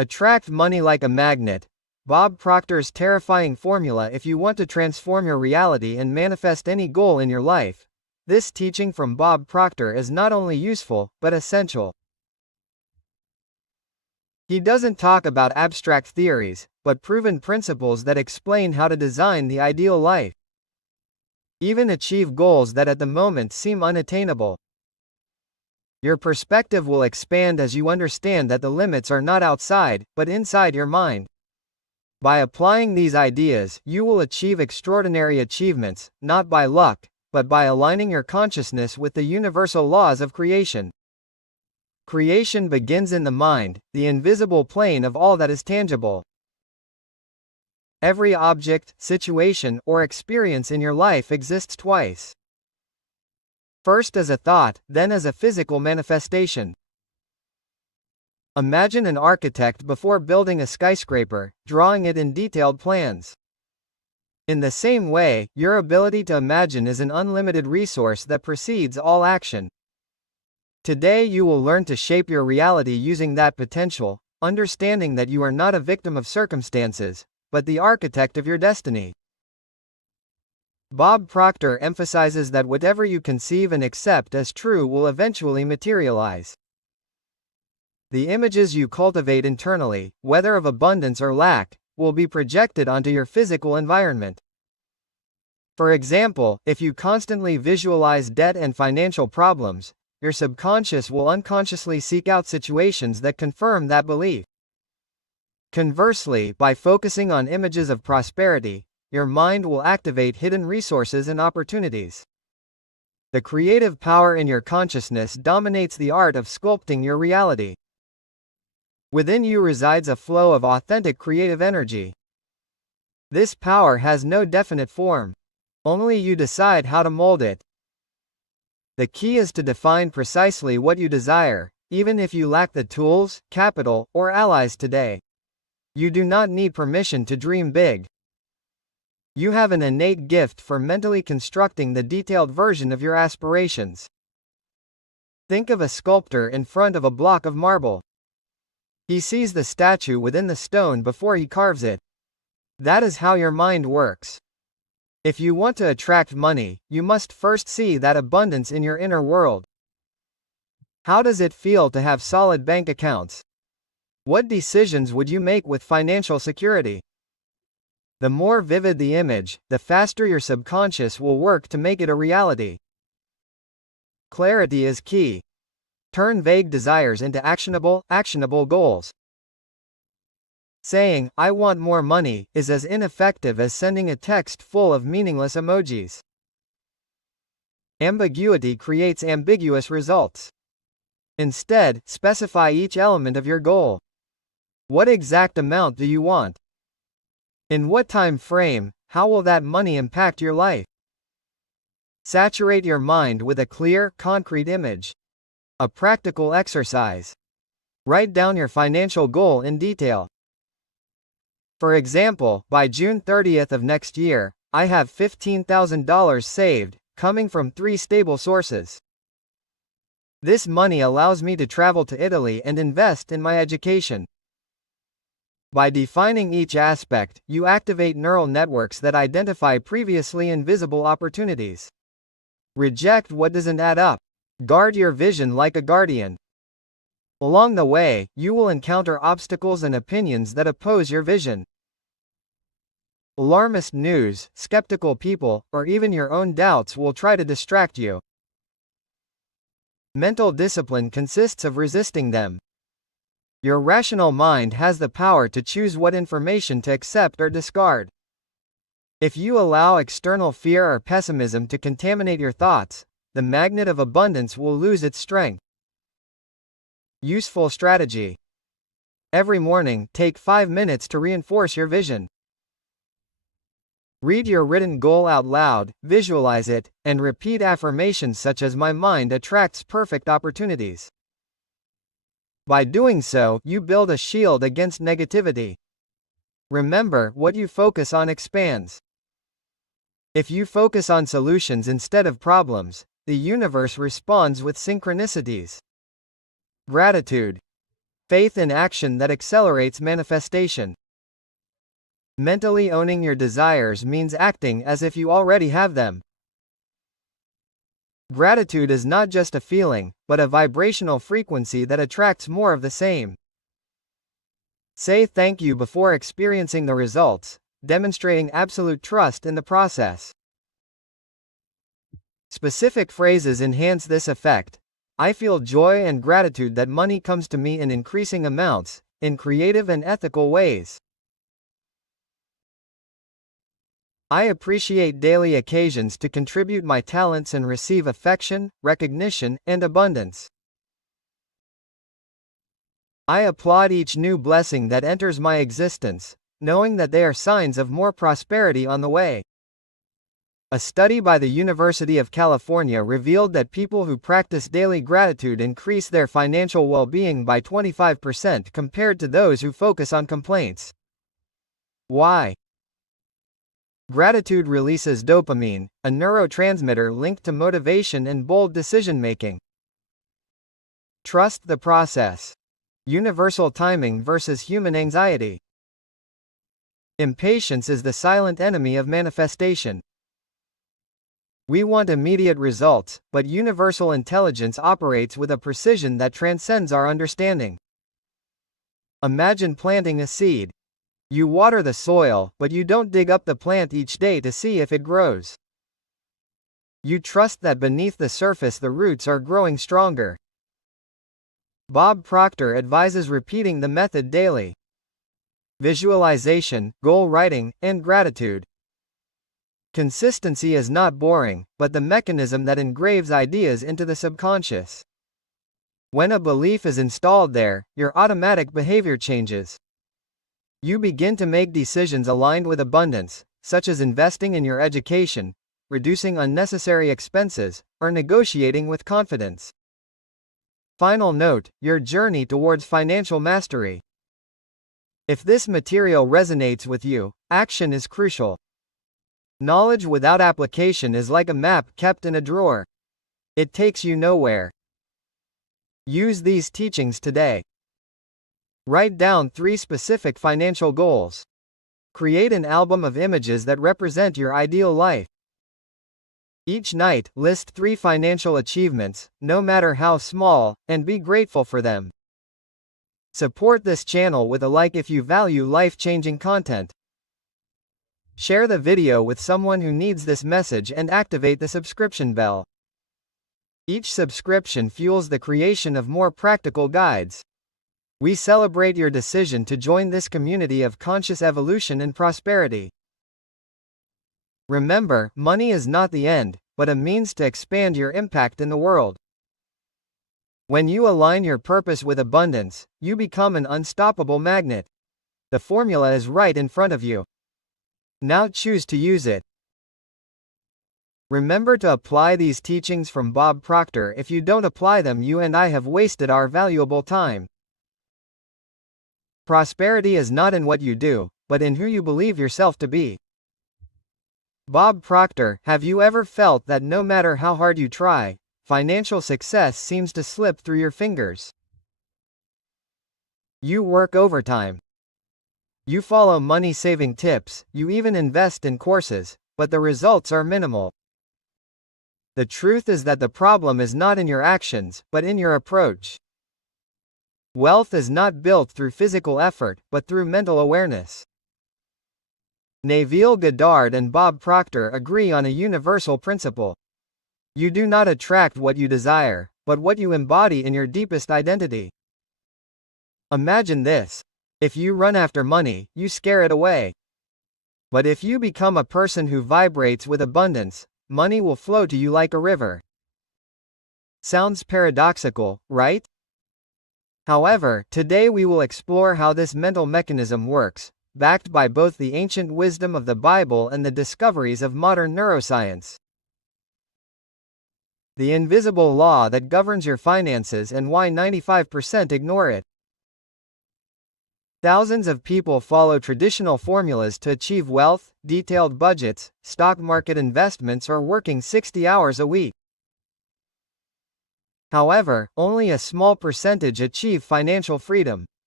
Attract money like a magnet. Bob Proctor's terrifying formula if you want to transform your reality and manifest any goal in your life. This teaching from Bob Proctor is not only useful, but essential. He doesn't talk about abstract theories, but proven principles that explain how to design the ideal life. Even achieve goals that at the moment seem unattainable. Your perspective will expand as you understand that the limits are not outside, but inside your mind. By applying these ideas, you will achieve extraordinary achievements, not by luck, but by aligning your consciousness with the universal laws of creation. Creation begins in the mind, the invisible plane of all that is tangible. Every object, situation, or experience in your life exists twice. First as a thought, then as a physical manifestation. Imagine an architect before building a skyscraper, drawing it in detailed plans. In the same way, your ability to imagine is an unlimited resource that precedes all action. Today you will learn to shape your reality using that potential, understanding that you are not a victim of circumstances, but the architect of your destiny. Bob Proctor emphasizes that whatever you conceive and accept as true will eventually materialize. The images you cultivate internally, whether of abundance or lack, will be projected onto your physical environment. For example, if you constantly visualize debt and financial problems, your subconscious will unconsciously seek out situations that confirm that belief. Conversely, by focusing on images of prosperity, your mind will activate hidden resources and opportunities. The creative power in your consciousness dominates the art of sculpting your reality. Within you resides a flow of authentic creative energy. This power has no definite form. Only you decide how to mold it. The key is to define precisely what you desire, even if you lack the tools, capital, or allies today. You do not need permission to dream big. You have an innate gift for mentally constructing the detailed version of your aspirations. Think of a sculptor in front of a block of marble. He sees the statue within the stone before he carves it. That is how your mind works. If you want to attract money, you must first see that abundance in your inner world. How does it feel to have solid bank accounts? What decisions would you make with financial security? The more vivid the image, the faster your subconscious will work to make it a reality. Clarity is key. Turn vague desires into actionable goals. Saying, "I want more money," is as ineffective as sending a text full of meaningless emojis. Ambiguity creates ambiguous results. Instead, specify each element of your goal. What exact amount do you want? In what time frame? How will that money impact your life? Saturate your mind with a clear, concrete image. A practical exercise. Write down your financial goal in detail. For example, by June 30th of next year, I have $15,000 saved, coming from 3 stable sources. This money allows me to travel to Italy and invest in my education. By defining each aspect, you activate neural networks that identify previously invisible opportunities. Reject what doesn't add up. Guard your vision like a guardian. Along the way, you will encounter obstacles and opinions that oppose your vision. Alarmist news, skeptical people, or even your own doubts will try to distract you. Mental discipline consists of resisting them. Your rational mind has the power to choose what information to accept or discard. If you allow external fear or pessimism to contaminate your thoughts, the magnet of abundance will lose its strength. Useful strategy. Every morning, take 5 minutes to reinforce your vision. Read your written goal out loud, visualize it, and repeat affirmations such as "My mind attracts perfect opportunities." By doing so, you build a shield against negativity. Remember, what you focus on expands. If you focus on solutions instead of problems, the universe responds with synchronicities. Gratitude. Faith in action that accelerates manifestation. Mentally owning your desires means acting as if you already have them. Gratitude is not just a feeling, but a vibrational frequency that attracts more of the same. Say thank you before experiencing the results, demonstrating absolute trust in the process. Specific phrases enhance this effect. I feel joy and gratitude that money comes to me in increasing amounts, in creative and ethical ways. I appreciate daily occasions to contribute my talents and receive affection, recognition, and abundance. I applaud each new blessing that enters my existence, knowing that they are signs of more prosperity on the way. A study by the University of California revealed that people who practice daily gratitude increase their financial well-being by 25% compared to those who focus on complaints. Why? Gratitude releases dopamine, a neurotransmitter linked to motivation and bold decision-making. Trust the process. Universal timing versus human anxiety. Impatience is the silent enemy of manifestation. We want immediate results, but universal intelligence operates with a precision that transcends our understanding. Imagine planting a seed. You water the soil, but you don't dig up the plant each day to see if it grows. You trust that beneath the surface the roots are growing stronger. Bob Proctor advises repeating the method daily. Visualization, goal writing, and gratitude. Consistency is not boring, but the mechanism that engraves ideas into the subconscious. When a belief is installed there, your automatic behavior changes. You begin to make decisions aligned with abundance, such as investing in your education, reducing unnecessary expenses, or negotiating with confidence. Final note: your journey towards financial mastery. If this material resonates with you, action is crucial. Knowledge without application is like a map kept in a drawer. It takes you nowhere. Use these teachings today. Write down 3 specific financial goals. Create an album of images that represent your ideal life. Each night, list 3 financial achievements, no matter how small, and be grateful for them. Support this channel with a like if you value life-changing content. Share the video with someone who needs this message and activate the subscription bell. Each subscription fuels the creation of more practical guides. We celebrate your decision to join this community of conscious evolution and prosperity. Remember, money is not the end, but a means to expand your impact in the world. When you align your purpose with abundance, you become an unstoppable magnet. The formula is right in front of you. Now choose to use it. Remember to apply these teachings from Bob Proctor. If you don't apply them, you and I have wasted our valuable time. Prosperity is not in what you do, but in who you believe yourself to be. Bob Proctor. Have you ever felt that no matter how hard you try, financial success seems to slip through your fingers? You work overtime. You follow money-saving tips, you even invest in courses, but the results are minimal. The truth is that the problem is not in your actions, but in your approach. Wealth is not built through physical effort, but through mental awareness. Neville Goddard and Bob Proctor agree on a universal principle. You do not attract what you desire, but what you embody in your deepest identity. Imagine this. If you run after money, you scare it away. But if you become a person who vibrates with abundance, money will flow to you like a river. Sounds paradoxical, right? However, today we will explore how this mental mechanism works, backed by both the ancient wisdom of the Bible and the discoveries of modern neuroscience. The invisible law that governs your finances and why 95% ignore it. Thousands of people follow traditional formulas to achieve wealth, detailed budgets, stock market investments, or working 60 hours a week. However, only a small percentage achieve financial freedom.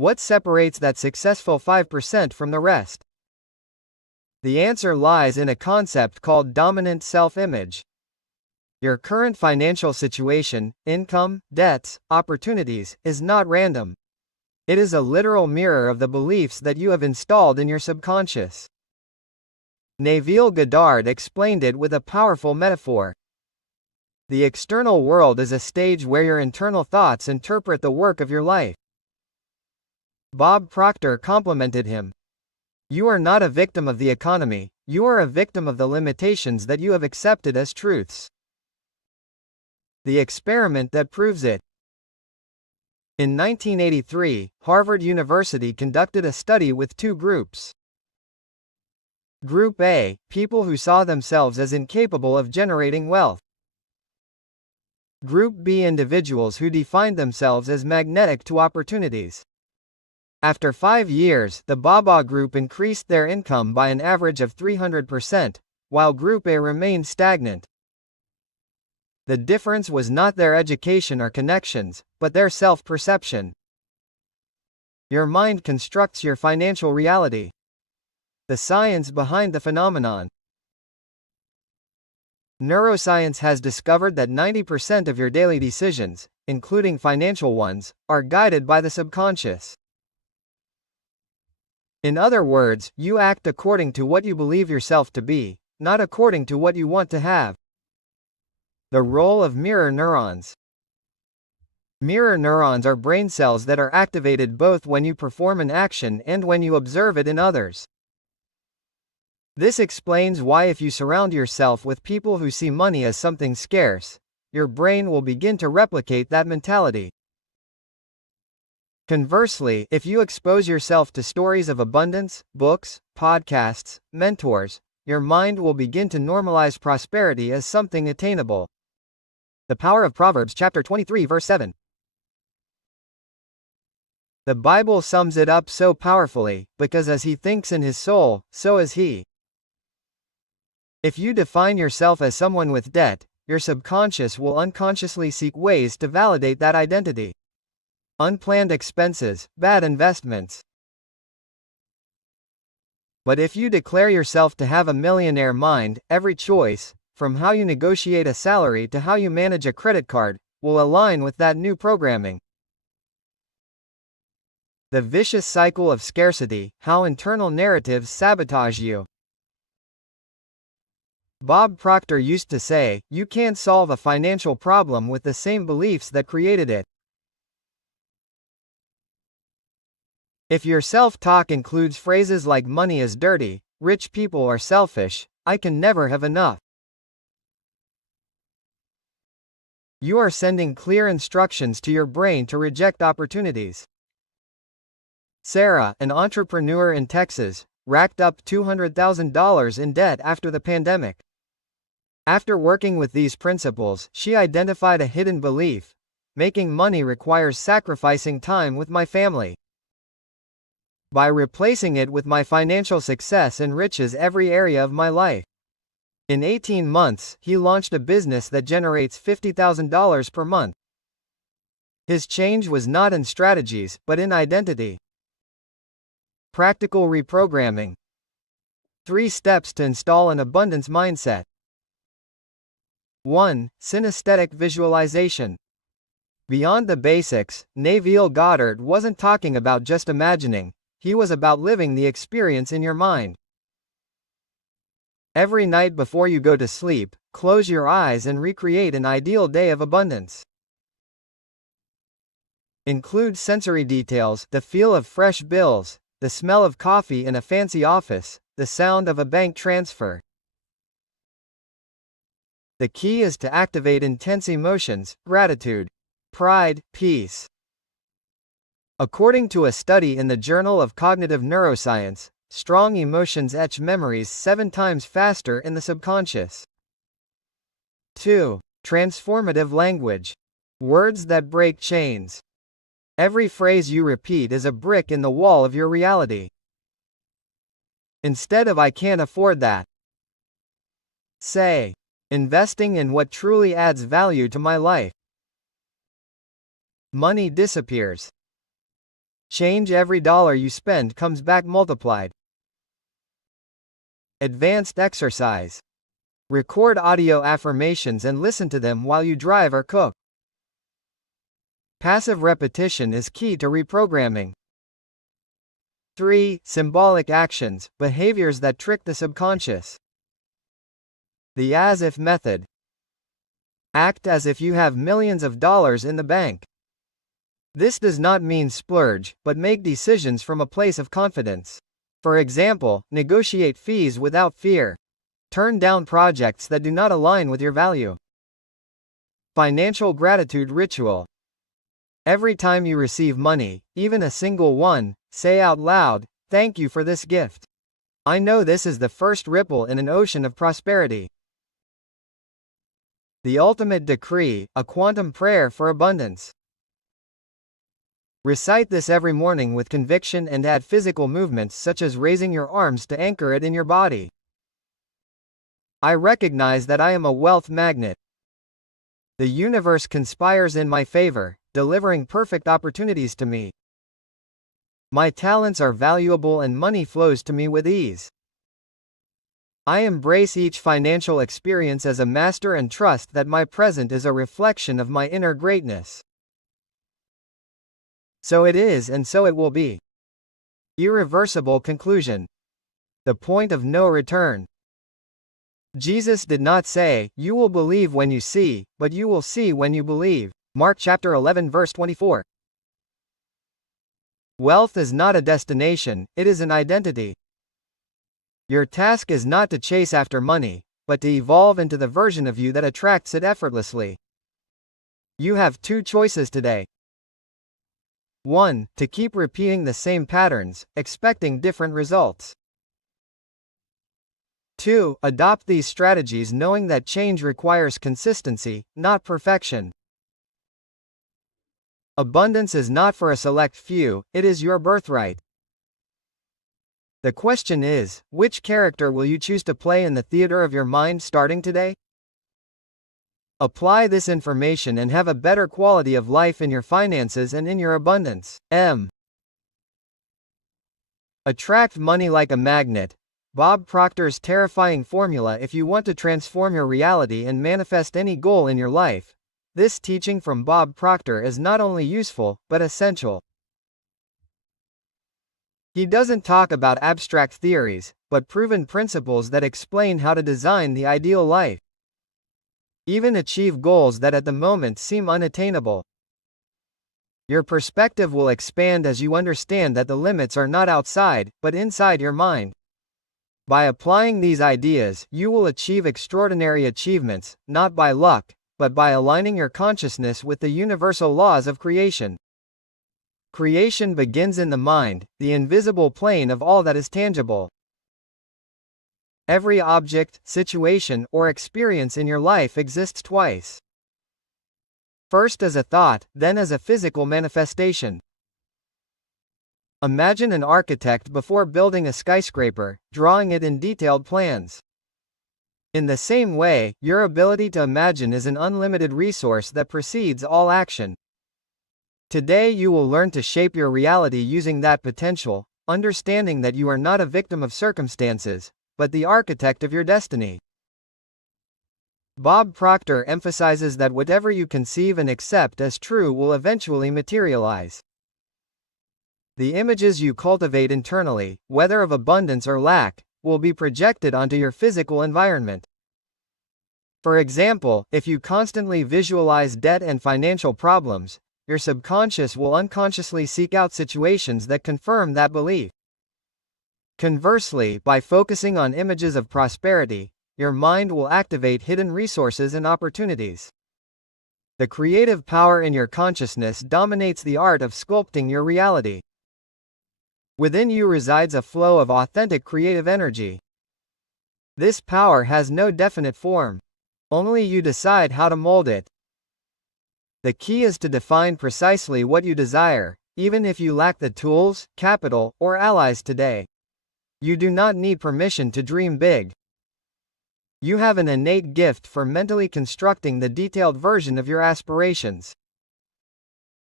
What separates that successful 5% from the rest? The answer lies in a concept called dominant self-image. Your current financial situation, income, debts, opportunities, is not random. It is a literal mirror of the beliefs that you have installed in your subconscious. Neville Goddard explained it with a powerful metaphor. The external world is a stage where your internal thoughts interpret the work of your life. Bob Proctor complimented him. You are not a victim of the economy, you are a victim of the limitations that you have accepted as truths. The experiment that proves it. In 1983, Harvard University conducted a study with two groups. Group A, people who saw themselves as incapable of generating wealth. Group B, individuals who defined themselves as magnetic to opportunities. After 5 years, the BABA group increased their income by an average of 300%, while Group A remained stagnant. The difference was not their education or connections, but their self-perception. Your mind constructs your financial reality. The science behind the phenomenon. Neuroscience has discovered that 90% of your daily decisions, including financial ones, are guided by the subconscious. In other words, you act according to what you believe yourself to be, not according to what you want to have. The role of mirror neurons. Mirror neurons are brain cells that are activated both when you perform an action and when you observe it in others. This explains why if you surround yourself with people who see money as something scarce, your brain will begin to replicate that mentality. Conversely, if you expose yourself to stories of abundance, books, podcasts, mentors, your mind will begin to normalize prosperity as something attainable. The power of Proverbs chapter 23 verse 7. The Bible sums it up so powerfully, because as he thinks in his soul, so is he. If you define yourself as someone with debt, your subconscious will unconsciously seek ways to validate that identity. Unplanned expenses, bad investments. But if you declare yourself to have a millionaire mind, every choice, from how you negotiate a salary to how you manage a credit card, will align with that new programming. The vicious cycle of scarcity, how internal narratives sabotage you. Bob Proctor used to say, you can't solve a financial problem with the same beliefs that created it. If your self-talk includes phrases like money is dirty, rich people are selfish, I can never have enough, you are sending clear instructions to your brain to reject opportunities. Sarah, an entrepreneur in Texas, racked up $200,000 in debt after the pandemic. After working with these principles, she identified a hidden belief: making money requires sacrificing time with my family. By replacing it with my financial success enriches every area of my life. In 18 months, he launched a business that generates $50,000 per month. His change was not in strategies, but in identity. Practical reprogramming. 3 steps to install an abundance mindset. 1. Synesthetic visualization. Beyond the basics, Neville Goddard wasn't talking about just imagining, he was about living the experience in your mind. Every night before you go to sleep, close your eyes and recreate an ideal day of abundance. Include sensory details, the feel of fresh bills, the smell of coffee in a fancy office, the sound of a bank transfer. The key is to activate intense emotions: gratitude, pride, peace. According to a study in the Journal of Cognitive Neuroscience, strong emotions etch memories 7 times faster in the subconscious. 2. Transformative language. Words that break chains. Every phrase you repeat is a brick in the wall of your reality. Instead of "I can't afford that," say, "Investing in what truly adds value to my life." Money disappears. Change every dollar you spend comes back multiplied. Advanced exercise. Record audio affirmations and listen to them while you drive or cook. Passive repetition is key to reprogramming. 3. Symbolic actions, behaviors that trick the subconscious. The as-if method. Act as if you have millions of dollars in the bank. This does not mean splurge, but make decisions from a place of confidence. For example, negotiate fees without fear. Turn down projects that do not align with your value. Financial gratitude ritual. Every time you receive money, even a single one, say out loud, "Thank you for this gift. I know this is the first ripple in an ocean of prosperity." The ultimate decree, a quantum prayer for abundance. Recite this every morning with conviction and add physical movements such as raising your arms to anchor it in your body. I recognize that I am a wealth magnet. The universe conspires in my favor, delivering perfect opportunities to me. My talents are valuable and money flows to me with ease. I embrace each financial experience as a master and trust that my present is a reflection of my inner greatness. So it is and so it will be. Irreversible conclusion. The point of no return. Jesus did not say, "You will believe when you see," but "You will see when you believe." Mark chapter 11 verse 24. Wealth is not a destination, it is an identity. Your task is not to chase after money, but to evolve into the version of you that attracts it effortlessly. You have two choices today. 1. To keep repeating the same patterns, expecting different results. 2. Adopt these strategies knowing that change requires consistency, not perfection. Abundance is not for a select few, it is your birthright. The question is, which character will you choose to play in the theater of your mind starting today? Apply this information and have a better quality of life in your finances and in your abundance. Attract money like a magnet. Bob Proctor's terrifying formula if you want to transform your reality and manifest any goal in your life. This teaching from Bob Proctor is not only useful, but essential. He doesn't talk about abstract theories, but proven principles that explain how to design the ideal life. Even achieve goals that at the moment seem unattainable. Your perspective will expand as you understand that the limits are not outside, but inside your mind. By applying these ideas, you will achieve extraordinary achievements, not by luck, but by aligning your consciousness with the universal laws of creation. Creation begins in the mind, the invisible plane of all that is tangible. Every object, situation, or experience in your life exists twice. First as a thought, then as a physical manifestation. Imagine an architect before building a skyscraper, drawing it in detailed plans. In the same way, your ability to imagine is an unlimited resource that precedes all action. Today you will learn to shape your reality using that potential, understanding that you are not a victim of circumstances, but the architect of your destiny. Bob Proctor emphasizes that whatever you conceive and accept as true will eventually materialize. The images you cultivate internally, whether of abundance or lack, will be projected onto your physical environment. For example, if you constantly visualize debt and financial problems, your subconscious will unconsciously seek out situations that confirm that belief. Conversely, by focusing on images of prosperity, your mind will activate hidden resources and opportunities. The creative power in your consciousness dominates the art of sculpting your reality. Within you resides a flow of authentic creative energy. This power has no definite form. Only you decide how to mold it. The key is to define precisely what you desire, even if you lack the tools, capital, or allies today. You do not need permission to dream big. You have an innate gift for mentally constructing the detailed version of your aspirations.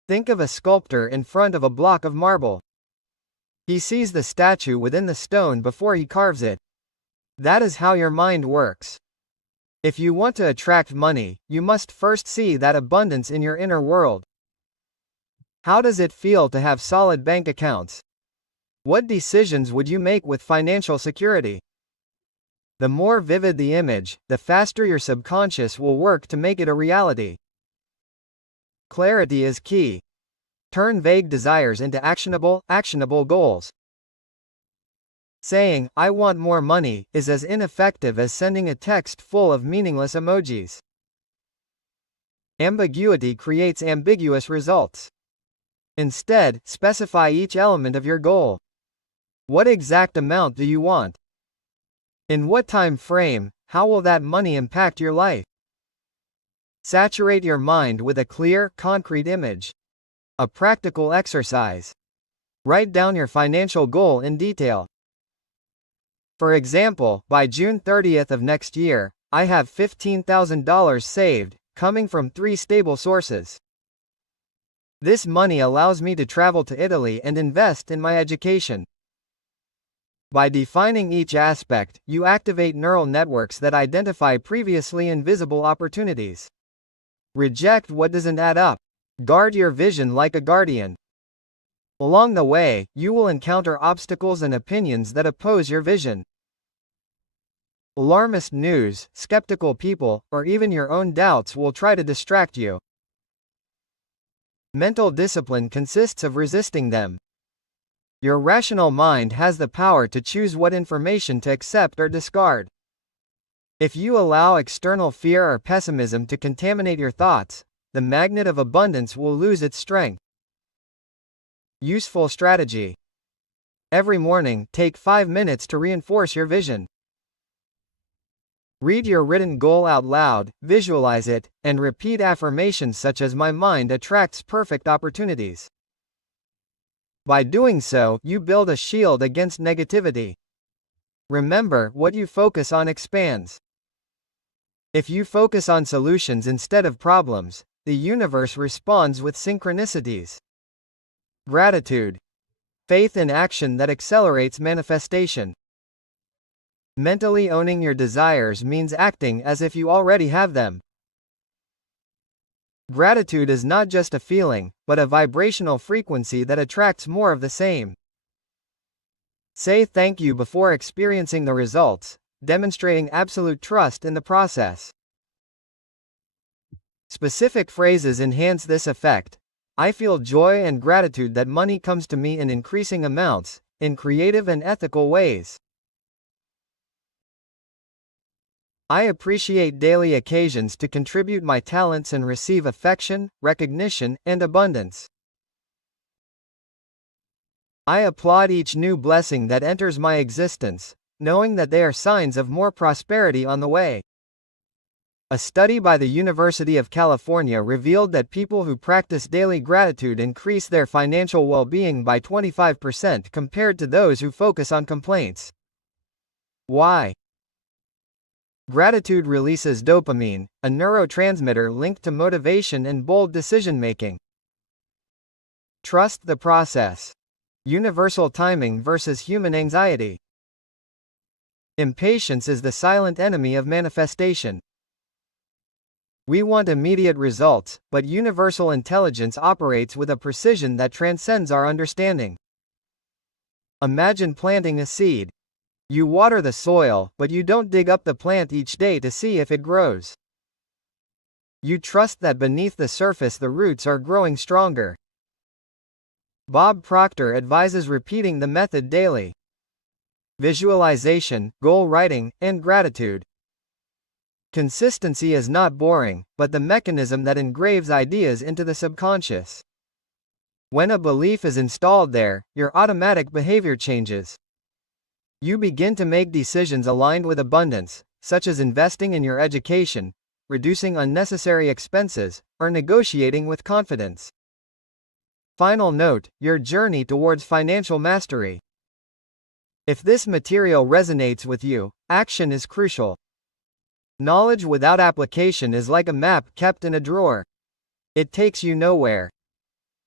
Think of a sculptor in front of a block of marble. He sees the statue within the stone before he carves it. That is how your mind works. If you want to attract money, you must first see that abundance in your inner world. How does it feel to have solid bank accounts? What decisions would you make with financial security? The more vivid the image, the faster your subconscious will work to make it a reality. Clarity is key. Turn vague desires into actionable goals. Saying, "I want more money," is as ineffective as sending a text full of meaningless emojis. Ambiguity creates ambiguous results. Instead, specify each element of your goal. What exact amount do you want? In what time frame? How will that money impact your life? Saturate your mind with a clear, concrete image. A practical exercise. Write down your financial goal in detail. For example, by June 30th of next year, I have $15,000 saved, coming from 3 stable sources. This money allows me to travel to Italy and invest in my education. By defining each aspect, you activate neural networks that identify previously invisible opportunities. Reject what doesn't add up. Guard your vision like a guardian. Along the way, you will encounter obstacles and opinions that oppose your vision. Alarmist news, skeptical people, or even your own doubts will try to distract you. Mental discipline consists of resisting them. Your rational mind has the power to choose what information to accept or discard. If you allow external fear or pessimism to contaminate your thoughts, the magnet of abundance will lose its strength. Useful strategy. Every morning, take 5 minutes to reinforce your vision. Read your written goal out loud, visualize it, and repeat affirmations such as "My mind attracts perfect opportunities." By doing so, you build a shield against negativity. Remember, what you focus on expands. If you focus on solutions instead of problems, the universe responds with synchronicities. Gratitude. Faith in action that accelerates manifestation. Mentally owning your desires means acting as if you already have them. Gratitude is not just a feeling, but a vibrational frequency that attracts more of the same. Say thank you before experiencing the results, demonstrating absolute trust in the process. Specific phrases enhance this effect. I feel joy and gratitude that money comes to me in increasing amounts, in creative and ethical ways. I appreciate daily occasions to contribute my talents and receive affection, recognition, and abundance. I applaud each new blessing that enters my existence, knowing that they are signs of more prosperity on the way. A study by the University of California revealed that people who practice daily gratitude increase their financial well-being by 25% compared to those who focus on complaints. Why? Gratitude releases dopamine, a neurotransmitter linked to motivation and bold decision-making. Trust the process. Universal timing versus human anxiety. Impatience is the silent enemy of manifestation. We want immediate results, but universal intelligence operates with a precision that transcends our understanding. Imagine planting a seed. You water the soil, but you don't dig up the plant each day to see if it grows. You trust that beneath the surface the roots are growing stronger. Bob Proctor advises repeating the method daily. Visualization, goal writing, and gratitude. Consistency is not boring, but the mechanism that engraves ideas into the subconscious. When a belief is installed there, your automatic behavior changes. You begin to make decisions aligned with abundance, such as investing in your education, reducing unnecessary expenses, or negotiating with confidence. Final note: your journey towards financial mastery. If this material resonates with you, action is crucial. Knowledge without application is like a map kept in a drawer. It takes you nowhere.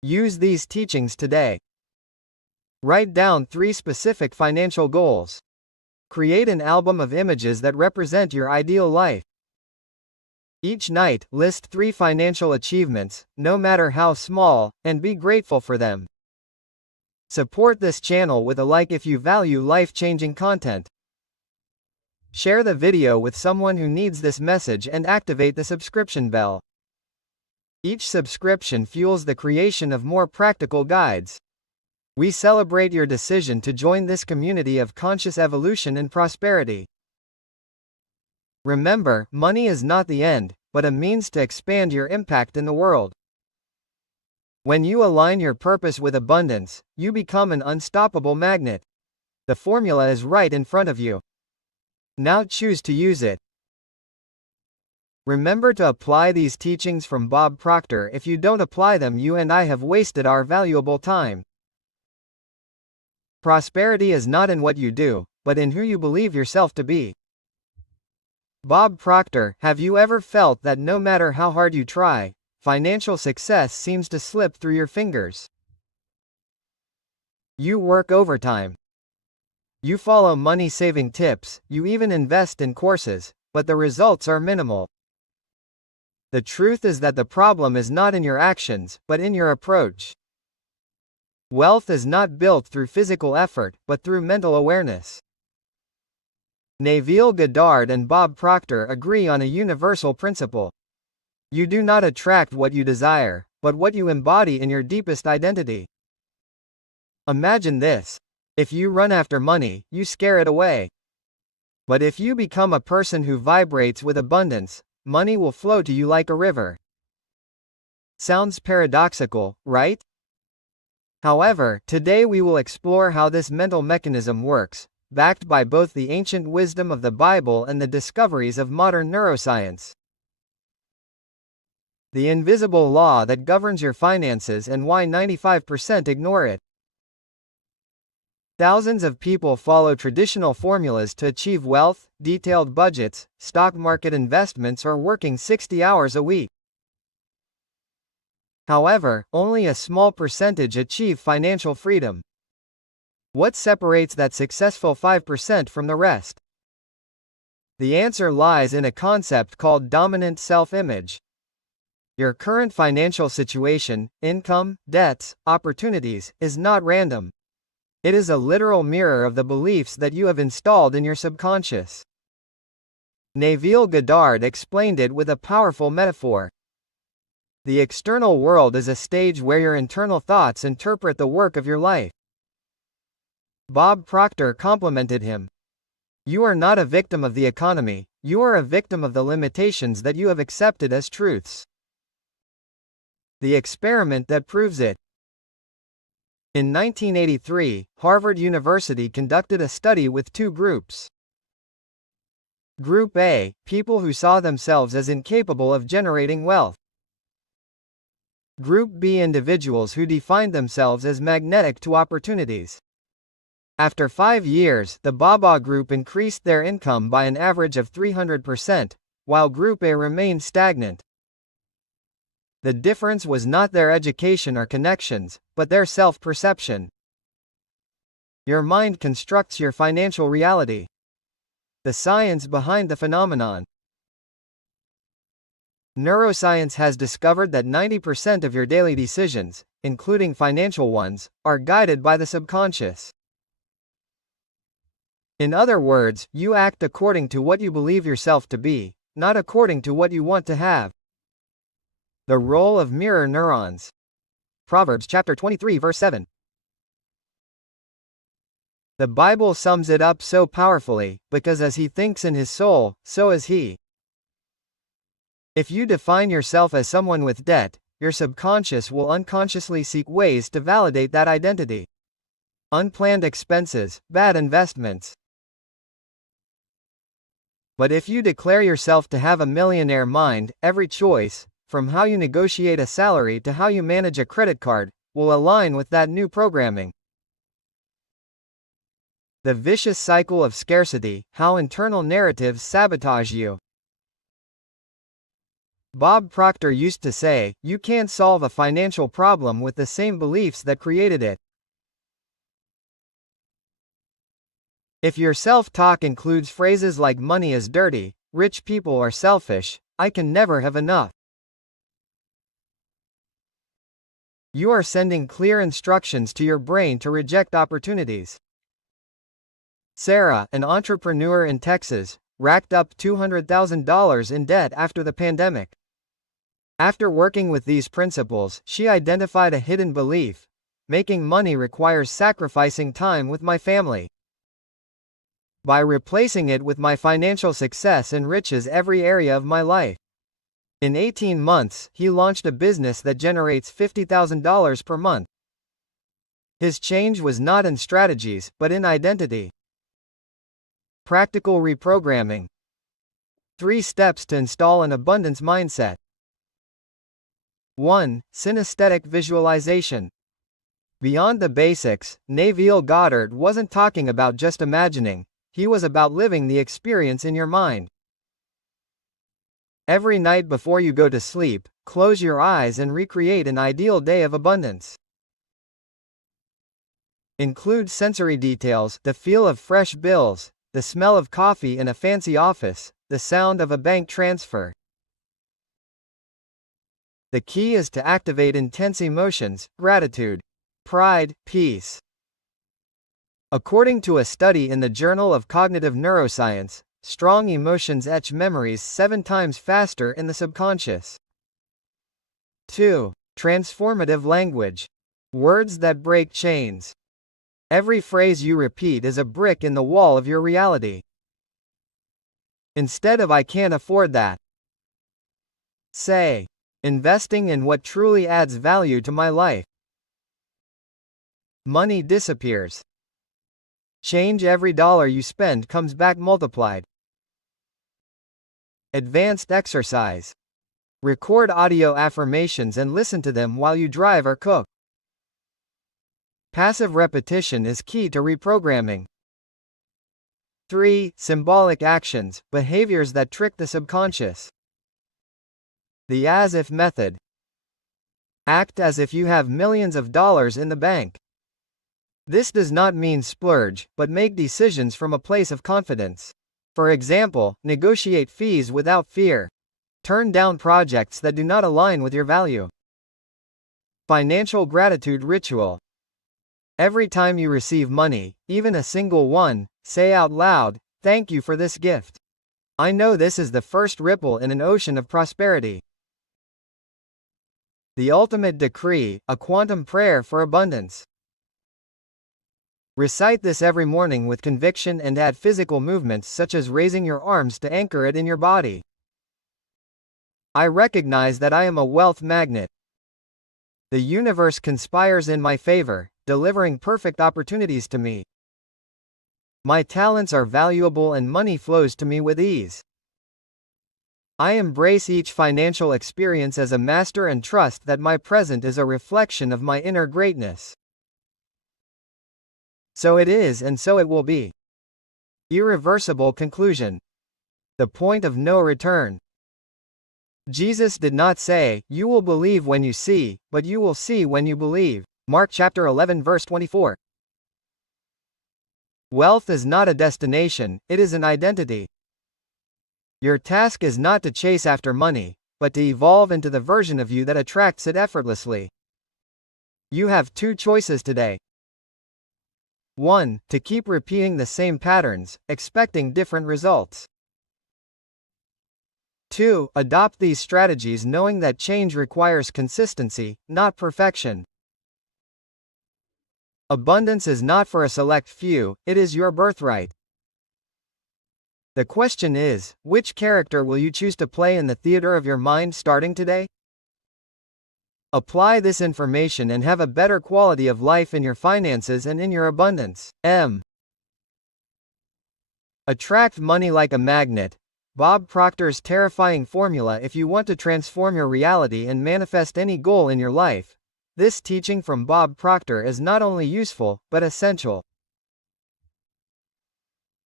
Use these teachings today. Write down 3 specific financial goals. Create an album of images that represent your ideal life. Each night, list 3 financial achievements, no matter how small, and be grateful for them. Support this channel with a like if you value life-changing content. Share the video with someone who needs this message and activate the subscription bell. Each subscription fuels the creation of more practical guides. We celebrate your decision to join this community of conscious evolution and prosperity. Remember, money is not the end, but a means to expand your impact in the world. When you align your purpose with abundance, you become an unstoppable magnet. The formula is right in front of you. Now choose to use it. Remember to apply these teachings from Bob Proctor. If you don't apply them, you and I have wasted our valuable time. Prosperity is not in what you do, but in who you believe yourself to be. Bob Proctor. Have you ever felt that no matter how hard you try, financial success seems to slip through your fingers? You work overtime. You follow money-saving tips, you even invest in courses, but the results are minimal. The truth is that the problem is not in your actions, but in your approach. Wealth is not built through physical effort, but through mental awareness. Neville Goddard and Bob Proctor agree on a universal principle. You do not attract what you desire, but what you embody in your deepest identity. Imagine this. If you run after money, you scare it away. But if you become a person who vibrates with abundance, money will flow to you like a river. Sounds paradoxical, right? However, today we will explore how this mental mechanism works, backed by both the ancient wisdom of the Bible and the discoveries of modern neuroscience. The invisible law that governs your finances and why 95% ignore it. Thousands of people follow traditional formulas to achieve wealth, detailed budgets, stock market investments, or working 60 hours a week. However, only a small percentage achieve financial freedom. What separates that successful 5% from the rest? The answer lies in a concept called dominant self-image. Your current financial situation, income, debts, opportunities, is not random. It is a literal mirror of the beliefs that you have installed in your subconscious. Neville Goddard explained it with a powerful metaphor. The external world is a stage where your internal thoughts interpret the work of your life. Bob Proctor complimented him. You are not a victim of the economy, you are a victim of the limitations that you have accepted as truths. The experiment that proves it. In 1983, Harvard University conducted a study with 2 groups. Group A, people who saw themselves as incapable of generating wealth. Group B, individuals who defined themselves as magnetic to opportunities. After 5 years, the BABA group increased their income by an average of 300%, while Group A remained stagnant. The difference was not their education or connections, but their self-perception. Your mind constructs your financial reality. The science behind the phenomenon. Neuroscience has discovered that 90% of your daily decisions, including financial ones, are guided by the subconscious. In other words, you act according to what you believe yourself to be, not according to what you want to have. The role of mirror neurons. Proverbs chapter 23 verse 7. The Bible sums it up so powerfully, because as he thinks in his soul, so is he. If you define yourself as someone with debt, your subconscious will unconsciously seek ways to validate that identity. Unplanned expenses, bad investments. But if you declare yourself to have a millionaire mind, every choice, from how you negotiate a salary to how you manage a credit card, will align with that new programming. The vicious cycle of scarcity, how internal narratives sabotage you. Bob Proctor used to say, "You can't solve a financial problem with the same beliefs that created it." If your self-talk includes phrases like "money is dirty," "rich people are selfish," "I can never have enough," you are sending clear instructions to your brain to reject opportunities. Sarah, an entrepreneur in Texas, racked up $200,000 in debt after the pandemic. After working with these principles, she identified a hidden belief: making money requires sacrificing time with my family. By replacing it with "my financial success enriches every area of my life." In 18 months, he launched a business that generates $50,000 per month. His change was not in strategies, but in identity. Practical reprogramming. 3 steps to install an abundance mindset. 1. Synesthetic visualization. Beyond the basics, Neville Goddard wasn't talking about just imagining, he was about living the experience in your mind. Every night before you go to sleep, close your eyes and recreate an ideal day of abundance. Include sensory details: the feel of fresh bills, the smell of coffee in a fancy office, the sound of a bank transfer. The key is to activate intense emotions: gratitude, pride, peace. According to a study in the Journal of Cognitive Neuroscience, strong emotions etch memories 7 times faster in the subconscious. 2. Transformative language. Words that break chains. Every phrase you repeat is a brick in the wall of your reality. Instead of "I can't afford that," say, "Investing in what truly adds value to my life." Money disappears. Change: every dollar you spend comes back multiplied. Advanced exercise. Record audio affirmations and listen to them while you drive or cook. Passive repetition is key to reprogramming. 3. Symbolic actions, behaviors that trick the subconscious. The as-if method. Act as if you have millions of dollars in the bank. This does not mean splurge, but make decisions from a place of confidence. For example, negotiate fees without fear. Turn down projects that do not align with your value. Financial gratitude ritual. Every time you receive money, even a single one, say out loud, "Thank you for this gift. I know this is the first ripple in an ocean of prosperity." The ultimate decree, a quantum prayer for abundance. Recite this every morning with conviction and add physical movements such as raising your arms to anchor it in your body. I recognize that I am a wealth magnet. The universe conspires in my favor, delivering perfect opportunities to me. My talents are valuable and money flows to me with ease. I embrace each financial experience as a master and trust that my present is a reflection of my inner greatness. So it is and so it will be. Irreversible conclusion. The point of no return. Jesus did not say, "You will believe when you see," but "You will see when you believe." Mark chapter 11 verse 24. Wealth is not a destination, it is an identity. Your task is not to chase after money, but to evolve into the version of you that attracts it effortlessly. You have 2 choices today. 1. To keep repeating the same patterns, expecting different results. 2. Adopt these strategies knowing that change requires consistency, not perfection. Abundance is not for a select few, it is your birthright. The question is, which character will you choose to play in the theater of your mind starting today? Apply this information and have a better quality of life in your finances and in your abundance. Attract money like a magnet. Bob Proctor's terrifying formula if you want to transform your reality and manifest any goal in your life. This teaching from Bob Proctor is not only useful, but essential.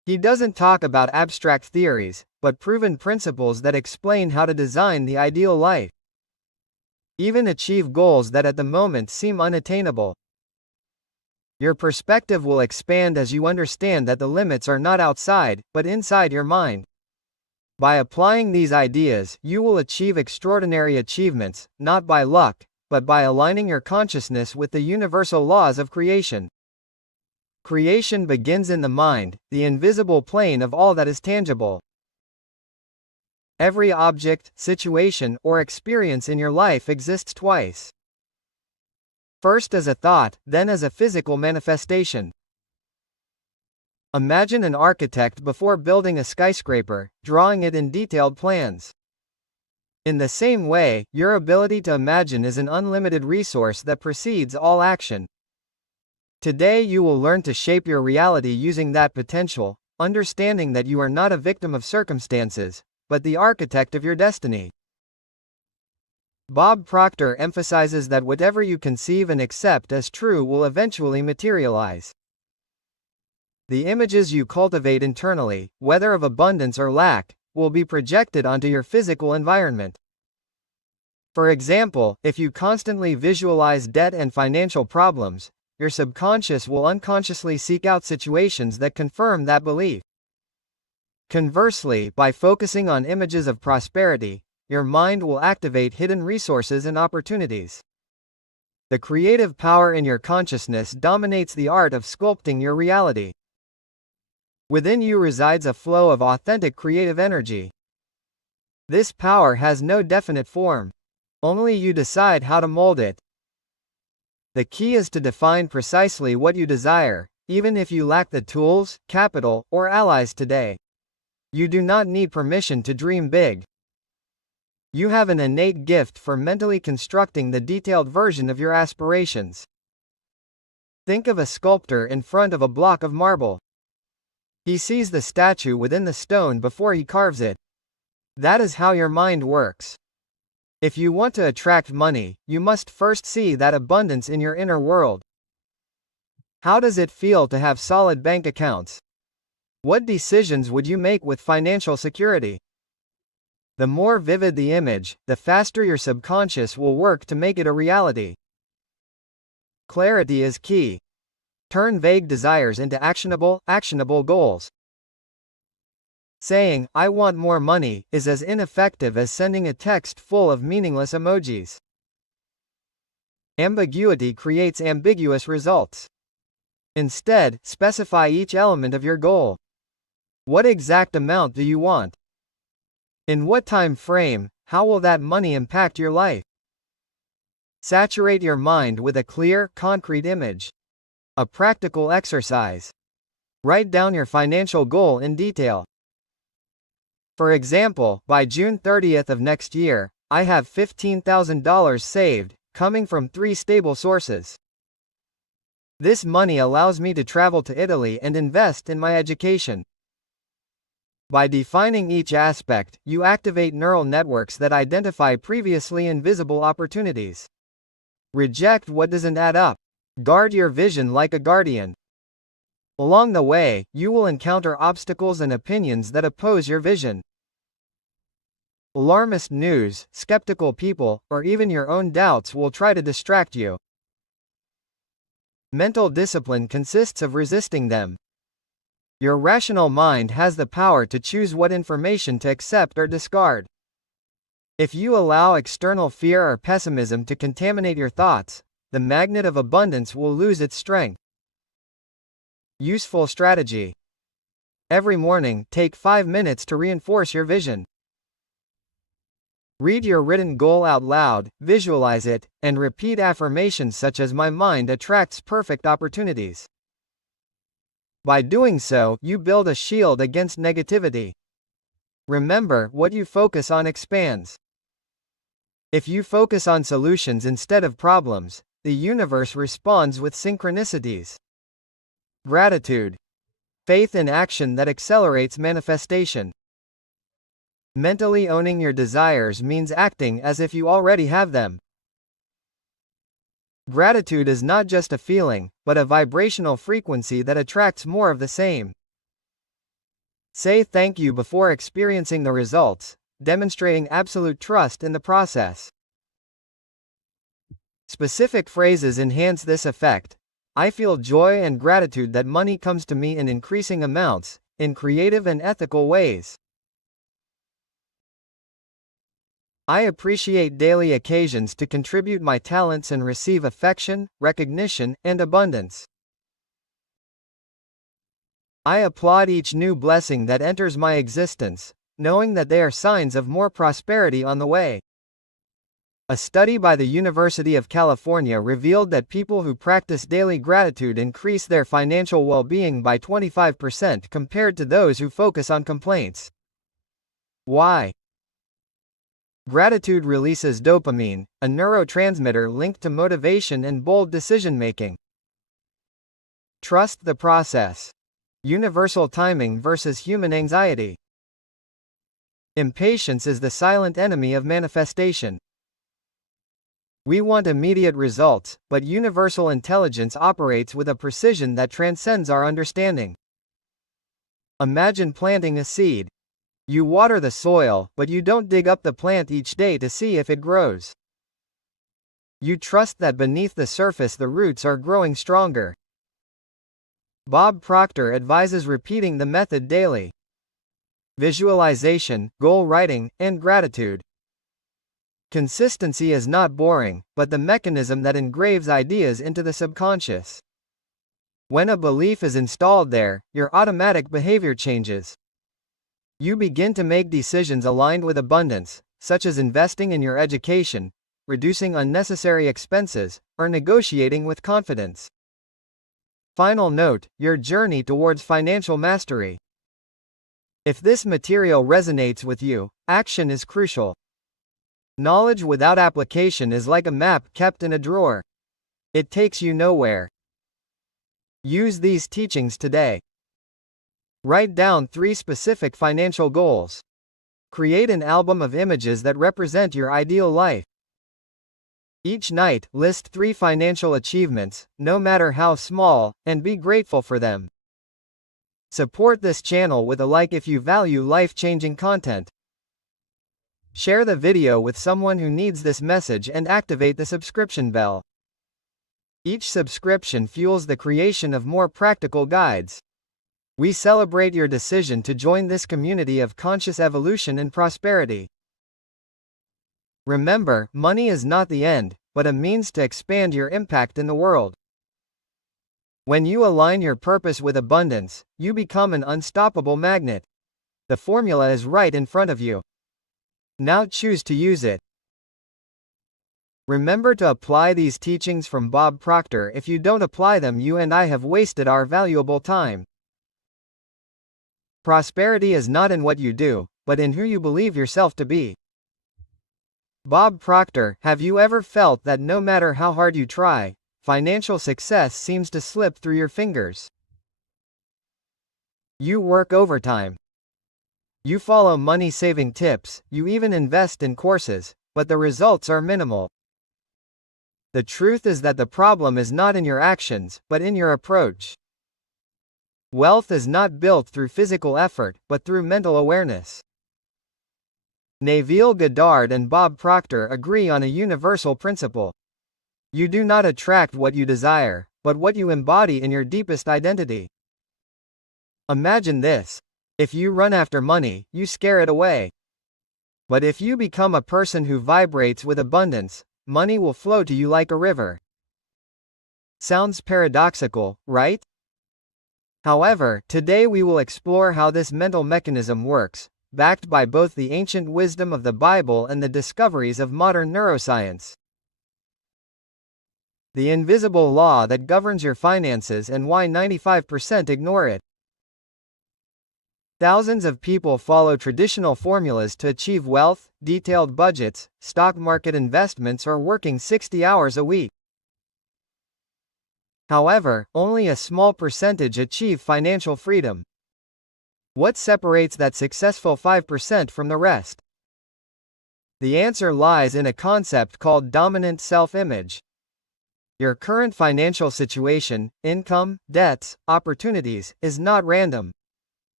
He doesn't talk about abstract theories, but proven principles that explain how to design the ideal life. Even achieve goals that at the moment seem unattainable. Your perspective will expand as you understand that the limits are not outside, but inside your mind. By applying these ideas, you will achieve extraordinary achievements, not by luck, but by aligning your consciousness with the universal laws of creation. Creation begins in the mind, the invisible plane of all that is tangible. Every object, situation, or experience in your life exists twice. First as a thought, then as a physical manifestation. Imagine an architect before building a skyscraper, drawing it in detailed plans. In the same way, your ability to imagine is an unlimited resource that precedes all action. Today you will learn to shape your reality using that potential, understanding that you are not a victim of circumstances, but the architect of your destiny. Bob Proctor emphasizes that whatever you conceive and accept as true will eventually materialize. The images you cultivate internally, whether of abundance or lack, will be projected onto your physical environment. For example, if you constantly visualize debt and financial problems, your subconscious will unconsciously seek out situations that confirm that belief. Conversely, by focusing on images of prosperity, your mind will activate hidden resources and opportunities. The creative power in your consciousness dominates the art of sculpting your reality. Within you resides a flow of authentic creative energy. This power has no definite form. Only you decide how to mold it. The key is to define precisely what you desire, even if you lack the tools, capital, or allies today. You do not need permission to dream big. You have an innate gift for mentally constructing the detailed version of your aspirations. Think of a sculptor in front of a block of marble. He sees the statue within the stone before he carves it. That is how your mind works. If you want to attract money, you must first see that abundance in your inner world. How does it feel to have solid bank accounts? What decisions would you make with financial security? The more vivid the image, the faster your subconscious will work to make it a reality. Clarity is key. Turn vague desires into actionable goals. Saying, "I want more money," is as ineffective as sending a text full of meaningless emojis. Ambiguity creates ambiguous results. Instead, specify each element of your goal. What exact amount do you want? In what time frame? How will that money impact your life? Saturate your mind with a clear, concrete image. A practical exercise. Write down your financial goal in detail. For example, by June 30th of next year, I have $15,000 saved, coming from 3 stable sources. This money allows me to travel to Italy and invest in my education. By defining each aspect, you activate neural networks that identify previously invisible opportunities. Reject what doesn't add up. Guard your vision like a guardian. Along the way, you will encounter obstacles and opinions that oppose your vision. Alarmist news, skeptical people, or even your own doubts will try to distract you. Mental discipline consists of resisting them. Your rational mind has the power to choose what information to accept or discard. If you allow external fear or pessimism to contaminate your thoughts, the magnet of abundance will lose its strength. Useful strategy. Every morning, take 5 minutes to reinforce your vision. Read your written goal out loud, visualize it, and repeat affirmations such as "My mind attracts perfect opportunities." By doing so, you build a shield against negativity. Remember, what you focus on expands. If you focus on solutions instead of problems, the universe responds with synchronicities. Gratitude. Faith in action that accelerates manifestation. Mentally owning your desires means acting as if you already have them. Gratitude is not just a feeling, but a vibrational frequency that attracts more of the same. Say thank you before experiencing the results, demonstrating absolute trust in the process. Specific phrases enhance this effect. I feel joy and gratitude that money comes to me in increasing amounts, in creative and ethical ways. I appreciate daily occasions to contribute my talents and receive affection, recognition, and abundance. I applaud each new blessing that enters my existence, knowing that they are signs of more prosperity on the way. A study by the University of California revealed that people who practice daily gratitude increase their financial well-being by 25% compared to those who focus on complaints. Why? Gratitude releases dopamine, a neurotransmitter linked to motivation and bold decision-making. Trust the process. Universal timing versus human anxiety. Impatience is the silent enemy of manifestation. We want immediate results, but universal intelligence operates with a precision that transcends our understanding. Imagine planting a seed. You water the soil, but you don't dig up the plant each day to see if it grows. You trust that beneath the surface the roots are growing stronger. Bob Proctor advises repeating the method daily. Visualization, goal writing, and gratitude. Consistency is not boring, but the mechanism that engraves ideas into the subconscious. When a belief is installed there, your automatic behavior changes. You begin to make decisions aligned with abundance, such as investing in your education, reducing unnecessary expenses, or negotiating with confidence. Final note: your journey towards financial mastery. If this material resonates with you, action is crucial. Knowledge without application is like a map kept in a drawer. It takes you nowhere. Use these teachings today. Write down 3 specific financial goals. Create an album of images that represent your ideal life. Each night, list 3 financial achievements, no matter how small, and be grateful for them. Support this channel with a like if you value life-changing content. Share the video with someone who needs this message and activate the subscription bell. Each subscription fuels the creation of more practical guides. We celebrate your decision to join this community of conscious evolution and prosperity. Remember, money is not the end, but a means to expand your impact in the world. When you align your purpose with abundance, you become an unstoppable magnet. The formula is right in front of you. Now choose to use it. Remember to apply these teachings from Bob Proctor. If you don't apply them, you and I have wasted our valuable time. Prosperity is not in what you do, but in who you believe yourself to be. Bob Proctor. Have you ever felt that no matter how hard you try, financial success seems to slip through your fingers? You work overtime. You follow money-saving tips, you even invest in courses, but the results are minimal. The truth is that the problem is not in your actions, but in your approach. Wealth is not built through physical effort, but through mental awareness. Neville Goddard and Bob Proctor agree on a universal principle. You do not attract what you desire, but what you embody in your deepest identity. Imagine this. If you run after money, you scare it away. But if you become a person who vibrates with abundance, money will flow to you like a river. Sounds paradoxical, right? However, today we will explore how this mental mechanism works, backed by both the ancient wisdom of the Bible and the discoveries of modern neuroscience. The invisible law that governs your finances and why 95% ignore it. Thousands of people follow traditional formulas to achieve wealth, detailed budgets, stock market investments, or working 60 hours a week. However, only a small percentage achieve financial freedom. What separates that successful 5% from the rest? The answer lies in a concept called dominant self-image. Your current financial situation, income, debts, opportunities, is not random.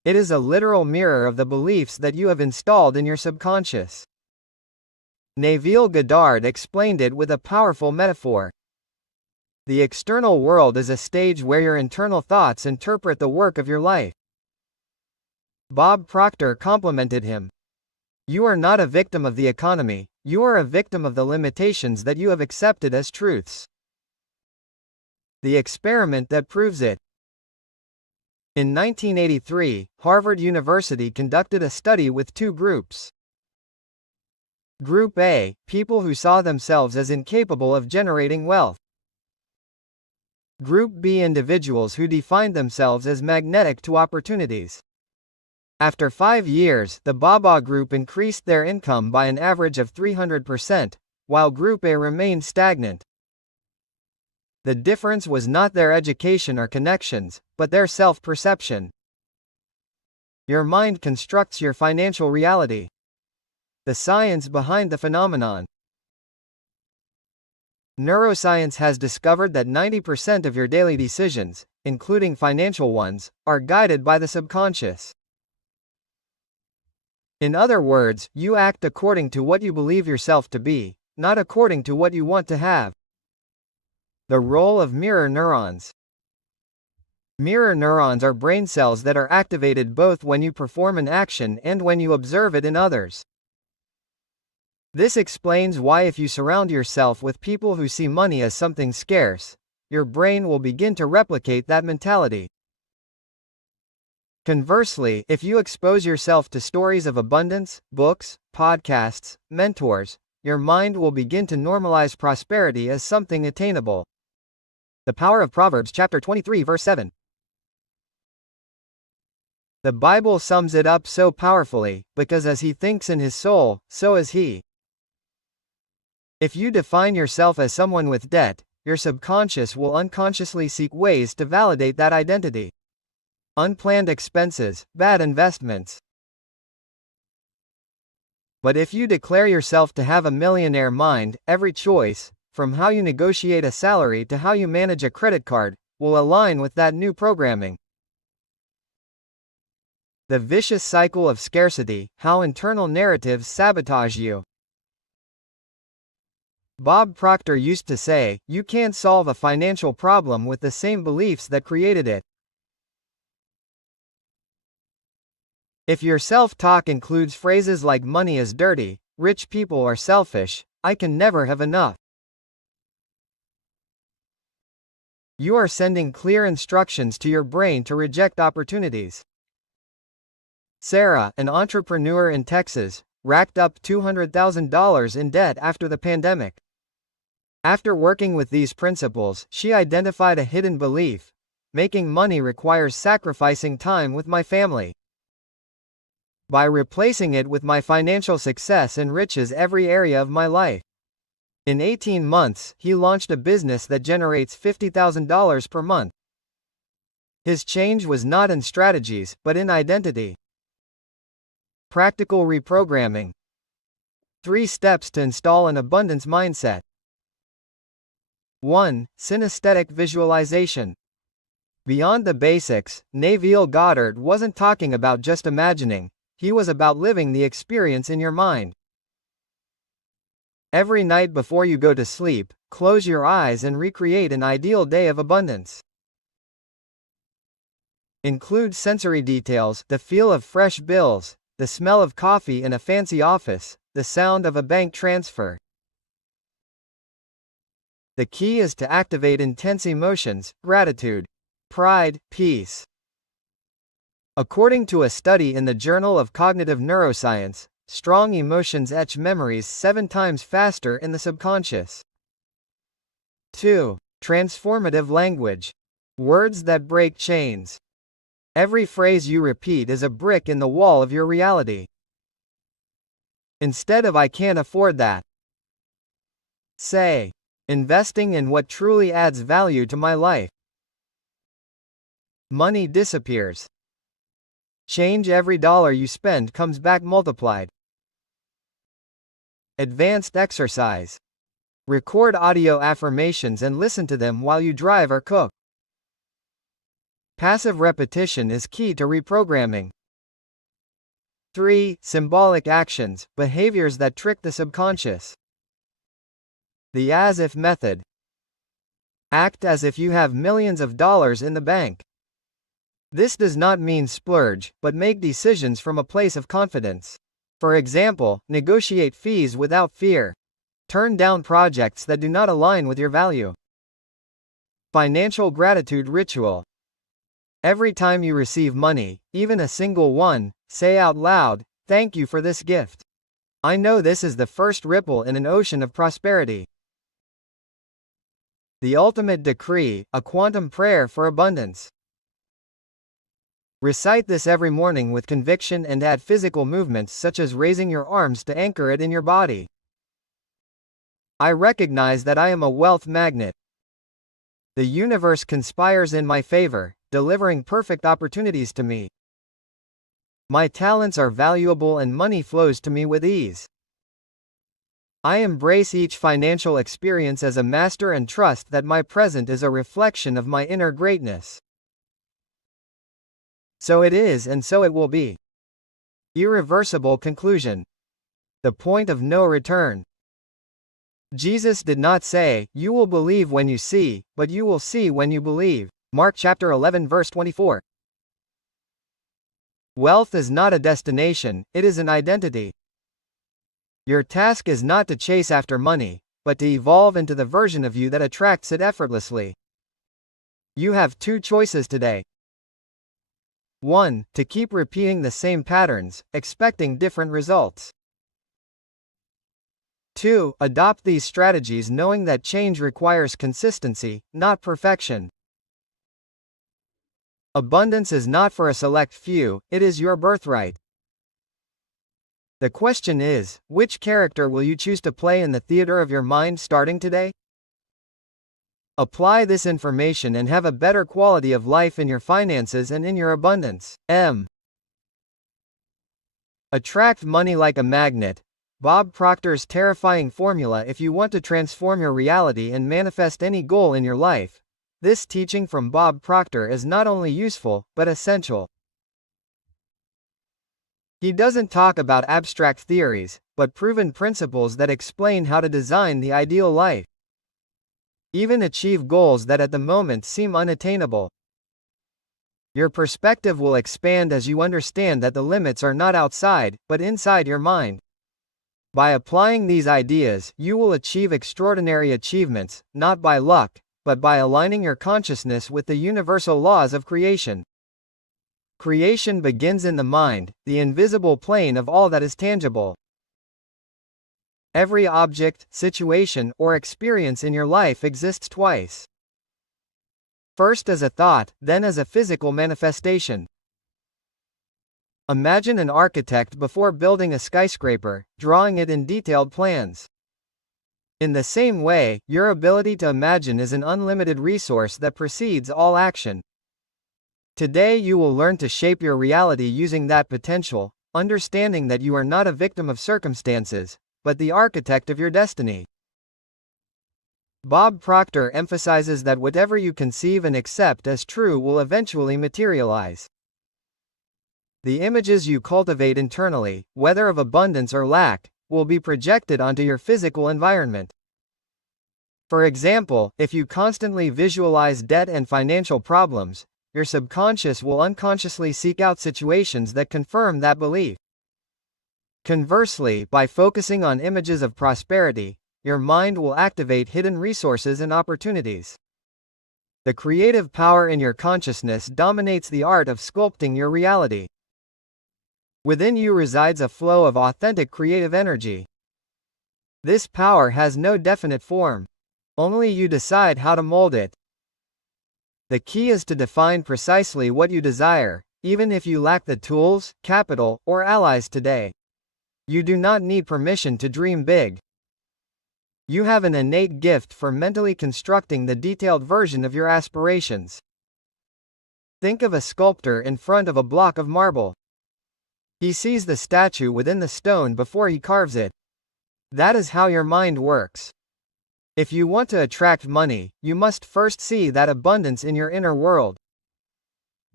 It is a literal mirror of the beliefs that you have installed in your subconscious. Neville Goddard explained it with a powerful metaphor. The external world is a stage where your internal thoughts interpret the work of your life. Bob Proctor complimented him. You are not a victim of the economy, you are a victim of the limitations that you have accepted as truths. The experiment that proves it. In 1983, Harvard University conducted a study with two groups. Group A, people who saw themselves as incapable of generating wealth. Group B, individuals who defined themselves as magnetic to opportunities. After 5 years, the BABA group increased their income by an average of 300%, while Group A remained stagnant. The difference was not their education or connections, but their self-perception. Your mind constructs your financial reality. The science behind the phenomenon. Neuroscience has discovered that 90% of your daily decisions, including financial ones, are guided by the subconscious. In other words, you act according to what you believe yourself to be, not according to what you want to have. The role of mirror neurons. Mirror neurons are brain cells that are activated both when you perform an action and when you observe it in others. This explains why if you surround yourself with people who see money as something scarce, your brain will begin to replicate that mentality. Conversely, if you expose yourself to stories of abundance, books, podcasts, mentors, your mind will begin to normalize prosperity as something attainable. The power of Proverbs chapter 23 verse 7. The Bible sums it up so powerfully, because as he thinks in his soul, so is he. If you define yourself as someone with debt, your subconscious will unconsciously seek ways to validate that identity. Unplanned expenses, bad investments. But if you declare yourself to have a millionaire mind, every choice, from how you negotiate a salary to how you manage a credit card, will align with that new programming. The vicious cycle of scarcity, how internal narratives sabotage you. Bob Proctor used to say, you can't solve a financial problem with the same beliefs that created it. If your self-talk includes phrases like money is dirty, rich people are selfish, I can never have enough, you are sending clear instructions to your brain to reject opportunities. Sarah, an entrepreneur in Texas, racked up $200,000 in debt after the pandemic. After working with these principles, she identified a hidden belief: making money requires sacrificing time with my family. By replacing it with my financial success enriches every area of my life. In 18 months, he launched a business that generates $50,000 per month. His change was not in strategies, but in identity. Practical reprogramming. 3 steps to install an abundance mindset. 1. Synesthetic visualization. Beyond the basics, Neville Goddard wasn't talking about just imagining, he was about living the experience in your mind. Every night before you go to sleep, close your eyes and recreate an ideal day of abundance. Include sensory details, the feel of fresh bills, the smell of coffee in a fancy office, the sound of a bank transfer. The key is to activate intense emotions: gratitude, pride, peace. According to a study in the Journal of Cognitive Neuroscience, strong emotions etch memories 7 times faster in the subconscious. 2. Transformative language. Words that break chains. Every phrase you repeat is a brick in the wall of your reality. Instead of "I can't afford that," say, "Investing in what truly adds value to my life." Money disappears. Change: every dollar you spend comes back multiplied. Advanced exercise. Record audio affirmations and listen to them while you drive or cook. Passive repetition is key to reprogramming. 3. Symbolic actions, behaviors that trick the subconscious. The as-if method. Act as if you have millions of dollars in the bank. This does not mean splurge, but make decisions from a place of confidence. For example, negotiate fees without fear. Turn down projects that do not align with your value. Financial gratitude ritual. Every time you receive money, even a single one, say out loud, "Thank you for this gift. I know this is the first ripple in an ocean of prosperity." The ultimate decree, a quantum prayer for abundance. Recite this every morning with conviction and add physical movements such as raising your arms to anchor it in your body. I recognize that I am a wealth magnet. The universe conspires in my favor, delivering perfect opportunities to me. My talents are valuable and money flows to me with ease. I embrace each financial experience as a master and trust that my present is a reflection of my inner greatness. So it is and so it will be. Irreversible conclusion. The point of no return. Jesus did not say, "You will believe when you see," but "You will see when you believe." Mark chapter 11 verse 24. Wealth is not a destination, it is an identity. Your task is not to chase after money, but to evolve into the version of you that attracts it effortlessly. You have two choices today. 1. To keep repeating the same patterns, expecting different results. 2. Adopt these strategies knowing that change requires consistency, not perfection. Abundance is not for a select few, it is your birthright. The question is, which character will you choose to play in the theater of your mind starting today? Apply this information and have a better quality of life in your finances and in your abundance. Attract money like a magnet. Bob Proctor's terrifying formula. If you want to transform your reality and manifest any goal in your life, this teaching from Bob Proctor is not only useful, but essential. He doesn't talk about abstract theories, but proven principles that explain how to design the ideal life. Even achieve goals that at the moment seem unattainable. Your perspective will expand as you understand that the limits are not outside, but inside your mind. By applying these ideas, you will achieve extraordinary achievements, not by luck, but by aligning your consciousness with the universal laws of creation. Creation begins in the mind, the invisible plane of all that is tangible. Every object, situation, or experience in your life exists twice. First as a thought, then as a physical manifestation. Imagine an architect before building a skyscraper, drawing it in detailed plans. In the same way, your ability to imagine is an unlimited resource that precedes all action. Today you will learn to shape your reality using that potential, understanding that you are not a victim of circumstances, but the architect of your destiny. Bob Proctor emphasizes that whatever you conceive and accept as true will eventually materialize. The images you cultivate internally, whether of abundance or lack, will be projected onto your physical environment. For example, if you constantly visualize debt and financial problems, your subconscious will unconsciously seek out situations that confirm that belief. Conversely, by focusing on images of prosperity, your mind will activate hidden resources and opportunities. The creative power in your consciousness dominates the art of sculpting your reality. Within you resides a flow of authentic creative energy. This power has no definite form. Only you decide how to mold it. The key is to define precisely what you desire, even if you lack the tools, capital, or allies today. You do not need permission to dream big. You have an innate gift for mentally constructing the detailed version of your aspirations. Think of a sculptor in front of a block of marble. He sees the statue within the stone before he carves it. That is how your mind works. If you want to attract money, you must first see that abundance in your inner world.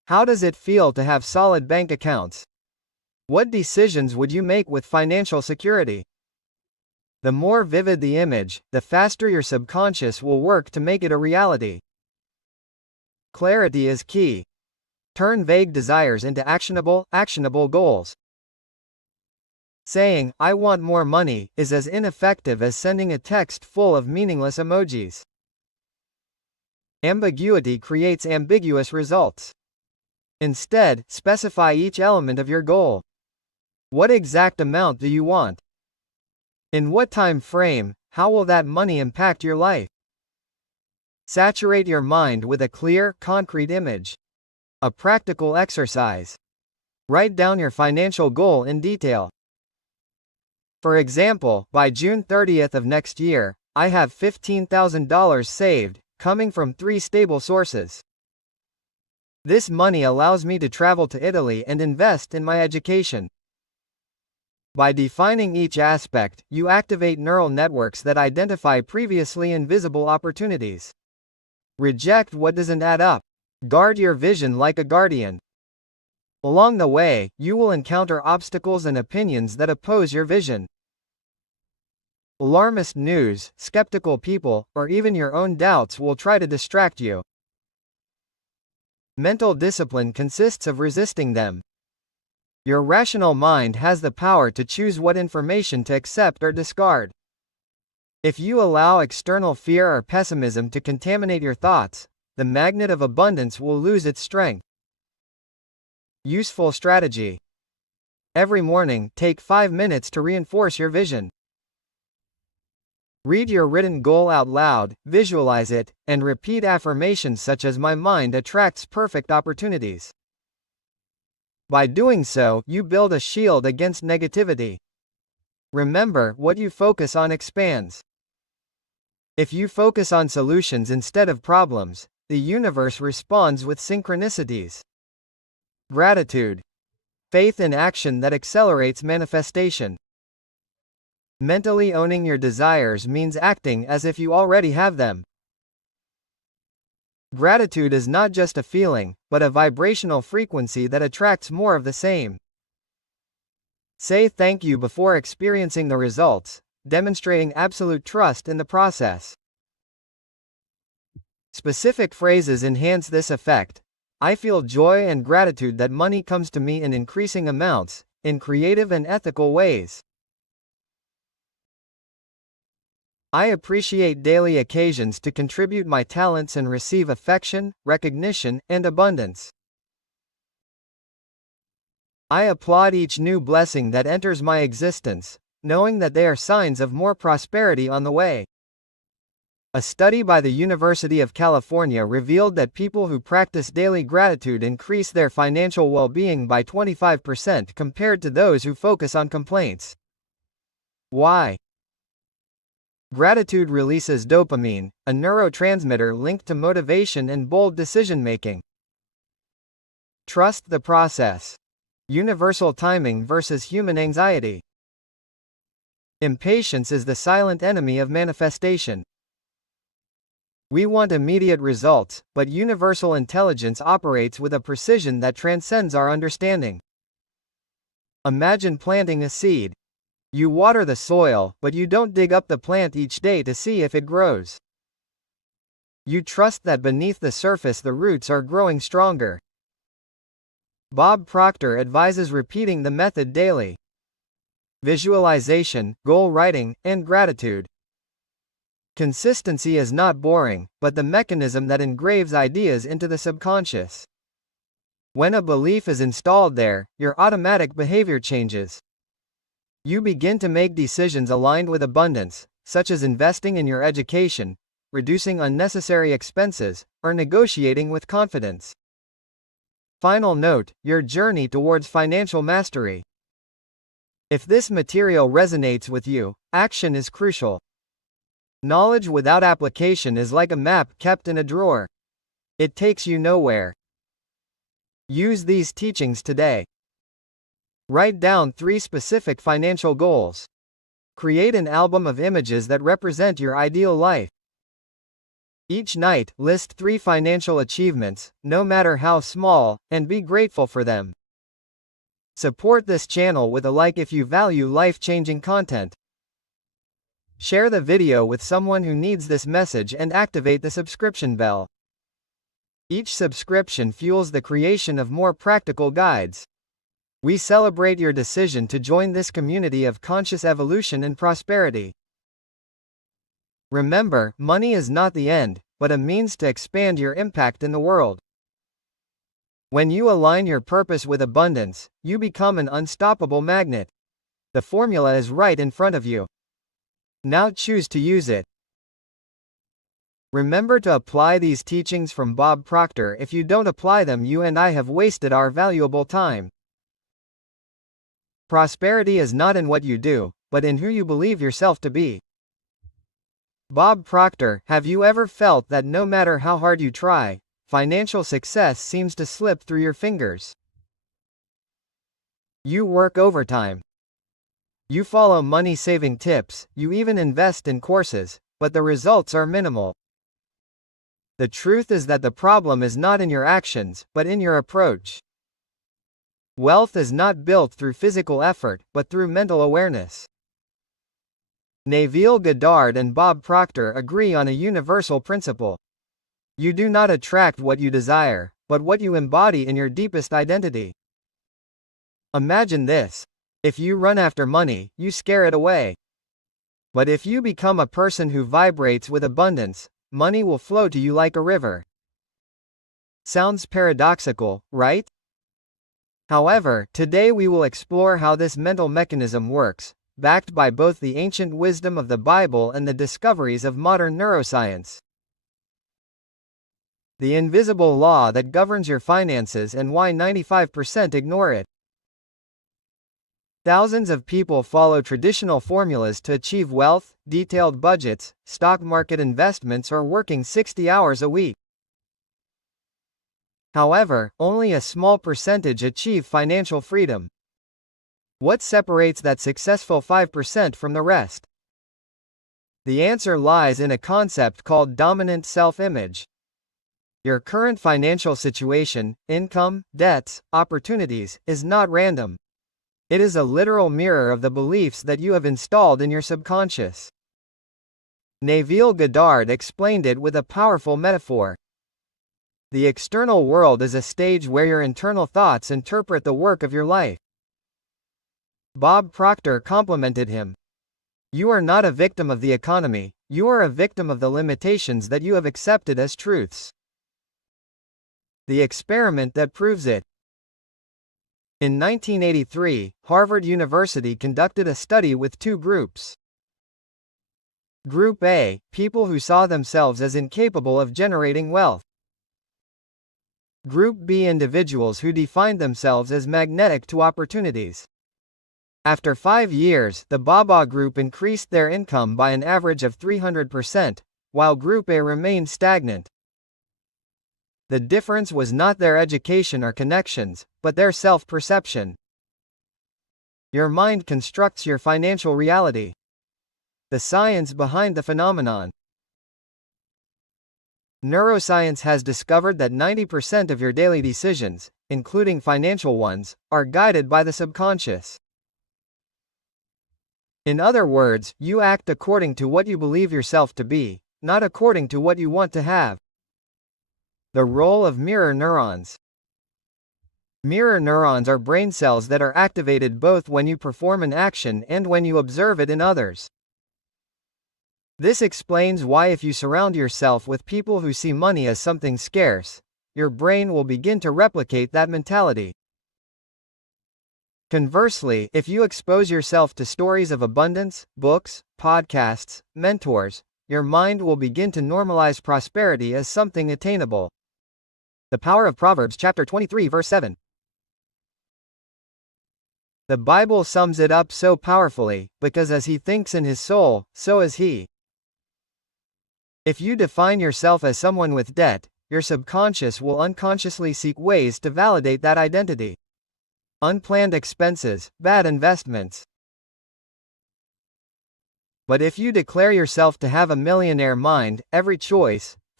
How does it feel to have solid bank accounts? What decisions would you make with financial security? The more vivid the image, the faster your subconscious will work to make it a reality. Clarity is key. Turn vague desires into actionable goals. Saying, "I want more money," is as ineffective as sending a text full of meaningless emojis. Ambiguity creates ambiguous results. Instead, specify each element of your goal. What exact amount do you want? In what time frame? How will that money impact your life? Saturate your mind with a clear, concrete image. A practical exercise. Write down your financial goal in detail. For example, by June 30th of next year, I have $15,000 saved, coming from 3 stable sources. This money allows me to travel to Italy and invest in my education. By defining each aspect, you activate neural networks that identify previously invisible opportunities. Reject what doesn't add up. Guard your vision like a guardian. Along the way, you will encounter obstacles and opinions that oppose your vision. Alarmist news, skeptical people, or even your own doubts will try to distract you. Mental discipline consists of resisting them. Your rational mind has the power to choose what information to accept or discard. If you allow external fear or pessimism to contaminate your thoughts, the magnet of abundance will lose its strength. Useful strategy. Every morning, take 5 minutes to reinforce your vision. Read your written goal out loud, visualize it, and repeat affirmations such as "My mind attracts perfect opportunities." By doing so, you build a shield against negativity. Remember, what you focus on expands. If you focus on solutions instead of problems, the universe responds with synchronicities. Gratitude. Faith in action that accelerates manifestation. Mentally owning your desires means acting as if you already have them. Gratitude is not just a feeling, but a vibrational frequency that attracts more of the same. Say thank you before experiencing the results, demonstrating absolute trust in the process. Specific phrases enhance this effect. I feel joy and gratitude that money comes to me in increasing amounts, in creative and ethical ways. I appreciate daily occasions to contribute my talents and receive affection, recognition, and abundance. I applaud each new blessing that enters my existence, knowing that they are signs of more prosperity on the way. A study by the University of California revealed that people who practice daily gratitude increase their financial well-being by 25% compared to those who focus on complaints. Why? Gratitude releases dopamine, a neurotransmitter linked to motivation and bold decision-making. Trust the process. Universal timing versus human anxiety. Impatience is the silent enemy of manifestation. We want immediate results, but universal intelligence operates with a precision that transcends our understanding. Imagine planting a seed. You water the soil, but you don't dig up the plant each day to see if it grows. You trust that beneath the surface the roots are growing stronger. Bob Proctor advises repeating the method daily. Visualization, goal writing, and gratitude. Consistency is not boring, but the mechanism that engraves ideas into the subconscious. When a belief is installed there, your automatic behavior changes. You begin to make decisions aligned with abundance, such as investing in your education, reducing unnecessary expenses, or negotiating with confidence. Final note: your journey towards financial mastery. If this material resonates with you, action is crucial. Knowledge without application is like a map kept in a drawer. It takes you nowhere. Use these teachings today. Write down 3 specific financial goals. Create an album of images that represent your ideal life. Each night, list 3 financial achievements, no matter how small, and be grateful for them. Support this channel with a like if you value life-changing content. Share the video with someone who needs this message and activate the subscription bell. Each subscription fuels the creation of more practical guides. We celebrate your decision to join this community of conscious evolution and prosperity. Remember, money is not the end, but a means to expand your impact in the world. When you align your purpose with abundance, you become an unstoppable magnet. The formula is right in front of you. Now choose to use it. Remember to apply these teachings from Bob Proctor. If you don't apply them, you and I have wasted our valuable time. Prosperity is not in what you do, but in who you believe yourself to be. Bob Proctor. Have you ever felt that no matter how hard you try, financial success seems to slip through your fingers? You work overtime. You follow money-saving tips, you even invest in courses, but the results are minimal. The truth is that the problem is not in your actions, but in your approach. Wealth is not built through physical effort, but through mental awareness. Neville Goddard and Bob Proctor agree on a universal principle. You do not attract what you desire, but what you embody in your deepest identity. Imagine this. If you run after money, you scare it away. But if you become a person who vibrates with abundance, money will flow to you like a river. Sounds paradoxical, right? However, today we will explore how this mental mechanism works, backed by both the ancient wisdom of the Bible and the discoveries of modern neuroscience. The invisible law that governs your finances and why 95% ignore it. Thousands of people follow traditional formulas to achieve wealth, detailed budgets, stock market investments, or working 60 hours a week. However, only a small percentage achieve financial freedom. What separates that successful 5% from the rest? The answer lies in a concept called dominant self-image. Your current financial situation, income, debts, opportunities, is not random. It is a literal mirror of the beliefs that you have installed in your subconscious. Neville Goddard explained it with a powerful metaphor. The external world is a stage where your internal thoughts interpret the work of your life. Bob Proctor complimented him. You are not a victim of the economy, you are a victim of the limitations that you have accepted as truths. The experiment that proves it. In 1983, Harvard University conducted a study with 2 groups. Group A, people who saw themselves as incapable of generating wealth. Group B, individuals who defined themselves as magnetic to opportunities. After 5 years, the BABA group increased their income by an average of 300%, while Group A remained stagnant. The difference was not their education or connections, but their self-perception. Your mind constructs your financial reality. The science behind the phenomenon. Neuroscience has discovered that 90% of your daily decisions, including financial ones, are guided by the subconscious. In other words, you act according to what you believe yourself to be, not according to what you want to have. The role of mirror neurons. Mirror neurons are brain cells that are activated both when you perform an action and when you observe it in others. This explains why if you surround yourself with people who see money as something scarce, your brain will begin to replicate that mentality. Conversely, if you expose yourself to stories of abundance, books, podcasts, mentors, your mind will begin to normalize prosperity as something attainable. The power of Proverbs chapter 23 verse 7. The Bible sums it up so powerfully, because as he thinks in his soul, so is he. If you define yourself as someone with debt, your subconscious will unconsciously seek ways to validate that identity. Unplanned expenses, bad investments. But if you declare yourself to have a millionaire mind, every choice,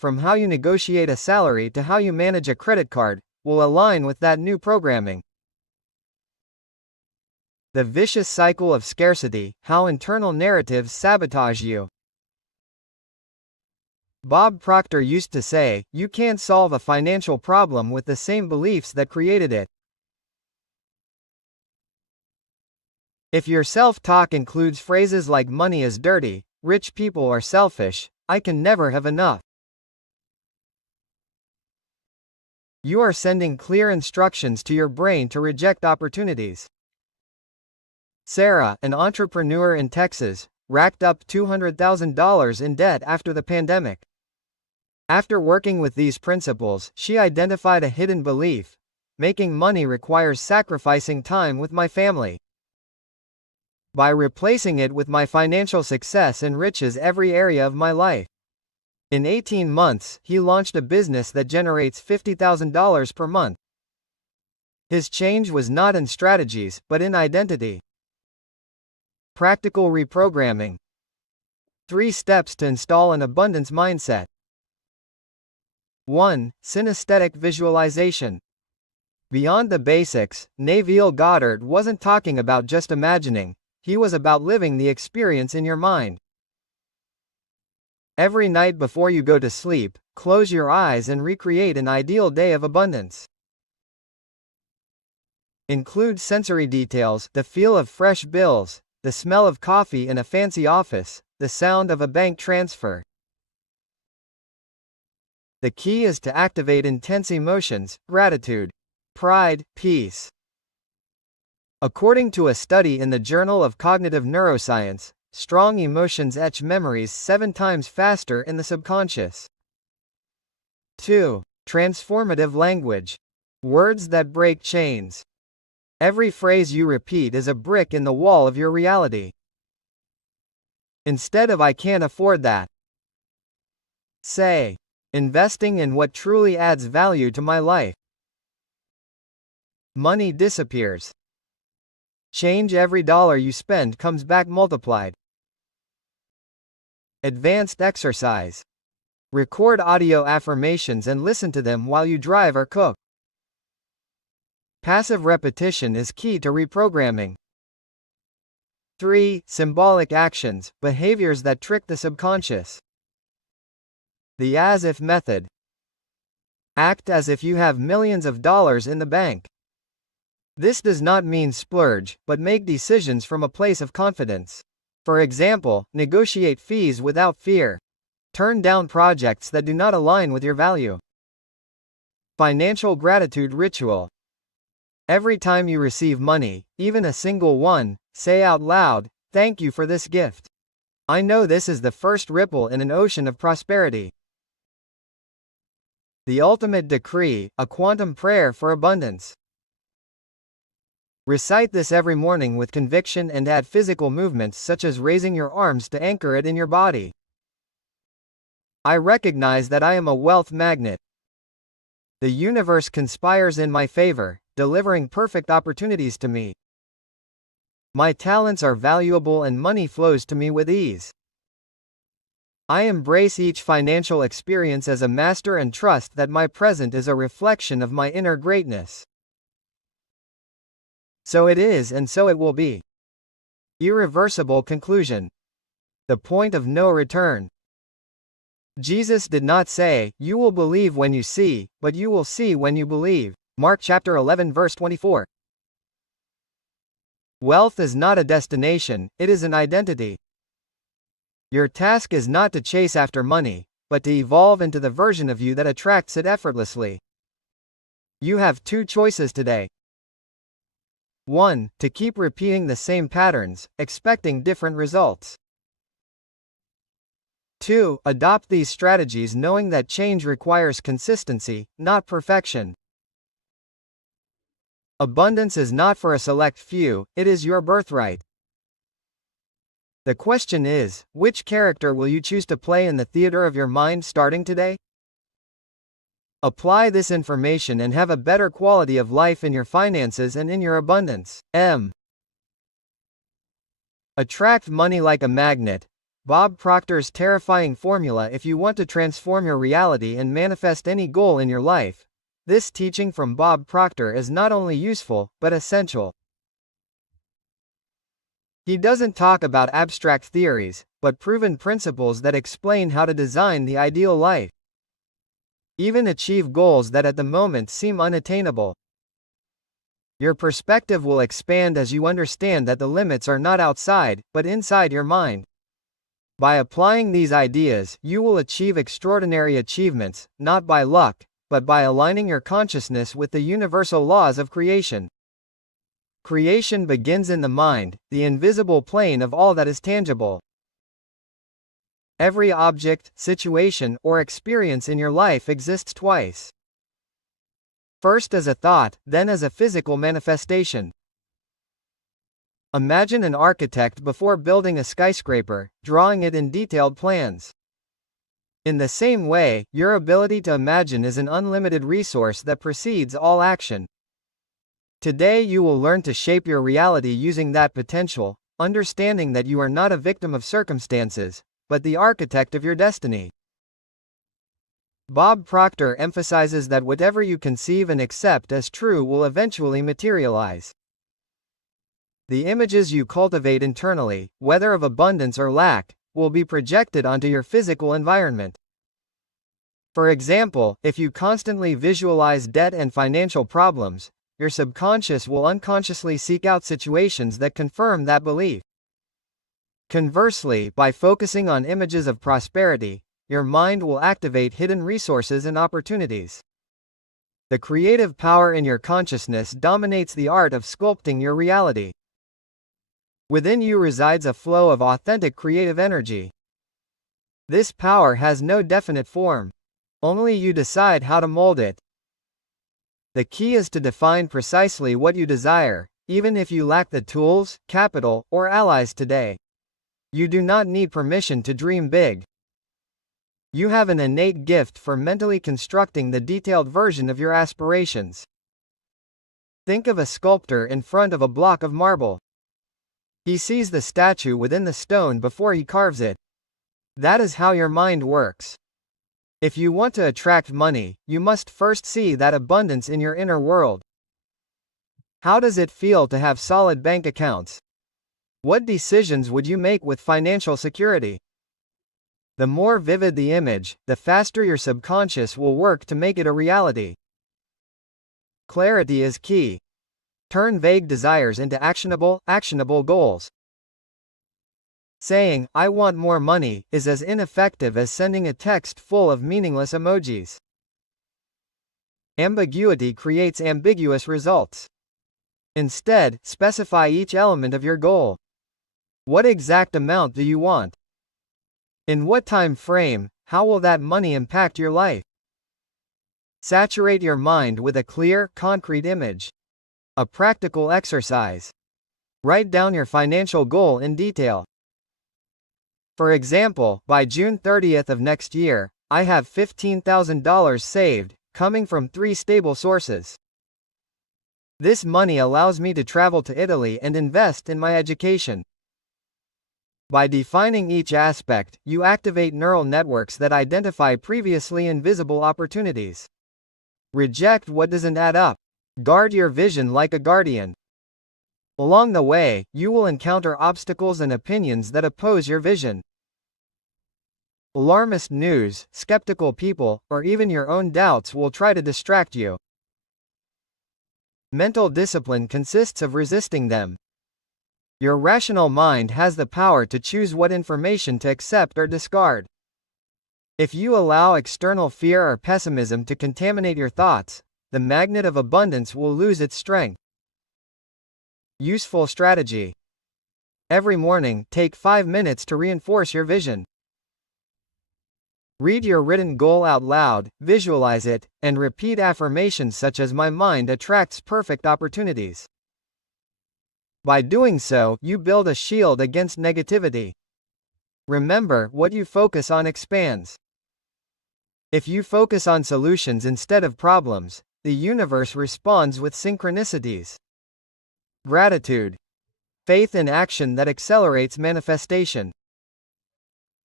from how you negotiate a salary to how you manage a credit card, will align with that new programming. The vicious cycle of scarcity, how internal narratives sabotage you. Bob Proctor used to say, "You can't solve a financial problem with the same beliefs that created it." If your self-talk includes phrases like "money is dirty," "rich people are selfish," "I can never have enough," you are sending clear instructions to your brain to reject opportunities. Sarah, an entrepreneur in Texas, racked up $200,000 in debt after the pandemic. After working with these principles, she identified a hidden belief: making money requires sacrificing time with my family. By replacing it with my financial success enriches every area of my life. In 18 months, he launched a business that generates $50,000 per month. His change was not in strategies, but in identity. Practical reprogramming. 3 steps to install an abundance mindset. 1. Synesthetic visualization. Beyond the basics, Neville Goddard wasn't talking about just imagining, he was about living the experience in your mind. Every night before you go to sleep, close your eyes and recreate an ideal day of abundance. Include sensory details: the feel of fresh bills, the smell of coffee in a fancy office, the sound of a bank transfer. The key is to activate intense emotions: gratitude, pride, peace. According to a study in the Journal of Cognitive Neuroscience, strong emotions etch memories 7 times faster in the subconscious. 2. Transformative language. Words that break chains. Every phrase you repeat is a brick in the wall of your reality. Instead of "I can't afford that," say, "Investing in what truly adds value to my life." Money disappears. Change: every dollar you spend comes back multiplied. Advanced exercise. Record audio affirmations and listen to them while you drive or cook. Passive repetition is key to reprogramming. 3. Symbolic actions, behaviors that trick the subconscious. The as-if method. Act as if you have millions of dollars in the bank. This does not mean splurge, but make decisions from a place of confidence. For example, negotiate fees without fear. Turn down projects that do not align with your value. Financial gratitude ritual. Every time you receive money, even a single one, say out loud, "Thank you for this gift. I know this is the first ripple in an ocean of prosperity." The ultimate decree, a quantum prayer for abundance. Recite this every morning with conviction and add physical movements such as raising your arms to anchor it in your body. I recognize that I am a wealth magnet. The universe conspires in my favor, delivering perfect opportunities to me. My talents are valuable and money flows to me with ease. I embrace each financial experience as a master and trust that my present is a reflection of my inner greatness. So it is and so it will be. Irreversible conclusion. The point of no return. Jesus did not say, "You will believe when you see," but "You will see when you believe." Mark chapter 11 verse 24. Wealth is not a destination, it is an identity. Your task is not to chase after money, but to evolve into the version of you that attracts it effortlessly. You have 2 choices today. 1. To keep repeating the same patterns, expecting different results. 2. Adopt these strategies knowing that change requires consistency, not perfection. Abundance is not for a select few, it is your birthright. The question is, which character will you choose to play in the theater of your mind starting today? Apply this information and have a better quality of life in your finances and in your abundance. Attract money like a magnet. Bob Proctor's terrifying formula if you want to transform your reality and manifest any goal in your life. This teaching from Bob Proctor is not only useful, but essential. He doesn't talk about abstract theories, but proven principles that explain how to design the ideal life. Even achieve goals that at the moment seem unattainable. Your perspective will expand as you understand that the limits are not outside, but inside your mind. By applying these ideas, you will achieve extraordinary achievements, not by luck, but by aligning your consciousness with the universal laws of creation. Creation begins in the mind, the invisible plane of all that is tangible. Every object, situation, or experience in your life exists twice. First as a thought, then as a physical manifestation. Imagine an architect before building a skyscraper, drawing it in detailed plans. In the same way, your ability to imagine is an unlimited resource that precedes all action. Today you will learn to shape your reality using that potential, understanding that you are not a victim of circumstances, but the architect of your destiny. Bob Proctor emphasizes that whatever you conceive and accept as true will eventually materialize. The images you cultivate internally, whether of abundance or lack, will be projected onto your physical environment. For example, if you constantly visualize debt and financial problems, your subconscious will unconsciously seek out situations that confirm that belief. Conversely, by focusing on images of prosperity, your mind will activate hidden resources and opportunities. The creative power in your consciousness dominates the art of sculpting your reality. Within you resides a flow of authentic creative energy. This power has no definite form. Only you decide how to mold it. The key is to define precisely what you desire, even if you lack the tools, capital, or allies today. You do not need permission to dream big. You have an innate gift for mentally constructing the detailed version of your aspirations. Think of a sculptor in front of a block of marble. He sees the statue within the stone before he carves it. That is how your mind works. If you want to attract money, you must first see that abundance in your inner world. How does it feel to have solid bank accounts? What decisions would you make with financial security? The more vivid the image, the faster your subconscious will work to make it a reality. Clarity is key. Turn vague desires into actionable goals. Saying, "I want more money," is as ineffective as sending a text full of meaningless emojis. Ambiguity creates ambiguous results. Instead, specify each element of your goal. What exact amount do you want? In what time frame? How will that money impact your life? Saturate your mind with a clear, concrete image. A practical exercise. Write down your financial goal in detail. For example, by June 30th of next year, I have $15,000 saved, coming from 3 stable sources. This money allows me to travel to Italy and invest in my education. By defining each aspect, you activate neural networks that identify previously invisible opportunities. Reject what doesn't add up. Guard your vision like a guardian. Along the way, you will encounter obstacles and opinions that oppose your vision. Alarmist news, skeptical people, or even your own doubts will try to distract you. Mental discipline consists of resisting them. Your rational mind has the power to choose what information to accept or discard. If you allow external fear or pessimism to contaminate your thoughts, the magnet of abundance will lose its strength. Useful strategy. Every morning, take 5 minutes to reinforce your vision. Read your written goal out loud, visualize it, and repeat affirmations such as "My mind attracts perfect opportunities." By doing so, you build a shield against negativity. Remember, what you focus on expands. If you focus on solutions instead of problems, the universe responds with synchronicities. Gratitude. Faith in action that accelerates manifestation.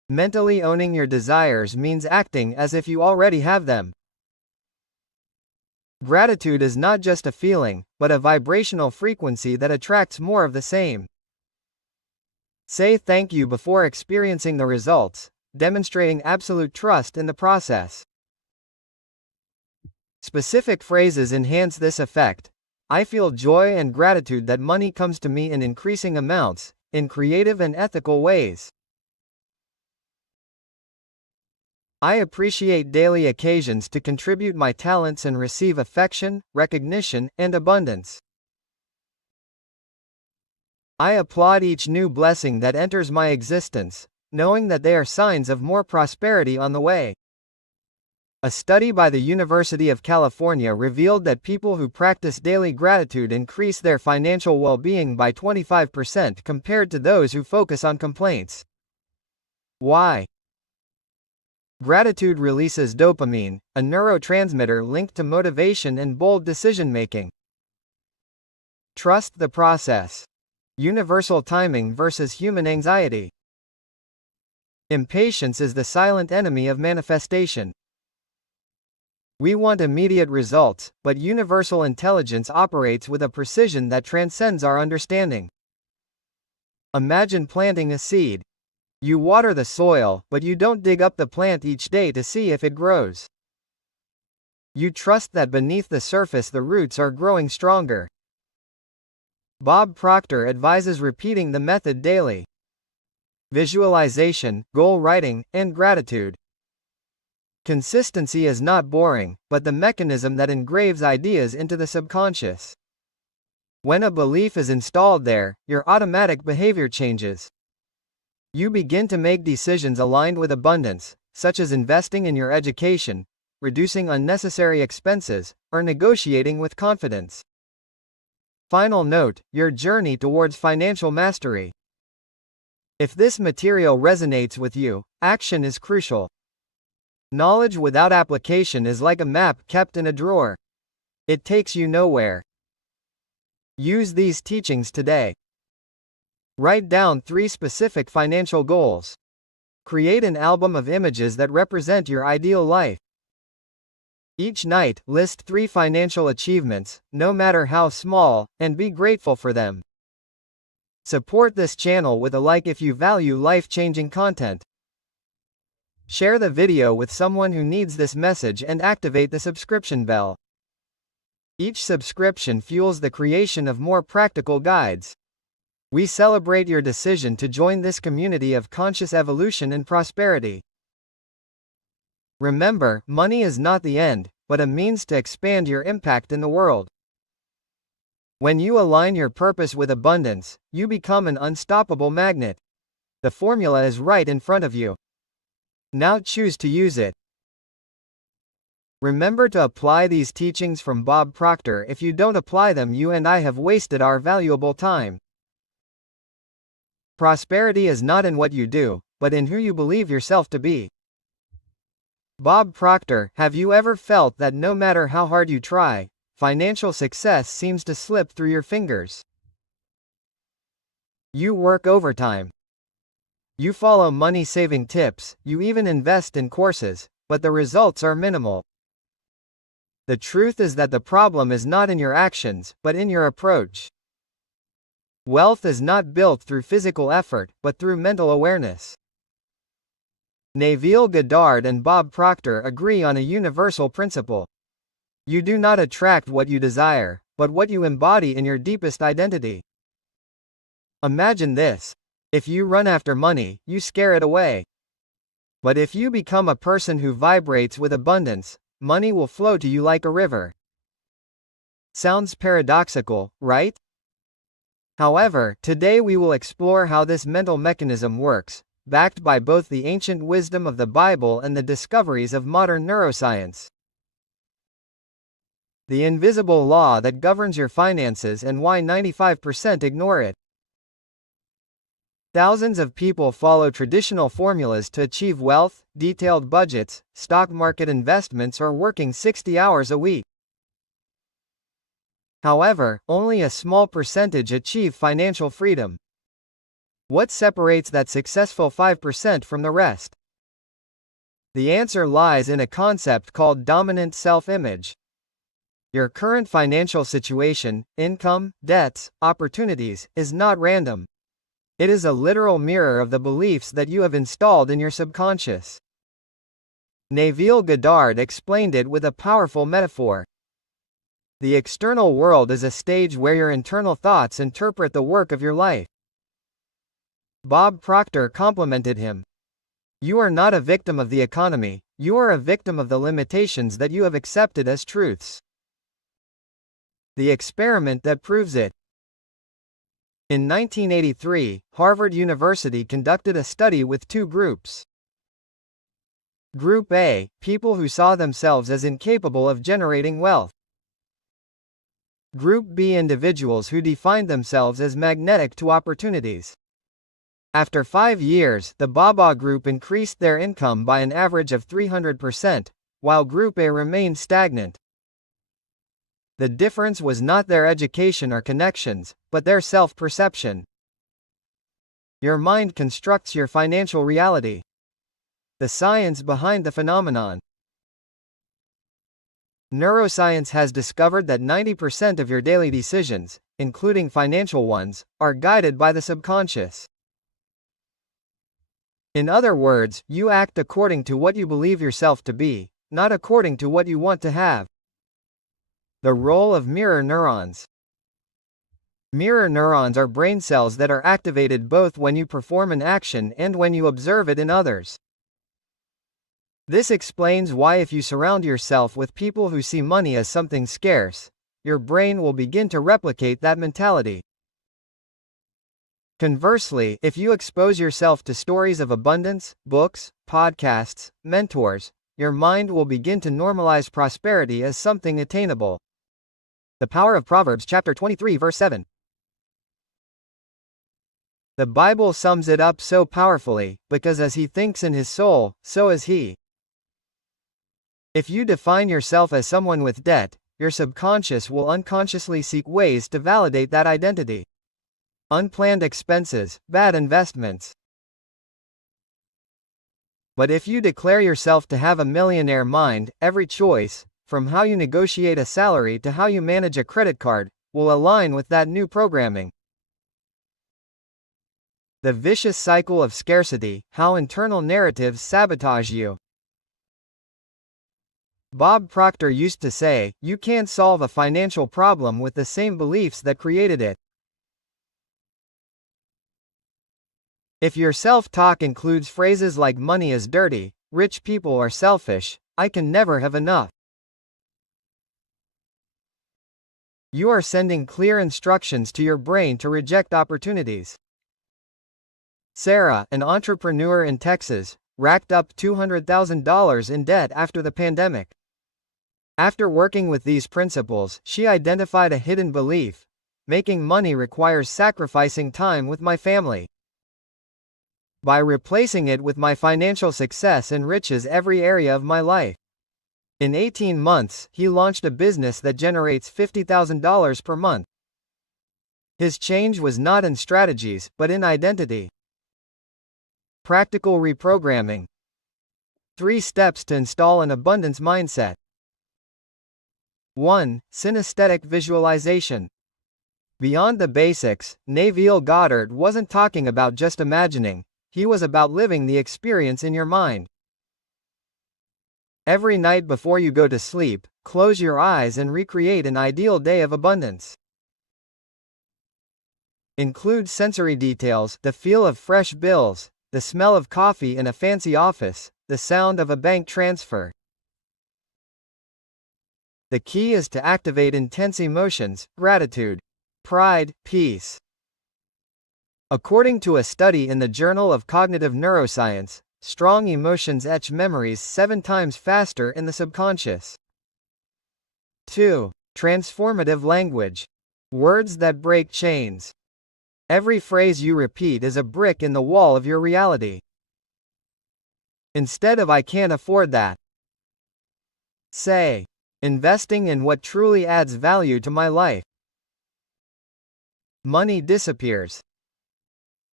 Mentally owning your desires means acting as if you already have them. Gratitude is not just a feeling, but a vibrational frequency that attracts more of the same. Say thank you before experiencing the results, demonstrating absolute trust in the process. Specific phrases enhance this effect. I feel joy and gratitude that money comes to me in increasing amounts, in creative and ethical ways. I appreciate daily occasions to contribute my talents and receive affection, recognition, and abundance. I applaud each new blessing that enters my existence, knowing that they are signs of more prosperity on the way. A study by the University of California revealed that people who practice daily gratitude increase their financial well-being by 25% compared to those who focus on complaints. Why? Gratitude releases dopamine, a neurotransmitter linked to motivation and bold decision-making. Trust the process. Universal timing versus human anxiety. Impatience is the silent enemy of manifestation. We want immediate results, but universal intelligence operates with a precision that transcends our understanding. Imagine planting a seed. You water the soil, but you don't dig up the plant each day to see if it grows. You trust that beneath the surface the roots are growing stronger. Bob Proctor advises repeating the method daily. Visualization, goal writing, and gratitude. Consistency is not boring, but the mechanism that engraves ideas into the subconscious. When a belief is installed there, your automatic behavior changes. You begin to make decisions aligned with abundance, such as investing in your education, reducing unnecessary expenses, or negotiating with confidence. Final note: your journey towards financial mastery. If this material resonates with you, action is crucial. Knowledge without application is like a map kept in a drawer. It takes you nowhere. Use these teachings today. Write down 3 specific financial goals. Create an album of images that represent your ideal life. Each night, list 3 financial achievements, no matter how small, and be grateful for them. Support this channel with a like if you value life-changing content. Share the video with someone who needs this message and activate the subscription bell. Each subscription fuels the creation of more practical guides. We celebrate your decision to join this community of conscious evolution and prosperity. Remember, money is not the end, but a means to expand your impact in the world. When you align your purpose with abundance, you become an unstoppable magnet. The formula is right in front of you. Now choose to use it. Remember to apply these teachings from Bob Proctor. If you don't apply them, you and I have wasted our valuable time. Prosperity is not in what you do, but in who you believe yourself to be. Bob Proctor. Have you ever felt that no matter how hard you try, financial success seems to slip through your fingers? You work overtime. You follow money-saving tips, you even invest in courses, but the results are minimal. The truth is that the problem is not in your actions, but in your approach. Wealth is not built through physical effort, but through mental awareness. Neville Goddard and Bob Proctor agree on a universal principle. You do not attract what you desire, but what you embody in your deepest identity. Imagine this. If you run after money, you scare it away. But if you become a person who vibrates with abundance, money will flow to you like a river. Sounds paradoxical, right? However, today we will explore how this mental mechanism works, backed by both the ancient wisdom of the Bible and the discoveries of modern neuroscience. The invisible law that governs your finances and why 95% ignore it. Thousands of people follow traditional formulas to achieve wealth, detailed budgets, stock market investments, or working 60 hours a week. However, only a small percentage achieve financial freedom. What separates that successful 5% from the rest? The answer lies in a concept called dominant self-image. Your current financial situation, income, debts, opportunities, is not random. It is a literal mirror of the beliefs that you have installed in your subconscious. Neville Goddard explained it with a powerful metaphor. The external world is a stage where your internal thoughts interpret the work of your life. Bob Proctor complimented him. You are not a victim of the economy, you are a victim of the limitations that you have accepted as truths. The experiment that proves it. In 1983, Harvard University conducted a study with two groups. Group A, people who saw themselves as incapable of generating wealth. Group B, individuals who defined themselves as magnetic to opportunities. After 5 years, the BABA group increased their income by an average of 300%, while Group A remained stagnant. The difference was not their education or connections, but their self-perception. Your mind constructs your financial reality. The science behind the phenomenon. Neuroscience has discovered that 90% of your daily decisions, including financial ones, are guided by the subconscious. In other words, you act according to what you believe yourself to be, not according to what you want to have. The role of mirror neurons. Mirror neurons are brain cells that are activated both when you perform an action and when you observe it in others. This explains why if you surround yourself with people who see money as something scarce, your brain will begin to replicate that mentality. Conversely, if you expose yourself to stories of abundance, books, podcasts, mentors, your mind will begin to normalize prosperity as something attainable. The power of Proverbs chapter 23 verse 7. The Bible sums it up so powerfully, because as he thinks in his soul, so is he. If you define yourself as someone with debt, your subconscious will unconsciously seek ways to validate that identity. Unplanned expenses, bad investments. But if you declare yourself to have a millionaire mind, every choice, from how you negotiate a salary to how you manage a credit card, will align with that new programming. The vicious cycle of scarcity, how internal narratives sabotage you. Bob Proctor used to say, you can't solve a financial problem with the same beliefs that created it. If your self-talk includes phrases like money is dirty, rich people are selfish, I can never have enough, you are sending clear instructions to your brain to reject opportunities. Sarah, an entrepreneur in Texas, racked up $200,000 in debt after the pandemic. After working with these principles, she identified a hidden belief: making money requires sacrificing time with my family. By replacing it with my financial success enriches every area of my life. In 18 months, he launched a business that generates $50,000 per month. His change was not in strategies, but in identity. Practical reprogramming. 3 steps to install an abundance mindset. 1. Synesthetic visualization. Beyond the basics, Neville Goddard wasn't talking about just imagining, he was about living the experience in your mind. Every night before you go to sleep, close your eyes and recreate an ideal day of abundance. Include sensory details, the feel of fresh bills, the smell of coffee in a fancy office, the sound of a bank transfer. The key is to activate intense emotions: gratitude, pride, peace. According to a study in the Journal of Cognitive Neuroscience, strong emotions etch memories 7 times faster in the subconscious. 2. Transformative language. Words that break chains. Every phrase you repeat is a brick in the wall of your reality. Instead of "I can't afford that," say, "Investing in what truly adds value to my life." Money disappears.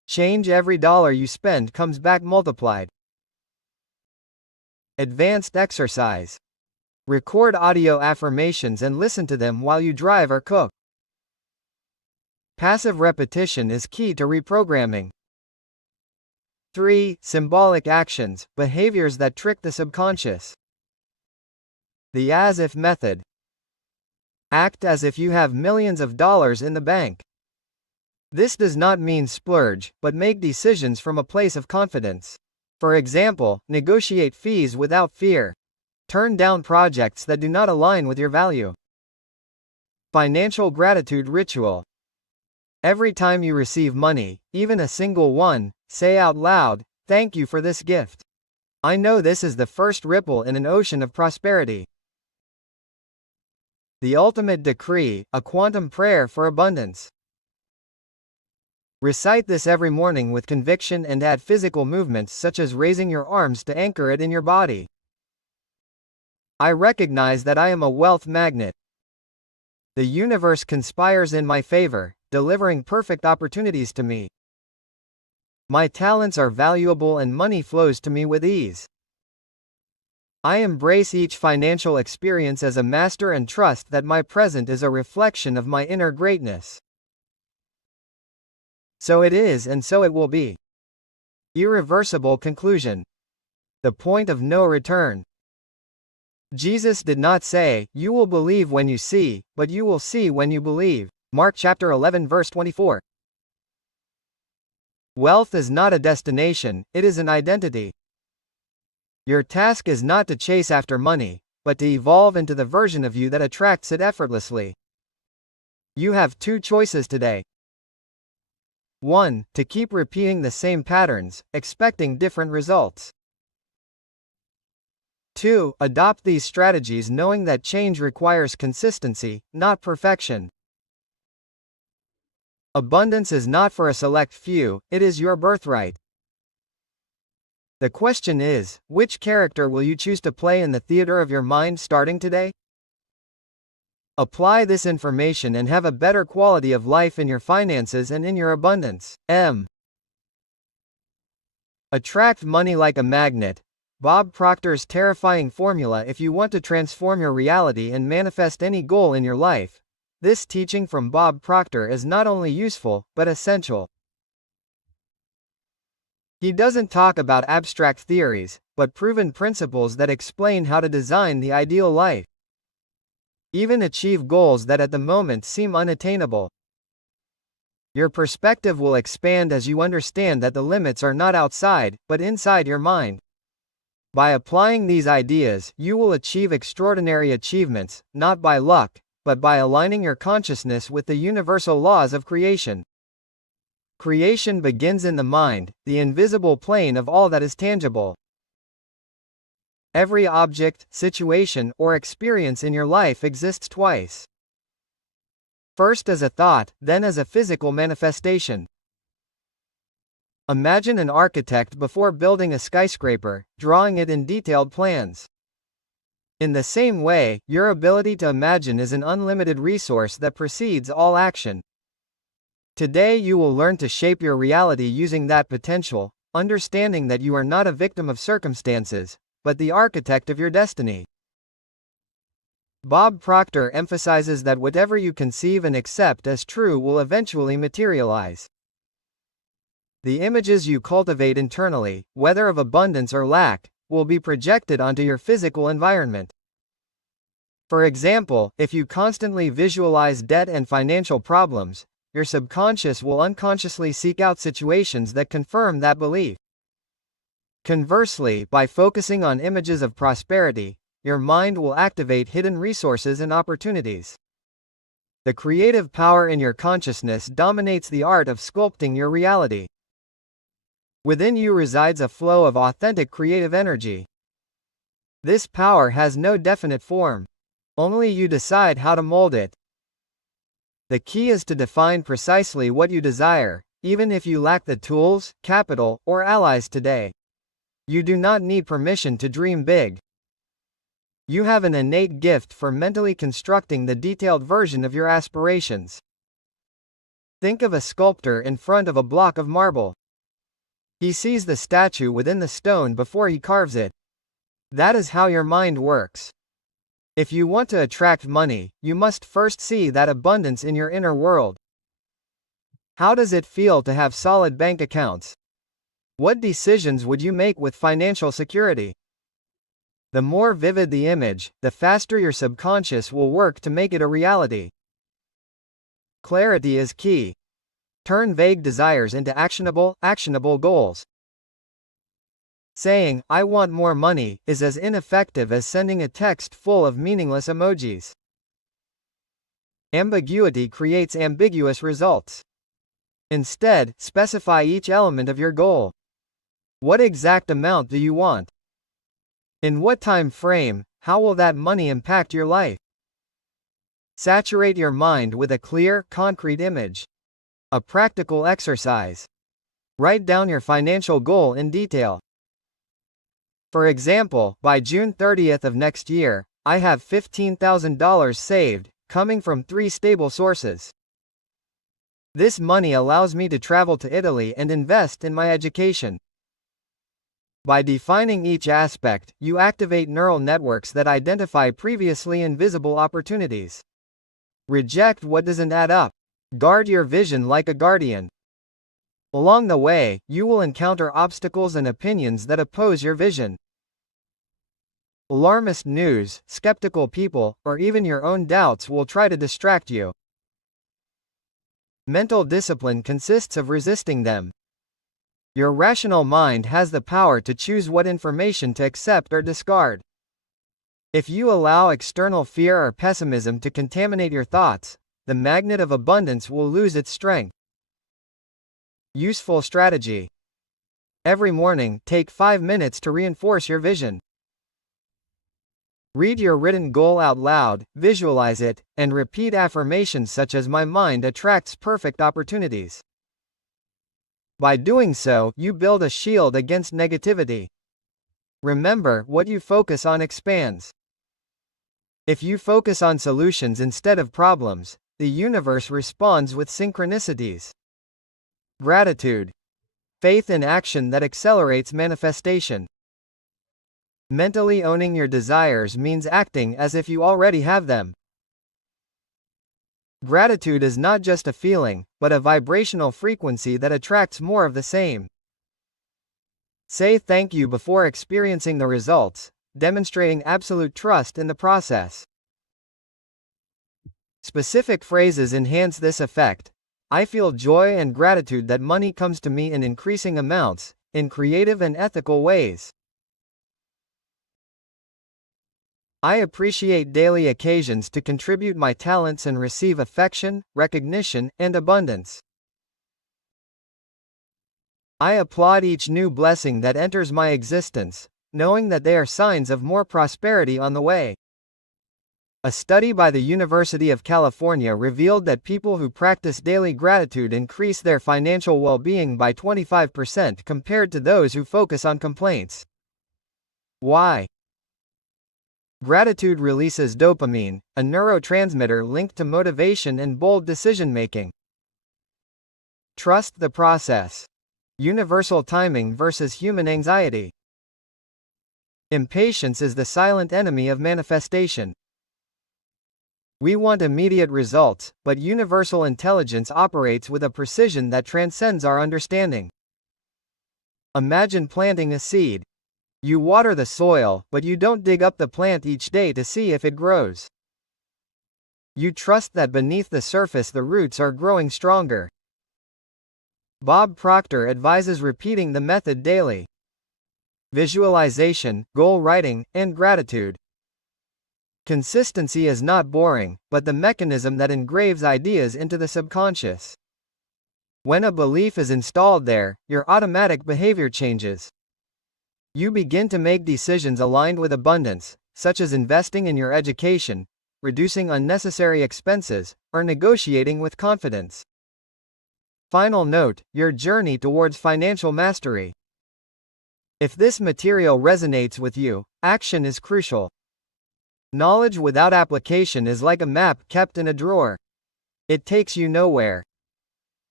Change every dollar you spend comes back multiplied. Advanced exercise. Record audio affirmations and listen to them while you drive or cook. Passive repetition is key to reprogramming. 3. Symbolic actions, behaviors that trick the subconscious. The as-if method. Act as if you have millions of dollars in the bank. This does not mean splurge, but make decisions from a place of confidence. For example, negotiate fees without fear. Turn down projects that do not align with your value. Financial gratitude ritual. Every time you receive money, even a single one, say out loud, "Thank you for this gift. I know this is the first ripple in an ocean of prosperity." The ultimate decree, a quantum prayer for abundance. Recite this every morning with conviction and add physical movements such as raising your arms to anchor it in your body. I recognize that I am a wealth magnet. The universe conspires in my favor, delivering perfect opportunities to me. My talents are valuable and money flows to me with ease. I embrace each financial experience as a master and trust that my present is a reflection of my inner greatness. So it is and so it will be. Irreversible conclusion. The point of no return. Jesus did not say, "You will believe when you see," but "You will see when you believe." Mark chapter 11 verse 24. Wealth is not a destination, it is an identity. Your task is not to chase after money, but to evolve into the version of you that attracts it effortlessly. You have two choices today. 1. To keep repeating the same patterns, expecting different results. 2. Adopt these strategies knowing that change requires consistency, not perfection. Abundance is not for a select few, it is your birthright. The question is, which character will you choose to play in the theater of your mind starting today? Apply this information and have a better quality of life in your finances and in your abundance. Attract money like a magnet. Bob Proctor's terrifying formula. If you want to transform your reality and manifest any goal in your life, this teaching from Bob Proctor is not only useful, but essential. He doesn't talk about abstract theories, but proven principles that explain how to design the ideal life. Even achieve goals that at the moment seem unattainable. Your perspective will expand as you understand that the limits are not outside, but inside your mind. By applying these ideas, you will achieve extraordinary achievements, not by luck, but by aligning your consciousness with the universal laws of creation. Creation begins in the mind, the invisible plane of all that is tangible. Every object, situation, or experience in your life exists twice. First as a thought, then as a physical manifestation. Imagine an architect before building a skyscraper, drawing it in detailed plans. In the same way, your ability to imagine is an unlimited resource that precedes all action. Today you will learn to shape your reality using that potential, understanding that you are not a victim of circumstances, but the architect of your destiny. Bob Proctor emphasizes that whatever you conceive and accept as true will eventually materialize. The images you cultivate internally, whether of abundance or lack, will be projected onto your physical environment. For example, if you constantly visualize debt and financial problems, your subconscious will unconsciously seek out situations that confirm that belief. Conversely, by focusing on images of prosperity, your mind will activate hidden resources and opportunities. The creative power in your consciousness dominates the art of sculpting your reality. Within you resides a flow of authentic creative energy. This power has no definite form. Only you decide how to mold it. The key is to define precisely what you desire, even if you lack the tools, capital, or allies today. You do not need permission to dream big. You have an innate gift for mentally constructing the detailed version of your aspirations. Think of a sculptor in front of a block of marble. He sees the statue within the stone before he carves it. That is how your mind works. If you want to attract money, you must first see that abundance in your inner world. How does it feel to have solid bank accounts? What decisions would you make with financial security? The more vivid the image, the faster your subconscious will work to make it a reality. Clarity is key. Turn vague desires into actionable goals. Saying, "I want more money," is as ineffective as sending a text full of meaningless emojis. Ambiguity creates ambiguous results. Instead, specify each element of your goal. What exact amount do you want? In what time frame? How will that money impact your life? Saturate your mind with a clear, concrete image. A practical exercise. Write down your financial goal in detail. For example, by June 30th of next year, I have $15,000 saved, coming from 3 stable sources. This money allows me to travel to Italy and invest in my education. By defining each aspect, you activate neural networks that identify previously invisible opportunities. Reject what doesn't add up. Guard your vision like a guardian. Along the way, you will encounter obstacles and opinions that oppose your vision. Alarmist news, skeptical people, or even your own doubts will try to distract you. Mental discipline consists of resisting them. Your rational mind has the power to choose what information to accept or discard. If you allow external fear or pessimism to contaminate your thoughts, the magnet of abundance will lose its strength. Useful strategy. Every morning, take 5 minutes to reinforce your vision. Read your written goal out loud, visualize it, and repeat affirmations such as "My mind attracts perfect opportunities." By doing so, you build a shield against negativity. Remember, what you focus on expands. If you focus on solutions instead of problems, the universe responds with synchronicities. Gratitude. Faith in action that accelerates manifestation. Mentally owning your desires means acting as if you already have them. Gratitude is not just a feeling, but a vibrational frequency that attracts more of the same. Say thank you before experiencing the results, demonstrating absolute trust in the process. Specific phrases enhance this effect. I feel joy and gratitude that money comes to me in increasing amounts, in creative and ethical ways. I appreciate daily occasions to contribute my talents and receive affection, recognition, and abundance. I applaud each new blessing that enters my existence, knowing that they are signs of more prosperity on the way. A study by the University of California revealed that people who practice daily gratitude increase their financial well-being by 25% compared to those who focus on complaints. Why? Gratitude releases dopamine, a neurotransmitter linked to motivation and bold decision-making. Trust the process. Universal timing versus human anxiety. Impatience is the silent enemy of manifestation. We want immediate results, but universal intelligence operates with a precision that transcends our understanding. Imagine planting a seed. You water the soil, but you don't dig up the plant each day to see if it grows. You trust that beneath the surface the roots are growing stronger. Bob Proctor advises repeating the method daily. Visualization, goal writing, and gratitude. Consistency is not boring, but the mechanism that engraves ideas into the subconscious. When a belief is installed there, your automatic behavior changes. You begin to make decisions aligned with abundance, such as investing in your education, reducing unnecessary expenses, or negotiating with confidence. Final note: your journey towards financial mastery. If this material resonates with you, action is crucial. Knowledge without application is like a map kept in a drawer. It takes you nowhere.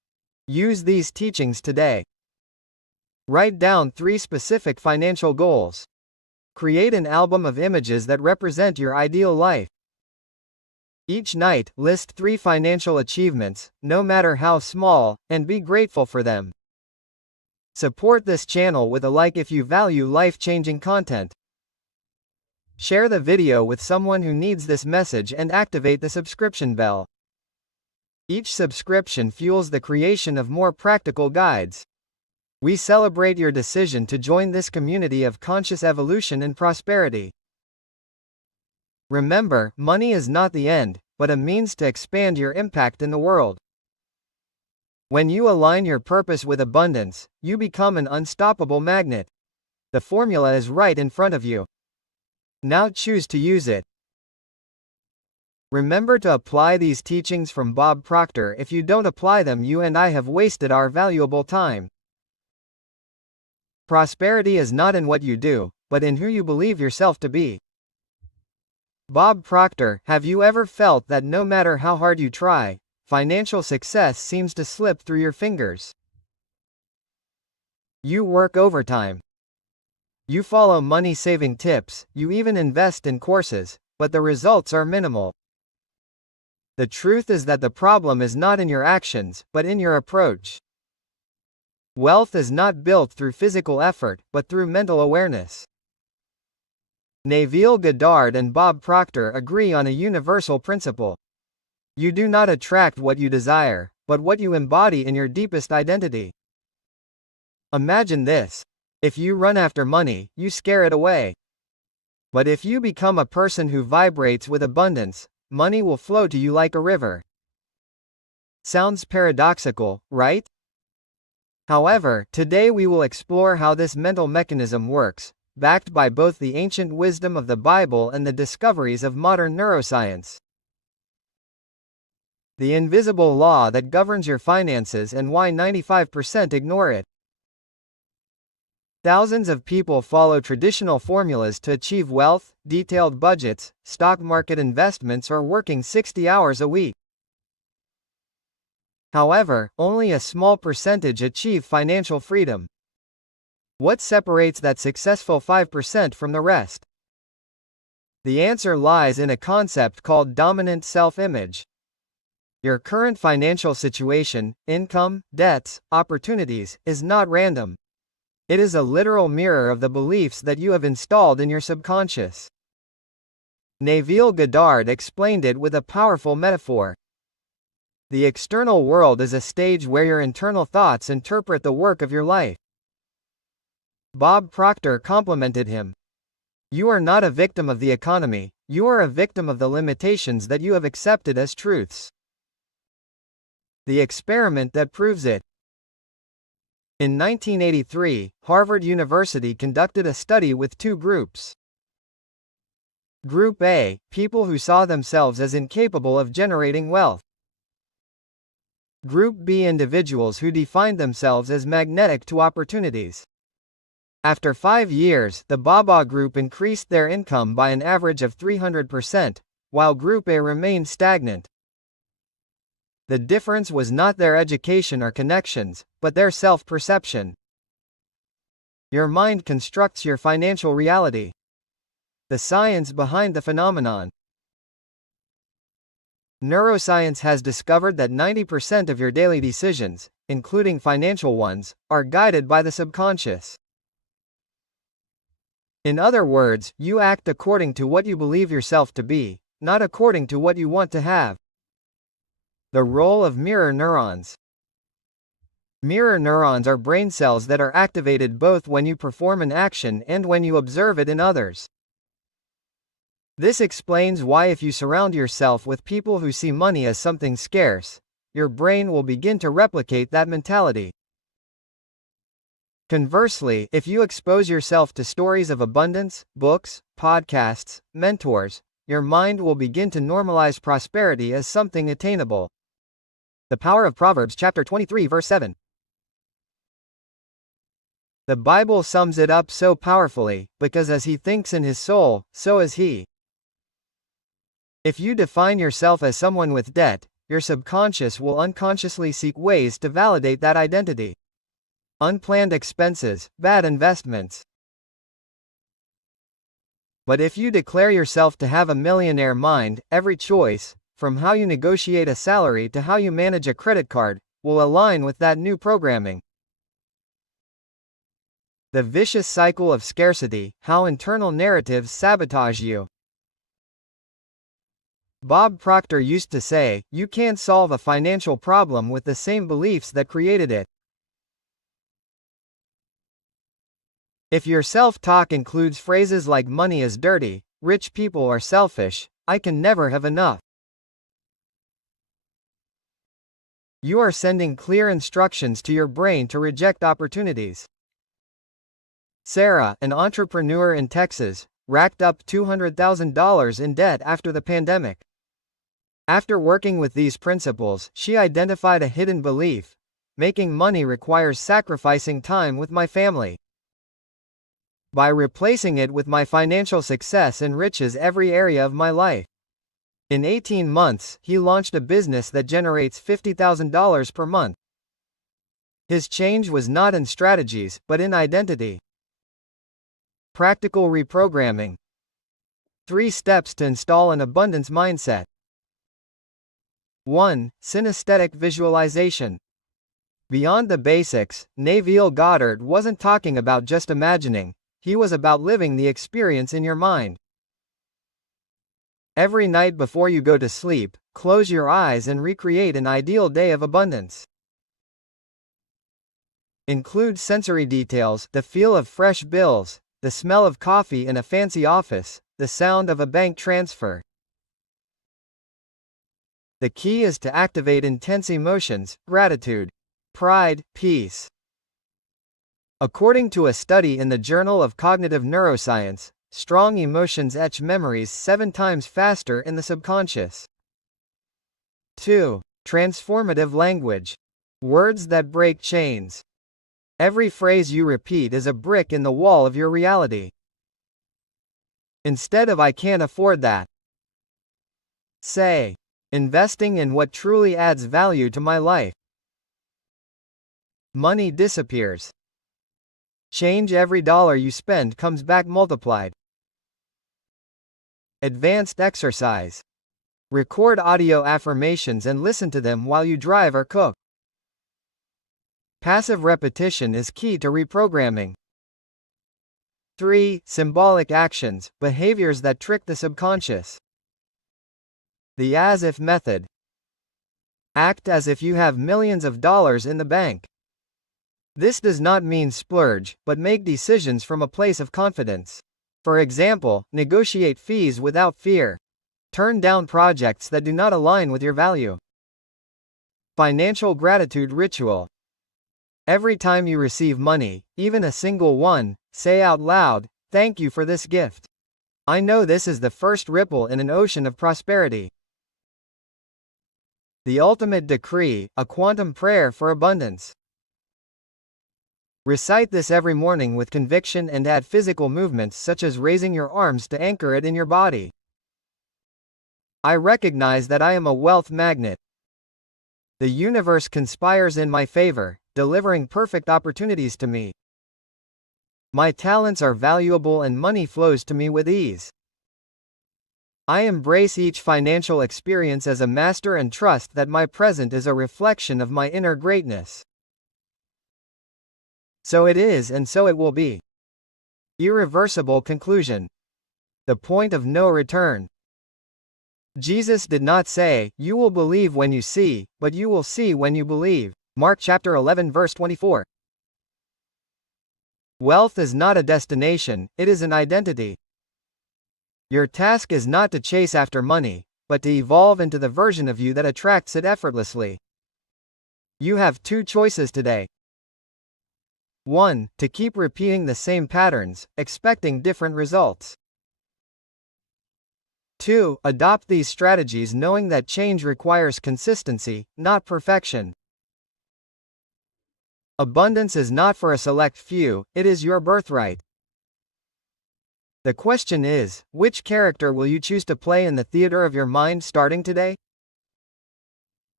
Use these teachings today. Write down 3 specific financial goals. Create an album of images that represent your ideal life. Each night, list 3 financial achievements, no matter how small, and be grateful for them. Support this channel with a like if you value life-changing content. Share the video with someone who needs this message and activate the subscription bell. Each subscription fuels the creation of more practical guides. We celebrate your decision to join this community of conscious evolution and prosperity. Remember, money is not the end, but a means to expand your impact in the world. When you align your purpose with abundance, you become an unstoppable magnet. The formula is right in front of you. Now choose to use it. Remember to apply these teachings from Bob Proctor. If you don't apply them, you and I have wasted our valuable time. Prosperity is not in what you do, but in who you believe yourself to be. Bob Proctor. Have you ever felt that no matter how hard you try, financial success seems to slip through your fingers? You work overtime. You follow money-saving tips, you even invest in courses, but the results are minimal. The truth is that the problem is not in your actions, but in your approach. Wealth is not built through physical effort, but through mental awareness. Neville Goddard and Bob Proctor agree on a universal principle. You do not attract what you desire, but what you embody in your deepest identity. Imagine this. If you run after money, you scare it away. But if you become a person who vibrates with abundance, money will flow to you like a river. Sounds paradoxical, right? However, today we will explore how this mental mechanism works, backed by both the ancient wisdom of the Bible and the discoveries of modern neuroscience. The invisible law that governs your finances and why 95% ignore it. Thousands of people follow traditional formulas to achieve wealth, detailed budgets, stock market investments, or working 60 hours a week. However, only a small percentage achieve financial freedom. What separates that successful 5% from the rest? The answer lies in a concept called dominant self-image. Your current financial situation, income, debts, opportunities, is not random. It is a literal mirror of the beliefs that you have installed in your subconscious. Neville Goddard explained it with a powerful metaphor. The external world is a stage where your internal thoughts interpret the work of your life. Bob Proctor complimented him. You are not a victim of the economy, you are a victim of the limitations that you have accepted as truths. The experiment that proves it. In 1983, Harvard University conducted a study with 2 groups. Group A, people who saw themselves as incapable of generating wealth. Group B, individuals who defined themselves as magnetic to opportunities. After 5 years, the BABA group increased their income by an average of 300%, while Group A remained stagnant. The difference was not their education or connections, but their self-perception. Your mind constructs your financial reality. The science behind the phenomenon. Neuroscience has discovered that 90% of your daily decisions, including financial ones, are guided by the subconscious. In other words, you act according to what you believe yourself to be, not according to what you want to have. The role of mirror neurons. Mirror neurons are brain cells that are activated both when you perform an action and when you observe it in others. This explains why if you surround yourself with people who see money as something scarce, your brain will begin to replicate that mentality. Conversely, if you expose yourself to stories of abundance, books, podcasts, mentors, your mind will begin to normalize prosperity as something attainable. The power of Proverbs chapter 23 verse 7. The Bible sums it up so powerfully, because as he thinks in his soul, so is he. If you define yourself as someone with debt, your subconscious will unconsciously seek ways to validate that identity. Unplanned expenses, bad investments. But if you declare yourself to have a millionaire mind, every choice, from how you negotiate a salary to how you manage a credit card, will align with that new programming. The vicious cycle of scarcity, how internal narratives sabotage you. Bob Proctor used to say, "You can't solve a financial problem with the same beliefs that created it." If your self-talk includes phrases like "money is dirty," "rich people are selfish," "I can never have enough," you are sending clear instructions to your brain to reject opportunities. Sarah, an entrepreneur in Texas, racked up $200,000 in debt after the pandemic. After working with these principles, she identified a hidden belief: making money requires sacrificing time with my family. By replacing it with my financial success enriches every area of my life. In 18 months, he launched a business that generates $50,000 per month. His change was not in strategies, but in identity. Practical reprogramming. 3 steps to install an abundance mindset. 1. Synesthetic visualization. Beyond the basics, Neville Goddard wasn't talking about just imagining, he was about living the experience in your mind. Every night before you go to sleep, close your eyes and recreate an ideal day of abundance. Include sensory details: the feel of fresh bills, the smell of coffee in a fancy office, the sound of a bank transfer. The key is to activate intense emotions: gratitude, pride, peace. According to a study in the Journal of Cognitive Neuroscience, strong emotions etch memories 7 times faster in the subconscious. 2. Transformative language. Words that break chains. Every phrase you repeat is a brick in the wall of your reality. Instead of "I can't afford that," say, "Investing in what truly adds value to my life." Money disappears. Change: every dollar you spend comes back multiplied. Advanced exercise. Record audio affirmations and listen to them while you drive or cook. Passive repetition is key to reprogramming. 3. Symbolic actions, behaviors that trick the subconscious. The as-if method. Act as if you have millions of dollars in the bank. This does not mean splurge, but make decisions from a place of confidence. For example, negotiate fees without fear. Turn down projects that do not align with your value. Financial gratitude ritual. Every time you receive money, even a single one, say out loud, "Thank you for this gift. I know this is the first ripple in an ocean of prosperity." The ultimate decree, a quantum prayer for abundance. Recite this every morning with conviction and add physical movements such as raising your arms to anchor it in your body. I recognize that I am a wealth magnet. The universe conspires in my favor, delivering perfect opportunities to me. My talents are valuable and money flows to me with ease. I embrace each financial experience as a master and trust that my present is a reflection of my inner greatness. So it is and so it will be. Irreversible conclusion. The point of no return. Jesus did not say, "You will believe when you see," but "You will see when you believe." Mark chapter 11 verse 24. Wealth is not a destination, it is an identity. Your task is not to chase after money, but to evolve into the version of you that attracts it effortlessly. You have 2 choices today. 1. To keep repeating the same patterns, expecting different results. 2. Adopt these strategies knowing that change requires consistency, not perfection. Abundance is not for a select few, it is your birthright. The question is, which character will you choose to play in the theater of your mind starting today?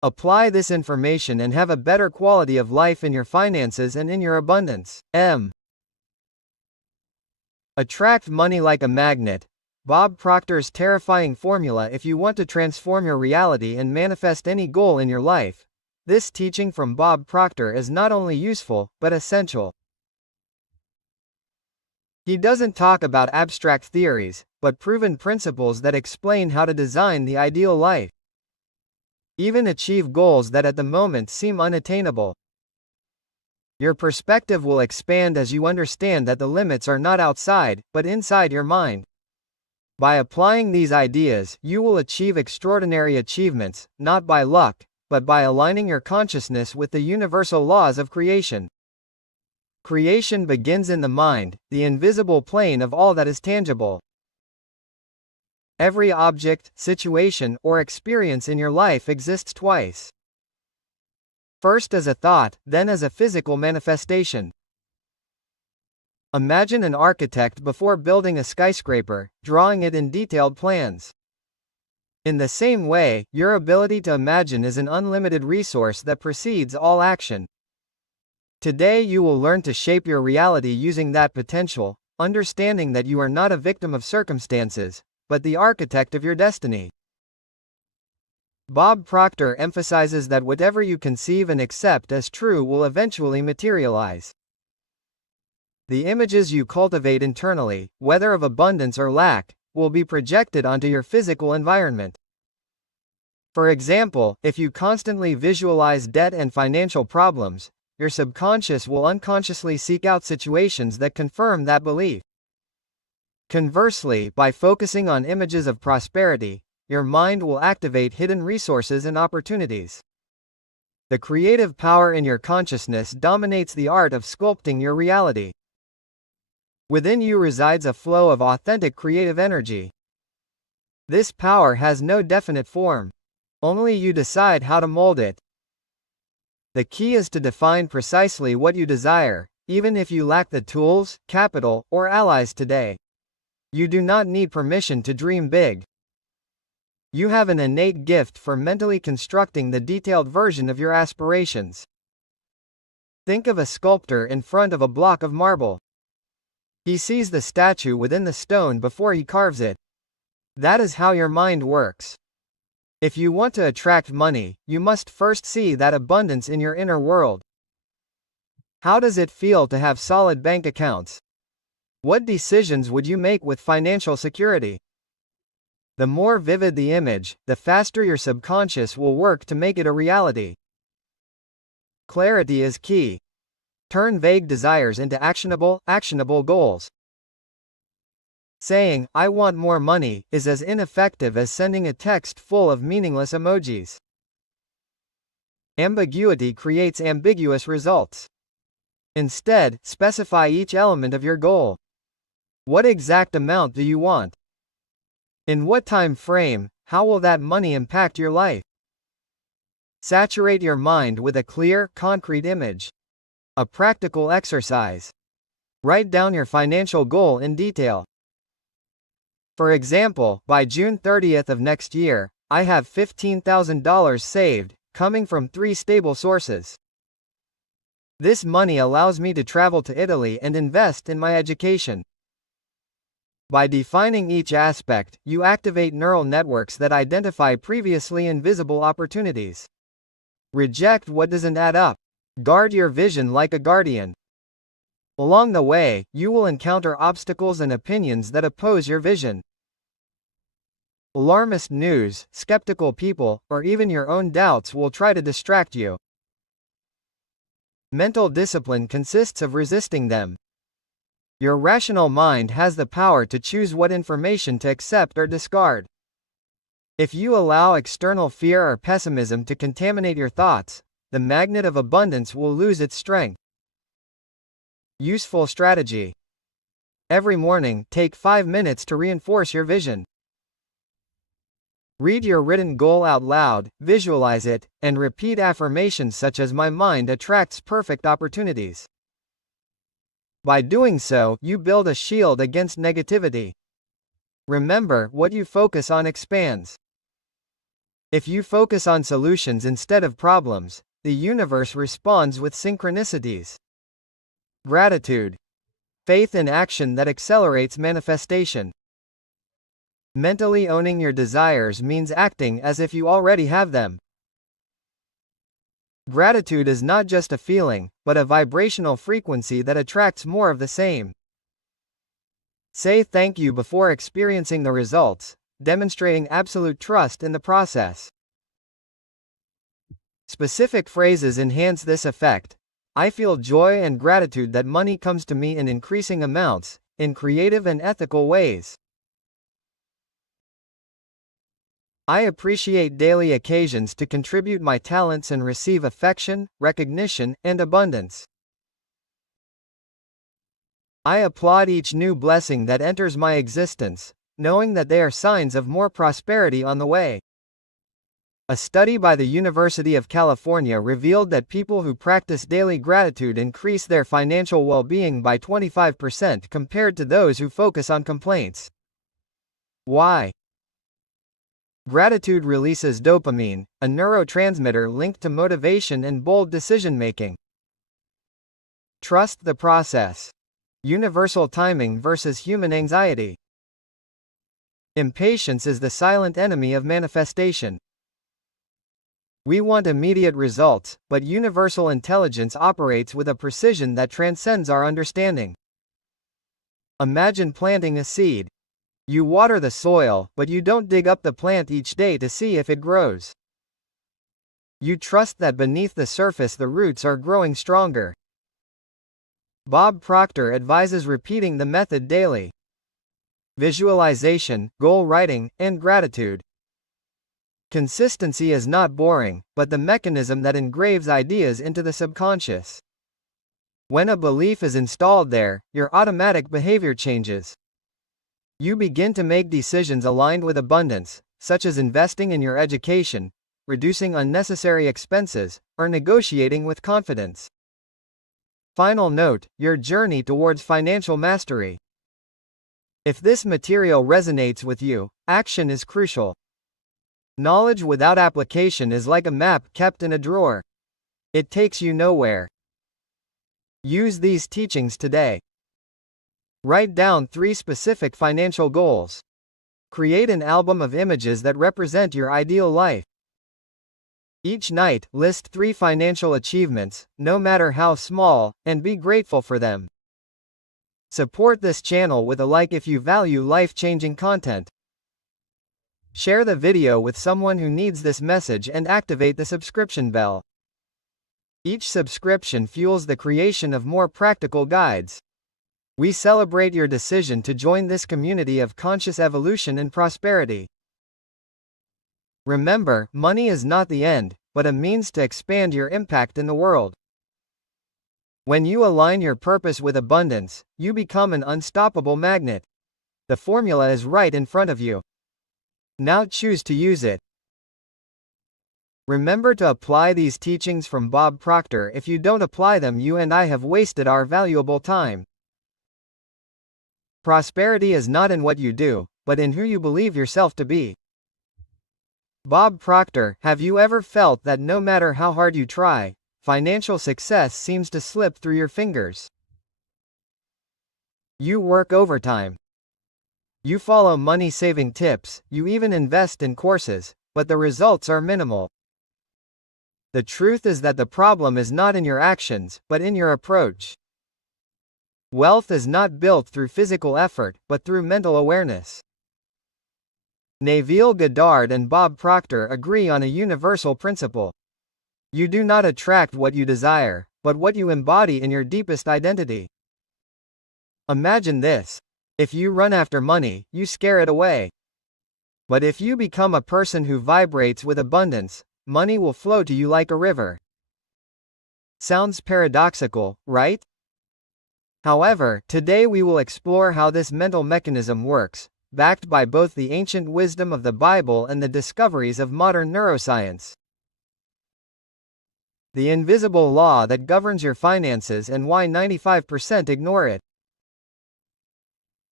Apply this information and have a better quality of life in your finances and in your abundance. Attract money like a magnet. Bob Proctor's terrifying formula if you want to transform your reality and manifest any goal in your life. This teaching from Bob Proctor is not only useful, but essential. He doesn't talk about abstract theories, but proven principles that explain how to design the ideal life. Even achieve goals that at the moment seem unattainable. Your perspective will expand as you understand that the limits are not outside, but inside your mind. By applying these ideas, you will achieve extraordinary achievements, not by luck, but by aligning your consciousness with the universal laws of creation. Creation begins in the mind, the invisible plane of all that is tangible. Every object, situation, or experience in your life exists twice. First as a thought, then as a physical manifestation. Imagine an architect before building a skyscraper, drawing it in detailed plans. In the same way, your ability to imagine is an unlimited resource that precedes all action. Today you will learn to shape your reality using that potential, understanding that you are not a victim of circumstances, but the architect of your destiny. Bob Proctor emphasizes that whatever you conceive and accept as true will eventually materialize. The images you cultivate internally, whether of abundance or lack, will be projected onto your physical environment. For example, if you constantly visualize debt and financial problems, your subconscious will unconsciously seek out situations that confirm that belief. Conversely, by focusing on images of prosperity, your mind will activate hidden resources and opportunities. The creative power in your consciousness dominates the art of sculpting your reality. Within you resides a flow of authentic creative energy. This power has no definite form. Only you decide how to mold it. The key is to define precisely what you desire, even if you lack the tools, capital, or allies today. You do not need permission to dream big. You have an innate gift for mentally constructing the detailed version of your aspirations. Think of a sculptor in front of a block of marble. He sees the statue within the stone before he carves it. That is how your mind works. If you want to attract money, you must first see that abundance in your inner world. How does it feel to have solid bank accounts? What decisions would you make with financial security? The more vivid the image, the faster your subconscious will work to make it a reality. Clarity is key. Turn vague desires into actionable goals. Saying, "I want more money," is as ineffective as sending a text full of meaningless emojis. Ambiguity creates ambiguous results. Instead, specify each element of your goal. What exact amount do you want? In what time frame? How will that money impact your life? Saturate your mind with a clear, concrete image. A practical exercise. Write down your financial goal in detail. For example, by June 30th of next year, I have $15,000 saved, coming from 3 stable sources. This money allows me to travel to Italy and invest in my education. By defining each aspect, you activate neural networks that identify previously invisible opportunities. Reject what doesn't add up. Guard your vision like a guardian. Along the way, you will encounter obstacles and opinions that oppose your vision. Alarmist news, skeptical people, or even your own doubts will try to distract you. Mental discipline consists of resisting them. Your rational mind has the power to choose what information to accept or discard. If you allow external fear or pessimism to contaminate your thoughts, the magnet of abundance will lose its strength. Useful strategy. Every morning, take 5 minutes to reinforce your vision. Read your written goal out loud, visualize it, and repeat affirmations such as "My mind attracts perfect opportunities." By doing so, you build a shield against negativity. Remember, what you focus on expands. If you focus on solutions instead of problems, the universe responds with synchronicities. Gratitude. Faith in action that accelerates manifestation. Mentally owning your desires means acting as if you already have them. Gratitude is not just a feeling, but a vibrational frequency that attracts more of the same. Say thank you before experiencing the results, demonstrating absolute trust in the process. Specific phrases enhance this effect. I feel joy and gratitude that money comes to me in increasing amounts, in creative and ethical ways. I appreciate daily occasions to contribute my talents and receive affection, recognition, and abundance. I applaud each new blessing that enters my existence, knowing that they are signs of more prosperity on the way. A study by the University of California revealed that people who practice daily gratitude increase their financial well-being by 25% compared to those who focus on complaints. Why? Gratitude releases dopamine, a neurotransmitter linked to motivation and bold decision-making. Trust the process. Universal timing versus human anxiety. Impatience is the silent enemy of manifestation. We want immediate results, but universal intelligence operates with a precision that transcends our understanding. Imagine planting a seed. You water the soil, but you don't dig up the plant each day to see if it grows. You trust that beneath the surface the roots are growing stronger. Bob Proctor advises repeating the method daily. Visualization, goal writing, and gratitude. Consistency is not boring, but the mechanism that engraves ideas into the subconscious. When a belief is installed there, your automatic behavior changes. You begin to make decisions aligned with abundance, such as investing in your education, reducing unnecessary expenses, or negotiating with confidence. Final note: your journey towards financial mastery. If this material resonates with you, action is crucial. Knowledge without application is like a map kept in a drawer. It takes you nowhere. Use these teachings today. Write down 3 specific financial goals. Create an album of images that represent your ideal life. Each night, list 3 financial achievements, no matter how small, and be grateful for them. Support this channel with a like if you value life-changing content. Share the video with someone who needs this message and activate the subscription bell. Each subscription fuels the creation of more practical guides. We celebrate your decision to join this community of conscious evolution and prosperity. Remember, money is not the end, but a means to expand your impact in the world. When you align your purpose with abundance, you become an unstoppable magnet. The formula is right in front of you. Now choose to use it. Remember to apply these teachings from Bob Proctor. If you don't apply them, you and I have wasted our valuable time. Prosperity is not in what you do, but in who you believe yourself to be. Bob Proctor. Have you ever felt that no matter how hard you try, financial success seems to slip through your fingers? You work overtime. You follow money-saving tips, you even invest in courses, but the results are minimal. The truth is that the problem is not in your actions, but in your approach. Wealth is not built through physical effort, but through mental awareness. Neville Goddard and Bob Proctor agree on a universal principle. You do not attract what you desire, but what you embody in your deepest identity. Imagine this. If you run after money, you scare it away. But if you become a person who vibrates with abundance, money will flow to you like a river. Sounds paradoxical, right? However, today we will explore how this mental mechanism works, backed by both the ancient wisdom of the Bible and the discoveries of modern neuroscience. The invisible law that governs your finances and why 95% ignore it.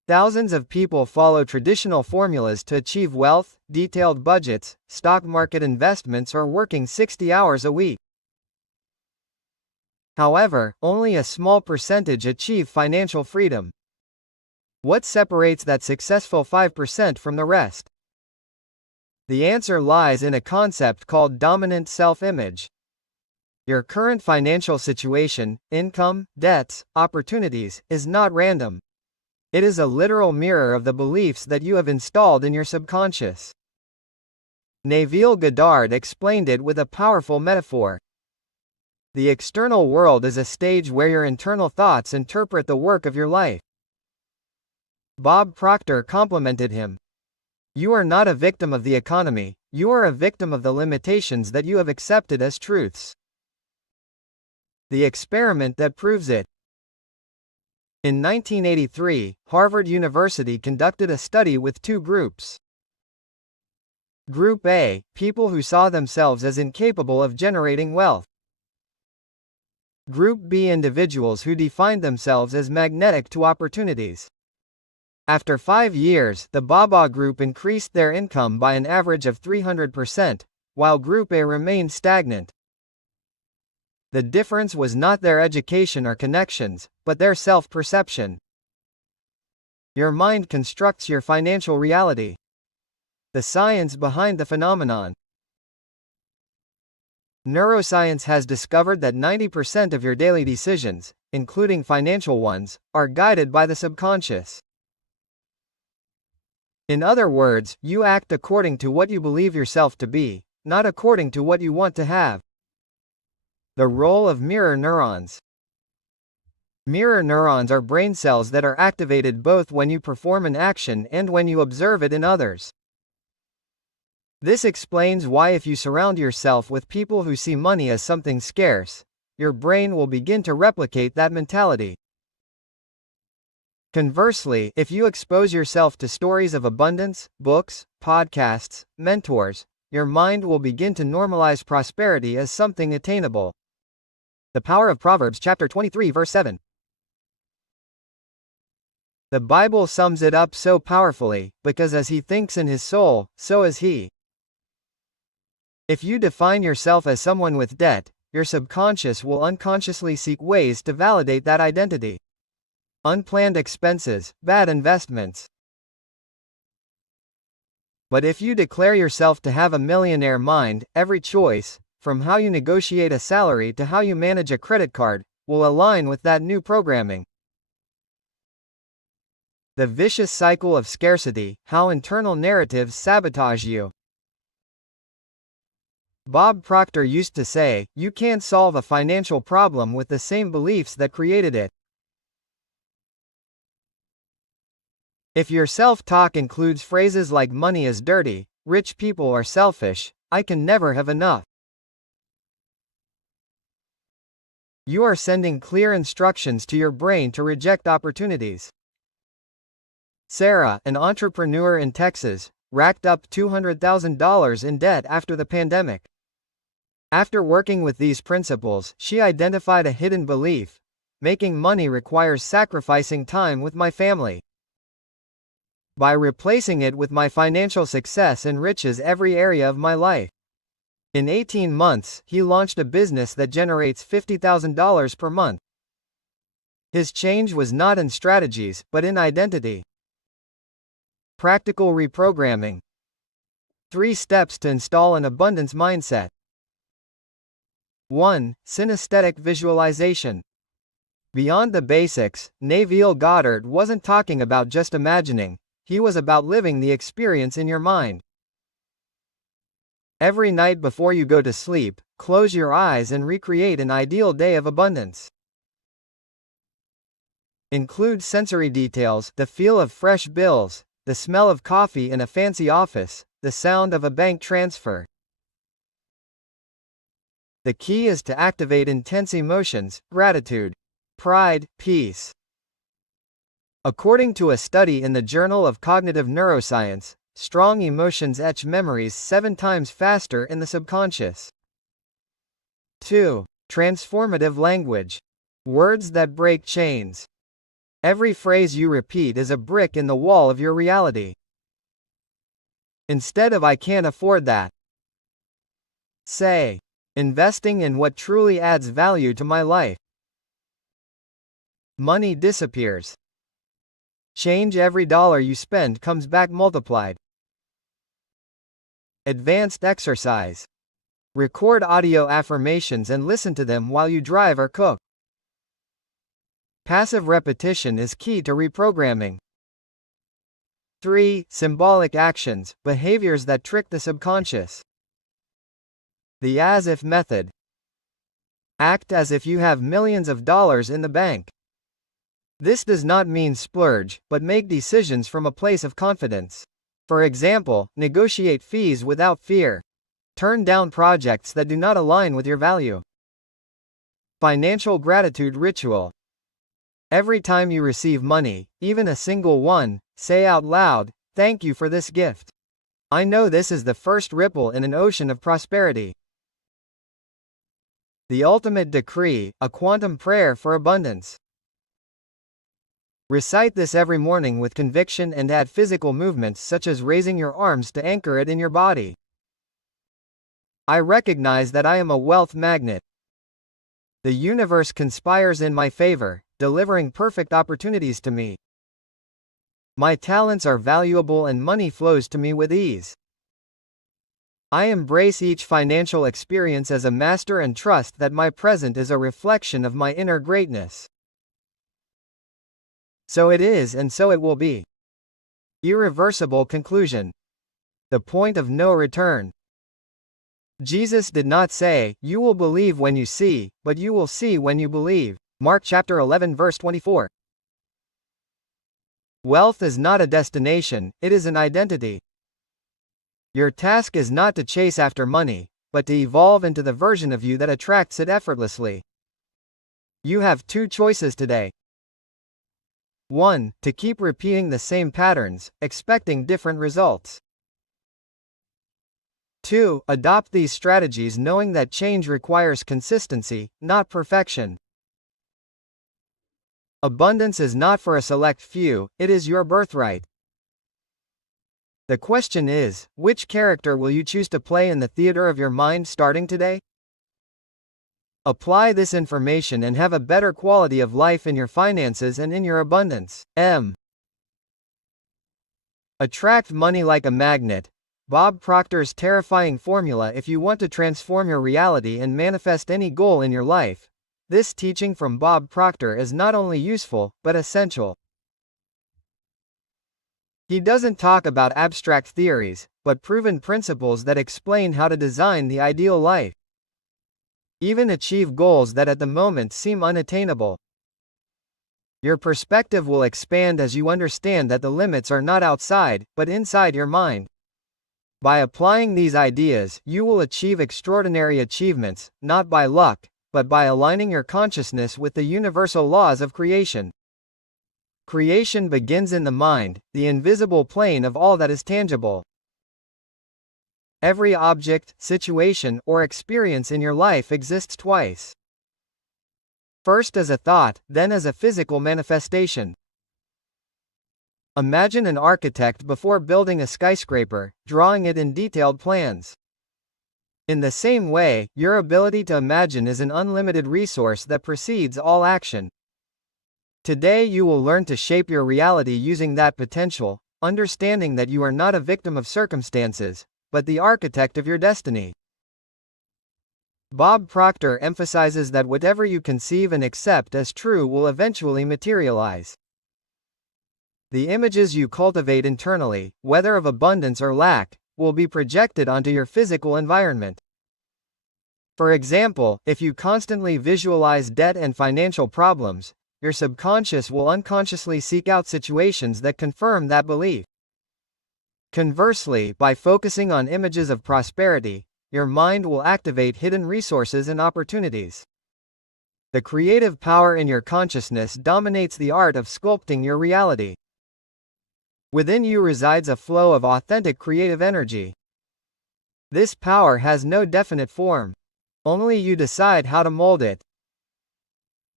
Thousands of people follow traditional formulas to achieve wealth, detailed budgets, stock market investments, or working 60 hours a week. However, only a small percentage achieve financial freedom. What separates that successful 5% from the rest? The answer lies in a concept called dominant self-image. Your current financial situation, income, debts, opportunities, is not random. It is a literal mirror of the beliefs that you have installed in your subconscious. Neville Goddard explained it with a powerful metaphor. The external world is a stage where your internal thoughts interpret the work of your life. Bob Proctor complimented him. You are not a victim of the economy, you are a victim of the limitations that you have accepted as truths. The experiment that proves it. In 1983, Harvard University conducted a study with two groups. Group A, people who saw themselves as incapable of generating wealth. Group B, individuals who defined themselves as magnetic to opportunities. After 5 years, the BABA group increased their income by an average of 300%, while Group A remained stagnant. The difference was not their education or connections, but their self-perception. Your mind constructs your financial reality. The science behind the phenomenon. Neuroscience has discovered that 90% of your daily decisions, including financial ones, are guided by the subconscious. In other words, you act according to what you believe yourself to be, not according to what you want to have. The role of mirror neurons. Mirror neurons are brain cells that are activated both when you perform an action and when you observe it in others. This explains why if you surround yourself with people who see money as something scarce, your brain will begin to replicate that mentality. Conversely, if you expose yourself to stories of abundance, books, podcasts, mentors, your mind will begin to normalize prosperity as something attainable. The power of Proverbs chapter 23 verse 7. The Bible sums it up so powerfully, because as he thinks in his soul, so is he. If you define yourself as someone with debt, your subconscious will unconsciously seek ways to validate that identity. Unplanned expenses, bad investments. But if you declare yourself to have a millionaire mind, every choice, from how you negotiate a salary to how you manage a credit card, will align with that new programming. The vicious cycle of scarcity, how internal narratives sabotage you. Bob Proctor used to say, you can't solve a financial problem with the same beliefs that created it. If your self-talk includes phrases like money is dirty, rich people are selfish, I can never have enough, you are sending clear instructions to your brain to reject opportunities. Sarah, an entrepreneur in Texas, racked up $200,000 in debt after the pandemic. After working with these principles, she identified a hidden belief: making money requires sacrificing time with my family. By replacing it with my financial success enriches every area of my life. In 18 months, he launched a business that generates $50,000 per month. His change was not in strategies, but in identity. Practical reprogramming. 3 steps to install an abundance mindset. 1. Synesthetic visualization. Beyond the basics, Neville Goddard wasn't talking about just imagining, he was about living the experience in your mind. Every night before you go to sleep, close your eyes and recreate an ideal day of abundance. Include sensory details, the feel of fresh bills, the smell of coffee in a fancy office, the sound of a bank transfer. The key is to activate intense emotions: gratitude, pride, peace. According to a study in the Journal of Cognitive Neuroscience, strong emotions etch memories 7 times faster in the subconscious. 2. Transformative language. Words that break chains. Every phrase you repeat is a brick in the wall of your reality. Instead of "I can't afford that," say, "Investing in what truly adds value to my life." Money disappears. Change. Every dollar you spend comes back multiplied. Advanced exercise. Record audio affirmations and listen to them while you drive or cook. Passive repetition is key to reprogramming. 3. Symbolic actions, behaviors that trick the subconscious. The as-if method. Act as if you have millions of dollars in the bank. This does not mean splurge, but make decisions from a place of confidence. For example, negotiate fees without fear. Turn down projects that do not align with your value. Financial gratitude ritual. Every time you receive money, even a single one, say out loud, "Thank you for this gift. I know this is the first ripple in an ocean of prosperity." The ultimate decree, a quantum prayer for abundance. Recite this every morning with conviction and add physical movements such as raising your arms to anchor it in your body. I recognize that I am a wealth magnet. The universe conspires in my favor, delivering perfect opportunities to me. My talents are valuable and money flows to me with ease. I embrace each financial experience as a master and trust that my present is a reflection of my inner greatness. So it is and so it will be. Irreversible conclusion. The point of no return. Jesus did not say, "You will believe when you see," but "You will see when you believe." Mark chapter 11 verse 24. Wealth is not a destination, it is an identity. Your task is not to chase after money, but to evolve into the version of you that attracts it effortlessly. You have two choices today. 1. To keep repeating the same patterns, expecting different results. 2. Adopt these strategies knowing that change requires consistency, not perfection. Abundance is not for a select few, it is your birthright. The question is, which character will you choose to play in the theater of your mind starting today? Apply this information and have a better quality of life in your finances and in your abundance. Attract money like a magnet. Bob Proctor's terrifying formula. If you want to transform your reality and manifest any goal in your life, this teaching from Bob Proctor is not only useful, but essential. He doesn't talk about abstract theories, but proven principles that explain how to design the ideal life. Even achieve goals that at the moment seem unattainable. Your perspective will expand as you understand that the limits are not outside, but inside your mind. By applying these ideas, you will achieve extraordinary achievements, not by luck, but by aligning your consciousness with the universal laws of creation. Creation begins in the mind, the invisible plane of all that is tangible. Every object, situation, or experience in your life exists twice. First as a thought, then as a physical manifestation. Imagine an architect before building a skyscraper, drawing it in detailed plans. In the same way, your ability to imagine is an unlimited resource that precedes all action. Today you will learn to shape your reality using that potential, understanding that you are not a victim of circumstances, but the architect of your destiny. Bob Proctor emphasizes that whatever you conceive and accept as true will eventually materialize. The images you cultivate internally, whether of abundance or lack, will be projected onto your physical environment. For example, if you constantly visualize debt and financial problems, your subconscious will unconsciously seek out situations that confirm that belief. Conversely, by focusing on images of prosperity, your mind will activate hidden resources and opportunities. The creative power in your consciousness dominates the art of sculpting your reality. Within you resides a flow of authentic creative energy. This power has no definite form. Only you decide how to mold it.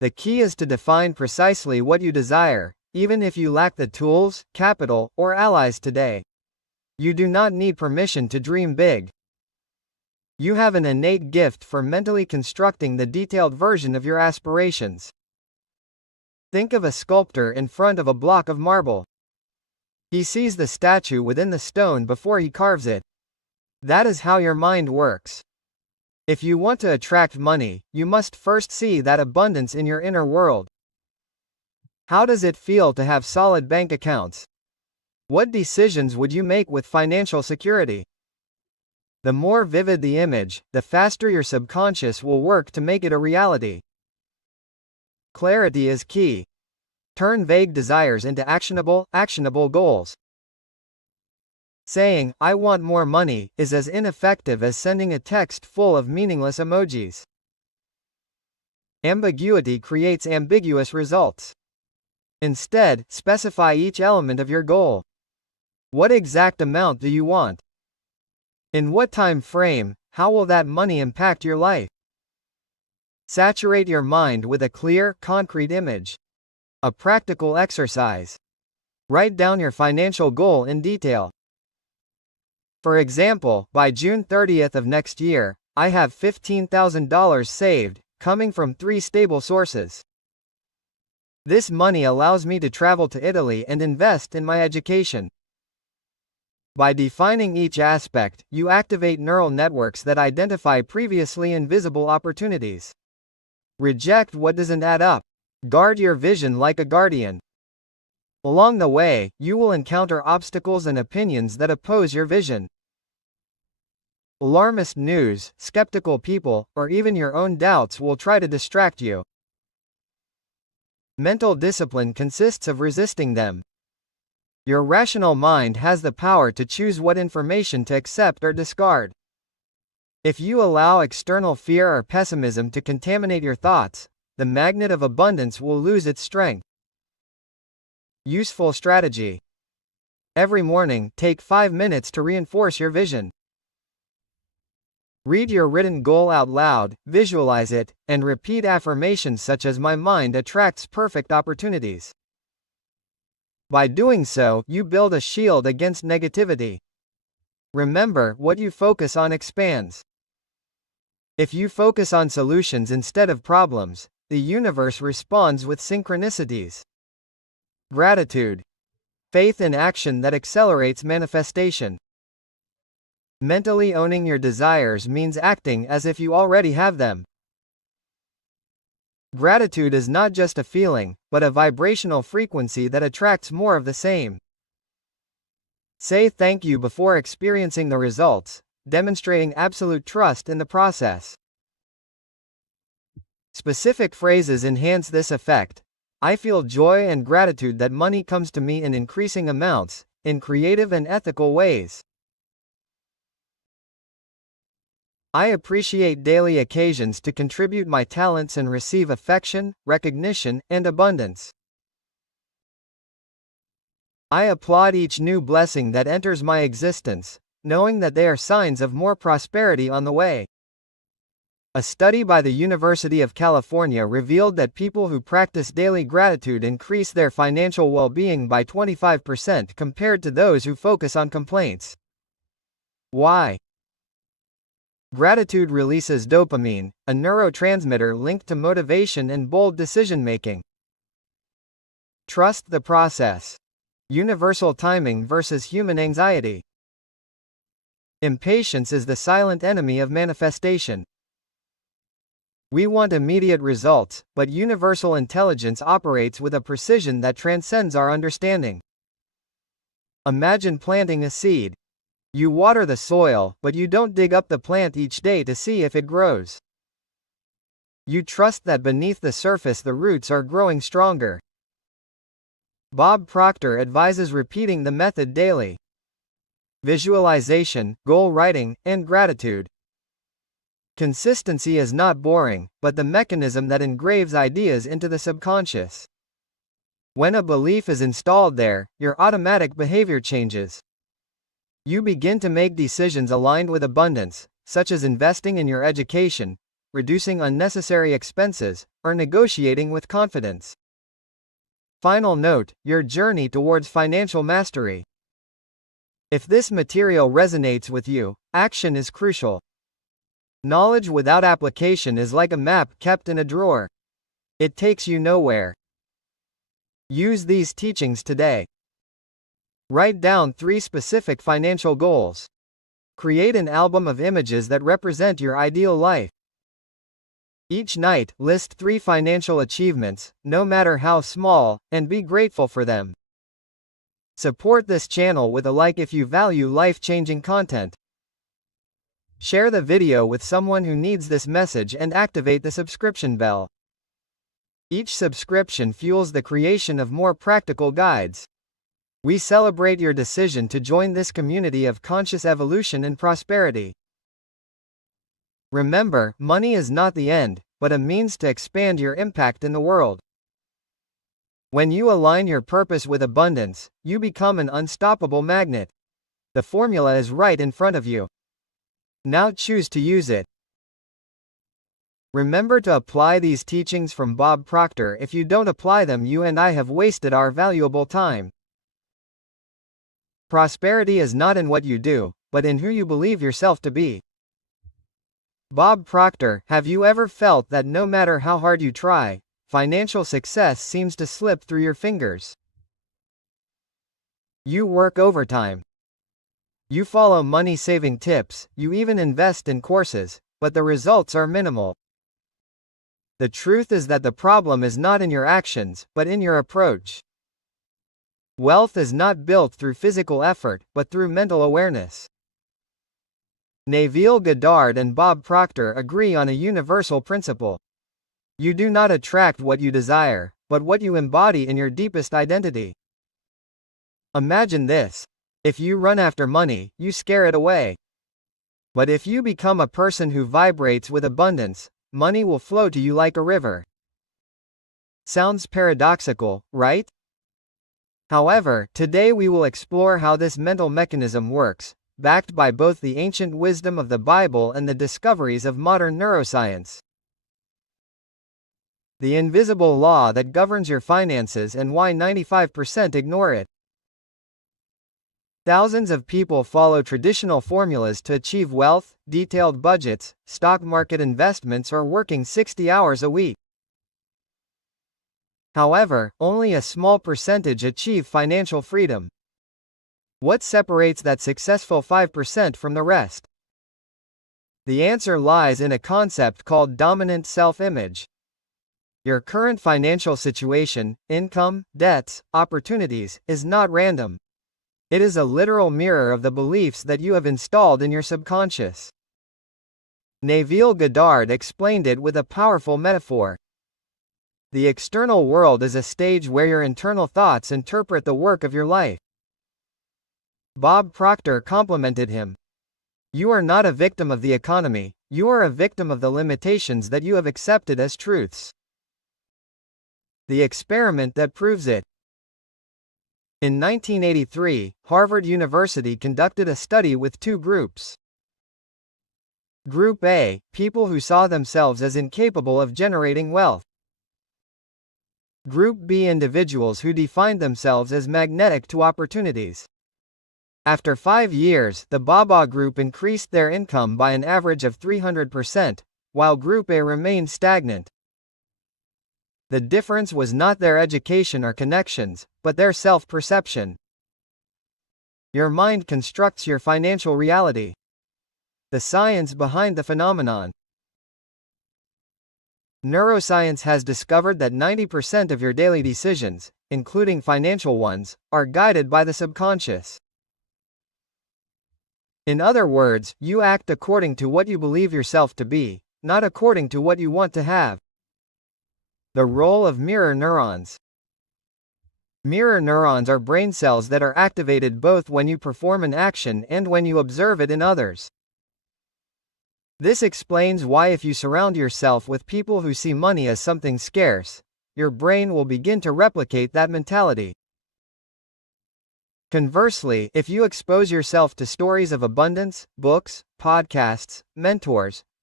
The key is to define precisely what you desire, even if you lack the tools, capital, or allies today. You do not need permission to dream big. You have an innate gift for mentally constructing the detailed version of your aspirations. Think of a sculptor in front of a block of marble. He sees the statue within the stone before he carves it. That is how your mind works. If you want to attract money, you must first see that abundance in your inner world. How does it feel to have solid bank accounts? What decisions would you make with financial security? The more vivid the image, the faster your subconscious will work to make it a reality. Clarity is key. Turn vague desires into actionable goals. Saying, "I want more money," is as ineffective as sending a text full of meaningless emojis. Ambiguity creates ambiguous results. Instead, specify each element of your goal. What exact amount do you want? In what time frame? How will that money impact your life? Saturate your mind with a clear, concrete image. A practical exercise. Write down your financial goal in detail. For example, by June 30th of next year, I have $15,000 saved, coming from 3 stable sources. This money allows me to travel to Italy and invest in my education. By defining each aspect, you activate neural networks that identify previously invisible opportunities. Reject what doesn't add up. Guard your vision like a guardian. Along the way, you will encounter obstacles and opinions that oppose your vision. Alarmist news, skeptical people, or even your own doubts will try to distract you. Mental discipline consists of resisting them. Your rational mind has the power to choose what information to accept or discard. If you allow external fear or pessimism to contaminate your thoughts, the magnet of abundance will lose its strength. Useful strategy. Every morning, take 5 minutes to reinforce your vision. Read your written goal out loud, visualize it, and repeat affirmations such as "My mind attracts perfect opportunities." By doing so, you build a shield against negativity. Remember, what you focus on expands. If you focus on solutions instead of problems, the universe responds with synchronicities. Gratitude. Faith in action that accelerates manifestation. Mentally owning your desires means acting as if you already have them. Gratitude is not just a feeling, but a vibrational frequency that attracts more of the same. Say thank you before experiencing the results, demonstrating absolute trust in the process. Specific phrases enhance this effect. I feel joy and gratitude that money comes to me in increasing amounts, in creative and ethical ways. I appreciate daily occasions to contribute my talents and receive affection, recognition, and abundance. I applaud each new blessing that enters my existence, knowing that they are signs of more prosperity on the way. A study by the University of California revealed that people who practice daily gratitude increase their financial well-being by 25% compared to those who focus on complaints. Why? Gratitude releases dopamine, a neurotransmitter linked to motivation and bold decision-making. Trust the process. Universal timing versus human anxiety. Impatience is the silent enemy of manifestation. We want immediate results, but universal intelligence operates with a precision that transcends our understanding. Imagine planting a seed. You water the soil, but you don't dig up the plant each day to see if it grows. You trust that beneath the surface the roots are growing stronger. Bob Proctor advises repeating the method daily. Visualization, goal writing, and gratitude. Consistency is not boring, but the mechanism that engraves ideas into the subconscious. When a belief is installed there, your automatic behavior changes. You begin to make decisions aligned with abundance, such as investing in your education, reducing unnecessary expenses, or negotiating with confidence. Final note: your journey towards financial mastery. If this material resonates with you, action is crucial. Knowledge without application is like a map kept in a drawer. It takes you nowhere. Use these teachings today. Write down 3 specific financial goals. Create an album of images that represent your ideal life. Each night, list 3 financial achievements, no matter how small, and be grateful for them. Support this channel with a like if you value life-changing content. Share the video with someone who needs this message and activate the subscription bell. Each subscription fuels the creation of more practical guides. We celebrate your decision to join this community of conscious evolution and prosperity. Remember, money is not the end, but a means to expand your impact in the world. When you align your purpose with abundance, you become an unstoppable magnet. The formula is right in front of you. Now choose to use it. Remember to apply these teachings from Bob Proctor. If you don't apply them, you and I have wasted our valuable time. Prosperity is not in what you do, but in who you believe yourself to be. Bob Proctor. Have you ever felt that no matter how hard you try, financial success seems to slip through your fingers? You work overtime. You follow money-saving tips, you even invest in courses, but the results are minimal. The truth is that the problem is not in your actions, but in your approach. Wealth is not built through physical effort, but through mental awareness. Neville Goddard and Bob Proctor agree on a universal principle. You do not attract what you desire, but what you embody in your deepest identity. Imagine this. If you run after money, you scare it away. But if you become a person who vibrates with abundance, money will flow to you like a river. Sounds paradoxical, right? However, today we will explore how this mental mechanism works, backed by both the ancient wisdom of the Bible and the discoveries of modern neuroscience. The invisible law that governs your finances and why 95% ignore it. Thousands of people follow traditional formulas to achieve wealth, detailed budgets, stock market investments, or working 60 hours a week. However, only a small percentage achieve financial freedom. What separates that successful 5% from the rest? The answer lies in a concept called dominant self-image. Your current financial situation, income, debts, opportunities, is not random. It is a literal mirror of the beliefs that you have installed in your subconscious. Neville Goddard explained it with a powerful metaphor. The external world is a stage where your internal thoughts interpret the work of your life. Bob Proctor complimented him. You are not a victim of the economy, you are a victim of the limitations that you have accepted as truths. The experiment that proves it. In 1983, Harvard University conducted a study with 2 groups. Group A, people who saw themselves as incapable of generating wealth. Group B, individuals who defined themselves as magnetic to opportunities. After 5 years, the BABA group increased their income by an average of 300%, while Group A remained stagnant. The difference was not their education or connections, but their self-perception. Your mind constructs your financial reality. The science behind the phenomenon. Neuroscience has discovered that 90% of your daily decisions, including financial ones, are guided by the subconscious. In other words, you act according to what you believe yourself to be, not according to what you want to have. The role of mirror neurons. Mirror neurons are brain cells that are activated both when you perform an action and when you observe it in others. This explains why if you surround yourself with people who see money as something scarce, your brain will begin to replicate that mentality. Conversely, if you expose yourself to stories of abundance, books, podcasts, mentors,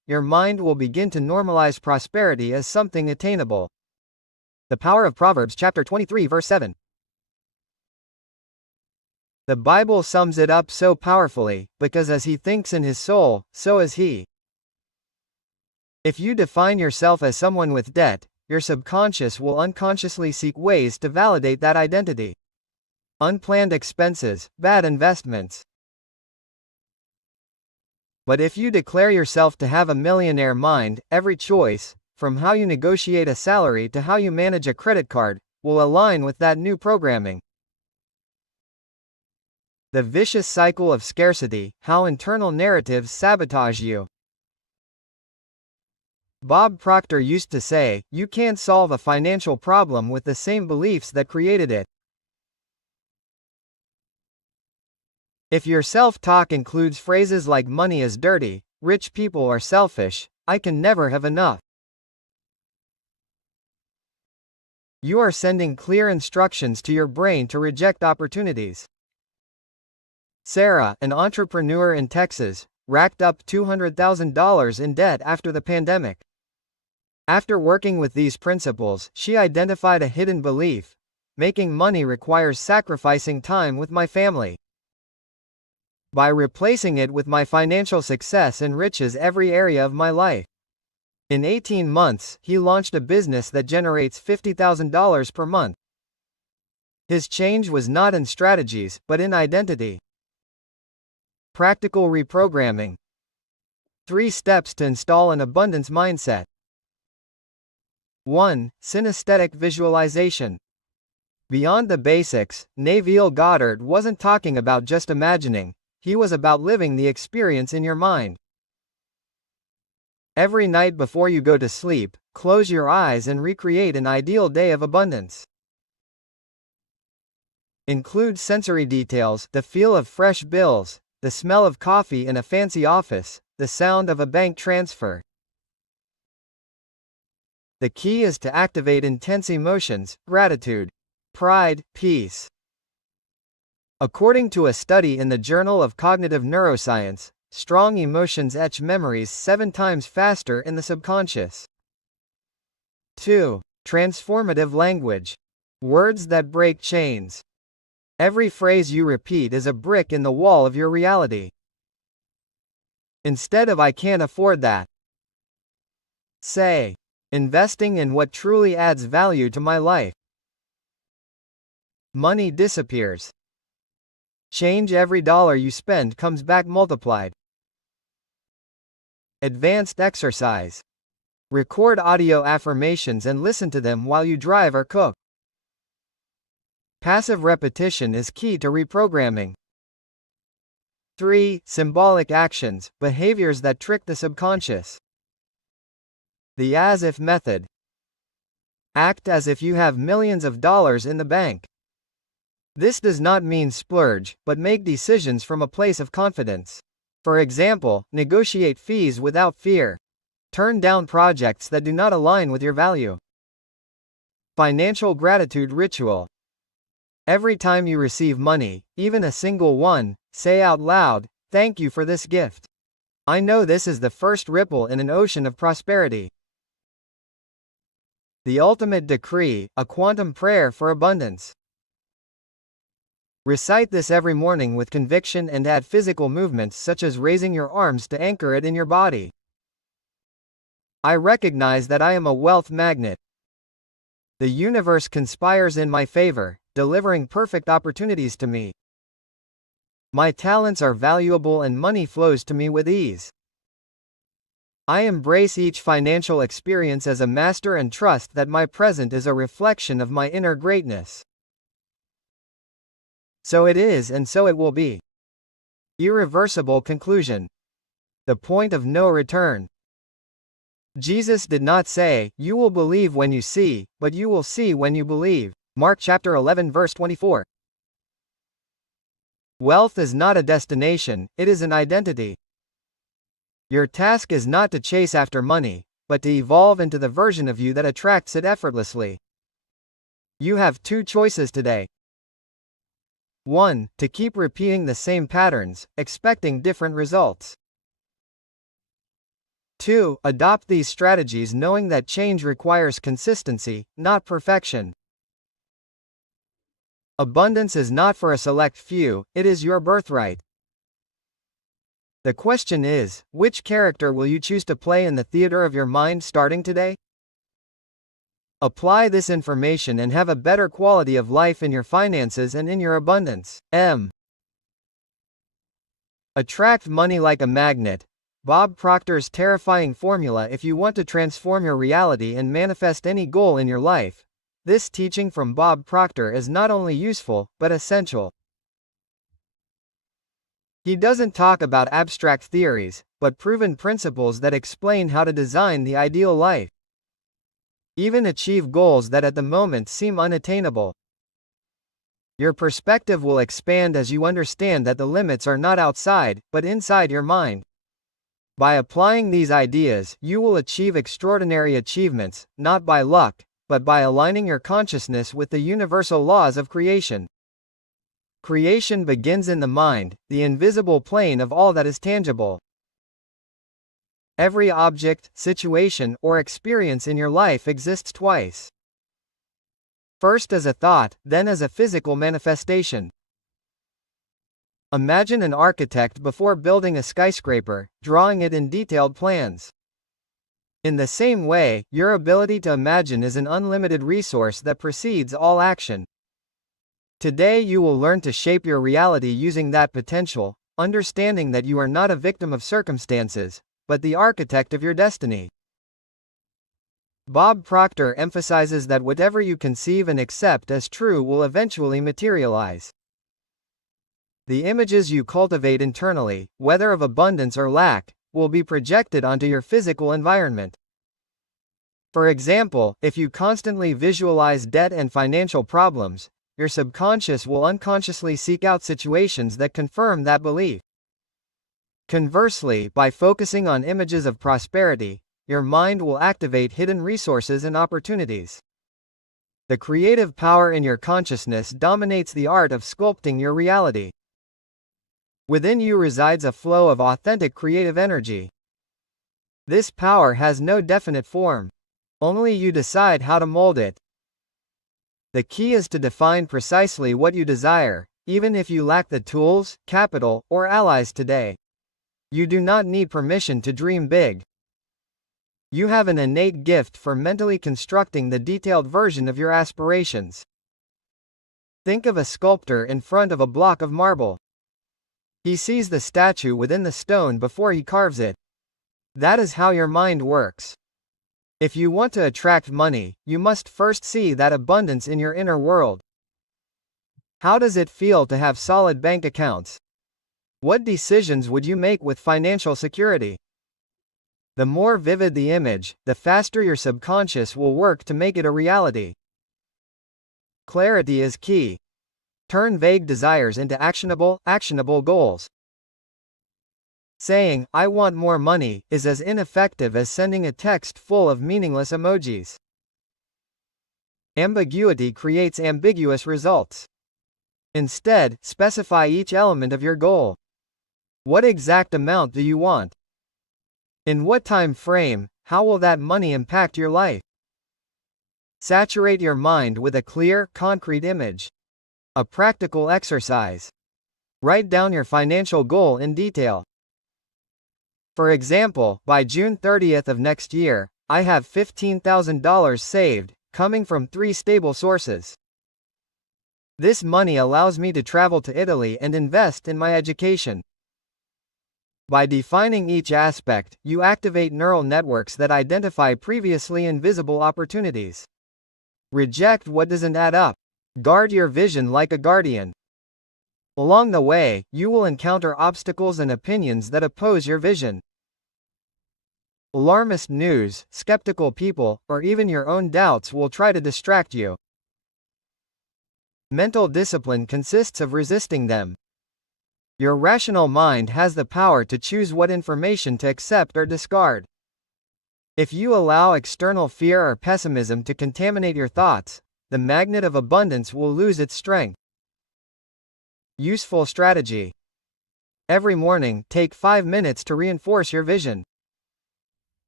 your mind will begin to normalize prosperity as something attainable. The power of Proverbs chapter 23 verse 7. The Bible sums it up so powerfully, because as he thinks in his soul, so is he. If you define yourself as someone with debt, your subconscious will unconsciously seek ways to validate that identity. Unplanned expenses, bad investments. But if you declare yourself to have a millionaire mind, every choice, from how you negotiate a salary to how you manage a credit card, will align with that new programming. The vicious cycle of scarcity, how internal narratives sabotage you. Bob Proctor used to say, you can't solve a financial problem with the same beliefs that created it. If your self-talk includes phrases like money is dirty, rich people are selfish, I can never have enough, you are sending clear instructions to your brain to reject opportunities. Sarah, an entrepreneur in Texas, racked up $200,000 in debt after the pandemic. After working with these principles, she identified a hidden belief: making money requires sacrificing time with my family. By replacing it with my financial success enriches every area of my life. In 18 months, he launched a business that generates $50,000 per month. His change was not in strategies, but in identity. Practical reprogramming. 3 steps to install an abundance mindset. 1. Synesthetic visualization. Beyond the basics, Neville Goddard wasn't talking about just imagining, he was about living the experience in your mind. Every night before you go to sleep, close your eyes and recreate an ideal day of abundance. Include sensory details: the feel of fresh bills, the smell of coffee in a fancy office, the sound of a bank transfer. The key is to activate intense emotions: gratitude, pride, peace. According to a study in the Journal of Cognitive Neuroscience, strong emotions etch memories 7 times faster in the subconscious. 2. Transformative language. Words that break chains. Every phrase you repeat is a brick in the wall of your reality. Instead of "I can't afford that," say, "Investing in what truly adds value to my life." Money disappears. Change: every dollar you spend comes back multiplied. Advanced exercise. Record audio affirmations and listen to them while you drive or cook. Passive repetition is key to reprogramming. 3. Symbolic actions, behaviors that trick the subconscious. The as-if method. Act as if you have millions of dollars in the bank. This does not mean splurge, but make decisions from a place of confidence. For example, negotiate fees without fear. Turn down projects that do not align with your value. Financial gratitude ritual. Every time you receive money, even a single one, say out loud, "Thank you for this gift. I know this is the first ripple in an ocean of prosperity." The ultimate decree, a quantum prayer for abundance. Recite this every morning with conviction and add physical movements such as raising your arms to anchor it in your body. I recognize that I am a wealth magnet. The universe conspires in my favor, delivering perfect opportunities to me. My talents are valuable and money flows to me with ease. I embrace each financial experience as a master and trust that my present is a reflection of my inner greatness. So it is and so it will be. Irreversible conclusion. The point of no return. Jesus did not say, "You will believe when you see," but "You will see when you believe." Mark chapter 11 verse 24. Wealth is not a destination, it is an identity. Your task is not to chase after money, but to evolve into the version of you that attracts it effortlessly. You have 2 choices today. 1. To keep repeating the same patterns, expecting different results. 2. Adopt these strategies knowing that change requires consistency, not perfection. Abundance is not for a select few, it is your birthright. The question is, which character will you choose to play in the theater of your mind starting today? Apply this information and have a better quality of life in your finances and in your abundance. Attract money like a magnet. Bob Proctor's terrifying formula if you want to transform your reality and manifest any goal in your life. This teaching from Bob Proctor is not only useful, but essential. He doesn't talk about abstract theories, but proven principles that explain how to design the ideal life. Even achieve goals that at the moment seem unattainable. Your perspective will expand as you understand that the limits are not outside, but inside your mind. By applying these ideas, you will achieve extraordinary achievements, not by luck, but by aligning your consciousness with the universal laws of creation. Creation begins in the mind, the invisible plane of all that is tangible. Every object, situation, or experience in your life exists twice. First as a thought, then as a physical manifestation. Imagine an architect before building a skyscraper, drawing it in detailed plans. In the same way, your ability to imagine is an unlimited resource that precedes all action. Today you will learn to shape your reality using that potential, understanding that you are not a victim of circumstances, but the architect of your destiny. Bob Proctor emphasizes that whatever you conceive and accept as true will eventually materialize. The images you cultivate internally, whether of abundance or lack, will be projected onto your physical environment. For example, if you constantly visualize debt and financial problems, your subconscious will unconsciously seek out situations that confirm that belief. Conversely, by focusing on images of prosperity, your mind will activate hidden resources and opportunities. The creative power in your consciousness dominates the art of sculpting your reality. Within you resides a flow of authentic creative energy. This power has no definite form. Only you decide how to mold it. The key is to define precisely what you desire, even if you lack the tools, capital, or allies today. You do not need permission to dream big. You have an innate gift for mentally constructing the detailed version of your aspirations. Think of a sculptor in front of a block of marble. He sees the statue within the stone before he carves it. That is how your mind works. If you want to attract money, you must first see that abundance in your inner world. How does it feel to have solid bank accounts? What decisions would you make with financial security? The more vivid the image, the faster your subconscious will work to make it a reality. Clarity is key. Turn vague desires into actionable goals. Saying, "I want more money," is as ineffective as sending a text full of meaningless emojis. Ambiguity creates ambiguous results. Instead, specify each element of your goal. What exact amount do you want? In what time frame? How will that money impact your life? Saturate your mind with a clear, concrete image. A practical exercise. Write down your financial goal in detail. For example, by June 30th of next year, I have $15,000 saved, coming from 3 stable sources. This money allows me to travel to Italy and invest in my education. By defining each aspect, you activate neural networks that identify previously invisible opportunities. Reject what doesn't add up. Guard your vision like a guardian. Along the way, you will encounter obstacles and opinions that oppose your vision. Alarmist news, skeptical people, or even your own doubts will try to distract you. Mental discipline consists of resisting them. Your rational mind has the power to choose what information to accept or discard. If you allow external fear or pessimism to contaminate your thoughts, the magnet of abundance will lose its strength. Useful strategy. Every morning, take 5 minutes to reinforce your vision.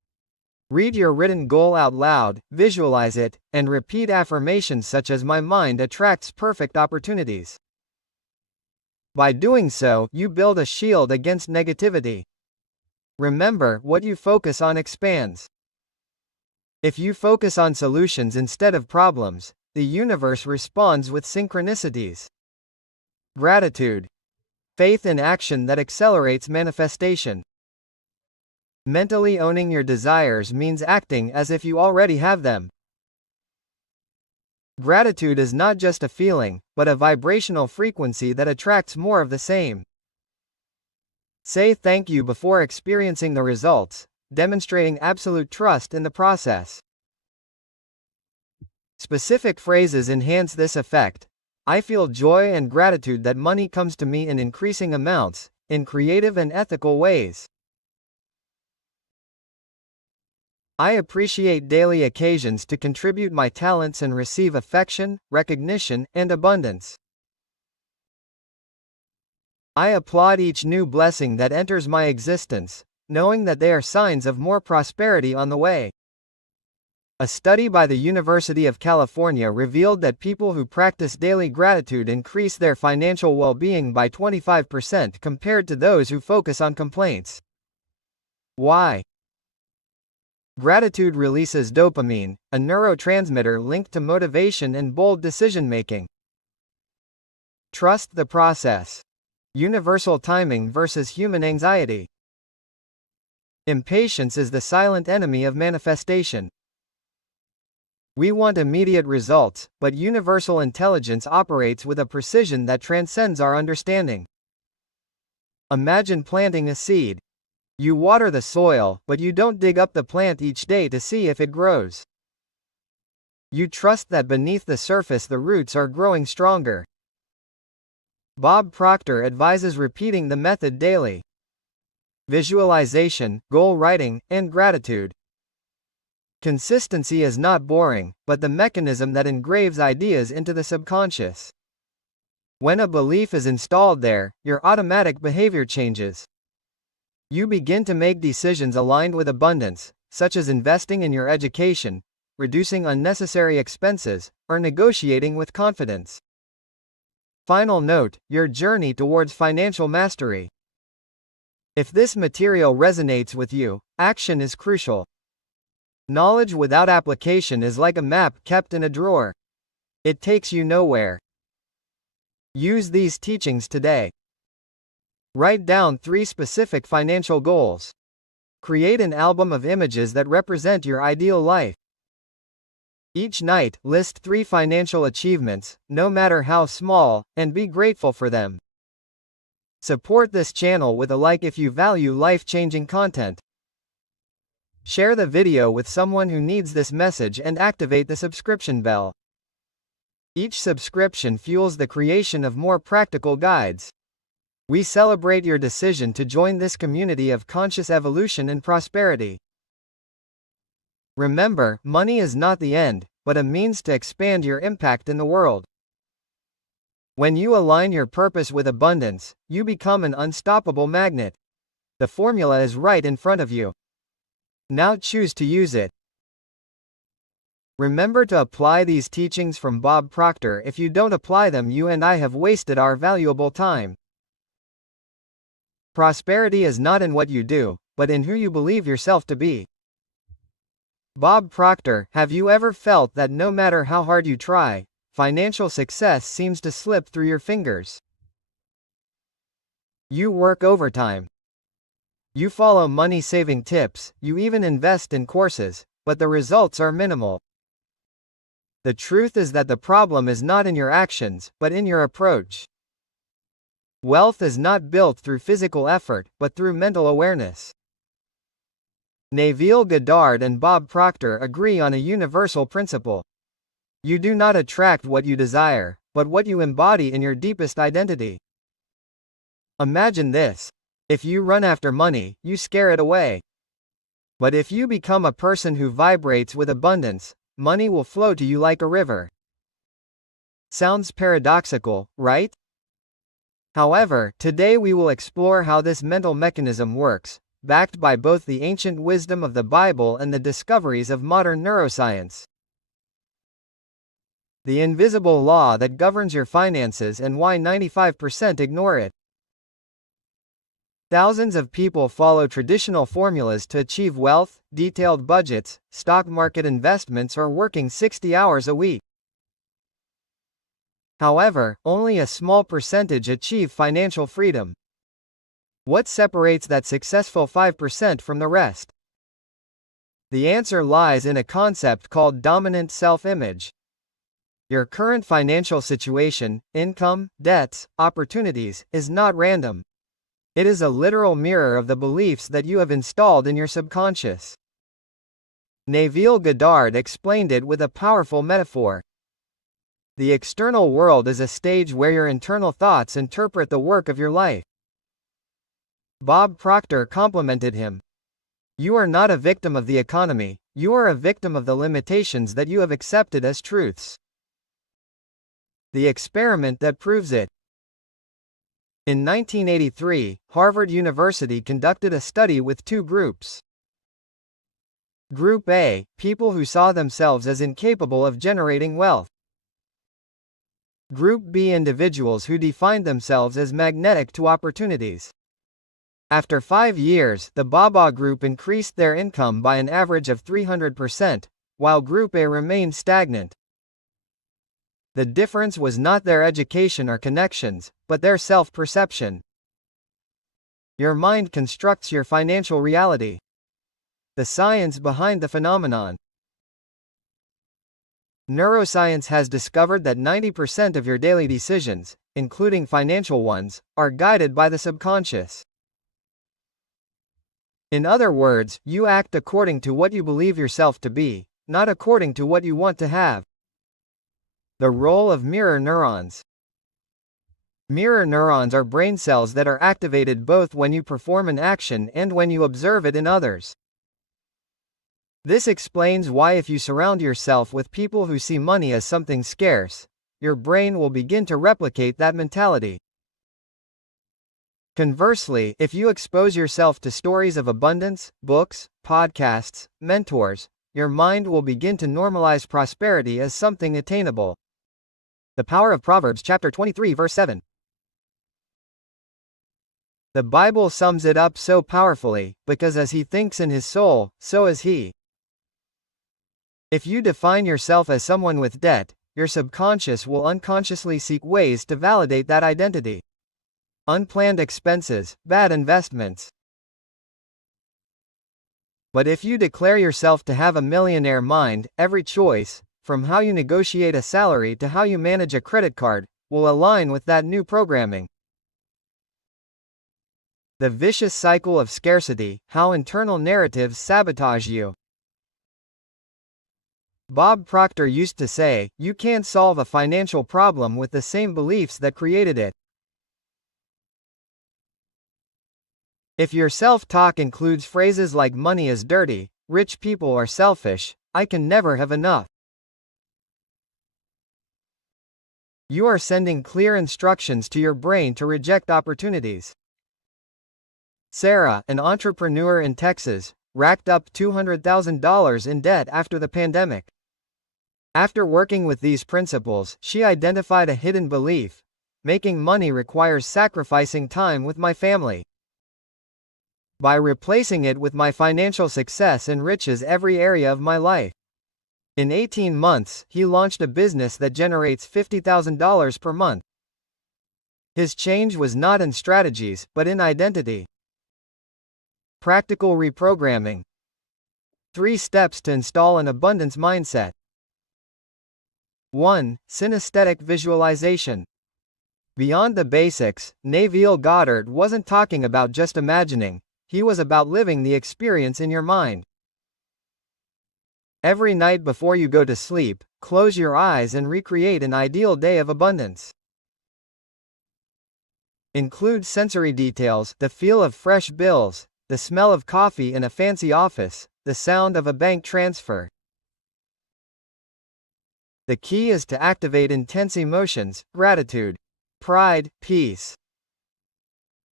Read your written goal out loud, visualize it, and repeat affirmations such as "My mind attracts perfect opportunities." By doing so, you build a shield against negativity. Remember, what you focus on expands. If you focus on solutions instead of problems, the universe responds with synchronicities. Gratitude. Faith in action that accelerates manifestation. Mentally owning your desires means acting as if you already have them. Gratitude is not just a feeling, but a vibrational frequency that attracts more of the same. Say thank you before experiencing the results, demonstrating absolute trust in the process. Specific phrases enhance this effect. I feel joy and gratitude that money comes to me in increasing amounts, in creative and ethical ways. I appreciate daily occasions to contribute my talents and receive affection, recognition, and abundance. I applaud each new blessing that enters my existence, knowing that they are signs of more prosperity on the way. A study by the University of California revealed that people who practice daily gratitude increase their financial well-being by 25% compared to those who focus on complaints. Why? Gratitude releases dopamine, a neurotransmitter linked to motivation and bold decision-making. Trust the process. Universal timing versus human anxiety. Impatience is the silent enemy of manifestation. We want immediate results, but universal intelligence operates with a precision that transcends our understanding. Imagine planting a seed. You water the soil, but you don't dig up the plant each day to see if it grows. You trust that beneath the surface the roots are growing stronger. Bob Proctor advises repeating the method daily. Visualization, goal writing, and gratitude. Consistency is not boring, but the mechanism that engraves ideas into the subconscious. When a belief is installed there, your automatic behavior changes. You begin to make decisions aligned with abundance, such as investing in your education, reducing unnecessary expenses, or negotiating with confidence. Final note: your journey towards financial mastery. If this material resonates with you, action is crucial. Knowledge without application is like a map kept in a drawer. It takes you nowhere. Use these teachings today. Write down 3 specific financial goals. Create an album of images that represent your ideal life. Each night, list 3 financial achievements, no matter how small, and be grateful for them. Support this channel with a like if you value life-changing content. Share the video with someone who needs this message and activate the subscription bell. Each subscription fuels the creation of more practical guides. We celebrate your decision to join this community of conscious evolution and prosperity. Remember, money is not the end, but a means to expand your impact in the world. When you align your purpose with abundance, you become an unstoppable magnet. The formula is right in front of you. Now choose to use it. Remember to apply these teachings from Bob Proctor. If you don't apply them, you and I have wasted our valuable time. Prosperity is not in what you do, but in who you believe yourself to be. Bob Proctor. Have you ever felt that no matter how hard you try, financial success seems to slip through your fingers? You work overtime. You follow money-saving tips, you even invest in courses, but the results are minimal. The truth is that the problem is not in your actions, but in your approach. Wealth is not built through physical effort, but through mental awareness. Neville Goddard and Bob Proctor agree on a universal principle. You do not attract what you desire, but what you embody in your deepest identity. Imagine this. If you run after money, you scare it away. But if you become a person who vibrates with abundance, money will flow to you like a river. Sounds paradoxical, right? However, today we will explore how this mental mechanism works, backed by both the ancient wisdom of the Bible and the discoveries of modern neuroscience. The invisible law that governs your finances and why 95% ignore it. Thousands of people follow traditional formulas to achieve wealth, detailed budgets, stock market investments, or working 60 hours a week. However, only a small percentage achieve financial freedom. What separates that successful 5% from the rest? The answer lies in a concept called dominant self-image. Your current financial situation, income, debts, opportunities, is not random. It is a literal mirror of the beliefs that you have installed in your subconscious. Neville Goddard explained it with a powerful metaphor. The external world is a stage where your internal thoughts interpret the work of your life. Bob Proctor complimented him. You are not a victim of the economy, you are a victim of the limitations that you have accepted as truths. The experiment that proves it. In 1983, Harvard University conducted a study with two groups. Group A, people who saw themselves as incapable of generating wealth. Group B, individuals who defined themselves as magnetic to opportunities. After 5 years, the BABA group increased their income by an average of 300%, while Group A remained stagnant. The difference was not their education or connections, but their self-perception. Your mind constructs your financial reality. The science behind the phenomenon. Neuroscience has discovered that 90% of your daily decisions, including financial ones, are guided by the subconscious. In other words, you act according to what you believe yourself to be, not according to what you want to have. The role of mirror neurons. Mirror neurons are brain cells that are activated both when you perform an action and when you observe it in others. This explains why if you surround yourself with people who see money as something scarce, your brain will begin to replicate that mentality. Conversely, if you expose yourself to stories of abundance, books, podcasts, mentors, your mind will begin to normalize prosperity as something attainable. The power of Proverbs chapter 23 verse 7. The Bible sums it up so powerfully, because as he thinks in his soul, so is he. If you define yourself as someone with debt, your subconscious will unconsciously seek ways to validate that identity. Unplanned expenses, bad investments. But if you declare yourself to have a millionaire mind, every choice, from how you negotiate a salary to how you manage a credit card, will align with that new programming. The vicious cycle of scarcity, how internal narratives sabotage you. Bob Proctor used to say, you can't solve a financial problem with the same beliefs that created it. If your self-talk includes phrases like money is dirty, rich people are selfish, I can never have enough, you are sending clear instructions to your brain to reject opportunities. Sarah, an entrepreneur in Texas, racked up $200,000 in debt after the pandemic. After working with these principles, she identified a hidden belief: making money requires sacrificing time with my family. By replacing it with my financial success enriches every area of my life. In 18 months, he launched a business that generates $50,000 per month. His change was not in strategies, but in identity. Practical reprogramming. 3 steps to install an abundance mindset. 1. Synesthetic visualization. Beyond the basics, Neville Goddard wasn't talking about just imagining, he was about living the experience in your mind. Every night before you go to sleep, close your eyes and recreate an ideal day of abundance. Include sensory details, the feel of fresh bills, the smell of coffee in a fancy office, the sound of a bank transfer. The key is to activate intense emotions: gratitude, pride, peace.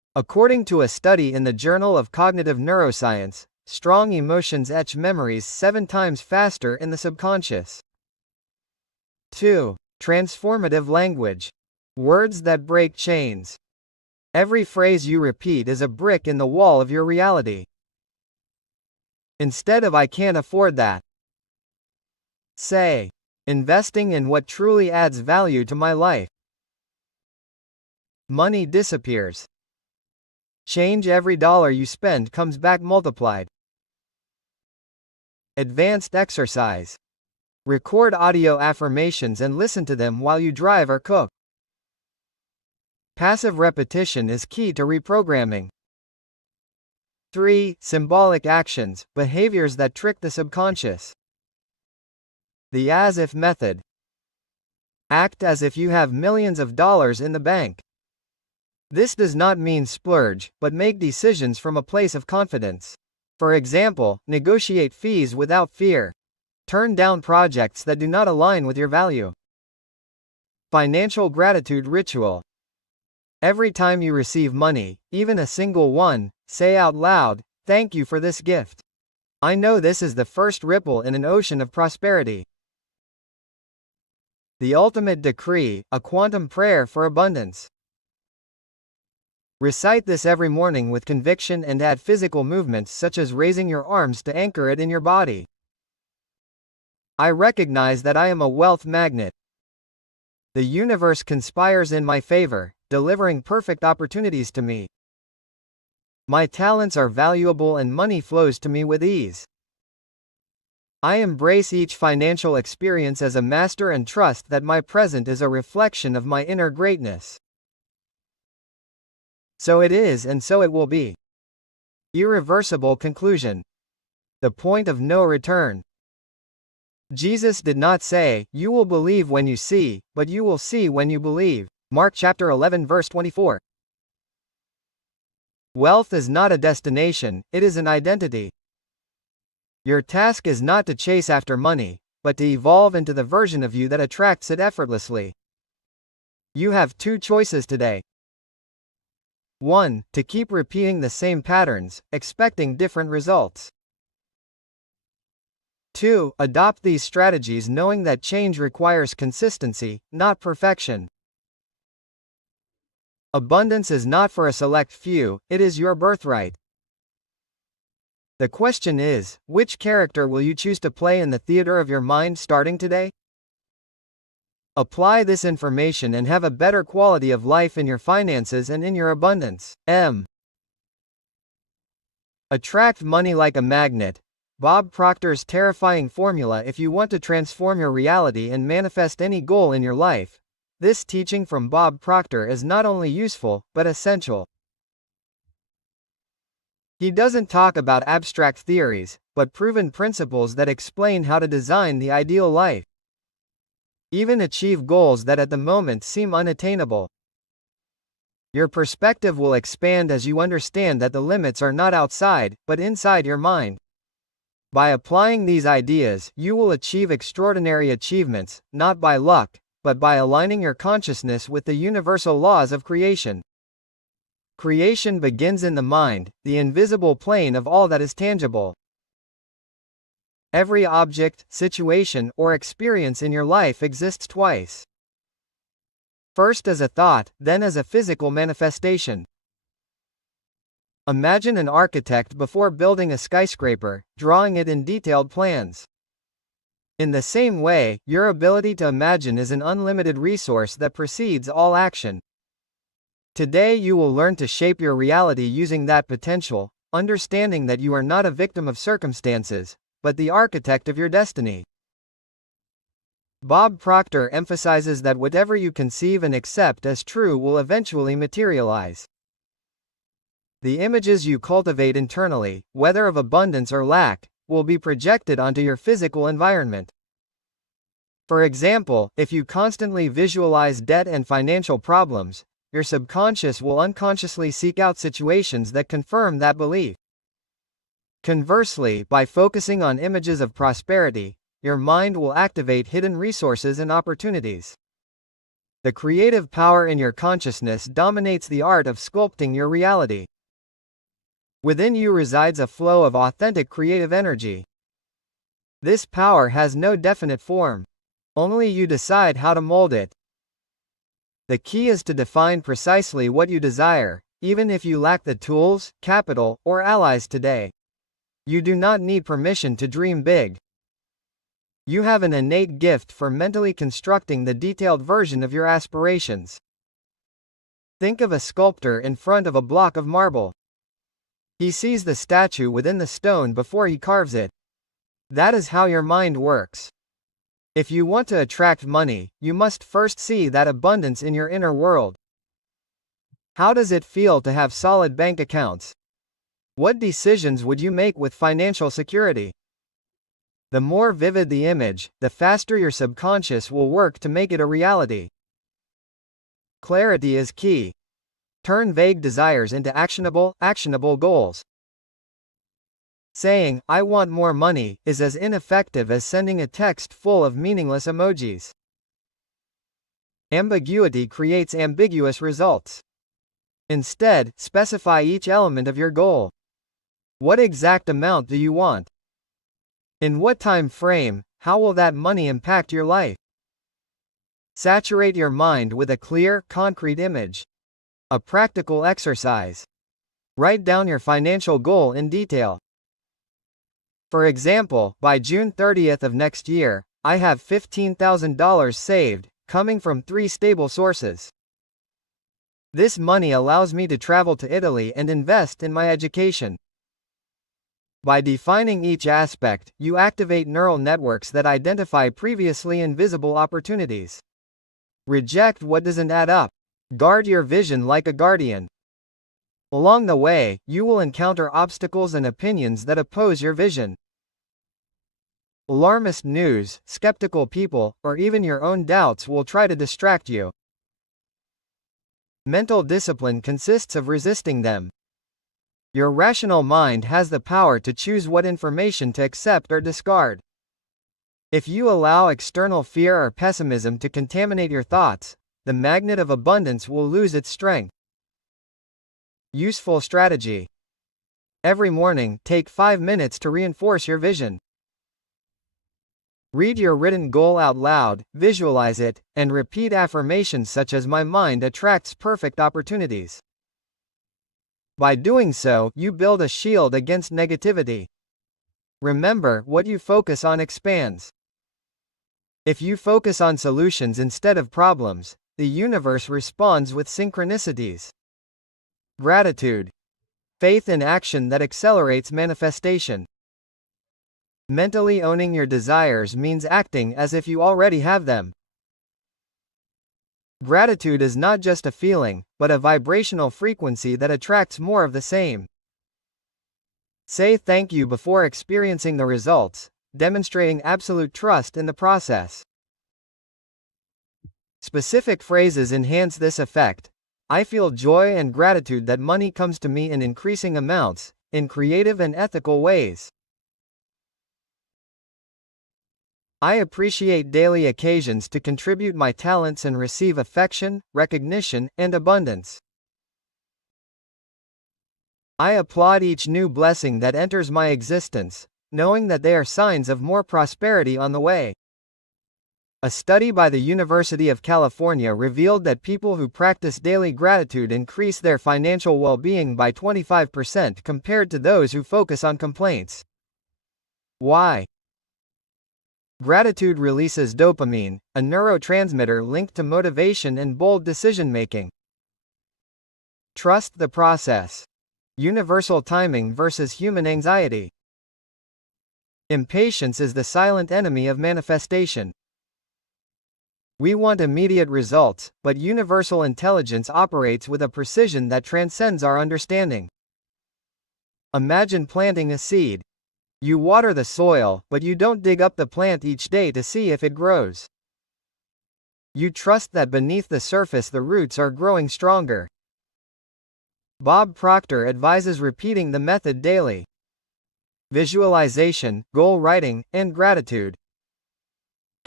According to a study in the Journal of Cognitive Neuroscience, strong emotions etch memories 7 times faster in the subconscious. 2. Transformative language. Words that break chains. Every phrase you repeat is a brick in the wall of your reality. Instead of "I can't afford that," say, "Investing in what truly adds value to my life." Money disappears. Change. Every dollar you spend comes back multiplied. Advanced exercise. Record audio affirmations and listen to them while you drive or cook. Passive repetition is key to reprogramming. 3. Symbolic actions, behaviors that trick the subconscious. The as-if method. Act as if you have millions of dollars in the bank. This does not mean splurge, but make decisions from a place of confidence. For example, negotiate fees without fear. Turn down projects that do not align with your value. Financial gratitude ritual. Every time you receive money, even a single one, say out loud, "Thank you for this gift. I know this is the first ripple in an ocean of prosperity." The ultimate decree, a quantum prayer for abundance. Recite this every morning with conviction and add physical movements such as raising your arms to anchor it in your body. I recognize that I am a wealth magnet. The universe conspires in my favor, delivering perfect opportunities to me. My talents are valuable and money flows to me with ease. I embrace each financial experience as a master and trust that my present is a reflection of my inner greatness. So it is and so it will be. Irreversible conclusion. The point of no return. Jesus did not say, "You will believe when you see," but "You will see when you believe." Mark chapter 11 verse 24. Wealth is not a destination, it is an identity. Your task is not to chase after money, but to evolve into the version of you that attracts it effortlessly. You have 2 choices today. 1. To keep repeating the same patterns, expecting different results. 2. Adopt these strategies knowing that change requires consistency, not perfection. Abundance is not for a select few, it is your birthright. The question is, which character will you choose to play in the theater of your mind starting today? Apply this information and have a better quality of life in your finances and in your abundance. Attract money like a magnet. Bob Proctor's terrifying formula. If you want to transform your reality and manifest any goal in your life, this teaching from Bob Proctor is not only useful, but essential. He doesn't talk about abstract theories, but proven principles that explain how to design the ideal life. Even achieve goals that at the moment seem unattainable. Your perspective will expand as you understand that the limits are not outside, but inside your mind. By applying these ideas, you will achieve extraordinary achievements, not by luck, but by aligning your consciousness with the universal laws of creation. Creation begins in the mind, the invisible plane of all that is tangible. Every object, situation, or experience in your life exists twice. First as a thought, then as a physical manifestation. Imagine an architect before building a skyscraper, drawing it in detailed plans. In the same way, your ability to imagine is an unlimited resource that precedes all action. Today you will learn to shape your reality using that potential, understanding that you are not a victim of circumstances, but the architect of your destiny. Bob Proctor emphasizes that whatever you conceive and accept as true will eventually materialize. The images you cultivate internally, whether of abundance or lack, will be projected onto your physical environment. For example, if you constantly visualize debt and financial problems, your subconscious will unconsciously seek out situations that confirm that belief. Conversely, by focusing on images of prosperity, your mind will activate hidden resources and opportunities. The creative power in your consciousness dominates the art of sculpting your reality. Within you resides a flow of authentic creative energy. This power has no definite form. Only you decide how to mold it. The key is to define precisely what you desire, even if you lack the tools, capital, or allies today. You do not need permission to dream big. You have an innate gift for mentally constructing the detailed version of your aspirations. Think of a sculptor in front of a block of marble. He sees the statue within the stone before he carves it. That is how your mind works. If you want to attract money, you must first see that abundance in your inner world. How does it feel to have solid bank accounts? What decisions would you make with financial security? The more vivid the image, the faster your subconscious will work to make it a reality. Clarity is key. Turn vague desires into actionable goals. Saying, "I want more money," is as ineffective as sending a text full of meaningless emojis. Ambiguity creates ambiguous results. Instead, specify each element of your goal. What exact amount do you want? In what time frame? How will that money impact your life? Saturate your mind with a clear, concrete image. A practical exercise. Write down your financial goal in detail. For example, by June 30th of next year, I have $15,000 saved, coming from 3 stable sources. This money allows me to travel to Italy and invest in my education. By defining each aspect, you activate neural networks that identify previously invisible opportunities. Reject what doesn't add up. Guard your vision like a guardian. Along the way, you will encounter obstacles and opinions that oppose your vision. Alarmist news, skeptical people, or even your own doubts will try to distract you. Mental discipline consists of resisting them. Your rational mind has the power to choose what information to accept or discard. If you allow external fear or pessimism to contaminate your thoughts, the magnet of abundance will lose its strength. Useful strategy. Every morning, take 5 minutes to reinforce your vision. Read your written goal out loud, visualize it, and repeat affirmations such as "My mind attracts perfect opportunities." By doing so, you build a shield against negativity. Remember, what you focus on expands. If you focus on solutions instead of problems, the universe responds with synchronicities. Gratitude. Faith in action that accelerates manifestation. Mentally owning your desires means acting as if you already have them. Gratitude is not just a feeling, but a vibrational frequency that attracts more of the same. Say thank you before experiencing the results, demonstrating absolute trust in the process. Specific phrases enhance this effect. I feel joy and gratitude that money comes to me in increasing amounts, in creative and ethical ways. I appreciate daily occasions to contribute my talents and receive affection, recognition, and abundance. I applaud each new blessing that enters my existence, knowing that they are signs of more prosperity on the way. A study by the University of California revealed that people who practice daily gratitude increase their financial well-being by 25% compared to those who focus on complaints. Why? Gratitude releases dopamine, a neurotransmitter linked to motivation and bold decision-making. Trust the process. Universal timing versus human anxiety. Impatience is the silent enemy of manifestation. We want immediate results, but universal intelligence operates with a precision that transcends our understanding. Imagine planting a seed. You water the soil, but you don't dig up the plant each day to see if it grows. You trust that beneath the surface the roots are growing stronger. Bob Proctor advises repeating the method daily. Visualization, goal writing, and gratitude.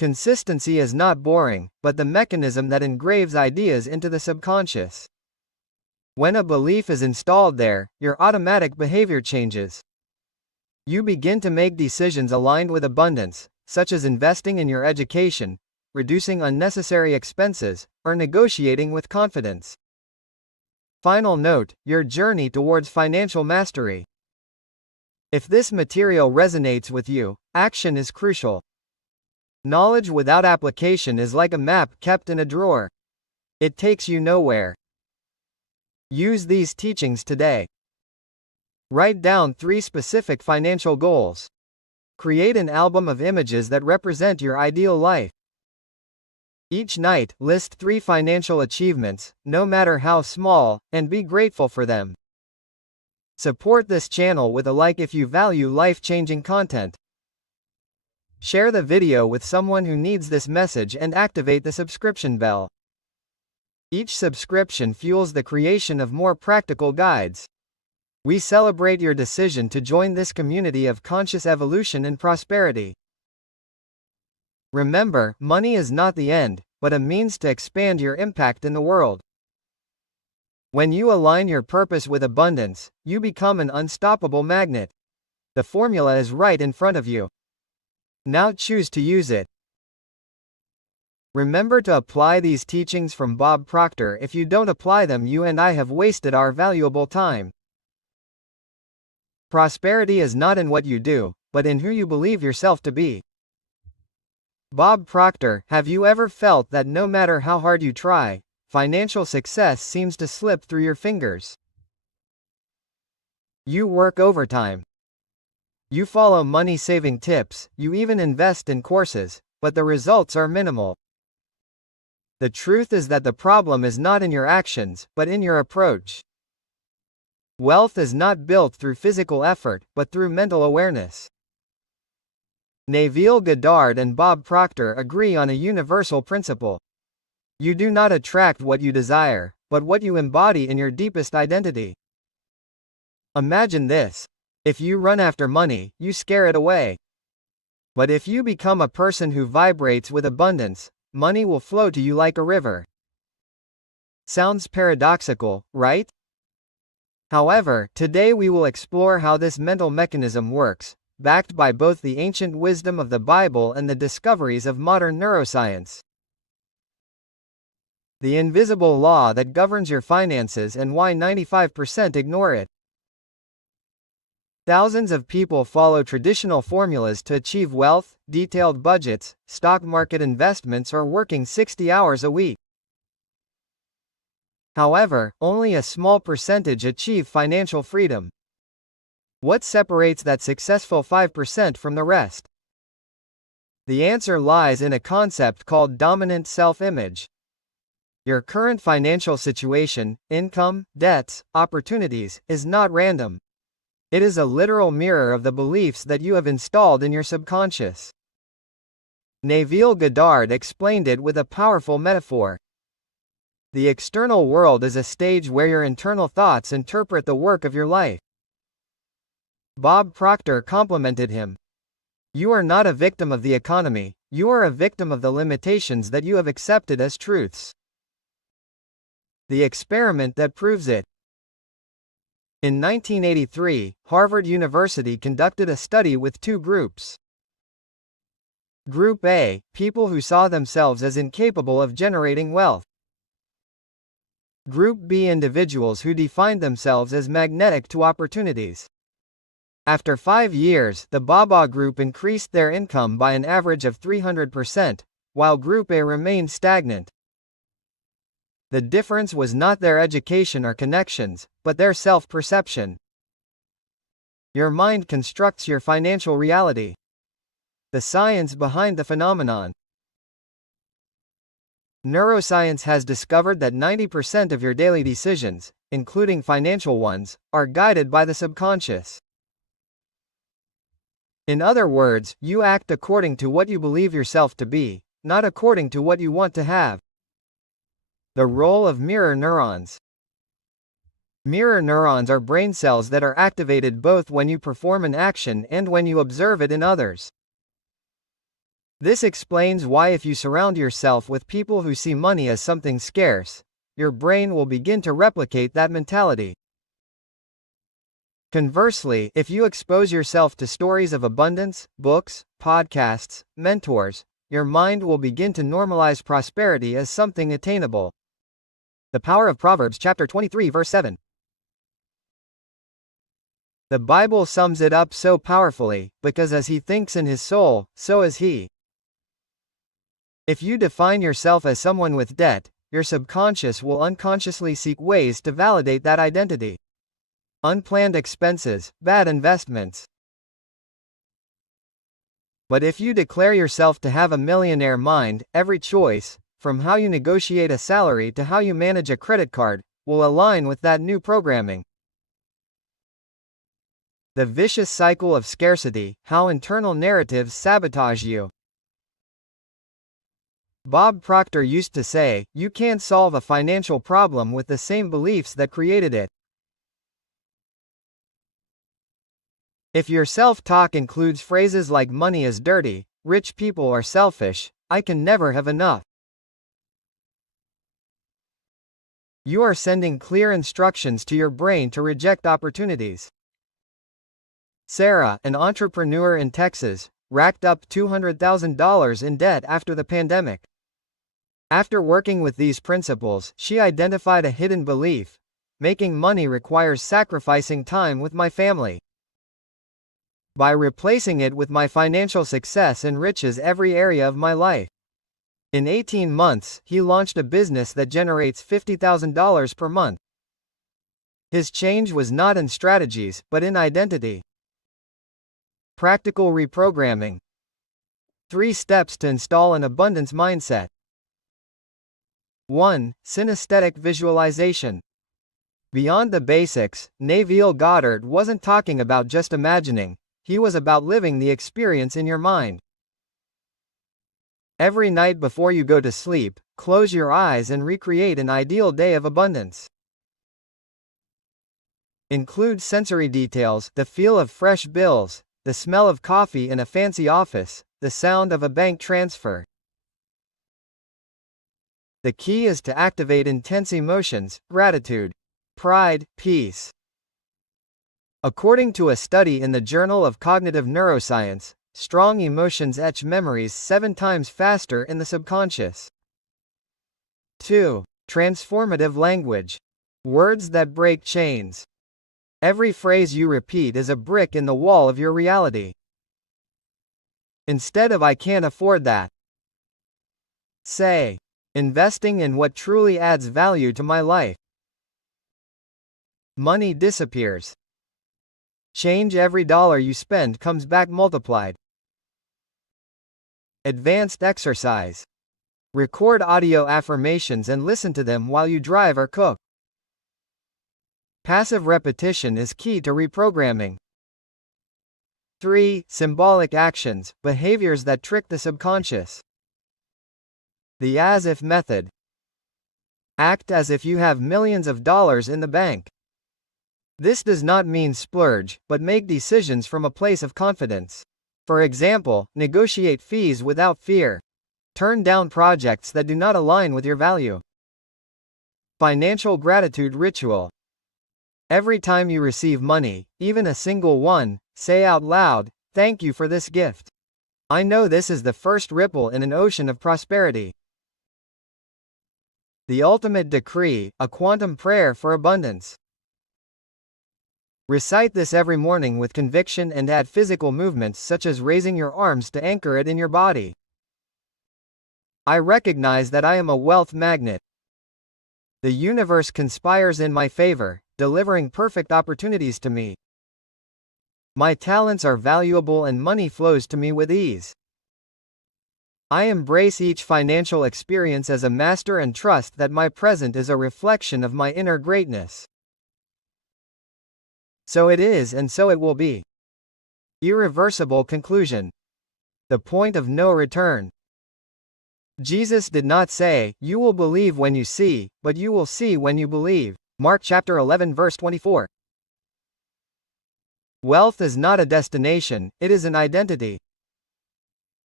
Consistency is not boring, but the mechanism that engraves ideas into the subconscious. When a belief is installed there, your automatic behavior changes. You begin to make decisions aligned with abundance, such as investing in your education, reducing unnecessary expenses, or negotiating with confidence. Final note: your journey towards financial mastery. If this material resonates with you, action is crucial. Knowledge without application is like a map kept in a drawer. It takes you nowhere. Use these teachings today. Write down 3 specific financial goals. Create an album of images that represent your ideal life. Each night, list 3 financial achievements, no matter how small, and be grateful for them. Support this channel with a like if you value life-changing content. Share the video with someone who needs this message and activate the subscription bell. Each subscription fuels the creation of more practical guides. We celebrate your decision to join this community of conscious evolution and prosperity. Remember, money is not the end, but a means to expand your impact in the world. When you align your purpose with abundance, you become an unstoppable magnet. The formula is right in front of you. Now choose to use it. Remember to apply these teachings from Bob Proctor. If you don't apply them, you and I have wasted our valuable time. Prosperity is not in what you do, but in who you believe yourself to be. Bob Proctor. Have you ever felt that no matter how hard you try, financial success seems to slip through your fingers? You work overtime. You follow money-saving tips, you even invest in courses, but the results are minimal. The truth is that the problem is not in your actions, but in your approach. Wealth is not built through physical effort, but through mental awareness. Neville Goddard and Bob Proctor agree on a universal principle. You do not attract what you desire, but what you embody in your deepest identity. Imagine this. If you run after money, you scare it away. But if you become a person who vibrates with abundance, money will flow to you like a river. Sounds paradoxical, right? However, today we will explore how this mental mechanism works, backed by both the ancient wisdom of the Bible and the discoveries of modern neuroscience. The invisible law that governs your finances and why 95% ignore it. Thousands of people follow traditional formulas to achieve wealth, detailed budgets, stock market investments, or working 60 hours a week. However, only a small percentage achieve financial freedom. What separates that successful 5% from the rest? The answer lies in a concept called dominant self-image. Your current financial situation, income, debts, opportunities, is not random. It is a literal mirror of the beliefs that you have installed in your subconscious. Neville Goddard explained it with a powerful metaphor. The external world is a stage where your internal thoughts interpret the work of your life. Bob Proctor complimented him. You are not a victim of the economy, you are a victim of the limitations that you have accepted as truths. The experiment that proves it. In 1983, Harvard University conducted a study with 2 groups. Group A, people who saw themselves as incapable of generating wealth. Group B, individuals who defined themselves as magnetic to opportunities. After 5 years, the BABA group increased their income by an average of 300%, while Group A remained stagnant. The difference was not their education or connections, but their self-perception. Your mind constructs your financial reality. The science behind the phenomenon. Neuroscience has discovered that 90% of your daily decisions, including financial ones, are guided by the subconscious. In other words, you act according to what you believe yourself to be, not according to what you want to have. The role of mirror neurons. Mirror neurons are brain cells that are activated both when you perform an action and when you observe it in others. This explains why if you surround yourself with people who see money as something scarce, your brain will begin to replicate that mentality. Conversely, if you expose yourself to stories of abundance, books, podcasts, mentors, your mind will begin to normalize prosperity as something attainable. The power of Proverbs chapter 23 verse 7. The Bible sums it up so powerfully, because as he thinks in his soul, so is he. If you define yourself as someone with debt, your subconscious will unconsciously seek ways to validate that identity. Unplanned expenses, bad investments. But if you declare yourself to have a millionaire mind, every choice, from how you negotiate a salary to how you manage a credit card, will align with that new programming. The vicious cycle of scarcity, how internal narratives sabotage you. Bob Proctor used to say, "You can't solve a financial problem with the same beliefs that created it." If your self-talk includes phrases like money is dirty, rich people are selfish, I can never have enough, you are sending clear instructions to your brain to reject opportunities. Sarah, an entrepreneur in Texas, racked up $200,000 in debt after the pandemic. After working with these principles, she identified a hidden belief: making money requires sacrificing time with my family. By replacing it with my financial success enriches every area of my life. In 18 months, he launched a business that generates $50,000 per month. His change was not in strategies, but in identity. Practical reprogramming. 3 steps to install an abundance mindset. 1. Synesthetic visualization. Beyond the basics, Neville Goddard wasn't talking about just imagining, he was about living the experience in your mind. Every night before you go to sleep, close your eyes and recreate an ideal day of abundance. Include sensory details: the feel of fresh bills, the smell of coffee in a fancy office, the sound of a bank transfer. The key is to activate intense emotions: gratitude, pride, peace. According to a study in the Journal of Cognitive Neuroscience, strong emotions etch memories 7 times faster in the subconscious. 2. Transformative language. Words that break chains. Every phrase you repeat is a brick in the wall of your reality. Instead of "I can't afford that," say, "Investing in what truly adds value to my life." Money disappears. Change: every dollar you spend comes back multiplied. Advanced exercise. Record audio affirmations and listen to them while you drive or cook. Passive repetition is key to reprogramming. 3. Symbolic actions, behaviors that trick the subconscious. The as-if method. Act as if you have millions of dollars in the bank. This does not mean splurge, but make decisions from a place of confidence. For example, negotiate fees without fear. Turn down projects that do not align with your value. Financial gratitude ritual. Every time you receive money, even a single one, say out loud, "Thank you for this gift. I know this is the first ripple in an ocean of prosperity." The ultimate decree, a quantum prayer for abundance. Recite this every morning with conviction and add physical movements such as raising your arms to anchor it in your body. I recognize that I am a wealth magnet. The universe conspires in my favor, delivering perfect opportunities to me. My talents are valuable and money flows to me with ease. I embrace each financial experience as a master and trust that my present is a reflection of my inner greatness. So it is and so it will be. Irreversible conclusion. The point of no return. Jesus did not say, "You will believe when you see," but "You will see when you believe." Mark chapter 11 verse 24. Wealth is not a destination, it is an identity.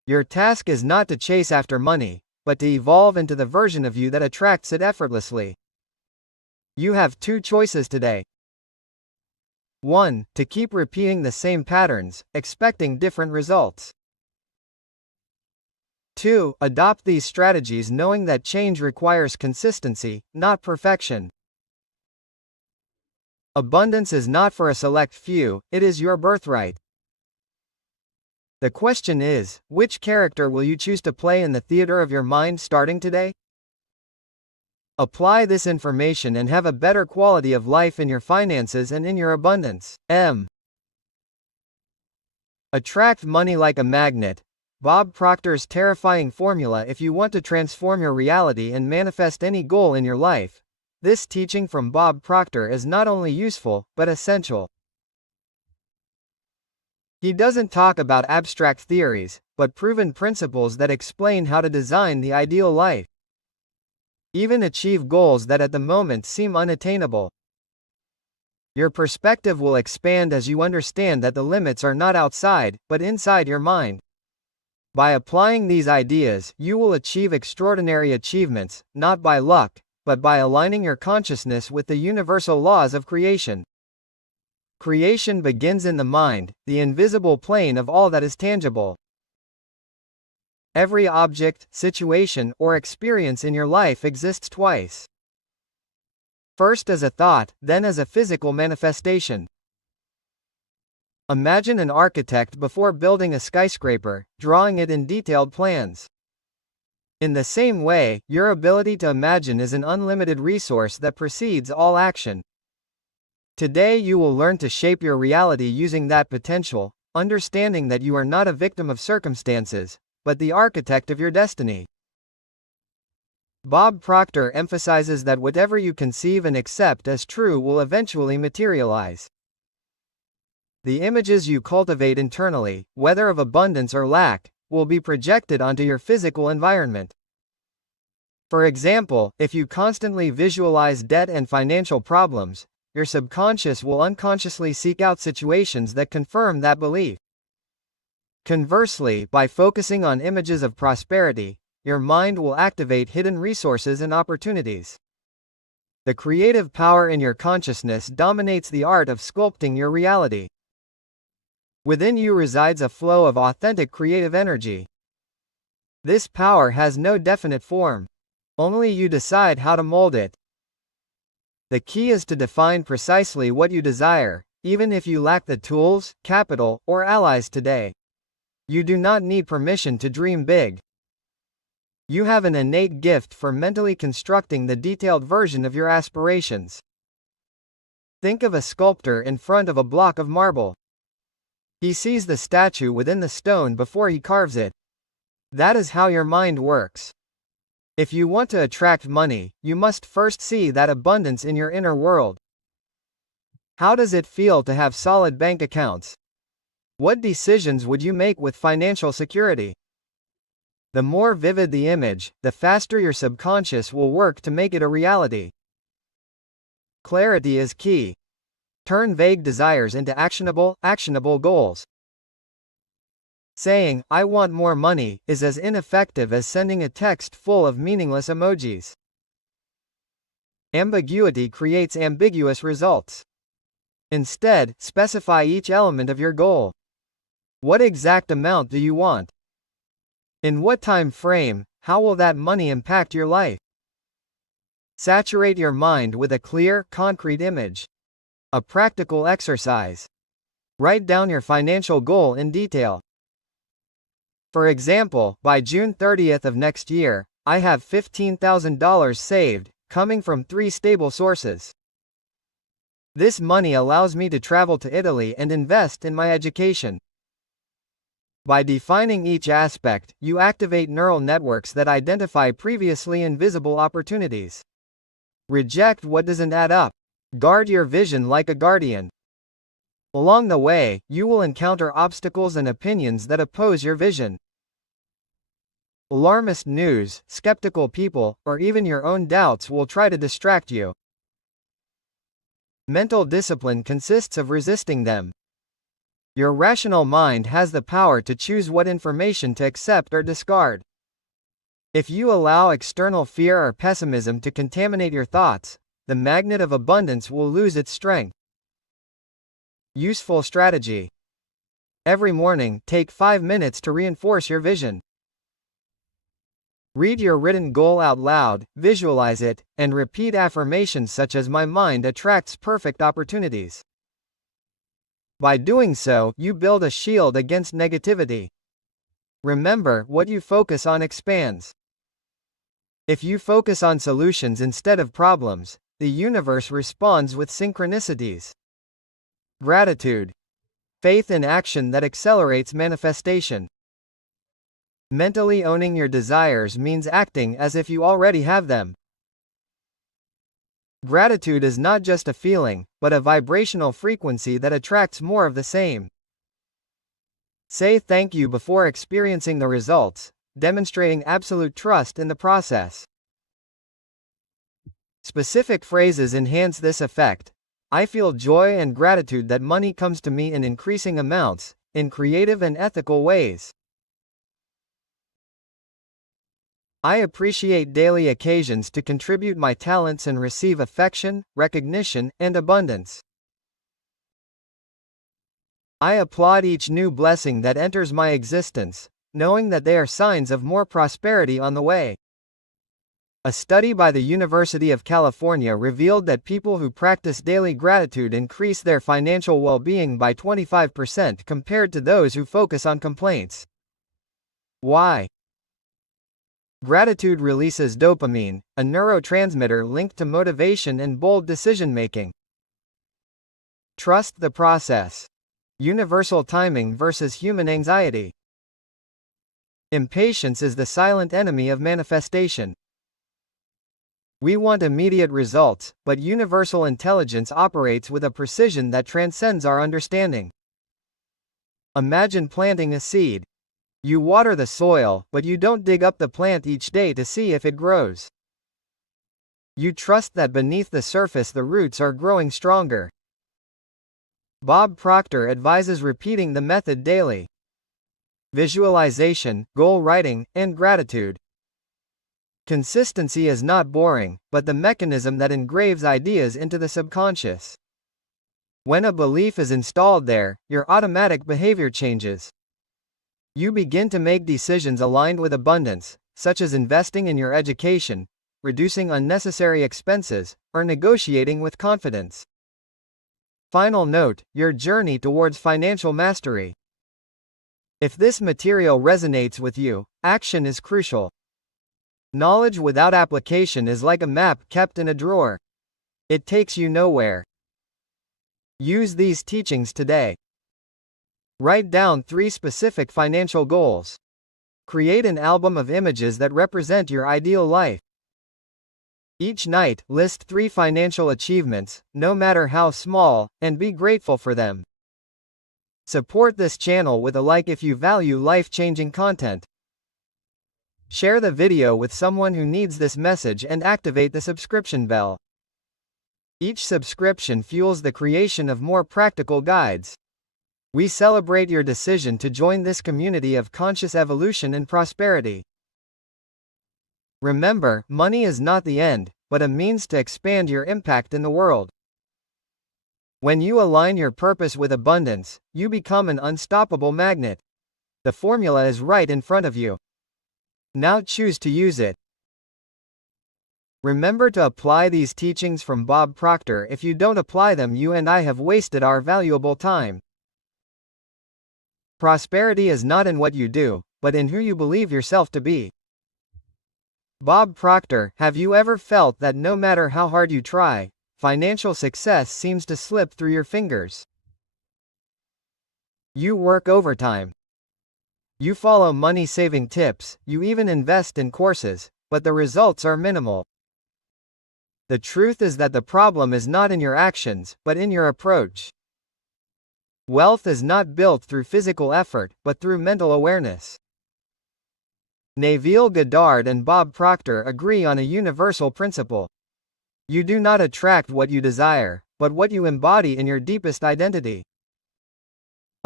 Your task is not to chase after money, but to evolve into the version of you that attracts it effortlessly. You have two choices today. 1. To keep repeating the same patterns, expecting different results. 2. Adopt these strategies knowing that change requires consistency, not perfection. Abundance is not for a select few, it is your birthright. The question is, which character will you choose to play in the theater of your mind starting today? Apply this information and have a better quality of life in your finances and in your abundance. Attract money like a magnet. Bob Proctor's terrifying formula if you want to transform your reality and manifest any goal in your life. This teaching from Bob Proctor is not only useful, but essential. He doesn't talk about abstract theories, but proven principles that explain how to design the ideal life. Even achieve goals that at the moment seem unattainable. Your perspective will expand as you understand that the limits are not outside, but inside your mind. By applying these ideas, you will achieve extraordinary achievements, not by luck, but by aligning your consciousness with the universal laws of creation. Creation begins in the mind, the invisible plane of all that is tangible. Every object, situation, or experience in your life exists twice. First as a thought, then as a physical manifestation. Imagine an architect before building a skyscraper, drawing it in detailed plans. In the same way, your ability to imagine is an unlimited resource that precedes all action. Today you will learn to shape your reality using that potential, understanding that you are not a victim of circumstances, but the architect of your destiny. Bob Proctor emphasizes that whatever you conceive and accept as true will eventually materialize. The images you cultivate internally, whether of abundance or lack, will be projected onto your physical environment. For example, if you constantly visualize debt and financial problems, your subconscious will unconsciously seek out situations that confirm that belief. Conversely, by focusing on images of prosperity, your mind will activate hidden resources and opportunities. The creative power in your consciousness dominates the art of sculpting your reality. Within you resides a flow of authentic creative energy. This power has no definite form. Only you decide how to mold it. The key is to define precisely what you desire, even if you lack the tools, capital, or allies today. You do not need permission to dream big. You have an innate gift for mentally constructing the detailed version of your aspirations. Think of a sculptor in front of a block of marble. He sees the statue within the stone before he carves it. That is how your mind works. If you want to attract money, you must first see that abundance in your inner world. How does it feel to have solid bank accounts? What decisions would you make with financial security? The more vivid the image, the faster your subconscious will work to make it a reality. Clarity is key. Turn vague desires into actionable goals. Saying, "I want more money," is as ineffective as sending a text full of meaningless emojis. Ambiguity creates ambiguous results. Instead, specify each element of your goal. What exact amount do you want? In what time frame? How will that money impact your life? Saturate your mind with a clear, concrete image. A practical exercise. Write down your financial goal in detail. For example, by June 30th of next year, I have $15,000 saved, coming from 3 stable sources. This money allows me to travel to Italy and invest in my education. By defining each aspect, you activate neural networks that identify previously invisible opportunities. Reject what doesn't add up. Guard your vision like a guardian. Along the way, you will encounter obstacles and opinions that oppose your vision. Alarmist news, skeptical people, or even your own doubts will try to distract you. Mental discipline consists of resisting them. Your rational mind has the power to choose what information to accept or discard. If you allow external fear or pessimism to contaminate your thoughts, the magnet of abundance will lose its strength. Useful strategy. Every morning, take 5 minutes to reinforce your vision. Read your written goal out loud, visualize it, and repeat affirmations such as "My mind attracts perfect opportunities." By doing so, you build a shield against negativity. Remember, what you focus on expands. If you focus on solutions instead of problems, the universe responds with synchronicities. Gratitude. Faith in action that accelerates manifestation. Mentally owning your desires means acting as if you already have them. Gratitude is not just a feeling, but a vibrational frequency that attracts more of the same. Say thank you before experiencing the results, demonstrating absolute trust in the process. Specific phrases enhance this effect. I feel joy and gratitude that money comes to me in increasing amounts, in creative and ethical ways. I appreciate daily occasions to contribute my talents and receive affection, recognition, and abundance. I applaud each new blessing that enters my existence, knowing that they are signs of more prosperity on the way. A study by the University of California revealed that people who practice daily gratitude increase their financial well-being by 25% compared to those who focus on complaints. Why? Gratitude releases dopamine, a neurotransmitter linked to motivation and bold decision-making. Trust the process. Universal timing versus human anxiety. Impatience is the silent enemy of manifestation. We want immediate results, but universal intelligence operates with a precision that transcends our understanding. Imagine planting a seed. You water the soil, but you don't dig up the plant each day to see if it grows. You trust that beneath the surface the roots are growing stronger. Bob Proctor advises repeating the method daily. Visualization, goal writing, and gratitude. Consistency is not boring, but the mechanism that engraves ideas into the subconscious. When a belief is installed there, your automatic behavior changes. You begin to make decisions aligned with abundance, such as investing in your education, reducing unnecessary expenses, or negotiating with confidence. Final note: your journey towards financial mastery. If this material resonates with you, action is crucial. Knowledge without application is like a map kept in a drawer. It takes you nowhere. Use these teachings today. Write down 3 specific financial goals. Create an album of images that represent your ideal life. Each night, list 3 financial achievements, no matter how small, and be grateful for them. Support this channel with a like if you value life-changing content. Share the video with someone who needs this message and activate the subscription bell. Each subscription fuels the creation of more practical guides. We celebrate your decision to join this community of conscious evolution and prosperity. Remember, money is not the end, but a means to expand your impact in the world. When you align your purpose with abundance, you become an unstoppable magnet. The formula is right in front of you. Now choose to use it. Remember to apply these teachings from Bob Proctor. If you don't apply them, you and I have wasted our valuable time. Prosperity is not in what you do, but in who you believe yourself to be. Bob Proctor. Have you ever felt that no matter how hard you try, financial success seems to slip through your fingers? You work overtime. You follow money-saving tips, you even invest in courses, but the results are minimal. The truth is that the problem is not in your actions, but in your approach. Wealth is not built through physical effort, but through mental awareness. Neville Goddard and Bob Proctor agree on a universal principle. You do not attract what you desire, but what you embody in your deepest identity.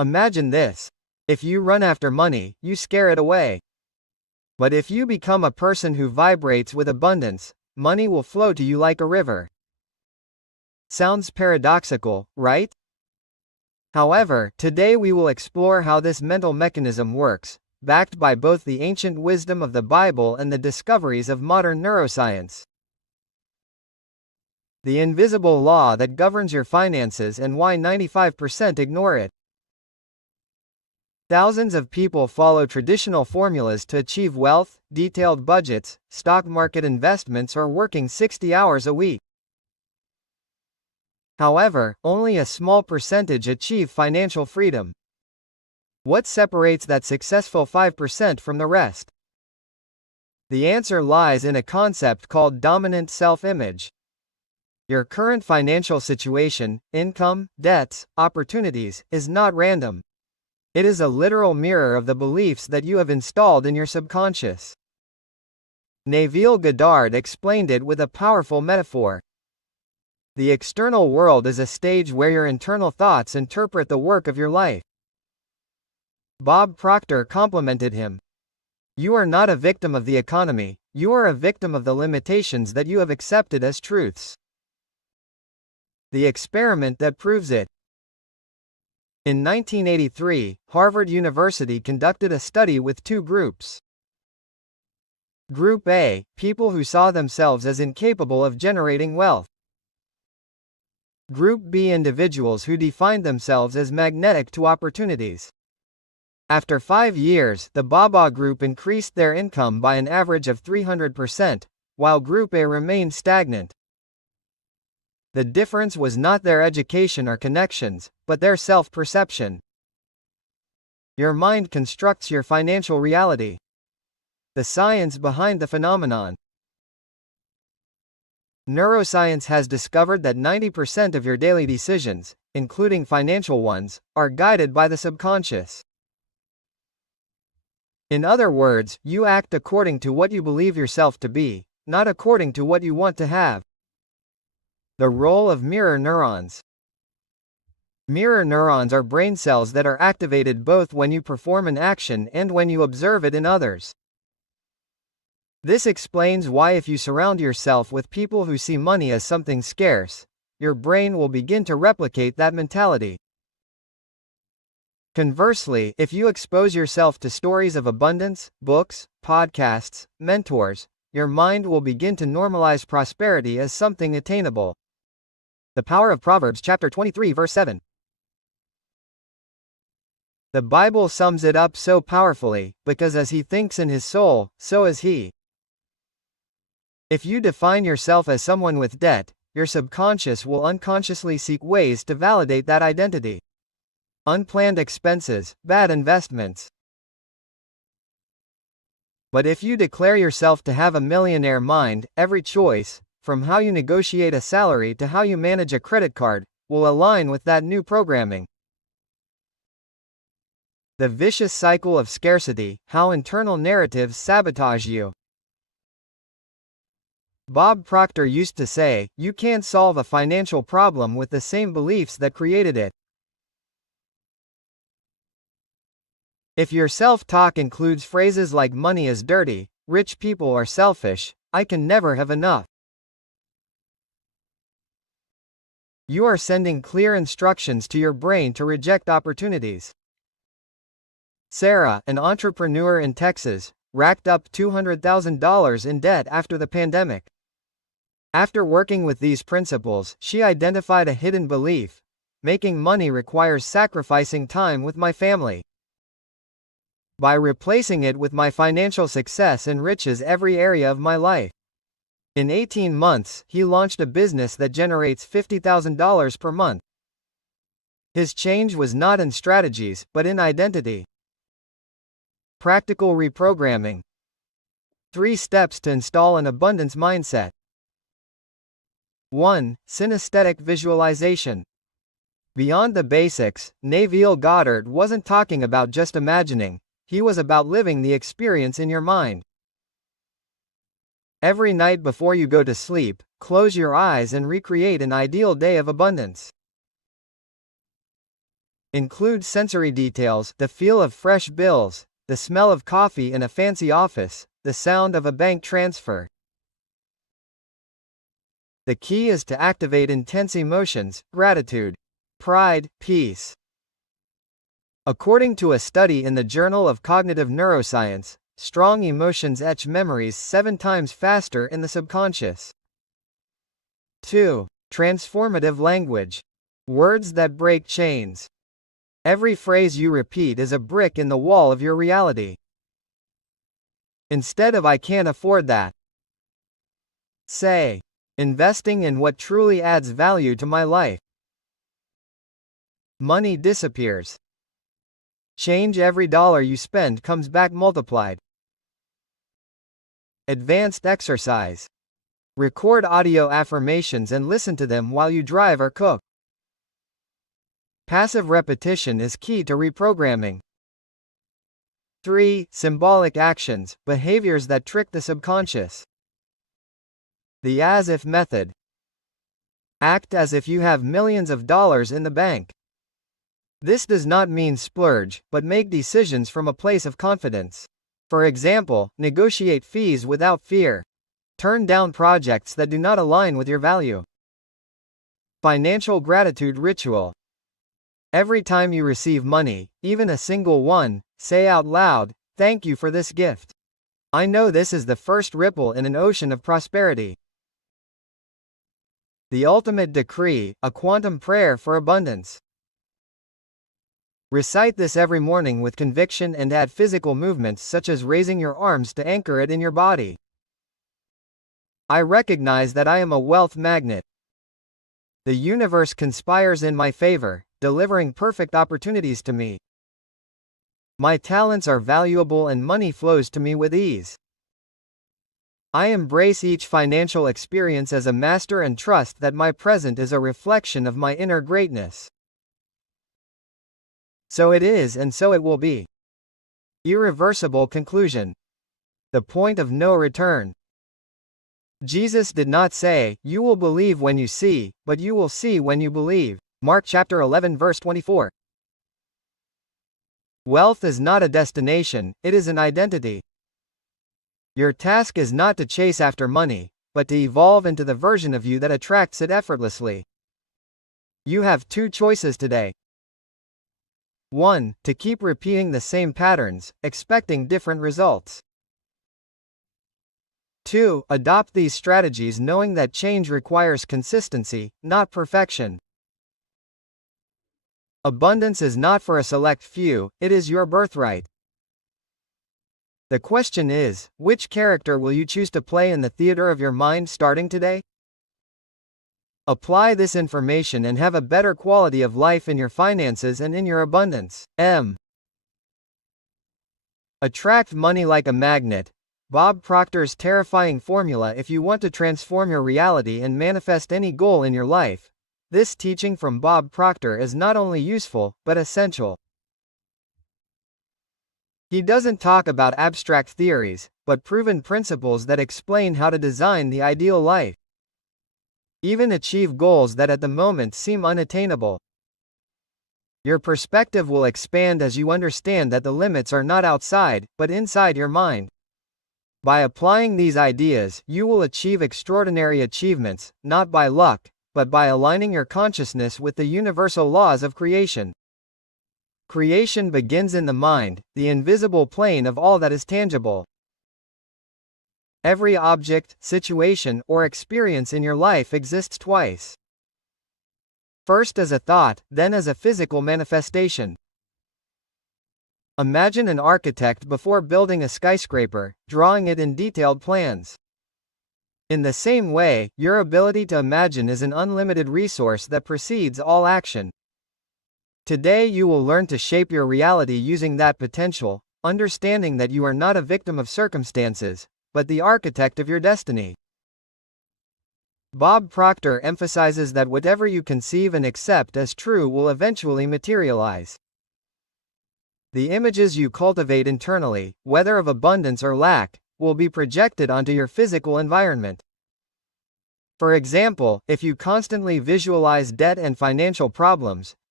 Imagine this. If you run after money, you scare it away. But if you become a person who vibrates with abundance, money will flow to you like a river. Sounds paradoxical, right? However, today we will explore how this mental mechanism works, backed by both the ancient wisdom of the Bible and the discoveries of modern neuroscience. The invisible law that governs your finances and why 95% ignore it. Thousands of people follow traditional formulas to achieve wealth, detailed budgets, stock market investments, or working 60 hours a week. However, only a small percentage achieve financial freedom. What separates that successful 5% from the rest? The answer lies in a concept called dominant self-image. Your current financial situation, income, debts, opportunities, is not random. It is a literal mirror of the beliefs that you have installed in your subconscious. Neville Goddard explained it with a powerful metaphor. The external world is a stage where your internal thoughts interpret the work of your life. Bob Proctor complimented him. You are not a victim of the economy, you are a victim of the limitations that you have accepted as truths. The experiment that proves it. In 1983, Harvard University conducted a study with two groups. Group A, people who saw themselves as incapable of generating wealth. Group B, individuals who defined themselves as magnetic to opportunities. After 5 years, the BABA group increased their income by an average of 300%, while Group A remained stagnant. The difference was not their education or connections, but their self-perception. Your mind constructs your financial reality. The science behind the phenomenon. Neuroscience has discovered that 90% of your daily decisions, including financial ones, are guided by the subconscious. In other words, you act according to what you believe yourself to be, not according to what you want to have. The role of mirror neurons. Mirror neurons are brain cells that are activated both when you perform an action and when you observe it in others. This explains why if you surround yourself with people who see money as something scarce, your brain will begin to replicate that mentality. Conversely, if you expose yourself to stories of abundance, books, podcasts, mentors, your mind will begin to normalize prosperity as something attainable. The power of Proverbs chapter 23 verse 7. The Bible sums it up so powerfully, because as he thinks in his soul, so is he. If you define yourself as someone with debt, your subconscious will unconsciously seek ways to validate that identity. Unplanned expenses, bad investments. But if you declare yourself to have a millionaire mind, every choice, from how you negotiate a salary to how you manage a credit card, will align with that new programming. The vicious cycle of scarcity, how internal narratives sabotage you. Bob Proctor used to say, you can't solve a financial problem with the same beliefs that created it. If your self-talk includes phrases like money is dirty, rich people are selfish, I can never have enough, you are sending clear instructions to your brain to reject opportunities. Sarah, an entrepreneur in Texas, racked up $200,000 in debt after the pandemic. After working with these principles, she identified a hidden belief: making money requires sacrificing time with my family. By replacing it with my financial success enriches every area of my life. In 18 months, he launched a business that generates $50,000 per month. His change was not in strategies, but in identity. Practical reprogramming. 3 steps to install an abundance mindset. 1. Synesthetic visualization. Beyond the basics, Neville Goddard wasn't talking about just imagining, he was about living the experience in your mind. Every night before you go to sleep, close your eyes and recreate an ideal day of abundance. Include sensory details, the feel of fresh bills, the smell of coffee in a fancy office, the sound of a bank transfer. The key is to activate intense emotions, gratitude, pride, peace. According to a study in the Journal of Cognitive Neuroscience, strong emotions etch memories 7 times faster in the subconscious. 2. Transformative language. Words that break chains. Every phrase you repeat is a brick in the wall of your reality. Instead of "I can't afford that," say, "Investing in what truly adds value to my life." Money disappears. Change. Every dollar you spend comes back multiplied. Advanced exercise. Record audio affirmations and listen to them while you drive or cook. Passive repetition is key to reprogramming. 3. Symbolic actions, behaviors that trick the subconscious. The as-if method. Act as if you have millions of dollars in the bank. This does not mean splurge, but make decisions from a place of confidence. For example, negotiate fees without fear. Turn down projects that do not align with your value. Financial gratitude ritual. Every time you receive money, even a single one, say out loud, "Thank you for this gift. I know this is the first ripple in an ocean of prosperity." The ultimate decree, a quantum prayer for abundance. Recite this every morning with conviction and add physical movements such as raising your arms to anchor it in your body. I recognize that I am a wealth magnet. The universe conspires in my favor, delivering perfect opportunities to me. My talents are valuable and money flows to me with ease. I embrace each financial experience as a master and trust that my present is a reflection of my inner greatness. So it is and so it will be. Irreversible conclusion. The point of no return. Jesus did not say, "You will believe when you see," but "You will see when you believe." Mark chapter 11 verse 24. Wealth is not a destination, it is an identity. Your task is not to chase after money, but to evolve into the version of you that attracts it effortlessly. You have 2 choices today. 1. To keep repeating the same patterns, expecting different results. 2. Adopt these strategies knowing that change requires consistency, not perfection. Abundance is not for a select few, it is your birthright. The question is, which character will you choose to play in the theater of your mind starting today? Apply this information and have a better quality of life in your finances and in your abundance. Attract money like a magnet. Bob Proctor's terrifying formula. If you want to transform your reality and manifest any goal in your life, this teaching from Bob Proctor is not only useful, but essential. He doesn't talk about abstract theories, but proven principles that explain how to design the ideal life. Even achieve goals that at the moment seem unattainable. Your perspective will expand as you understand that the limits are not outside, but inside your mind. By applying these ideas, you will achieve extraordinary achievements, not by luck, but by aligning your consciousness with the universal laws of creation. Creation begins in the mind, the invisible plane of all that is tangible. Every object, situation, or experience in your life exists twice. First as a thought, then as a physical manifestation. Imagine an architect before building a skyscraper, drawing it in detailed plans. In the same way, your ability to imagine is an unlimited resource that precedes all action. Today you will learn to shape your reality using that potential, understanding that you are not a victim of circumstances, but the architect of your destiny. Bob Proctor emphasizes that whatever you conceive and accept as true will eventually materialize. The images you cultivate internally, whether of abundance or lack, will be projected onto your physical environment. For example, if you constantly visualize debt and financial problems,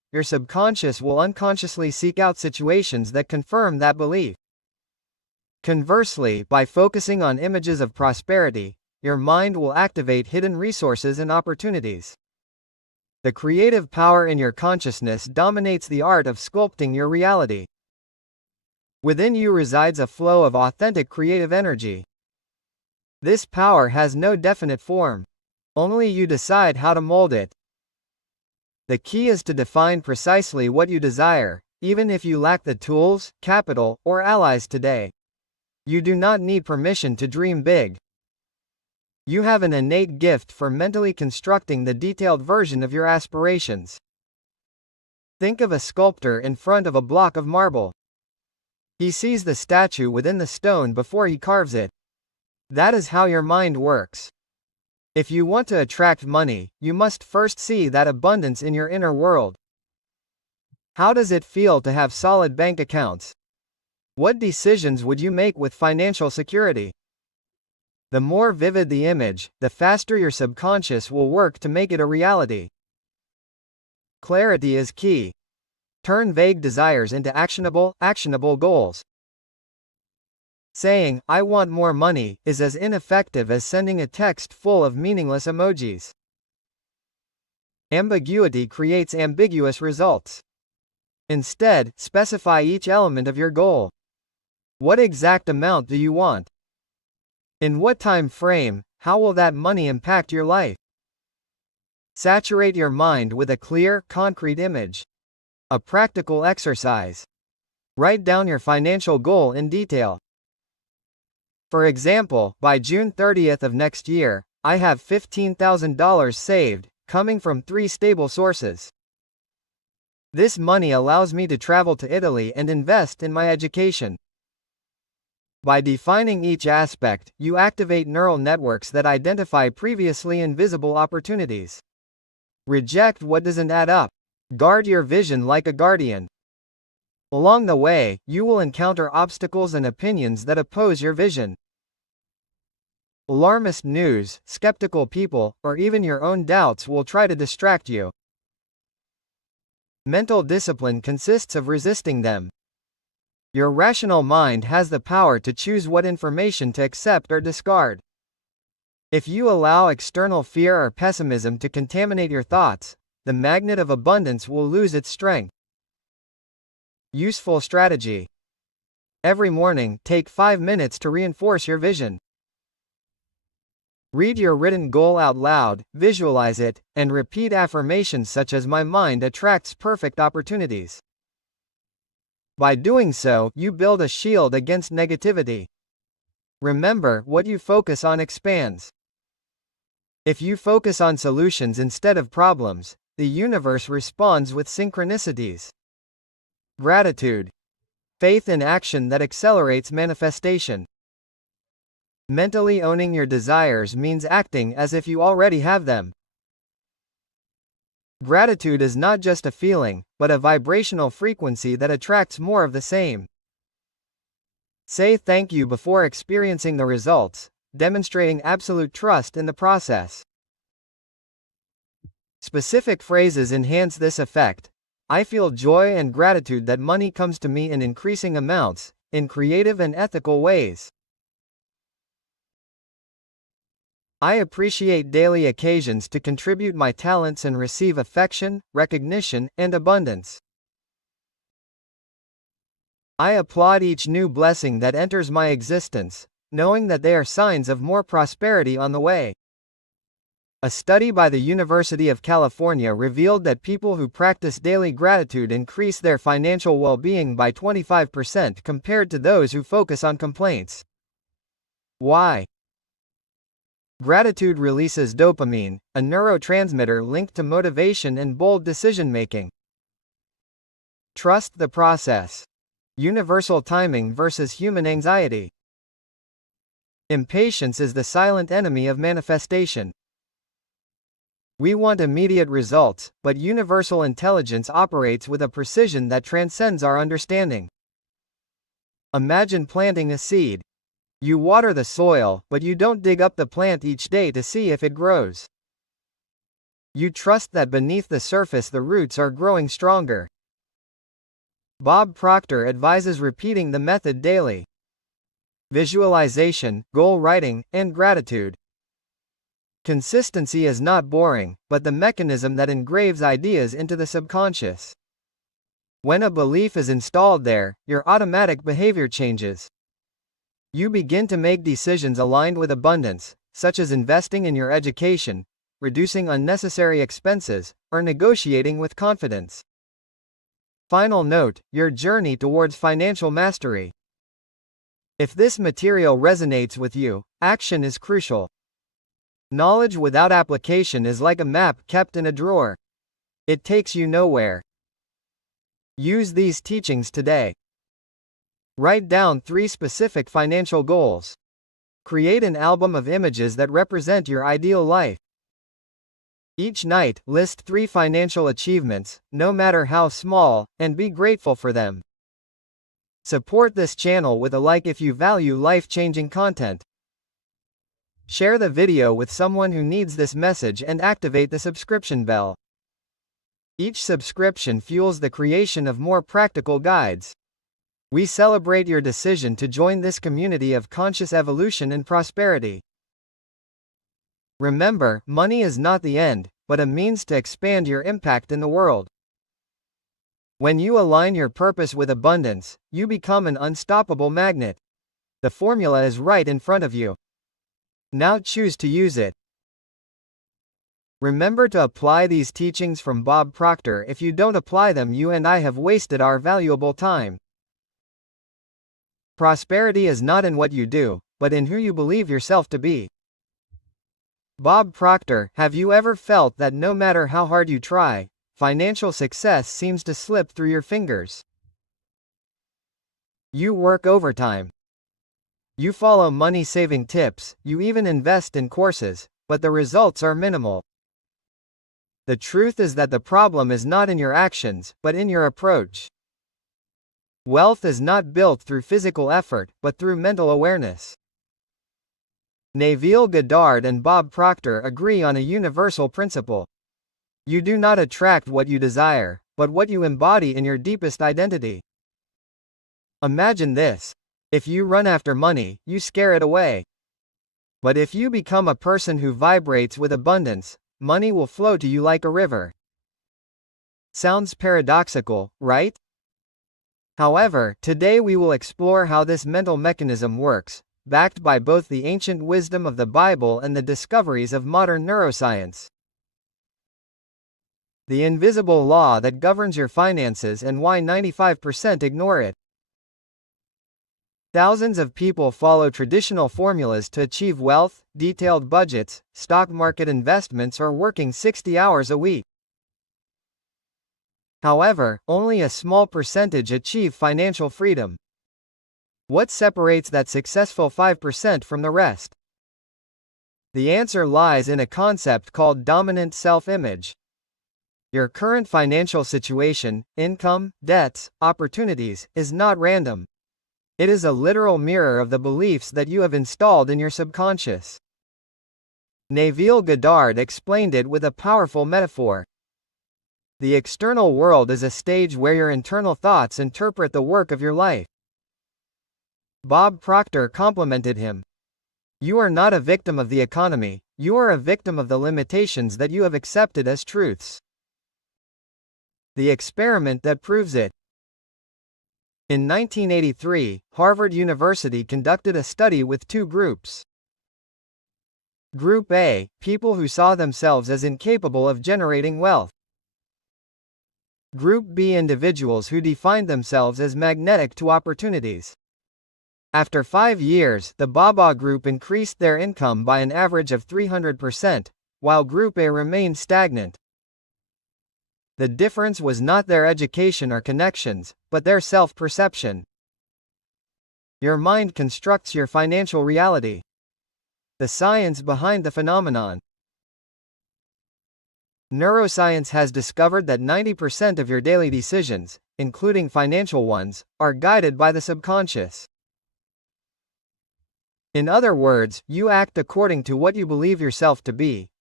your subconscious will unconsciously seek out situations that confirm that belief. Conversely, by focusing on images of prosperity, your mind will activate hidden resources and opportunities. The creative power in your consciousness dominates the art of sculpting your reality. Within you resides a flow of authentic creative energy. This power has no definite form. Only you decide how to mold it. The key is to define precisely what you desire, even if you lack the tools, capital, or allies today. You do not need permission to dream big. You have an innate gift for mentally constructing the detailed version of your aspirations. Think of a sculptor in front of a block of marble. He sees the statue within the stone before he carves it. That is how your mind works. If you want to attract money, you must first see that abundance in your inner world. How does it feel to have solid bank accounts? What decisions would you make with financial security? The more vivid the image, the faster your subconscious will work to make it a reality. Clarity is key. Turn vague desires into actionable goals. Saying, "I want more money," is as ineffective as sending a text full of meaningless emojis. Ambiguity creates ambiguous results. Instead, specify each element of your goal. What exact amount do you want? In what time frame? How will that money impact your life? Saturate your mind with a clear, concrete image. A practical exercise. Write down your financial goal in detail. For example, by June 30th of next year, I have $15,000 saved, coming from 3 stable sources. This money allows me to travel to Italy and invest in my education. By defining each aspect, you activate neural networks that identify previously invisible opportunities. Reject what doesn't add up. Guard your vision like a guardian. Along the way, you will encounter obstacles and opinions that oppose your vision. Alarmist news, skeptical people, or even your own doubts will try to distract you. Mental discipline consists of resisting them. Your rational mind has the power to choose what information to accept or discard. If you allow external fear or pessimism to contaminate your thoughts, the magnet of abundance will lose its strength. Useful strategy. Every morning, take 5 minutes to reinforce your vision. Read your written goal out loud, visualize it, and repeat affirmations such as "My mind attracts perfect opportunities." By doing so, you build a shield against negativity. Remember, what you focus on expands. If you focus on solutions instead of problems, the universe responds with synchronicities. Gratitude. Faith in action that accelerates manifestation. Mentally owning your desires means acting as if you already have them. Gratitude is not just a feeling, but a vibrational frequency that attracts more of the same. Say thank you before experiencing the results, demonstrating absolute trust in the process. Specific phrases enhance this effect. I feel joy and gratitude that money comes to me in increasing amounts, in creative and ethical ways. I appreciate daily occasions to contribute my talents and receive affection, recognition, and abundance. I applaud each new blessing that enters my existence, knowing that they are signs of more prosperity on the way. A study by the University of California revealed that people who practice daily gratitude increase their financial well-being by 25% compared to those who focus on complaints. Why? Gratitude releases dopamine, a neurotransmitter linked to motivation and bold decision-making. Trust the process. Universal timing versus human anxiety. Impatience is the silent enemy of manifestation. We want immediate results, but universal intelligence operates with a precision that transcends our understanding. Imagine planting a seed. You water the soil, but you don't dig up the plant each day to see if it grows. You trust that beneath the surface the roots are growing stronger. Bob Proctor advises repeating the method daily. Visualization, goal writing, and gratitude. Consistency is not boring, but the mechanism that engraves ideas into the subconscious. When a belief is installed there, your automatic behavior changes. You begin to make decisions aligned with abundance, such as investing in your education, reducing unnecessary expenses, or negotiating with confidence. Final note: your journey towards financial mastery. If this material resonates with you, action is crucial. Knowledge without application is like a map kept in a drawer. It takes you nowhere. Use these teachings today. Write down 3 specific financial goals. Create an album of images that represent your ideal life. Each night, list 3 financial achievements, no matter how small, and be grateful for them. Support this channel with a like if you value life-changing content. Share the video with someone who needs this message and activate the subscription bell. Each subscription fuels the creation of more practical guides. We celebrate your decision to join this community of conscious evolution and prosperity. Remember, money is not the end, but a means to expand your impact in the world. When you align your purpose with abundance, you become an unstoppable magnet. The formula is right in front of you. Now choose to use it. Remember to apply these teachings from Bob Proctor. If you don't apply them, you and I have wasted our valuable time. Prosperity is not in what you do, but in who you believe yourself to be. Bob Proctor. Have you ever felt that no matter how hard you try, financial success seems to slip through your fingers? You work overtime. You follow money-saving tips, you even invest in courses, but the results are minimal. The truth is that the problem is not in your actions, but in your approach. Wealth is not built through physical effort, but through mental awareness. Neville Goddard and Bob Proctor agree on a universal principle. You do not attract what you desire, but what you embody in your deepest identity. Imagine this. If you run after money, you scare it away. But if you become a person who vibrates with abundance, money will flow to you like a river. Sounds paradoxical, right? However, today we will explore how this mental mechanism works, backed by both the ancient wisdom of the Bible and the discoveries of modern neuroscience. The invisible law that governs your finances and why 95% ignore it. Thousands of people follow traditional formulas to achieve wealth, detailed budgets, stock market investments, or working 60 hours a week. However, only a small percentage achieve financial freedom. What separates that successful 5% from the rest? The answer lies in a concept called dominant self-image. Your current financial situation, income, debts, opportunities, is not random. It is a literal mirror of the beliefs that you have installed in your subconscious. Neville Goddard explained it with a powerful metaphor. The external world is a stage where your internal thoughts interpret the work of your life. Bob Proctor complimented him. You are not a victim of the economy, you are a victim of the limitations that you have accepted as truths. The experiment that proves it. In 1983, Harvard University conducted a study with 2 groups. Group A, people who saw themselves as incapable of generating wealth. Group B, individuals who defined themselves as magnetic to opportunities. After 5 years, the BABA group increased their income by an average of 300%, while Group A remained stagnant. The difference was not their education or connections, but their self-perception. Your mind constructs your financial reality. The science behind the phenomenon. Neuroscience has discovered that 90% of your daily decisions, including financial ones, are guided by the subconscious. In other words, you act according to what you believe yourself to be,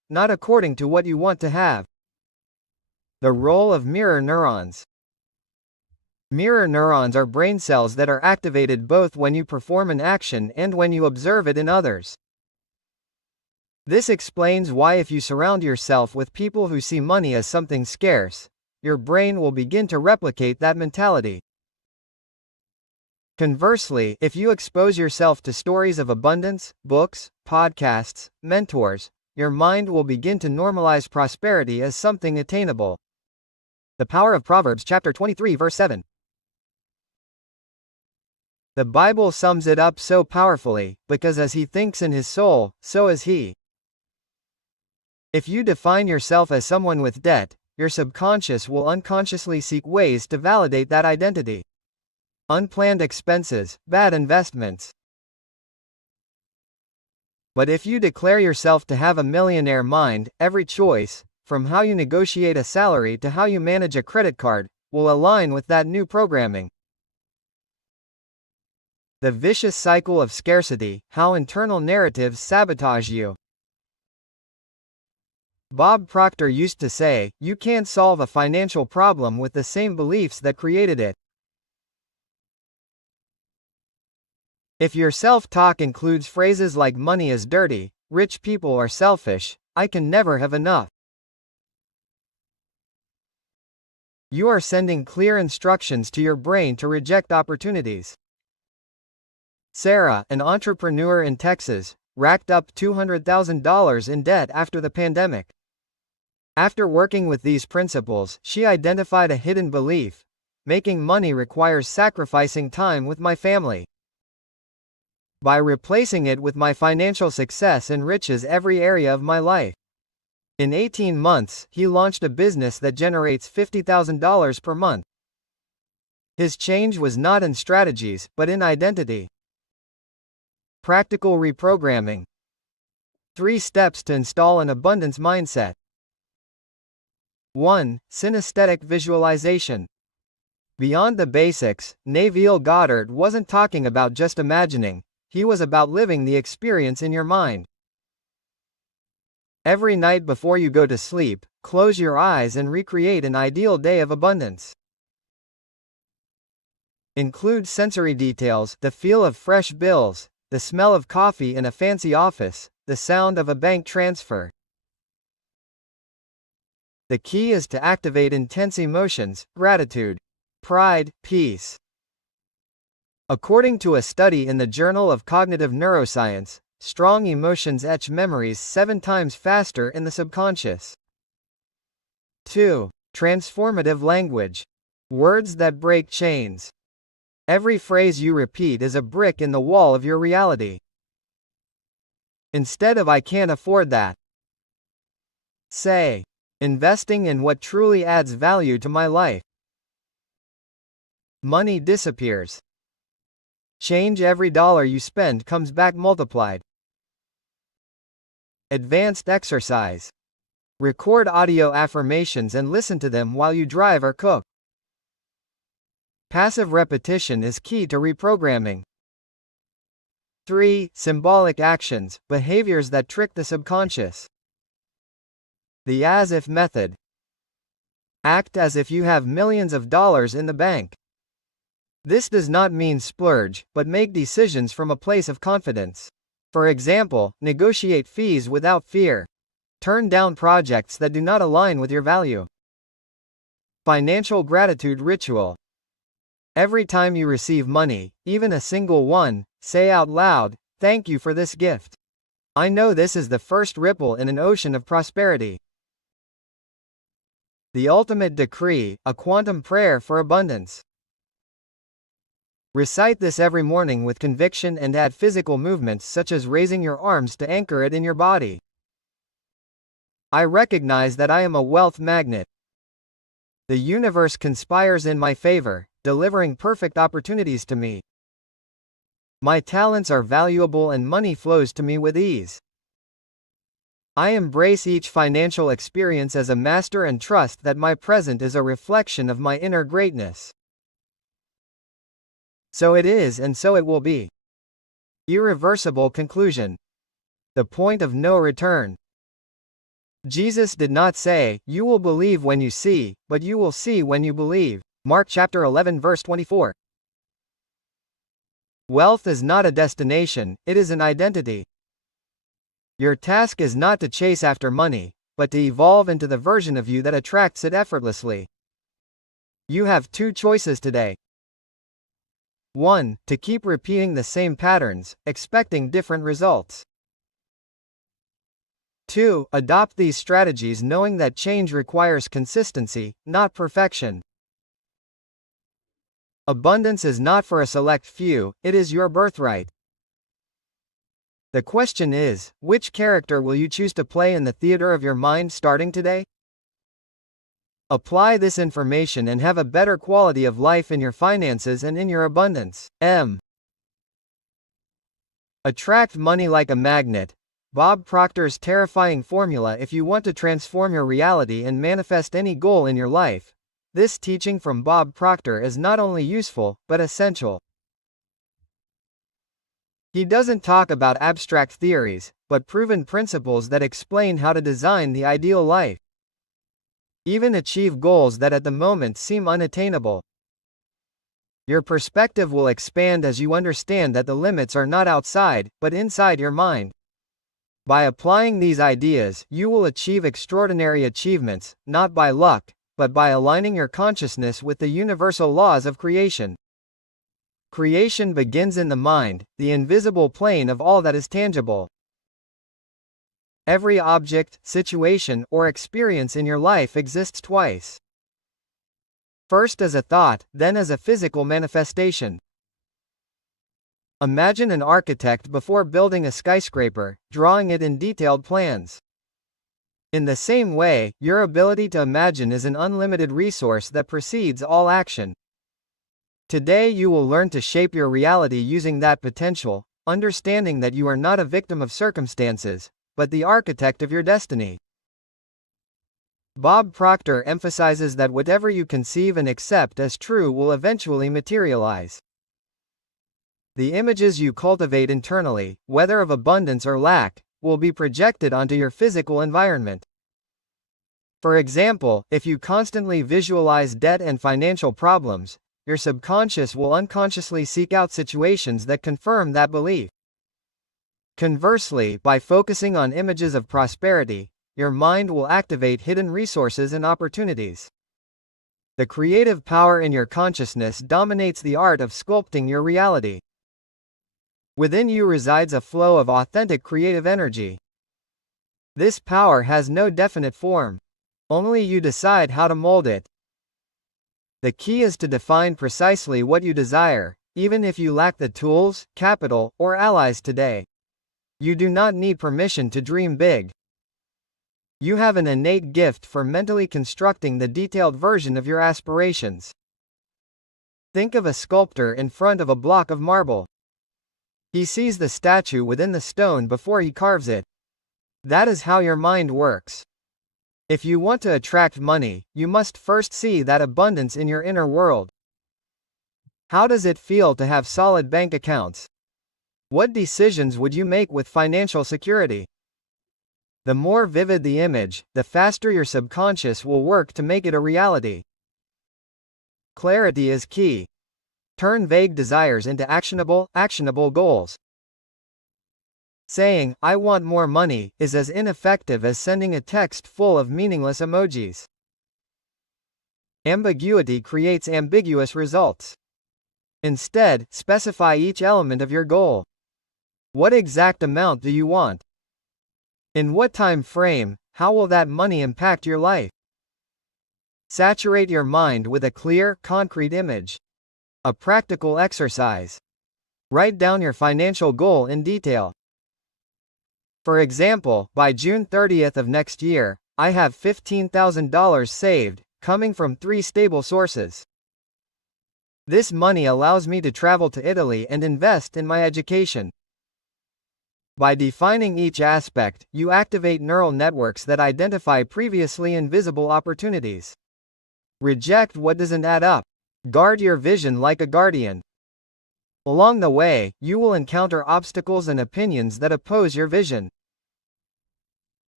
not according to what you want to have. The role of mirror neurons. Mirror neurons are brain cells that are activated both when you perform an action and when you observe it in others. This explains why if you surround yourself with people who see money as something scarce, your brain will begin to replicate that mentality. Conversely, if you expose yourself to stories of abundance, books, podcasts, mentors, your mind will begin to normalize prosperity as something attainable. The power of Proverbs chapter 23 verse 7. The Bible sums it up so powerfully, because as he thinks in his soul, so is he. If you define yourself as someone with debt, your subconscious will unconsciously seek ways to validate that identity. Unplanned expenses, bad investments. But if you declare yourself to have a millionaire mind, every choice, from how you negotiate a salary to how you manage a credit card, will align with that new programming. The vicious cycle of scarcity, how internal narratives sabotage you. Bob Proctor used to say, "You can't solve a financial problem with the same beliefs that created it." If your self-talk includes phrases like money is dirty, rich people are selfish, I can never have enough, you are sending clear instructions to your brain to reject opportunities. Sarah, an entrepreneur in Texas, racked up $200,000 in debt after the pandemic. After working with these principles, she identified a hidden belief: making money requires sacrificing time with my family. By replacing it with my financial success enriches every area of my life. In 18 months, he launched a business that generates $50,000 per month. His change was not in strategies, but in identity. Practical reprogramming. 3 steps to install an abundance mindset. 1. Synesthetic visualization. Beyond the basics, Neville Goddard wasn't talking about just imagining, he was about living the experience in your mind. Every night before you go to sleep, close your eyes and recreate an ideal day of abundance. Include sensory details: the feel of fresh bills, the smell of coffee in a fancy office, the sound of a bank transfer. The key is to activate intense emotions: gratitude, pride, peace. According to a study in the Journal of Cognitive Neuroscience, strong emotions etch memories 7 times faster in the subconscious. 2. Transformative language. Words that break chains. Every phrase you repeat is a brick in the wall of your reality. Instead of "I can't afford that," say, "Investing in what truly adds value to my life." Money disappears. Change: every dollar you spend comes back multiplied. Advanced exercise. Record audio affirmations and listen to them while you drive or cook. Passive repetition is key to reprogramming. 3. Symbolic actions, behaviors that trick the subconscious. The as-if method. Act as if you have millions of dollars in the bank. This does not mean splurge, but make decisions from a place of confidence. For example, negotiate fees without fear. Turn down projects that do not align with your value. Financial gratitude ritual. Every time you receive money, even a single one, say out loud, "Thank you for this gift. I know this is the first ripple in an ocean of prosperity." The ultimate decree, a quantum prayer for abundance. Recite this every morning with conviction and add physical movements such as raising your arms to anchor it in your body. I recognize that I am a wealth magnet. The universe conspires in my favor, delivering perfect opportunities to me. My talents are valuable and money flows to me with ease. I embrace each financial experience as a master and trust that my present is a reflection of my inner greatness. So it is and so it will be. Irreversible conclusion. The point of no return. Jesus did not say, "You will believe when you see," but "You will see when you believe." Mark chapter 11 verse 24. Wealth is not a destination, it is an identity. Your task is not to chase after money, but to evolve into the version of you that attracts it effortlessly. You have two choices today. 1. To keep repeating the same patterns, expecting different results. 2. Adopt these strategies knowing that change requires consistency, not perfection. Abundance is not for a select few, it is your birthright. The question is, which character will you choose to play in the theater of your mind starting today? Apply this information and have a better quality of life in your finances and in your abundance. Attract money like a magnet. Bob Proctor's terrifying formula if you want to transform your reality and manifest any goal in your life. This teaching from Bob Proctor is not only useful, but essential. He doesn't talk about abstract theories, but proven principles that explain how to design the ideal life. Even achieve goals that at the moment seem unattainable. Your perspective will expand as you understand that the limits are not outside, but inside your mind. By applying these ideas, you will achieve extraordinary achievements, not by luck, but by aligning your consciousness with the universal laws of creation. Creation begins in the mind, the invisible plane of all that is tangible. Every object, situation, or experience in your life exists twice. First as a thought, then as a physical manifestation. Imagine an architect before building a skyscraper, drawing it in detailed plans. In the same way, your ability to imagine is an unlimited resource that precedes all action. Today you will learn to shape your reality using that potential, understanding that you are not a victim of circumstances, but the architect of your destiny. Bob Proctor emphasizes that whatever you conceive and accept as true will eventually materialize. The images you cultivate internally, whether of abundance or lack, will be projected onto your physical environment. For example, if you constantly visualize debt and financial problems, your subconscious will unconsciously seek out situations that confirm that belief. Conversely, by focusing on images of prosperity, your mind will activate hidden resources and opportunities. The creative power in your consciousness dominates the art of sculpting your reality. Within you resides a flow of authentic creative energy. This power has no definite form. Only you decide how to mold it. The key is to define precisely what you desire, even if you lack the tools, capital, or allies today. You do not need permission to dream big. You have an innate gift for mentally constructing the detailed version of your aspirations. Think of a sculptor in front of a block of marble. He sees the statue within the stone before he carves it. That is how your mind works. If you want to attract money, you must first see that abundance in your inner world. How does it feel to have solid bank accounts? What decisions would you make with financial security? The more vivid the image, the faster your subconscious will work to make it a reality. Clarity is key. Turn vague desires into actionable goals. Saying, "I want more money," is as ineffective as sending a text full of meaningless emojis. Ambiguity creates ambiguous results. Instead, specify each element of your goal. What exact amount do you want? In what time frame? How will that money impact your life? Saturate your mind with a clear, concrete image. A practical exercise. Write down your financial goal in detail. For example, by June 30th of next year, I have $15,000 saved, coming from 3 stable sources. This money allows me to travel to Italy and invest in my education. By defining each aspect, you activate neural networks that identify previously invisible opportunities. Reject what doesn't add up. Guard your vision like a guardian. Along the way, you will encounter obstacles and opinions that oppose your vision.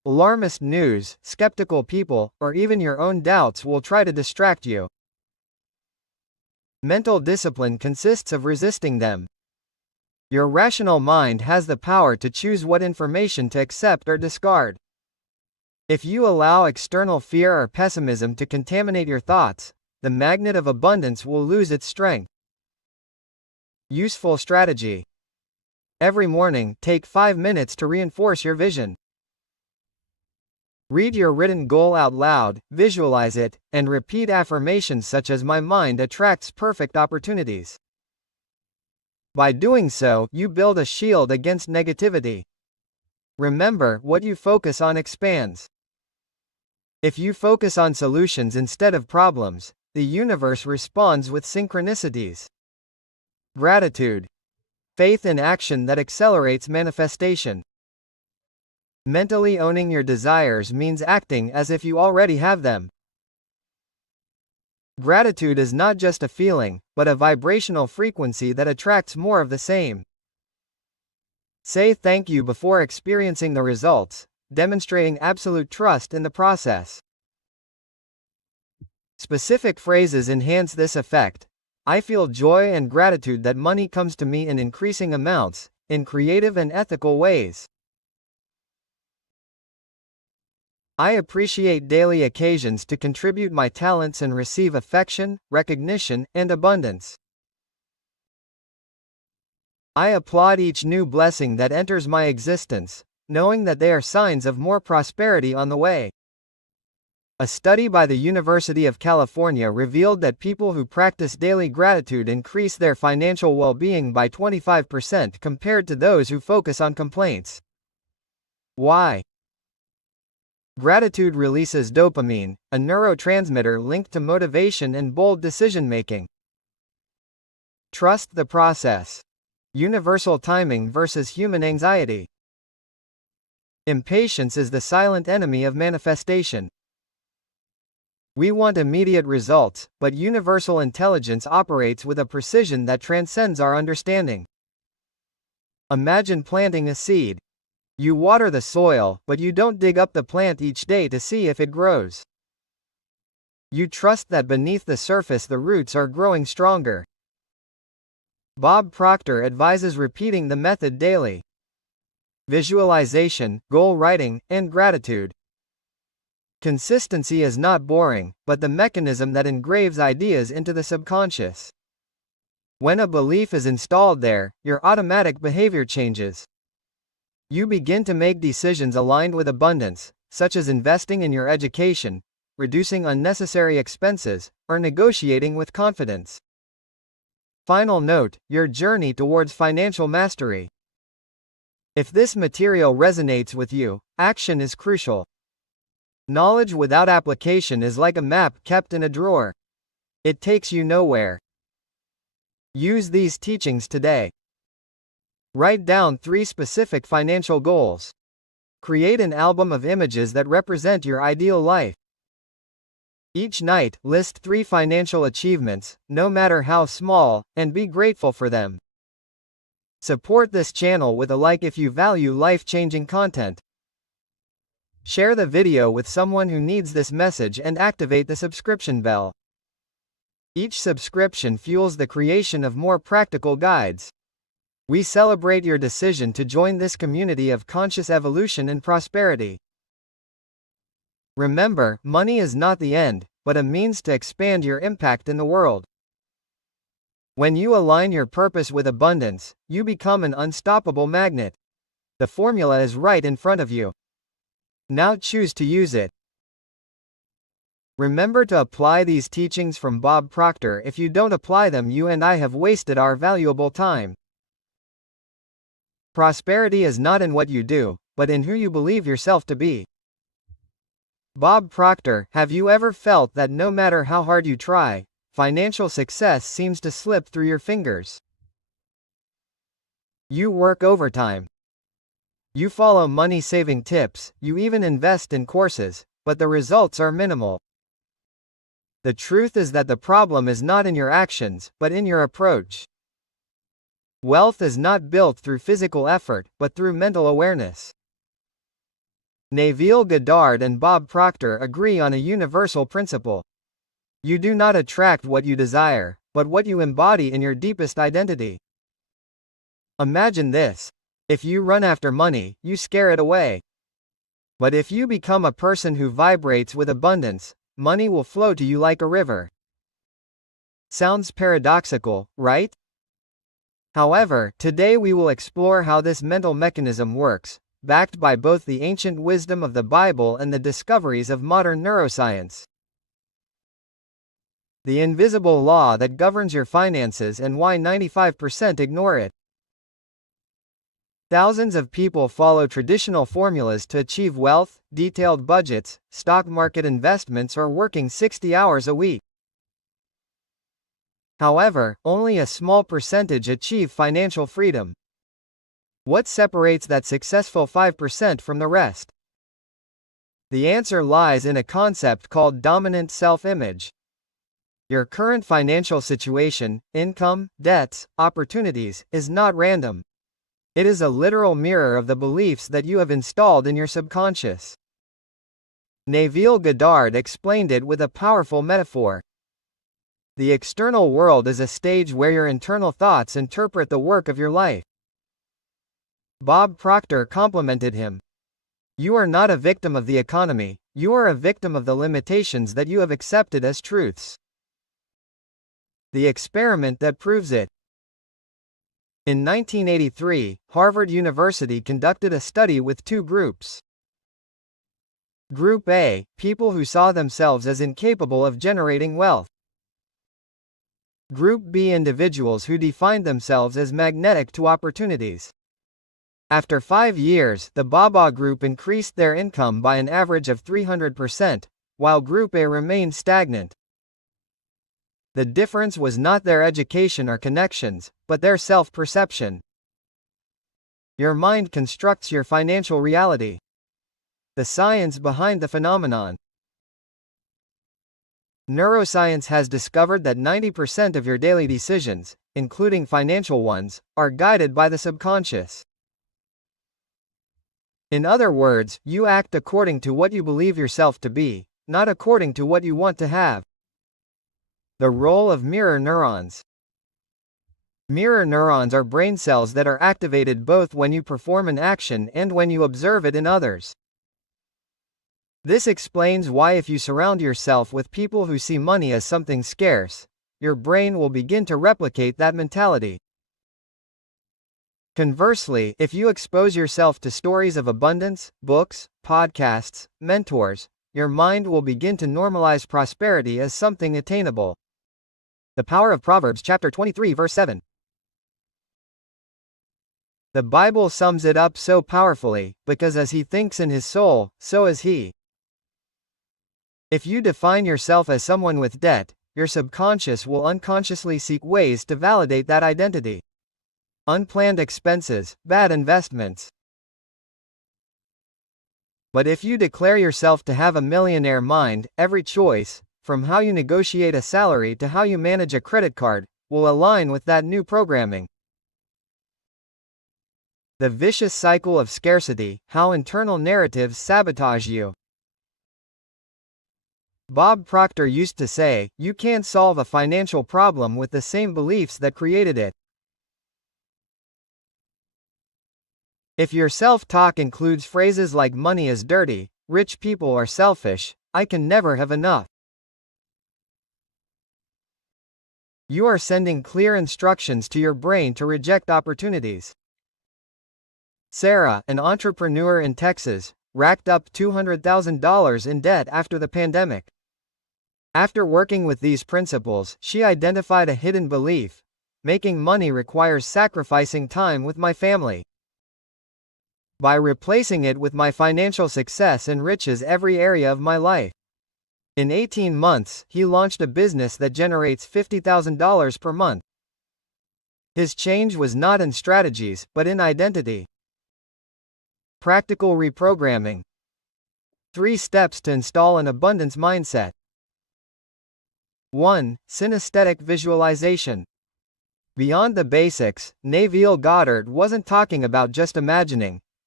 Alarmist news, skeptical people, or even your own doubts will try to distract you. Mental discipline consists of resisting them. Your rational mind has the power to choose what information to accept or discard. If you allow external fear or pessimism to contaminate your thoughts, the magnet of abundance will lose its strength. Useful strategy. Every morning, take 5 minutes to reinforce your vision. Read your written goal out loud, visualize it, and repeat affirmations such as "My mind attracts perfect opportunities." By doing so, you build a shield against negativity. Remember, what you focus on expands. If you focus on solutions instead of problems, the universe responds with synchronicities. Gratitude. Faith in action that accelerates manifestation. Mentally owning your desires means acting as if you already have them. Gratitude is not just a feeling, but a vibrational frequency that attracts more of the same. Say thank you before experiencing the results, demonstrating absolute trust in the process. Specific phrases enhance this effect. I feel joy and gratitude that money comes to me in increasing amounts, in creative and ethical ways. I appreciate daily occasions to contribute my talents and receive affection, recognition, and abundance. I applaud each new blessing that enters my existence, knowing that they are signs of more prosperity on the way. A study by the University of California revealed that people who practice daily gratitude increase their financial well-being by 25% compared to those who focus on complaints. Why? Gratitude releases dopamine, a neurotransmitter linked to motivation and bold decision-making. Trust the process. Universal timing versus human anxiety. Impatience is the silent enemy of manifestation. We want immediate results, but universal intelligence operates with a precision that transcends our understanding. Imagine planting a seed. You water the soil, but you don't dig up the plant each day to see if it grows. You trust that beneath the surface the roots are growing stronger. Bob Proctor advises repeating the method daily. Visualization, goal writing, and gratitude. Consistency is not boring, but the mechanism that engraves ideas into the subconscious. When a belief is installed there, your automatic behavior changes. You begin to make decisions aligned with abundance, such as investing in your education, reducing unnecessary expenses, or negotiating with confidence. Final note: your journey towards financial mastery. If this material resonates with you, action is crucial. Knowledge without application is like a map kept in a drawer. It takes you nowhere. Use these teachings today. Write down 3 specific financial goals. Create an album of images that represent your ideal life. Each night, list 3 financial achievements, no matter how small, and be grateful for them. Support this channel with a like if you value life-changing content. Share the video with someone who needs this message and activate the subscription bell. Each subscription fuels the creation of more practical guides. We celebrate your decision to join this community of conscious evolution and prosperity. Remember, money is not the end, but a means to expand your impact in the world. When you align your purpose with abundance, you become an unstoppable magnet. The formula is right in front of you. Now choose to use it. Remember to apply these teachings from Bob Proctor. If you don't apply them, you and I have wasted our valuable time. Prosperity is not in what you do, but in who you believe yourself to be. Bob Proctor. Have you ever felt that no matter how hard you try, financial success seems to slip through your fingers? You work overtime. You follow money-saving tips, you even invest in courses, but the results are minimal. The truth is that the problem is not in your actions, but in your approach. Wealth is not built through physical effort, but through mental awareness. Neville Goddard and Bob Proctor agree on a universal principle. You do not attract what you desire, but what you embody in your deepest identity. Imagine this. If you run after money, you scare it away. But if you become a person who vibrates with abundance, money will flow to you like a river. Sounds paradoxical, right? However, today we will explore how this mental mechanism works, backed by both the ancient wisdom of the Bible and the discoveries of modern neuroscience. The invisible law that governs your finances and why 95% ignore it. Thousands of people follow traditional formulas to achieve wealth, detailed budgets, stock market investments, or working 60 hours a week. However, only a small percentage achieve financial freedom. What separates that successful 5% from the rest? The answer lies in a concept called dominant self-image. Your current financial situation, income, debts, opportunities, is not random. It is a literal mirror of the beliefs that you have installed in your subconscious. Neville Goddard explained it with a powerful metaphor. The external world is a stage where your internal thoughts interpret the work of your life. Bob Proctor complimented him. You are not a victim of the economy, you are a victim of the limitations that you have accepted as truths. The experiment that proves it. In 1983, Harvard University conducted a study with two groups. Group A, people who saw themselves as incapable of generating wealth. Group B, individuals who defined themselves as magnetic to opportunities. After 5 years, the BABA group increased their income by an average of 300%, while Group A remained stagnant. The difference was not their education or connections, but their self-perception. Your mind constructs your financial reality. The science behind the phenomenon. Neuroscience has discovered that 90% of your daily decisions, including financial ones, are guided by the subconscious. In other words, you act according to what you believe yourself to be, not according to what you want to have. The role of mirror neurons. Mirror neurons are brain cells that are activated both when you perform an action and when you observe it in others. This explains why if you surround yourself with people who see money as something scarce, your brain will begin to replicate that mentality. Conversely, if you expose yourself to stories of abundance, books, podcasts, mentors, your mind will begin to normalize prosperity as something attainable. The power of Proverbs chapter 23 verse 7. The Bible sums it up so powerfully, because as he thinks in his soul, so is he. If you define yourself as someone with debt, your subconscious will unconsciously seek ways to validate that identity. Unplanned expenses, bad investments. But if you declare yourself to have a millionaire mind, every choice, from how you negotiate a salary to how you manage a credit card, will align with that new programming. The vicious cycle of scarcity, how internal narratives sabotage you. Bob Proctor used to say, you can't solve a financial problem with the same beliefs that created it. If your self-talk includes phrases like money is dirty, rich people are selfish, I can never have enough, you are sending clear instructions to your brain to reject opportunities. Sarah, an entrepreneur in Texas, racked up $200,000 in debt after the pandemic. After working with these principles, she identified a hidden belief: making money requires sacrificing time with my family. By replacing it with my financial success enriches every area of my life. In 18 months, he launched a business that generates $50,000 per month. His change was not in strategies, but in identity. Practical reprogramming. 3 steps to install an abundance mindset. 1. Synesthetic visualization. Beyond the basics, Neville Goddard wasn't talking about just imagining.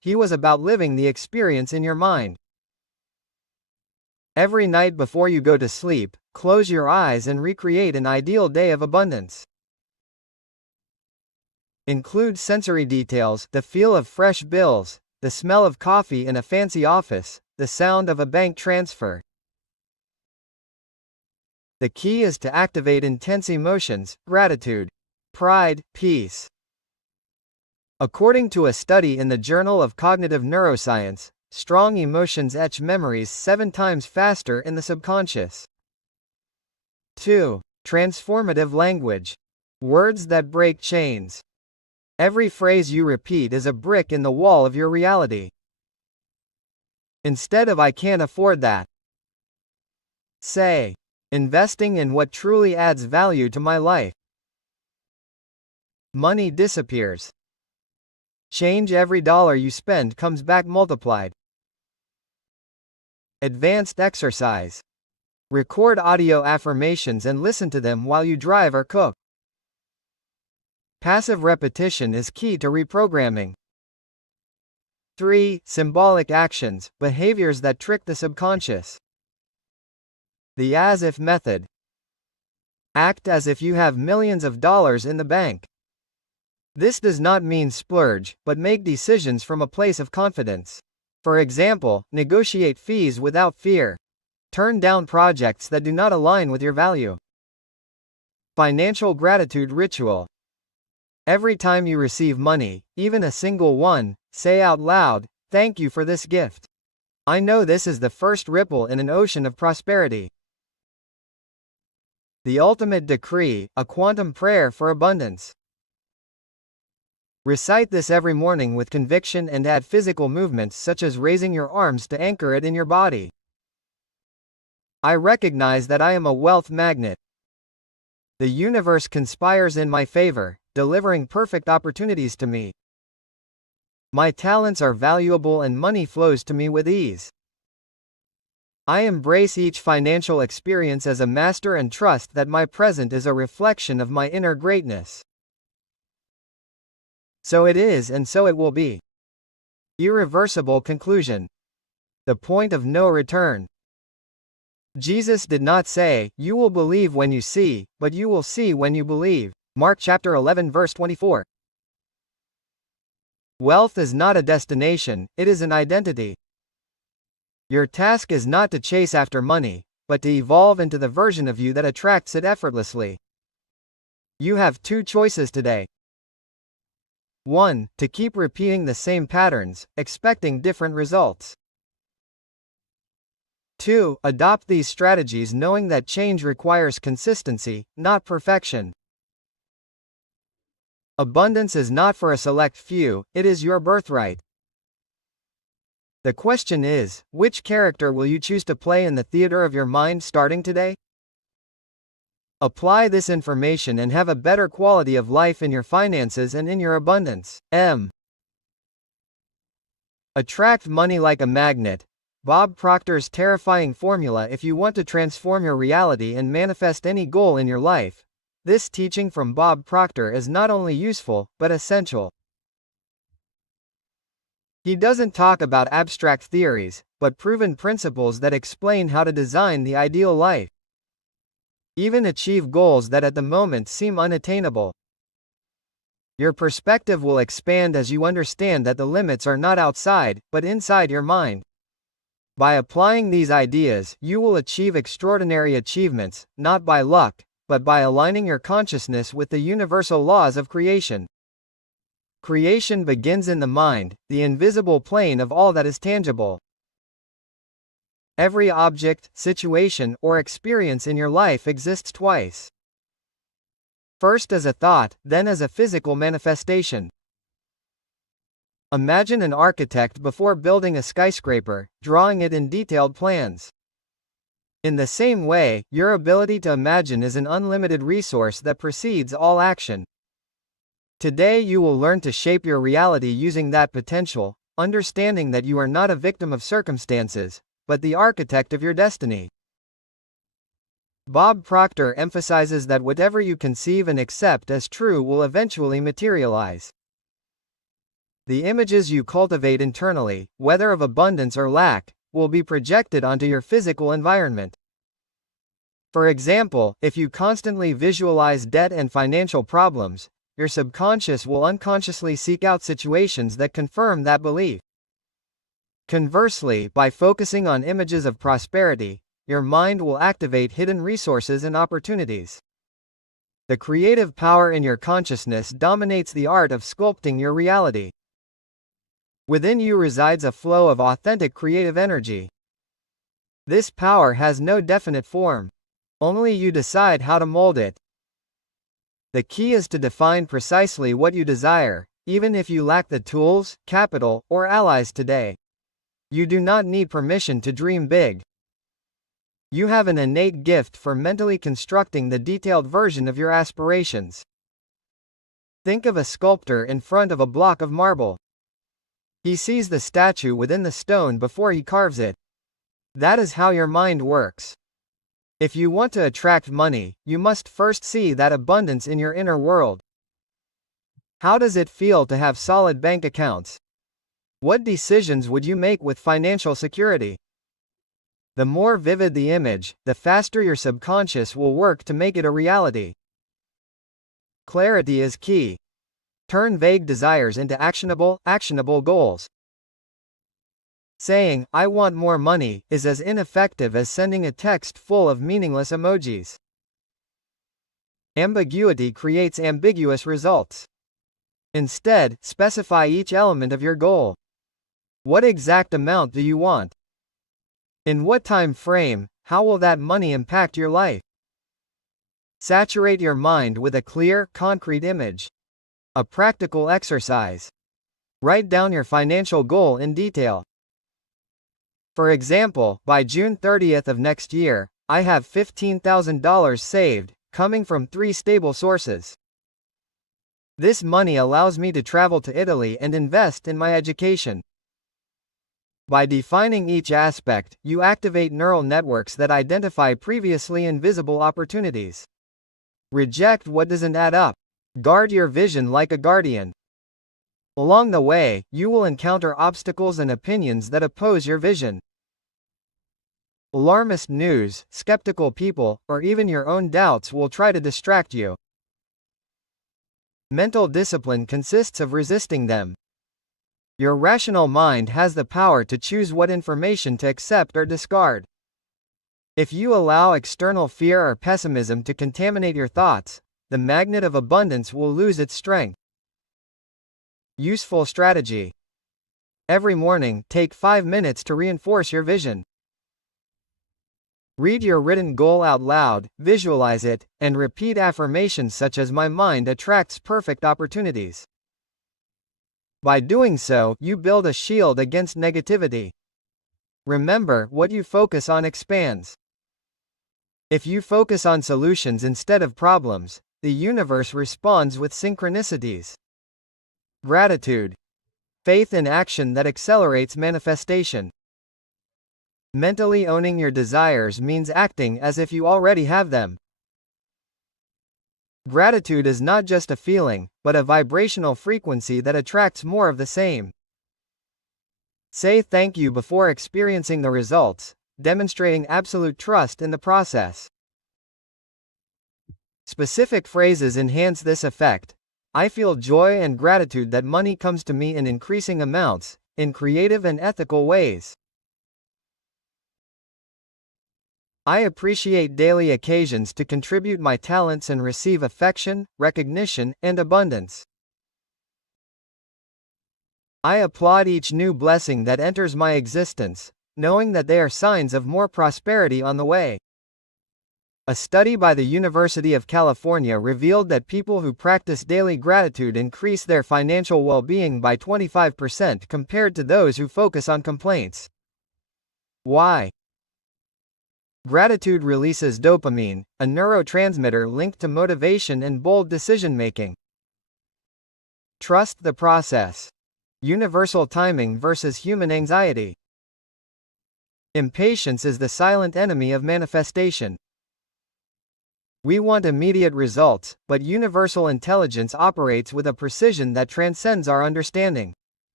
he was about living the experience in your mind. Every night before you go to sleep, close your eyes and recreate an ideal day of abundance. Include sensory details, the feel of fresh bills, the smell of coffee in a fancy office, the sound of a bank transfer. The key is to activate intense emotions, gratitude, pride, peace. According to a study in the Journal of Cognitive Neuroscience, strong emotions etch memories 7 times faster in the subconscious. 2. Transformative language. Words that break chains. Every phrase you repeat is a brick in the wall of your reality. Instead of "I can't afford that," say, "Investing in what truly adds value to my life." Money disappears. Change. Every dollar you spend comes back multiplied. Advanced exercise. Record audio affirmations and listen to them while you drive or cook. Passive repetition is key to reprogramming. 3. Symbolic actions, behaviors that trick the subconscious. The as-if method. Act as if you have millions of dollars in the bank. This does not mean splurge, but make decisions from a place of confidence. For example, negotiate fees without fear. Turn down projects that do not align with your value. Financial gratitude ritual. Every time you receive money, even a single one, say out loud, "Thank you for this gift. I know this is the first ripple in an ocean of prosperity." The ultimate decree, a quantum prayer for abundance. Recite this every morning with conviction and add physical movements such as raising your arms to anchor it in your body. I recognize that I am a wealth magnet. The universe conspires in my favor, delivering perfect opportunities to me. My talents are valuable and money flows to me with ease. I embrace each financial experience as a master and trust that my present is a reflection of my inner greatness. So it is and so it will be. Irreversible conclusion. The point of no return. Jesus did not say, "You will believe when you see," but "You will see when you believe." Mark chapter 11 verse 24. Wealth is not a destination, it is an identity. Your task is not to chase after money, but to evolve into the version of you that attracts it effortlessly. You have 2 choices today. 1. To keep repeating the same patterns, expecting different results. 2. Adopt these strategies knowing that change requires consistency, not perfection. Abundance is not for a select few, it is your birthright. The question is, which character will you choose to play in the theater of your mind starting today? Apply this information and have a better quality of life in your finances and in your abundance. Attract money like a magnet. Bob Proctor's terrifying formula. If you want to transform your reality and manifest any goal in your life, this teaching from Bob Proctor is not only useful, but essential. He doesn't talk about abstract theories, but proven principles that explain how to design the ideal life. Even achieve goals that at the moment seem unattainable. Your perspective will expand as you understand that the limits are not outside, but inside your mind. By applying these ideas, you will achieve extraordinary achievements, not by luck, but by aligning your consciousness with the universal laws of creation. Creation begins in the mind, the invisible plane of all that is tangible. Every object, situation, or experience in your life exists twice. First as a thought, then as a physical manifestation. Imagine an architect before building a skyscraper, drawing it in detailed plans. In the same way, your ability to imagine is an unlimited resource that precedes all action. Today you will learn to shape your reality using that potential, understanding that you are not a victim of circumstances, but the architect of your destiny. Bob Proctor emphasizes that whatever you conceive and accept as true will eventually materialize. The images you cultivate internally, whether of abundance or lack, will be projected onto your physical environment. For example, if you constantly visualize debt and financial problems, your subconscious will unconsciously seek out situations that confirm that belief. Conversely, by focusing on images of prosperity, your mind will activate hidden resources and opportunities. The creative power in your consciousness dominates the art of sculpting your reality. Within you resides a flow of authentic creative energy. This power has no definite form. Only you decide how to mold it. The key is to define precisely what you desire, even if you lack the tools, capital, or allies today. You do not need permission to dream big. You have an innate gift for mentally constructing the detailed version of your aspirations. Think of a sculptor in front of a block of marble. He sees the statue within the stone before he carves it. That is how your mind works. If you want to attract money, you must first see that abundance in your inner world. How does it feel to have solid bank accounts? What decisions would you make with financial security? The more vivid the image, the faster your subconscious will work to make it a reality. Clarity is key. Turn vague desires into actionable goals. Saying, "I want more money," is as ineffective as sending a text full of meaningless emojis. Ambiguity creates ambiguous results. Instead, specify each element of your goal. What exact amount do you want? In what time frame? How will that money impact your life? Saturate your mind with a clear, concrete image. A practical exercise. Write down your financial goal in detail. For example, by June 30th of next year, I have $15,000 saved, coming from 3 stable sources. This money allows me to travel to Italy and invest in my education. By defining each aspect, you activate neural networks that identify previously invisible opportunities. Reject what doesn't add up. Guard your vision like a guardian. Along the way, you will encounter obstacles and opinions that oppose your vision. Alarmist news, skeptical people, or even your own doubts will try to distract you. Mental discipline consists of resisting them. Your rational mind has the power to choose what information to accept or discard. If you allow external fear or pessimism to contaminate your thoughts, the magnet of abundance will lose its strength. Useful strategy. Every morning, take 5 minutes to reinforce your vision. Read your written goal out loud, visualize it, and repeat affirmations such as "My mind attracts perfect opportunities." By doing so, you build a shield against negativity. Remember, what you focus on expands. If you focus on solutions instead of problems, the universe responds with synchronicities. Gratitude. Faith in action that accelerates manifestation. Mentally owning your desires means acting as if you already have them. Gratitude is not just a feeling, but a vibrational frequency that attracts more of the same. Say thank you before experiencing the results, demonstrating absolute trust in the process. Specific phrases enhance this effect. I feel joy and gratitude that money comes to me in increasing amounts, in creative and ethical ways. I appreciate daily occasions to contribute my talents and receive affection, recognition, and abundance. I applaud each new blessing that enters my existence, knowing that they are signs of more prosperity on the way. A study by the University of California revealed that people who practice daily gratitude increase their financial well-being by 25% compared to those who focus on complaints. Why? Gratitude releases dopamine, a neurotransmitter linked to motivation and bold decision-making. Trust the process. Universal timing versus human anxiety. Impatience is the silent enemy of manifestation. We want immediate results, but universal intelligence operates with a precision that transcends our understanding.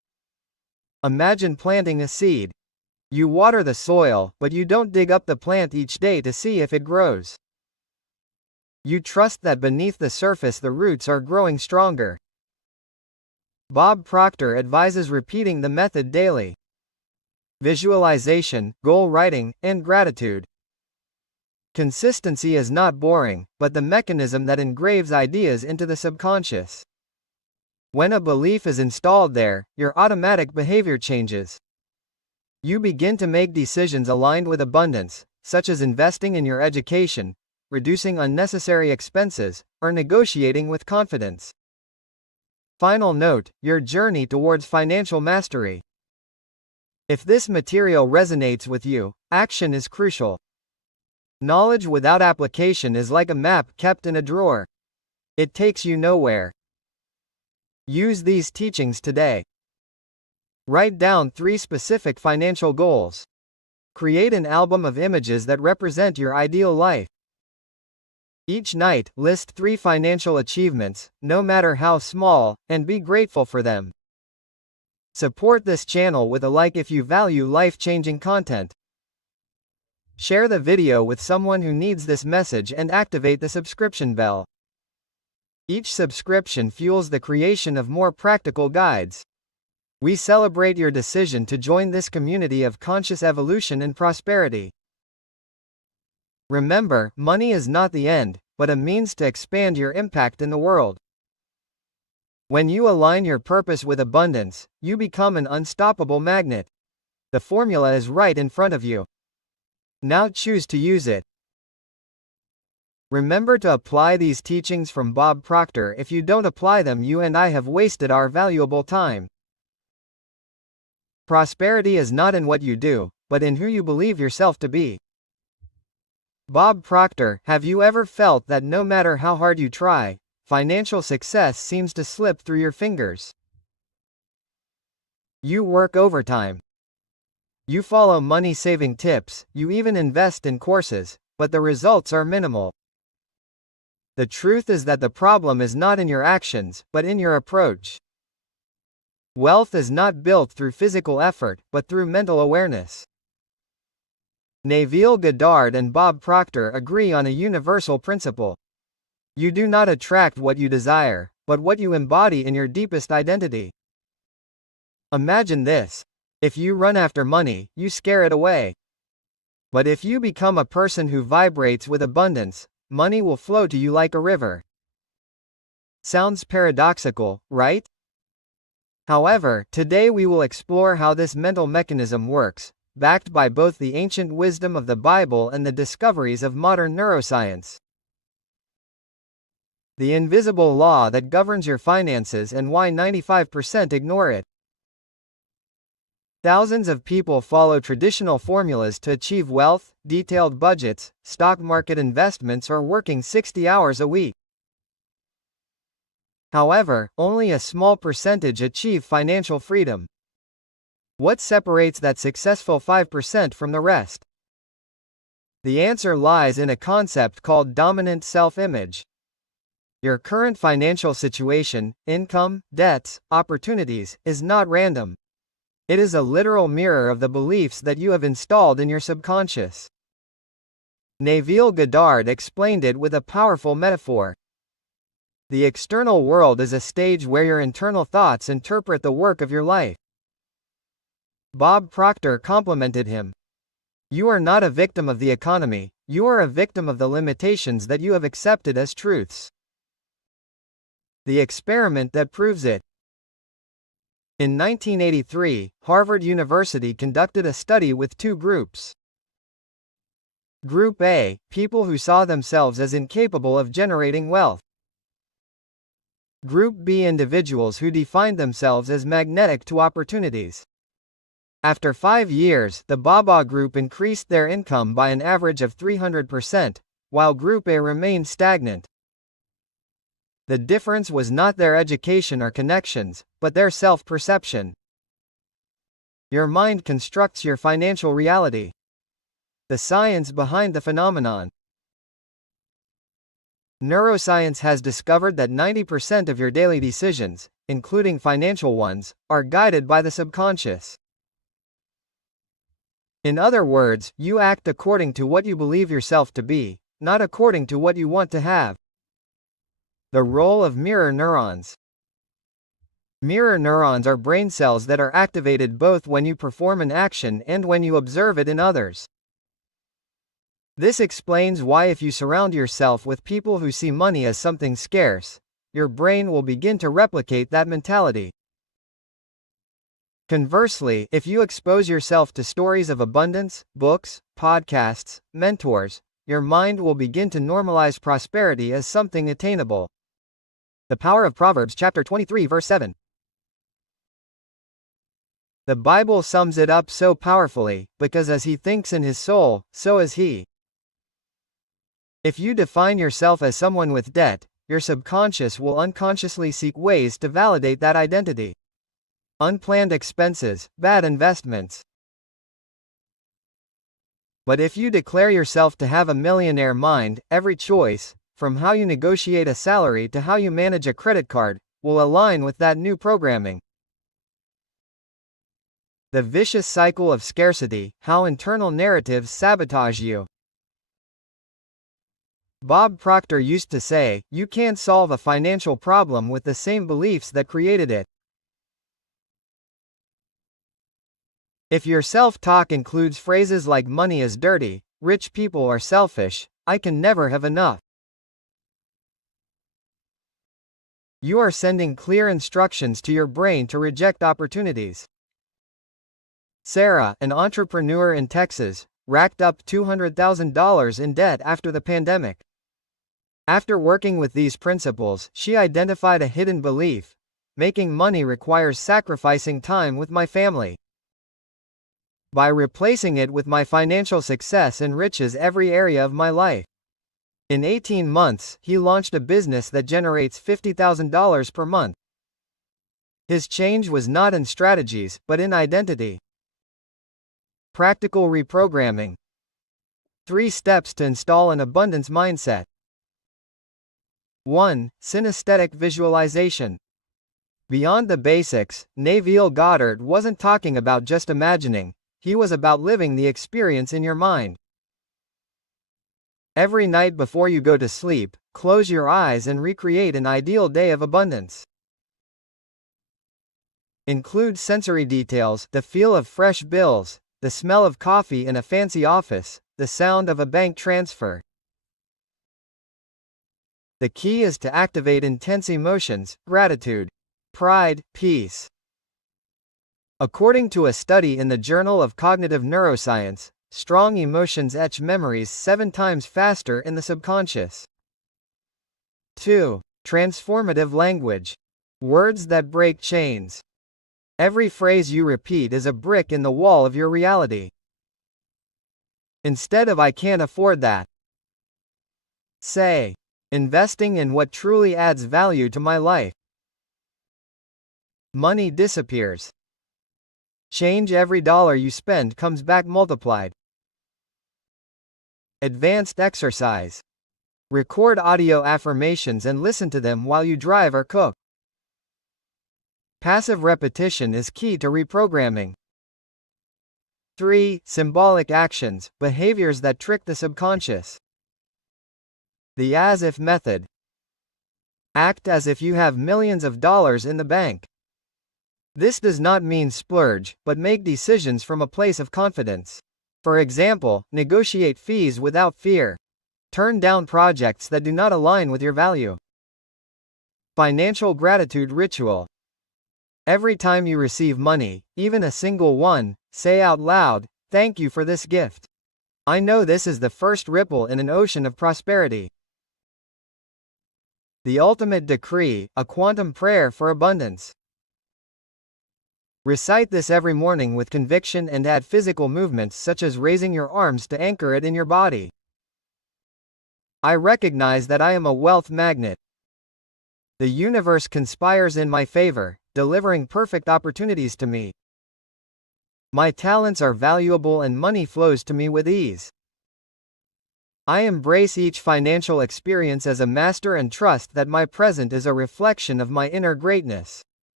Imagine planting a seed. You water the soil, but you don't dig up the plant each day to see if it grows. You trust that beneath the surface the roots are growing stronger. Bob Proctor advises repeating the method daily. Visualization, goal writing, and gratitude. Consistency is not boring, but the mechanism that engraves ideas into the subconscious. When a belief is installed there, your automatic behavior changes. You begin to make decisions aligned with abundance, such as investing in your education, reducing unnecessary expenses, or negotiating with confidence. Final note: your journey towards financial mastery. If this material resonates with you, action is crucial. Knowledge without application is like a map kept in a drawer. It takes you nowhere. Use these teachings today. Write down 3 specific financial goals. Create an album of images that represent your ideal life. Each night, list 3 financial achievements, no matter how small, and be grateful for them. Support this channel with a like if you value life-changing content. Share the video with someone who needs this message and activate the subscription bell. Each subscription fuels the creation of more practical guides. We celebrate your decision to join this community of conscious evolution and prosperity. Remember, money is not the end, but a means to expand your impact in the world. When you align your purpose with abundance, you become an unstoppable magnet. The formula is right in front of you. Now choose to use it. Remember to apply these teachings from Bob Proctor. If you don't apply them, you and I have wasted our valuable time. Prosperity is not in what you do, but in who you believe yourself to be. Bob Proctor. Have you ever felt that no matter how hard you try, financial success seems to slip through your fingers? You work overtime. You follow money-saving tips, you even invest in courses, but the results are minimal. The truth is that the problem is not in your actions, but in your approach. Wealth is not built through physical effort, but through mental awareness. Neville Goddard and Bob Proctor agree on a universal principle. You do not attract what you desire, but what you embody in your deepest identity. Imagine this. If you run after money, you scare it away. But if you become a person who vibrates with abundance, money will flow to you like a river. Sounds paradoxical, right? However, today we will explore how this mental mechanism works, backed by both the ancient wisdom of the Bible and the discoveries of modern neuroscience. The invisible law that governs your finances and why 95% ignore it. Thousands of people follow traditional formulas to achieve wealth, detailed budgets, stock market investments, or working 60 hours a week. However, only a small percentage achieve financial freedom. What separates that successful 5% from the rest? The answer lies in a concept called dominant self-image. Your current financial situation, income, debts, opportunities, is not random. It is a literal mirror of the beliefs that you have installed in your subconscious. Neville Goddard explained it with a powerful metaphor. The external world is a stage where your internal thoughts interpret the work of your life. Bob Proctor complimented him. You are not a victim of the economy, you are a victim of the limitations that you have accepted as truths. The experiment that proves it. In 1983, Harvard University conducted a study with 2 groups. Group A, people who saw themselves as incapable of generating wealth. Group B, individuals who defined themselves as magnetic to opportunities. After 5 years, the BABA group increased their income by an average of 300%, while Group A remained stagnant. The difference was not their education or connections, but their self-perception. Your mind constructs your financial reality. The science behind the phenomenon. Neuroscience has discovered that 90% of your daily decisions, including financial ones, are guided by the subconscious. In other words, you act according to what you believe yourself to be, not according to what you want to have. The role of mirror neurons. Mirror neurons are brain cells that are activated both when you perform an action and when you observe it in others. This explains why if you surround yourself with people who see money as something scarce, your brain will begin to replicate that mentality. Conversely, if you expose yourself to stories of abundance, books, podcasts, mentors, your mind will begin to normalize prosperity as something attainable. The power of Proverbs chapter 23 verse 7. The Bible sums it up so powerfully, because as he thinks in his soul, so is he. If you define yourself as someone with debt, your subconscious will unconsciously seek ways to validate that identity. Unplanned expenses, bad investments. But if you declare yourself to have a millionaire mind, every choice, from how you negotiate a salary to how you manage a credit card, will align with that new programming. The vicious cycle of scarcity, how internal narratives sabotage you. Bob Proctor used to say, you can't solve a financial problem with the same beliefs that created it. If your self-talk includes phrases like money is dirty, rich people are selfish, I can never have enough, you are sending clear instructions to your brain to reject opportunities. Sarah, an entrepreneur in Texas, racked up $200,000 in debt after the pandemic. After working with these principles, she identified a hidden belief: making money requires sacrificing time with my family. By replacing it with my financial success enriches every area of my life. In 18 months, he launched a business that generates $50,000 per month. His change was not in strategies, but in identity. Practical reprogramming. 3 steps to install an abundance mindset. 1. Synesthetic visualization. Beyond the basics, Neville Goddard wasn't talking about just imagining, he was about living the experience in your mind. Every night before you go to sleep, close your eyes and recreate an ideal day of abundance. Include sensory details: the feel of fresh bills, the smell of coffee in a fancy office, the sound of a bank transfer. The key is to activate intense emotions: gratitude, pride, peace. According to a study in the Journal of Cognitive Neuroscience, strong emotions etch memories 7 times faster in the subconscious. 2. Transformative language. Words that break chains. Every phrase you repeat is a brick in the wall of your reality. Instead of "I can't afford that," say, "Investing in what truly adds value to my life." Money disappears. Change: every dollar you spend comes back multiplied. Advanced exercise. Record audio affirmations and listen to them while you drive or cook. Passive repetition is key to reprogramming. 3. Symbolic actions, behaviors that trick the subconscious. The as-if method. Act as if you have millions of dollars in the bank. This does not mean splurge, but make decisions from a place of confidence. For example, negotiate fees without fear. Turn down projects that do not align with your value. Financial gratitude ritual. Every time you receive money, even a single one, say out loud, "Thank you for this gift. I know this is the first ripple in an ocean of prosperity." The ultimate decree, a quantum prayer for abundance. Recite this every morning with conviction and add physical movements such as raising your arms to anchor it in your body. I recognize that I am a wealth magnet. The universe conspires in my favor, delivering perfect opportunities to me. My talents are valuable and money flows to me with ease. I embrace each financial experience as a master and trust that my present is a reflection of my inner greatness.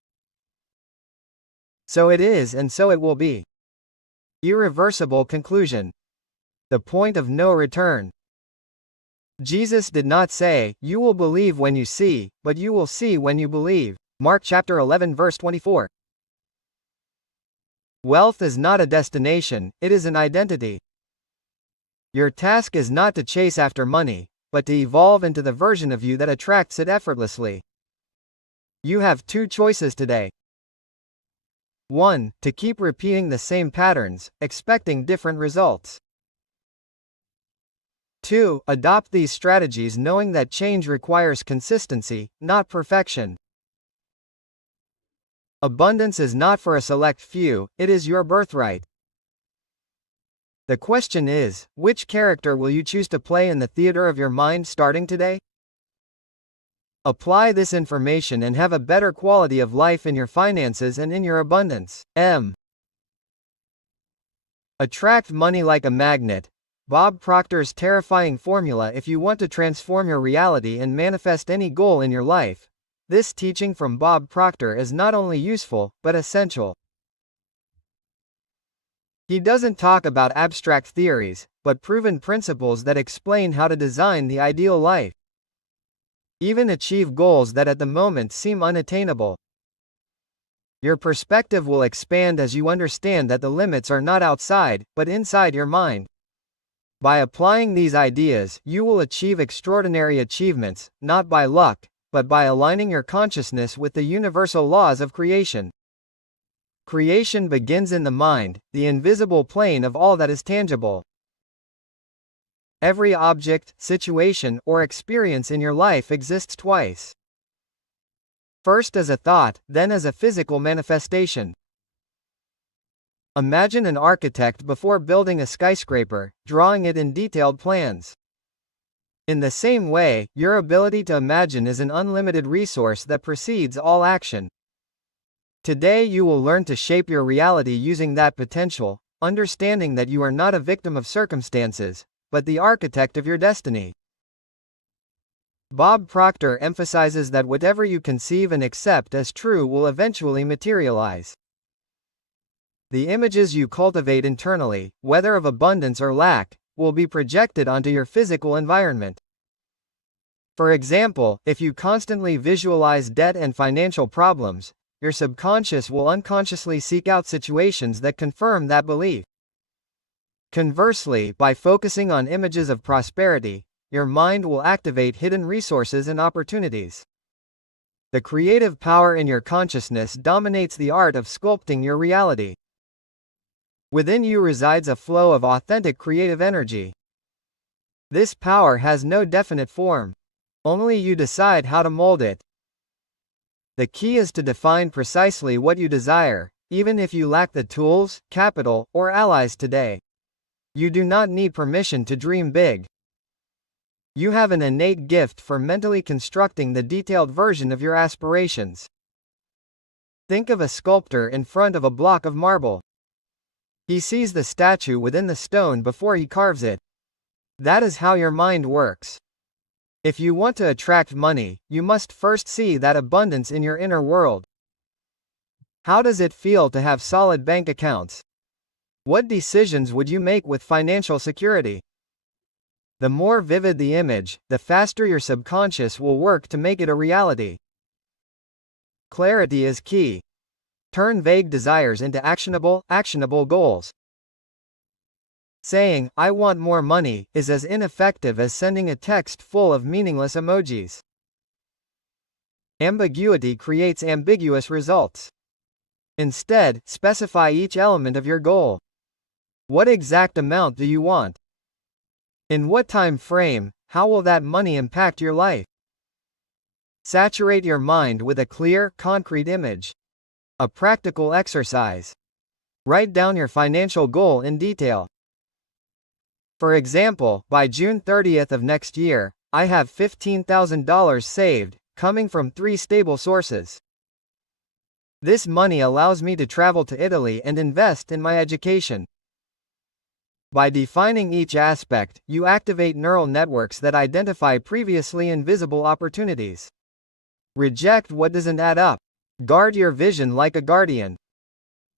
So it is and so it will be. Irreversible conclusion. The point of no return. Jesus did not say, "You will believe when you see," but "You will see when you believe." Mark chapter 11 verse 24. Wealth is not a destination, it is an identity. Your task is not to chase after money, but to evolve into the version of you that attracts it effortlessly. You have two choices today. 1. To keep repeating the same patterns, expecting different results. 2. Adopt these strategies knowing that change requires consistency, not perfection. Abundance is not for a select few, it is your birthright. The question is, which character will you choose to play in the theater of your mind starting today? Apply this information and have a better quality of life in your finances and in your abundance. Attract money like a magnet. Bob Proctor's terrifying formula if you want to transform your reality and manifest any goal in your life. This teaching from Bob Proctor is not only useful, but essential. He doesn't talk about abstract theories, but proven principles that explain how to design the ideal life. Even achieve goals that at the moment seem unattainable. Your perspective will expand as you understand that the limits are not outside, but inside your mind. By applying these ideas, you will achieve extraordinary achievements, not by luck, but by aligning your consciousness with the universal laws of creation. Creation begins in the mind, the invisible plane of all that is tangible. Every object, situation, or experience in your life exists twice. First as a thought, then as a physical manifestation. Imagine an architect before building a skyscraper, drawing it in detailed plans. In the same way, your ability to imagine is an unlimited resource that precedes all action. Today you will learn to shape your reality using that potential, understanding that you are not a victim of circumstances, but the architect of your destiny. Bob Proctor emphasizes that whatever you conceive and accept as true will eventually materialize. The images you cultivate internally, whether of abundance or lack, will be projected onto your physical environment. For example, if you constantly visualize debt and financial problems, your subconscious will unconsciously seek out situations that confirm that belief. Conversely, by focusing on images of prosperity, your mind will activate hidden resources and opportunities. The creative power in your consciousness dominates the art of sculpting your reality. Within you resides a flow of authentic creative energy. This power has no definite form. Only you decide how to mold it. The key is to define precisely what you desire, even if you lack the tools, capital, or allies today. You do not need permission to dream big. You have an innate gift for mentally constructing the detailed version of your aspirations. Think of a sculptor in front of a block of marble. He sees the statue within the stone before he carves it. That is how your mind works. If you want to attract money, you must first see that abundance in your inner world. How does it feel to have solid bank accounts? What decisions would you make with financial security? The more vivid the image, the faster your subconscious will work to make it a reality. Clarity is key. Turn vague desires into actionable goals. Saying, "I want more money," is as ineffective as sending a text full of meaningless emojis. Ambiguity creates ambiguous results. Instead, specify each element of your goal. What exact amount do you want? In what time frame? How will that money impact your life? Saturate your mind with a clear, concrete image. A practical exercise. Write down your financial goal in detail. For example, by June 30th of next year, I have $15,000 saved, coming from 3 stable sources. This money allows me to travel to Italy and invest in my education. By defining each aspect, you activate neural networks that identify previously invisible opportunities. Reject what doesn't add up. Guard your vision like a guardian.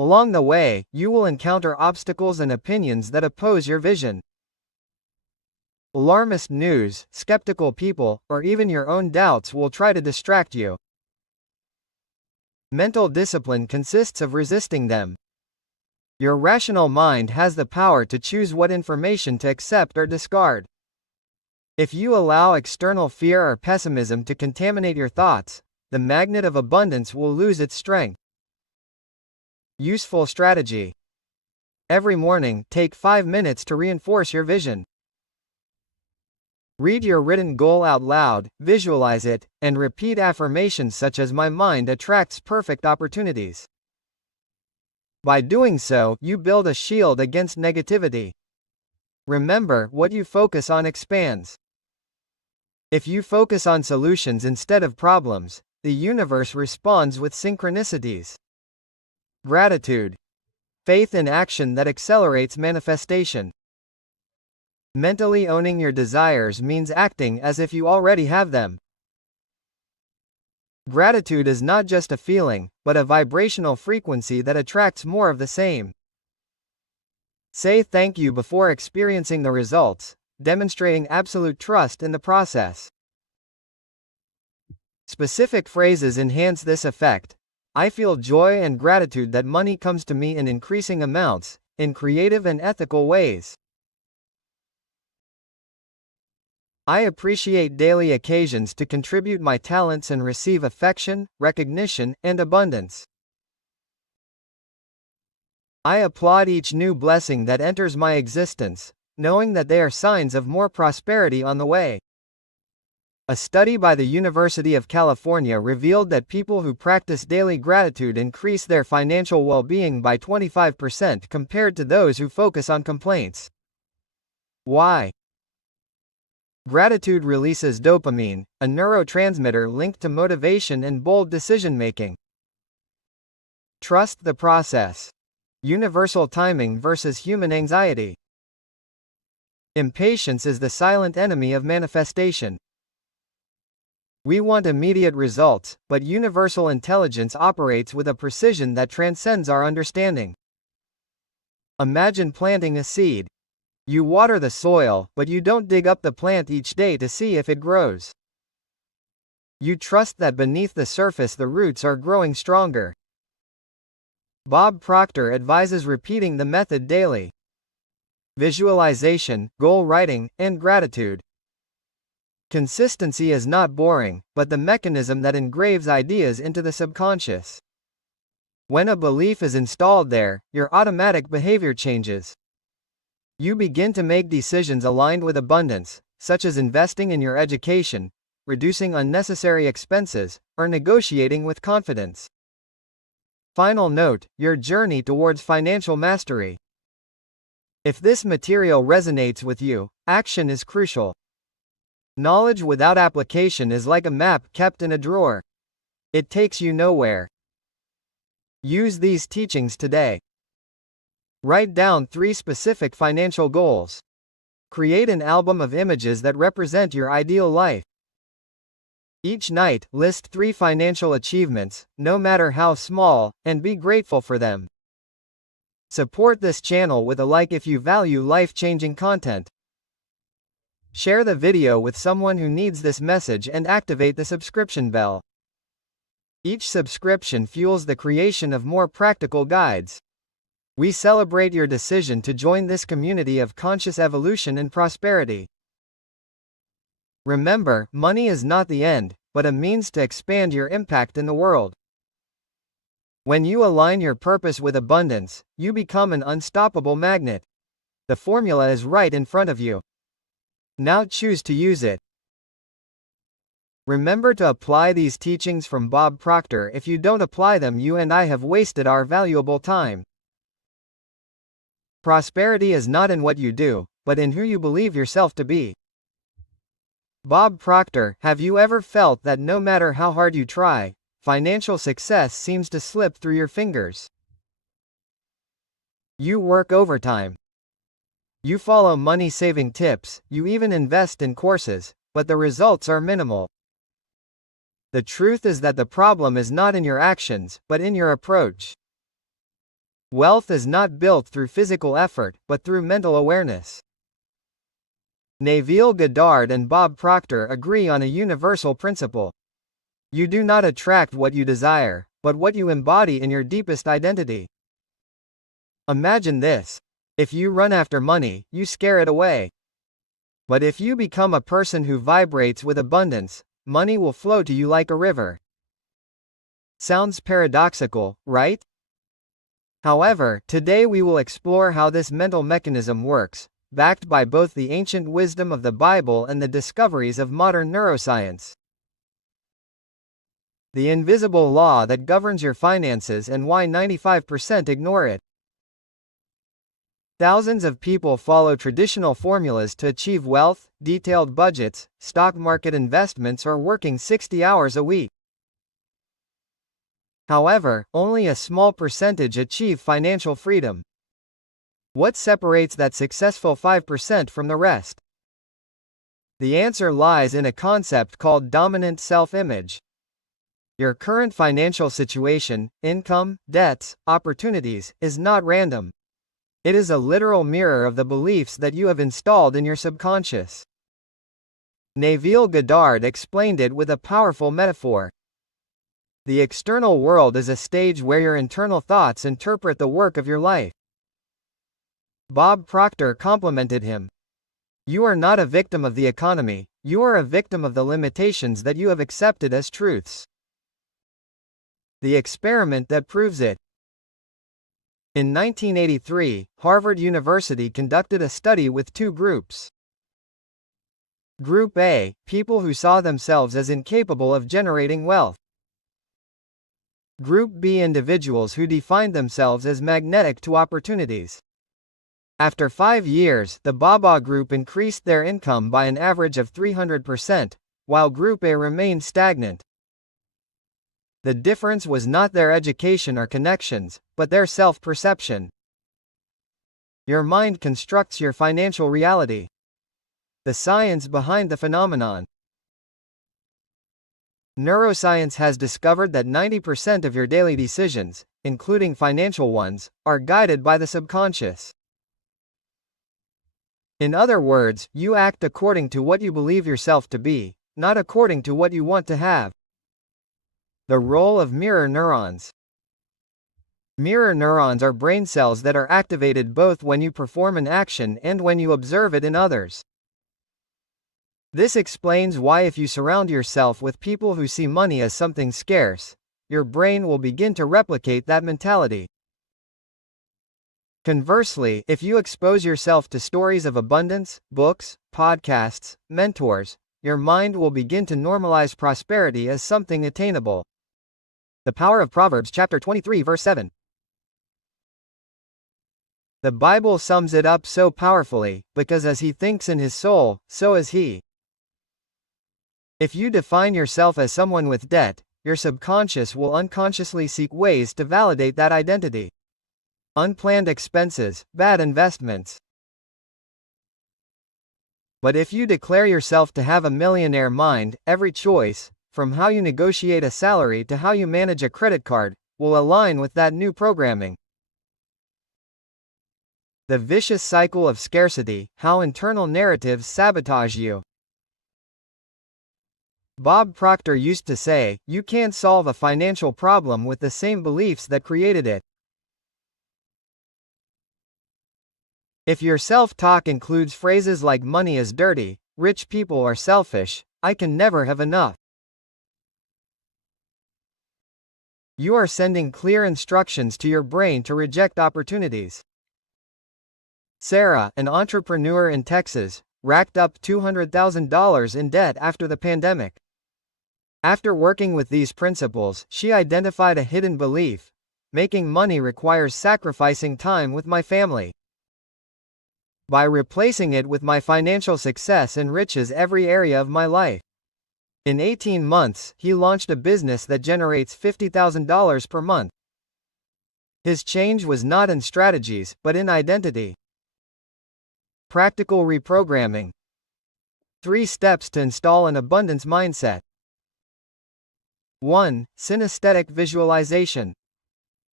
Along the way, you will encounter obstacles and opinions that oppose your vision. Alarmist news, skeptical people, or even your own doubts will try to distract you. Mental discipline consists of resisting them. Your rational mind has the power to choose what information to accept or discard. If you allow external fear or pessimism to contaminate your thoughts, the magnet of abundance will lose its strength. Useful strategy. Every morning, take 5 minutes to reinforce your vision. Read your written goal out loud, visualize it, and repeat affirmations such as "My mind attracts perfect opportunities." By doing so, you build a shield against negativity. Remember, what you focus on expands. If you focus on solutions instead of problems, the universe responds with synchronicities. Gratitude. Faith in action that accelerates manifestation. Mentally owning your desires means acting as if you already have them. Gratitude is not just a feeling, but a vibrational frequency that attracts more of the same. Say thank you before experiencing the results, demonstrating absolute trust in the process. Specific phrases enhance this effect. I feel joy and gratitude that money comes to me in increasing amounts, in creative and ethical ways. I appreciate daily occasions to contribute my talents and receive affection, recognition, and abundance. I applaud each new blessing that enters my existence, knowing that they are signs of more prosperity on the way. A study by the University of California revealed that people who practice daily gratitude increase their financial well-being by 25% compared to those who focus on complaints. Why? Gratitude releases dopamine, a neurotransmitter linked to motivation and bold decision-making. Trust the process. Universal timing versus human anxiety. Impatience is the silent enemy of manifestation. We want immediate results, but universal intelligence operates with a precision that transcends our understanding. Imagine planting a seed. You water the soil, but you don't dig up the plant each day to see if it grows. You trust that beneath the surface the roots are growing stronger. Bob Proctor advises repeating the method daily. Visualization, goal writing, and gratitude. Consistency is not boring, but the mechanism that engraves ideas into the subconscious. When a belief is installed there, your automatic behavior changes. You begin to make decisions aligned with abundance, such as investing in your education, reducing unnecessary expenses, or negotiating with confidence. Final note: your journey towards financial mastery. If this material resonates with you, action is crucial. Knowledge without application is like a map kept in a drawer. It takes you nowhere. Use these teachings today. Write down 3 specific financial goals. Create an album of images that represent your ideal life. Each night, list 3 financial achievements, no matter how small, and be grateful for them. Support this channel with a like if you value life-changing content. Share the video with someone who needs this message and activate the subscription bell. Each subscription fuels the creation of more practical guides. We celebrate your decision to join this community of conscious evolution and prosperity. Remember, money is not the end, but a means to expand your impact in the world. When you align your purpose with abundance, you become an unstoppable magnet. The formula is right in front of you. Now choose to use it. Remember to apply these teachings from Bob Proctor. If you don't apply them, you and I have wasted our valuable time. Prosperity is not in what you do, but in who you believe yourself to be. Bob Proctor. Have you ever felt that no matter how hard you try, financial success seems to slip through your fingers? You work overtime. You follow money-saving tips, you even invest in courses, but the results are minimal. The truth is that the problem is not in your actions, but in your approach. Wealth is not built through physical effort, but through mental awareness. Neville Goddard and Bob Proctor agree on a universal principle. You do not attract what you desire, but what you embody in your deepest identity. Imagine this. If you run after money, you scare it away. But if you become a person who vibrates with abundance, money will flow to you like a river. Sounds paradoxical, right? However, today we will explore how this mental mechanism works, backed by both the ancient wisdom of the Bible and the discoveries of modern neuroscience. The invisible law that governs your finances and why 95% ignore it. Thousands of people follow traditional formulas to achieve wealth, detailed budgets, stock market investments, or working 60 hours a week. However, only a small percentage achieve financial freedom. What separates that successful 5% from the rest? The answer lies in a concept called dominant self-image. Your current financial situation, income, debts, opportunities, is not random. It is a literal mirror of the beliefs that you have installed in your subconscious. Neville Goddard explained it with a powerful metaphor. The external world is a stage where your internal thoughts interpret the work of your life. Bob Proctor complimented him. You are not a victim of the economy, you are a victim of the limitations that you have accepted as truths. The experiment that proves it. In 1983, Harvard University conducted a study with two groups. Group A, people who saw themselves as incapable of generating wealth. Group B, individuals who defined themselves as magnetic to opportunities. After 5 years, the BABA group increased their income by an average of 300%, while Group A remained stagnant. The difference was not their education or connections, but their self-perception. Your mind constructs your financial reality. The science behind the phenomenon. Neuroscience has discovered that 90% of your daily decisions, including financial ones, are guided by the subconscious. In other words, you act according to what you believe yourself to be, not according to what you want to have. The role of mirror neurons. Mirror neurons are brain cells that are activated both when you perform an action and when you observe it in others. This explains why if you surround yourself with people who see money as something scarce, your brain will begin to replicate that mentality. Conversely, if you expose yourself to stories of abundance, books, podcasts, mentors, your mind will begin to normalize prosperity as something attainable. The power of Proverbs chapter 23 verse 7. The Bible sums it up so powerfully, because as he thinks in his soul, so is he. If you define yourself as someone with debt, your subconscious will unconsciously seek ways to validate that identity. Unplanned expenses, bad investments. But if you declare yourself to have a millionaire mind, every choice, from how you negotiate a salary to how you manage a credit card, will align with that new programming. The vicious cycle of scarcity, how internal narratives sabotage you. Bob Proctor used to say, you can't solve a financial problem with the same beliefs that created it. If your self-talk includes phrases like money is dirty, rich people are selfish, I can never have enough, you are sending clear instructions to your brain to reject opportunities. Sarah, an entrepreneur in Texas, racked up $200,000 in debt after the pandemic. After working with these principles, she identified a hidden belief: making money requires sacrificing time with my family. By replacing it with my financial success enriches every area of my life. In 18 months, he launched a business that generates $50,000 per month. His change was not in strategies, but in identity. Practical reprogramming. 3 steps to install an abundance mindset. 1. Synesthetic visualization.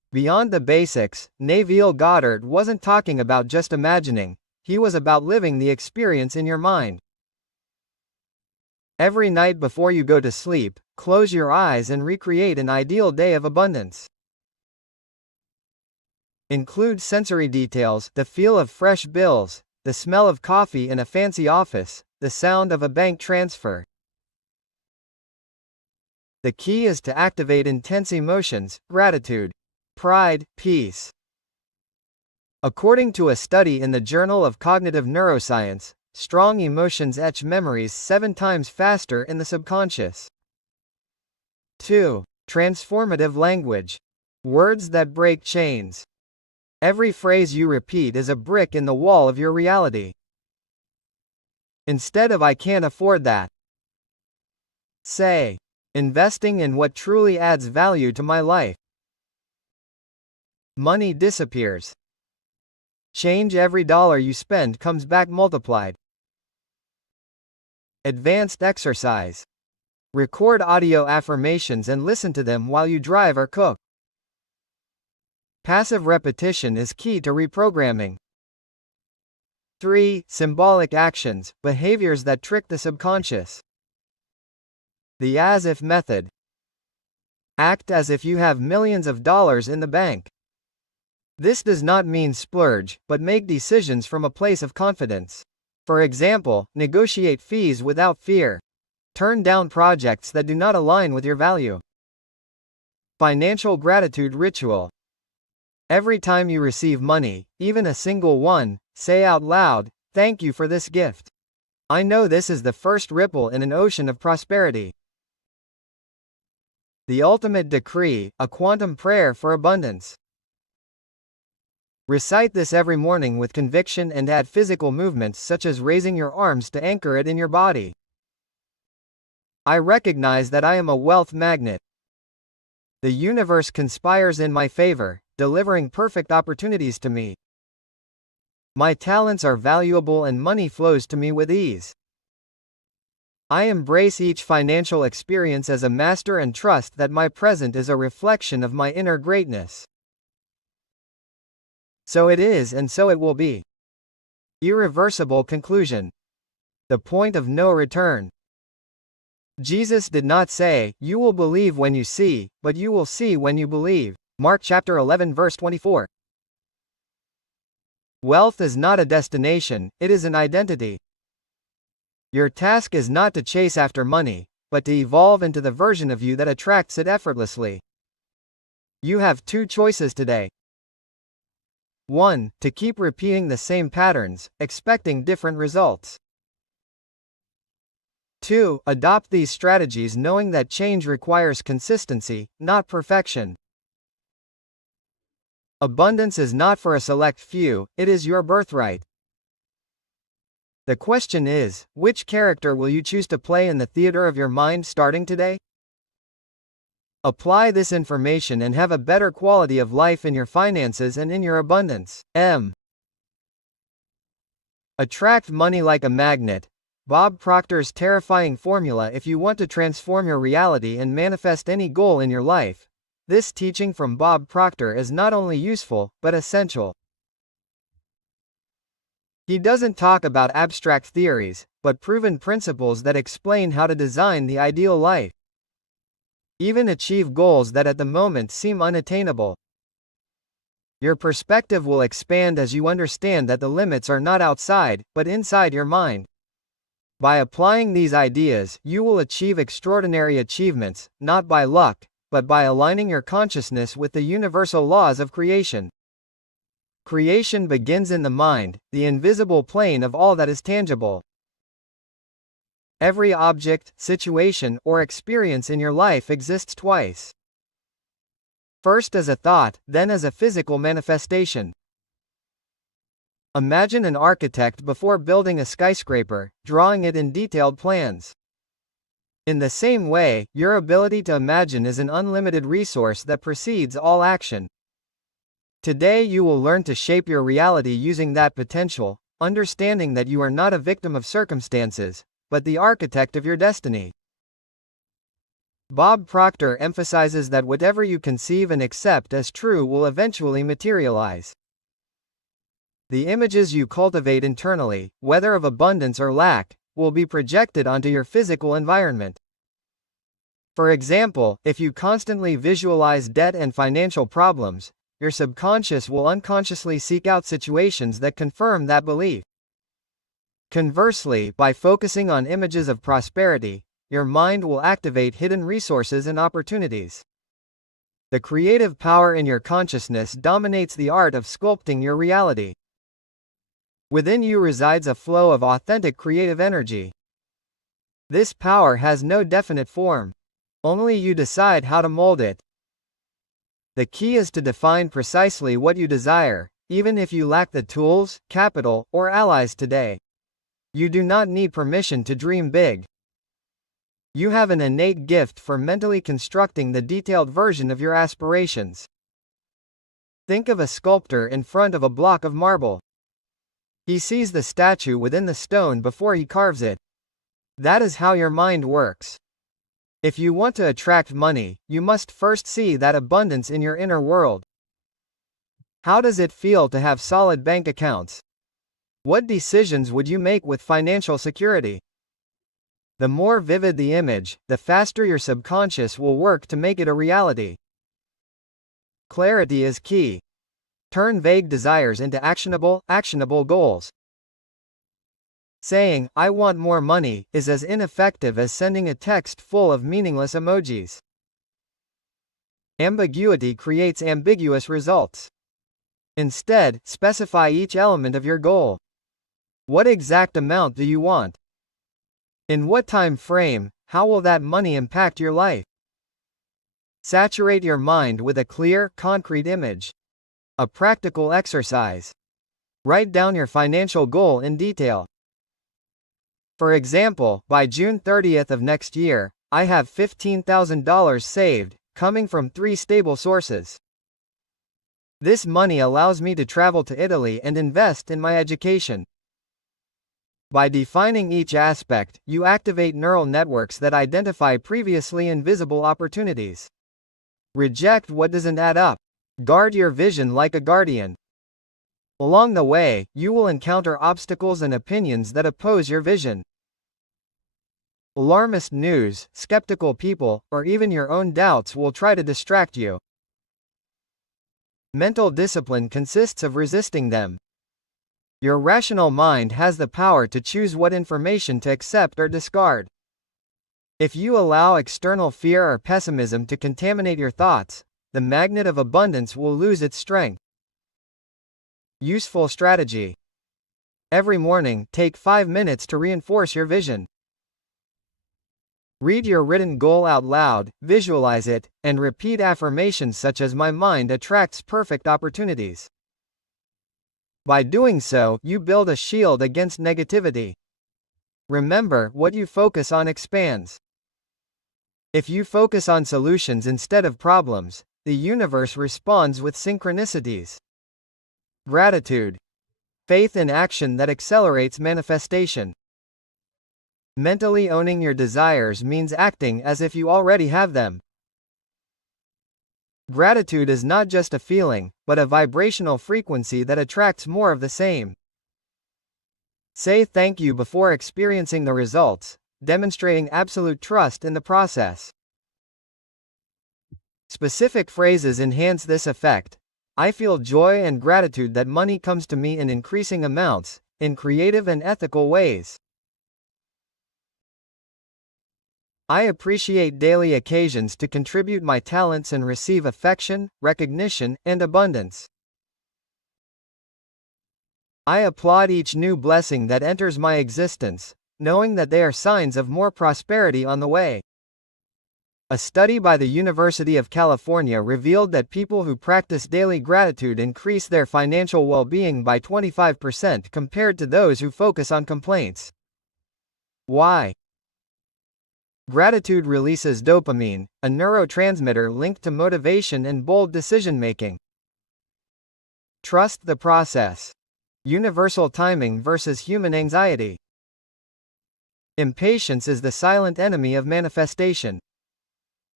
Beyond the basics, Neville Goddard wasn't talking about just imagining, he was about living the experience in your mind. Every night before you go to sleep, close your eyes and recreate an ideal day of abundance. Include sensory details, the feel of fresh bills, the smell of coffee in a fancy office, the sound of a bank transfer. The key is to activate intense emotions, gratitude, pride, peace. According to a study in the Journal of Cognitive Neuroscience, strong emotions etch memories 7 times faster in the subconscious. 2. Transformative language. Words that break chains. Every phrase you repeat is a brick in the wall of your reality. Instead of "I can't afford that," say, "Investing in what truly adds value to my life." Money disappears. Change. Every dollar you spend comes back multiplied. Advanced exercise. Record audio affirmations and listen to them while you drive or cook. Passive repetition is key to reprogramming. 3. Symbolic actions, behaviors that trick the subconscious. The as-if method. Act as if you have millions of dollars in the bank. This does not mean splurge, but make decisions from a place of confidence. For example, negotiate fees without fear. Turn down projects that do not align with your value. Financial gratitude ritual. Every time you receive money, even a single one, say out loud, "Thank you for this gift. I know this is the first ripple in an ocean of prosperity." The ultimate decree, a quantum prayer for abundance. Recite this every morning with conviction and add physical movements such as raising your arms to anchor it in your body. I recognize that I am a wealth magnet. The universe conspires in my favor, delivering perfect opportunities to me. My talents are valuable and money flows to me with ease. I embrace each financial experience as a master and trust that my present is a reflection of my inner greatness. So it is and so it will be. Irreversible conclusion. The point of no return. Jesus did not say, "You will believe when you see," but "You will see when you believe." Mark chapter 11 verse 24. Wealth is not a destination, it is an identity. Your task is not to chase after money, but to evolve into the version of you that attracts it effortlessly. You have 2 choices today. 1. To keep repeating the same patterns, expecting different results. 2. Adopt these strategies knowing that change requires consistency, not perfection. Abundance is not for a select few, it is your birthright. The question is, which character will you choose to play in the theater of your mind starting today? Apply this information and have a better quality of life in your finances and in your abundance. Attract money like a magnet. Bob Proctor's terrifying formula. If you want to transform your reality and manifest any goal in your life, this teaching from Bob Proctor is not only useful, but essential. He doesn't talk about abstract theories, but proven principles that explain how to design the ideal life. Even achieve goals that at the moment seem unattainable. Your perspective will expand as you understand that the limits are not outside, but inside your mind. By applying these ideas, you will achieve extraordinary achievements, not by luck, but by aligning your consciousness with the universal laws of creation. Creation begins in the mind, the invisible plane of all that is tangible. Every object, situation, or experience in your life exists twice. First as a thought, then as a physical manifestation. Imagine an architect before building a skyscraper, drawing it in detailed plans. In the same way, your ability to imagine is an unlimited resource that precedes all action. Today you will learn to shape your reality using that potential, understanding that you are not a victim of circumstances, but the architect of your destiny. Bob Proctor emphasizes that whatever you conceive and accept as true will eventually materialize. The images you cultivate internally, whether of abundance or lack, will be projected onto your physical environment. For example, if you constantly visualize debt and financial problems, your subconscious will unconsciously seek out situations that confirm that belief. Conversely, by focusing on images of prosperity, your mind will activate hidden resources and opportunities. The creative power in your consciousness dominates the art of sculpting your reality. Within you resides a flow of authentic creative energy. This power has no definite form. Only you decide how to mold it. The key is to define precisely what you desire, even if you lack the tools, capital, or allies today. You do not need permission to dream big. You have an innate gift for mentally constructing the detailed version of your aspirations. Think of a sculptor in front of a block of marble. He sees the statue within the stone before he carves it. That is how your mind works. If you want to attract money, you must first see that abundance in your inner world. How does it feel to have solid bank accounts? What decisions would you make with financial security? The more vivid the image, the faster your subconscious will work to make it a reality. Clarity is key. Turn vague desires into actionable goals. Saying, "I want more money," is as ineffective as sending a text full of meaningless emojis. Ambiguity creates ambiguous results. Instead, specify each element of your goal. What exact amount do you want? In what time frame? How will that money impact your life? Saturate your mind with a clear, concrete image. A practical exercise. Write down your financial goal in detail. For example, by June 30th of next year, I have $15,000 saved, coming from 3 stable sources. This money allows me to travel to Italy and invest in my education. By defining each aspect, you activate neural networks that identify previously invisible opportunities. Reject what doesn't add up. Guard your vision like a guardian. Along the way, you will encounter obstacles and opinions that oppose your vision. Alarmist news, skeptical people, or even your own doubts will try to distract you. Mental discipline consists of resisting them. Your rational mind has the power to choose what information to accept or discard. If you allow external fear or pessimism to contaminate your thoughts, the magnet of abundance will lose its strength. Useful strategy. Every morning, take 5 minutes to reinforce your vision. Read your written goal out loud, visualize it, and repeat affirmations such as "My mind attracts perfect opportunities." By doing so, you build a shield against negativity. Remember, what you focus on expands. If you focus on solutions instead of problems, the universe responds with synchronicities. Gratitude. Faith in action that accelerates manifestation. Mentally owning your desires means acting as if you already have them. Gratitude is not just a feeling, but a vibrational frequency that attracts more of the same. Say thank you before experiencing the results, demonstrating absolute trust in the process. Specific phrases enhance this effect. I feel joy and gratitude that money comes to me in increasing amounts, in creative and ethical ways. I appreciate daily occasions to contribute my talents and receive affection, recognition, and abundance. I applaud each new blessing that enters my existence, knowing that they are signs of more prosperity on the way. A study by the University of California revealed that people who practice daily gratitude increase their financial well-being by 25% compared to those who focus on complaints. Why? Gratitude releases dopamine, a neurotransmitter linked to motivation and bold decision-making. Trust the process. Universal timing versus human anxiety. Impatience is the silent enemy of manifestation.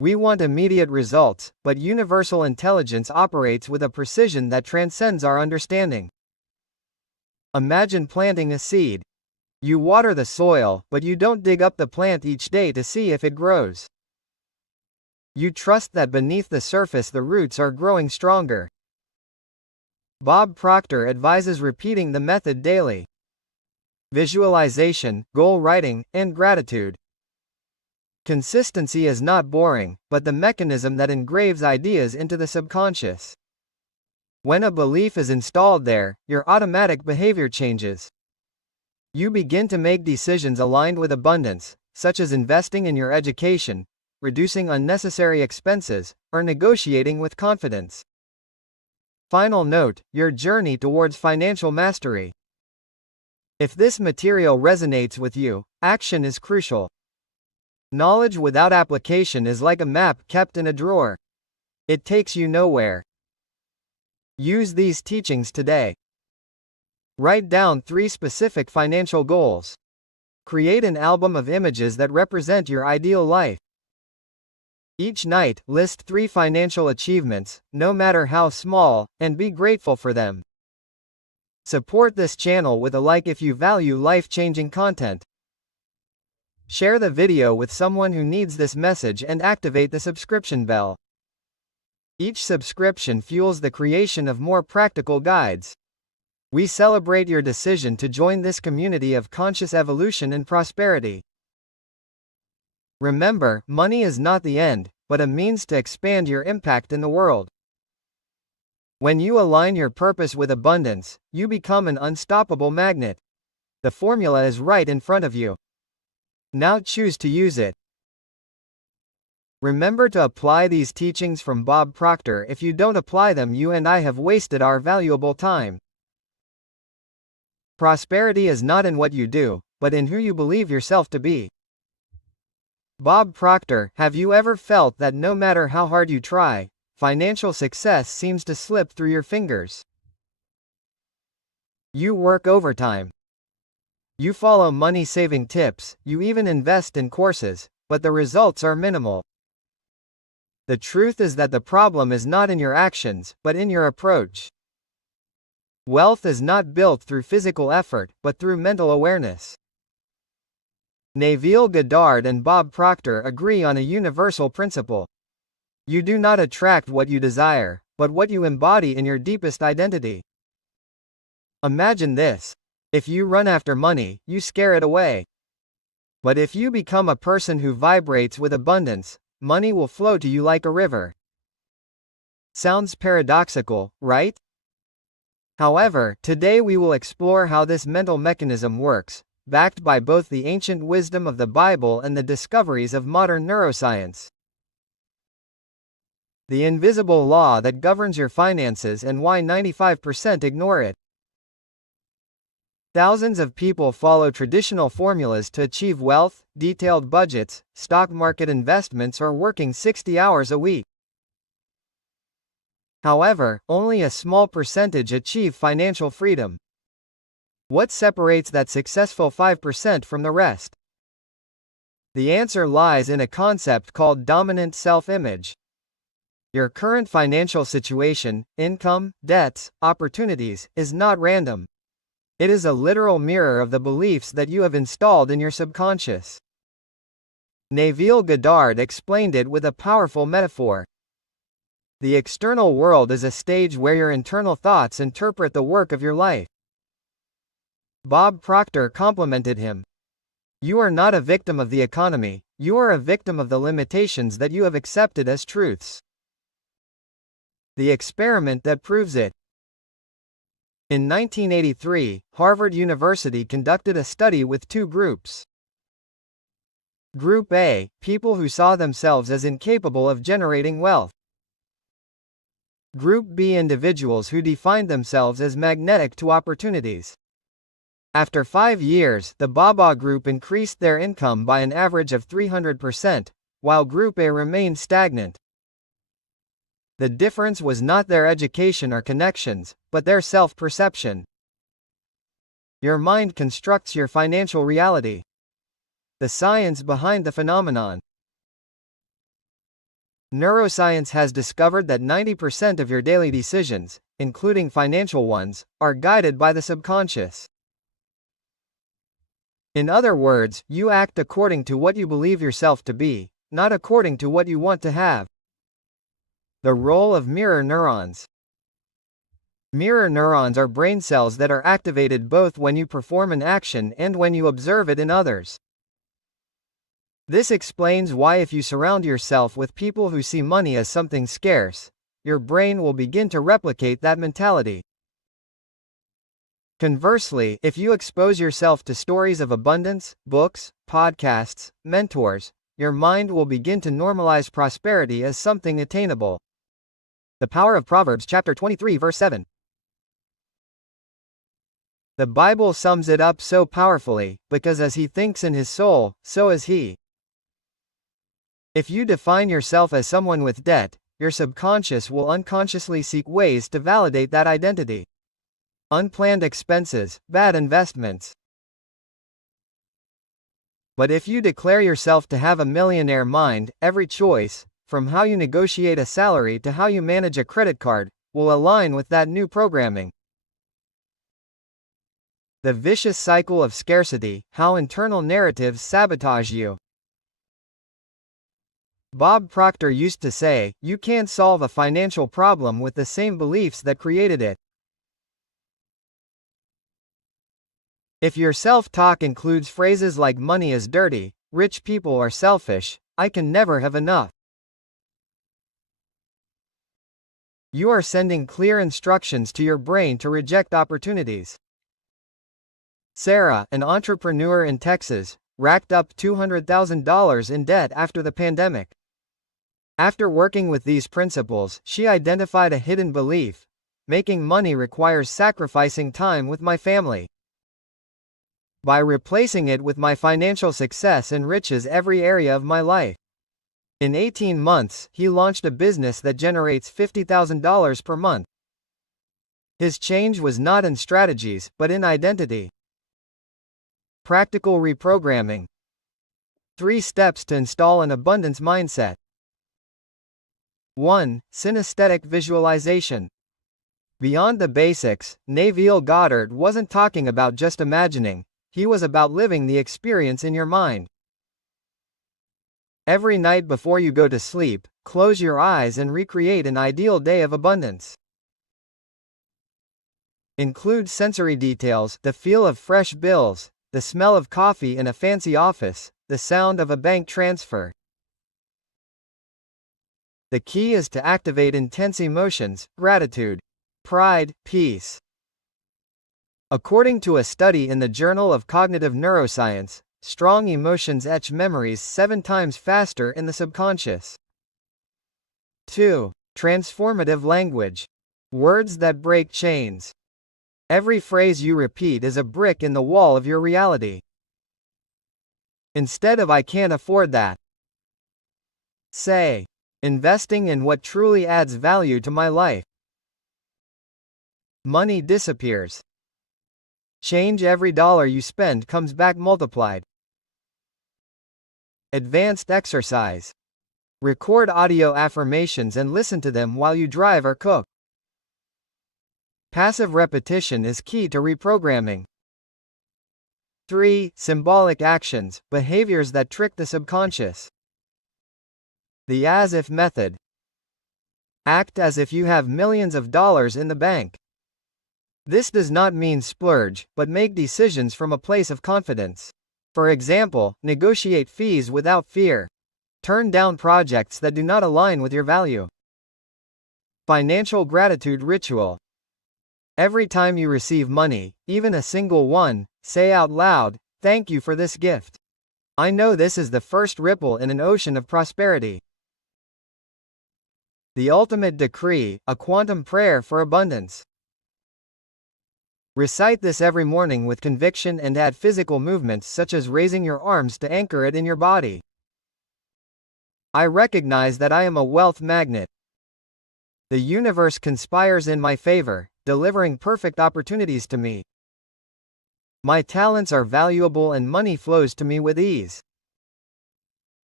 We want immediate results, but universal intelligence operates with a precision that transcends our understanding. Imagine planting a seed. You water the soil, but you don't dig up the plant each day to see if it grows. You trust that beneath the surface the roots are growing stronger. Bob Proctor advises repeating the method daily. Visualization, goal writing, and gratitude. Consistency is not boring, but the mechanism that engraves ideas into the subconscious. When a belief is installed there, your automatic behavior changes. You begin to make decisions aligned with abundance, such as investing in your education, reducing unnecessary expenses, or negotiating with confidence. Final note: your journey towards financial mastery. If this material resonates with you, action is crucial. Knowledge without application is like a map kept in a drawer. It takes you nowhere. Use these teachings today. Write down 3 specific financial goals. Create an album of images that represent your ideal life. Each night, list 3 financial achievements, no matter how small, and be grateful for them. Support this channel with a like if you value life-changing content. Share the video with someone who needs this message and activate the subscription bell. Each subscription fuels the creation of more practical guides. We celebrate your decision to join this community of conscious evolution and prosperity. Remember, money is not the end, but a means to expand your impact in the world. When you align your purpose with abundance, you become an unstoppable magnet. The formula is right in front of you. Now choose to use it. Remember to apply these teachings from Bob Proctor. If you don't apply them, you and I have wasted our valuable time. Prosperity is not in what you do, but in who you believe yourself to be. Bob Proctor. Have you ever felt that no matter how hard you try, financial success seems to slip through your fingers? You work overtime. You follow money-saving tips, you even invest in courses, but the results are minimal. The truth is that the problem is not in your actions, but in your approach. Wealth is not built through physical effort, but through mental awareness. Neville Goddard and Bob Proctor agree on a universal principle. You do not attract what you desire, but what you embody in your deepest identity. Imagine this. If you run after money, you scare it away. But if you become a person who vibrates with abundance, money will flow to you like a river. Sounds paradoxical, right? However, today we will explore how this mental mechanism works, backed by both the ancient wisdom of the Bible and the discoveries of modern neuroscience. The invisible law that governs your finances and why 95% ignore it. Thousands of people follow traditional formulas to achieve wealth, detailed budgets, stock market investments, or working 60 hours a week. However, only a small percentage achieve financial freedom. What separates that successful 5% from the rest? The answer lies in a concept called dominant self-image. Your current financial situation, income, debts, opportunities, is not random. It is a literal mirror of the beliefs that you have installed in your subconscious. Neville Goddard explained it with a powerful metaphor. The external world is a stage where your internal thoughts interpret the work of your life. Bob Proctor complimented him. You are not a victim of the economy, you are a victim of the limitations that you have accepted as truths. The experiment that proves it. In 1983, Harvard University conducted a study with 2 groups. Group A, people who saw themselves as incapable of generating wealth. Group B, individuals who defined themselves as magnetic to opportunities. After 5 years, the BABA group increased their income by an average of 300%, while Group A remained stagnant. The difference was not their education or connections, but their self-perception. Your mind constructs your financial reality. The science behind the phenomenon. Neuroscience has discovered that 90% of your daily decisions, including financial ones, are guided by the subconscious. In other words, you act according to what you believe yourself to be, not according to what you want to have. The role of mirror neurons. Mirror neurons are brain cells that are activated both when you perform an action and when you observe it in others. This explains why if you surround yourself with people who see money as something scarce, your brain will begin to replicate that mentality. Conversely, if you expose yourself to stories of abundance, books, podcasts, mentors, your mind will begin to normalize prosperity as something attainable. The power of Proverbs chapter 23 verse 7. The Bible sums it up so powerfully, because as he thinks in his soul, so is he. If you define yourself as someone with debt, your subconscious will unconsciously seek ways to validate that identity. Unplanned expenses, bad investments. But if you declare yourself to have a millionaire mind, every choice, from how you negotiate a salary to how you manage a credit card, will align with that new programming. The vicious cycle of scarcity, how internal narratives sabotage you. Bob Proctor used to say, you can't solve a financial problem with the same beliefs that created it. If your self-talk includes phrases like money is dirty, rich people are selfish, I can never have enough, you are sending clear instructions to your brain to reject opportunities. Sarah, an entrepreneur in Texas, racked up $200,000 in debt after the pandemic. After working with these principles, she identified a hidden belief: making money requires sacrificing time with my family. By replacing it with my financial success enriches every area of my life. In 18 months, he launched a business that generates $50,000 per month. His change was not in strategies, but in identity. Practical reprogramming. 3 steps to install an abundance mindset. 1. Synesthetic visualization. Beyond the basics, Neville Goddard wasn't talking about just imagining, he was about living the experience in your mind. Every night before you go to sleep, close your eyes and recreate an ideal day of abundance. Include sensory details: the feel of fresh bills, the smell of coffee in a fancy office, the sound of a bank transfer. The key is to activate intense emotions: gratitude, pride, peace. According to a study in the Journal of Cognitive Neuroscience, strong emotions etch memories 7 times faster in the subconscious. 2. Transformative language. Words that break chains. Every phrase you repeat is a brick in the wall of your reality. Instead of "I can't afford that," say, "Investing in what truly adds value to my life." Money disappears. Change: every dollar you spend comes back multiplied. Advanced exercise. Record audio affirmations and listen to them while you drive or cook. Passive repetition is key to reprogramming. 3. Symbolic actions, behaviors that trick the subconscious. The as-if method. Act as if you have millions of dollars in the bank. This does not mean splurge, but make decisions from a place of confidence. For example, negotiate fees without fear. Turn down projects that do not align with your value. Financial gratitude ritual. Every time you receive money, even a single one, say out loud, "Thank you for this gift. I know this is the first ripple in an ocean of prosperity." The ultimate decree, a quantum prayer for abundance. Recite this every morning with conviction and add physical movements such as raising your arms to anchor it in your body. I recognize that I am a wealth magnet. The universe conspires in my favor, delivering perfect opportunities to me. My talents are valuable and money flows to me with ease.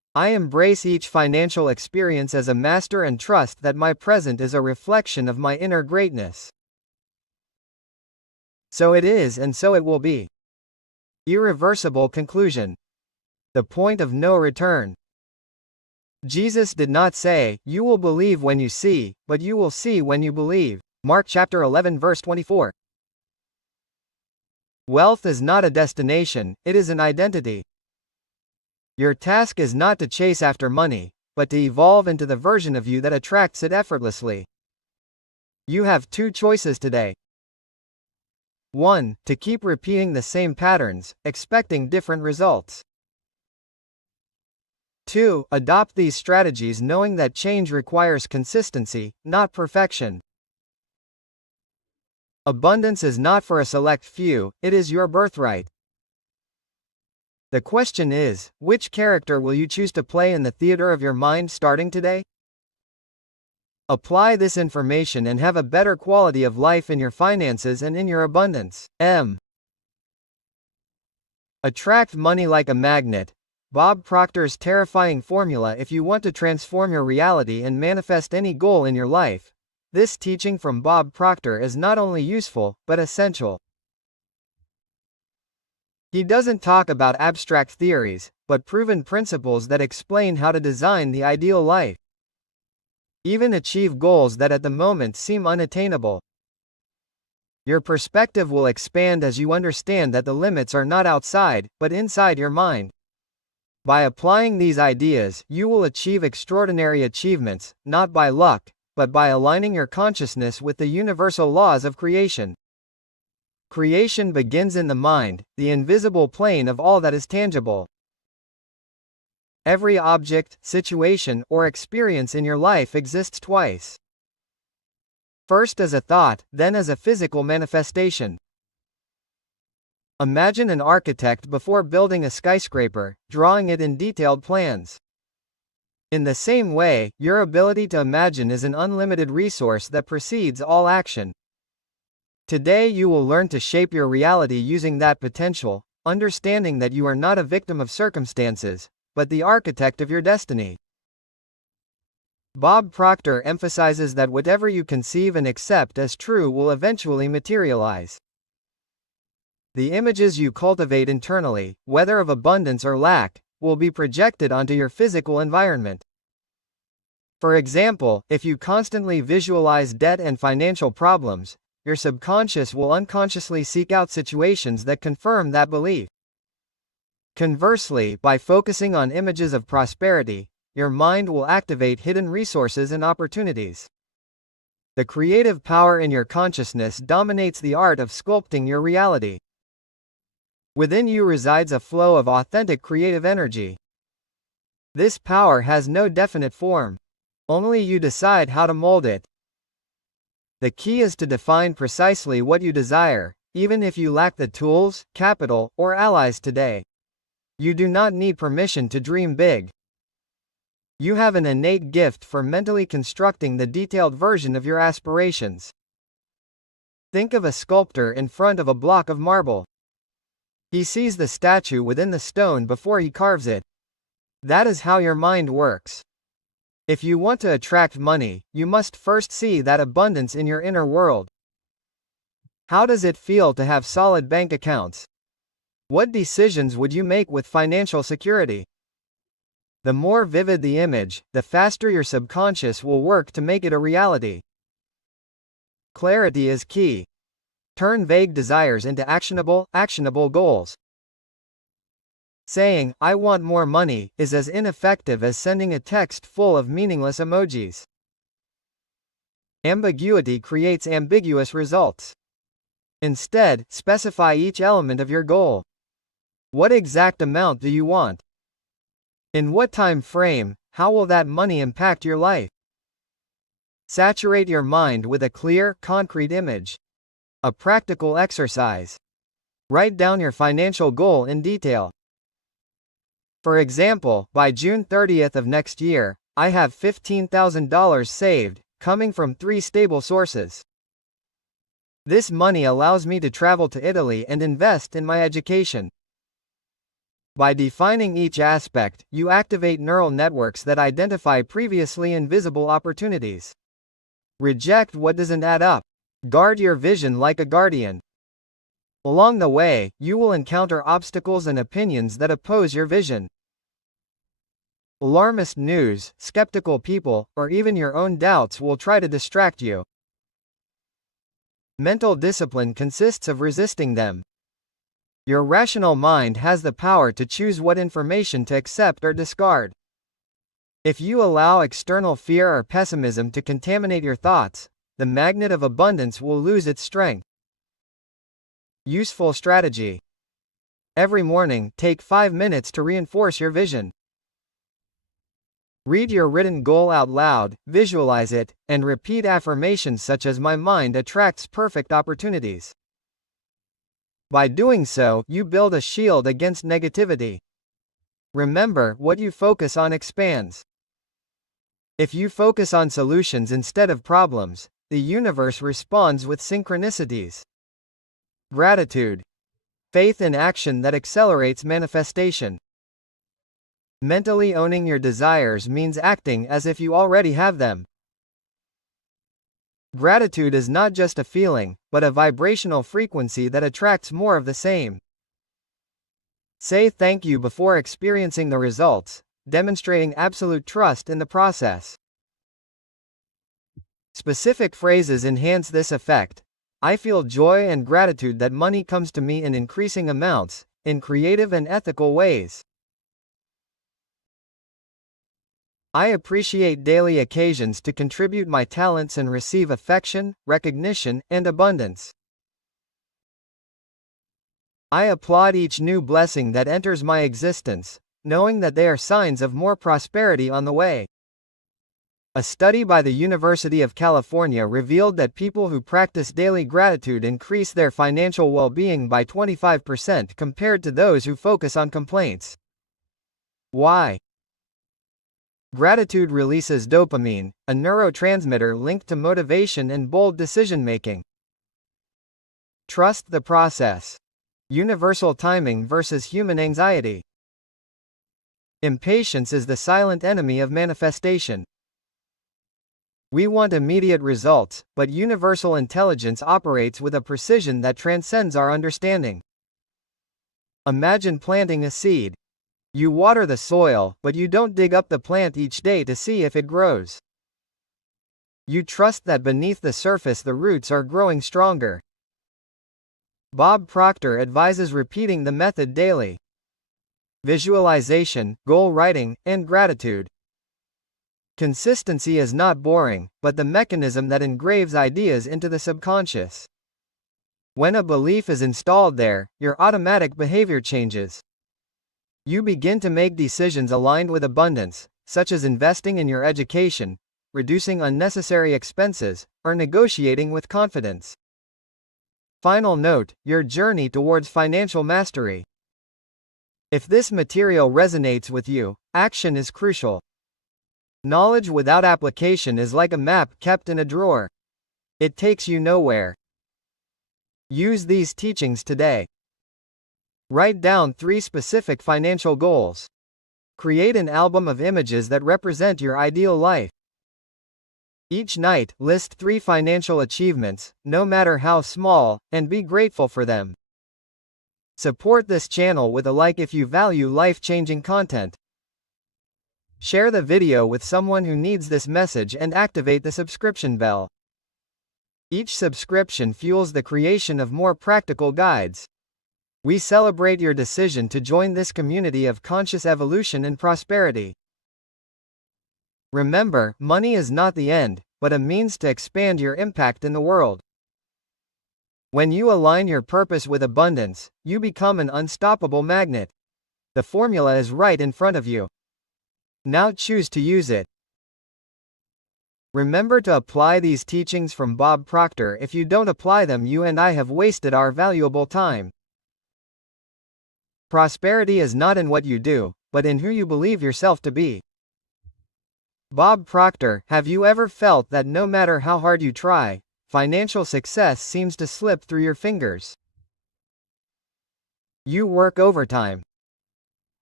I embrace each financial experience as a master and trust that my present is a reflection of my inner greatness. So it is and so it will be. Irreversible conclusion. The point of no return. Jesus did not say, "You will believe when you see," but "You will see when you believe." Mark chapter 11 verse 24. Wealth is not a destination, it is an identity. Your task is not to chase after money, but to evolve into the version of you that attracts it effortlessly. You have two choices today. 1. To keep repeating the same patterns, expecting different results. 2. Adopt these strategies knowing that change requires consistency, not perfection. Abundance is not for a select few, it is your birthright. The question is, which character will you choose to play in the theater of your mind starting today? Apply this information and have a better quality of life in your finances and in your abundance. Attract money like a magnet. Bob Proctor's terrifying formula if you want to transform your reality and manifest any goal in your life. This teaching from Bob Proctor is not only useful, but essential. He doesn't talk about abstract theories, but proven principles that explain how to design the ideal life. Even achieve goals that at the moment seem unattainable. Your perspective will expand as you understand that the limits are not outside, but inside your mind. By applying these ideas, you will achieve extraordinary achievements, not by luck, but by aligning your consciousness with the universal laws of creation. Creation begins in the mind, the invisible plane of all that is tangible. Every object, situation, or experience in your life exists twice. First as a thought, then as a physical manifestation. Imagine an architect before building a skyscraper, drawing it in detailed plans. In the same way, your ability to imagine is an unlimited resource that precedes all action. Today you will learn to shape your reality using that potential, understanding that you are not a victim of circumstances, but the architect of your destiny. Bob Proctor emphasizes that whatever you conceive and accept as true will eventually materialize. The images you cultivate internally, whether of abundance or lack, will be projected onto your physical environment. For example, if you constantly visualize debt and financial problems, your subconscious will unconsciously seek out situations that confirm that belief. Conversely, by focusing on images of prosperity, your mind will activate hidden resources and opportunities. The creative power in your consciousness dominates the art of sculpting your reality. Within you resides a flow of authentic creative energy. This power has no definite form. Only you decide how to mold it. The key is to define precisely what you desire, even if you lack the tools, capital, or allies today. You do not need permission to dream big. You have an innate gift for mentally constructing the detailed version of your aspirations. Think of a sculptor in front of a block of marble. He sees the statue within the stone before he carves it. That is how your mind works. If you want to attract money, you must first see that abundance in your inner world. How does it feel to have solid bank accounts? What decisions would you make with financial security? The more vivid the image, the faster your subconscious will work to make it a reality. Clarity is key. Turn vague desires into actionable goals. Saying, "I want more money," is as ineffective as sending a text full of meaningless emojis. Ambiguity creates ambiguous results. Instead, specify each element of your goal. What exact amount do you want? In what time frame? How will that money impact your life? Saturate your mind with a clear, concrete image. A practical exercise. Write down your financial goal in detail. For example, by June 30th of next year, I have $15,000 saved, coming from 3 stable sources. This money allows me to travel to Italy and invest in my education. By defining each aspect, you activate neural networks that identify previously invisible opportunities. Reject what doesn't add up. Guard your vision like a guardian. Along the way, you will encounter obstacles and opinions that oppose your vision. Alarmist news, skeptical people, or even your own doubts will try to distract you. Mental discipline consists of resisting them. Your rational mind has the power to choose what information to accept or discard. If you allow external fear or pessimism to contaminate your thoughts, the magnet of abundance will lose its strength. Useful strategy. Every morning, take 5 minutes to reinforce your vision. Read your written goal out loud, visualize it, and repeat affirmations such as "My mind attracts perfect opportunities." By doing so, you build a shield against negativity. Remember, what you focus on expands. If you focus on solutions instead of problems, the universe responds with synchronicities. Gratitude. Faith in action that accelerates manifestation. Mentally owning your desires means acting as if you already have them. Gratitude is not just a feeling, but a vibrational frequency that attracts more of the same. Say thank you before experiencing the results, demonstrating absolute trust in the process. Specific phrases enhance this effect. I feel joy and gratitude that money comes to me in increasing amounts, in creative and ethical ways. I appreciate daily occasions to contribute my talents and receive affection, recognition, and abundance. I applaud each new blessing that enters my existence, knowing that they are signs of more prosperity on the way. A study by the University of California revealed that people who practice daily gratitude increase their financial well-being by 25% compared to those who focus on complaints. Why? Gratitude releases dopamine, a neurotransmitter linked to motivation and bold decision-making. Trust the process. Universal timing versus human anxiety. Impatience is the silent enemy of manifestation. We want immediate results, but universal intelligence operates with a precision that transcends our understanding. Imagine planting a seed. You water the soil, but you don't dig up the plant each day to see if it grows. You trust that beneath the surface the roots are growing stronger. Bob Proctor advises repeating the method daily. Visualization, goal writing, and gratitude. Consistency is not boring, but the mechanism that engraves ideas into the subconscious. When a belief is installed there, your automatic behavior changes. You begin to make decisions aligned with abundance, such as investing in your education, reducing unnecessary expenses, or negotiating with confidence. Final note: your journey towards financial mastery. If this material resonates with you, action is crucial. Knowledge without application is like a map kept in a drawer. It takes you nowhere. Use these teachings today. Write down 3 specific financial goals. Create an album of images that represent your ideal life. Each night, list 3 financial achievements, no matter how small, and be grateful for them. Support this channel with a like if you value life-changing content. Share the video with someone who needs this message and activate the subscription bell. Each subscription fuels the creation of more practical guides. We celebrate your decision to join this community of conscious evolution and prosperity. Remember, money is not the end, but a means to expand your impact in the world. When you align your purpose with abundance, you become an unstoppable magnet. The formula is right in front of you. Now choose to use it. Remember to apply these teachings from Bob Proctor. If you don't apply them, you and I have wasted our valuable time. Prosperity is not in what you do, but in who you believe yourself to be. Bob Proctor. Have you ever felt that no matter how hard you try, financial success seems to slip through your fingers? You work overtime.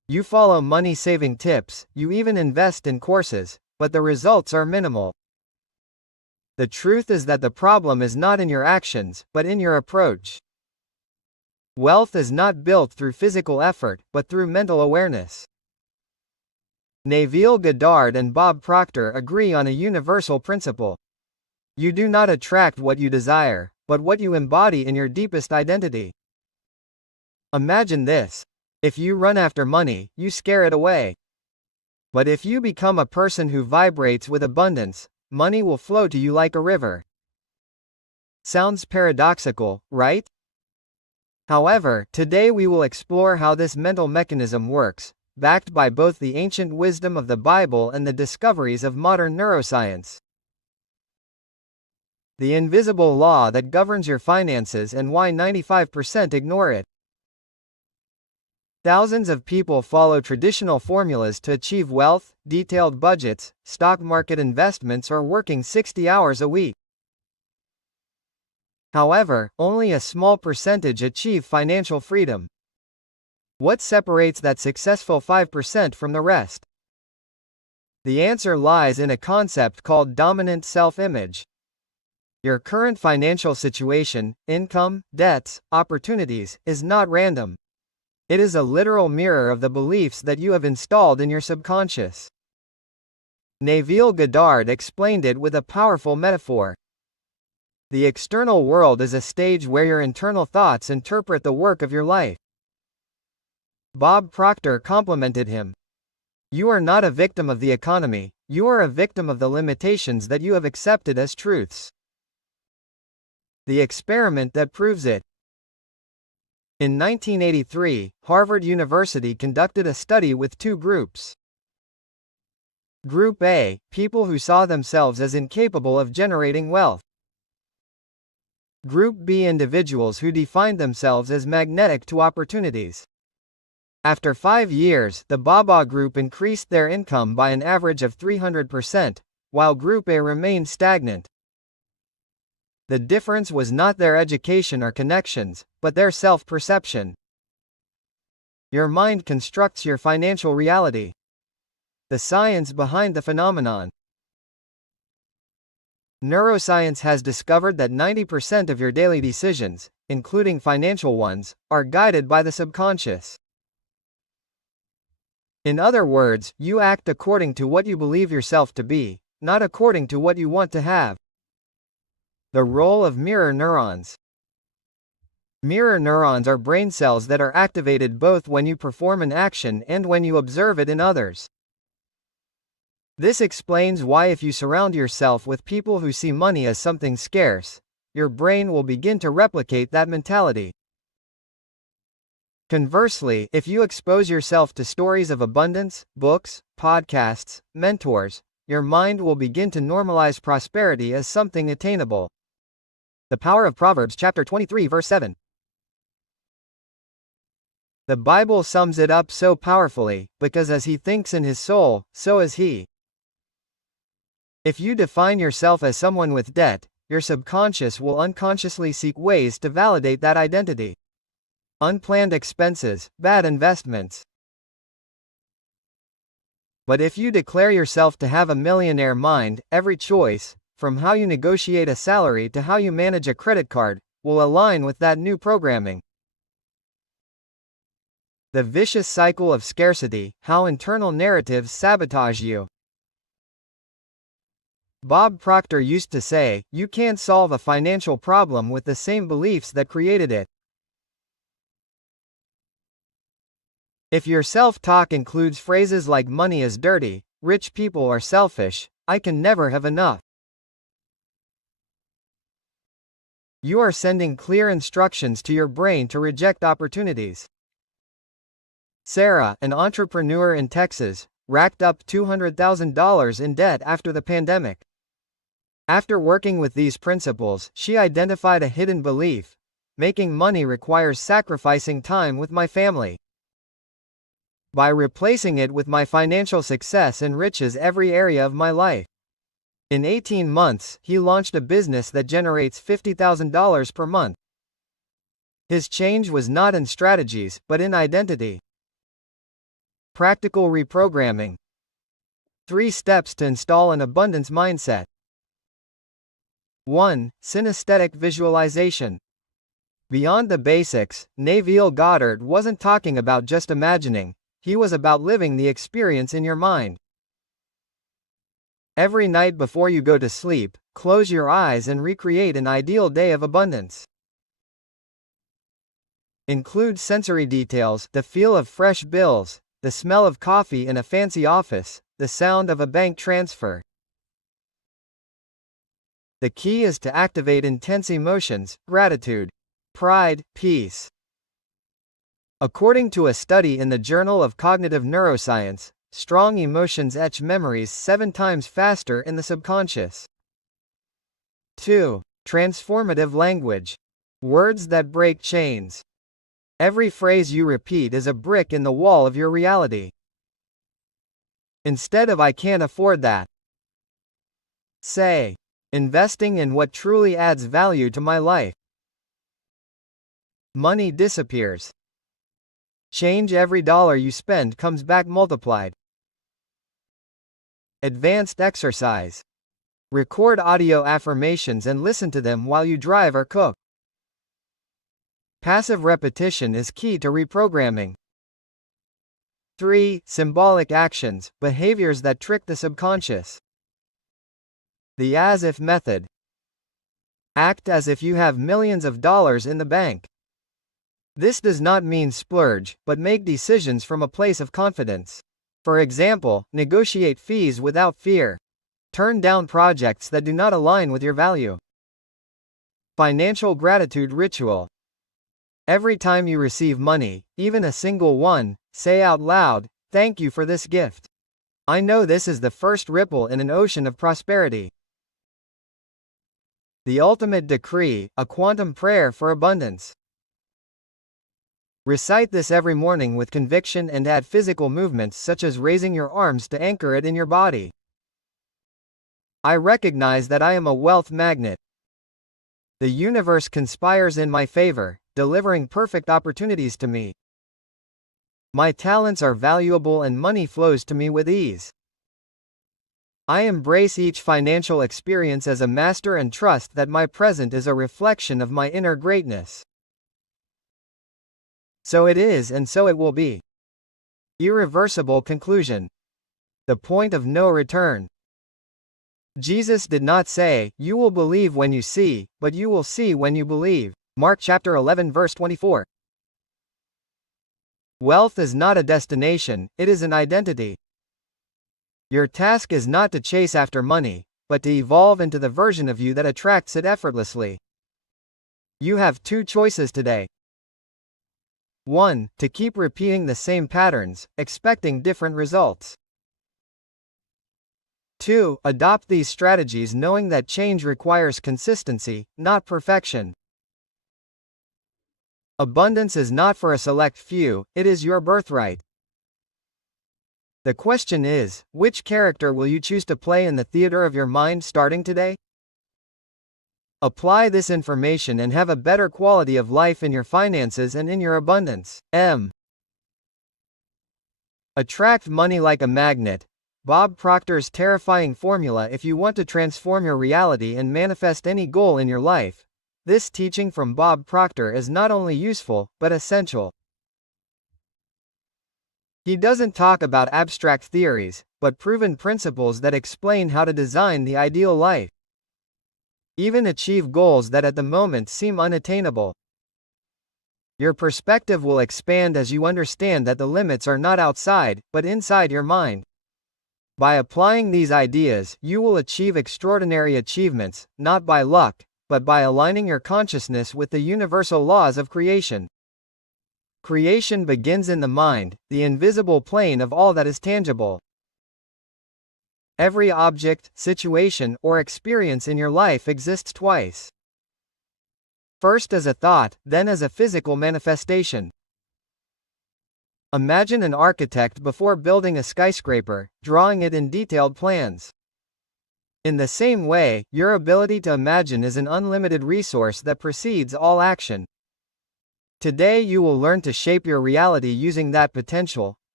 You follow money-saving tips, you even invest in courses, but the results are minimal. The truth is that the problem is not in your actions, but in your approach. Wealth is not built through physical effort, but through mental awareness. Neville Goddard and Bob Proctor agree on a universal principle. You do not attract what you desire, but what you embody in your deepest identity. Imagine this. If you run after money, you scare it away. But if you become a person who vibrates with abundance, money will flow to you like a river. Sounds paradoxical, right? However, today we will explore how this mental mechanism works, backed by both the ancient wisdom of the Bible and the discoveries of modern neuroscience. The invisible law that governs your finances and why 95% ignore it. Thousands of people follow traditional formulas to achieve wealth, detailed budgets, stock market investments, or working 60 hours a week. However, only a small percentage achieve financial freedom. What separates that successful 5% from the rest? The answer lies in a concept called dominant self-image. Your current financial situation, income, debts, opportunities, is not random. It is a literal mirror of the beliefs that you have installed in your subconscious. Neville Goddard explained it with a powerful metaphor. The external world is a stage where your internal thoughts interpret the work of your life. Bob Proctor complimented him. You are not a victim of the economy, you are a victim of the limitations that you have accepted as truths. The experiment that proves it. In 1983, Harvard University conducted a study with two groups. Group A, people who saw themselves as incapable of generating wealth. Group B, individuals who defined themselves as magnetic to opportunities. After 5 years, the BABA group increased their income by an average of 300%, while Group A remained stagnant. The difference was not their education or connections, but their self-perception. Your mind constructs your financial reality. The science behind the phenomenon. Neuroscience has discovered that 90% of your daily decisions, including financial ones, are guided by the subconscious. In other words, you act according to what you believe yourself to be, not according to what you want to have. The role of mirror neurons. Mirror neurons are brain cells that are activated both when you perform an action and when you observe it in others. This explains why if you surround yourself with people who see money as something scarce, your brain will begin to replicate that mentality. Conversely, if you expose yourself to stories of abundance, books, podcasts, mentors, your mind will begin to normalize prosperity as something attainable. The power of Proverbs chapter 23 verse 7. The Bible sums it up so powerfully, because as he thinks in his soul, so is he. If you define yourself as someone with debt, your subconscious will unconsciously seek ways to validate that identity. Unplanned expenses, bad investments. But if you declare yourself to have a millionaire mind, every choice, from how you negotiate a salary to how you manage a credit card, will align with that new programming. The vicious cycle of scarcity, how internal narratives sabotage you. Bob Proctor used to say, you can't solve a financial problem with the same beliefs that created it. If your self-talk includes phrases like money is dirty, rich people are selfish, I can never have enough, you are sending clear instructions to your brain to reject opportunities. Sarah, an entrepreneur in Texas, racked up $200,000 in debt after the pandemic. After working with these principles, she identified a hidden belief: making money requires sacrificing time with my family. By replacing it with my financial success enriches every area of my life. In 18 months, he launched a business that generates $50,000 per month. His change was not in strategies, but in identity. Practical reprogramming. 3 steps to install an abundance mindset. 1. Synesthetic visualization. Beyond the basics, Neville Goddard wasn't talking about just imagining, he was about living the experience in your mind. Every night before you go to sleep, close your eyes and recreate an ideal day of abundance. Include sensory details, the feel of fresh bills, the smell of coffee in a fancy office, the sound of a bank transfer. The key is to activate intense emotions, gratitude, pride, peace. According to a study in the Journal of Cognitive Neuroscience, strong emotions etch memories 7 times faster in the subconscious. 2. Transformative language. Words that break chains. Every phrase you repeat is a brick in the wall of your reality. Instead of "I can't afford that," say, "Investing in what truly adds value to my life." Money disappears. Change. Every dollar you spend comes back multiplied. Advanced exercise. Record audio affirmations and listen to them while you drive or cook. Passive repetition is key to reprogramming. 3. Symbolic actions, behaviors that trick the subconscious. The as-if method. Act as if you have millions of dollars in the bank. This does not mean splurge, but make decisions from a place of confidence. For example, negotiate fees without fear. Turn down projects that do not align with your value. Financial gratitude ritual. Every time you receive money, even a single one, say out loud, "Thank you for this gift. I know this is the first ripple in an ocean of prosperity." The ultimate decree, a quantum prayer for abundance. Recite this every morning with conviction and add physical movements such as raising your arms to anchor it in your body. I recognize that I am a wealth magnet. The universe conspires in my favor, delivering perfect opportunities to me. My talents are valuable and money flows to me with ease. I embrace each financial experience as a master and trust that my present is a reflection of my inner greatness. So it is and so it will be. Irreversible conclusion. The point of no return. Jesus did not say, "You will believe when you see," but "You will see when you believe." Mark chapter 11 verse 24. Wealth is not a destination, it is an identity. Your task is not to chase after money, but to evolve into the version of you that attracts it effortlessly. You have 2 choices today. 1. To keep repeating the same patterns, expecting different results. 2. Adopt these strategies knowing that change requires consistency, not perfection. Abundance is not for a select few, it is your birthright. The question is, which character will you choose to play in the theater of your mind starting today? Apply this information and have a better quality of life in your finances and in your abundance. Attract money like a magnet. Bob Proctor's terrifying formula. If you want to transform your reality and manifest any goal in your life, this teaching from Bob Proctor is not only useful, but essential. He doesn't talk about abstract theories, but proven principles that explain how to design the ideal life. Even achieve goals that at the moment seem unattainable. Your perspective will expand as you understand that the limits are not outside, but inside your mind. By applying these ideas, you will achieve extraordinary achievements, not by luck, but by aligning your consciousness with the universal laws of creation. Creation begins in the mind, the invisible plane of all that is tangible. Every object, situation, or experience in your life exists twice. First as a thought, then as a physical manifestation. Imagine an architect before building a skyscraper, drawing it in detailed plans. In the same way, your ability to imagine is an unlimited resource that precedes all action. Today you will learn to shape your reality using that potential,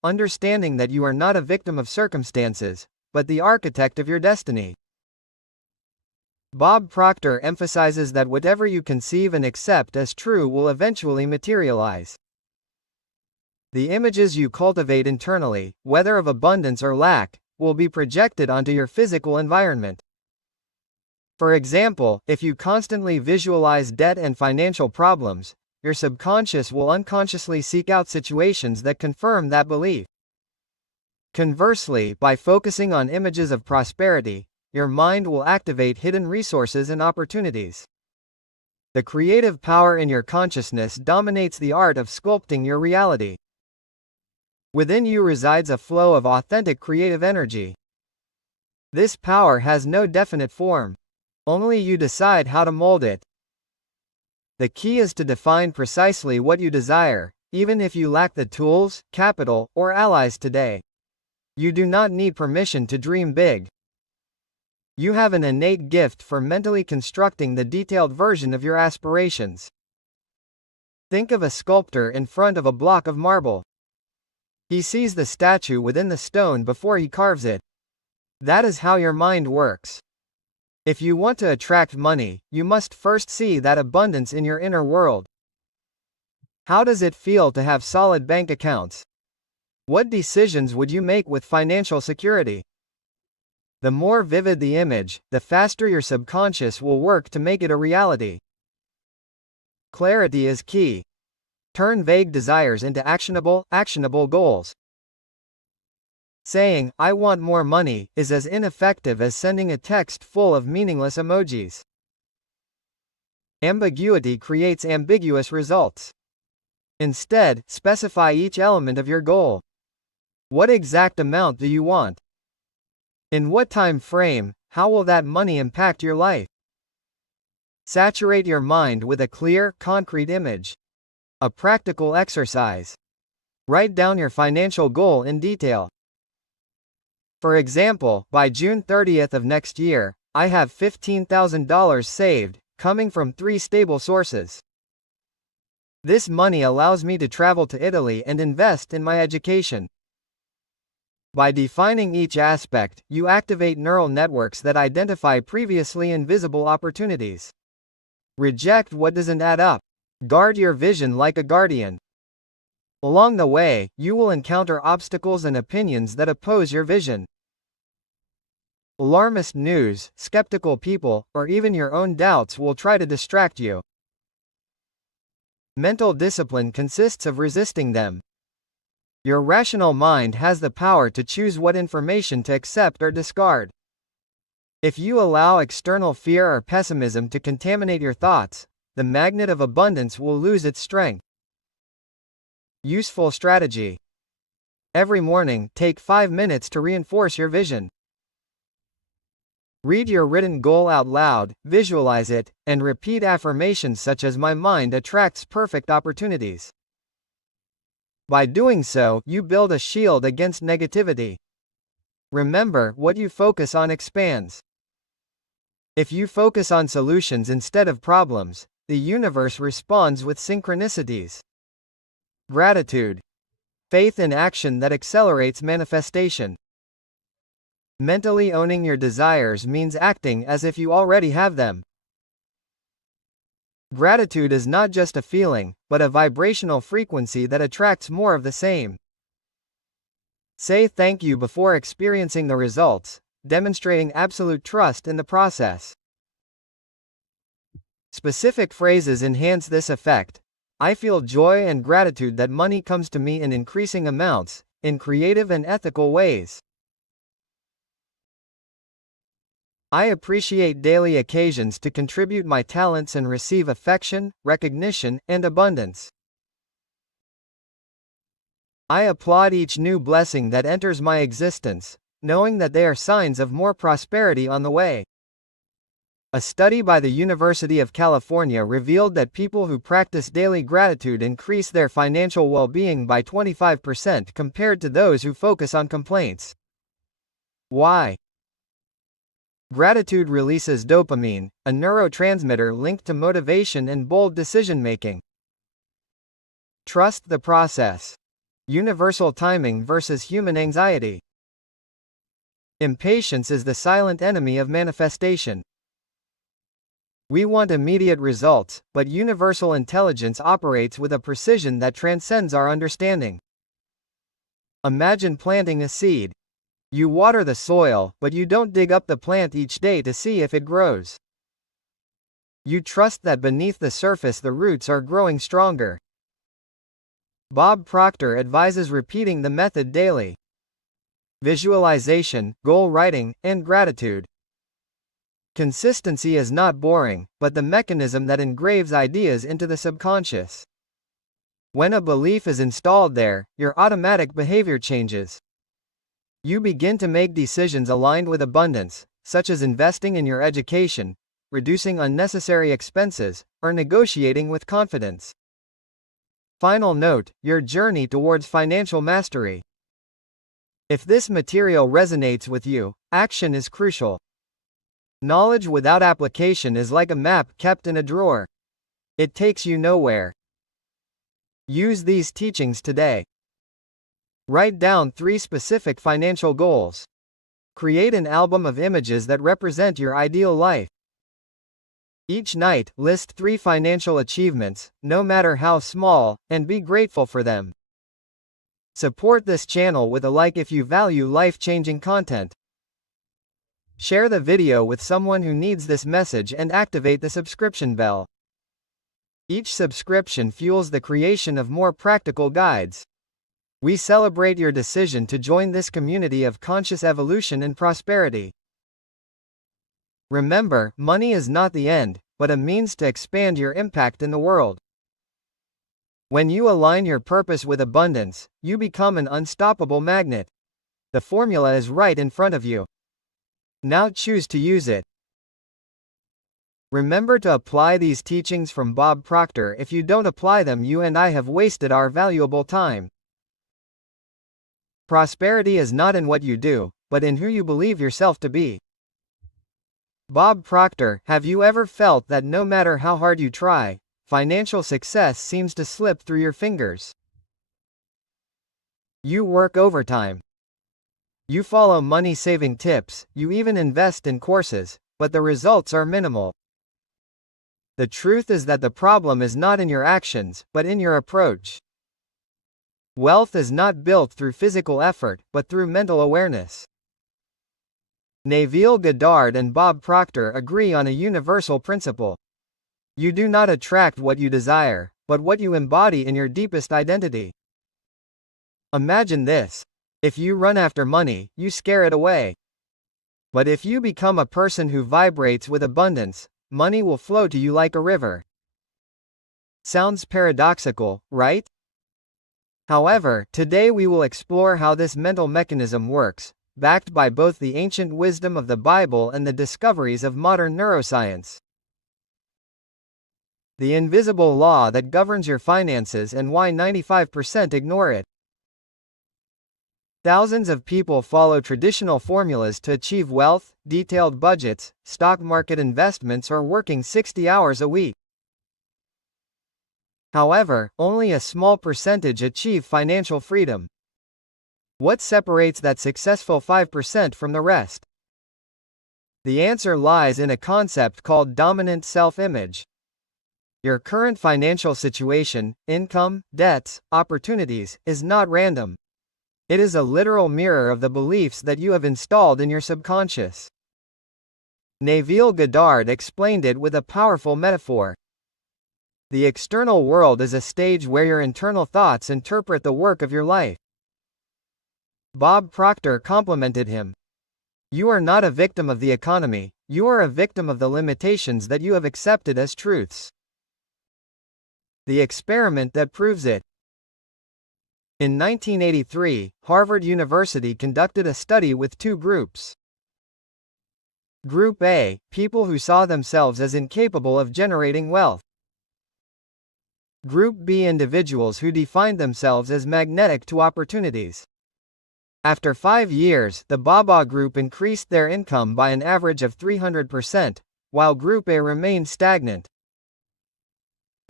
understanding that you are not a victim of circumstances, but the architect of your destiny. Bob Proctor emphasizes that whatever you conceive and accept as true will eventually materialize. The images you cultivate internally, whether of abundance or lack, will be projected onto your physical environment. For example, if you constantly visualize debt and financial problems, your subconscious will unconsciously seek out situations that confirm that belief. Conversely, by focusing on images of prosperity, your mind will activate hidden resources and opportunities. The creative power in your consciousness dominates the art of sculpting your reality. Within you resides a flow of authentic creative energy. This power has no definite form. Only you decide how to mold it. The key is to define precisely what you desire, even if you lack the tools, capital, or allies today. You do not need permission to dream big. You have an innate gift for mentally constructing the detailed version of your aspirations. Think of a sculptor in front of a block of marble. He sees the statue within the stone before he carves it. That is how your mind works. If you want to attract money, you must first see that abundance in your inner world. How does it feel to have solid bank accounts? What decisions would you make with financial security? The more vivid the image, the faster your subconscious will work to make it a reality. Clarity is key. Turn vague desires into actionable goals. Saying, "I want more money," is as ineffective as sending a text full of meaningless emojis. Ambiguity creates ambiguous results. Instead, specify each element of your goal. What exact amount do you want? In what time frame? How will that money impact your life? Saturate your mind with a clear, concrete image. A practical exercise. Write down your financial goal in detail. For example, by June 30th of next year, I have $15,000 saved, coming from 3 stable sources. This money allows me to travel to Italy and invest in my education. By defining each aspect, you activate neural networks that identify previously invisible opportunities. Reject what doesn't add up. Guard your vision like a guardian. Along the way, you will encounter obstacles and opinions that oppose your vision. Alarmist news, skeptical people, or even your own doubts will try to distract you. Mental discipline consists of resisting them. Your rational mind has the power to choose what information to accept or discard. If you allow external fear or pessimism to contaminate your thoughts, the magnet of abundance will lose its strength. Useful strategy. Every morning, take 5 minutes to reinforce your vision. Read your written goal out loud, visualize it, and repeat affirmations such as "My mind attracts perfect opportunities." By doing so, you build a shield against negativity. Remember, what you focus on expands. If you focus on solutions instead of problems, the universe responds with synchronicities. Gratitude. Faith in action that accelerates manifestation. Mentally owning your desires means acting as if you already have them. Gratitude is not just a feeling, but a vibrational frequency that attracts more of the same. Say thank you before experiencing the results, demonstrating absolute trust in the process. Specific phrases enhance this effect. I feel joy and gratitude that money comes to me in increasing amounts, in creative and ethical ways. I appreciate daily occasions to contribute my talents and receive affection, recognition, and abundance. I applaud each new blessing that enters my existence, knowing that they are signs of more prosperity on the way. A study by the University of California revealed that people who practice daily gratitude increase their financial well-being by 25% compared to those who focus on complaints. Why? Gratitude releases dopamine, a neurotransmitter linked to motivation and bold decision-making. Trust the process. Universal timing versus human anxiety. Impatience is the silent enemy of manifestation. We want immediate results, but universal intelligence operates with a precision that transcends our understanding. Imagine planting a seed. You water the soil, but you don't dig up the plant each day to see if it grows. You trust that beneath the surface the roots are growing stronger. Bob Proctor advises repeating the method daily. Visualization, goal writing, and gratitude. Consistency is not boring, but the mechanism that engraves ideas into the subconscious. When a belief is installed there, your automatic behavior changes. You begin to make decisions aligned with abundance, such as investing in your education, reducing unnecessary expenses, or negotiating with confidence. Final note: your journey towards financial mastery. If this material resonates with you, action is crucial. Knowledge without application is like a map kept in a drawer. It takes you nowhere. Use these teachings today. Write down 3 specific financial goals. Create an album of images that represent your ideal life. Each night, list 3 financial achievements, no matter how small, and be grateful for them. Support this channel with a like if you value life-changing content. Share the video with someone who needs this message and activate the subscription bell. Each subscription fuels the creation of more practical guides. We celebrate your decision to join this community of conscious evolution and prosperity. Remember, money is not the end, but a means to expand your impact in the world. When you align your purpose with abundance, you become an unstoppable magnet. The formula is right in front of you. Now choose to use it. Remember to apply these teachings from Bob Proctor. If you don't apply them, you and I have wasted our valuable time. Prosperity is not in what you do, but in who you believe yourself to be. Bob Proctor. Have you ever felt that no matter how hard you try, financial success seems to slip through your fingers? You work overtime. You follow money-saving tips, you even invest in courses, but the results are minimal. The truth is that the problem is not in your actions, but in your approach. Wealth is not built through physical effort, but through mental awareness. Neville Goddard and Bob Proctor agree on a universal principle. You do not attract what you desire, but what you embody in your deepest identity. Imagine this. If you run after money, you scare it away. But if you become a person who vibrates with abundance, money will flow to you like a river. Sounds paradoxical, right? However, today we will explore how this mental mechanism works, backed by both the ancient wisdom of the Bible and the discoveries of modern neuroscience. The invisible law that governs your finances and why 95% ignore it. Thousands of people follow traditional formulas to achieve wealth, detailed budgets, stock market investments, or working 60 hours a week. However, only a small percentage achieve financial freedom. What separates that successful 5% from the rest? The answer lies in a concept called dominant self-image. Your current financial situation, income, debts, opportunities, is not random. It is a literal mirror of the beliefs that you have installed in your subconscious. Neville Goddard explained it with a powerful metaphor. The external world is a stage where your internal thoughts interpret the work of your life. Bob Proctor complimented him. You are not a victim of the economy, you are a victim of the limitations that you have accepted as truths. The experiment that proves it. In 1983, Harvard University conducted a study with 2 groups. Group A, people who saw themselves as incapable of generating wealth. Group B, individuals who defined themselves as magnetic to opportunities. After 5 years, the BABA group increased their income by an average of 300%, while Group A remained stagnant.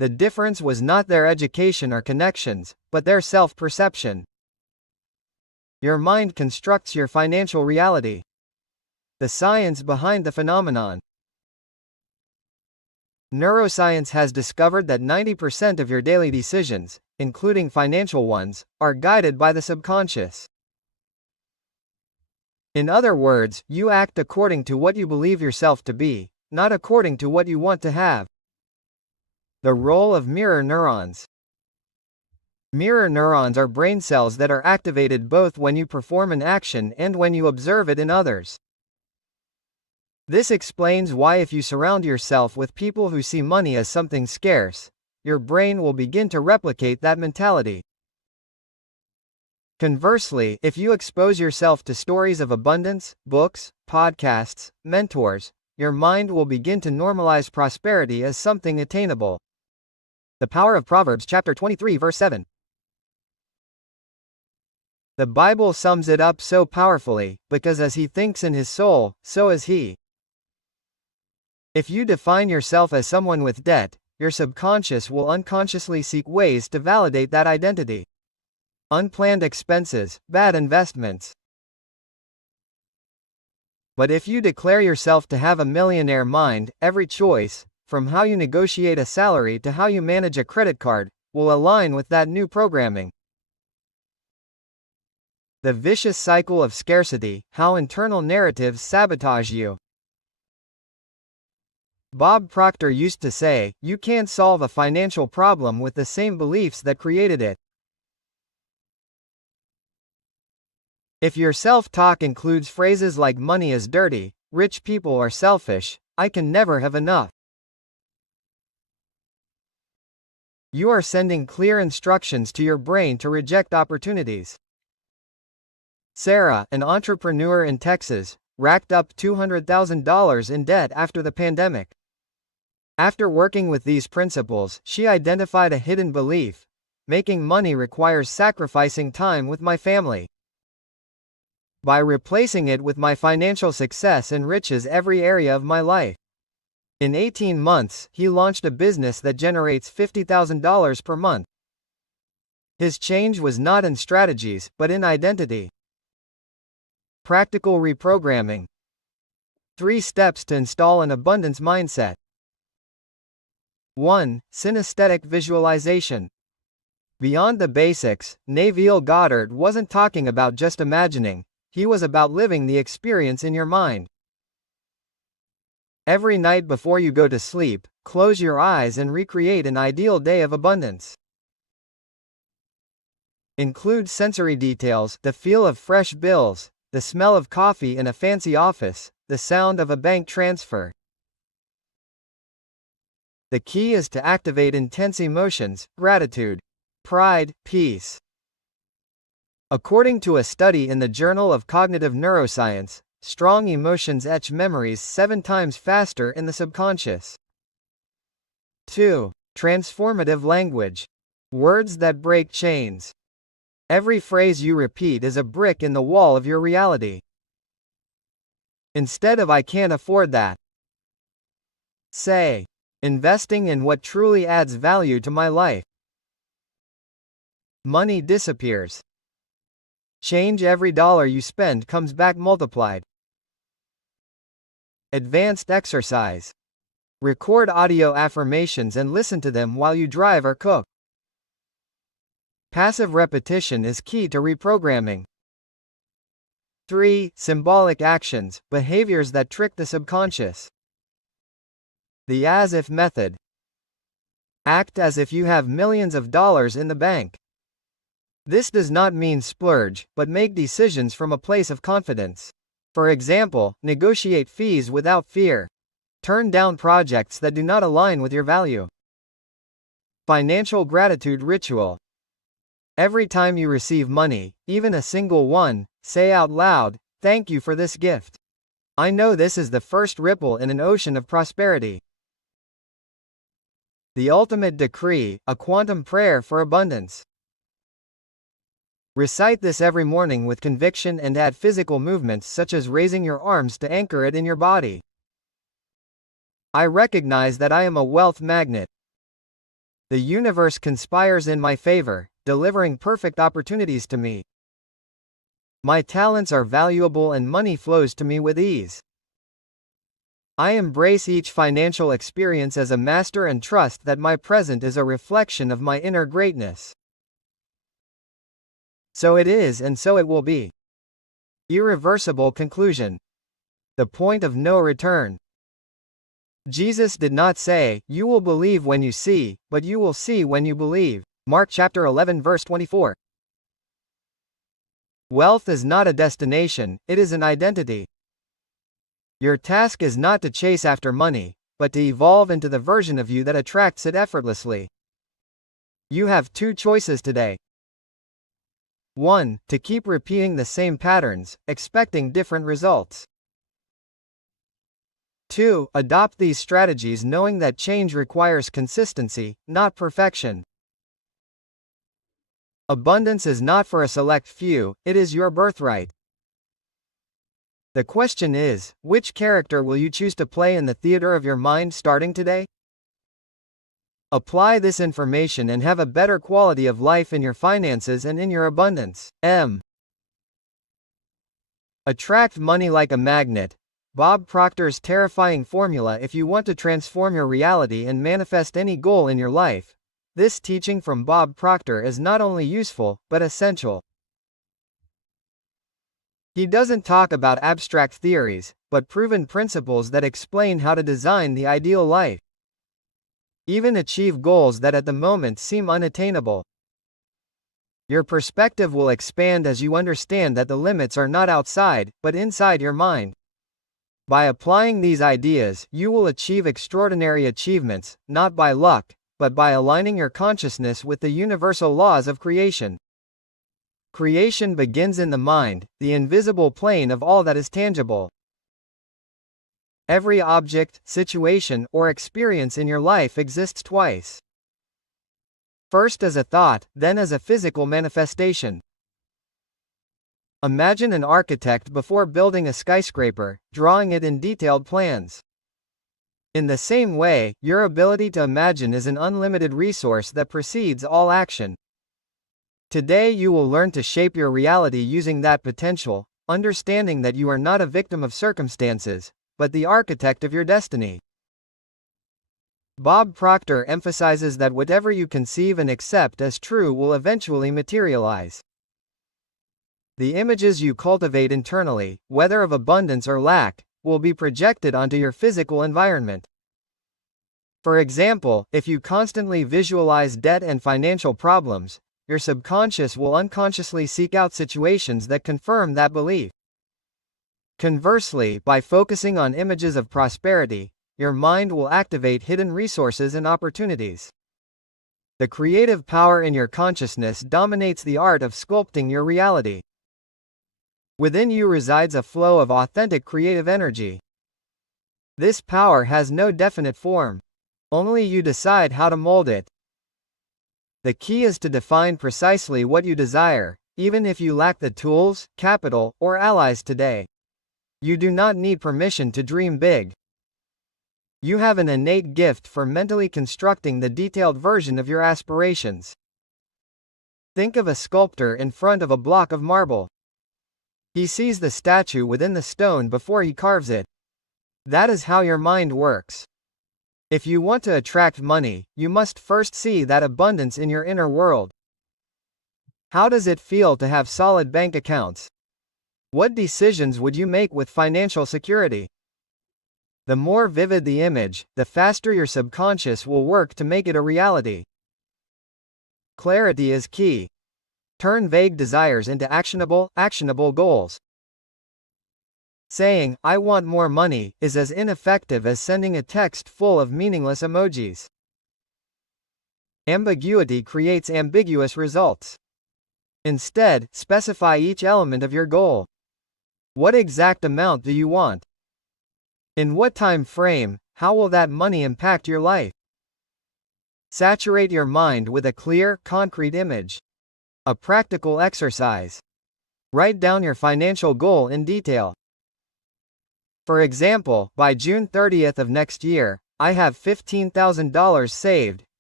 The difference was not their education or connections, but their self-perception. Your mind constructs your financial reality. The science behind the phenomenon. Neuroscience has discovered that 90% of your daily decisions, including financial ones, are guided by the subconscious. In other words, you act according to what you believe yourself to be, not according to what you want to have. The role of mirror neurons. Mirror neurons are brain cells that are activated both when you perform an action and when you observe it in others. This explains why if you surround yourself with people who see money as something scarce, your brain will begin to replicate that mentality. Conversely, if you expose yourself to stories of abundance, books, podcasts, mentors, your mind will begin to normalize prosperity as something attainable. The power of Proverbs chapter 23 verse 7. The Bible sums it up so powerfully, because as he thinks in his soul, so is he. If you define yourself as someone with debt, your subconscious will unconsciously seek ways to validate that identity. Unplanned expenses, bad investments. But if you declare yourself to have a millionaire mind, every choice, from how you negotiate a salary to how you manage a credit card, will align with that new programming. The vicious cycle of scarcity, how internal narratives sabotage you. Bob Proctor used to say, you can't solve a financial problem with the same beliefs that created it. If your self-talk includes phrases like money is dirty, rich people are selfish, I can never have enough, you are sending clear instructions to your brain to reject opportunities. Sarah, an entrepreneur in Texas, racked up $200,000 in debt after the pandemic. After working with these principles, she identified a hidden belief: making money requires sacrificing time with my family. By replacing it with my financial success enriches every area of my life. In 18 months, he launched a business that generates $50,000 per month. His change was not in strategies, but in identity. Practical reprogramming. 3 steps to install an abundance mindset. 1. Synesthetic visualization. Beyond the basics, Neville Goddard wasn't talking about just imagining, he was about living the experience in your mind. Every night before you go to sleep, close your eyes and recreate an ideal day of abundance. Include sensory details: the feel of fresh bills, the smell of coffee in a fancy office, the sound of a bank transfer. The key is to activate intense emotions: gratitude, pride, peace. According to a study in the Journal of Cognitive Neuroscience, strong emotions etch memories 7 times faster in the subconscious. 2. Transformative language. Words that break chains. Every phrase you repeat is a brick in the wall of your reality. Instead of "I can't afford that," say, "Investing in what truly adds value to my life." Money disappears. Change: every dollar you spend comes back multiplied. Advanced exercise. Record audio affirmations and listen to them while you drive or cook. Passive repetition is key to reprogramming. 3. Symbolic actions, behaviors that trick the subconscious. The as-if method. Act as if you have millions of dollars in the bank. This does not mean splurge, but make decisions from a place of confidence. For example, negotiate fees without fear. Turn down projects that do not align with your value. Financial gratitude ritual. Every time you receive money, even a single one, say out loud, "Thank you for this gift. I know this is the first ripple in an ocean of prosperity." The ultimate decree, a quantum prayer for abundance. Recite this every morning with conviction and add physical movements such as raising your arms to anchor it in your body. I recognize that I am a wealth magnet. The universe conspires in my favor, delivering perfect opportunities to me. My talents are valuable and money flows to me with ease. I embrace each financial experience as a master and trust that my present is a reflection of my inner greatness. So it is and so it will be. Irreversible conclusion. The point of no return. Jesus did not say, "You will believe when you see," but "You will see when you believe." Mark chapter 11 verse 24. Wealth is not a destination, it is an identity. Your task is not to chase after money, but to evolve into the version of you that attracts it effortlessly. You have two choices today. 1. To keep repeating the same patterns, expecting different results. 2. Adopt these strategies knowing that change requires consistency, not perfection. Abundance is not for a select few, it is your birthright. The question is, which character will you choose to play in the theater of your mind starting today? Apply this information and have a better quality of life in your finances and in your abundance. Attract money like a magnet. Bob Proctor's terrifying formula if you want to transform your reality and manifest any goal in your life. This teaching from Bob Proctor is not only useful, but essential. He doesn't talk about abstract theories, but proven principles that explain how to design the ideal life. Even achieve goals that at the moment seem unattainable. Your perspective will expand as you understand that the limits are not outside, but inside your mind. By applying these ideas, you will achieve extraordinary achievements, not by luck, but by aligning your consciousness with the universal laws of creation. Creation begins in the mind, the invisible plane of all that is tangible. Every object, situation, or experience in your life exists twice. First as a thought, then as a physical manifestation. Imagine an architect before building a skyscraper, drawing it in detailed plans. In the same way, your ability to imagine is an unlimited resource that precedes all action. Today you will learn to shape your reality using that potential, understanding that you are not a victim of circumstances, but the architect of your destiny. Bob Proctor emphasizes that whatever you conceive and accept as true will eventually materialize. The images you cultivate internally, whether of abundance or lack, will be projected onto your physical environment. For example, if you constantly visualize debt and financial problems, your subconscious will unconsciously seek out situations that confirm that belief. Conversely, by focusing on images of prosperity, your mind will activate hidden resources and opportunities. The creative power in your consciousness dominates the art of sculpting your reality. Within you resides a flow of authentic creative energy. This power has no definite form. Only you decide how to mold it. The key is to define precisely what you desire, even if you lack the tools, capital, or allies today. You do not need permission to dream big. You have an innate gift for mentally constructing the detailed version of your aspirations. Think of a sculptor in front of a block of marble. He sees the statue within the stone before he carves it. That is how your mind works. If you want to attract money, you must first see that abundance in your inner world. How does it feel to have solid bank accounts? What decisions would you make with financial security? The more vivid the image, the faster your subconscious will work to make it a reality. Clarity is key. Turn vague desires into actionable goals. Saying, "I want more money," is as ineffective as sending a text full of meaningless emojis. Ambiguity creates ambiguous results. Instead, specify each element of your goal. What exact amount do you want? In what time frame? How will that money impact your life? Saturate your mind with a clear, concrete image. A practical exercise. Write down your financial goal in detail. For example, by June 30th of next year, I have $15,000 saved,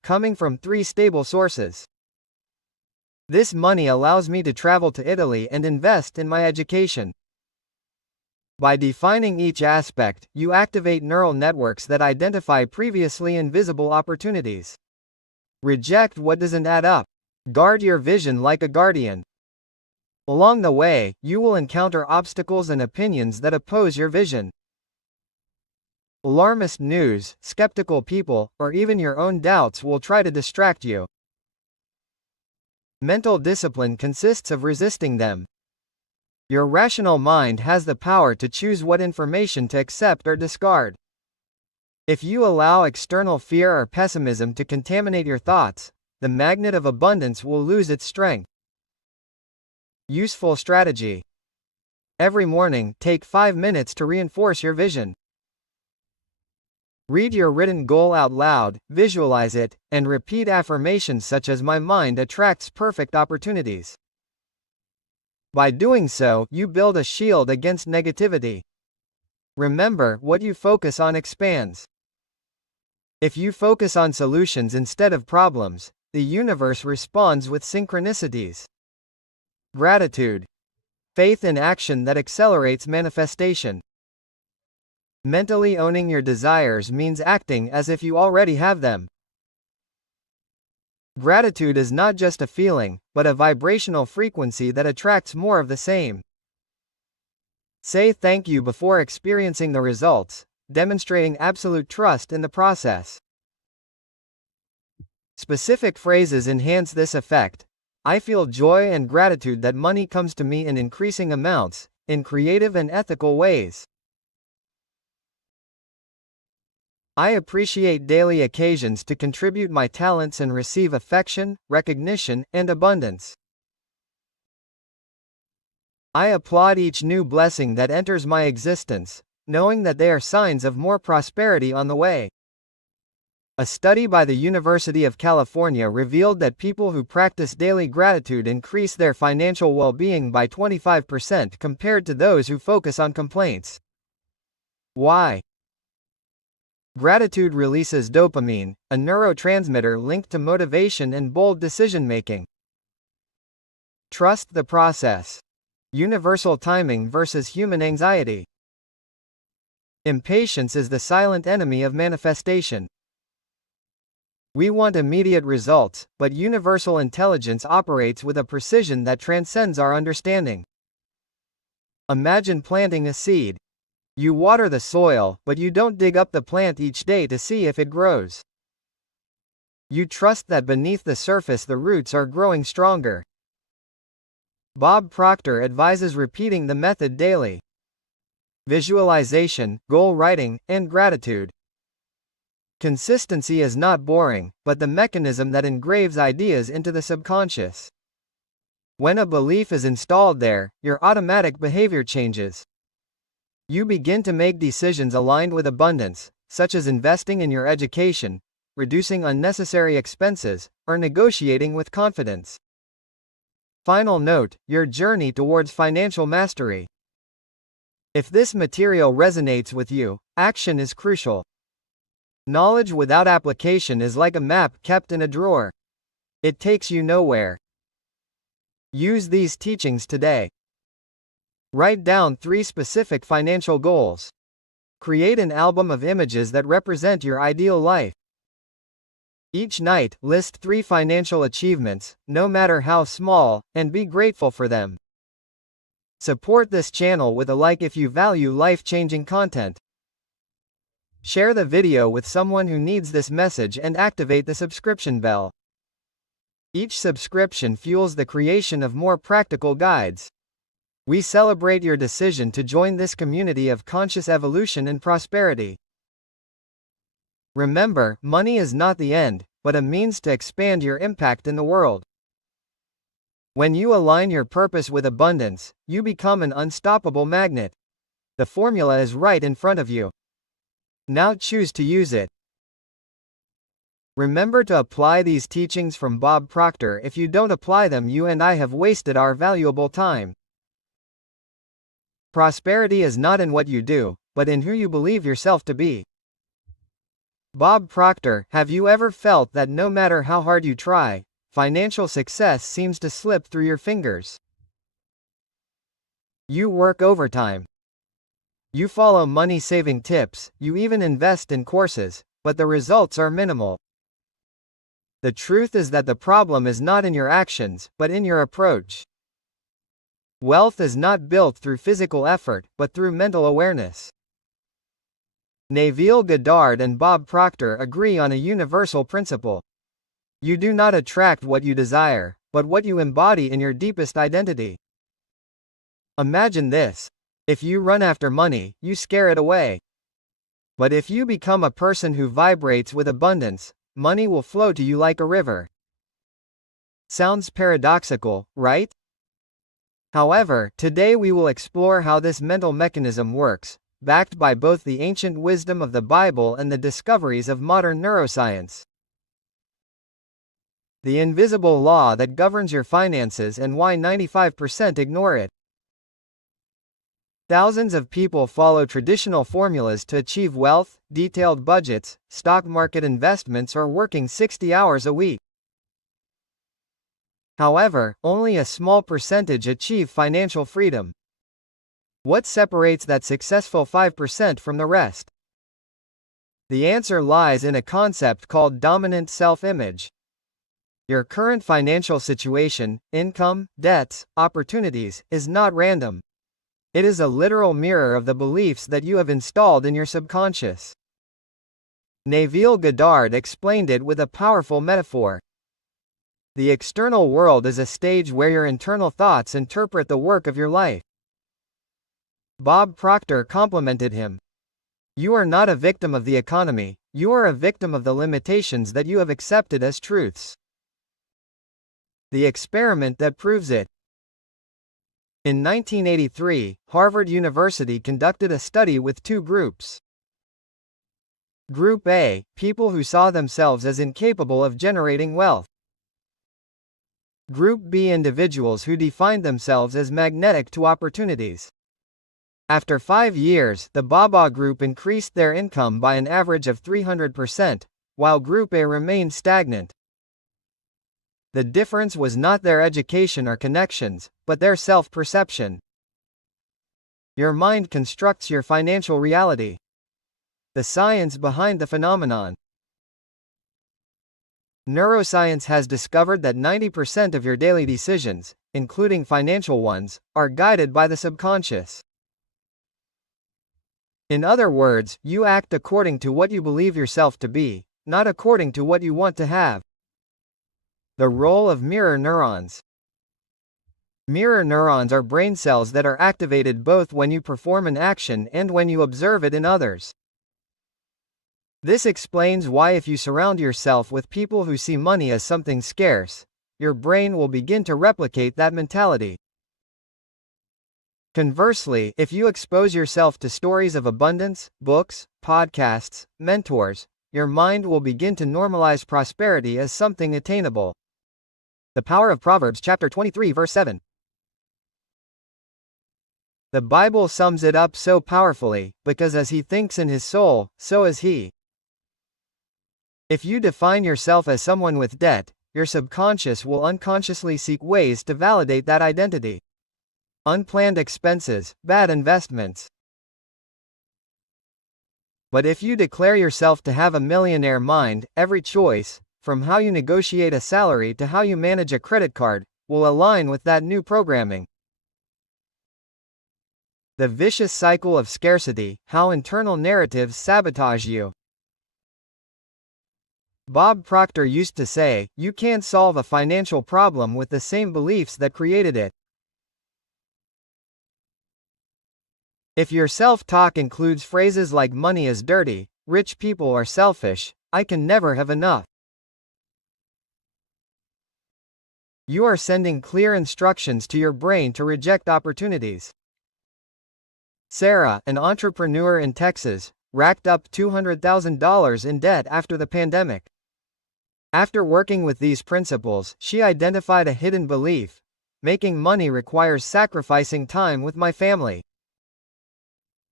coming from 3 stable sources. This money allows me to travel to Italy and invest in my education. By defining each aspect, you activate neural networks that identify previously invisible opportunities. Reject what doesn't add up. Guard your vision like a guardian. Along the way, you will encounter obstacles and opinions that oppose your vision. Alarmist news, skeptical people, or even your own doubts will try to distract you. Mental discipline consists of resisting them. Your rational mind has the power to choose what information to accept or discard. If you allow external fear or pessimism to contaminate your thoughts, the magnet of abundance will lose its strength. Useful strategy. Every morning, take 5 minutes to reinforce your vision. Read your written goal out loud, visualize it, and repeat affirmations such as "My mind attracts perfect opportunities." By doing so, you build a shield against negativity. Remember, what you focus on expands. If you focus on solutions instead of problems, the universe responds with synchronicities. Gratitude. Faith in action that accelerates manifestation. Mentally owning your desires means acting as if you already have them. Gratitude is not just a feeling, but a vibrational frequency that attracts more of the same. Say thank you before experiencing the results, demonstrating absolute trust in the process. Specific phrases enhance this effect. I feel joy and gratitude that money comes to me in increasing amounts, in creative and ethical ways. I appreciate daily occasions to contribute my talents and receive affection, recognition, and abundance. I applaud each new blessing that enters my existence, knowing that they are signs of more prosperity on the way. A study by the University of California revealed that people who practice daily gratitude increase their financial well-being by 25% compared to those who focus on complaints. Why? Gratitude releases dopamine, a neurotransmitter linked to motivation and bold decision-making. Trust the process. Universal timing versus human anxiety. Impatience is the silent enemy of manifestation. We want immediate results, but universal intelligence operates with a precision that transcends our understanding. Imagine planting a seed. You water the soil, but you don't dig up the plant each day to see if it grows. You trust that beneath the surface the roots are growing stronger. Bob Proctor advises repeating the method daily. Visualization, goal writing, and gratitude. Consistency is not boring, but the mechanism that engraves ideas into the subconscious. When a belief is installed there, your automatic behavior changes. You begin to make decisions aligned with abundance, such as investing in your education, reducing unnecessary expenses, or negotiating with confidence. Final note: your journey towards financial mastery. If this material resonates with you, action is crucial. Knowledge without application is like a map kept in a drawer. It takes you nowhere. Use these teachings today. Write down 3 specific financial goals. Create an album of images that represent your ideal life. Each night, list 3 financial achievements, no matter how small, and be grateful for them. Support this channel with a like if you value life-changing content. Share the video with someone who needs this message and activate the subscription bell. Each subscription fuels the creation of more practical guides. We celebrate your decision to join this community of conscious evolution and prosperity. Remember, money is not the end, but a means to expand your impact in the world. When you align your purpose with abundance, you become an unstoppable magnet. The formula is right in front of you. Now choose to use it. Remember to apply these teachings from Bob Proctor. If you don't apply them, you and I have wasted our valuable time. Prosperity is not in what you do, but in who you believe yourself to be. Bob Proctor, have you ever felt that no matter how hard you try, financial success seems to slip through your fingers? You work overtime. You follow money-saving tips, you even invest in courses, but the results are minimal. The truth is that the problem is not in your actions, but in your approach. Wealth is not built through physical effort, but through mental awareness. Neville Goddard and Bob Proctor agree on a universal principle. You do not attract what you desire, but what you embody in your deepest identity. Imagine this. If you run after money, you scare it away. But if you become a person who vibrates with abundance, money will flow to you like a river. Sounds paradoxical, right? However, today we will explore how this mental mechanism works, backed by both the ancient wisdom of the Bible and the discoveries of modern neuroscience. The invisible law that governs your finances and why 95% ignore it. Thousands of people follow traditional formulas to achieve wealth, detailed budgets, stock market investments, or working 60 hours a week. However, only a small percentage achieve financial freedom. What separates that successful 5% from the rest? The answer lies in a concept called dominant self-image. Your current financial situation, income, debts, opportunities, is not random. It is a literal mirror of the beliefs that you have installed in your subconscious. Neville Goddard explained it with a powerful metaphor. The external world is a stage where your internal thoughts interpret the work of your life. Bob Proctor complimented him. You are not a victim of the economy, you are a victim of the limitations that you have accepted as truths. The experiment that proves it. In 1983, Harvard University conducted a study with two groups. Group A, people who saw themselves as incapable of generating wealth. Group B, individuals who defined themselves as magnetic to opportunities. After 5 years, the BABA group increased their income by an average of 300%, while Group A remained stagnant. The difference was not their education or connections, but their self-perception. Your mind constructs your financial reality. The science behind the phenomenon. Neuroscience has discovered that 90% of your daily decisions, including financial ones, are guided by the subconscious. In other words, you act according to what you believe yourself to be, not according to what you want to have. The role of mirror neurons. Mirror neurons are brain cells that are activated both when you perform an action and when you observe it in others. This explains why if you surround yourself with people who see money as something scarce, your brain will begin to replicate that mentality. Conversely, if you expose yourself to stories of abundance, books, podcasts, mentors, your mind will begin to normalize prosperity as something attainable. The power of Proverbs chapter 23 verse 7. The Bible sums it up so powerfully, because as he thinks in his soul, so is he. If you define yourself as someone with debt, your subconscious will unconsciously seek ways to validate that identity. Unplanned expenses, bad investments. But if you declare yourself to have a millionaire mind, every choice, from how you negotiate a salary to how you manage a credit card, will align with that new programming. The vicious cycle of scarcity, how internal narratives sabotage you. Bob Proctor used to say, you can't solve a financial problem with the same beliefs that created it. If your self-talk includes phrases like money is dirty, rich people are selfish, I can never have enough, you are sending clear instructions to your brain to reject opportunities. Sarah, an entrepreneur in Texas, racked up $200,000 in debt after the pandemic. After working with these principles, she identified a hidden belief: making money requires sacrificing time with my family.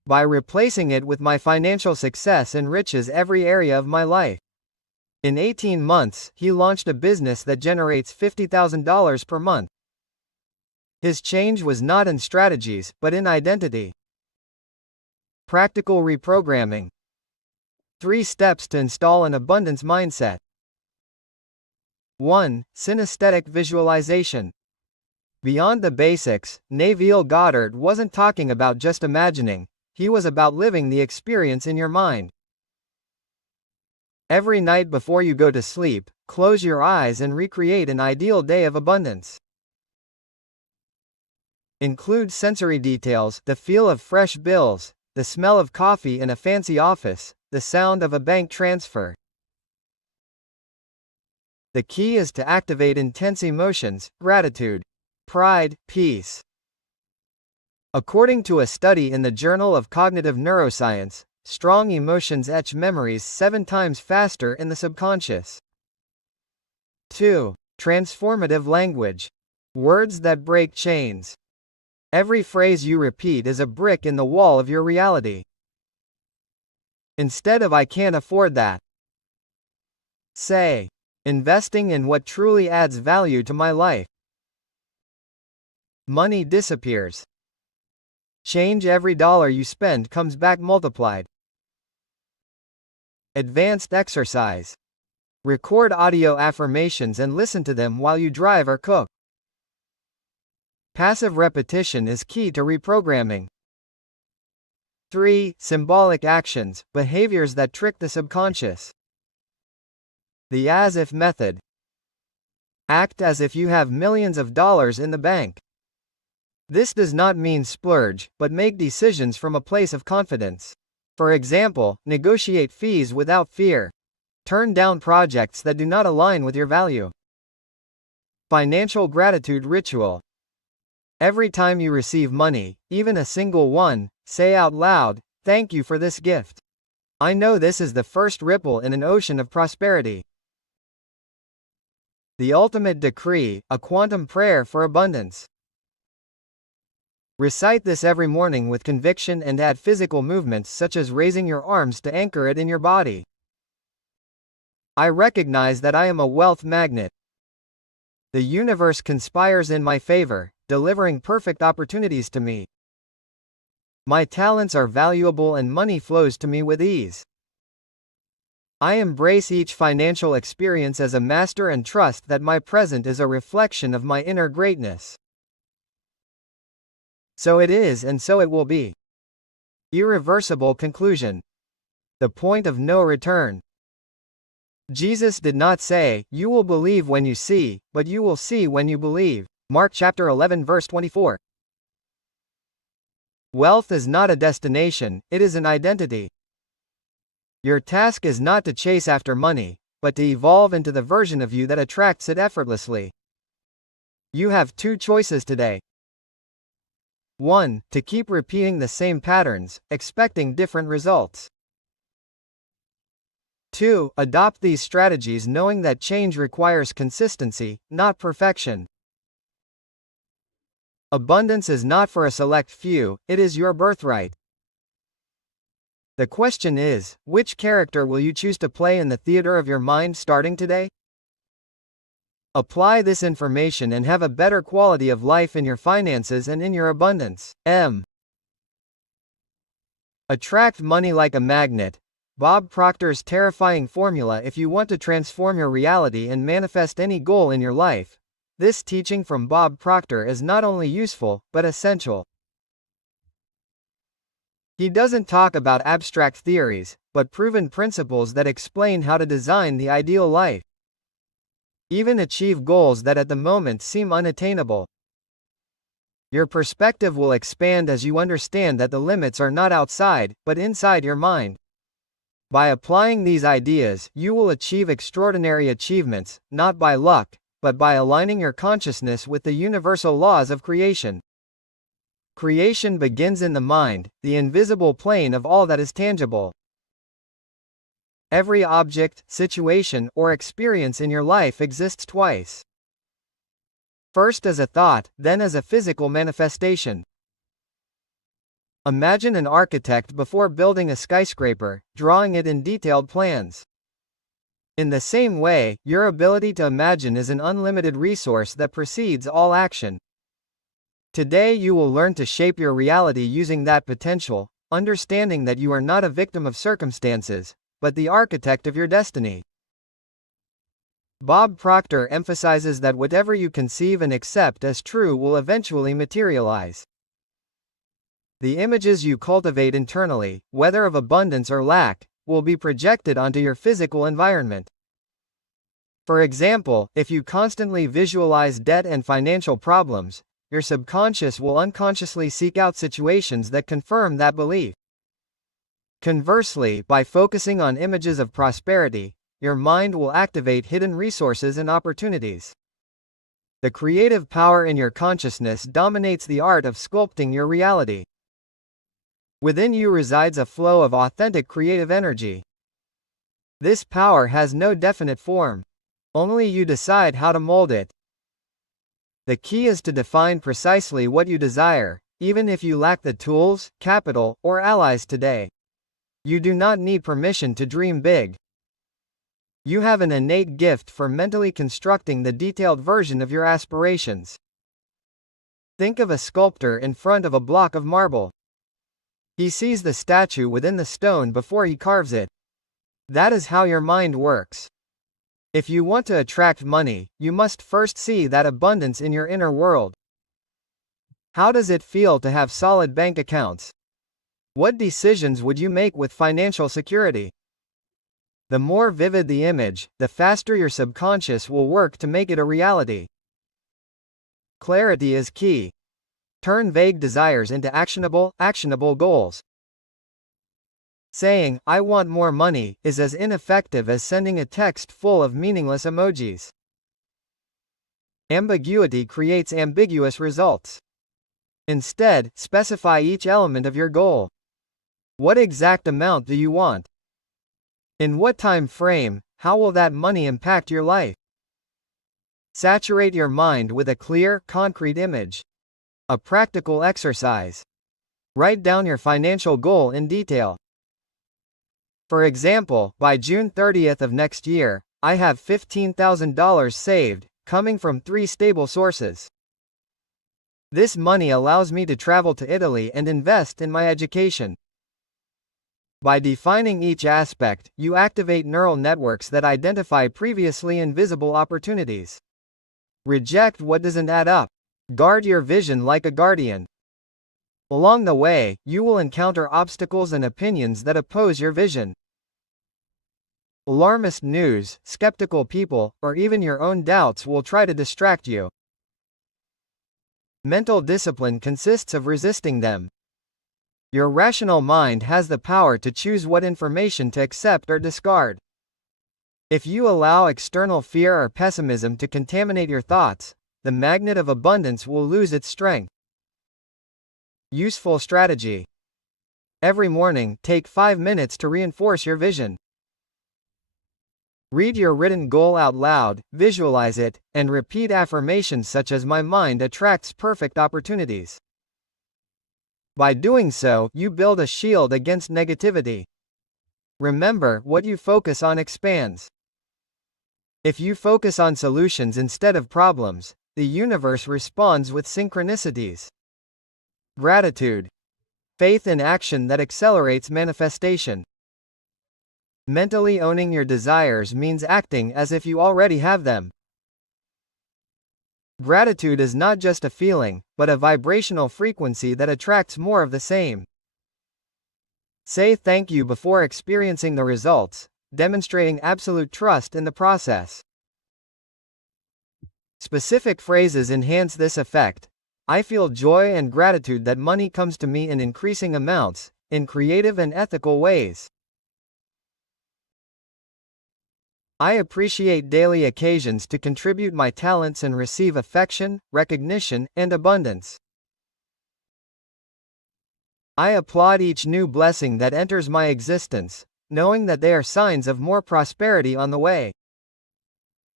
By replacing it with my financial success enriches every area of my life. In 18 months, he launched a business that generates $50,000 per month. His change was not in strategies, but in identity. Practical reprogramming. 3 steps to install an abundance mindset. 1. Synesthetic visualization. Beyond the basics, Neville Goddard wasn't talking about just imagining, he was about living the experience in your mind. Every night before you go to sleep, close your eyes and recreate an ideal day of abundance. Include sensory details, the feel of fresh bills, the smell of coffee in a fancy office, the sound of a bank transfer. The key is to activate intense emotions, gratitude, pride, peace. According to a study in the Journal of Cognitive Neuroscience, strong emotions etch memories 7 times faster in the subconscious. 2. Transformative language. Words that break chains. Every phrase you repeat is a brick in the wall of your reality. Instead of "I can't afford that," say, "Investing in what truly adds value to my life." Money disappears. Change. Every dollar you spend comes back multiplied. Advanced exercise. Record audio affirmations and listen to them while you drive or cook. Passive repetition is key to reprogramming. 3. Symbolic actions, behaviors that trick the subconscious. The as-if method. Act as if you have millions of dollars in the bank. This does not mean splurge, but make decisions from a place of confidence. For example, negotiate fees without fear. Turn down projects that do not align with your value. Financial gratitude ritual. Every time you receive money, even a single one, say out loud, "Thank you for this gift. I know this is the first ripple in an ocean of prosperity." The ultimate decree, a quantum prayer for abundance. Recite this every morning with conviction and add physical movements such as raising your arms to anchor it in your body. I recognize that I am a wealth magnet. The universe conspires in my favor, delivering perfect opportunities to me. My talents are valuable and money flows to me with ease. I embrace each financial experience as a master and trust that my present is a reflection of my inner greatness. So it is and so it will be. Irreversible conclusion. The point of no return. Jesus did not say, "You will believe when you see," but "You will see when you believe." Mark chapter 11 verse 24. Wealth is not a destination, it is an identity. Your task is not to chase after money, but to evolve into the version of you that attracts it effortlessly. You have 2 choices today. 1. To keep repeating the same patterns, expecting different results. 2. Adopt these strategies knowing that change requires consistency, not perfection. Abundance is not for a select few, it is your birthright. The question is, which character will you choose to play in the theater of your mind starting today? Apply this information and have a better quality of life in your finances and in your abundance. Attract money like a magnet. Bob Proctor's terrifying formula. If you want to transform your reality and manifest any goal in your life, this teaching from Bob Proctor is not only useful, but essential. He doesn't talk about abstract theories, but proven principles that explain how to design the ideal life. Even achieve goals that at the moment seem unattainable. Your perspective will expand as you understand that the limits are not outside, but inside your mind. By applying these ideas, you will achieve extraordinary achievements, not by luck, but by aligning your consciousness with the universal laws of creation. Creation begins in the mind, the invisible plane of all that is tangible. Every object, situation, or experience in your life exists twice. First as a thought, then as a physical manifestation. Imagine an architect before building a skyscraper, drawing it in detailed plans. In the same way, your ability to imagine is an unlimited resource that precedes all action. Today you will learn to shape your reality using that potential, understanding that you are not a victim of circumstances, but the architect of your destiny. Bob Proctor emphasizes that whatever you conceive and accept as true will eventually materialize. The images you cultivate internally, whether of abundance or lack, will be projected onto your physical environment. For example, if you constantly visualize debt and financial problems, your subconscious will unconsciously seek out situations that confirm that belief. Conversely, by focusing on images of prosperity, your mind will activate hidden resources and opportunities. The creative power in your consciousness dominates the art of sculpting your reality. Within you resides a flow of authentic creative energy. This power has no definite form. Only you decide how to mold it. The key is to define precisely what you desire, even if you lack the tools, capital, or allies today. You do not need permission to dream big. You have an innate gift for mentally constructing the detailed version of your aspirations. Think of a sculptor in front of a block of marble. He sees the statue within the stone before he carves it. That is how your mind works. If you want to attract money, you must first see that abundance in your inner world. How does it feel to have solid bank accounts? What decisions would you make with financial security? The more vivid the image, the faster your subconscious will work to make it a reality. Clarity is key. Turn vague desires into actionable goals. Saying, "I want more money," is as ineffective as sending a text full of meaningless emojis. Ambiguity creates ambiguous results. Instead, specify each element of your goal. What exact amount do you want? In what time frame? How will that money impact your life? Saturate your mind with a clear, concrete image. A practical exercise. Write down your financial goal in detail. For example, by June 30th of next year, I have $15,000 saved, coming from 3 stable sources. This money allows me to travel to Italy and invest in my education. By defining each aspect, you activate neural networks that identify previously invisible opportunities. Reject what doesn't add up. Guard your vision like a guardian. Along the way, you will encounter obstacles and opinions that oppose your vision. Alarmist news, skeptical people, or even your own doubts will try to distract you. Mental discipline consists of resisting them. Your rational mind has the power to choose what information to accept or discard. If you allow external fear or pessimism to contaminate your thoughts, the magnet of abundance will lose its strength. Useful strategy. Every morning, take 5 minutes to reinforce your vision. Read your written goal out loud, visualize it, and repeat affirmations such as "My mind attracts perfect opportunities." By doing so, you build a shield against negativity. Remember, what you focus on expands. If you focus on solutions instead of problems, the universe responds with synchronicities. Gratitude. Faith in action that accelerates manifestation. Mentally owning your desires means acting as if you already have them. Gratitude is not just a feeling, but a vibrational frequency that attracts more of the same. Say thank you before experiencing the results, demonstrating absolute trust in the process. Specific phrases enhance this effect. I feel joy and gratitude that money comes to me in increasing amounts, in creative and ethical ways. I appreciate daily occasions to contribute my talents and receive affection, recognition, and abundance. I applaud each new blessing that enters my existence, knowing that they are signs of more prosperity on the way.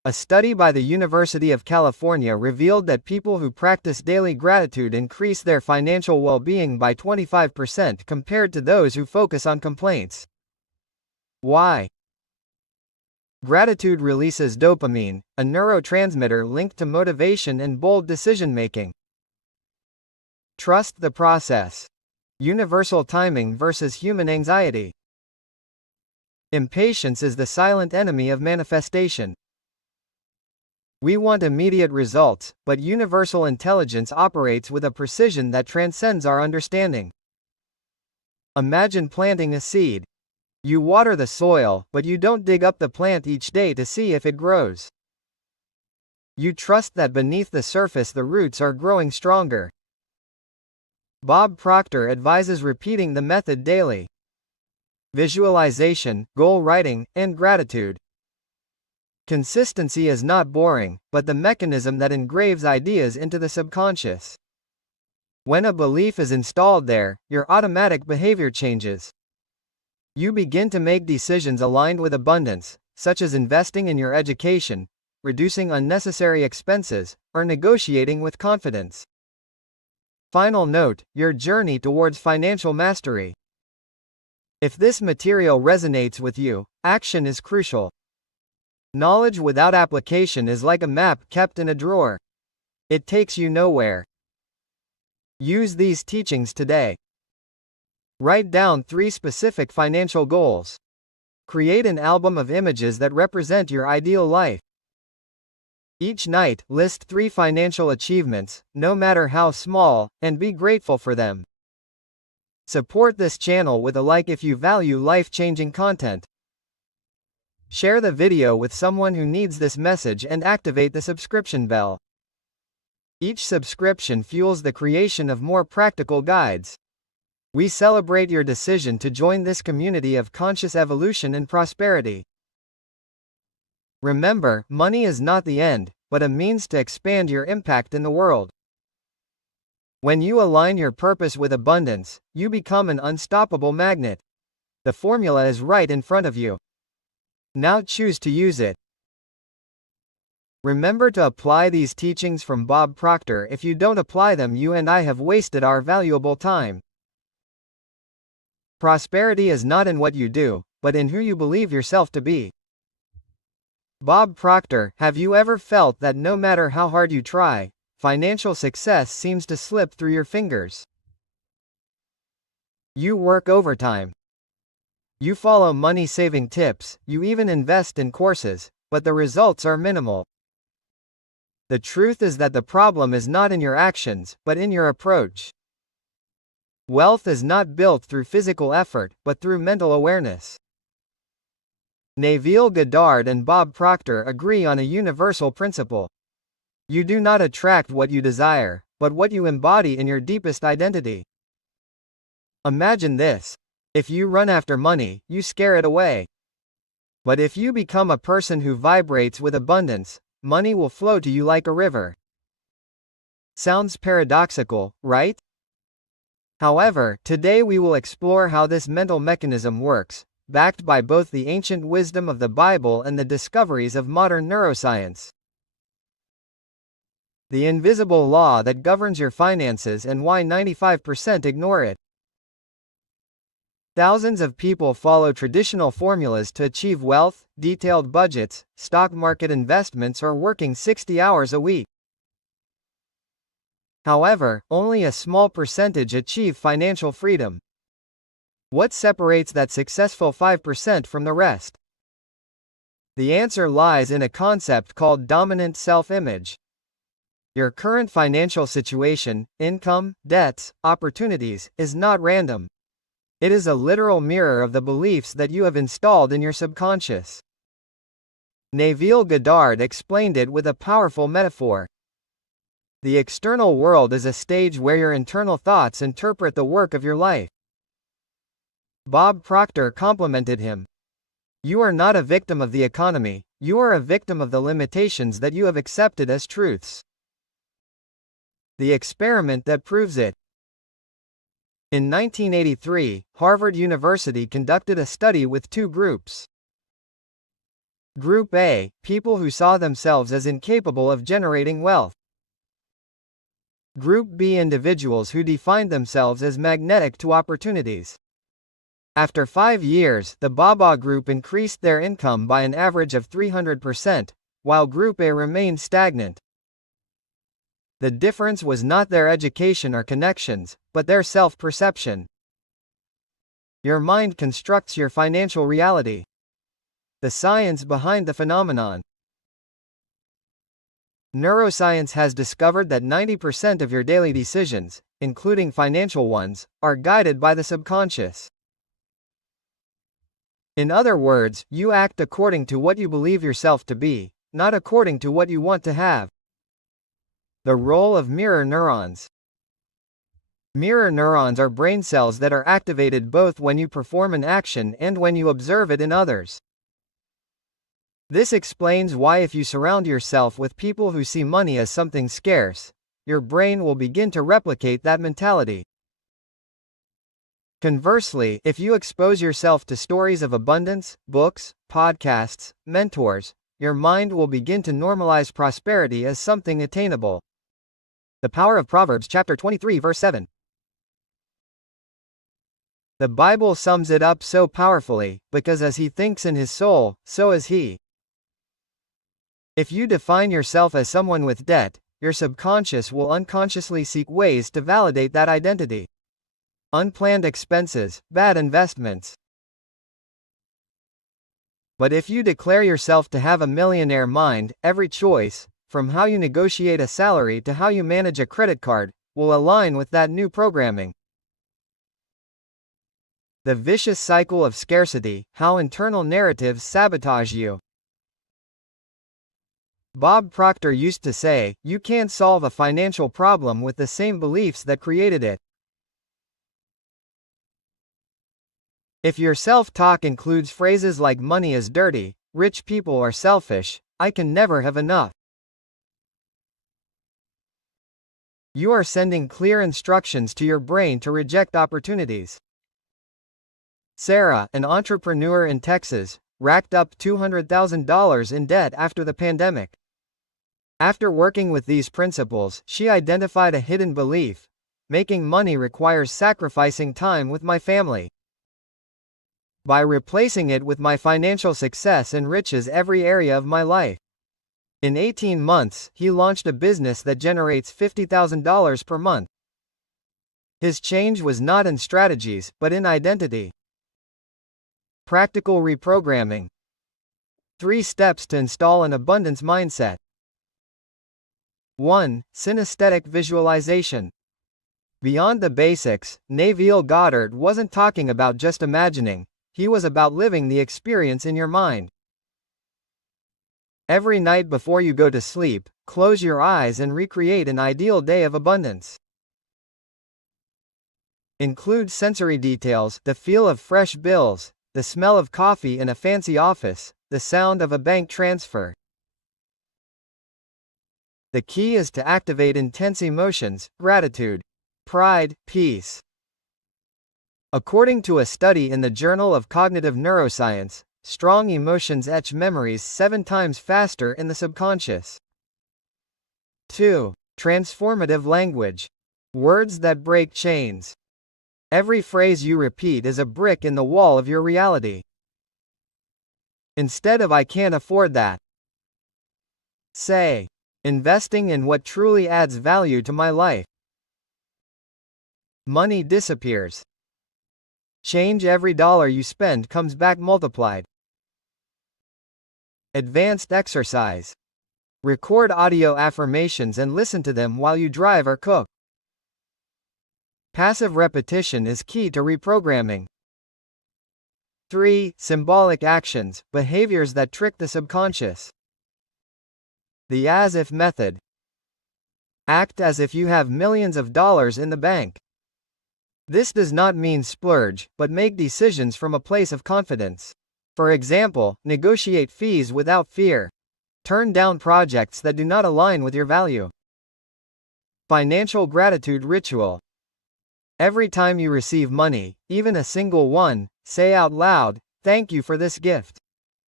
A study by the University of California revealed that people who practice daily gratitude increase their financial well-being by 25% compared to those who focus on complaints. Why? Gratitude releases dopamine, a neurotransmitter linked to motivation and bold decision-making. Trust the process. Universal timing versus human anxiety. Impatience is the silent enemy of manifestation. We want immediate results, but universal intelligence operates with a precision that transcends our understanding. Imagine planting a seed. You water the soil, but you don't dig up the plant each day to see if it grows. You trust that beneath the surface the roots are growing stronger. Bob Proctor advises repeating the method daily. Visualization, goal writing, and gratitude. Consistency is not boring, but the mechanism that engraves ideas into the subconscious. When a belief is installed there, your automatic behavior changes. You begin to make decisions aligned with abundance, such as investing in your education, reducing unnecessary expenses, or negotiating with confidence. Final note: your journey towards financial mastery. If this material resonates with you, action is crucial. Knowledge without application is like a map kept in a drawer. It takes you nowhere. Use these teachings today. Write down 3 specific financial goals. Create an album of images that represent your ideal life. Each night, list 3 financial achievements, no matter how small, and be grateful for them. Support this channel with a like if you value life-changing content. Share the video with someone who needs this message and activate the subscription bell. Each subscription fuels the creation of more practical guides. We celebrate your decision to join this community of conscious evolution and prosperity. Remember, money is not the end, but a means to expand your impact in the world. When you align your purpose with abundance, you become an unstoppable magnet. The formula is right in front of you. Now choose to use it. Remember to apply these teachings from Bob Proctor. If you don't apply them, you and I have wasted our valuable time. Prosperity is not in what you do, but in who you believe yourself to be. Bob Proctor. Have you ever felt that no matter how hard you try, financial success seems to slip through your fingers? You work overtime. You follow money-saving tips, you even invest in courses, but the results are minimal. The truth is that the problem is not in your actions, but in your approach. Wealth is not built through physical effort, but through mental awareness. Neville Goddard and Bob Proctor agree on a universal principle. You do not attract what you desire, but what you embody in your deepest identity. Imagine this. If you run after money, you scare it away. But if you become a person who vibrates with abundance, money will flow to you like a river. Sounds paradoxical, right? However, today we will explore how this mental mechanism works, backed by both the ancient wisdom of the Bible and the discoveries of modern neuroscience. The invisible law that governs your finances and why 95% ignore it. Thousands of people follow traditional formulas to achieve wealth, detailed budgets, stock market investments, or working 60 hours a week. However, only a small percentage achieve financial freedom. What separates that successful 5% from the rest? The answer lies in a concept called dominant self-image. Your current financial situation, income, debts, opportunities, is not random. It is a literal mirror of the beliefs that you have installed in your subconscious. Neville Goddard explained it with a powerful metaphor. The external world is a stage where your internal thoughts interpret the work of your life. Bob Proctor complimented him. You are not a victim of the economy, you are a victim of the limitations that you have accepted as truths. The experiment that proves it. In 1983, Harvard University conducted a study with 2 groups. Group A, people who saw themselves as incapable of generating wealth. Group B, individuals who defined themselves as magnetic to opportunities. After 5 years, the Baba group increased their income by an average of 300%, while Group A remained stagnant. The difference was not their education or connections, but their self-perception. Your mind constructs your financial reality. The science behind the phenomenon. Neuroscience has discovered that 90% of your daily decisions, including financial ones, are guided by the subconscious. In other words, you act according to what you believe yourself to be, not according to what you want to have. The role of mirror neurons. Mirror neurons are brain cells that are activated both when you perform an action and when you observe it in others. This explains why if you surround yourself with people who see money as something scarce, your brain will begin to replicate that mentality. Conversely, if you expose yourself to stories of abundance, books, podcasts, mentors, your mind will begin to normalize prosperity as something attainable. The power of Proverbs chapter 23 verse 7. The Bible sums it up so powerfully, because as he thinks in his soul, so is he. If you define yourself as someone with debt, your subconscious will unconsciously seek ways to validate that identity. Unplanned expenses, bad investments. But if you declare yourself to have a millionaire mind, every choice, from how you negotiate a salary to how you manage a credit card, will align with that new programming. The vicious cycle of scarcity, how internal narratives sabotage you. Bob Proctor used to say, you can't solve a financial problem with the same beliefs that created it. If your self-talk includes phrases like money is dirty, rich people are selfish, I can never have enough, you are sending clear instructions to your brain to reject opportunities. Sarah, an entrepreneur in Texas, racked up $200,000 in debt after the pandemic. After working with these principles, she identified a hidden belief: making money requires sacrificing time with my family. By replacing it with my financial success enriches every area of my life. In 18 months, he launched a business that generates $50,000 per month. His change was not in strategies, but in identity. Practical reprogramming. 3 steps to install an abundance mindset. 1. Synesthetic visualization. Beyond the basics, Neville Goddard wasn't talking about just imagining, he was about living the experience in your mind. Every night before you go to sleep, close your eyes and recreate an ideal day of abundance. Include sensory details: the feel of fresh bills, the smell of coffee in a fancy office, the sound of a bank transfer. The key is to activate intense emotions: gratitude, pride, peace. According to a study in the Journal of Cognitive Neuroscience, strong emotions etch memories 7 times faster in the subconscious. 2. Transformative language. Words that break chains. Every phrase you repeat is a brick in the wall of your reality. Instead of "I can't afford that," say, "Investing in what truly adds value to my life." Money disappears. Change: every dollar you spend comes back multiplied. Advanced exercise. Record audio affirmations and listen to them while you drive or cook. Passive repetition is key to reprogramming. 3. Symbolic actions, behaviors that trick the subconscious. The as-if method. Act as if you have millions of dollars in the bank. This does not mean splurge, but make decisions from a place of confidence. For example, negotiate fees without fear. Turn down projects that do not align with your value. Financial gratitude ritual. Every time you receive money, even a single one, say out loud, "Thank you for this gift."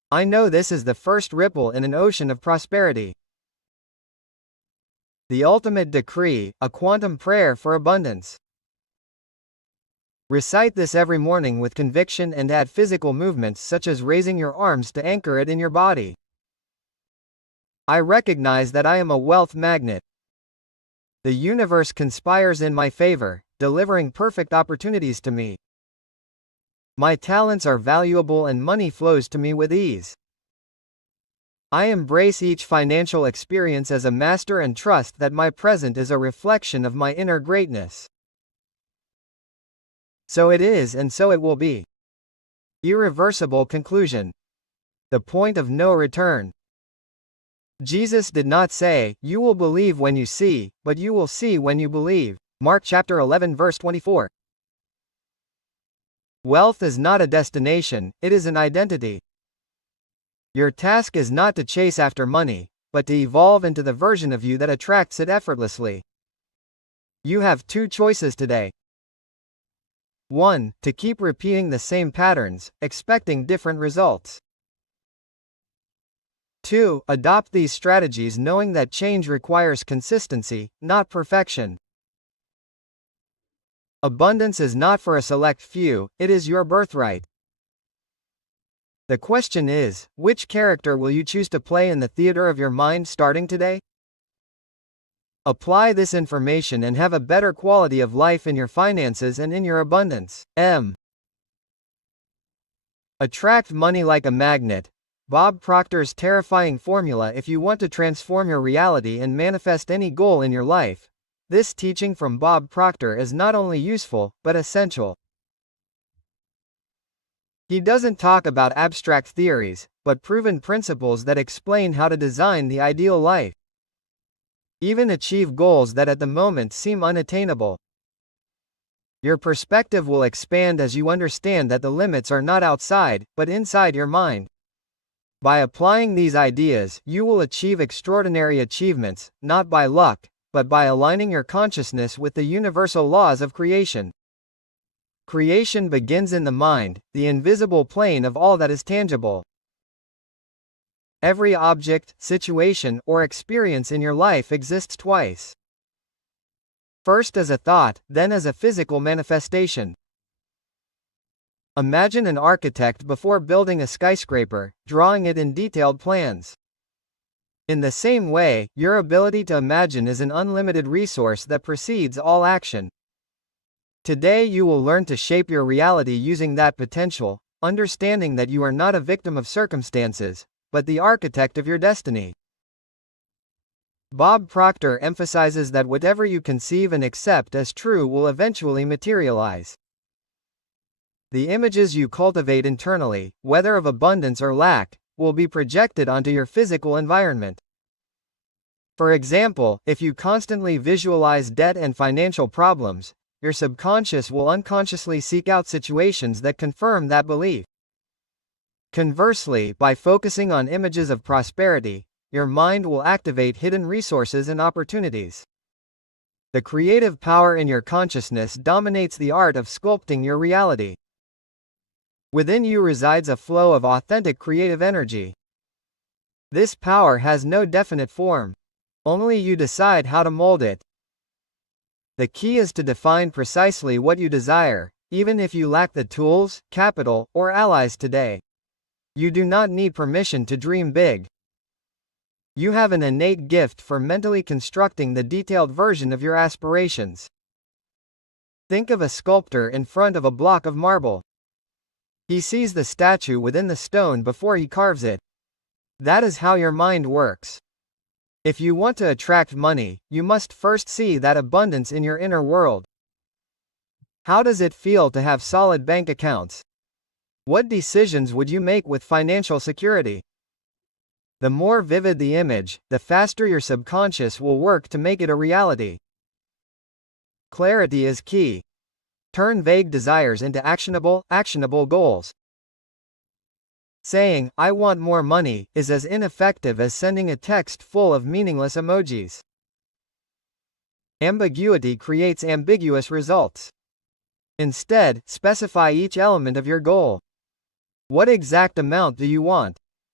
I know this is the first ripple in an ocean of prosperity. The ultimate decree, a quantum prayer for abundance. Recite this every morning with conviction and add physical movements such as raising your arms to anchor it in your body. I recognize that I am a wealth magnet. The universe conspires in my favor, delivering perfect opportunities to me. My talents are valuable and money flows to me with ease. I embrace each financial experience as a master and trust that my present is a reflection of my inner greatness. So it is and so it will be. Irreversible conclusion. The point of no return. Jesus did not say, "You will believe when you see," but "You will see when you believe." Mark chapter 11 verse 24. Wealth is not a destination, it is an identity. Your task is not to chase after money, but to evolve into the version of you that attracts it effortlessly. You have two choices today. 1. To keep repeating the same patterns, expecting different results. 2. Adopt these strategies knowing that change requires consistency, not perfection. Abundance is not for a select few, it is your birthright. The question is, which character will you choose to play in the theater of your mind starting today? Apply this information and have a better quality of life in your finances and in your abundance. Attract money like a magnet. Bob Proctor's terrifying formula if you want to transform your reality and manifest any goal in your life. This teaching from Bob Proctor is not only useful, but essential. He doesn't talk about abstract theories, but proven principles that explain how to design the ideal life. Even achieve goals that at the moment seem unattainable. Your perspective will expand as you understand that the limits are not outside, but inside your mind. By applying these ideas, you will achieve extraordinary achievements, not by luck, but by aligning your consciousness with the universal laws of creation. Creation begins in the mind, the invisible plane of all that is tangible. Every object, situation, or experience in your life exists twice. First as a thought, then as a physical manifestation. Imagine an architect before building a skyscraper, drawing it in detailed plans. In the same way, your ability to imagine is an unlimited resource that precedes all action. Today you will learn to shape your reality using that potential, understanding that you are not a victim of circumstances, but the architect of your destiny. Bob Proctor emphasizes that whatever you conceive and accept as true will eventually materialize. The images you cultivate internally, whether of abundance or lack, will be projected onto your physical environment. For example, if you constantly visualize debt and financial problems, your subconscious will unconsciously seek out situations that confirm that belief. Conversely, by focusing on images of prosperity, your mind will activate hidden resources and opportunities. The creative power in your consciousness dominates the art of sculpting your reality. Within you resides a flow of authentic creative energy. This power has no definite form. Only you decide how to mold it. The key is to define precisely what you desire, even if you lack the tools, capital, or allies today. You do not need permission to dream big. You have an innate gift for mentally constructing the detailed version of your aspirations. Think of a sculptor in front of a block of marble. He sees the statue within the stone before he carves it. That is how your mind works. If you want to attract money, you must first see that abundance in your inner world. How does it feel to have solid bank accounts? What decisions would you make with financial security? The more vivid the image, the faster your subconscious will work to make it a reality. Clarity is key. Turn vague desires into actionable goals. Saying, "I want more money," is as ineffective as sending a text full of meaningless emojis. Ambiguity creates ambiguous results. Instead, specify each element of your goal. What exact amount do you want?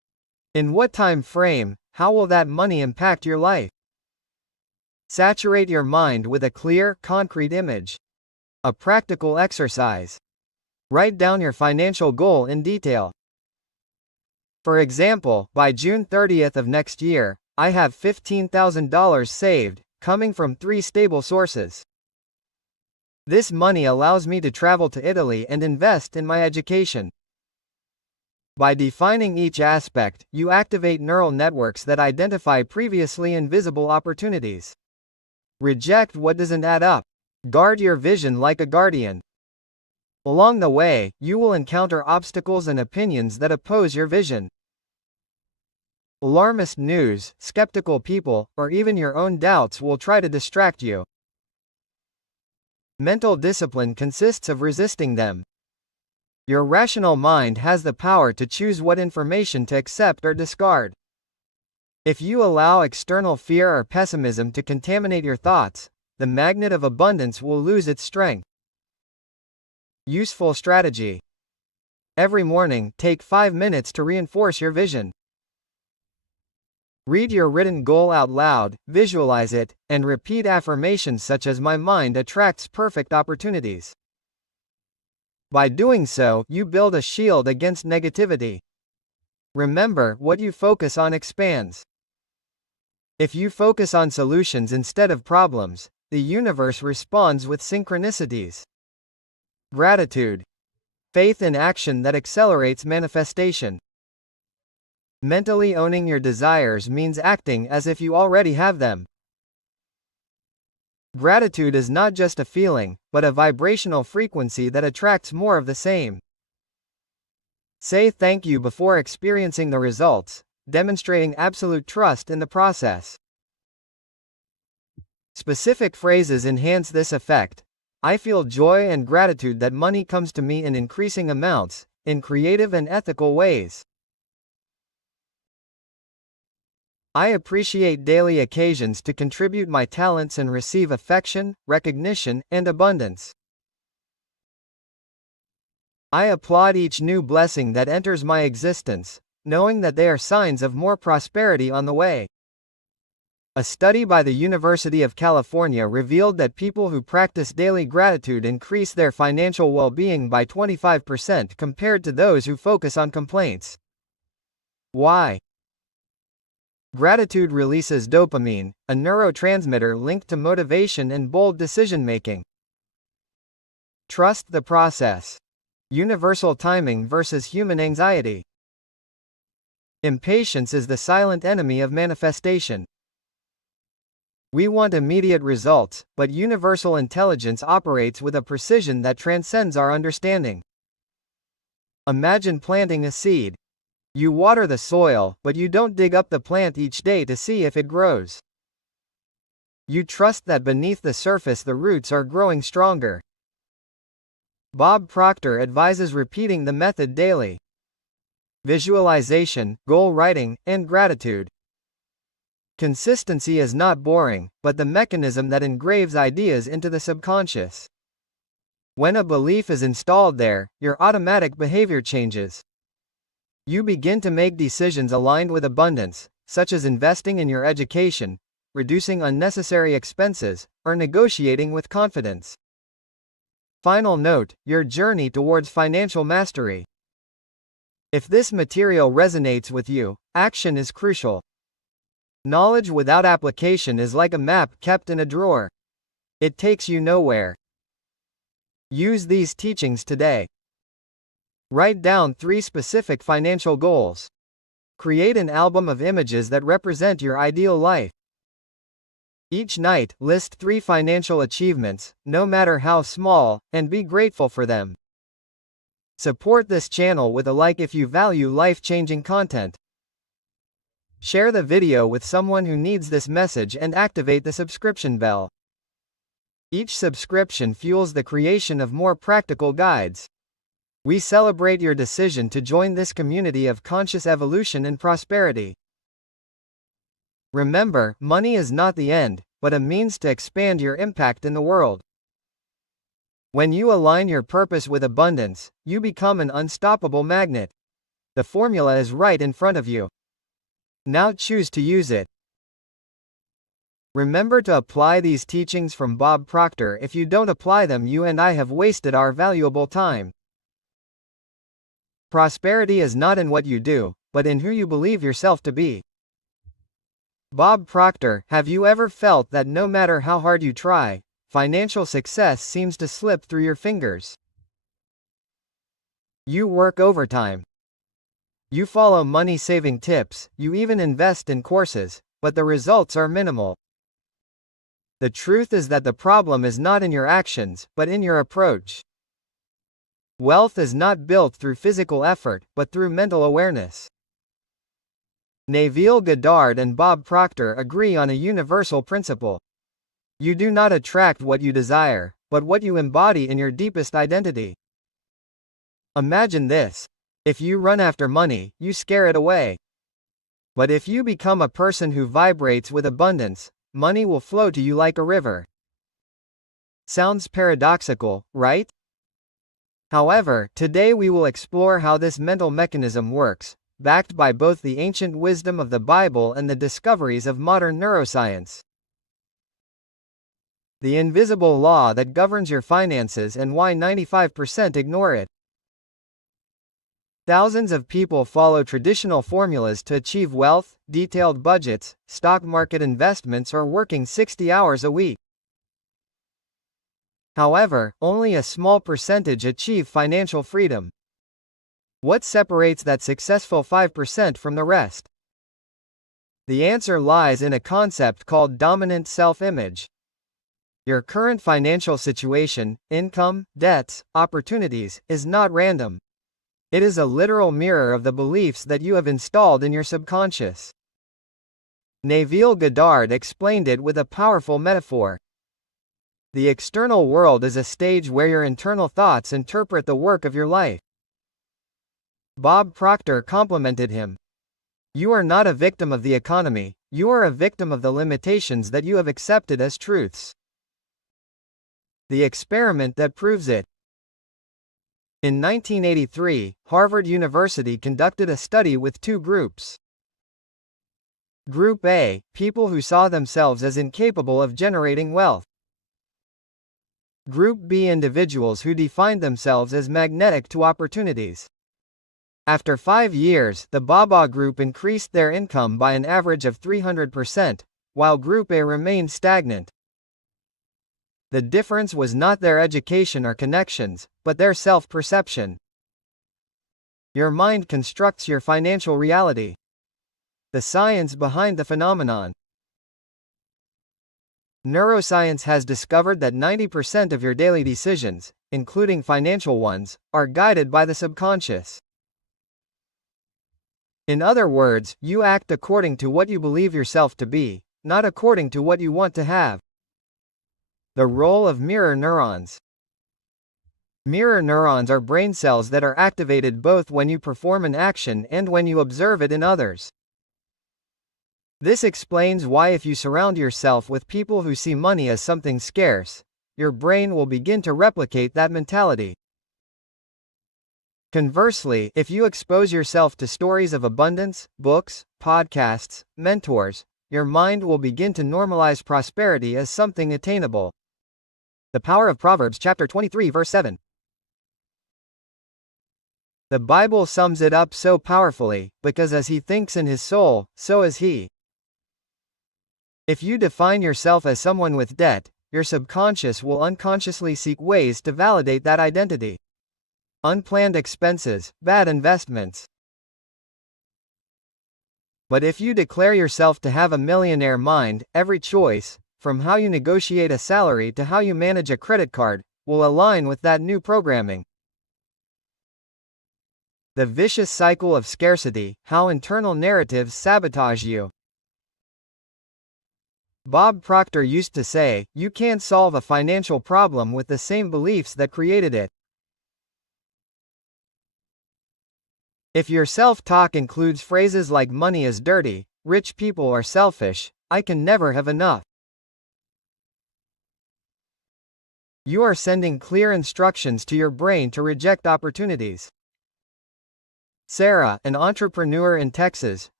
In what time frame? How will that money impact your life? Saturate your mind with a clear, concrete image. A practical exercise. Write down your financial goal in detail. For example, by June 30th of next year, I have $15,000 saved, coming from 3 stable sources. This money allows me to travel to Italy and invest in my education. By defining each aspect, you activate neural networks that identify previously invisible opportunities. Reject what doesn't add up. Guard your vision like a guardian. Along the way, you will encounter obstacles and opinions that oppose your vision. Alarmist news, skeptical people, or even your own doubts will try to distract you. Mental discipline consists of resisting them. Your rational mind has the power to choose what information to accept or discard. If you allow external fear or pessimism to contaminate your thoughts, the magnet of abundance will lose its strength. Useful strategy. Every morning, take 5 minutes to reinforce your vision. Read your written goal out loud, visualize it, and repeat affirmations such as "My mind attracts perfect opportunities." By doing so, you build a shield against negativity. Remember, what you focus on expands. If you focus on solutions instead of problems, the universe responds with synchronicities. Gratitude. Faith in action that accelerates manifestation. Mentally owning your desires means acting as if you already have them. Gratitude is not just a feeling, but a vibrational frequency that attracts more of the same. Say thank you before experiencing the results, demonstrating absolute trust in the process. Specific phrases enhance this effect. I feel joy and gratitude that money comes to me in increasing amounts, in creative and ethical ways. I appreciate daily occasions to contribute my talents and receive affection, recognition, and abundance. I applaud each new blessing that enters my existence, knowing that they are signs of more prosperity on the way. A study by the University of California revealed that people who practice daily gratitude increase their financial well-being by 25% compared to those who focus on complaints. Why? Gratitude releases dopamine, a neurotransmitter linked to motivation and bold decision-making. Trust the process. Universal timing versus human anxiety. Impatience is the silent enemy of manifestation. We want immediate results, but universal intelligence operates with a precision that transcends our understanding. Imagine planting a seed. You water the soil, but you don't dig up the plant each day to see if it grows. You trust that beneath the surface the roots are growing stronger. Bob Proctor advises repeating the method daily. Visualization, goal writing, and gratitude. Consistency is not boring, but the mechanism that engraves ideas into the subconscious. When a belief is installed there, your automatic behavior changes. You begin to make decisions aligned with abundance, such as investing in your education, reducing unnecessary expenses, or negotiating with confidence. Final note: your journey towards financial mastery. If this material resonates with you, action is crucial. Knowledge without application is like a map kept in a drawer. It takes you nowhere. Use these teachings today. Write down 3 specific financial goals. Create an album of images that represent your ideal life. Each night, list 3 financial achievements, no matter how small, and be grateful for them. Support this channel with a like if you value life-changing content. Share the video with someone who needs this message and activate the subscription bell. Each subscription fuels the creation of more practical guides. We celebrate your decision to join this community of conscious evolution and prosperity. Remember, money is not the end, but a means to expand your impact in the world. When you align your purpose with abundance, you become an unstoppable magnet. The formula is right in front of you. Now choose to use it. Remember to apply these teachings from Bob Proctor. If you don't apply them, you and I have wasted our valuable time. Prosperity is not in what you do, but in who you believe yourself to be. Bob Proctor. Have you ever felt that no matter how hard you try, financial success seems to slip through your fingers? You work overtime. You follow money-saving tips, you even invest in courses, but the results are minimal. The truth is that the problem is not in your actions, but in your approach. Wealth is not built through physical effort, but through mental awareness. Neville Goddard and Bob Proctor agree on a universal principle. You do not attract what you desire, but what you embody in your deepest identity. Imagine this. If you run after money, you scare it away. But if you become a person who vibrates with abundance, money will flow to you like a river. Sounds paradoxical, right? However, today we will explore how this mental mechanism works, backed by both the ancient wisdom of the Bible and the discoveries of modern neuroscience. The invisible law that governs your finances and why 95% ignore it. Thousands of people follow traditional formulas to achieve wealth, detailed budgets, stock market investments, or working 60 hours a week. However, only a small percentage achieve financial freedom. What separates that successful 5% from the rest? The answer lies in a concept called dominant self-image. Your current financial situation, income, debts, opportunities, is not random. It is a literal mirror of the beliefs that you have installed in your subconscious. Neville Goddard explained it with a powerful metaphor. The external world is a stage where your internal thoughts interpret the work of your life. Bob Proctor complimented him. You are not a victim of the economy, you are a victim of the limitations that you have accepted as truths. The experiment that proves it. In 1983, Harvard University conducted a study with two groups. Group A, people who saw themselves as incapable of generating wealth. Group B, individuals who defined themselves as magnetic to opportunities. After 5 years, the BABA group increased their income by an average of 300%, while Group A remained stagnant. The difference was not their education or connections, but their self-perception. Your mind constructs your financial reality. The science behind the phenomenon. Neuroscience has discovered that 90% of your daily decisions, including financial ones, are guided by the subconscious. In other words, you act according to what you believe yourself to be, not according to what you want to have. The role of mirror neurons. Mirror neurons are brain cells that are activated both when you perform an action and when you observe it in others. This explains why if you surround yourself with people who see money as something scarce, your brain will begin to replicate that mentality. Conversely, if you expose yourself to stories of abundance, books, podcasts, mentors, your mind will begin to normalize prosperity as something attainable. The power of Proverbs chapter 23 verse 7. The Bible sums it up so powerfully, because as he thinks in his soul, so is he. If you define yourself as someone with debt, your subconscious will unconsciously seek ways to validate that identity. Unplanned expenses, bad investments. But if you declare yourself to have a millionaire mind, every choice, from how you negotiate a salary to how you manage a credit card, will align with that new programming. The vicious cycle of scarcity, how internal narratives sabotage you. Bob Proctor used to say, you can't solve a financial problem with the same beliefs that created it. If your self-talk includes phrases like money is dirty, rich people are selfish, I can never have enough, you are sending clear instructions to your brain to reject opportunities. Sarah, an entrepreneur in Texas,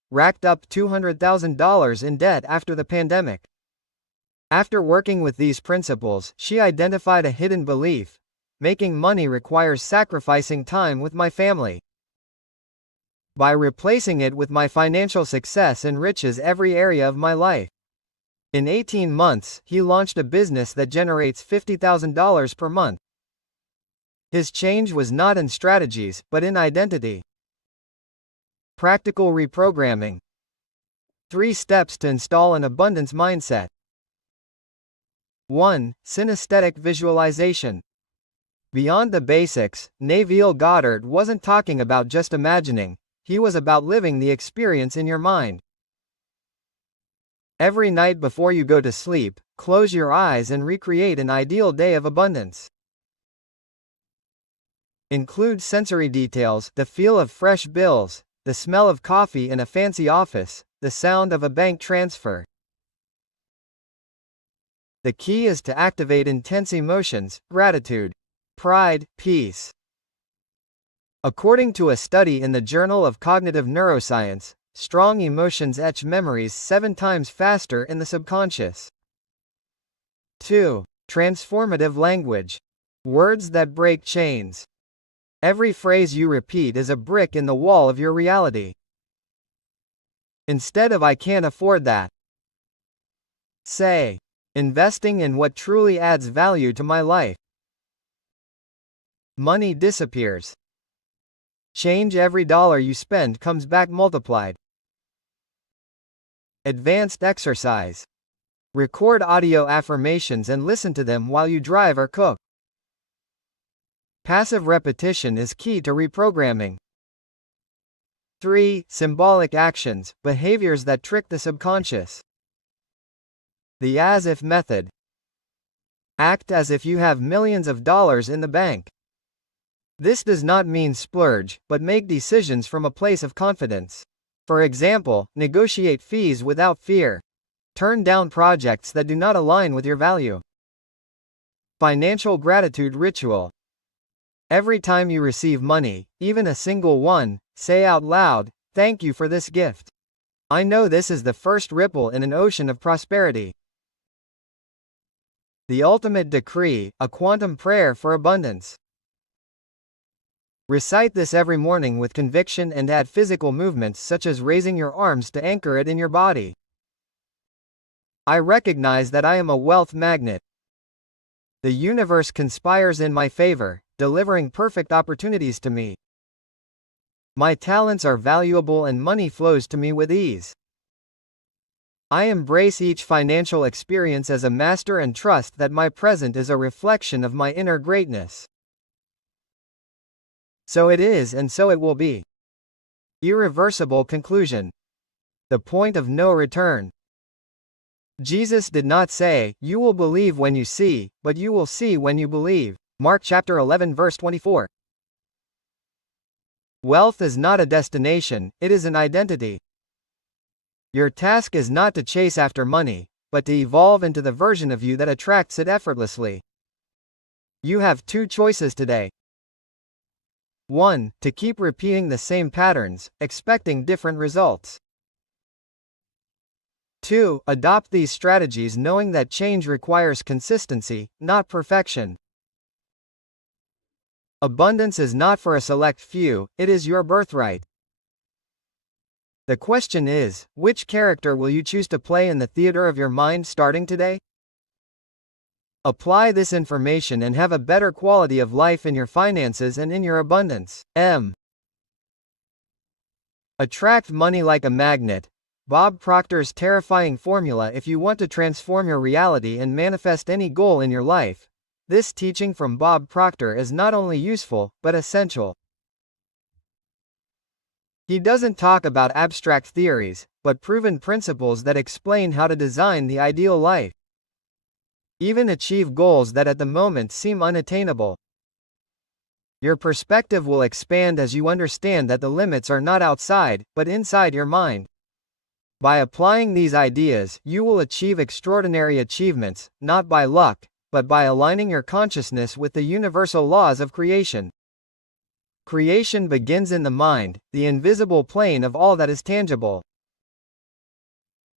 racked up $200,000 in debt after the pandemic. After working with these principles, she identified a hidden belief: making money requires sacrificing time with my family. By replacing it with my financial success enriches every area of my life. In 18 months, he launched a business that generates $50,000 per month. His change was not in strategies, but in identity. Practical reprogramming. 3 steps to install an abundance mindset. 1. Synesthetic visualization. Beyond the basics, Neville Goddard wasn't talking about just imagining, he was about living the experience in your mind. Every night before you go to sleep, close your eyes and recreate an ideal day of abundance. Include sensory details: the feel of fresh bills, the smell of coffee in a fancy office, the sound of a bank transfer. The key is to activate intense emotions: gratitude, pride, peace. According to a study in the Journal of Cognitive Neuroscience, strong emotions etch memories 7 times faster in the subconscious. 2. Transformative language. Words that break chains. Every phrase you repeat is a brick in the wall of your reality. Instead of "I can't afford that," say, "Investing in what truly adds value to my life." Money disappears. Change: every dollar you spend comes back multiplied. Advanced exercise. Record audio affirmations and listen to them while you drive or cook. Passive repetition is key to reprogramming. 3. Symbolic actions, behaviors that trick the subconscious. The as-if method. Act as if you have millions of dollars in the bank. This does not mean splurge, but make decisions from a place of confidence. For example, negotiate fees without fear. Turn down projects that do not align with your value. Financial gratitude ritual. Every time you receive money, even a single one, say out loud, "Thank you for this gift. I know this is the first ripple in an ocean of prosperity." The ultimate decree, a quantum prayer for abundance. Recite this every morning with conviction and add physical movements such as raising your arms to anchor it in your body. I recognize that I am a wealth magnet. The universe conspires in my favor, delivering perfect opportunities to me. My talents are valuable and money flows to me with ease. I embrace each financial experience as a master and trust that my present is a reflection of my inner greatness. So it is and so it will be. Irreversible conclusion. The point of no return. Jesus did not say, "You will believe when you see," but "You will see when you believe." Mark chapter 11 verse 24. Wealth is not a destination, it is an identity. Your task is not to chase after money, but to evolve into the version of you that attracts it effortlessly. You have 2 choices today. 1. To keep repeating the same patterns, expecting different results. 2. Adopt these strategies knowing that change requires consistency, not perfection. Abundance is not for a select few, it is your birthright. The question is, which character will you choose to play in the theater of your mind starting today? Apply this information and have a better quality of life in your finances and in your abundance. Attract money like a magnet. Bob Proctor's terrifying formula if you want to transform your reality and manifest any goal in your life. This teaching from Bob Proctor is not only useful, but essential. He doesn't talk about abstract theories, but proven principles that explain how to design the ideal life. Even achieve goals that at the moment seem unattainable. Your perspective will expand as you understand that the limits are not outside, but inside your mind. By applying these ideas, you will achieve extraordinary achievements, not by luck, but by aligning your consciousness with the universal laws of creation. Creation begins in the mind, the invisible plane of all that is tangible.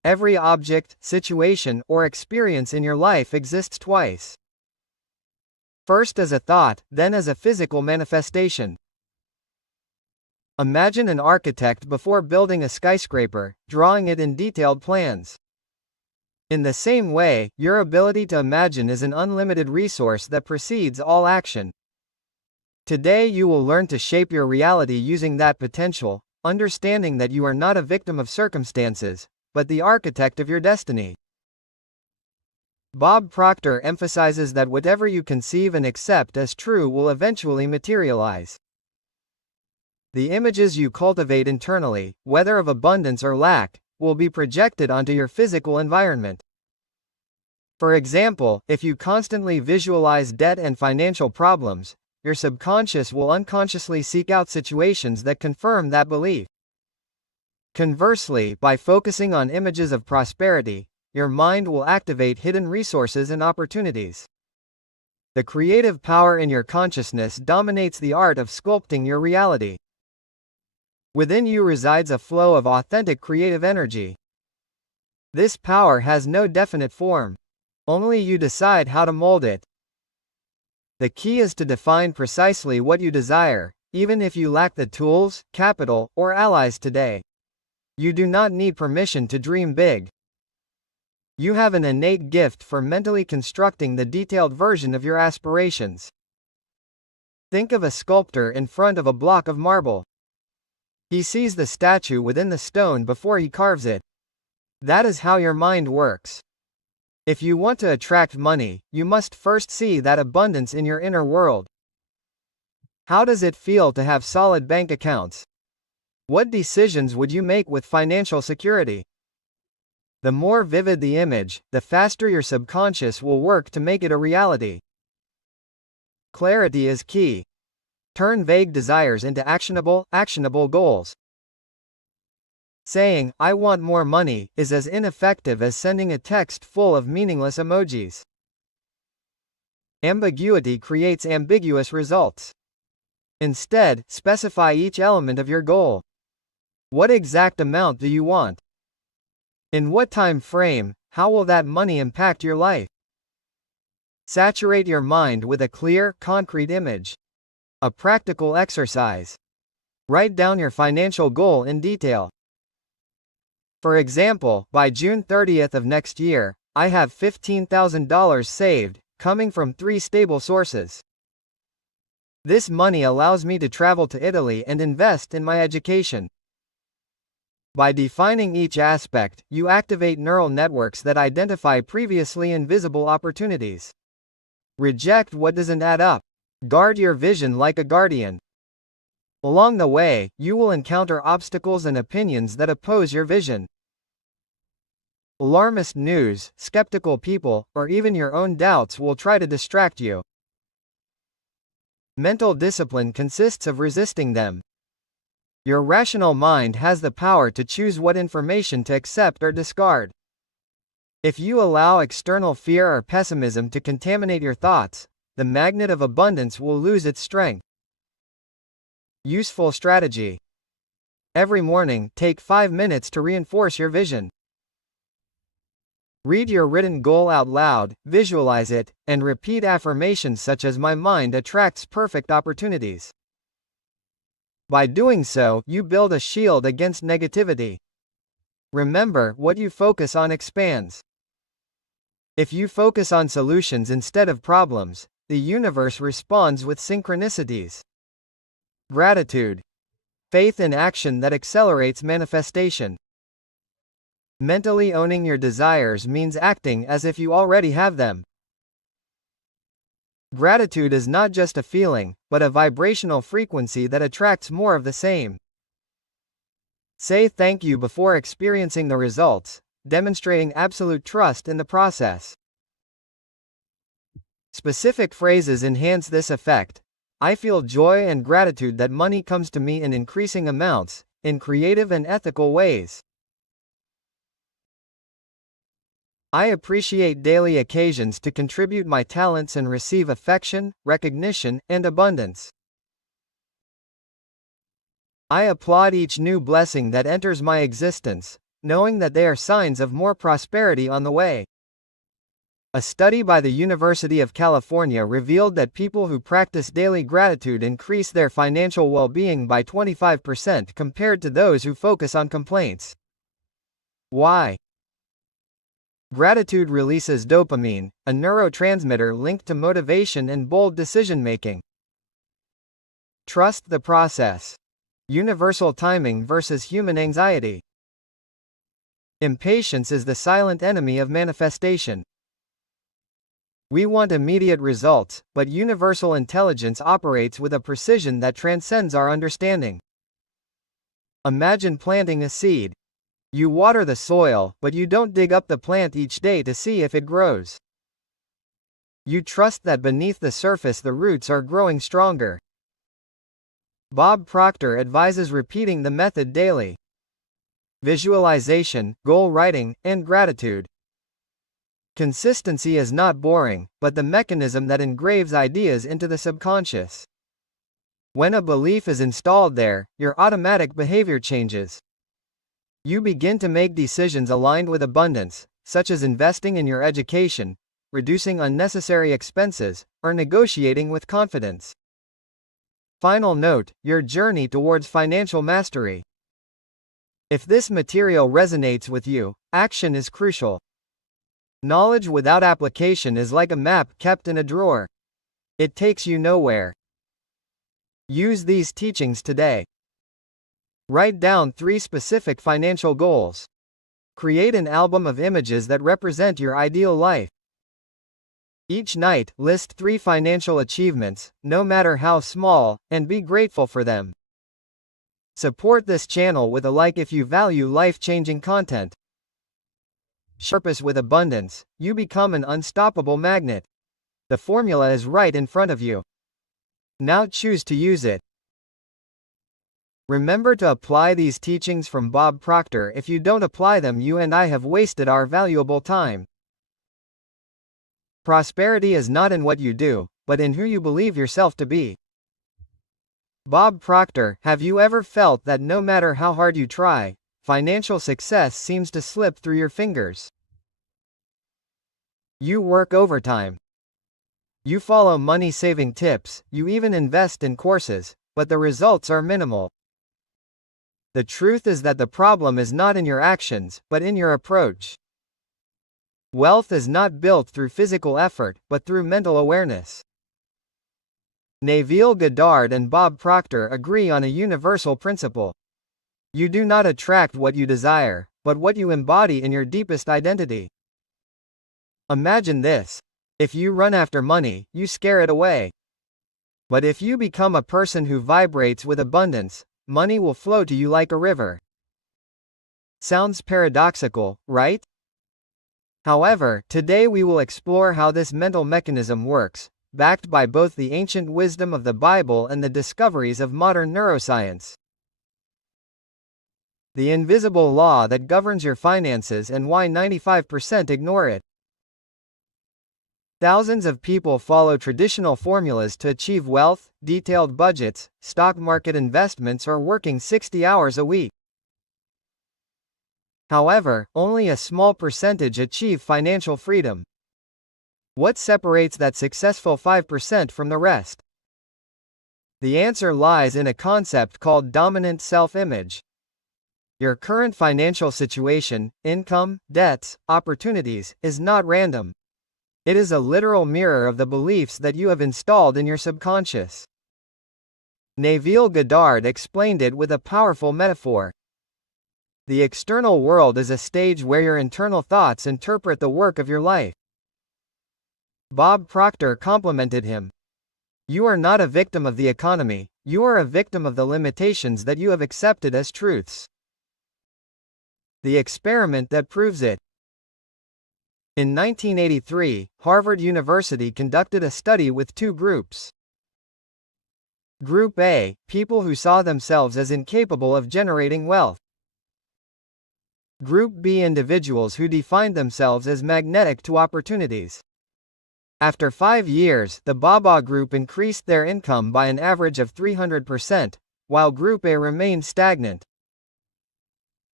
Every object, situation, or experience in your life exists twice. First as a thought, then as a physical manifestation. Imagine an architect before building a skyscraper, drawing it in detailed plans. In the same way, your ability to imagine is an unlimited resource that precedes all action. Today you will learn to shape your reality using that potential, understanding that you are not a victim of circumstances, but the architect of your destiny. Bob Proctor emphasizes that whatever you conceive and accept as true will eventually materialize. The images you cultivate internally, whether of abundance or lack, will be projected onto your physical environment. For example, if you constantly visualize debt and financial problems, your subconscious will unconsciously seek out situations that confirm that belief. Conversely, by focusing on images of prosperity, your mind will activate hidden resources and opportunities. The creative power in your consciousness dominates the art of sculpting your reality. Within you resides a flow of authentic creative energy. This power has no definite form. Only you decide how to mold it. The key is to define precisely what you desire, even if you lack the tools, capital, or allies today. You do not need permission to dream big. You have an innate gift for mentally constructing the detailed version of your aspirations. Think of a sculptor in front of a block of marble. He sees the statue within the stone before he carves it. That is how your mind works. If you want to attract money, you must first see that abundance in your inner world. How does it feel to have solid bank accounts? What decisions would you make with financial security? The more vivid the image, the faster your subconscious will work to make it a reality. Clarity is key. Turn vague desires into actionable goals. Saying, "I want more money," is as ineffective as sending a text full of meaningless emojis. Ambiguity creates ambiguous results. Instead, specify each element of your goal. What exact amount do you want? In what time frame? How will that money impact your life? Saturate your mind with a clear, concrete image. A practical exercise. Write down your financial goal in detail. For example, by June 30th of next year, I have $15,000 saved, coming from 3 stable sources. This money allows me to travel to Italy and invest in my education. By defining each aspect, you activate neural networks that identify previously invisible opportunities. Reject what doesn't add up. Guard your vision like a guardian. Along the way, you will encounter obstacles and opinions that oppose your vision. Alarmist news, skeptical people, or even your own doubts will try to distract you. Mental discipline consists of resisting them. Your rational mind has the power to choose what information to accept or discard. If you allow external fear or pessimism to contaminate your thoughts, the magnet of abundance will lose its strength. Useful strategy. Every morning, take 5 minutes to reinforce your vision. Read your written goal out loud, visualize it, and repeat affirmations such as "My mind attracts perfect opportunities." By doing so, you build a shield against negativity. Remember, what you focus on expands. If you focus on solutions instead of problems, the universe responds with synchronicities. Gratitude. Faith in action that accelerates manifestation. Mentally owning your desires means acting as if you already have them. Gratitude is not just a feeling, but a vibrational frequency that attracts more of the same. Say thank you before experiencing the results, demonstrating absolute trust in the process. Specific phrases enhance this effect. I feel joy and gratitude that money comes to me in increasing amounts, in creative and ethical ways. I appreciate daily occasions to contribute my talents and receive affection, recognition, and abundance. I applaud each new blessing that enters my existence, knowing that they are signs of more prosperity on the way. A study by the University of California revealed that people who practice daily gratitude increase their financial well-being by 25% compared to those who focus on complaints. Why? Gratitude releases dopamine, a neurotransmitter linked to motivation and bold decision-making. Trust the process. Universal timing versus human anxiety. Impatience is the silent enemy of manifestation. We want immediate results, but universal intelligence operates with a precision that transcends our understanding. Imagine planting a seed. You water the soil, but you don't dig up the plant each day to see if it grows. You trust that beneath the surface the roots are growing stronger. Bob Proctor advises repeating the method daily. Visualization, goal writing, and gratitude. Consistency is not boring, but the mechanism that engraves ideas into the subconscious. When a belief is installed there, your automatic behavior changes. You begin to make decisions aligned with abundance, such as investing in your education, reducing unnecessary expenses, or negotiating with confidence. Final note: your journey towards financial mastery. If this material resonates with you, action is crucial. Knowledge without application is like a map kept in a drawer. It takes you nowhere. Use these teachings today. Write down 3 specific financial goals. Create an album of images that represent your ideal life. Each night, list 3 financial achievements, no matter how small, and be grateful for them. Support this channel with a like if you value life-changing content. Purpose with abundance, you become an unstoppable magnet. The formula is right in front of you. Now choose to use it. Remember to apply these teachings from Bob Proctor. If you don't apply them, you and I have wasted our valuable time. Prosperity is not in what you do, but in who you believe yourself to be. Bob Proctor. Have you ever felt that no matter how hard you try, financial success seems to slip through your fingers? You work overtime. You follow money-saving tips, you even invest in courses, but the results are minimal. The truth is that the problem is not in your actions, but in your approach. Wealth is not built through physical effort, but through mental awareness. Neville Goddard and Bob Proctor agree on a universal principle. You do not attract what you desire, but what you embody in your deepest identity. Imagine this. If you run after money, you scare it away. But if you become a person who vibrates with abundance, money will flow to you like a river. Sounds paradoxical, right? However, today we will explore how this mental mechanism works, backed by both the ancient wisdom of the Bible and the discoveries of modern neuroscience. The invisible law that governs your finances and why 95% ignore it. Thousands of people follow traditional formulas to achieve wealth, detailed budgets, stock market investments, or working 60 hours a week. However, only a small percentage achieve financial freedom. What separates that successful 5% from the rest? The answer lies in a concept called dominant self-image. Your current financial situation, income, debts, opportunities, is not random. It is a literal mirror of the beliefs that you have installed in your subconscious. Neville Goddard explained it with a powerful metaphor. The external world is a stage where your internal thoughts interpret the work of your life. Bob Proctor complimented him. You are not a victim of the economy, you are a victim of the limitations that you have accepted as truths. The experiment that proves it. In 1983, Harvard University conducted a study with 2 groups. Group A, people who saw themselves as incapable of generating wealth. Group B, individuals who defined themselves as magnetic to opportunities. After 5 years, the BABA group increased their income by an average of 300%, while Group A remained stagnant.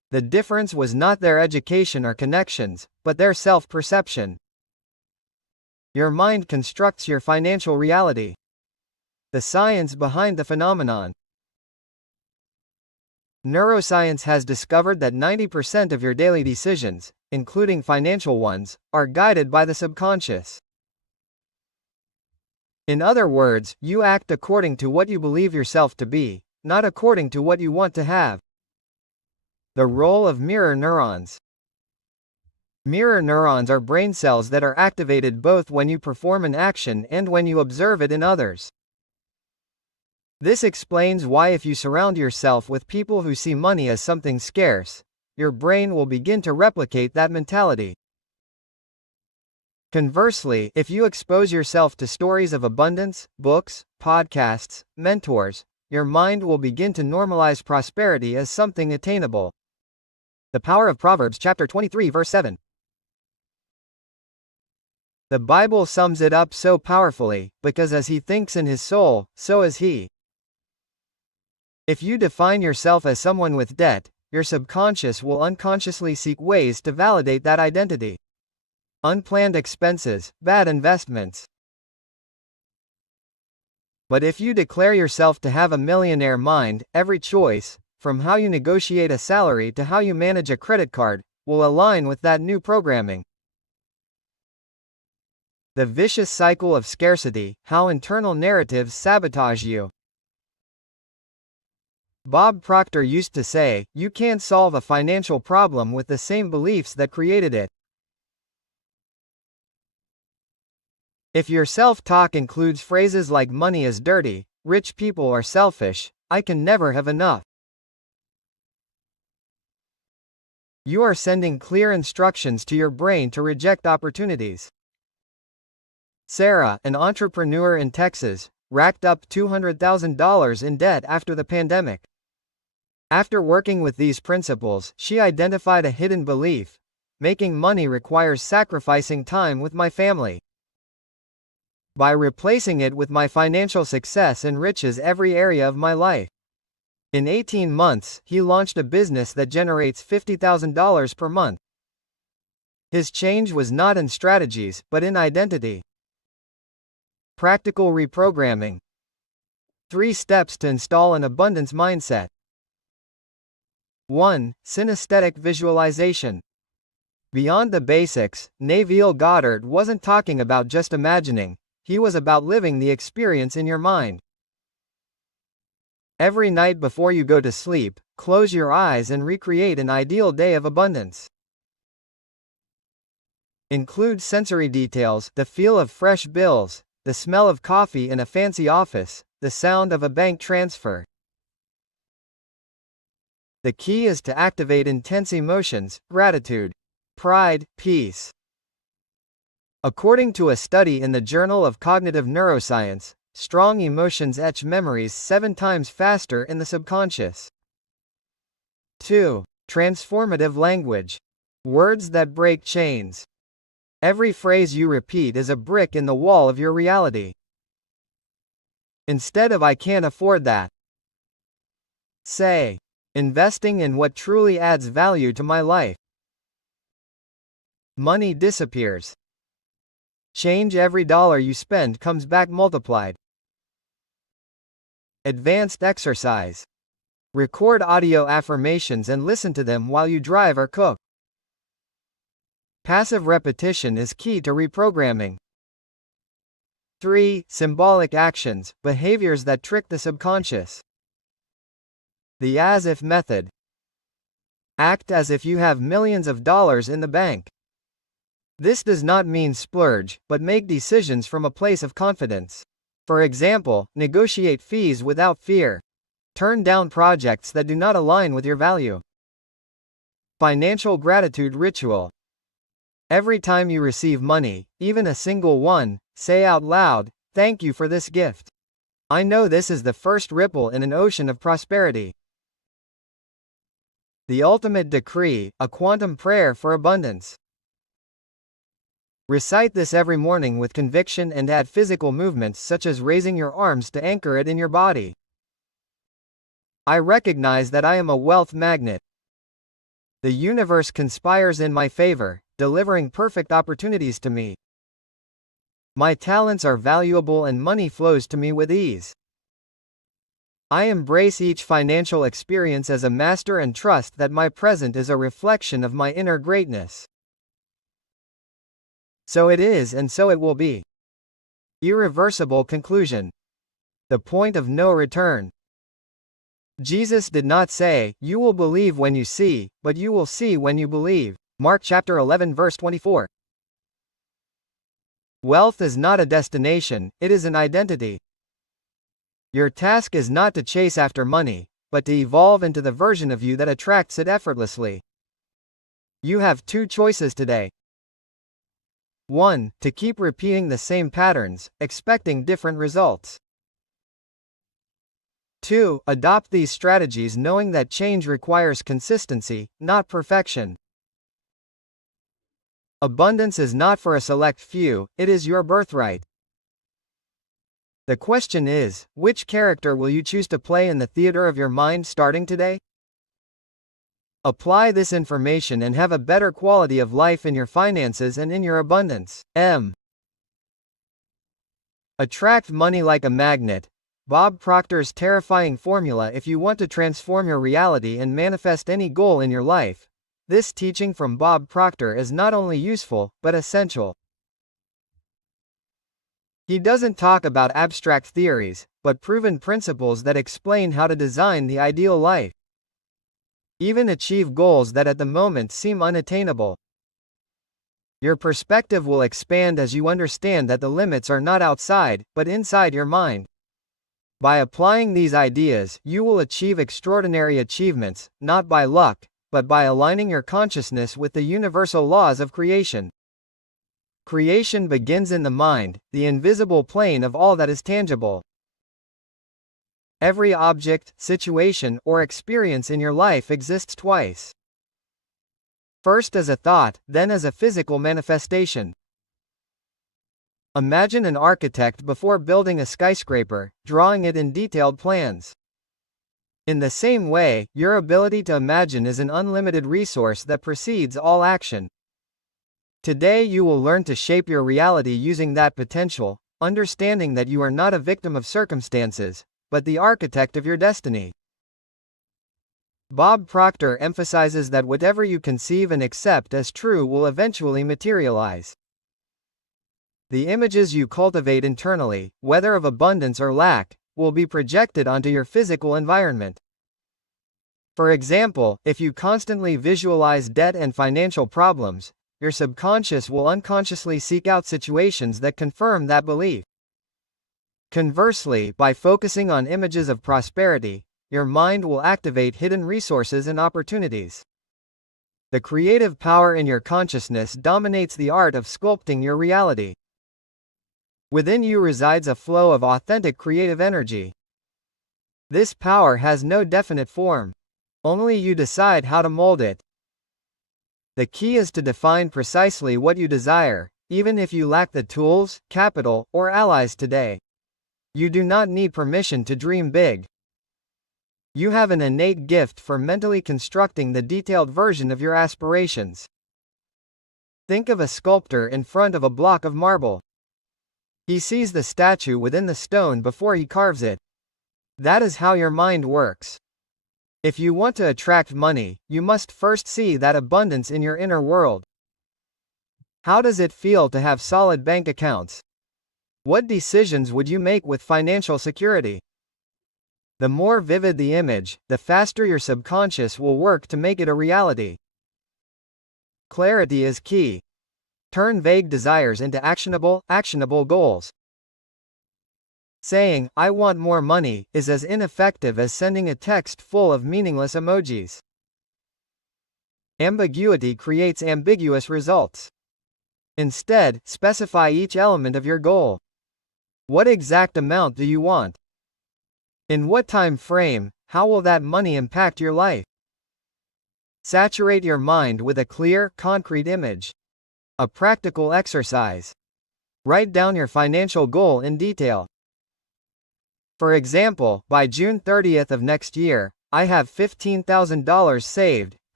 The difference was not their education or connections, but their self-perception. Your mind constructs your financial reality. The science behind the phenomenon. Neuroscience has discovered that 90% of your daily decisions, including financial ones, are guided by the subconscious. In other words, you act according to what you believe yourself to be, not according to what you want to have. The role of mirror neurons. Mirror neurons are brain cells that are activated both when you perform an action and when you observe it in others. This explains why if you surround yourself with people who see money as something scarce, your brain will begin to replicate that mentality. Conversely, if you expose yourself to stories of abundance, books, podcasts, mentors, your mind will begin to normalize prosperity as something attainable. The power of Proverbs chapter 23 verse 7. The Bible sums it up so powerfully, because as he thinks in his soul, so is he. If you define yourself as someone with debt, your subconscious will unconsciously seek ways to validate that identity. Unplanned expenses, bad investments. But if you declare yourself to have a millionaire mind, every choice, from how you negotiate a salary to how you manage a credit card, will align with that new programming. The vicious cycle of scarcity, how internal narratives sabotage you. Bob Proctor used to say, you can't solve a financial problem with the same beliefs that created it. If your self-talk includes phrases like money is dirty, rich people are selfish, I can never have enough, you are sending clear instructions to your brain to reject opportunities. Sarah, an entrepreneur in Texas, racked up $200,000 in debt after the pandemic. After working with these principles, she identified a hidden belief: making money requires sacrificing time with my family. By replacing it with my financial success enriches every area of my life. In 18 months, he launched a business that generates $50,000 per month. His change was not in strategies, but in identity. Practical reprogramming. 3 steps to install an abundance mindset. 1. Synesthetic visualization. Beyond the basics, Neville Goddard wasn't talking about just imagining, he was about living the experience in your mind. Every night before you go to sleep, close your eyes and recreate an ideal day of abundance. Include sensory details, the feel of fresh bills, the smell of coffee in a fancy office, the sound of a bank transfer. The key is to activate intense emotions: gratitude, pride, peace. According to a study in the Journal of Cognitive Neuroscience, strong emotions etch memories 7 times faster in the subconscious. 2. Transformative language. Words that break chains. Every phrase you repeat is a brick in the wall of your reality. Instead of "I can't afford that," say, "Investing in what truly adds value to my life." Money disappears. Change: every dollar you spend comes back multiplied. Advanced exercise. Record audio affirmations and listen to them while you drive or cook. Passive repetition is key to reprogramming. 3. Symbolic actions, behaviors that trick the subconscious. The as-if method. Act as if you have millions of dollars in the bank. This does not mean splurge, but make decisions from a place of confidence. For example, negotiate fees without fear. Turn down projects that do not align with your value. Financial gratitude ritual. Every time you receive money, even a single one, say out loud, "Thank you for this gift. I know this is the first ripple in an ocean of prosperity." The ultimate decree, a quantum prayer for abundance. Recite this every morning with conviction and add physical movements such as raising your arms to anchor it in your body. I recognize that I am a wealth magnet. The universe conspires in my favor, delivering perfect opportunities to me. My talents are valuable and money flows to me with ease. I embrace each financial experience as a master and trust that my present is a reflection of my inner greatness. So it is and so it will be. Irreversible conclusion. The point of no return. Jesus did not say, "You will believe when you see," but "You will see when you believe." Mark chapter 11 verse 24. Wealth is not a destination, it is an identity. Your task is not to chase after money, but to evolve into the version of you that attracts it effortlessly. You have two choices today. 1. To keep repeating the same patterns, expecting different results. 2. Adopt these strategies knowing that change requires consistency, not perfection. Abundance is not for a select few, it is your birthright. The question is, which character will you choose to play in the theater of your mind starting today? Apply this information and have a better quality of life in your finances and in your abundance. Attract money like a magnet. Bob Proctor's terrifying formula. If you want to transform your reality and manifest any goal in your life, this teaching from Bob Proctor is not only useful, but essential. He doesn't talk about abstract theories, but proven principles that explain how to design the ideal life. Even achieve goals that at the moment seem unattainable. Your perspective will expand as you understand that the limits are not outside, but inside your mind. By applying these ideas, you will achieve extraordinary achievements, not by luck, but by aligning your consciousness with the universal laws of creation. Creation begins in the mind, the invisible plane of all that is tangible. Every object, situation, or experience in your life exists twice. First as a thought, then as a physical manifestation. Imagine an architect before building a skyscraper, drawing it in detailed plans. In the same way, your ability to imagine is an unlimited resource that precedes all action. Today you will learn to shape your reality using that potential, understanding that you are not a victim of circumstances, but the architect of your destiny. Bob Proctor emphasizes that whatever you conceive and accept as true will eventually materialize. The images you cultivate internally, whether of abundance or lack, will be projected onto your physical environment. For example, if you constantly visualize debt and financial problems, your subconscious will unconsciously seek out situations that confirm that belief. Conversely, by focusing on images of prosperity, your mind will activate hidden resources and opportunities. The creative power in your consciousness dominates the art of sculpting your reality. Within you resides a flow of authentic creative energy. This power has no definite form. Only you decide how to mold it. The key is to define precisely what you desire, even if you lack the tools, capital, or allies today. You do not need permission to dream big. You have an innate gift for mentally constructing the detailed version of your aspirations. Think of a sculptor in front of a block of marble. He sees the statue within the stone before he carves it. That is how your mind works. If you want to attract money, you must first see that abundance in your inner world. How does it feel to have solid bank accounts? What decisions would you make with financial security? The more vivid the image, the faster your subconscious will work to make it a reality. Clarity is key. Turn vague desires into actionable goals. Saying, "I want more money," is as ineffective as sending a text full of meaningless emojis. Ambiguity creates ambiguous results. Instead, specify each element of your goal. What exact amount do you want? In what time frame? How will that money impact your life? Saturate your mind with a clear, concrete image. A practical exercise. Write down your financial goal in detail. For example, by June 30th of next year, I have $15,000 saved,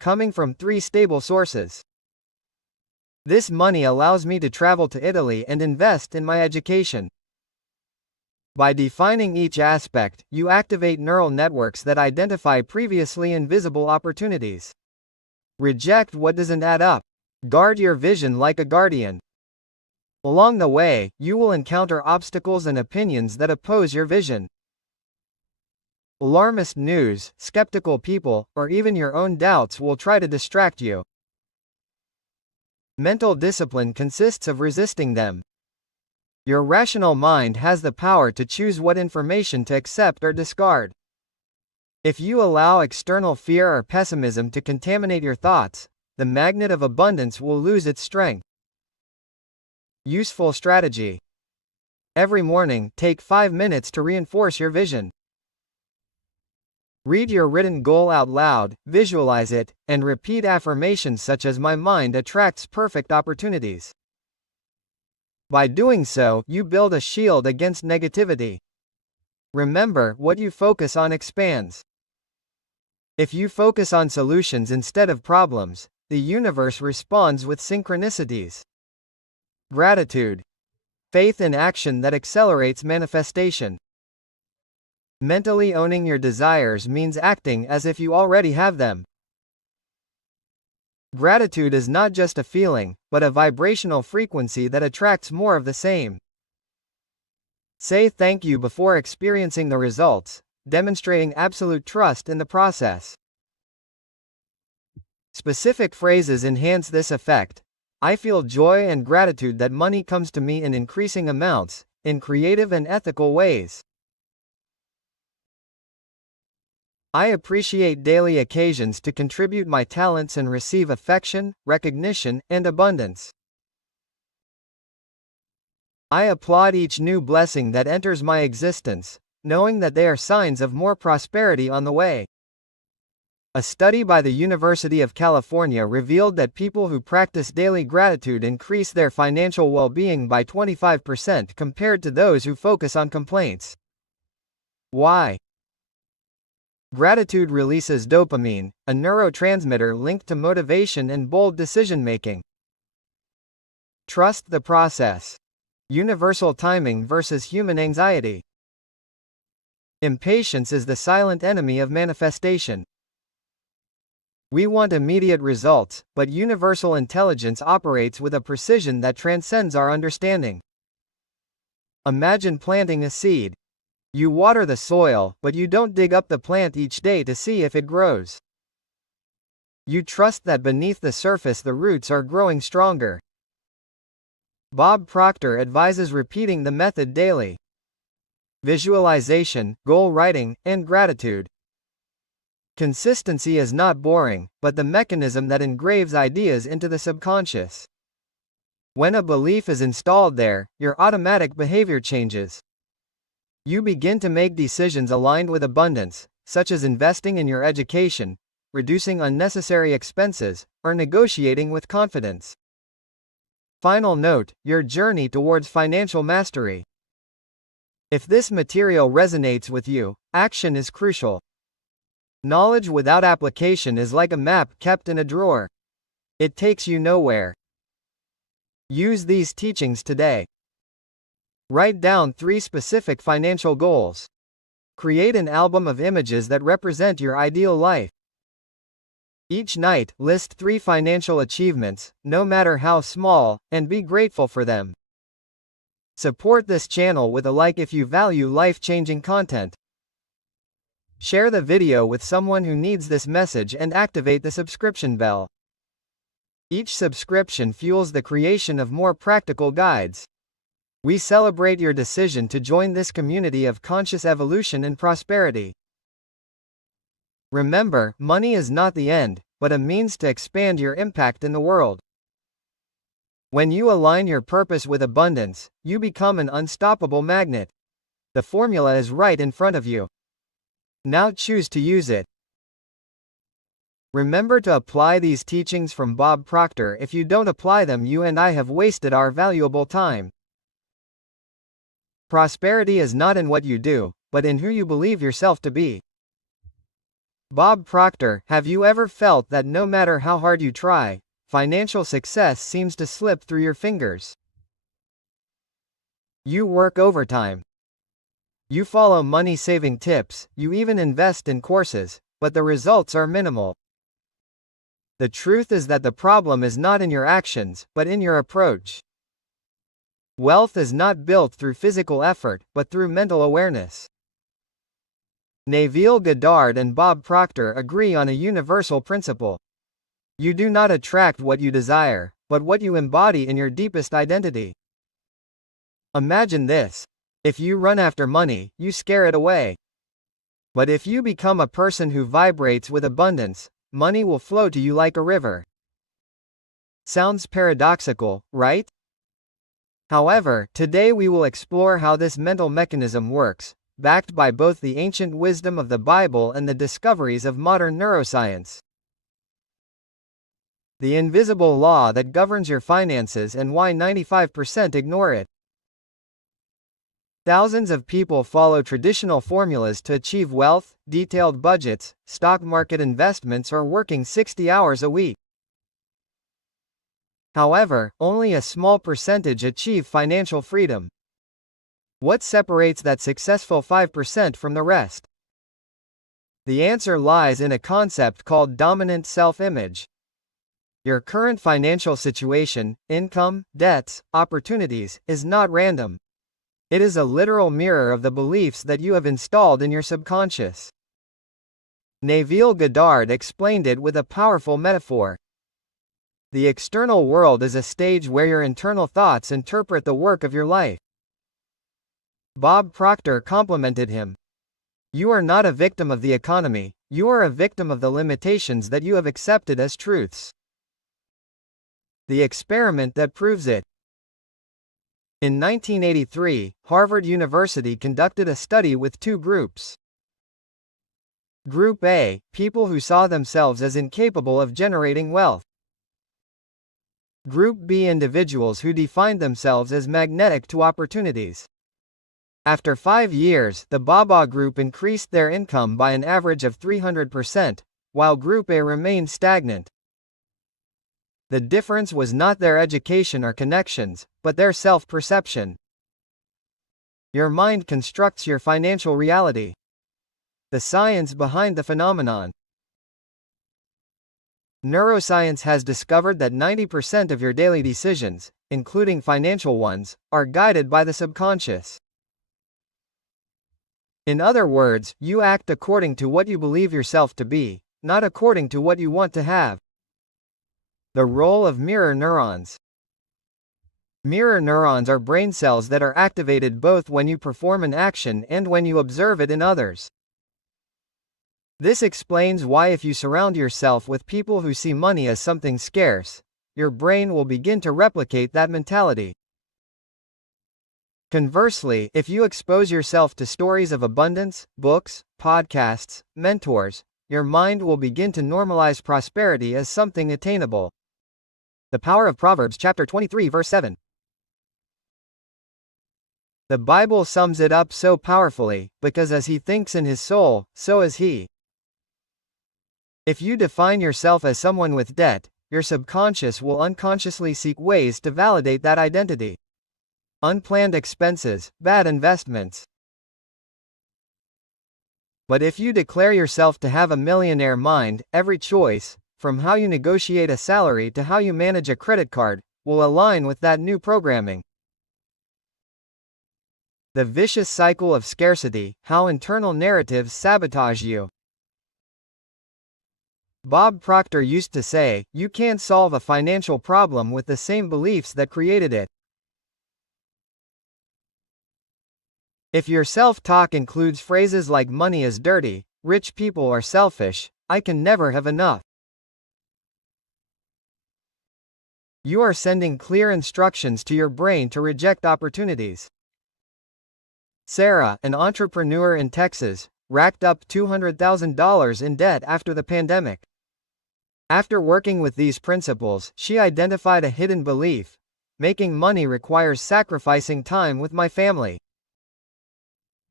coming from 3 stable sources. This money allows me to travel to Italy and invest in my education. By defining each aspect, you activate neural networks that identify previously invisible opportunities. Reject what doesn't add up. Guard your vision like a guardian. Along the way, you will encounter obstacles and opinions that oppose your vision. Alarmist news, skeptical people, or even your own doubts will try to distract you. Mental discipline consists of resisting them. Your rational mind has the power to choose what information to accept or discard. If you allow external fear or pessimism to contaminate your thoughts, the magnet of abundance will lose its strength. Useful strategy. Every morning, take 5 minutes to reinforce your vision. Read your written goal out loud, visualize it, and repeat affirmations such as "My mind attracts perfect opportunities." By doing so, you build a shield against negativity. Remember, what you focus on expands. If you focus on solutions instead of problems, the universe responds with synchronicities. Gratitude. Faith in action that accelerates manifestation. Mentally owning your desires means acting as if you already have them. Gratitude is not just a feeling, but a vibrational frequency that attracts more of the same. Say thank you before experiencing the results, demonstrating absolute trust in the process. Specific phrases enhance this effect. I feel joy and gratitude that money comes to me in increasing amounts, in creative and ethical ways. I appreciate daily occasions to contribute my talents and receive affection, recognition, and abundance. I applaud each new blessing that enters my existence, knowing that they are signs of more prosperity on the way. A study by the University of California revealed that people who practice daily gratitude increase their financial well-being by 25% compared to those who focus on complaints. Why? Gratitude releases dopamine, a neurotransmitter linked to motivation and bold decision-making. Trust the process. Universal timing versus human anxiety. Impatience is the silent enemy of manifestation. We want immediate results, but universal intelligence operates with a precision that transcends our understanding. Imagine planting a seed. You water the soil, but you don't dig up the plant each day to see if it grows. You trust that beneath the surface the roots are growing stronger. Bob Proctor advises repeating the method daily. Visualization, goal writing, and gratitude. Consistency is not boring, but the mechanism that engraves ideas into the subconscious. When a belief is installed there, your automatic behavior changes. You begin to make decisions aligned with abundance, such as investing in your education, reducing unnecessary expenses, or negotiating with confidence. Final note: your journey towards financial mastery. If this material resonates with you, action is crucial. Knowledge without application is like a map kept in a drawer. It takes you nowhere. Use these teachings today. Write down 3 specific financial goals. Create an album of images that represent your ideal life. Each night, list 3 financial achievements, no matter how small, and be grateful for them. Support this channel with a like if you value life-changing content. Share the video with someone who needs this message and activate the subscription bell. Each subscription fuels the creation of more practical guides. We celebrate your decision to join this community of conscious evolution and prosperity. Remember, money is not the end, but a means to expand your impact in the world. When you align your purpose with abundance, you become an unstoppable magnet. The formula is right in front of you. Now choose to use it. Remember to apply these teachings from Bob Proctor. If you don't apply them, you and I have wasted our valuable time. Prosperity is not in what you do, but in who you believe yourself to be. Bob Proctor, have you ever felt that no matter how hard you try, financial success seems to slip through your fingers? You work overtime. You follow money-saving tips, you even invest in courses, but the results are minimal. The truth is that the problem is not in your actions, but in your approach. Wealth is not built through physical effort, but through mental awareness. Neville Goddard and Bob Proctor agree on a universal principle. You do not attract what you desire, but what you embody in your deepest identity. Imagine this. If you run after money, you scare it away. But if you become a person who vibrates with abundance, money will flow to you like a river. Sounds paradoxical, right? However, today we will explore how this mental mechanism works, backed by both the ancient wisdom of the Bible and the discoveries of modern neuroscience. The invisible law that governs your finances and why 95% ignore it. Thousands of people follow traditional formulas to achieve wealth, detailed budgets, stock market investments, or working 60 hours a week. However, only a small percentage achieve financial freedom. What separates that successful 5% from the rest? The answer lies in a concept called dominant self-image. Your current financial situation, income, debts, opportunities, is not random. It is a literal mirror of the beliefs that you have installed in your subconscious. Neville Goddard explained it with a powerful metaphor. The external world is a stage where your internal thoughts interpret the work of your life. Bob Proctor complimented him. You are not a victim of the economy, you are a victim of the limitations that you have accepted as truths. The experiment that proves it. In 1983, Harvard University conducted a study with two groups. Group A, people who saw themselves as incapable of generating wealth. Group B, individuals who defined themselves as magnetic to opportunities. After 5 years, the BABA group increased their income by an average of 300%, while Group A remained stagnant. The difference was not their education or connections, but their self-perception. Your mind constructs your financial reality. The science behind the phenomenon. Neuroscience has discovered that 90% of your daily decisions, including financial ones, are guided by the subconscious. In other words, you act according to what you believe yourself to be, not according to what you want to have. The role of mirror neurons. Mirror neurons are brain cells that are activated both when you perform an action and when you observe it in others. This explains why if you surround yourself with people who see money as something scarce, your brain will begin to replicate that mentality. Conversely, if you expose yourself to stories of abundance, books, podcasts, mentors, your mind will begin to normalize prosperity as something attainable. The power of Proverbs chapter 23 verse 7. The Bible sums it up so powerfully, because as he thinks in his soul, so is he. If you define yourself as someone with debt, your subconscious will unconsciously seek ways to validate that identity. Unplanned expenses, bad investments. But if you declare yourself to have a millionaire mind, every choice, from how you negotiate a salary to how you manage a credit card, will align with that new programming. The vicious cycle of scarcity, how internal narratives sabotage you. Bob Proctor used to say, you can't solve a financial problem with the same beliefs that created it. If your self-talk includes phrases like money is dirty, rich people are selfish, I can never have enough, you are sending clear instructions to your brain to reject opportunities. Sarah, an entrepreneur in Texas, racked up $200,000 in debt after the pandemic. After working with these principles, she identified a hidden belief: making money requires sacrificing time with my family.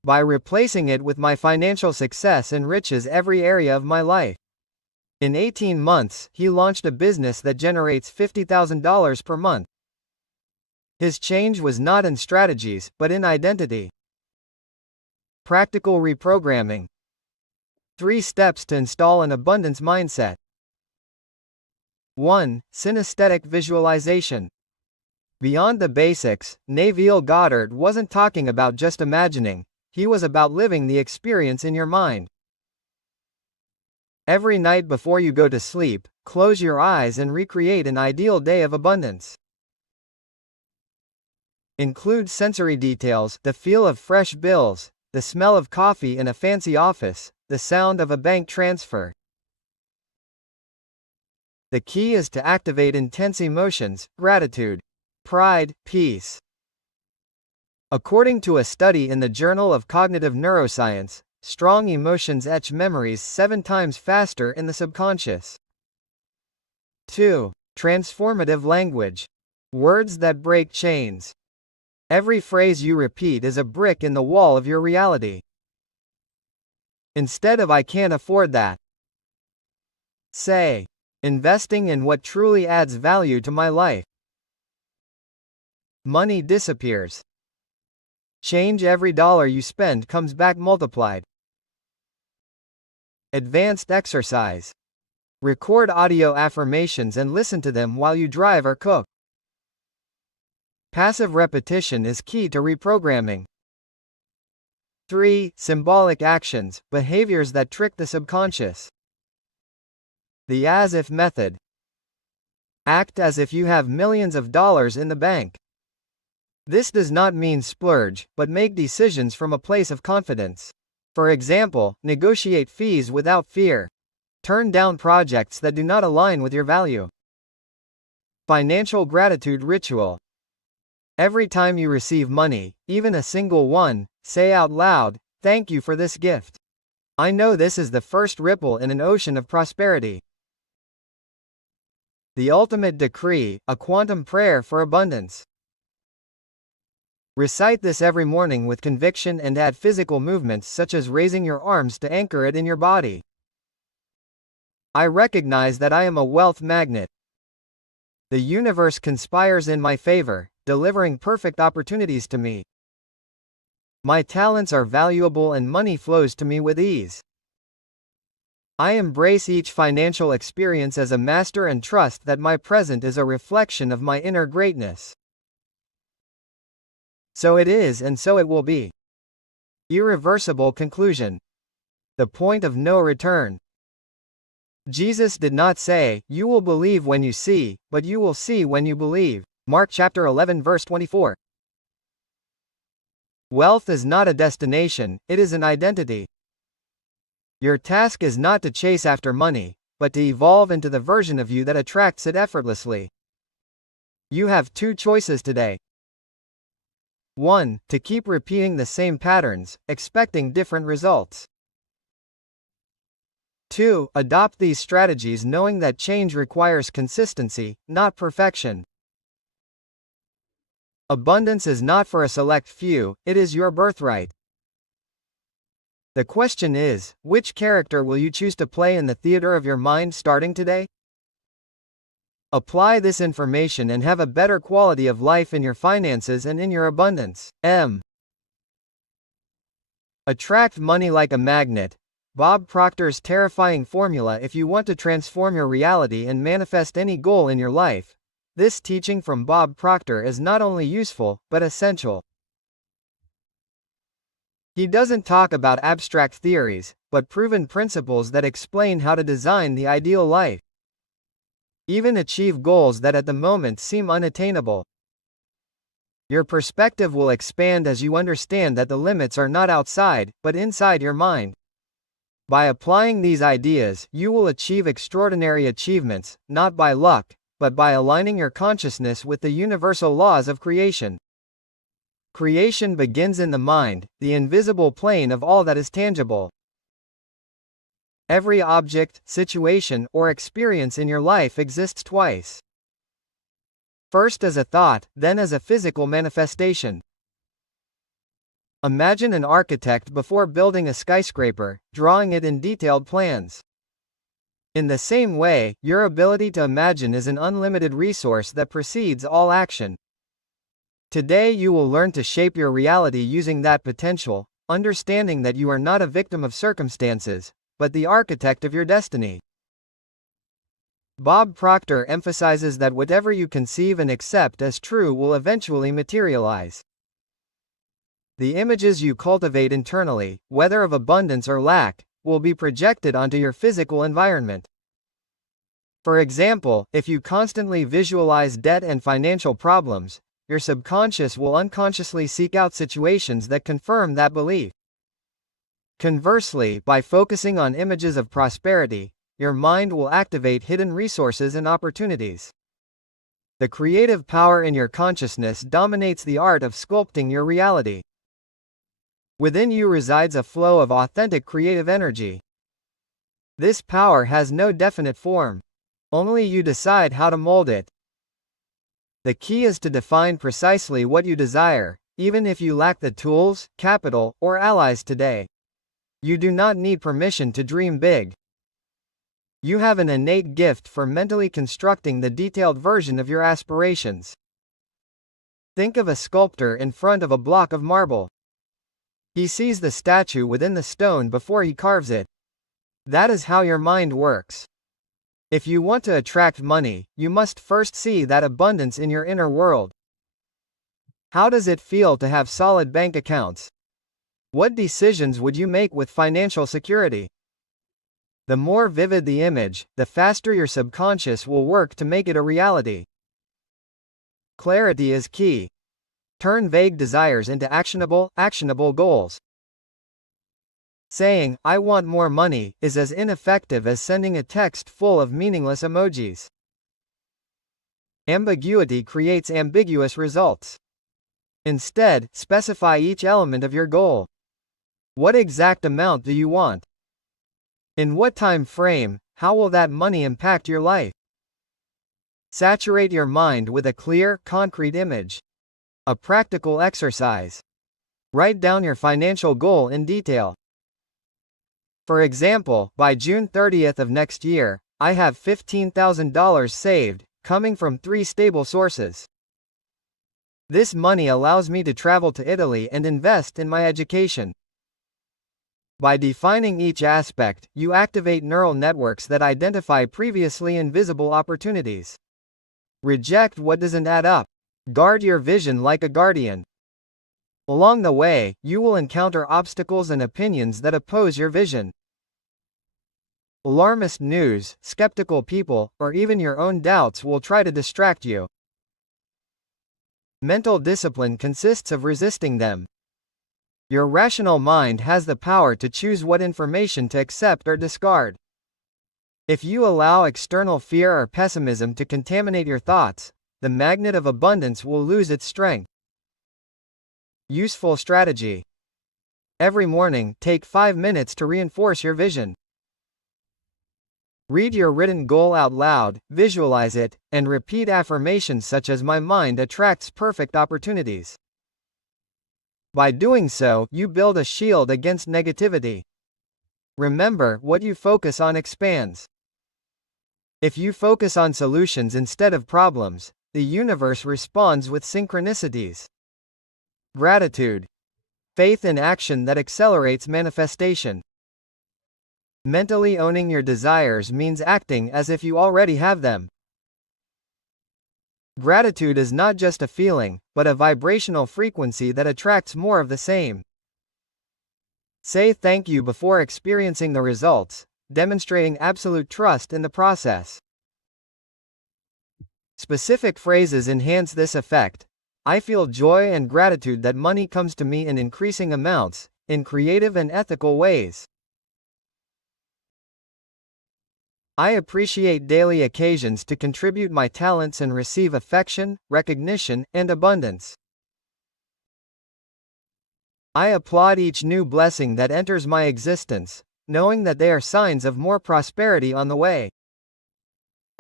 By replacing it with my financial success enriches every area of my life. In 18 months, he launched a business that generates $50,000 per month. His change was not in strategies, but in identity. Practical reprogramming. 3 steps to install an abundance mindset. 1. Synesthetic visualization. Beyond the basics, Neville Goddard wasn't talking about just imagining, he was about living the experience in your mind. Every night before you go to sleep, close your eyes and recreate an ideal day of abundance. Include sensory details, the feel of fresh bills, the smell of coffee in a fancy office, the sound of a bank transfer. The key is to activate intense emotions, gratitude, pride, peace. According to a study in the Journal of Cognitive Neuroscience, strong emotions etch memories 7 times faster in the subconscious. 2. Transformative language. Words that break chains. Every phrase you repeat is a brick in the wall of your reality. Instead of "I can't afford that," say, "Investing in what truly adds value to my life." Money disappears. Change. Every dollar you spend comes back multiplied. Advanced exercise. Record audio affirmations and listen to them while you drive or cook. Passive repetition is key to reprogramming. 3. Symbolic actions, behaviors that trick the subconscious. The as-if method. Act as if you have millions of dollars in the bank. This does not mean splurge, but make decisions from a place of confidence. For example, negotiate fees without fear. Turn down projects that do not align with your value. Financial gratitude ritual. Every time you receive money, even a single one, say out loud, "Thank you for this gift. I know this is the first ripple in an ocean of prosperity." The ultimate decree, a quantum prayer for abundance. Recite this every morning with conviction and add physical movements such as raising your arms to anchor it in your body. I recognize that I am a wealth magnet. The universe conspires in my favor, delivering perfect opportunities to me. My talents are valuable and money flows to me with ease. I embrace each financial experience as a master and trust that my present is a reflection of my inner greatness. So it is and so it will be. Irreversible conclusion. The point of no return. Jesus did not say, "You will believe when you see," but "You will see when you believe." Mark chapter 11 verse 24. Wealth is not a destination, it is an identity. Your task is not to chase after money, but to evolve into the version of you that attracts it effortlessly. You have 2 choices today. 1. To keep repeating the same patterns, expecting different results. 2. Adopt these strategies knowing that change requires consistency, not perfection. Abundance is not for a select few, it is your birthright. The question is, which character will you choose to play in the theater of your mind starting today? Apply this information and have a better quality of life in your finances and in your abundance. Attract money like a magnet. Bob Proctor's terrifying formula. If you want to transform your reality and manifest any goal in your life, this teaching from Bob Proctor is not only useful, but essential. He doesn't talk about abstract theories, but proven principles that explain how to design the ideal life. Even achieve goals that at the moment seem unattainable. Your perspective will expand as you understand that the limits are not outside, but inside your mind. By applying these ideas, you will achieve extraordinary achievements, not by luck, but by aligning your consciousness with the universal laws of creation. Creation begins in the mind, the invisible plane of all that is tangible. Every object, situation, or experience in your life exists twice. First as a thought, then as a physical manifestation. Imagine an architect before building a skyscraper, drawing it in detailed plans. In the same way, your ability to imagine is an unlimited resource that precedes all action. Today you will learn to shape your reality using that potential, understanding that you are not a victim of circumstances, but the architect of your destiny. Bob Proctor emphasizes that whatever you conceive and accept as true will eventually materialize. The images you cultivate internally, whether of abundance or lack, will be projected onto your physical environment. For example, if you constantly visualize debt and financial problems, your subconscious will unconsciously seek out situations that confirm that belief. Conversely, by focusing on images of prosperity, your mind will activate hidden resources and opportunities. The creative power in your consciousness dominates the art of sculpting your reality. Within you resides a flow of authentic creative energy. This power has no definite form. Only you decide how to mold it. The key is to define precisely what you desire, even if you lack the tools, capital, or allies today. You do not need permission to dream big. You have an innate gift for mentally constructing the detailed version of your aspirations. Think of a sculptor in front of a block of marble. He sees the statue within the stone before he carves it. That is how your mind works. If you want to attract money, you must first see that abundance in your inner world. How does it feel to have solid bank accounts? What decisions would you make with financial security? The more vivid the image, the faster your subconscious will work to make it a reality. Clarity is key. Turn vague desires into actionable goals. Saying, "I want more money," is as ineffective as sending a text full of meaningless emojis. Ambiguity creates ambiguous results. Instead, specify each element of your goal. What exact amount do you want? In what time frame? How will that money impact your life? Saturate your mind with a clear, concrete image. A practical exercise. Write down your financial goal in detail. For example, by June 30th of next year, I have $15,000 saved, coming from 3 stable sources. This money allows me to travel to Italy and invest in my education. By defining each aspect, you activate neural networks that identify previously invisible opportunities. Reject what doesn't add up. Guard your vision like a guardian. Along the way, you will encounter obstacles and opinions that oppose your vision. Alarmist news, skeptical people, or even your own doubts will try to distract you. Mental discipline consists of resisting them. Your rational mind has the power to choose what information to accept or discard. If you allow external fear or pessimism to contaminate your thoughts, the magnet of abundance will lose its strength. Useful strategy. Every morning, take 5 minutes to reinforce your vision. Read your written goal out loud, visualize it, and repeat affirmations such as "My mind attracts perfect opportunities." By doing so, you build a shield against negativity. Remember, what you focus on expands. If you focus on solutions instead of problems, the universe responds with synchronicities. Gratitude. Faith in action that accelerates manifestation. Mentally owning your desires means acting as if you already have them. Gratitude is not just a feeling, but a vibrational frequency that attracts more of the same. Say thank you before experiencing the results, demonstrating absolute trust in the process. Specific phrases enhance this effect. I feel joy and gratitude that money comes to me in increasing amounts, in creative and ethical ways. I appreciate daily occasions to contribute my talents and receive affection, recognition, and abundance. I applaud each new blessing that enters my existence, knowing that they are signs of more prosperity on the way.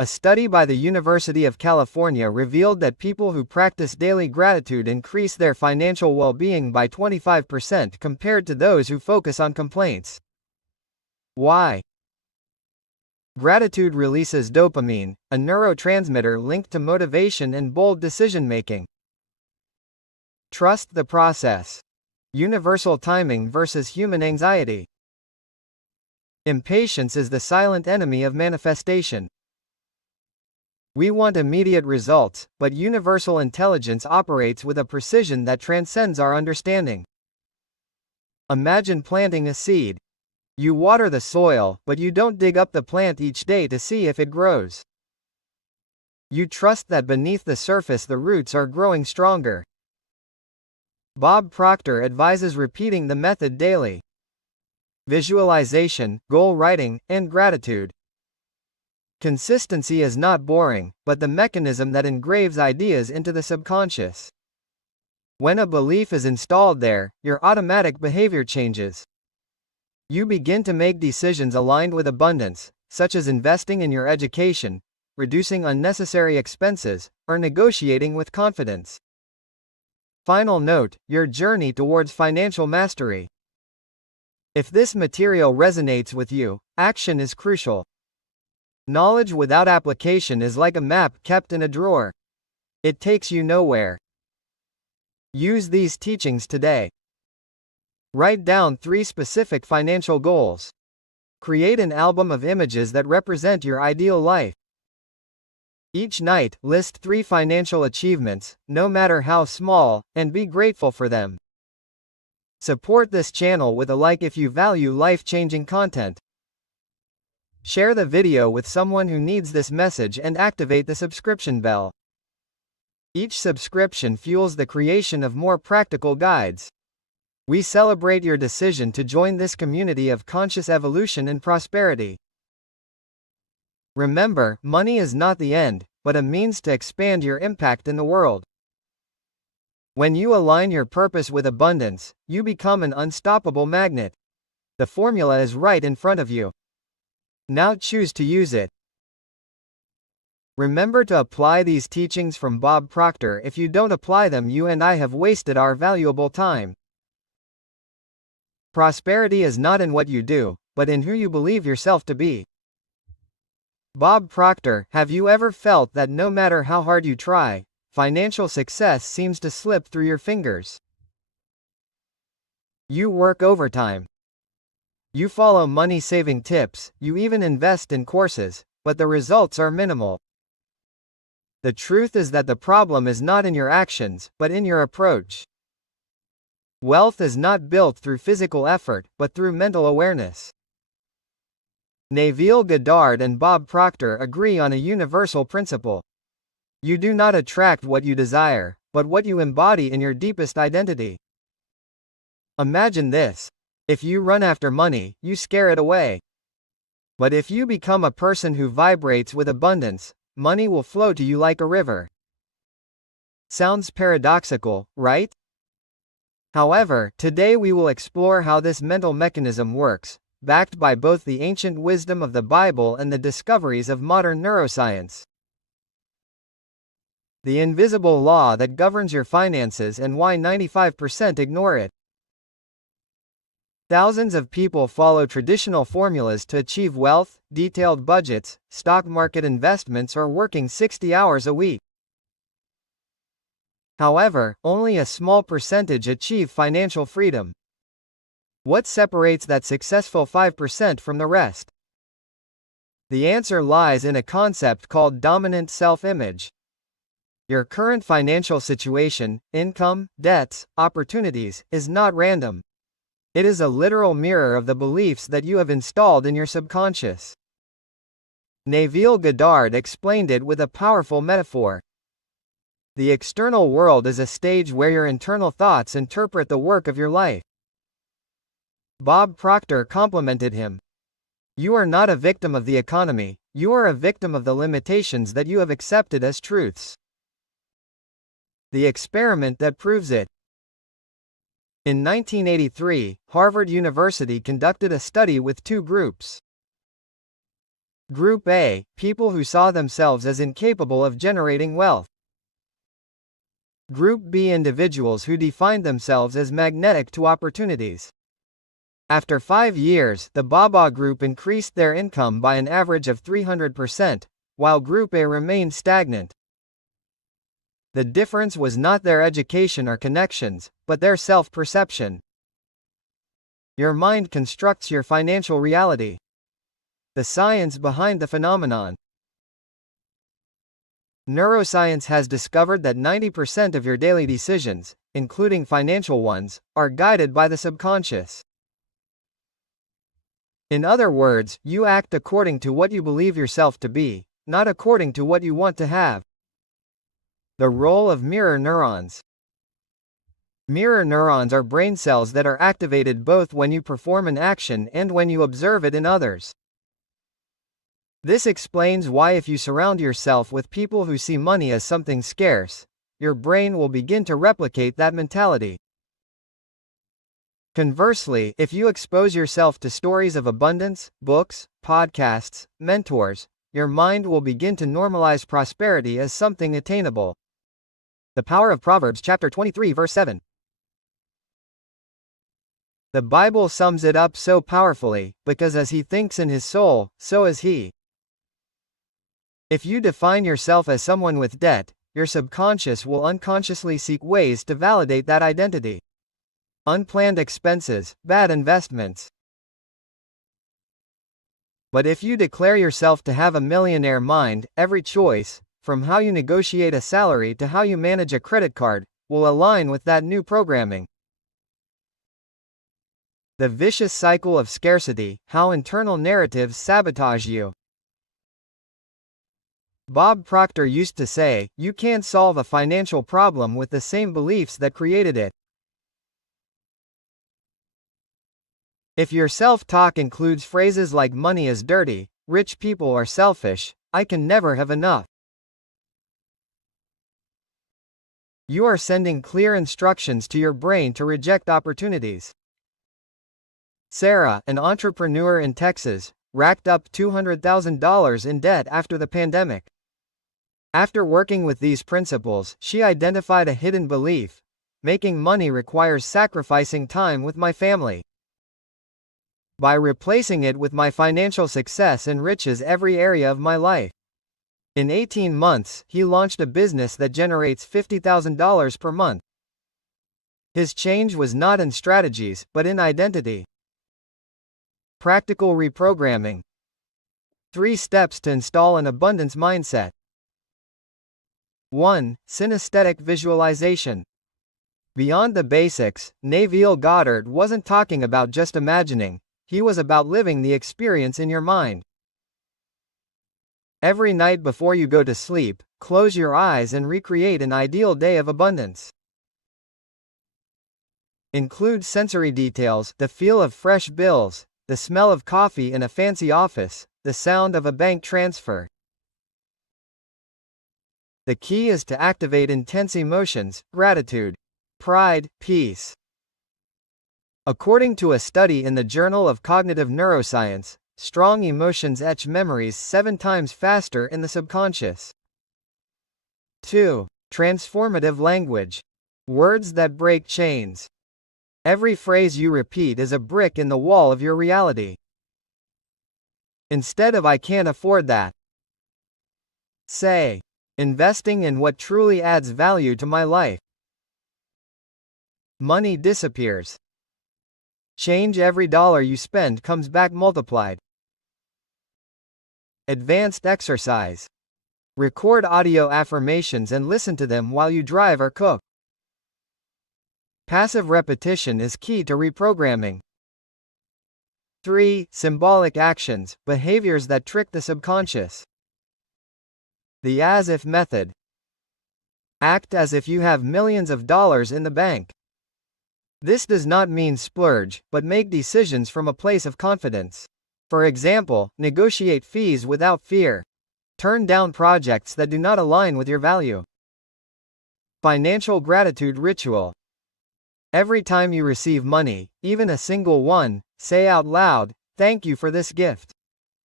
A study by the University of California revealed that people who practice daily gratitude increase their financial well-being by 25% compared to those who focus on complaints. Why? Gratitude releases dopamine, a neurotransmitter linked to motivation and bold decision-making. Trust the process. Universal timing versus human anxiety. Impatience is the silent enemy of manifestation. We want immediate results, but universal intelligence operates with a precision that transcends our understanding. Imagine planting a seed. You water the soil, but you don't dig up the plant each day to see if it grows. You trust that beneath the surface the roots are growing stronger. Bob Proctor advises repeating the method daily. Visualization, goal writing, and gratitude. Consistency is not boring, but the mechanism that engraves ideas into the subconscious. When a belief is installed there, your automatic behavior changes. You begin to make decisions aligned with abundance, such as investing in your education, reducing unnecessary expenses, or negotiating with confidence. Final note: your journey towards financial mastery. If this material resonates with you, action is crucial. Knowledge without application is like a map kept in a drawer. It takes you nowhere. Use these teachings today. Write down 3 specific financial goals. Create an album of images that represent your ideal life. Each night, list 3 financial achievements, no matter how small, and be grateful for them. Support this channel with a like if you value life-changing content. Share the video with someone who needs this message and activate the subscription bell. Each subscription fuels the creation of more practical guides. We celebrate your decision to join this community of conscious evolution and prosperity. Remember, money is not the end, but a means to expand your impact in the world. When you align your purpose with abundance, you become an unstoppable magnet. The formula is right in front of you. Now choose to use it. Remember to apply these teachings from Bob Proctor. If you don't apply them, you and I have wasted our valuable time. Prosperity is not in what you do, but in who you believe yourself to be. Bob Proctor. Have you ever felt that no matter how hard you try, financial success seems to slip through your fingers? You work overtime. You follow money-saving tips, you even invest in courses, but the results are minimal. The truth is that the problem is not in your actions, but in your approach. Wealth is not built through physical effort, but through mental awareness. Neville Goddard and Bob Proctor agree on a universal principle. You do not attract what you desire, but what you embody in your deepest identity. Imagine this. If you run after money, you scare it away. But if you become a person who vibrates with abundance, money will flow to you like a river. Sounds paradoxical, right? However, today we will explore how this mental mechanism works, backed by both the ancient wisdom of the Bible and the discoveries of modern neuroscience. The invisible law that governs your finances and why 95% ignore it. Thousands of people follow traditional formulas to achieve wealth, detailed budgets, stock market investments, or working 60 hours a week. However, only a small percentage achieve financial freedom. What separates that successful 5% from the rest? The answer lies in a concept called dominant self-image. Your current financial situation, income, debts, opportunities, is not random. It is a literal mirror of the beliefs that you have installed in your subconscious. Neville Goddard explained it with a powerful metaphor. The external world is a stage where your internal thoughts interpret the work of your life. Bob Proctor complimented him. You are not a victim of the economy, you are a victim of the limitations that you have accepted as truths. The experiment that proves it. In 1983, Harvard University conducted a study with 2 groups. Group A, people who saw themselves as incapable of generating wealth. Group B, individuals who defined themselves as magnetic to opportunities. After 5 years, the Baba group increased their income by an average of 300%, while Group A remained stagnant. The difference was not their education or connections, but their self-perception. Your mind constructs your financial reality. The science behind the phenomenon. Neuroscience has discovered that 90% of your daily decisions, including financial ones, are guided by the subconscious. In other words, you act according to what you believe yourself to be, not according to what you want to have. The role of mirror neurons. Mirror neurons are brain cells that are activated both when you perform an action and when you observe it in others. This explains why if you surround yourself with people who see money as something scarce, your brain will begin to replicate that mentality. Conversely, if you expose yourself to stories of abundance, books, podcasts, mentors, your mind will begin to normalize prosperity as something attainable. The power of Proverbs chapter 23 verse 7. The Bible sums it up so powerfully, because as he thinks in his soul, so is he. If you define yourself as someone with debt, your subconscious will unconsciously seek ways to validate that identity. Unplanned expenses, bad investments. But if you declare yourself to have a millionaire mind, every choice, from how you negotiate a salary to how you manage a credit card, will align with that new programming. The vicious cycle of scarcity, how internal narratives sabotage you. Bob Proctor used to say, you can't solve a financial problem with the same beliefs that created it. If your self-talk includes phrases like money is dirty, rich people are selfish, I can never have enough, you are sending clear instructions to your brain to reject opportunities. Sarah, an entrepreneur in Texas, racked up $200,000 in debt after the pandemic. After working with these principles, she identified a hidden belief: making money requires sacrificing time with my family. By replacing it with my financial success enriches every area of my life. In 18 months, he launched a business that generates $50,000 per month. His change was not in strategies, but in identity. Practical reprogramming. 3 steps to install an abundance mindset. 1. Synesthetic visualization. Beyond the basics, Neville Goddard wasn't talking about just imagining, he was about living the experience in your mind. Every night before you go to sleep, close your eyes and recreate an ideal day of abundance. Include sensory details, the feel of fresh bills, the smell of coffee in a fancy office, the sound of a bank transfer. The key is to activate intense emotions: gratitude, pride, peace. According to a study in the Journal of Cognitive Neuroscience, strong emotions etch memories 7 times faster in the subconscious. 2. Transformative language. Words that break chains. Every phrase you repeat is a brick in the wall of your reality. Instead of "I can't afford that," say, "Investing in what truly adds value to my life." Money disappears. Change: every dollar you spend comes back multiplied. Advanced exercise. Record audio affirmations and listen to them while you drive or cook. Passive repetition is key to reprogramming. 3. Symbolic actions, behaviors that trick the subconscious. The as-if method. Act as if you have millions of dollars in the bank. This does not mean splurge, but make decisions from a place of confidence. For example, negotiate fees without fear. Turn down projects that do not align with your value. Financial gratitude ritual. Every time you receive money, even a single one, say out loud, "Thank you for this gift."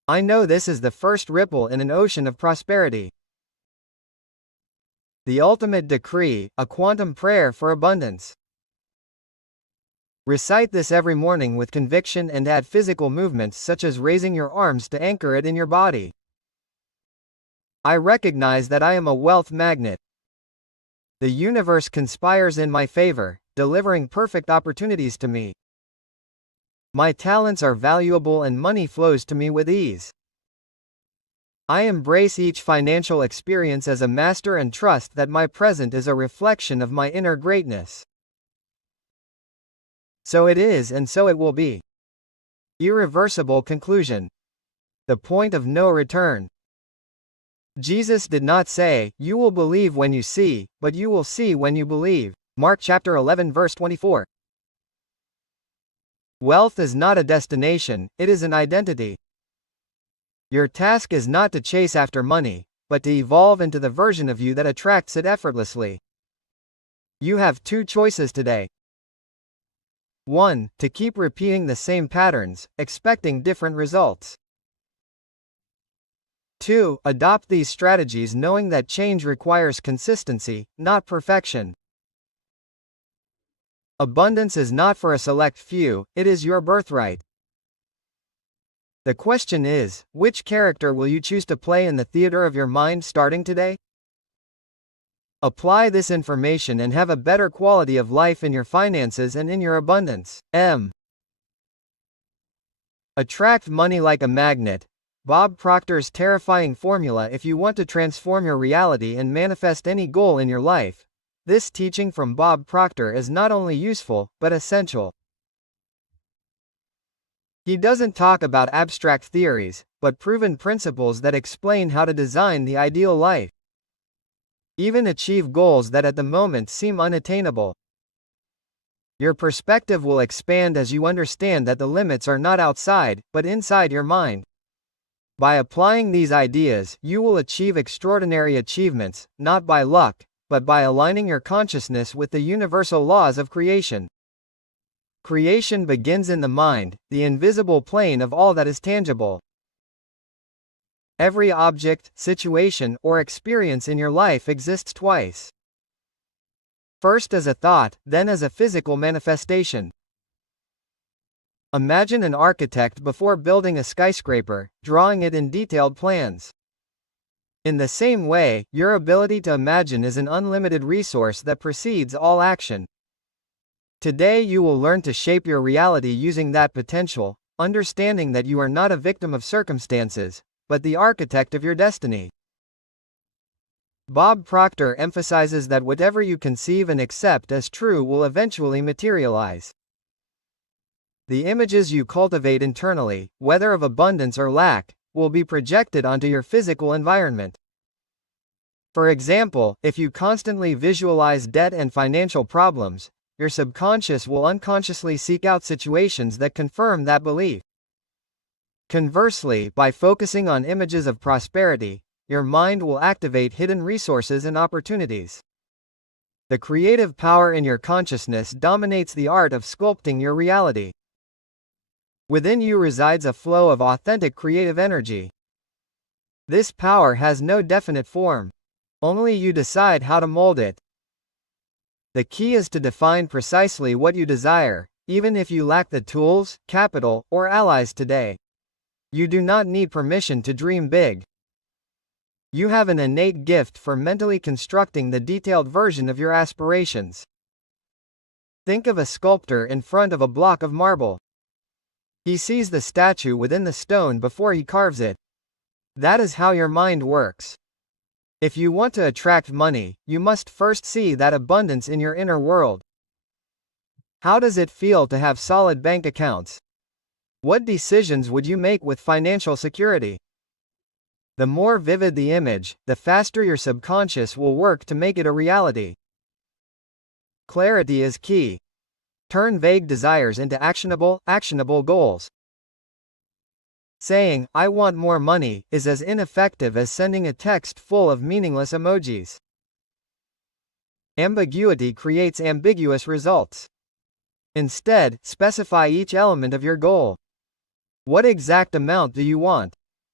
I know this is the first ripple in an ocean of prosperity. The ultimate decree, a quantum prayer for abundance. Recite this every morning with conviction and add physical movements such as raising your arms to anchor it in your body. I recognize that I am a wealth magnet. The universe conspires in my favor, delivering perfect opportunities to me. My talents are valuable and money flows to me with ease. I embrace each financial experience as a master and trust that my present is a reflection of my inner greatness. So it is and so it will be. Irreversible conclusion. The point of no return. Jesus did not say, "You will believe when you see," but "You will see when you believe." Mark chapter 11 verse 24. Wealth is not a destination, it is an identity. Your task is not to chase after money, but to evolve into the version of you that attracts it effortlessly. You have two choices today. 1. To keep repeating the same patterns, expecting different results. 2. Adopt these strategies knowing that change requires consistency, not perfection. Abundance is not for a select few, it is your birthright. The question is, which character will you choose to play in the theater of your mind starting today? Apply this information and have a better quality of life in your finances and in your abundance. Attract money like a magnet. Bob Proctor's terrifying formula. If you want to transform your reality and manifest any goal in your life, this teaching from Bob Proctor is not only useful, but essential. He doesn't talk about abstract theories, but proven principles that explain how to design the ideal life. Even achieve goals that at the moment seem unattainable. Your perspective will expand as you understand that the limits are not outside, but inside your mind. By applying these ideas, you will achieve extraordinary achievements, not by luck, but by aligning your consciousness with the universal laws of creation. Creation begins in the mind, the invisible plane of all that is tangible. Every object, situation, or experience in your life exists twice. First as a thought, then as a physical manifestation. Imagine an architect before building a skyscraper, drawing it in detailed plans. In the same way, your ability to imagine is an unlimited resource that precedes all action. Today you will learn to shape your reality using that potential, understanding that you are not a victim of circumstances, but the architect of your destiny. Bob Proctor emphasizes that whatever you conceive and accept as true will eventually materialize. The images you cultivate internally, whether of abundance or lack, will be projected onto your physical environment. For example, if you constantly visualize debt and financial problems, your subconscious will unconsciously seek out situations that confirm that belief. Conversely, by focusing on images of prosperity, your mind will activate hidden resources and opportunities. The creative power in your consciousness dominates the art of sculpting your reality. Within you resides a flow of authentic creative energy. This power has no definite form. Only you decide how to mold it. The key is to define precisely what you desire, even if you lack the tools, capital, or allies today. You do not need permission to dream big. You have an innate gift for mentally constructing the detailed version of your aspirations. Think of a sculptor in front of a block of marble. He sees the statue within the stone before he carves it. That is how your mind works. If you want to attract money, you must first see that abundance in your inner world. How does it feel to have solid bank accounts? What decisions would you make with financial security? The more vivid the image, the faster your subconscious will work to make it a reality. Clarity is key. Turn vague desires into actionable goals. Saying, "I want more money," is as ineffective as sending a text full of meaningless emojis. Ambiguity creates ambiguous results. Instead, specify each element of your goal. What exact amount do you want?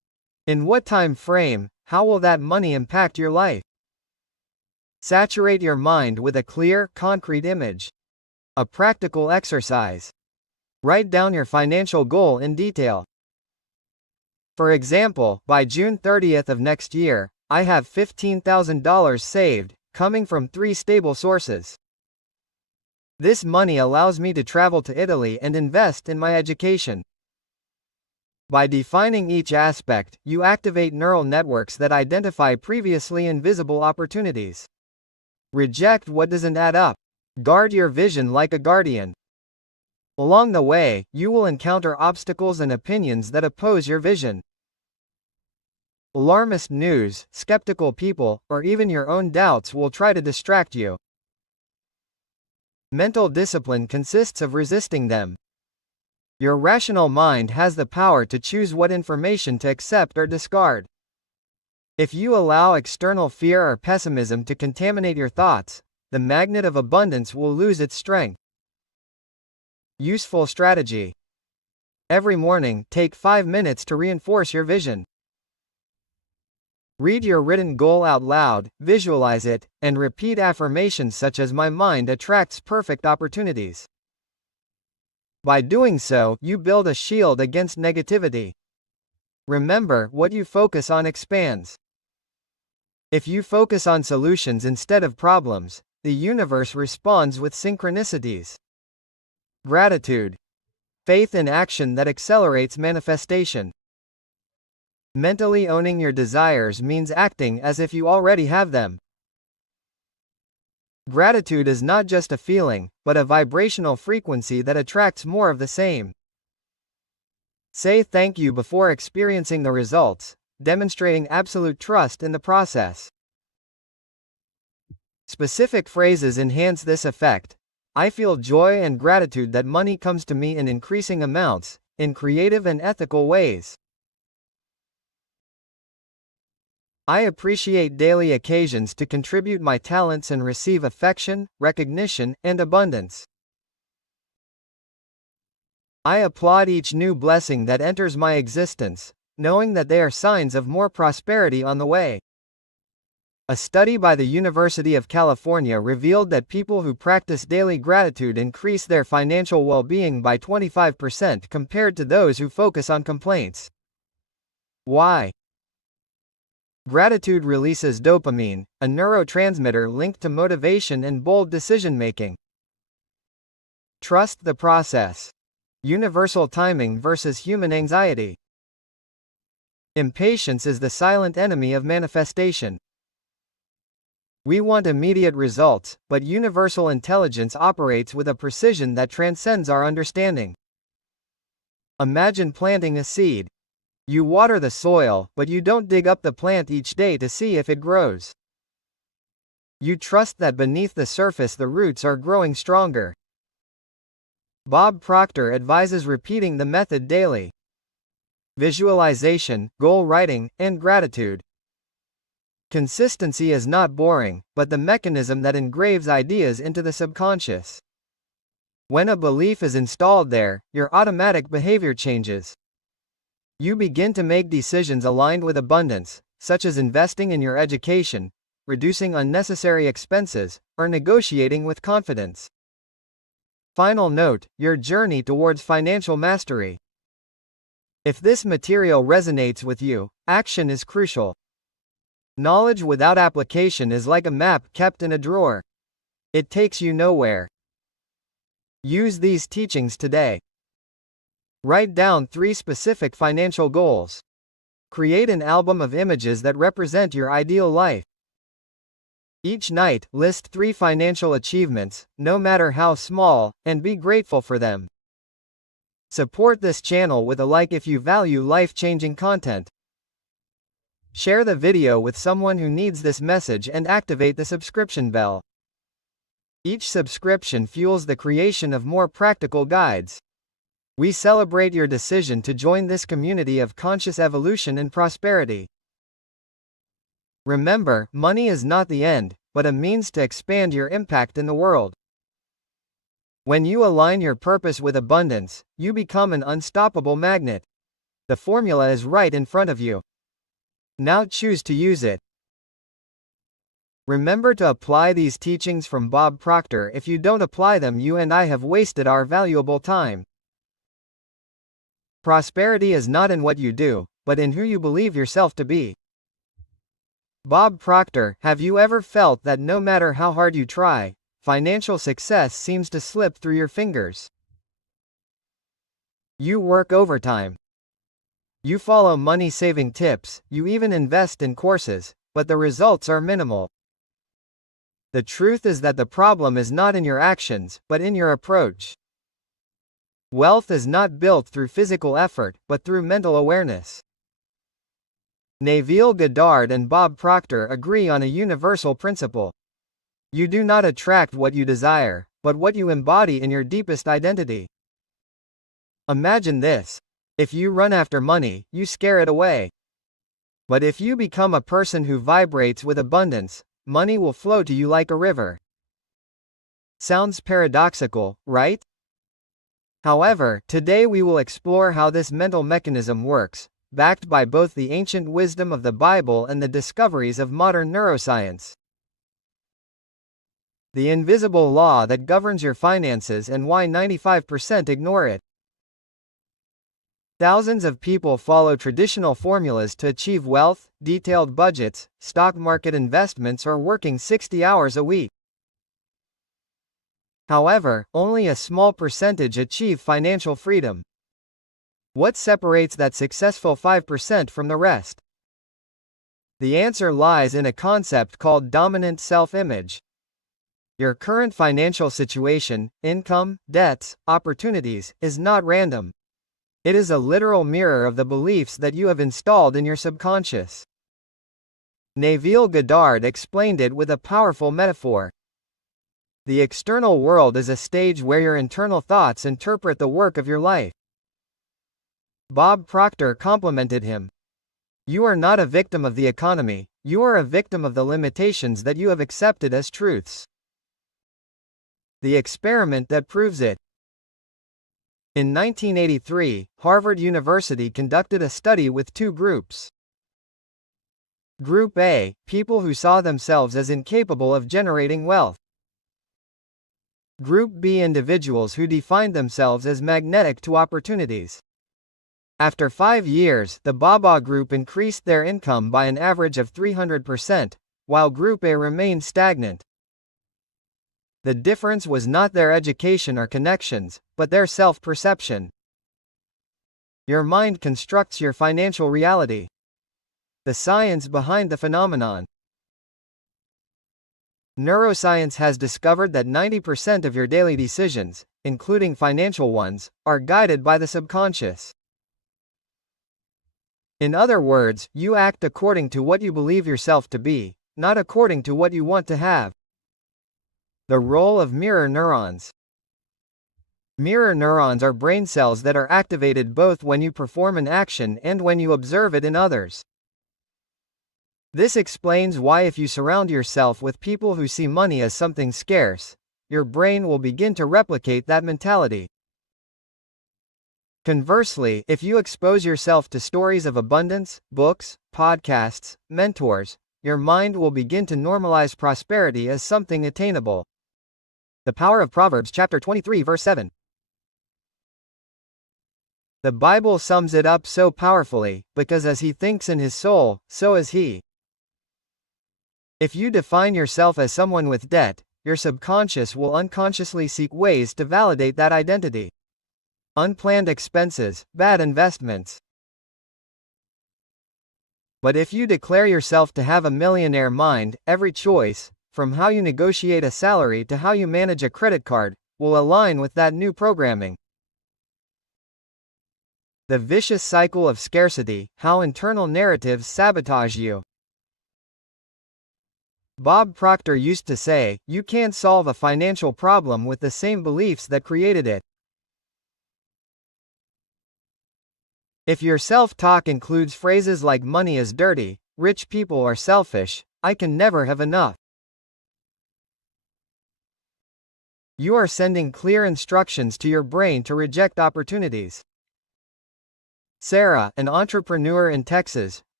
In what time frame? How will that money impact your life? Saturate your mind with a clear, concrete image. A practical exercise. Write down your financial goal in detail. For example, by June 30th of next year, I have $15,000 saved, coming from 3 stable sources. This money allows me to travel to Italy and invest in my education. By defining each aspect, you activate neural networks that identify previously invisible opportunities. Reject what doesn't add up. Guard your vision like a guardian. Along the way, you will encounter obstacles and opinions that oppose your vision. Alarmist news, skeptical people, or even your own doubts will try to distract you. Mental discipline consists of resisting them. Your rational mind has the power to choose what information to accept or discard. If you allow external fear or pessimism to contaminate your thoughts, the magnet of abundance will lose its strength. Useful strategy. Every morning, take 5 minutes to reinforce your vision. Read your written goal out loud, visualize it, and repeat affirmations such as "My mind attracts perfect opportunities." By doing so, you build a shield against negativity. Remember, what you focus on expands. If you focus on solutions instead of problems, the universe responds with synchronicities. Gratitude. Faith in action that accelerates manifestation. Mentally owning your desires means acting as if you already have them. Gratitude is not just a feeling, but a vibrational frequency that attracts more of the same. Say thank you before experiencing the results, demonstrating absolute trust in the process. Specific phrases enhance this effect. I feel joy and gratitude that money comes to me in increasing amounts, in creative and ethical ways. I appreciate daily occasions to contribute my talents and receive affection, recognition, and abundance. I applaud each new blessing that enters my existence, knowing that they are signs of more prosperity on the way. A study by the University of California revealed that people who practice daily gratitude increase their financial well-being by 25% compared to those who focus on complaints. Why? Gratitude releases dopamine, a neurotransmitter linked to motivation and bold decision-making. Trust the process. Universal timing versus human anxiety. Impatience is the silent enemy of manifestation. We want immediate results, but universal intelligence operates with a precision that transcends our understanding. Imagine planting a seed. You water the soil, but you don't dig up the plant each day to see if it grows. You trust that beneath the surface the roots are growing stronger. Bob Proctor advises repeating the method daily. Visualization, goal writing, and gratitude. Consistency is not boring, but the mechanism that engraves ideas into the subconscious. When a belief is installed there, your automatic behavior changes. You begin to make decisions aligned with abundance, such as investing in your education, reducing unnecessary expenses, or negotiating with confidence. Final note: your journey towards financial mastery. If this material resonates with you, action is crucial. Knowledge without application is like a map kept in a drawer. It takes you nowhere. Use these teachings today. Write down 3 specific financial goals. Create an album of images that represent your ideal life. Each night, list 3 financial achievements, no matter how small, and be grateful for them. Support this channel with a like if you value life-changing content. Share the video with someone who needs this message and activate the subscription bell. Each subscription fuels the creation of more practical guides. We celebrate your decision to join this community of conscious evolution and prosperity. Remember, money is not the end, but a means to expand your impact in the world. When you align your purpose with abundance, you become an unstoppable magnet. The formula is right in front of you. Now choose to use it. Remember to apply these teachings from Bob Proctor. If you don't apply them, you and I have wasted our valuable time. Prosperity is not in what you do, but in who you believe yourself to be. Bob Proctor. Have you ever felt that no matter how hard you try, financial success seems to slip through your fingers? You work overtime. You follow money-saving tips, you even invest in courses, but the results are minimal. The truth is that the problem is not in your actions, but in your approach. Wealth is not built through physical effort, but through mental awareness. Neville Goddard and Bob Proctor agree on a universal principle. You do not attract what you desire, but what you embody in your deepest identity. Imagine this. If you run after money, you scare it away. But if you become a person who vibrates with abundance, money will flow to you like a river. Sounds paradoxical, right? However, today we will explore how this mental mechanism works, backed by both the ancient wisdom of the Bible and the discoveries of modern neuroscience. The invisible law that governs your finances and why 95% ignore it. Thousands of people follow traditional formulas to achieve wealth, detailed budgets, stock market investments, or working 60 hours a week. However, only a small percentage achieve financial freedom. What separates that successful 5% from the rest? The answer lies in a concept called dominant self-image. Your current financial situation, income, debts, opportunities, is not random. It is a literal mirror of the beliefs that you have installed in your subconscious. Neville Goddard explained it with a powerful metaphor. The external world is a stage where your internal thoughts interpret the work of your life. Bob Proctor complimented him. You are not a victim of the economy, you are a victim of the limitations that you have accepted as truths. The experiment that proves it. In 1983, Harvard University conducted a study with two groups. Group A, people who saw themselves as incapable of generating wealth. Group B, individuals who defined themselves as magnetic to opportunities. After 5 years, the BABA group increased their income by an average of 300%, while Group A remained stagnant. The difference was not their education or connections, but their self-perception. Your mind constructs your financial reality. The science behind the phenomenon. Neuroscience has discovered that 90% of your daily decisions, including financial ones, are guided by the subconscious. In other words, you act according to what you believe yourself to be, not according to what you want to have. The role of mirror neurons. Mirror neurons are brain cells that are activated both when you perform an action and when you observe it in others. This explains why if you surround yourself with people who see money as something scarce, your brain will begin to replicate that mentality. Conversely, if you expose yourself to stories of abundance, books, podcasts, mentors, your mind will begin to normalize prosperity as something attainable. The power of Proverbs chapter 23 verse 7. The Bible sums it up so powerfully, because as he thinks in his soul, so is he. If you define yourself as someone with debt, your subconscious will unconsciously seek ways to validate that identity. Unplanned expenses, bad investments. But if you declare yourself to have a millionaire mind, every choice, from how you negotiate a salary to how you manage a credit card, will align with that new programming. The vicious cycle of scarcity, how internal narratives sabotage you. Bob Proctor used to say, you can't solve a financial problem with the same beliefs that created it. If your self-talk includes phrases like money is dirty, rich people are selfish, I can never have enough, you are sending clear instructions to your brain to reject opportunities. Sarah, an entrepreneur in Texas,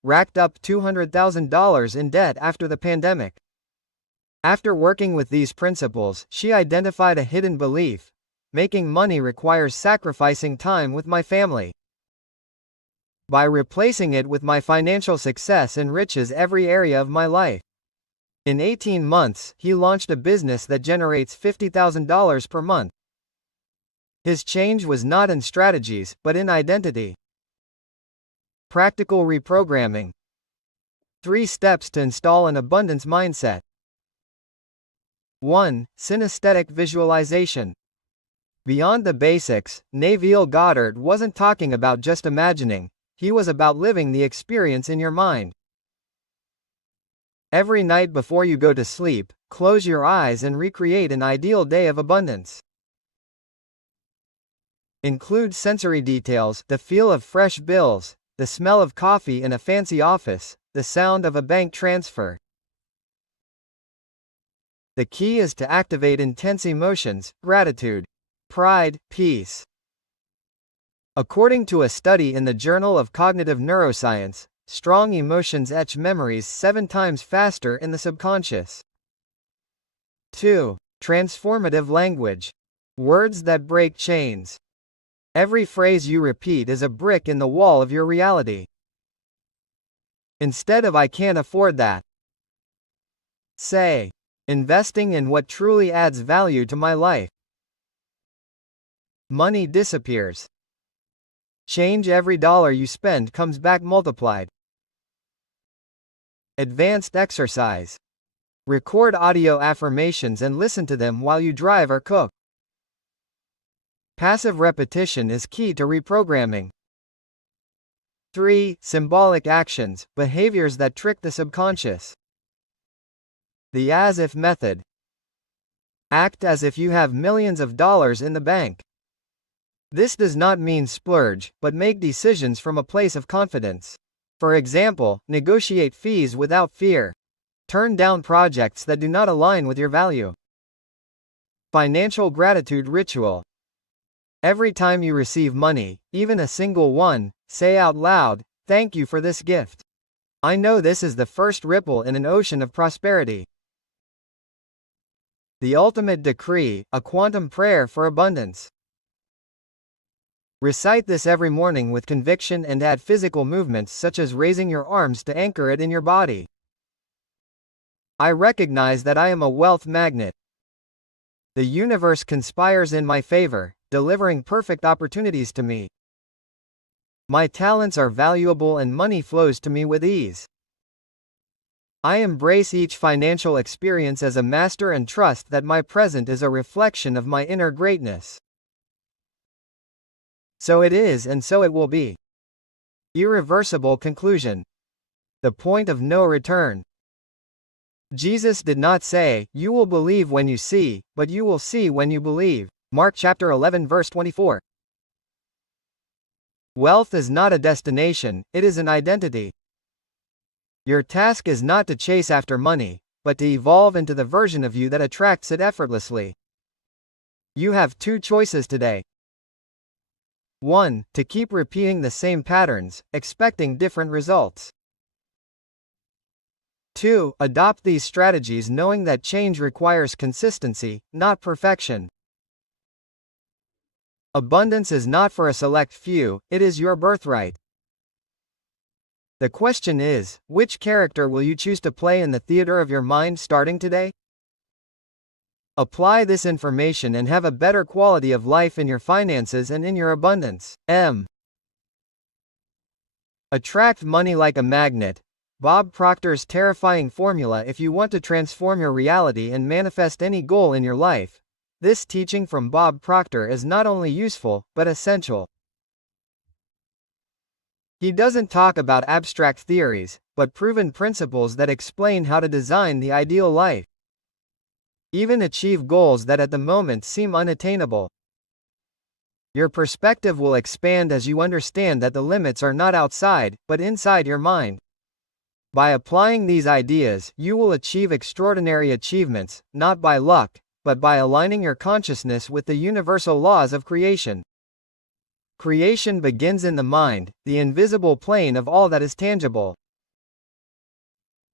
racked up $200,000 in debt after the pandemic. After working with these principles, she identified a hidden belief: making money requires sacrificing time with my family. By replacing it with my financial success enriches every area of my life. In 18 months, he launched a business that generates $50,000 per month. His change was not in strategies, but in identity. Practical reprogramming. 3 steps to install an abundance mindset. 1. Synesthetic visualization. Beyond the basics, Neville Goddard wasn't talking about just imagining, he was about living the experience in your mind. Every night before you go to sleep, close your eyes and recreate an ideal day of abundance. Include sensory details: the feel of fresh bills, the smell of coffee in a fancy office, the sound of a bank transfer. The key is to activate intense emotions: gratitude, pride, peace. According to a study in the Journal of Cognitive Neuroscience, strong emotions etch memories 7 times faster in the subconscious. 2. Transformative language. Words that break chains. Every phrase you repeat is a brick in the wall of your reality. Instead of "I can't afford that," say, "Investing in what truly adds value to my life." Money disappears. Change: every dollar you spend comes back multiplied. Advanced exercise. Record audio affirmations and listen to them while you drive or cook. Passive repetition is key to reprogramming. 3. Symbolic actions, behaviors that trick the subconscious. The as-if method. Act as if you have millions of dollars in the bank. This does not mean splurge, but make decisions from a place of confidence. For example, negotiate fees without fear. Turn down projects that do not align with your value. Financial gratitude ritual. Every time you receive money, even a single one, say out loud, "Thank you for this gift. I know this is the first ripple in an ocean of prosperity." The ultimate decree, a quantum prayer for abundance. Recite this every morning with conviction and add physical movements such as raising your arms to anchor it in your body. I recognize that I am a wealth magnet. The universe conspires in my favor, delivering perfect opportunities to me. My talents are valuable and money flows to me with ease. I embrace each financial experience as a master and trust that my present is a reflection of my inner greatness. So it is and so it will be. Irreversible conclusion. The point of no return. Jesus did not say, "You will believe when you see," but "You will see when you believe." Mark chapter 11 verse 24. Wealth is not a destination, it is an identity. Your task is not to chase after money, but to evolve into the version of you that attracts it effortlessly. You have 2 choices today. 1. To keep repeating the same patterns, expecting different results. 2. Adopt these strategies knowing that change requires consistency, not perfection. Abundance is not for a select few, it is your birthright. The question is, which character will you choose to play in the theater of your mind starting today? Apply this information and have a better quality of life in your finances and in your abundance. Attract money like a magnet. Bob Proctor's terrifying formula if you want to transform your reality and manifest any goal in your life. This teaching from Bob Proctor is not only useful, but essential. He doesn't talk about abstract theories, but proven principles that explain how to design the ideal life. Even achieve goals that at the moment seem unattainable. Your perspective will expand as you understand that the limits are not outside, but inside your mind. By applying these ideas, you will achieve extraordinary achievements, not by luck, but by aligning your consciousness with the universal laws of creation. Creation begins in the mind, the invisible plane of all that is tangible.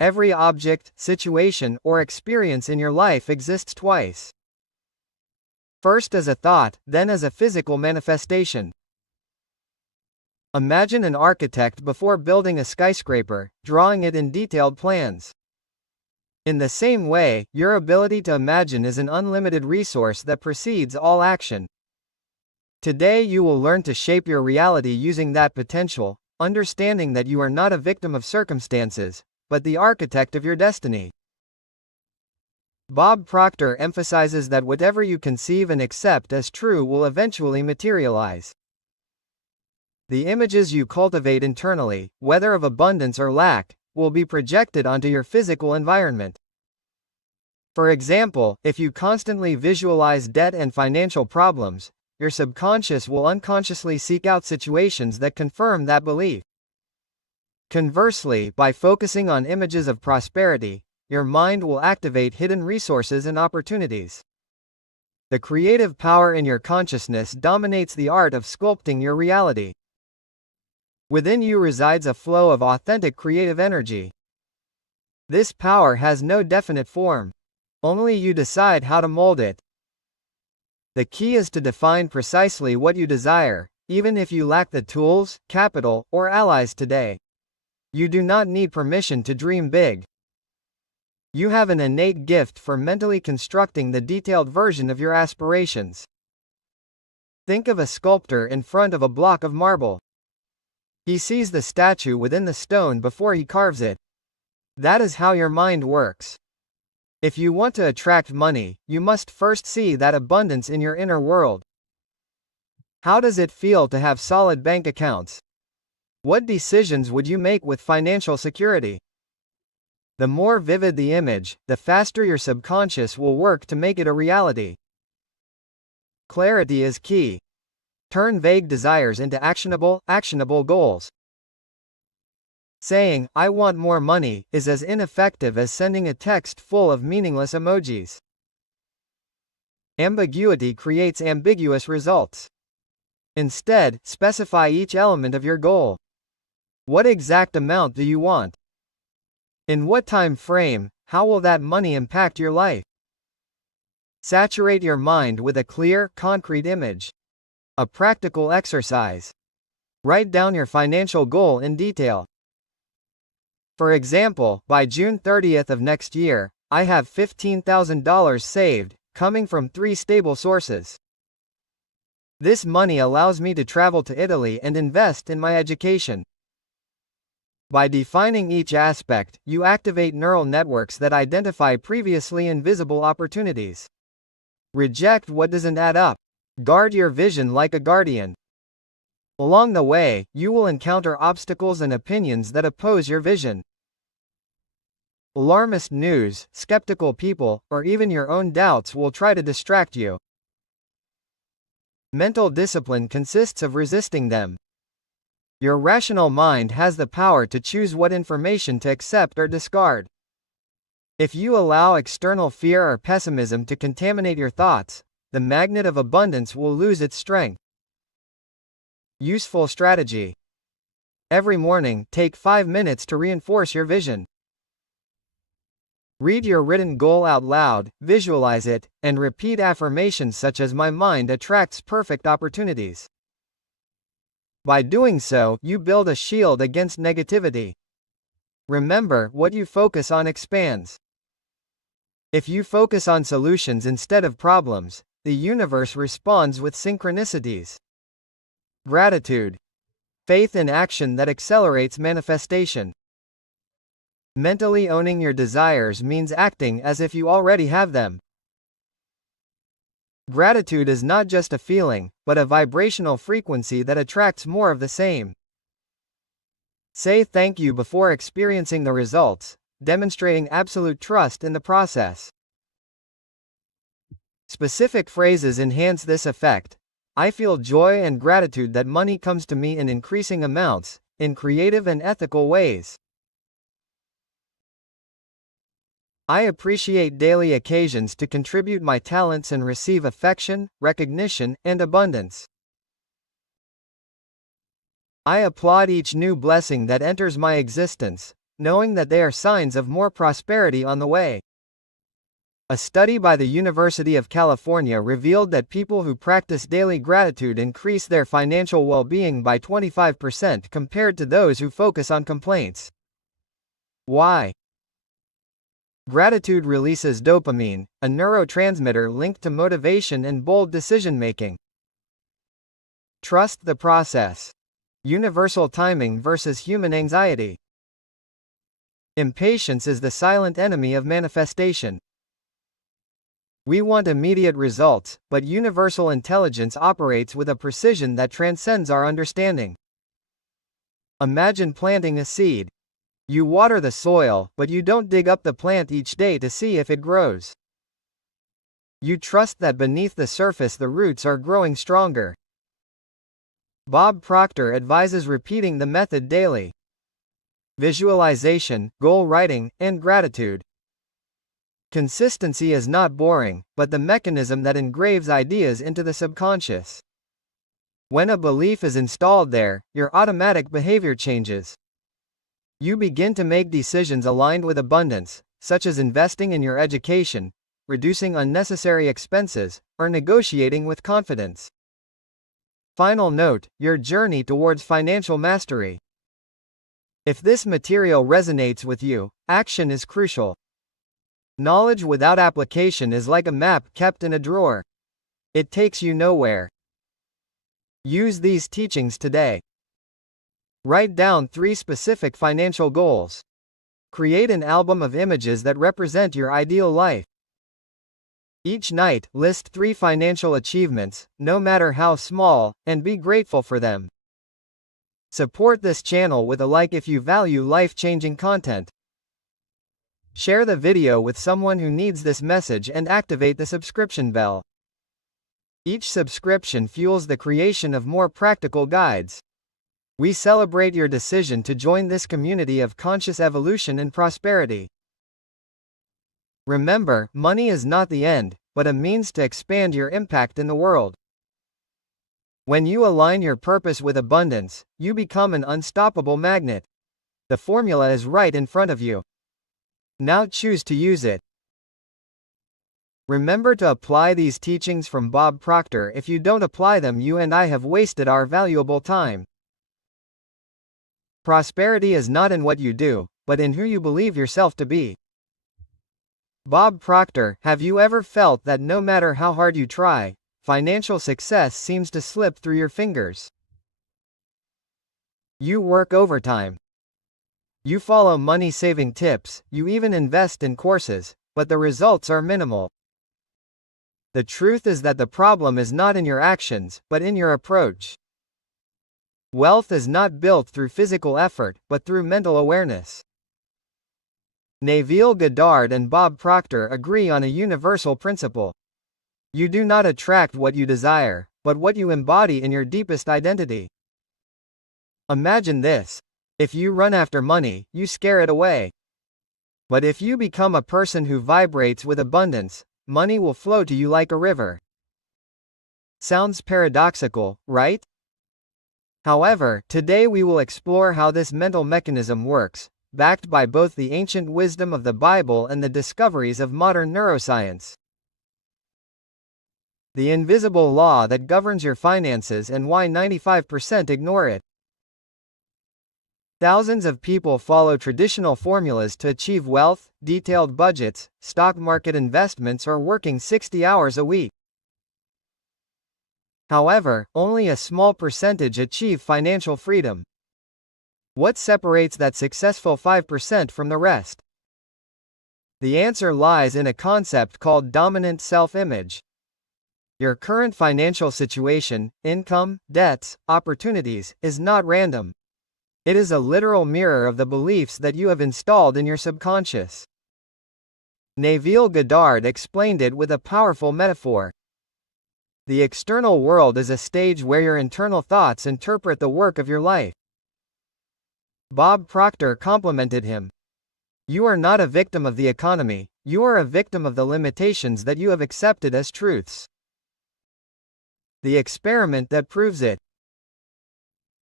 Every object, situation, or experience in your life exists twice. First as a thought, then as a physical manifestation. Imagine an architect before building a skyscraper, drawing it in detailed plans. In the same way, your ability to imagine is an unlimited resource that precedes all action. Today you will learn to shape your reality using that potential, understanding that you are not a victim of circumstances, but the architect of your destiny. Bob Proctor emphasizes that whatever you conceive and accept as true will eventually materialize. The images you cultivate internally, whether of abundance or lack, will be projected onto your physical environment. For example, if you constantly visualize debt and financial problems, your subconscious will unconsciously seek out situations that confirm that belief. Conversely, by focusing on images of prosperity, your mind will activate hidden resources and opportunities. The creative power in your consciousness dominates the art of sculpting your reality. Within you resides a flow of authentic creative energy. This power has no definite form. Only you decide how to mold it. The key is to define precisely what you desire, even if you lack the tools, capital, or allies today. You do not need permission to dream big. You have an innate gift for mentally constructing the detailed version of your aspirations. Think of a sculptor in front of a block of marble. He sees the statue within the stone before he carves it. That is how your mind works. If you want to attract money, you must first see that abundance in your inner world. How does it feel to have solid bank accounts? What decisions would you make with financial security? The more vivid the image, the faster your subconscious will work to make it a reality. Clarity is key. Turn vague desires into actionable goals. Saying, "I want more money," is as ineffective as sending a text full of meaningless emojis. Ambiguity creates ambiguous results. Instead, specify each element of your goal. What exact amount do you want? In what time frame? How will that money impact your life? Saturate your mind with a clear, concrete image. A practical exercise. Write down your financial goal in detail. For example, by June 30th of next year, I have $15,000 saved, coming from 3 stable sources. This money allows me to travel to Italy and invest in my education. By defining each aspect, you activate neural networks that identify previously invisible opportunities. Reject what doesn't add up. Guard your vision like a guardian. Along the way, you will encounter obstacles and opinions that oppose your vision. Alarmist news, skeptical people, or even your own doubts will try to distract you. Mental discipline consists of resisting them. Your rational mind has the power to choose what information to accept or discard. If you allow external fear or pessimism to contaminate your thoughts, the magnet of abundance will lose its strength. Useful strategy. Every morning, take 5 minutes to reinforce your vision. Read your written goal out loud, visualize it, and repeat affirmations such as "My mind attracts perfect opportunities." By doing so, you build a shield against negativity. Remember, what you focus on expands. If you focus on solutions instead of problems, the universe responds with synchronicities. Gratitude. Faith in action that accelerates manifestation. Mentally owning your desires means acting as if you already have them. Gratitude is not just a feeling, but a vibrational frequency that attracts more of the same. Say thank you before experiencing the results, demonstrating absolute trust in the process. Specific phrases enhance this effect. I feel joy and gratitude that money comes to me in increasing amounts, in creative and ethical ways. I appreciate daily occasions to contribute my talents and receive affection, recognition, and abundance. I applaud each new blessing that enters my existence, knowing that they are signs of more prosperity on the way. A study by the University of California revealed that people who practice daily gratitude increase their financial well-being by 25% compared to those who focus on complaints. Why? Gratitude releases dopamine, a neurotransmitter linked to motivation and bold decision-making. Trust the process. Universal timing versus human anxiety. Impatience is the silent enemy of manifestation. We want immediate results, but universal intelligence operates with a precision that transcends our understanding. Imagine planting a seed. You water the soil, but you don't dig up the plant each day to see if it grows. You trust that beneath the surface the roots are growing stronger. Bob Proctor advises repeating the method daily. Visualization, goal writing, and gratitude. Consistency is not boring, but the mechanism that engraves ideas into the subconscious. When a belief is installed there, your automatic behavior changes. You begin to make decisions aligned with abundance, such as investing in your education, reducing unnecessary expenses, or negotiating with confidence. Final note: your journey towards financial mastery. If this material resonates with you, action is crucial. Knowledge without application is like a map kept in a drawer. It takes you nowhere. Use these teachings today. Write down 3 specific financial goals. Create an album of images that represent your ideal life. Each night, list 3 financial achievements, no matter how small, and be grateful for them. Support this channel with a like if you value life-changing content. Share the video with someone who needs this message and activate the subscription bell. Each subscription fuels the creation of more practical guides. We celebrate your decision to join this community of conscious evolution and prosperity. Remember, money is not the end, but a means to expand your impact in the world. When you align your purpose with abundance, you become an unstoppable magnet. The formula is right in front of you. Now choose to use it. Remember to apply these teachings from Bob Proctor. If you don't apply them, you and I have wasted our valuable time. Prosperity is not in what you do, but in who you believe yourself to be. Bob Proctor. Have you ever felt that no matter how hard you try, financial success seems to slip through your fingers? You work overtime. You follow money-saving tips, you even invest in courses, but the results are minimal. The truth is that the problem is not in your actions, but in your approach. Wealth is not built through physical effort, but through mental awareness. Neville Goddard and Bob Proctor agree on a universal principle. You do not attract what you desire, but what you embody in your deepest identity. Imagine this. If you run after money, you scare it away. But if you become a person who vibrates with abundance, money will flow to you like a river. Sounds paradoxical, right? However, today we will explore how this mental mechanism works, backed by both the ancient wisdom of the Bible and the discoveries of modern neuroscience. The invisible law that governs your finances and why 95% ignore it. Thousands of people follow traditional formulas to achieve wealth, detailed budgets, stock market investments, or working 60 hours a week. However, only a small percentage achieve financial freedom. What separates that successful 5% from the rest? The answer lies in a concept called dominant self-image. Your current financial situation, income, debts, opportunities, is not random. It is a literal mirror of the beliefs that you have installed in your subconscious. Neville Goddard explained it with a powerful metaphor. The external world is a stage where your internal thoughts interpret the work of your life. Bob Proctor complimented him. You are not a victim of the economy, you are a victim of the limitations that you have accepted as truths. The experiment that proves it.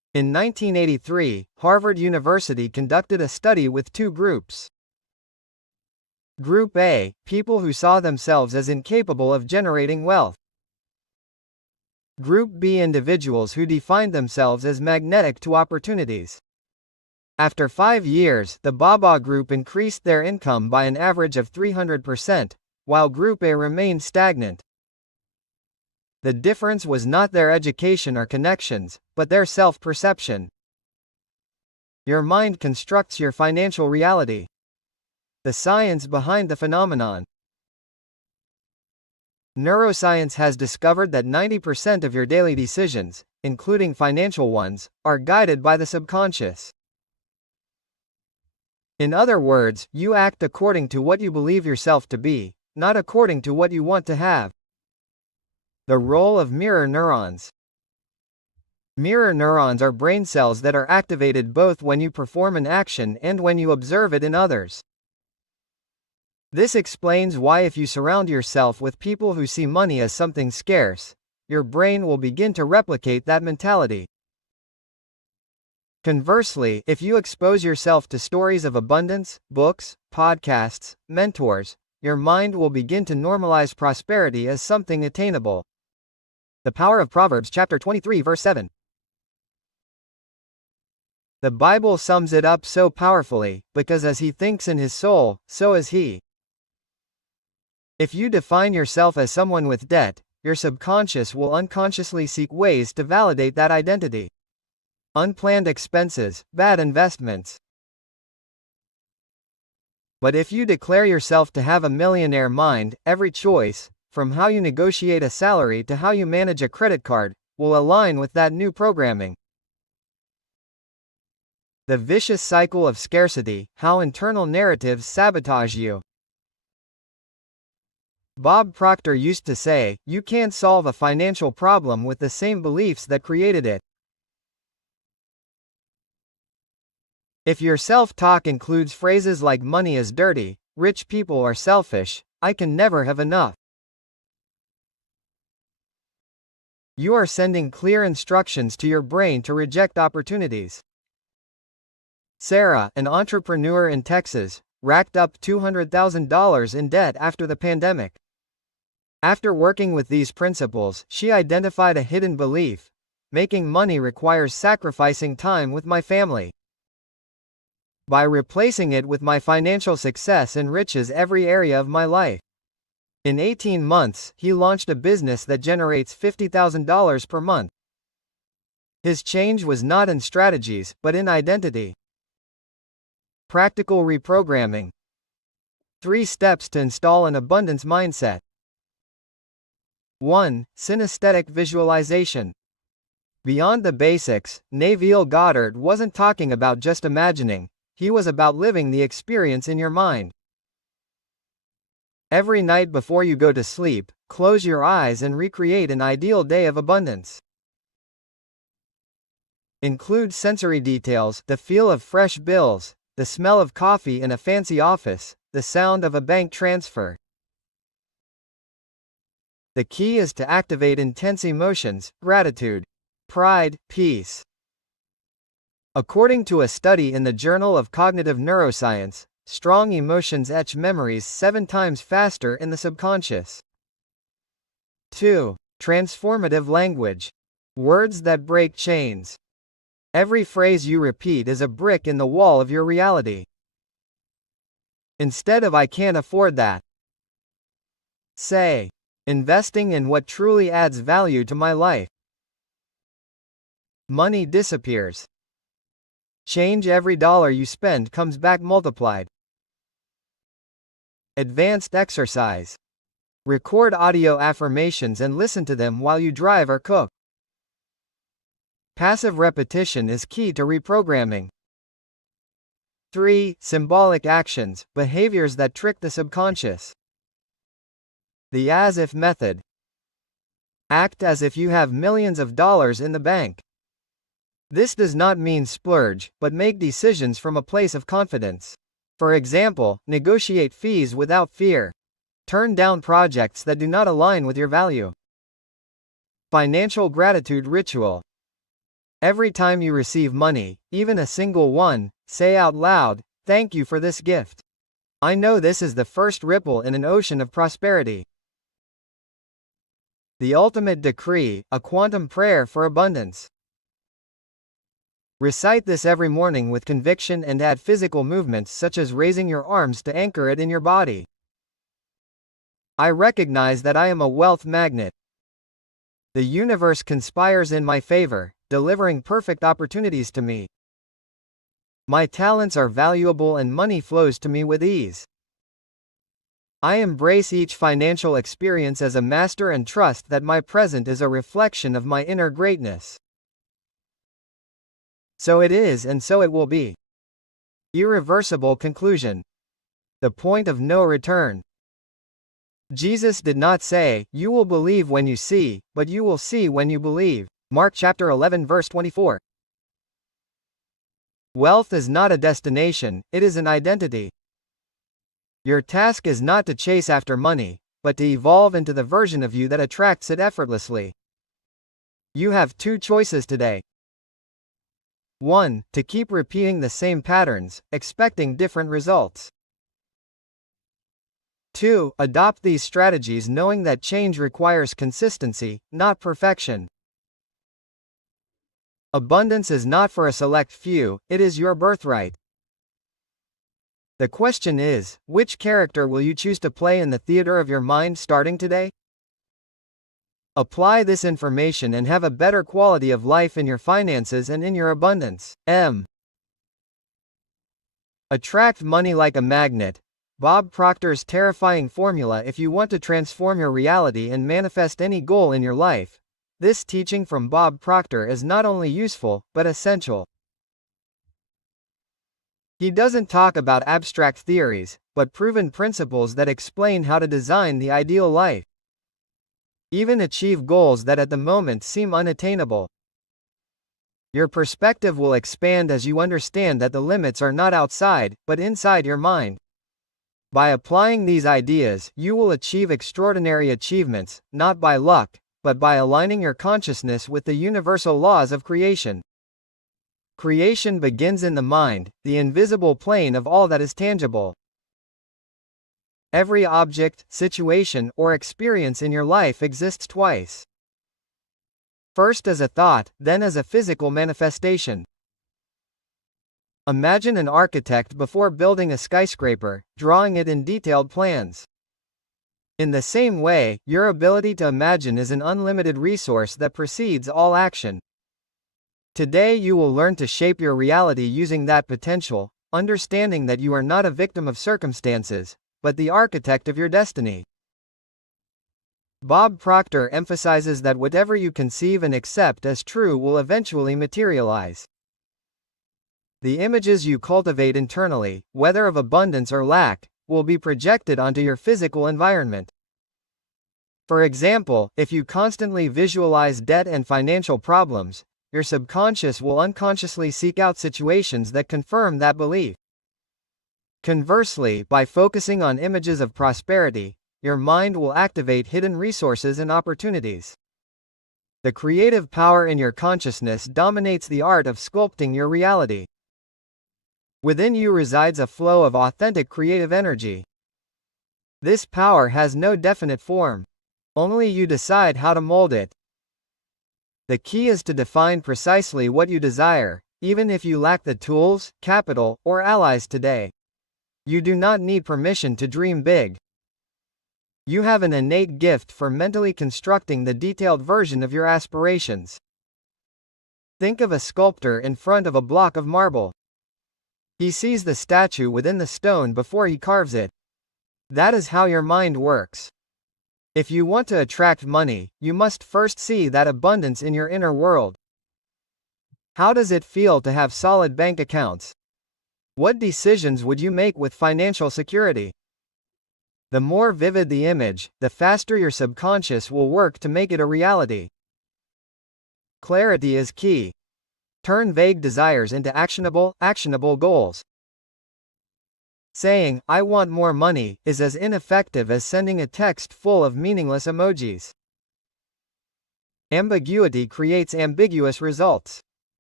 In 1983, Harvard University conducted a study with two groups. Group A, people who saw themselves as incapable of generating wealth. Group B, individuals who defined themselves as magnetic to opportunities. After 5 years, the BABA group increased their income by an average of 300%, while Group A remained stagnant. The difference was not their education or connections, but their self-perception. Your mind constructs your financial reality. The science behind the phenomenon. Neuroscience has discovered that 90% of your daily decisions, including financial ones, are guided by the subconscious. In other words, you act according to what you believe yourself to be, not according to what you want to have. The role of mirror neurons. Mirror neurons are brain cells that are activated both when you perform an action and when you observe it in others. This explains why if you surround yourself with people who see money as something scarce, your brain will begin to replicate that mentality. Conversely, if you expose yourself to stories of abundance, books, podcasts, mentors, your mind will begin to normalize prosperity as something attainable. The power of Proverbs chapter 23 verse 7. The Bible sums it up so powerfully, because as he thinks in his soul, so is he. If you define yourself as someone with debt, your subconscious will unconsciously seek ways to validate that identity. Unplanned expenses, bad investments. But if you declare yourself to have a millionaire mind, every choice, from how you negotiate a salary to how you manage a credit card, will align with that new programming. The vicious cycle of scarcity, how internal narratives sabotage you. Bob Proctor used to say, you can't solve a financial problem with the same beliefs that created it. If your self-talk includes phrases like money is dirty, rich people are selfish, I can never have enough, you are sending clear instructions to your brain to reject opportunities. Sarah, an entrepreneur in Texas, racked up $200,000 in debt after the pandemic. After working with these principles, she identified a hidden belief: making money requires sacrificing time with my family. By replacing it with my financial success enriches every area of my life. In 18 months, he launched a business that generates $50,000 per month. His change was not in strategies, but in identity. Practical reprogramming. 3 steps to install an abundance mindset. 1. Synesthetic visualization. Beyond the basics, Neville Goddard wasn't talking about just imagining, he was about living the experience in your mind. Every night before you go to sleep, close your eyes and recreate an ideal day of abundance. Include sensory details, the feel of fresh bills, the smell of coffee in a fancy office, the sound of a bank transfer. The key is to activate intense emotions: gratitude, pride, peace. According to a study in the Journal of Cognitive Neuroscience, strong emotions etch memories 7 times faster in the subconscious. 2. Transformative language. Words that break chains. Every phrase you repeat is a brick in the wall of your reality. Instead of "I can't afford that," say, "Investing in what truly adds value to my life." Money disappears. Change: every dollar you spend comes back multiplied. Advanced exercise. Record audio affirmations and listen to them while you drive or cook. Passive repetition is key to reprogramming. 3. Symbolic actions, behaviors that trick the subconscious. The as-if method. Act as if you have millions of dollars in the bank. This does not mean splurge, but make decisions from a place of confidence. For example, negotiate fees without fear. Turn down projects that do not align with your value. Financial gratitude ritual. Every time you receive money, even a single one, say out loud, "Thank you for this gift. I know this is the first ripple in an ocean of prosperity." The ultimate decree, a quantum prayer for abundance. Recite this every morning with conviction and add physical movements such as raising your arms to anchor it in your body. I recognize that I am a wealth magnet. The universe conspires in my favor, delivering perfect opportunities to me. My talents are valuable and money flows to me with ease. I embrace each financial experience as a master and trust that my present is a reflection of my inner greatness. So it is and so it will be. Irreversible conclusion. The point of no return. Jesus did not say, "You will believe when you see," but "You will see when you believe." Mark chapter 11 verse 24. Wealth is not a destination, it is an identity. Your task is not to chase after money, but to evolve into the version of you that attracts it effortlessly. You have two choices today. 1. To keep repeating the same patterns, expecting different results. 2. Adopt these strategies knowing that change requires consistency, not perfection. Abundance is not for a select few, it is your birthright. The question is, which character will you choose to play in the theater of your mind starting today? Apply this information and have a better quality of life in your finances and in your abundance. Attract money like a magnet. Bob Proctor's terrifying formula. If you want to transform your reality and manifest any goal in your life, this teaching from Bob Proctor is not only useful, but essential. He doesn't talk about abstract theories, but proven principles that explain how to design the ideal life. Even achieve goals that at the moment seem unattainable. Your perspective will expand as you understand that the limits are not outside, but inside your mind. By applying these ideas, you will achieve extraordinary achievements, not by luck, but by aligning your consciousness with the universal laws of creation. Creation begins in the mind, the invisible plane of all that is tangible. Every object, situation, or experience in your life exists twice. First as a thought, then as a physical manifestation. Imagine an architect before building a skyscraper, drawing it in detailed plans. In the same way, your ability to imagine is an unlimited resource that precedes all action. Today you will learn to shape your reality using that potential, understanding that you are not a victim of circumstances, but the architect of your destiny. Bob Proctor emphasizes that whatever you conceive and accept as true will eventually materialize. The images you cultivate internally, whether of abundance or lack, will be projected onto your physical environment. For example, if you constantly visualize debt and financial problems, your subconscious will unconsciously seek out situations that confirm that belief. Conversely, by focusing on images of prosperity, your mind will activate hidden resources and opportunities. The creative power in your consciousness dominates the art of sculpting your reality. Within you resides a flow of authentic creative energy. This power has no definite form. Only you decide how to mold it. The key is to define precisely what you desire, even if you lack the tools, capital, or allies today. You do not need permission to dream big. You have an innate gift for mentally constructing the detailed version of your aspirations. Think of a sculptor in front of a block of marble. He sees the statue within the stone before he carves it. That is how your mind works. If you want to attract money, you must first see that abundance in your inner world. How does it feel to have solid bank accounts? What decisions would you make with financial security? The more vivid the image, the faster your subconscious will work to make it a reality. Clarity is key. Turn vague desires into actionable goals. Saying, "I want more money," is as ineffective as sending a text full of meaningless emojis. Ambiguity creates ambiguous results.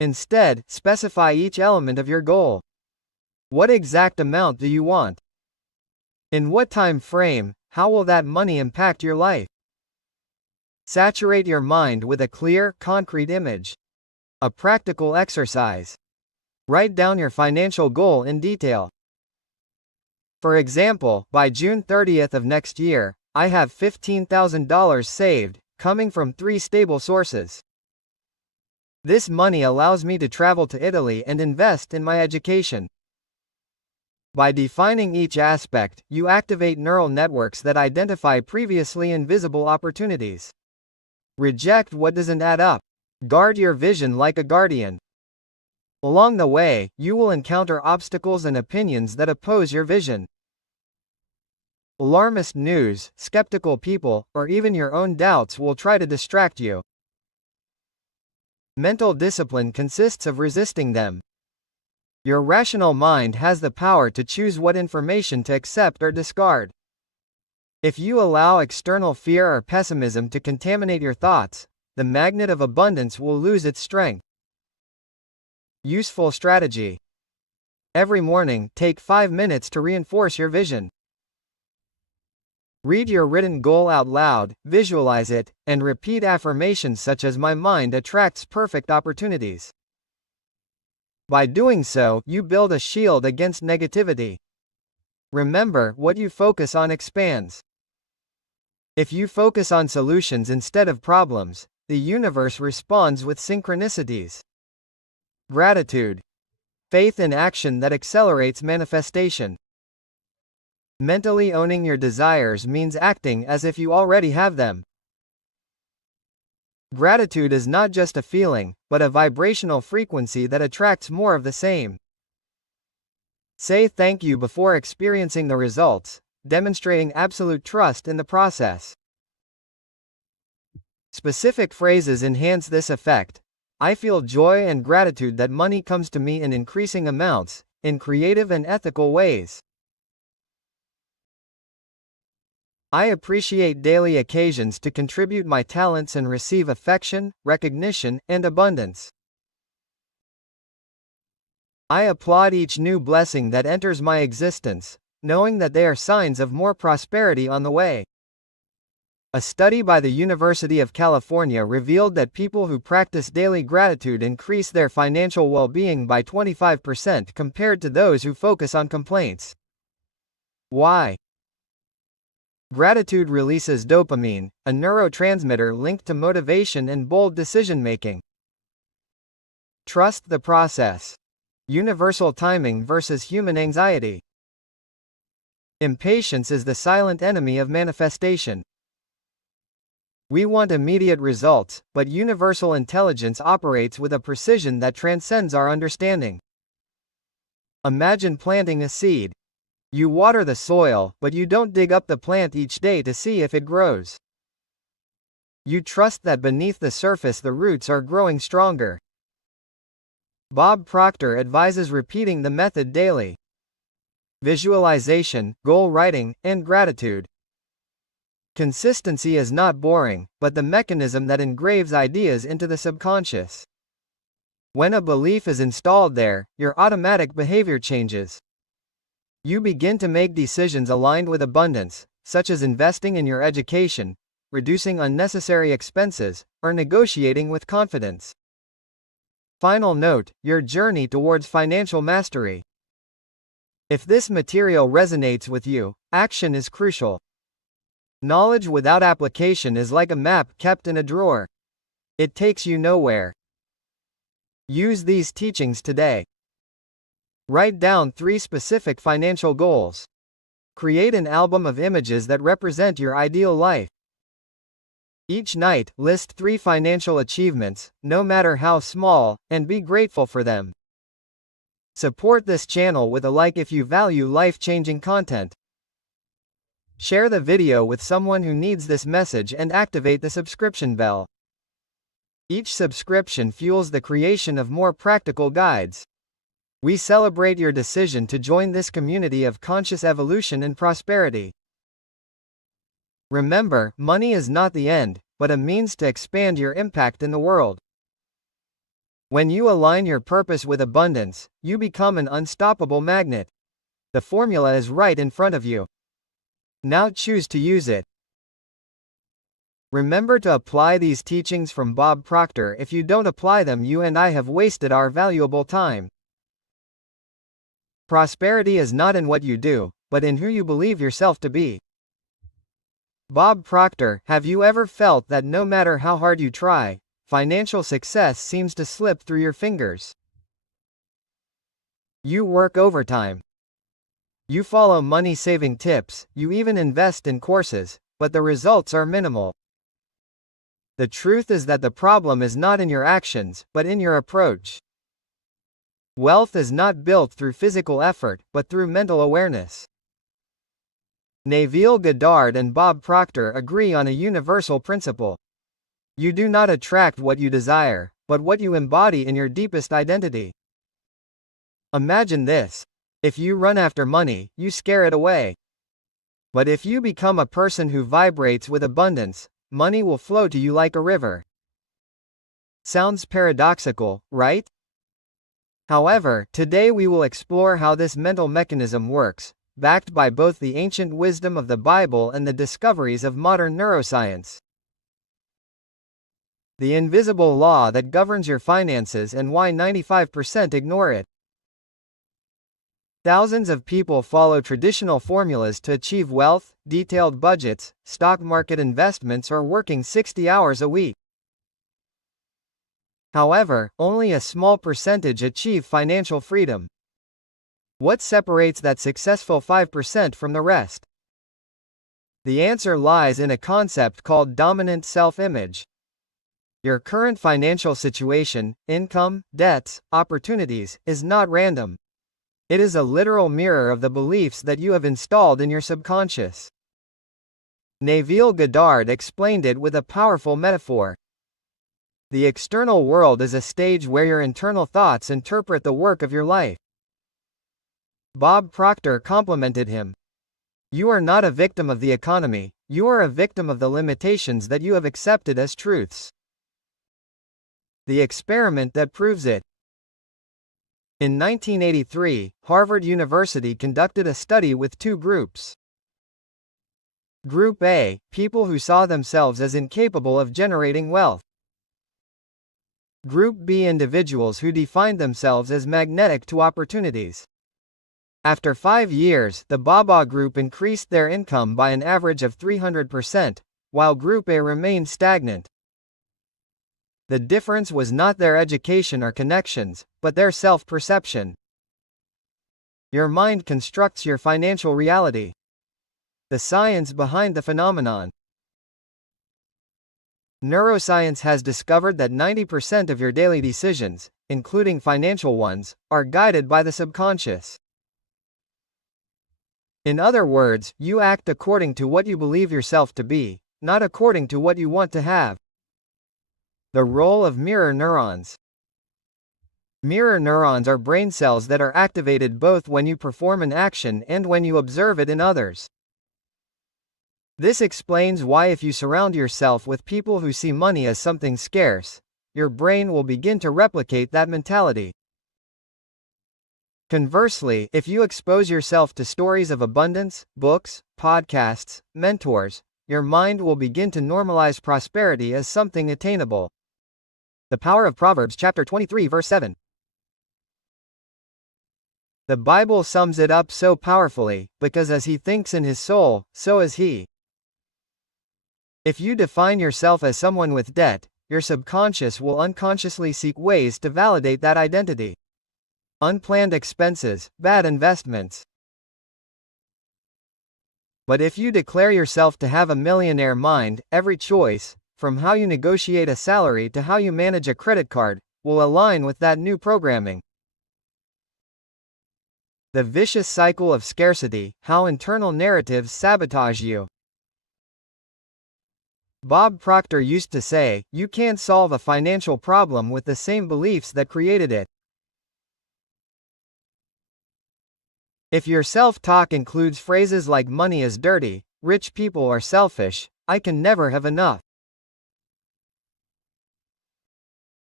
Instead, specify each element of your goal. What exact amount do you want? In what time frame? How will that money impact your life? Saturate your mind with a clear, concrete image. A practical exercise. Write down your financial goal in detail. For example, by June 30th of next year, I have $15,000 saved, coming from 3 stable sources. This money allows me to travel to Italy and invest in my education. By defining each aspect, you activate neural networks that identify previously invisible opportunities. Reject what doesn't add up. Guard your vision like a guardian. Along the way, you will encounter obstacles and opinions that oppose your vision. Alarmist news, skeptical people, or even your own doubts will try to distract you. Mental discipline consists of resisting them. Your rational mind has the power to choose what information to accept or discard. If you allow external fear or pessimism to contaminate your thoughts, the magnet of abundance will lose its strength. Useful strategy. Every morning, take 5 minutes to reinforce your vision. Read your written goal out loud, visualize it, and repeat affirmations such as "My mind attracts perfect opportunities." By doing so, you build a shield against negativity. Remember, what you focus on expands. If you focus on solutions instead of problems, the universe responds with synchronicities. Gratitude. Faith in action that accelerates manifestation. Mentally owning your desires means acting as if you already have them. Gratitude is not just a feeling, but a vibrational frequency that attracts more of the same. Say thank you before experiencing the results, demonstrating absolute trust in the process. Specific phrases enhance this effect. I feel joy and gratitude that money comes to me in increasing amounts, in creative and ethical ways. I appreciate daily occasions to contribute my talents and receive affection, recognition, and abundance. I applaud each new blessing that enters my existence, knowing that they are signs of more prosperity on the way. A study by the University of California revealed that people who practice daily gratitude increase their financial well-being by 25% compared to those who focus on complaints. Why? Gratitude releases dopamine, a neurotransmitter linked to motivation and bold decision-making. Trust the process. Universal timing versus human anxiety. Impatience is the silent enemy of manifestation. We want immediate results, but universal intelligence operates with a precision that transcends our understanding. Imagine planting a seed. You water the soil, but you don't dig up the plant each day to see if it grows. You trust that beneath the surface the roots are growing stronger. Bob Proctor advises repeating the method daily. Visualization, goal writing, and gratitude. Consistency is not boring, but the mechanism that engraves ideas into the subconscious. When a belief is installed there, your automatic behavior changes. You begin to make decisions aligned with abundance, such as investing in your education, reducing unnecessary expenses, or negotiating with confidence. Final note: your journey towards financial mastery. If this material resonates with you, action is crucial. Knowledge without application is like a map kept in a drawer. It takes you nowhere. Use these teachings today. Write down 3 specific financial goals. Create an album of images that represent your ideal life. Each night, list 3 financial achievements, no matter how small, and be grateful for them. Support this channel with a like if you value life-changing content. Share the video with someone who needs this message and activate the subscription bell. Each subscription fuels the creation of more practical guides. We celebrate your decision to join this community of conscious evolution and prosperity. Remember, money is not the end, but a means to expand your impact in the world. When you align your purpose with abundance, you become an unstoppable magnet. The formula is right in front of you. Now choose to use it. Remember to apply these teachings from Bob Proctor. If you don't apply them, you and I have wasted our valuable time. Prosperity is not in what you do, but in who you believe yourself to be. Bob Proctor. Have you ever felt that no matter how hard you try, financial success seems to slip through your fingers? You work overtime. You follow money-saving tips, you even invest in courses, but the results are minimal. The truth is that the problem is not in your actions, but in your approach. Wealth is not built through physical effort, but through mental awareness. Neville Goddard and Bob Proctor agree on a universal principle. You do not attract what you desire, but what you embody in your deepest identity. Imagine this. If you run after money, you scare it away. But if you become a person who vibrates with abundance, money will flow to you like a river. Sounds paradoxical, right? However, today we will explore how this mental mechanism works, backed by both the ancient wisdom of the Bible and the discoveries of modern neuroscience. The invisible law that governs your finances and why 95% ignore it. Thousands of people follow traditional formulas to achieve wealth, detailed budgets, stock market investments, or working 60 hours a week. However, only a small percentage achieve financial freedom. What separates that successful 5% from the rest? The answer lies in a concept called dominant self-image. Your current financial situation, income, debts, opportunities, is not random. It is a literal mirror of the beliefs that you have installed in your subconscious. Neville Goddard explained it with a powerful metaphor. The external world is a stage where your internal thoughts interpret the work of your life. Bob Proctor complimented him. You are not a victim of the economy, you are a victim of the limitations that you have accepted as truths. The experiment that proves it. In 1983, Harvard University conducted a study with two groups. Group A, people who saw themselves as incapable of generating wealth. Group B, individuals who defined themselves as magnetic to opportunities. After 5 years, the BABA group increased their income by an average of 300%, while Group A remained stagnant. The difference was not their education or connections, but their self-perception. Your mind constructs your financial reality. The science behind the phenomenon. Neuroscience has discovered that 90% of your daily decisions, including financial ones, are guided by the subconscious. In other words, you act according to what you believe yourself to be, not according to what you want to have. The role of mirror neurons. Mirror neurons are brain cells that are activated both when you perform an action and when you observe it in others. This explains why if you surround yourself with people who see money as something scarce, your brain will begin to replicate that mentality. Conversely, if you expose yourself to stories of abundance, books, podcasts, mentors, your mind will begin to normalize prosperity as something attainable. The power of Proverbs chapter 23 verse 7. The Bible sums it up so powerfully, because as he thinks in his soul, so is he. If you define yourself as someone with debt, your subconscious will unconsciously seek ways to validate that identity. Unplanned expenses, bad investments. But if you declare yourself to have a millionaire mind, every choice, from how you negotiate a salary to how you manage a credit card, will align with that new programming. The vicious cycle of scarcity, how internal narratives sabotage you. Bob Proctor used to say, you can't solve a financial problem with the same beliefs that created it. If your self-talk includes phrases like money is dirty, rich people are selfish, I can never have enough,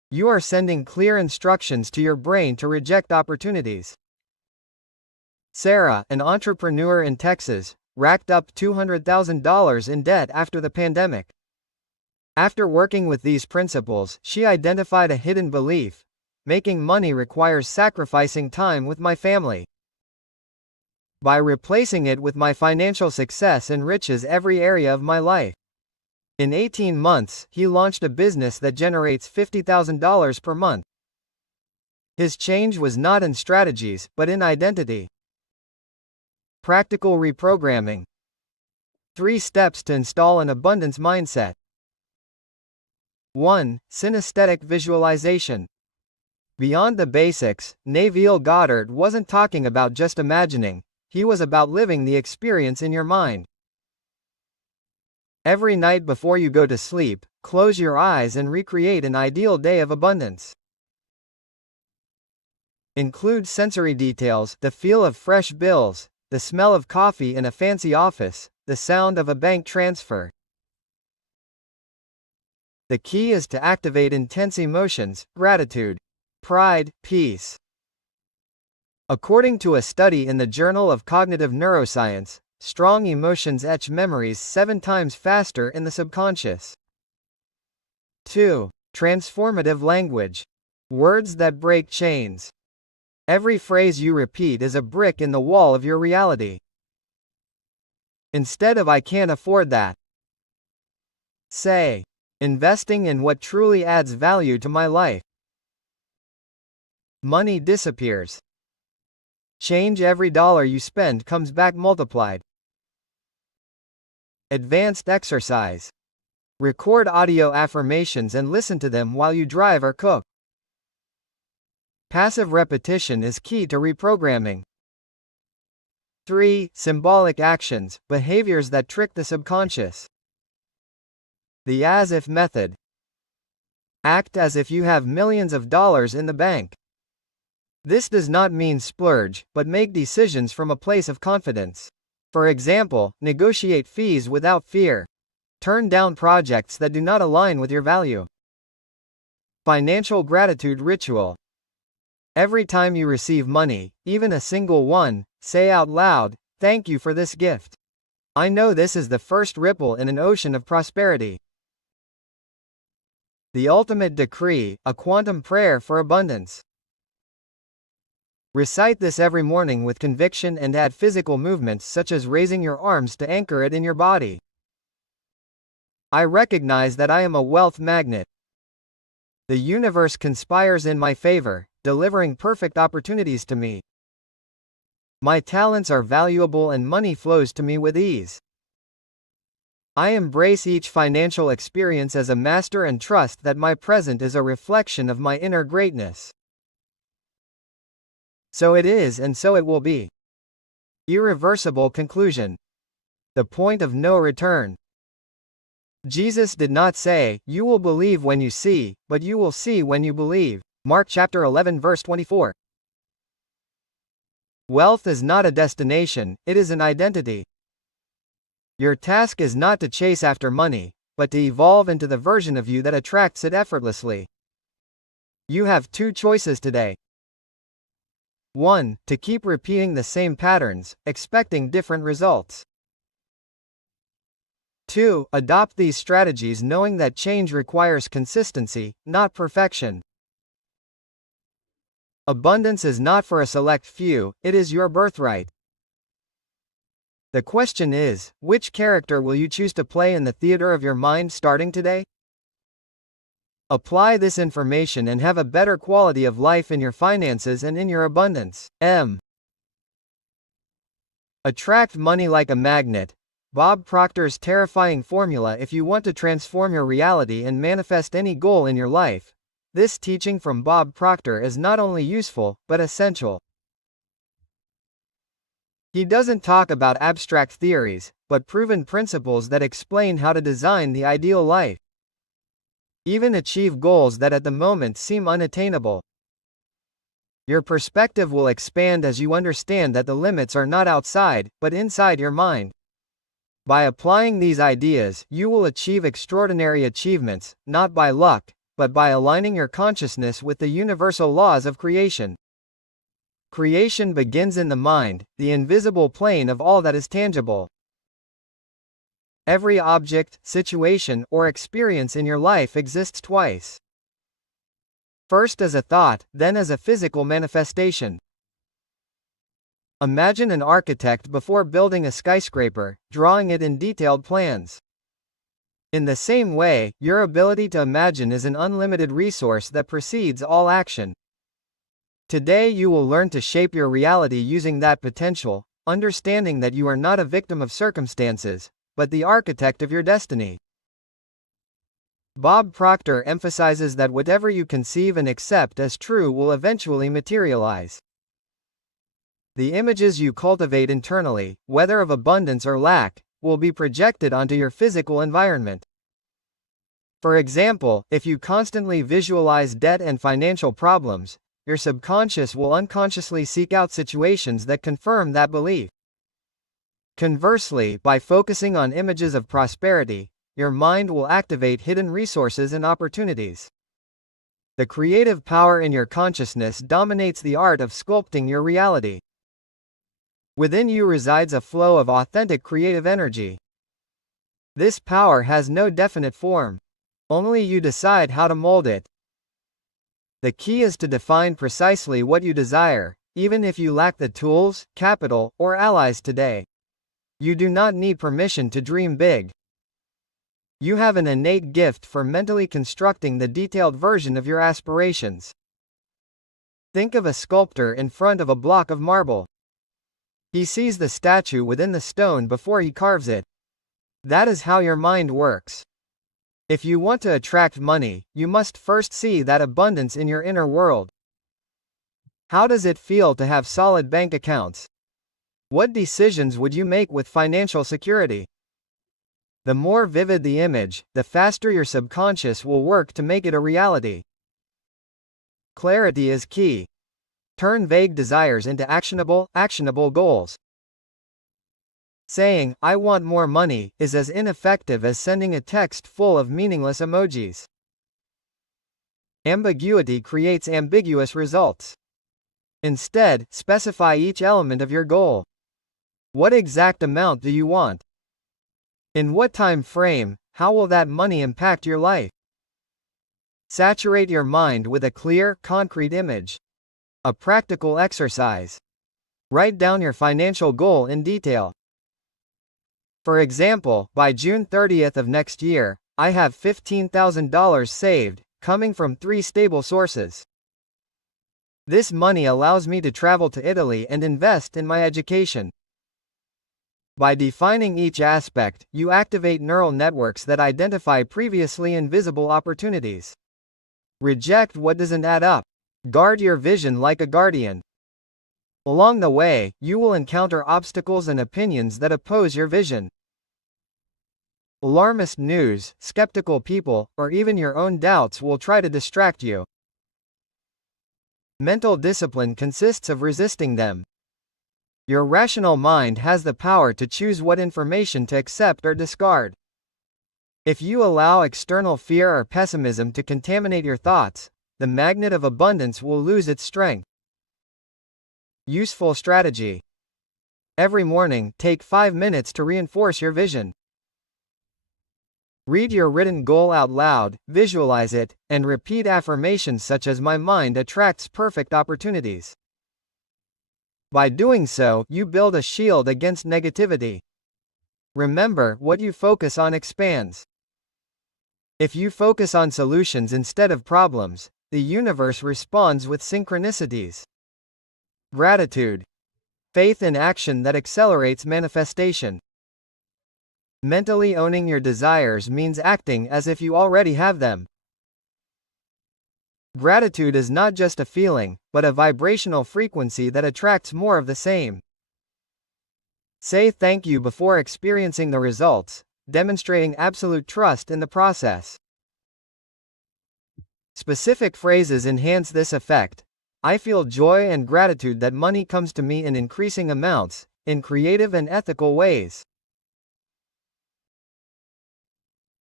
You are sending clear instructions to your brain to reject opportunities. Sarah, an entrepreneur in Texas, racked up $200,000 in debt after the pandemic. After working with these principles, she identified a hidden belief: making money requires sacrificing time with my family. By replacing it with my financial success enriches every area of my life. In 18 months, he launched a business that generates $50,000 per month. His change was not in strategies, but in identity. Practical reprogramming. 3 steps to install an abundance mindset. 1. Synesthetic visualization. Beyond the basics, Neville Goddard wasn't talking about just imagining, he was about living the experience in your mind. Every night before you go to sleep, close your eyes and recreate an ideal day of abundance. Include sensory details: the feel of fresh bills, the smell of coffee in a fancy office, the sound of a bank transfer. The key is to activate intense emotions: gratitude, pride, peace. According to a study in the Journal of Cognitive Neuroscience, strong emotions etch memories 7 times faster in the subconscious. 2. Transformative language. Words that break chains. Every phrase you repeat is a brick in the wall of your reality. Instead of "I can't afford that," say, "Investing in what truly adds value to my life." Money disappears. Change: every dollar you spend comes back multiplied. Advanced exercise. Record audio affirmations and listen to them while you drive or cook. Passive repetition is key to reprogramming. 3. Symbolic actions, behaviors that trick the subconscious. The as-if method. Act as if you have millions of dollars in the bank. This does not mean splurge, but make decisions from a place of confidence. For example, negotiate fees without fear. Turn down projects that do not align with your value. Financial gratitude ritual. Every time you receive money, even a single one, say out loud, "Thank you for this gift. I know this is the first ripple in an ocean of prosperity." The ultimate decree, a quantum prayer for abundance. Recite this every morning with conviction and add physical movements such as raising your arms to anchor it in your body. I recognize that I am a wealth magnet. The universe conspires in my favor, delivering perfect opportunities to me. My talents are valuable and money flows to me with ease. I embrace each financial experience as a master and trust that my present is a reflection of my inner greatness. So it is and so it will be. Irreversible conclusion. The point of no return. Jesus did not say, "You will believe when you see," but "You will see when you believe." Mark chapter 11 verse 24. Wealth is not a destination, it is an identity. Your task is not to chase after money, but to evolve into the version of you that attracts it effortlessly. You have 2 choices today. 1. To keep repeating the same patterns, expecting different results. 2. Adopt these strategies knowing that change requires consistency, not perfection. Abundance is not for a select few, it is your birthright. The question is, which character will you choose to play in the theater of your mind starting today? Apply this information and have a better quality of life in your finances and in your abundance. Attract money like a magnet. Bob Proctor's terrifying formula if you want to transform your reality and manifest any goal in your life. This teaching from Bob Proctor is not only useful, but essential. He doesn't talk about abstract theories, but proven principles that explain how to design the ideal life. Even achieve goals that at the moment seem unattainable. Your perspective will expand as you understand that the limits are not outside, but inside your mind. By applying these ideas, you will achieve extraordinary achievements, not by luck, but by aligning your consciousness with the universal laws of creation. Creation begins in the mind, the invisible plane of all that is tangible. Every object, situation, or experience in your life exists twice. First as a thought, then as a physical manifestation. Imagine an architect before building a skyscraper, drawing it in detailed plans. In the same way, your ability to imagine is an unlimited resource that precedes all action. Today you will learn to shape your reality using that potential, understanding that you are not a victim of circumstances, but the architect of your destiny. Bob Proctor emphasizes that whatever you conceive and accept as true will eventually materialize. The images you cultivate internally, whether of abundance or lack, will be projected onto your physical environment. For example, if you constantly visualize debt and financial problems, your subconscious will unconsciously seek out situations that confirm that belief. Conversely, by focusing on images of prosperity, your mind will activate hidden resources and opportunities. The creative power in your consciousness dominates the art of sculpting your reality. Within you resides a flow of authentic creative energy. This power has no definite form. Only you decide how to mold it. The key is to define precisely what you desire, even if you lack the tools, capital, or allies today. You do not need permission to dream big. You have an innate gift for mentally constructing the detailed version of your aspirations. Think of a sculptor in front of a block of marble. He sees the statue within the stone before he carves it. That is how your mind works. If you want to attract money, you must first see that abundance in your inner world. How does it feel to have solid bank accounts? What decisions would you make with financial security? The more vivid the image, the faster your subconscious will work to make it a reality. Clarity is key. Turn vague desires into actionable goals. Saying, "I want more money," is as ineffective as sending a text full of meaningless emojis. Ambiguity creates ambiguous results. Instead, specify each element of your goal. What exact amount do you want? In what time frame? How will that money impact your life? Saturate your mind with a clear, concrete image. A practical exercise. Write down your financial goal in detail. For example, by June 30th of next year, I have $15,000 saved, coming from 3 stable sources. This money allows me to travel to Italy and invest in my education. By defining each aspect, you activate neural networks that identify previously invisible opportunities. Reject what doesn't add up. Guard your vision like a guardian. Along the way, you will encounter obstacles and opinions that oppose your vision. Alarmist news, skeptical people, or even your own doubts will try to distract you. Mental discipline consists of resisting them. Your rational mind has the power to choose what information to accept or discard. If you allow external fear or pessimism to contaminate your thoughts, the magnet of abundance will lose its strength. Useful strategy. Every morning, take 5 minutes to reinforce your vision. Read your written goal out loud, visualize it, and repeat affirmations such as "My mind attracts perfect opportunities." By doing so, you build a shield against negativity. Remember, what you focus on expands. If you focus on solutions instead of problems, the universe responds with synchronicities. Gratitude. Faith in action that accelerates manifestation. Mentally owning your desires means acting as if you already have them. Gratitude is not just a feeling, but a vibrational frequency that attracts more of the same. Say thank you before experiencing the results, demonstrating absolute trust in the process. Specific phrases enhance this effect. I feel joy and gratitude that money comes to me in increasing amounts, in creative and ethical ways.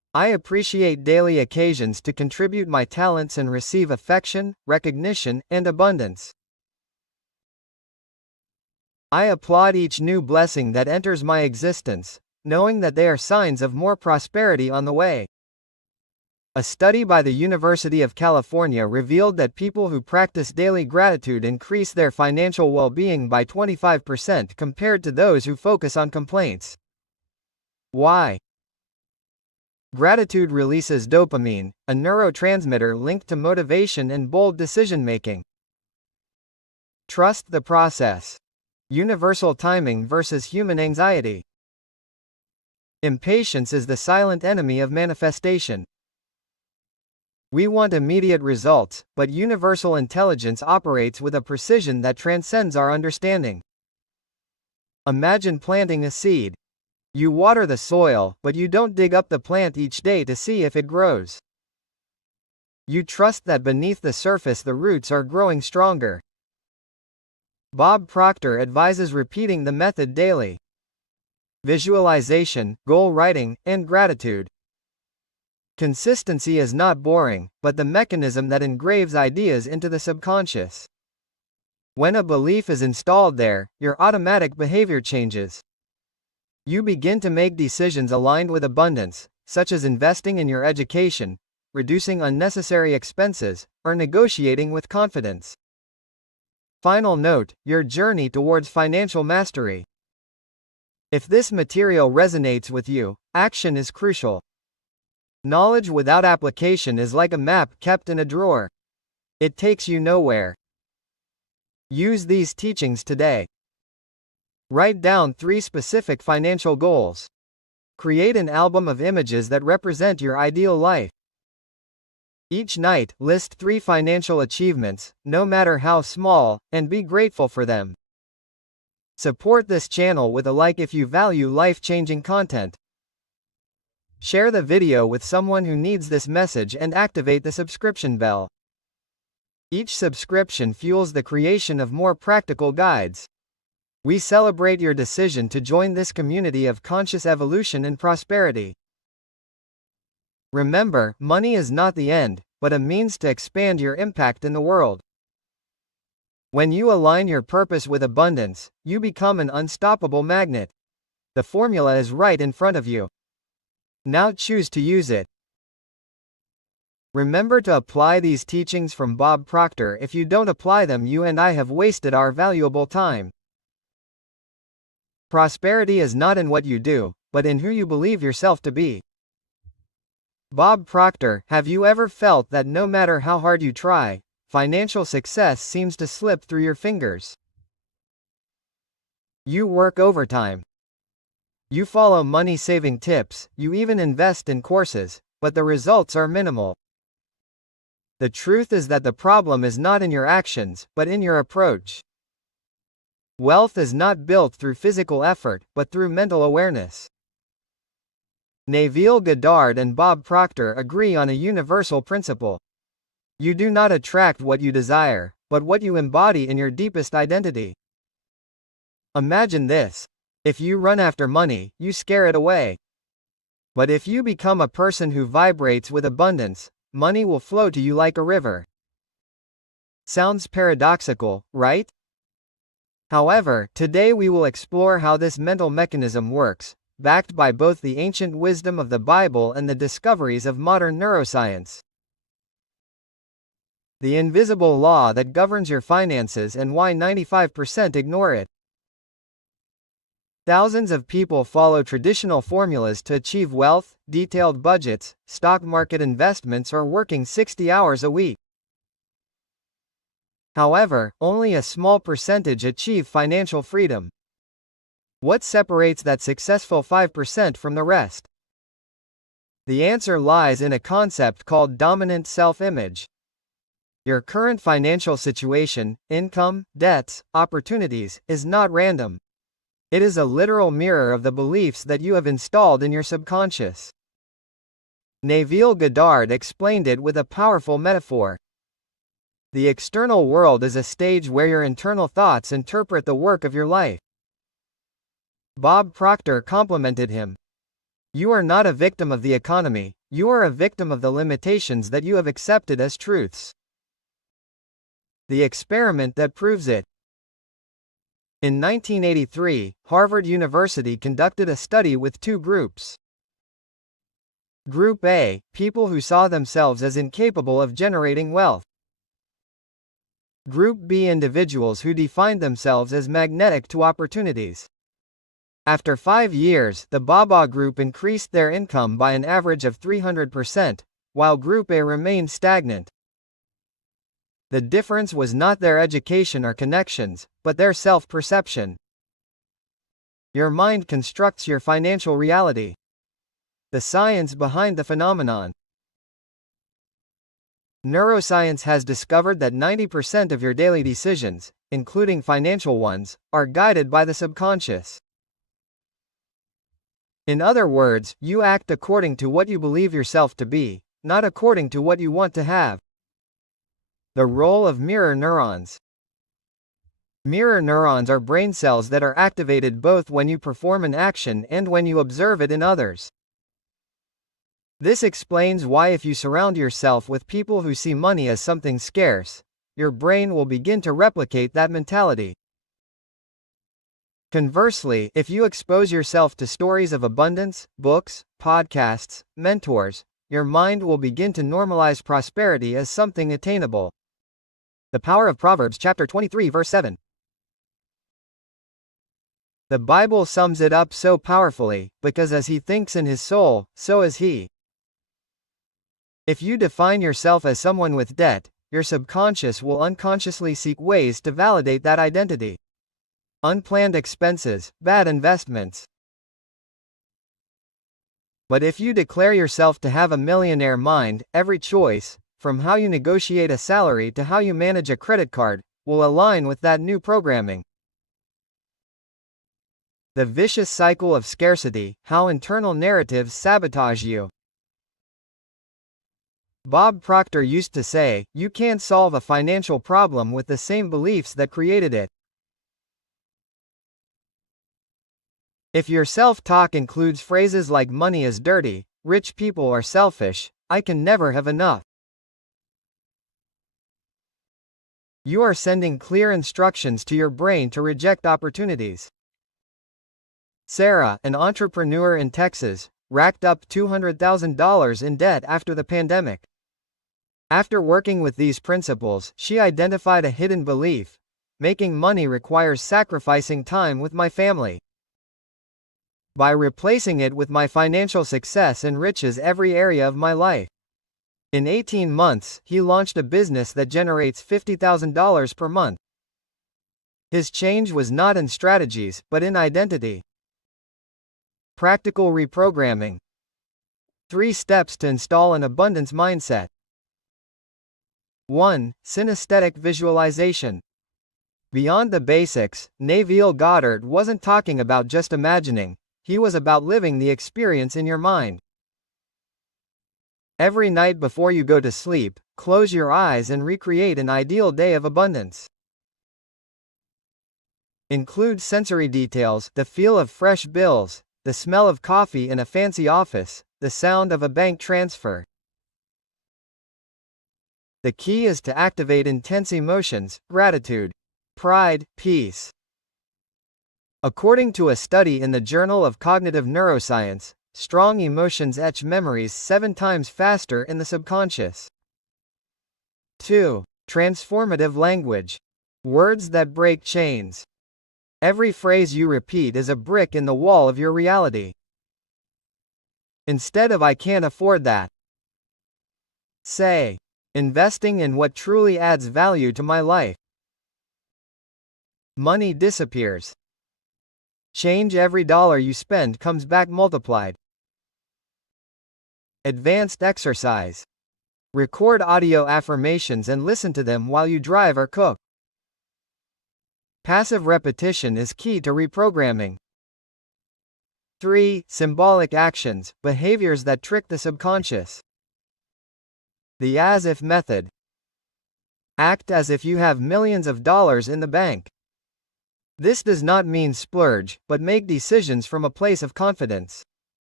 I appreciate daily occasions to contribute my talents and receive affection, recognition, and abundance. I applaud each new blessing that enters my existence, knowing that they are signs of more prosperity on the way. A study by the University of California revealed that people who practice daily gratitude increase their financial well-being by 25% compared to those who focus on complaints. Why? Gratitude releases dopamine, a neurotransmitter linked to motivation and bold decision-making. Trust the process. Universal timing versus human anxiety. Impatience is the silent enemy of manifestation. We want immediate results, but universal intelligence operates with a precision that transcends our understanding. Imagine planting a seed. You water the soil, but you don't dig up the plant each day to see if it grows. You trust that beneath the surface the roots are growing stronger. Bob Proctor advises repeating the method daily. Visualization, goal writing, and gratitude. Consistency is not boring, but the mechanism that engraves ideas into the subconscious. When a belief is installed there, your automatic behavior changes. You begin to make decisions aligned with abundance, such as investing in your education, reducing unnecessary expenses, or negotiating with confidence. Final note: your journey towards financial mastery. If this material resonates with you, action is crucial. Knowledge without application is like a map kept in a drawer. It takes you nowhere. Use these teachings today. Write down 3 specific financial goals. Create an album of images that represent your ideal life. Each night, list 3 financial achievements, no matter how small, and be grateful for them. Support this channel with a like if you value life-changing content. Share the video with someone who needs this message and activate the subscription bell. Each subscription fuels the creation of more practical guides. We celebrate your decision to join this community of conscious evolution and prosperity. Remember, money is not the end, but a means to expand your impact in the world. When you align your purpose with abundance, you become an unstoppable magnet. The formula is right in front of you. Now choose to use it. Remember to apply these teachings from Bob Proctor. If you don't apply them, you and I have wasted our valuable time. Prosperity is not in what you do, but in who you believe yourself to be. Bob Proctor. Have you ever felt that no matter how hard you try, financial success seems to slip through your fingers? You work overtime. You follow money-saving tips, you even invest in courses, but the results are minimal. The truth is that the problem is not in your actions, but in your approach. Wealth is not built through physical effort, but through mental awareness. Neville Goddard and Bob Proctor agree on a universal principle. You do not attract what you desire, but what you embody in your deepest identity. Imagine this. If you run after money, you scare it away. But if you become a person who vibrates with abundance, money will flow to you like a river. Sounds paradoxical, right? However, today we will explore how this mental mechanism works, backed by both the ancient wisdom of the Bible and the discoveries of modern neuroscience. The invisible law that governs your finances and why 95% ignore it. Thousands of people follow traditional formulas to achieve wealth, detailed budgets, stock market investments, or working 60 hours a week. However, only a small percentage achieve financial freedom. What separates that successful 5% from the rest? The answer lies in a concept called dominant self-image. Your current financial situation, income, debts, opportunities, is not random. It is a literal mirror of the beliefs that you have installed in your subconscious. Neville Goddard explained it with a powerful metaphor. The external world is a stage where your internal thoughts interpret the work of your life. Bob Proctor complimented him. You are not a victim of the economy, you are a victim of the limitations that you have accepted as truths. The experiment that proves it. In 1983, Harvard University conducted a study with two groups. Group A, people who saw themselves as incapable of generating wealth. Group B, individuals who defined themselves as magnetic to opportunities. After 5 years, the BABA group increased their income by an average of 300%, while Group A remained stagnant. The difference was not their education or connections, but their self-perception. Your mind constructs your financial reality. The science behind the phenomenon. Neuroscience has discovered that 90% of your daily decisions, including financial ones, are guided by the subconscious. In other words, you act according to what you believe yourself to be, not according to what you want to have. The role of mirror neurons. Mirror neurons are brain cells that are activated both when you perform an action and when you observe it in others. This explains why if you surround yourself with people who see money as something scarce, your brain will begin to replicate that mentality. Conversely, if you expose yourself to stories of abundance, books, podcasts, mentors, your mind will begin to normalize prosperity as something attainable. The power of Proverbs chapter 23 verse 7. The Bible sums it up so powerfully, because as he thinks in his soul, so is he. If you define yourself as someone with debt, your subconscious will unconsciously seek ways to validate that identity. Unplanned expenses, bad investments. But if you declare yourself to have a millionaire mind, every choice, from how you negotiate a salary to how you manage a credit card, will align with that new programming. The vicious cycle of scarcity, how internal narratives sabotage you. Bob Proctor used to say, you can't solve a financial problem with the same beliefs that created it. If your self-talk includes phrases like money is dirty, rich people are selfish, I can never have enough, you are sending clear instructions to your brain to reject opportunities. Sarah, an entrepreneur in Texas, racked up $200,000 in debt after the pandemic. After working with these principles, she identified a hidden belief: making money requires sacrificing time with my family. By replacing it with my financial success enriches every area of my life. In 18 months, he launched a business that generates $50,000 per month. His change was not in strategies, but in identity. Practical reprogramming. 3 steps to install an abundance mindset. 1. Synesthetic visualization. Beyond the basics, Neville Goddard wasn't talking about just imagining, he was about living the experience in your mind. Every night before you go to sleep, close your eyes and recreate an ideal day of abundance. Include sensory details, the feel of fresh bills, the smell of coffee in a fancy office, the sound of a bank transfer. The key is to activate intense emotions: gratitude, pride, peace. According to a study in the Journal of Cognitive Neuroscience, strong emotions etch memories 7 times faster in the subconscious. 2. Transformative language. Words that break chains. Every phrase you repeat is a brick in the wall of your reality. Instead of "I can't afford that," say, "Investing in what truly adds value to my life." Money disappears. Change: every dollar you spend comes back multiplied. Advanced exercise. Record audio affirmations and listen to them while you drive or cook. Passive repetition is key to reprogramming. 3. Symbolic actions, behaviors that trick the subconscious. The as-if method. Act as if you have millions of dollars in the bank. This does not mean splurge, but make decisions from a place of confidence.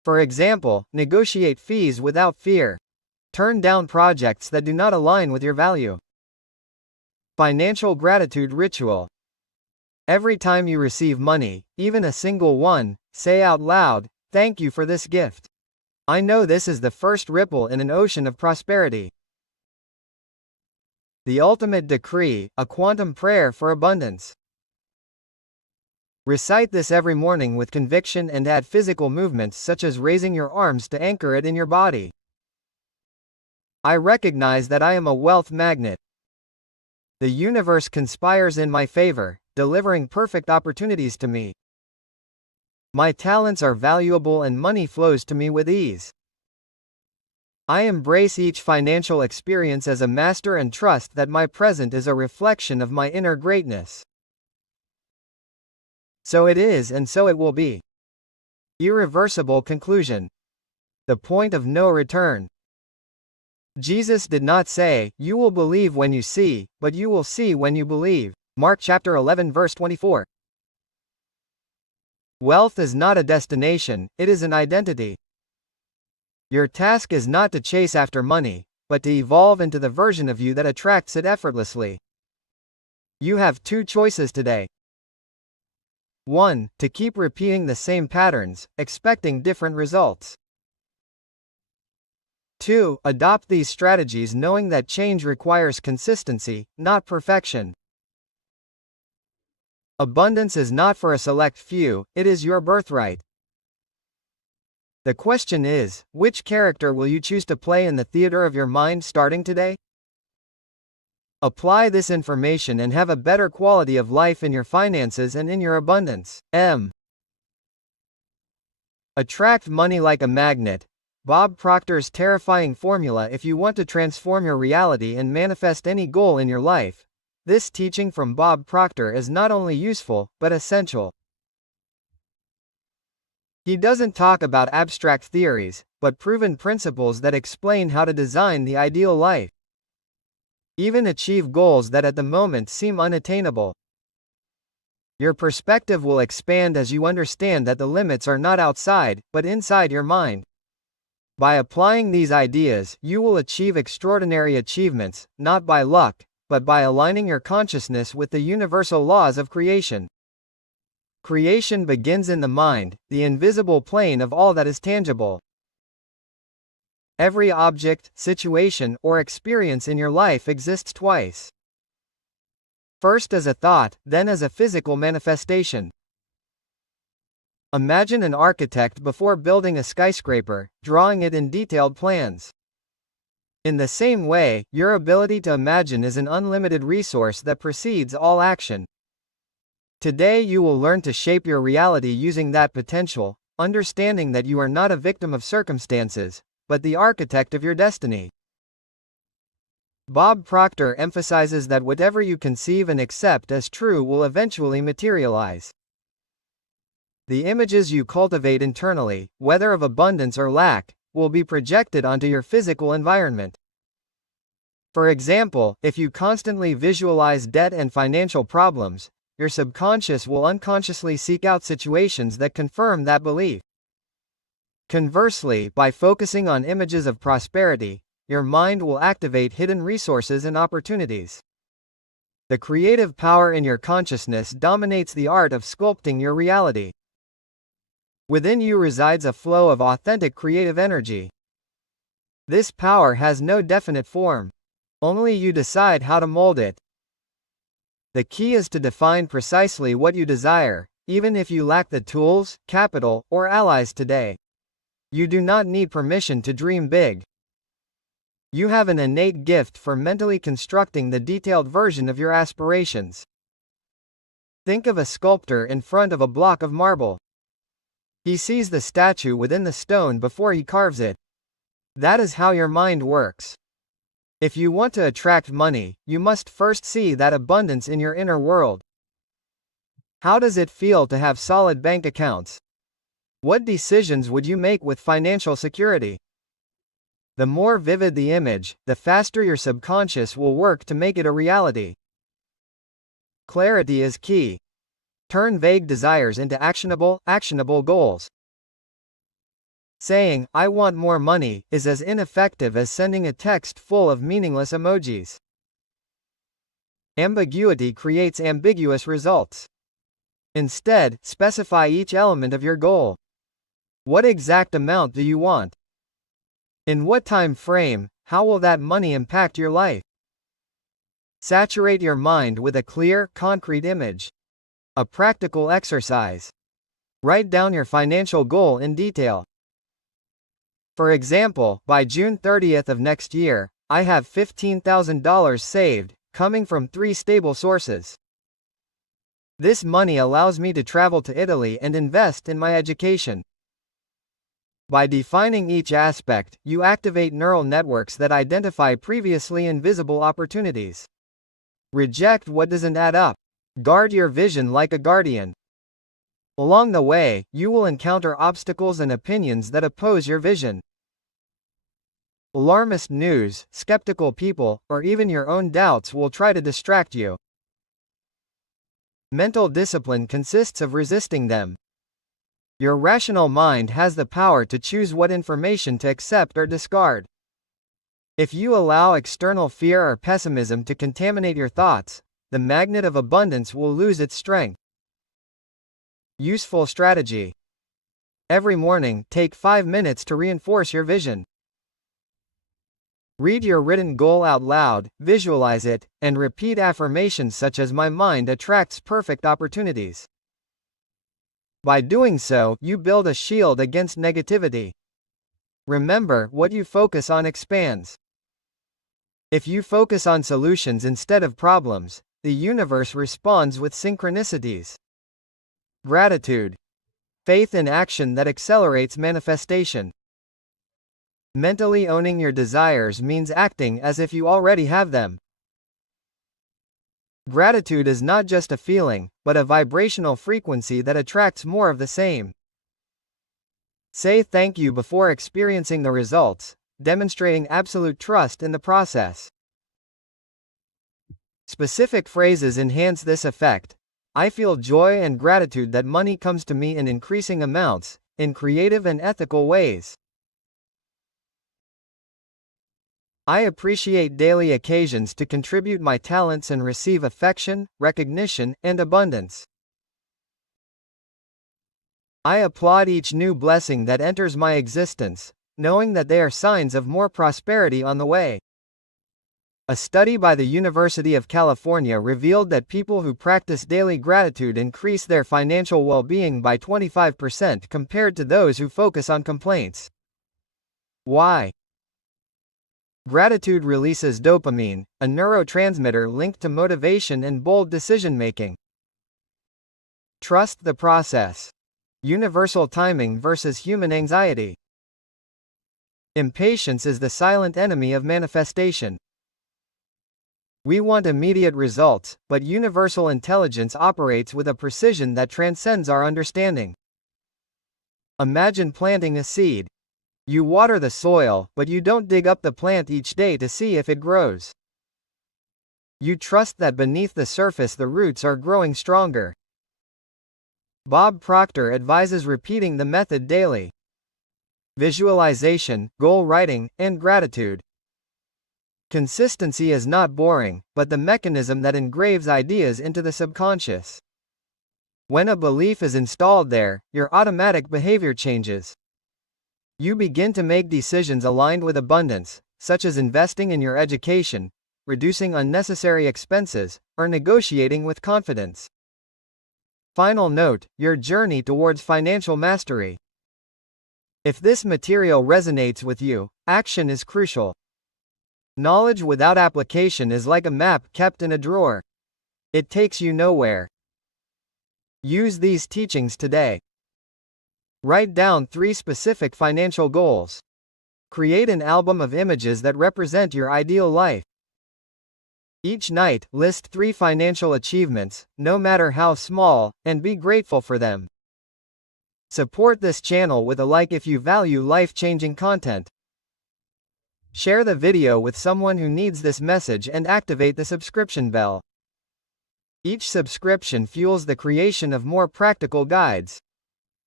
For example, negotiate fees without fear. Turn down projects that do not align with your value. Financial gratitude ritual. Every time you receive money, even a single one, say out loud, "Thank you for this gift. I know this is the first ripple in an ocean of prosperity." The ultimate decree, a quantum prayer for abundance. Recite this every morning with conviction and add physical movements such as raising your arms to anchor it in your body. I recognize that I am a wealth magnet. The universe conspires in my favor, delivering perfect opportunities to me. My talents are valuable and money flows to me with ease. I embrace each financial experience as a master and trust that my present is a reflection of my inner greatness. So it is and so it will be. Irreversible conclusion. The point of no return. Jesus did not say, "You will believe when you see," but "You will see when you believe." Mark chapter 11 verse 24. Wealth is not a destination, it is an identity. Your task is not to chase after money, but to evolve into the version of you that attracts it effortlessly. You have two choices today. 1. To keep repeating the same patterns, expecting different results. 2. Adopt these strategies knowing that change requires consistency, not perfection. Abundance is not for a select few, it is your birthright. The question is, which character will you choose to play in the theater of your mind starting today? Apply this information and have a better quality of life in your finances and in your abundance. Attract money like a magnet. Bob Proctor's terrifying formula. If you want to transform your reality and manifest any goal in your life, this teaching from Bob Proctor is not only useful, but essential. He doesn't talk about abstract theories, but proven principles that explain how to design the ideal life. Even achieve goals that at the moment seem unattainable. Your perspective will expand as you understand that the limits are not outside, but inside your mind. By applying these ideas, you will achieve extraordinary achievements, not by luck, but by aligning your consciousness with the universal laws of creation. Creation begins in the mind, the invisible plane of all that is tangible. Every object, situation, or experience in your life exists twice. First as a thought, then as a physical manifestation. Imagine an architect before building a skyscraper, drawing it in detailed plans. In the same way, your ability to imagine is an unlimited resource that precedes all action. Today you will learn to shape your reality using that potential, understanding that you are not a victim of circumstances, but the architect of your destiny. Bob Proctor emphasizes that whatever you conceive and accept as true will eventually materialize. The images you cultivate internally, whether of abundance or lack, will be projected onto your physical environment. For example, if you constantly visualize debt and financial problems, your subconscious will unconsciously seek out situations that confirm that belief. Conversely, by focusing on images of prosperity, your mind will activate hidden resources and opportunities. The creative power in your consciousness dominates the art of sculpting your reality. Within you resides a flow of authentic creative energy. This power has no definite form. Only you decide how to mold it. The key is to define precisely what you desire, even if you lack the tools, capital, or allies today. You do not need permission to dream big. You have an innate gift for mentally constructing the detailed version of your aspirations. Think of a sculptor in front of a block of marble. He sees the statue within the stone before he carves it. That is how your mind works. If you want to attract money, you must first see that abundance in your inner world. How does it feel to have solid bank accounts? What decisions would you make with financial security? The more vivid the image, the faster your subconscious will work to make it a reality. Clarity is key. Turn vague desires into actionable goals. Saying, "I want more money," is as ineffective as sending a text full of meaningless emojis. Ambiguity creates ambiguous results. Instead, specify each element of your goal. What exact amount do you want? In what time frame? How will that money impact your life? Saturate your mind with a clear, concrete image. A practical exercise. Write down your financial goal in detail. For example, by June 30th of next year, I have $15,000 saved, coming from 3 stable sources. This money allows me to travel to Italy and invest in my education. By defining each aspect, you activate neural networks that identify previously invisible opportunities. Reject what doesn't add up. Guard your vision like a guardian. Along the way, you will encounter obstacles and opinions that oppose your vision. Alarmist news, skeptical people, or even your own doubts will try to distract you. Mental discipline consists of resisting them. Your rational mind has the power to choose what information to accept or discard. If you allow external fear or pessimism to contaminate your thoughts, the magnet of abundance will lose its strength. Useful strategy. Every morning, take 5 minutes to reinforce your vision. Read your written goal out loud, visualize it, and repeat affirmations such as "My mind attracts perfect opportunities." By doing so, you build a shield against negativity. Remember, what you focus on expands. If you focus on solutions instead of problems, the universe responds with synchronicities. Gratitude. Faith in action that accelerates manifestation. Mentally owning your desires means acting as if you already have them. Gratitude is not just a feeling, but a vibrational frequency that attracts more of the same. Say thank you before experiencing the results, demonstrating absolute trust in the process. Specific phrases enhance this effect. I feel joy and gratitude that money comes to me in increasing amounts, in creative and ethical ways. I appreciate daily occasions to contribute my talents and receive affection, recognition, and abundance. I applaud each new blessing that enters my existence, knowing that they are signs of more prosperity on the way. A study by the University of California revealed that people who practice daily gratitude increase their financial well-being by 25% compared to those who focus on complaints. Why? Gratitude releases dopamine, a neurotransmitter linked to motivation and bold decision-making. Trust the process. Universal timing versus human anxiety. Impatience is the silent enemy of manifestation. We want immediate results, but universal intelligence operates with a precision that transcends our understanding. Imagine planting a seed. You water the soil, but you don't dig up the plant each day to see if it grows. You trust that beneath the surface the roots are growing stronger. Bob Proctor advises repeating the method daily. Visualization, goal writing, and gratitude. Consistency is not boring, but the mechanism that engraves ideas into the subconscious. When a belief is installed there, your automatic behavior changes. You begin to make decisions aligned with abundance, such as investing in your education, reducing unnecessary expenses, or negotiating with confidence. Final note: your journey towards financial mastery. If this material resonates with you, action is crucial. Knowledge without application is like a map kept in a drawer. It takes you nowhere. Use these teachings today. Write down 3 specific financial goals. Create an album of images that represent your ideal life. Each night, list 3 financial achievements, no matter how small, and be grateful for them. Support this channel with a like if you value life-changing content. Share the video with someone who needs this message and activate the subscription bell. Each subscription fuels the creation of more practical guides.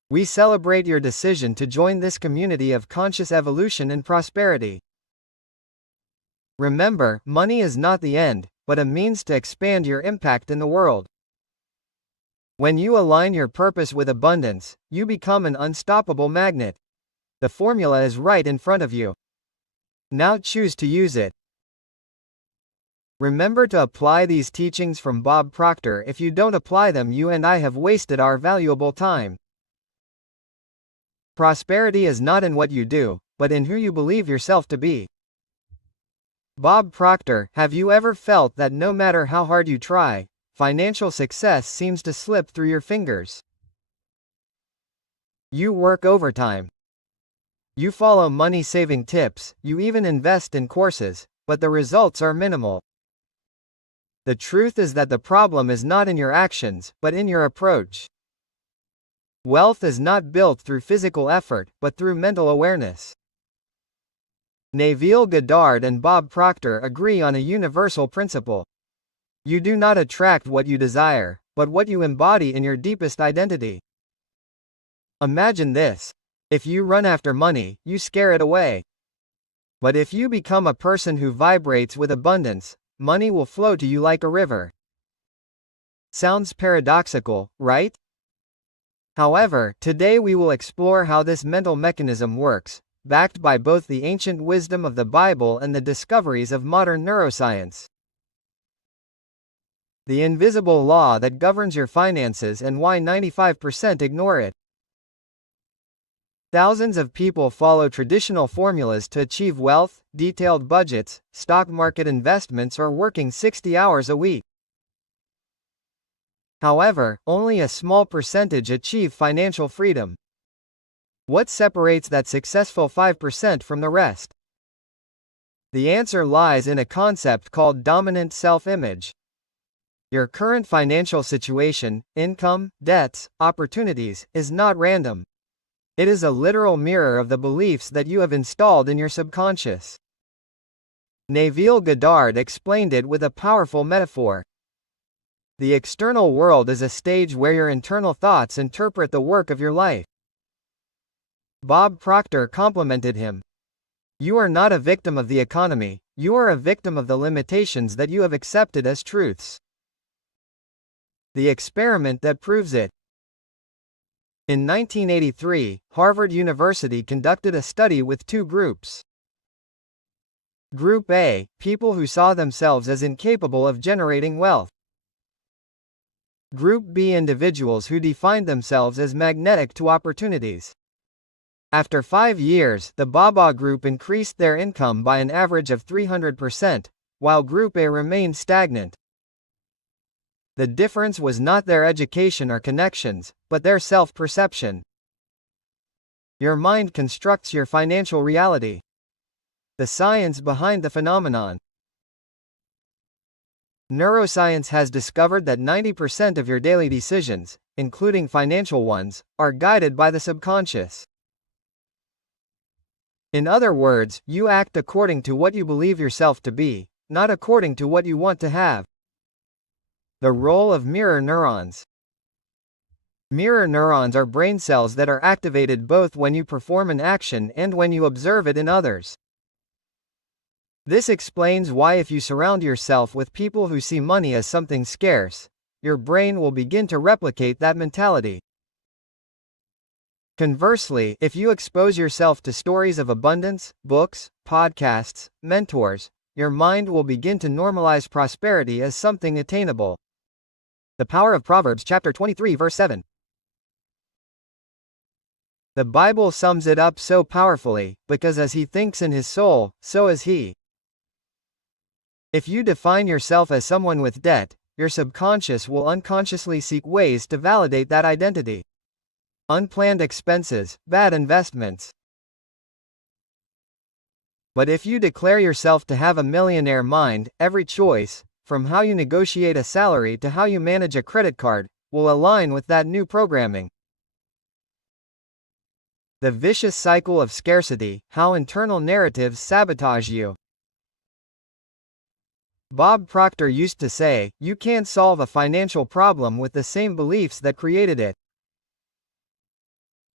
We celebrate your decision to join this community of conscious evolution and prosperity. Remember, money is not the end, but a means to expand your impact in the world. When you align your purpose with abundance, you become an unstoppable magnet. The formula is right in front of you. Now choose to use it. Remember to apply these teachings from Bob Proctor. If you don't apply them, you and I have wasted our valuable time. Prosperity is not in what you do, but in who you believe yourself to be. Bob Proctor. Have you ever felt that no matter how hard you try, financial success seems to slip through your fingers? You work overtime. You follow money-saving tips, you even invest in courses, but the results are minimal. The truth is that the problem is not in your actions, but in your approach. Wealth is not built through physical effort, but through mental awareness. Neville Goddard and Bob Proctor agree on a universal principle. You do not attract what you desire, but what you embody in your deepest identity. Imagine this. If you run after money, you scare it away. But if you become a person who vibrates with abundance, money will flow to you like a river. Sounds paradoxical, right? However, today we will explore how this mental mechanism works, backed by both the ancient wisdom of the Bible and the discoveries of modern neuroscience. The invisible law that governs your finances and why 95% ignore it. Thousands of people follow traditional formulas to achieve wealth, detailed budgets, stock market investments, or working 60 hours a week. However, only a small percentage achieve financial freedom. What separates that successful 5% from the rest? The answer lies in a concept called dominant self-image. Your current financial situation, income, debts, opportunities, is not random. It is a literal mirror of the beliefs that you have installed in your subconscious. Neville Goddard explained it with a powerful metaphor. The external world is a stage where your internal thoughts interpret the work of your life. Bob Proctor complimented him. You are not a victim of the economy, you are a victim of the limitations that you have accepted as truths. The experiment that proves it. In 1983, Harvard University conducted a study with two groups. Group A, people who saw themselves as incapable of generating wealth. Group B, individuals who defined themselves as magnetic to opportunities. After 5 years, the BABA group increased their income by an average of 300%, while Group A remained stagnant. The difference was not their education or connections, but their self-perception. Your mind constructs your financial reality. The science behind the phenomenon. Neuroscience has discovered that 90% of your daily decisions, including financial ones, are guided by the subconscious. In other words, you act according to what you believe yourself to be, not according to what you want to have. The role of mirror neurons. Mirror neurons are brain cells that are activated both when you perform an action and when you observe it in others. This explains why if you surround yourself with people who see money as something scarce, your brain will begin to replicate that mentality. Conversely, if you expose yourself to stories of abundance, books, podcasts, mentors, your mind will begin to normalize prosperity as something attainable. The power of Proverbs chapter 23 verse 7. The Bible sums it up so powerfully, because as he thinks in his soul, so is he. If you define yourself as someone with debt, your subconscious will unconsciously seek ways to validate that identity. Unplanned expenses, bad investments. But if you declare yourself to have a millionaire mind, every choice, from how you negotiate a salary to how you manage a credit card, will align with that new programming. The vicious cycle of scarcity, how internal narratives sabotage you. Bob Proctor used to say, you can't solve a financial problem with the same beliefs that created it.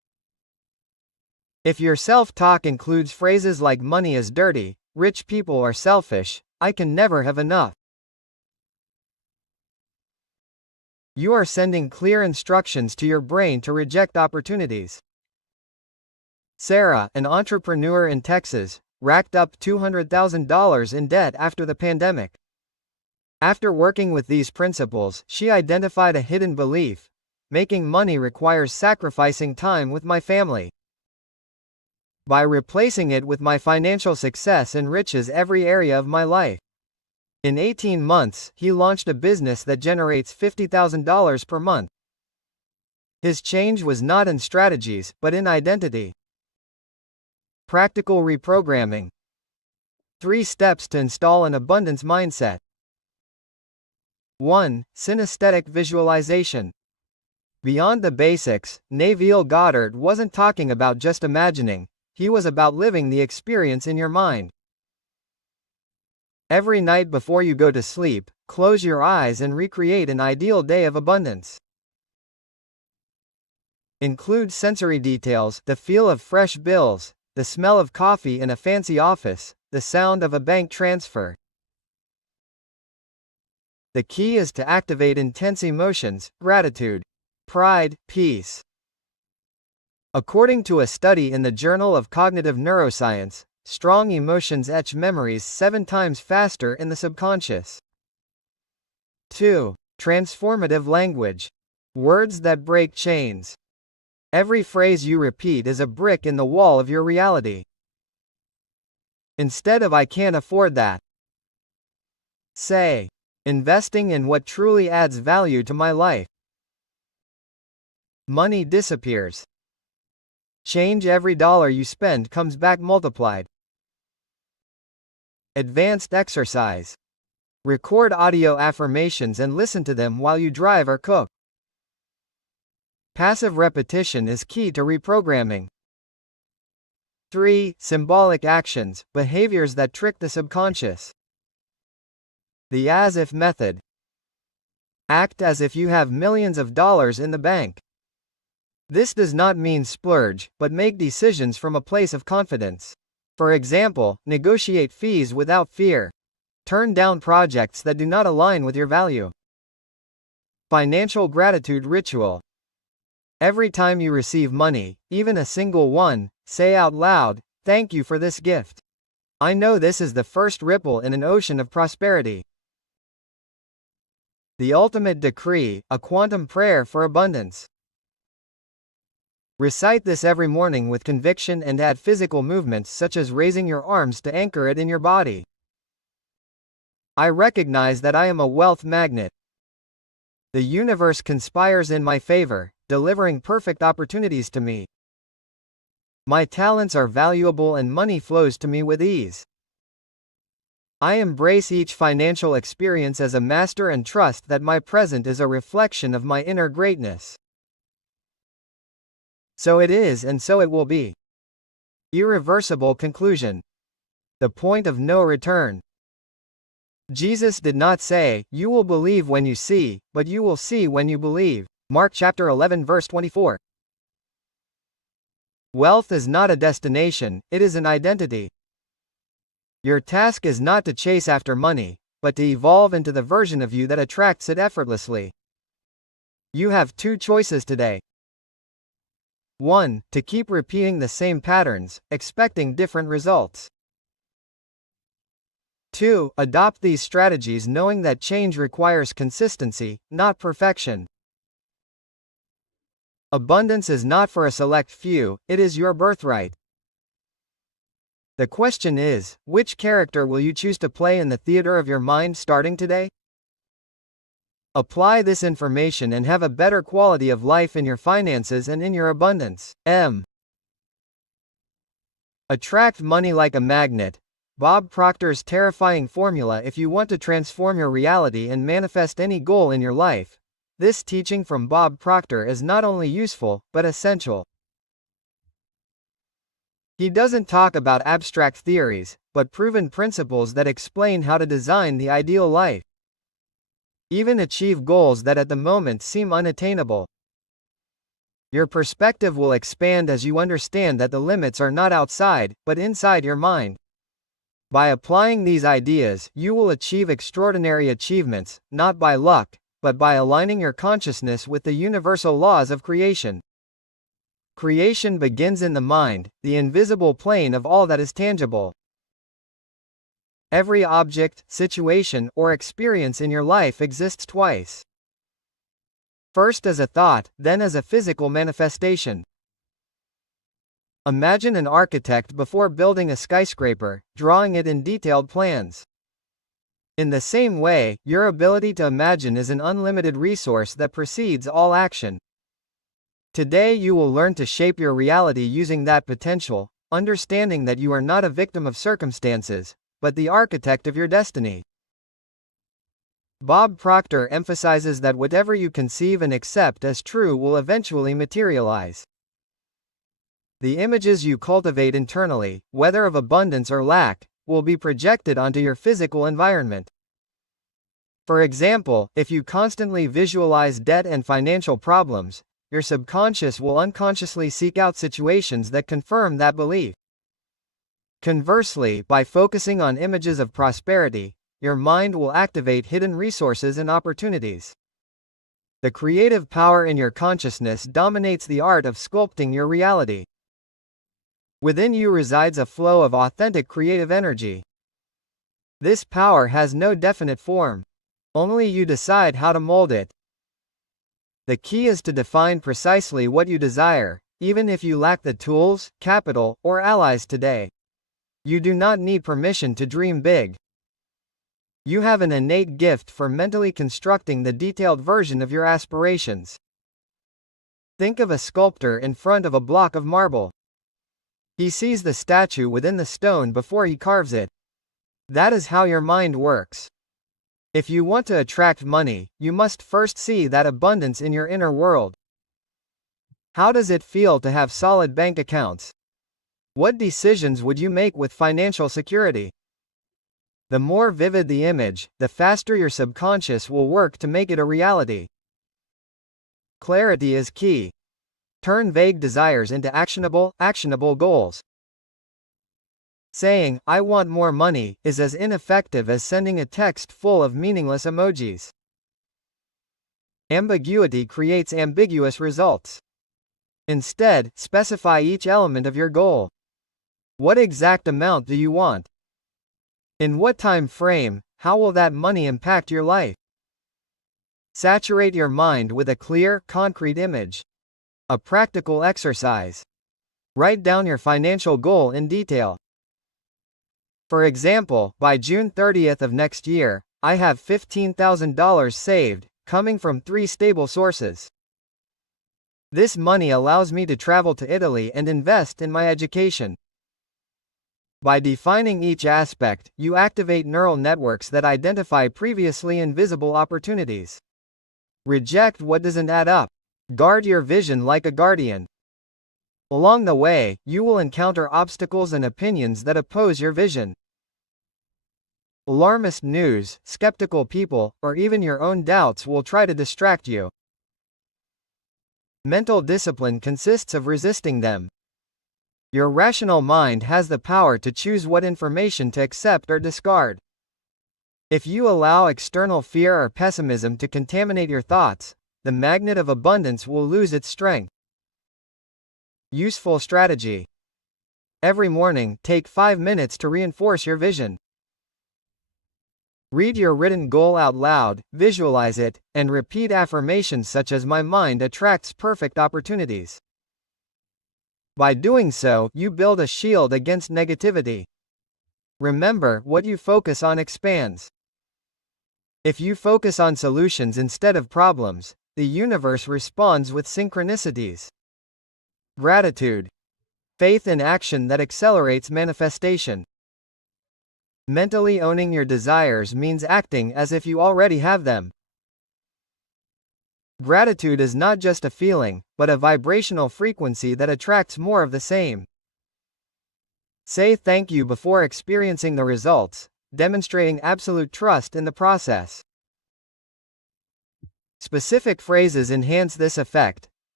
If your self-talk includes phrases like money is dirty, rich people are selfish, I can never have enough, you are sending clear instructions to your brain to reject opportunities. Sarah, an entrepreneur in Texas, racked up $200,000 in debt after the pandemic. After working with these principles, she identified a hidden belief: making money requires sacrificing time with my family. By replacing it with my financial success enriches every area of my life. In 18 months, he launched a business that generates $50,000 per month. His change was not in strategies, but in identity. Practical reprogramming. 3 steps to install an abundance mindset. 1. Synesthetic visualization. Beyond the basics, Neville Goddard wasn't talking about just imagining, he was about living the experience in your mind. Every night before you go to sleep, close your eyes and recreate an ideal day of abundance. Include sensory details: the feel of fresh bills, the smell of coffee in a fancy office, the sound of a bank transfer. The key is to activate intense emotions: gratitude, pride, peace. According to a study in the Journal of Cognitive Neuroscience, strong emotions etch memories 7 times faster in the subconscious. 2. Transformative language. Words that break chains. Every phrase you repeat is a brick in the wall of your reality. Instead of "I can't afford that," say, "Investing in what truly adds value to my life." Money disappears. Change: every dollar you spend comes back multiplied. Advanced exercise. Record audio affirmations and listen to them while you drive or cook. Passive repetition is key to reprogramming. 3. Symbolic actions, behaviors that trick the subconscious. The as-if method. Act as if you have millions of dollars in the bank. This does not mean splurge, but make decisions from a place of confidence. For example, negotiate fees without fear. Turn down projects that do not align with your value. Financial gratitude ritual. Every time you receive money, even a single one, say out loud, "Thank you for this gift. I know this is the first ripple in an ocean of prosperity." The ultimate decree, a quantum prayer for abundance. Recite this every morning with conviction and add physical movements such as raising your arms to anchor it in your body. I recognize that I am a wealth magnet. The universe conspires in my favor, delivering perfect opportunities to me. My talents are valuable and money flows to me with ease. I embrace each financial experience as a master and trust that my present is a reflection of my inner greatness. So it is and so it will be. Irreversible conclusion. The point of no return. Jesus did not say, "You will believe when you see," but "You will see when you believe." Mark chapter 11 verse 24. Wealth is not a destination, it is an identity. Your task is not to chase after money, but to evolve into the version of you that attracts it effortlessly. You have 2 choices today. 1. To keep repeating the same patterns, expecting different results. 2. Adopt these strategies knowing that change requires consistency, not perfection. Abundance is not for a select few, it is your birthright. The question is, which character will you choose to play in the theater of your mind starting today? Apply this information and have a better quality of life in your finances and in your abundance. Attract money like a magnet. Bob Proctor's terrifying formula if you want to transform your reality and manifest any goal in your life. This teaching from Bob Proctor is not only useful, but essential. He doesn't talk about abstract theories, but proven principles that explain how to design the ideal life. Even achieve goals that at the moment seem unattainable. Your perspective will expand as you understand that the limits are not outside, but inside your mind. By applying these ideas, you will achieve extraordinary achievements, not by luck, but by aligning your consciousness with the universal laws of creation. Creation begins in the mind, the invisible plane of all that is tangible. Every object, situation, or experience in your life exists twice. First as a thought, then as a physical manifestation. Imagine an architect before building a skyscraper, drawing it in detailed plans. In the same way, your ability to imagine is an unlimited resource that precedes all action. Today you will learn to shape your reality using that potential, understanding that you are not a victim of circumstances, but the architect of your destiny. Bob Proctor emphasizes that whatever you conceive and accept as true will eventually materialize. The images you cultivate internally, whether of abundance or lack, will be projected onto your physical environment. For example, if you constantly visualize debt and financial problems, your subconscious will unconsciously seek out situations that confirm that belief. Conversely, by focusing on images of prosperity, your mind will activate hidden resources and opportunities. The creative power in your consciousness dominates the art of sculpting your reality. Within you resides a flow of authentic creative energy. This power has no definite form. Only you decide how to mold it. The key is to define precisely what you desire, even if you lack the tools, capital, or allies today. You do not need permission to dream big. You have an innate gift for mentally constructing the detailed version of your aspirations. Think of a sculptor in front of a block of marble. He sees the statue within the stone before he carves it. That is how your mind works. If you want to attract money, you must first see that abundance in your inner world. How does it feel to have solid bank accounts? What decisions would you make with financial security? The more vivid the image, the faster your subconscious will work to make it a reality. Clarity is key. Turn vague desires into actionable goals. Saying, "I want more money," is as ineffective as sending a text full of meaningless emojis. Ambiguity creates ambiguous results. Instead, specify each element of your goal. What exact amount do you want? In what time frame? How will that money impact your life? Saturate your mind with a clear, concrete image. A practical exercise. Write down your financial goal in detail. For example, by June 30th of next year, I have $15,000 saved, coming from 3 stable sources. This money allows me to travel to Italy and invest in my education. By defining each aspect, you activate neural networks that identify previously invisible opportunities. Reject what doesn't add up. Guard your vision like a guardian. Along the way, you will encounter obstacles and opinions that oppose your vision. Alarmist news, skeptical people, or even your own doubts will try to distract you. Mental discipline consists of resisting them. Your rational mind has the power to choose what information to accept or discard. If you allow external fear or pessimism to contaminate your thoughts, the magnet of abundance will lose its strength. Useful strategy. Every morning, take 5 minutes to reinforce your vision. Read your written goal out loud, visualize it, and repeat affirmations such as "My mind attracts perfect opportunities." By doing so, you build a shield against negativity. Remember, what you focus on expands. If you focus on solutions instead of problems, the universe responds with synchronicities. Gratitude. Faith in action that accelerates manifestation. Mentally owning your desires means acting as if you already have them. Gratitude is not just a feeling, but a vibrational frequency that attracts more of the same. Say thank you before experiencing the results, demonstrating absolute trust in the process. Specific phrases enhance this effect.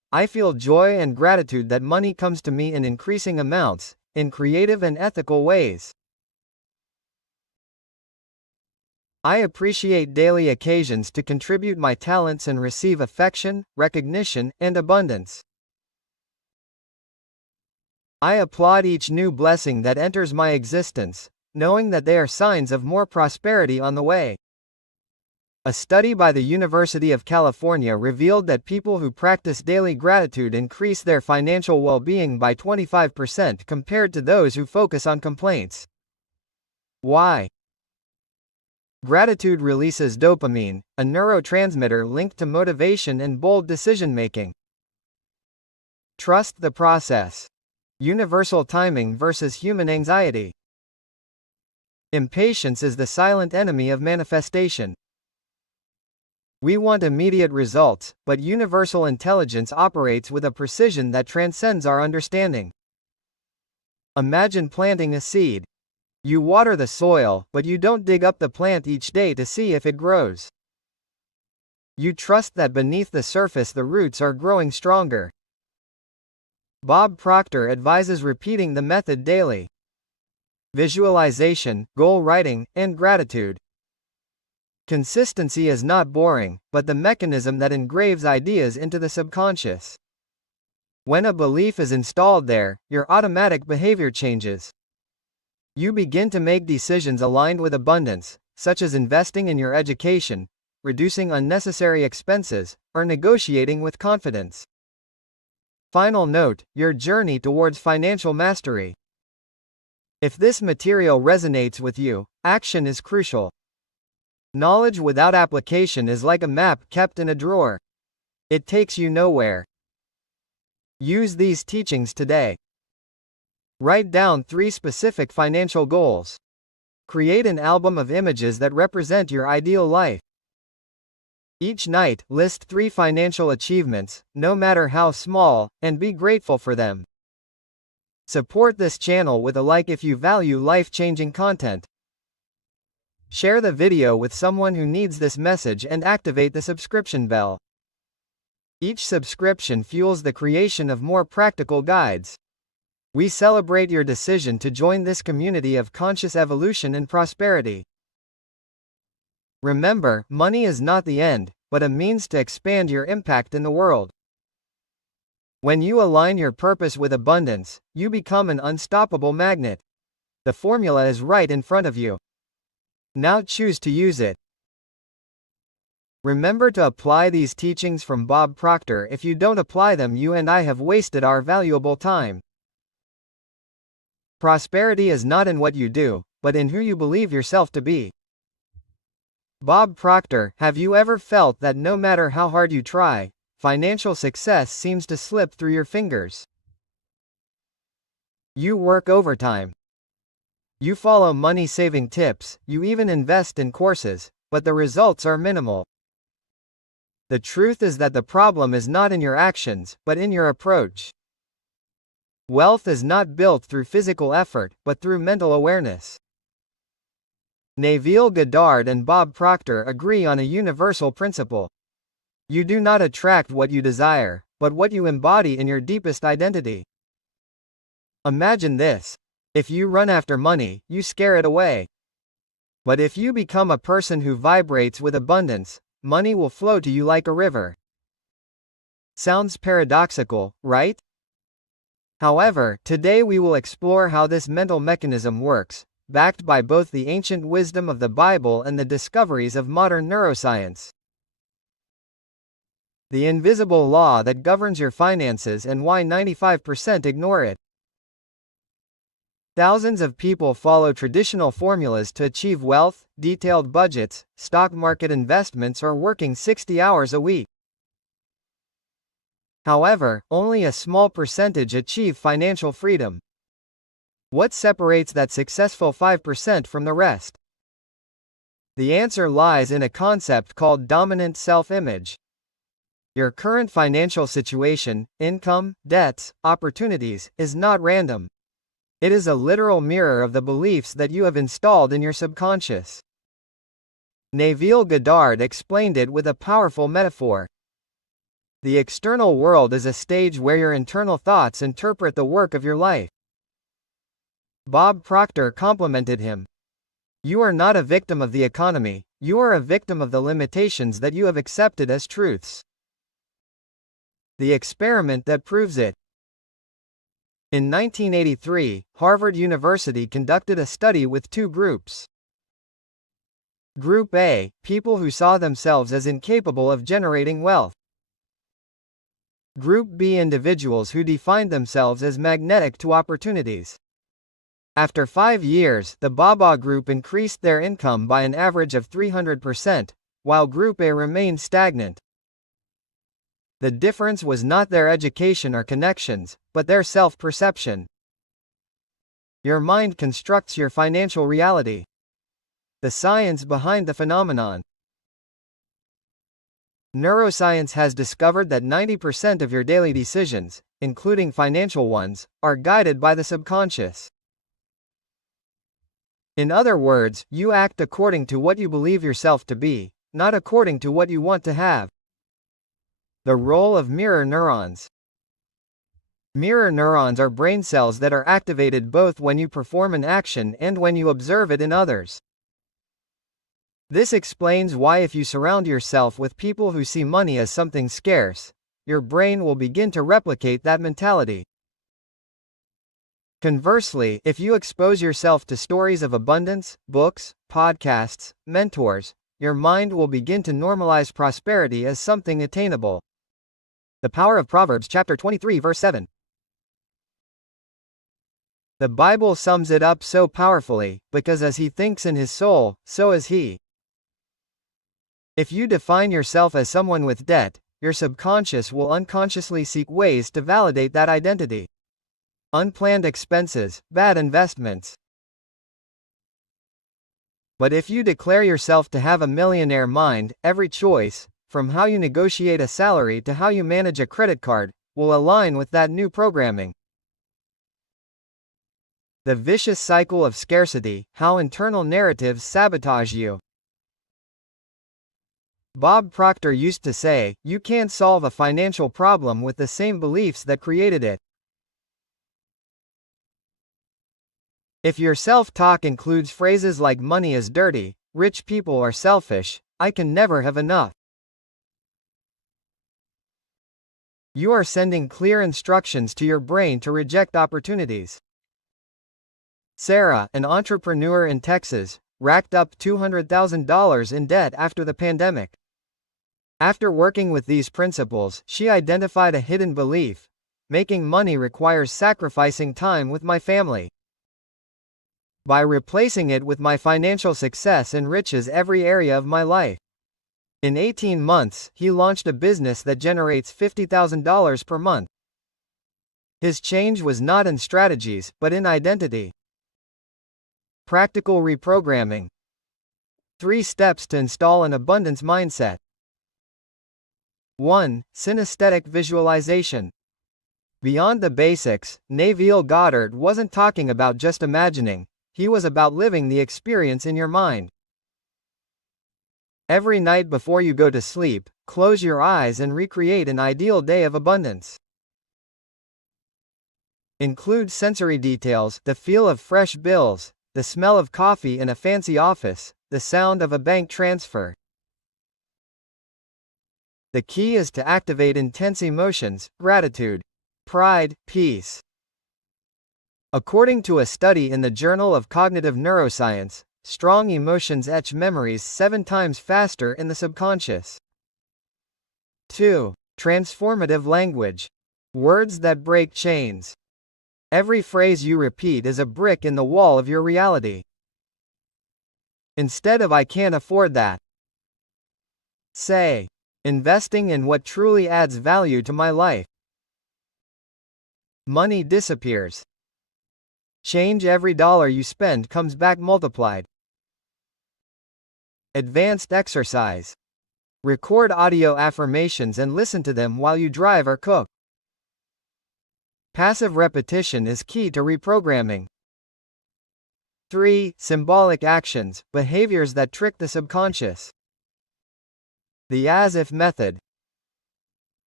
I feel joy and gratitude that money comes to me in increasing amounts, in creative and ethical ways. I appreciate daily occasions to contribute my talents and receive affection, recognition, and abundance. I applaud each new blessing that enters my existence, knowing that they are signs of more prosperity on the way. A study by the University of California revealed that people who practice daily gratitude increase their financial well-being by 25% compared to those who focus on complaints. Why? Gratitude releases dopamine, a neurotransmitter linked to motivation and bold decision-making. Trust the process. Universal timing versus human anxiety. Impatience is the silent enemy of manifestation. We want immediate results, but universal intelligence operates with a precision that transcends our understanding. Imagine planting a seed. You water the soil, but you don't dig up the plant each day to see if it grows. You trust that beneath the surface the roots are growing stronger. Bob Proctor advises repeating the method daily. Visualization, goal writing, and gratitude. Consistency is not boring, but the mechanism that engraves ideas into the subconscious. When a belief is installed there, your automatic behavior changes. You begin to make decisions aligned with abundance, such as investing in your education, reducing unnecessary expenses, or negotiating with confidence. Final note: your journey towards financial mastery. If this material resonates with you, action is crucial. Knowledge without application is like a map kept in a drawer. It takes you nowhere. Use these teachings today. Write down 3 specific financial goals. Create an album of images that represent your ideal life. Each night, list 3 financial achievements, no matter how small, and be grateful for them. Support this channel with a like if you value life-changing content. Share the video with someone who needs this message and activate the subscription bell. Each subscription fuels the creation of more practical guides. We celebrate your decision to join this community of conscious evolution and prosperity. Remember, money is not the end, but a means to expand your impact in the world. When you align your purpose with abundance, you become an unstoppable magnet. The formula is right in front of you. Now choose to use it. Remember to apply these teachings from Bob Proctor. If you don't apply them, you and I have wasted our valuable time. Prosperity is not in what you do, but in who you believe yourself to be. Bob Proctor. Have you ever felt that no matter how hard you try, financial success seems to slip through your fingers? You work overtime. You follow money-saving tips, you even invest in courses, but the results are minimal. The truth is that the problem is not in your actions, but in your approach. Wealth is not built through physical effort, but through mental awareness. Neville Goddard and Bob Proctor agree on a universal principle. You do not attract what you desire, but what you embody in your deepest identity. Imagine this. If you run after money, you scare it away. But if you become a person who vibrates with abundance, money will flow to you like a river. Sounds paradoxical, right? However, today we will explore how this mental mechanism works, backed by both the ancient wisdom of the Bible and the discoveries of modern neuroscience. The invisible law that governs your finances and why 95% ignore it. Thousands of people follow traditional formulas to achieve wealth, detailed budgets, stock market investments, or working 60 hours a week. However, only a small percentage achieve financial freedom. What separates that successful 5% from the rest? The answer lies in a concept called dominant self-image. Your current financial situation, income, debts, opportunities, is not random. It is a literal mirror of the beliefs that you have installed in your subconscious. Neville Goddard explained it with a powerful metaphor. The external world is a stage where your internal thoughts interpret the work of your life. Bob Proctor complimented him. You are not a victim of the economy, you are a victim of the limitations that you have accepted as truths. The experiment that proves it. In 1983, Harvard University conducted a study with two groups. Group A, people who saw themselves as incapable of generating wealth. Group B, individuals who defined themselves as magnetic to opportunities. After 5 years, the BABA group increased their income by an average of 300%, while Group A remained stagnant. The difference was not their education or connections, but their self-perception. Your mind constructs your financial reality. The science behind the phenomenon. Neuroscience has discovered that 90% of your daily decisions, including financial ones, are guided by the subconscious. In other words, you act according to what you believe yourself to be, not according to what you want to have. The role of mirror neurons. Mirror neurons are brain cells that are activated both when you perform an action and when you observe it in others. This explains why if you surround yourself with people who see money as something scarce, your brain will begin to replicate that mentality. Conversely, if you expose yourself to stories of abundance, books, podcasts, mentors, your mind will begin to normalize prosperity as something attainable. The power of Proverbs chapter 23 verse 7. The Bible sums it up so powerfully, because as he thinks in his soul, so is he. If you define yourself as someone with debt, your subconscious will unconsciously seek ways to validate that identity. Unplanned expenses, bad investments. But if you declare yourself to have a millionaire mind, every choice, from how you negotiate a salary to how you manage a credit card, will align with that new programming. The vicious cycle of scarcity, how internal narratives sabotage you. Bob Proctor used to say, you can't solve a financial problem with the same beliefs that created it. If your self-talk includes phrases like money is dirty, rich people are selfish, I can never have enough, you are sending clear instructions to your brain to reject opportunities. Sarah, an entrepreneur in Texas, racked up $200,000 in debt after the pandemic. After working with these principles, she identified a hidden belief: making money requires sacrificing time with my family. By replacing it with my financial success enriches every area of my life. In 18 months, he launched a business that generates $50,000 per month. His change was not in strategies, but in identity. Practical reprogramming. 3 steps to install an abundance mindset. 1. Synesthetic visualization. Beyond the basics, Neville Goddard wasn't talking about just imagining, he was about living the experience in your mind. Every night before you go to sleep, close your eyes and recreate an ideal day of abundance. Include sensory details, the feel of fresh bills, the smell of coffee in a fancy office, the sound of a bank transfer. The key is to activate intense emotions: gratitude, pride, peace. According to a study in the Journal of Cognitive Neuroscience, strong emotions etch memories 7 times faster in the subconscious. 2. Transformative language. Words that break chains. Every phrase you repeat is a brick in the wall of your reality. Instead of "I can't afford that," say, "Investing in what truly adds value to my life." Money disappears. Change: every dollar you spend comes back multiplied. Advanced exercise. Record audio affirmations and listen to them while you drive or cook. Passive repetition is key to reprogramming. 3. Symbolic actions, behaviors that trick the subconscious. The as-if method.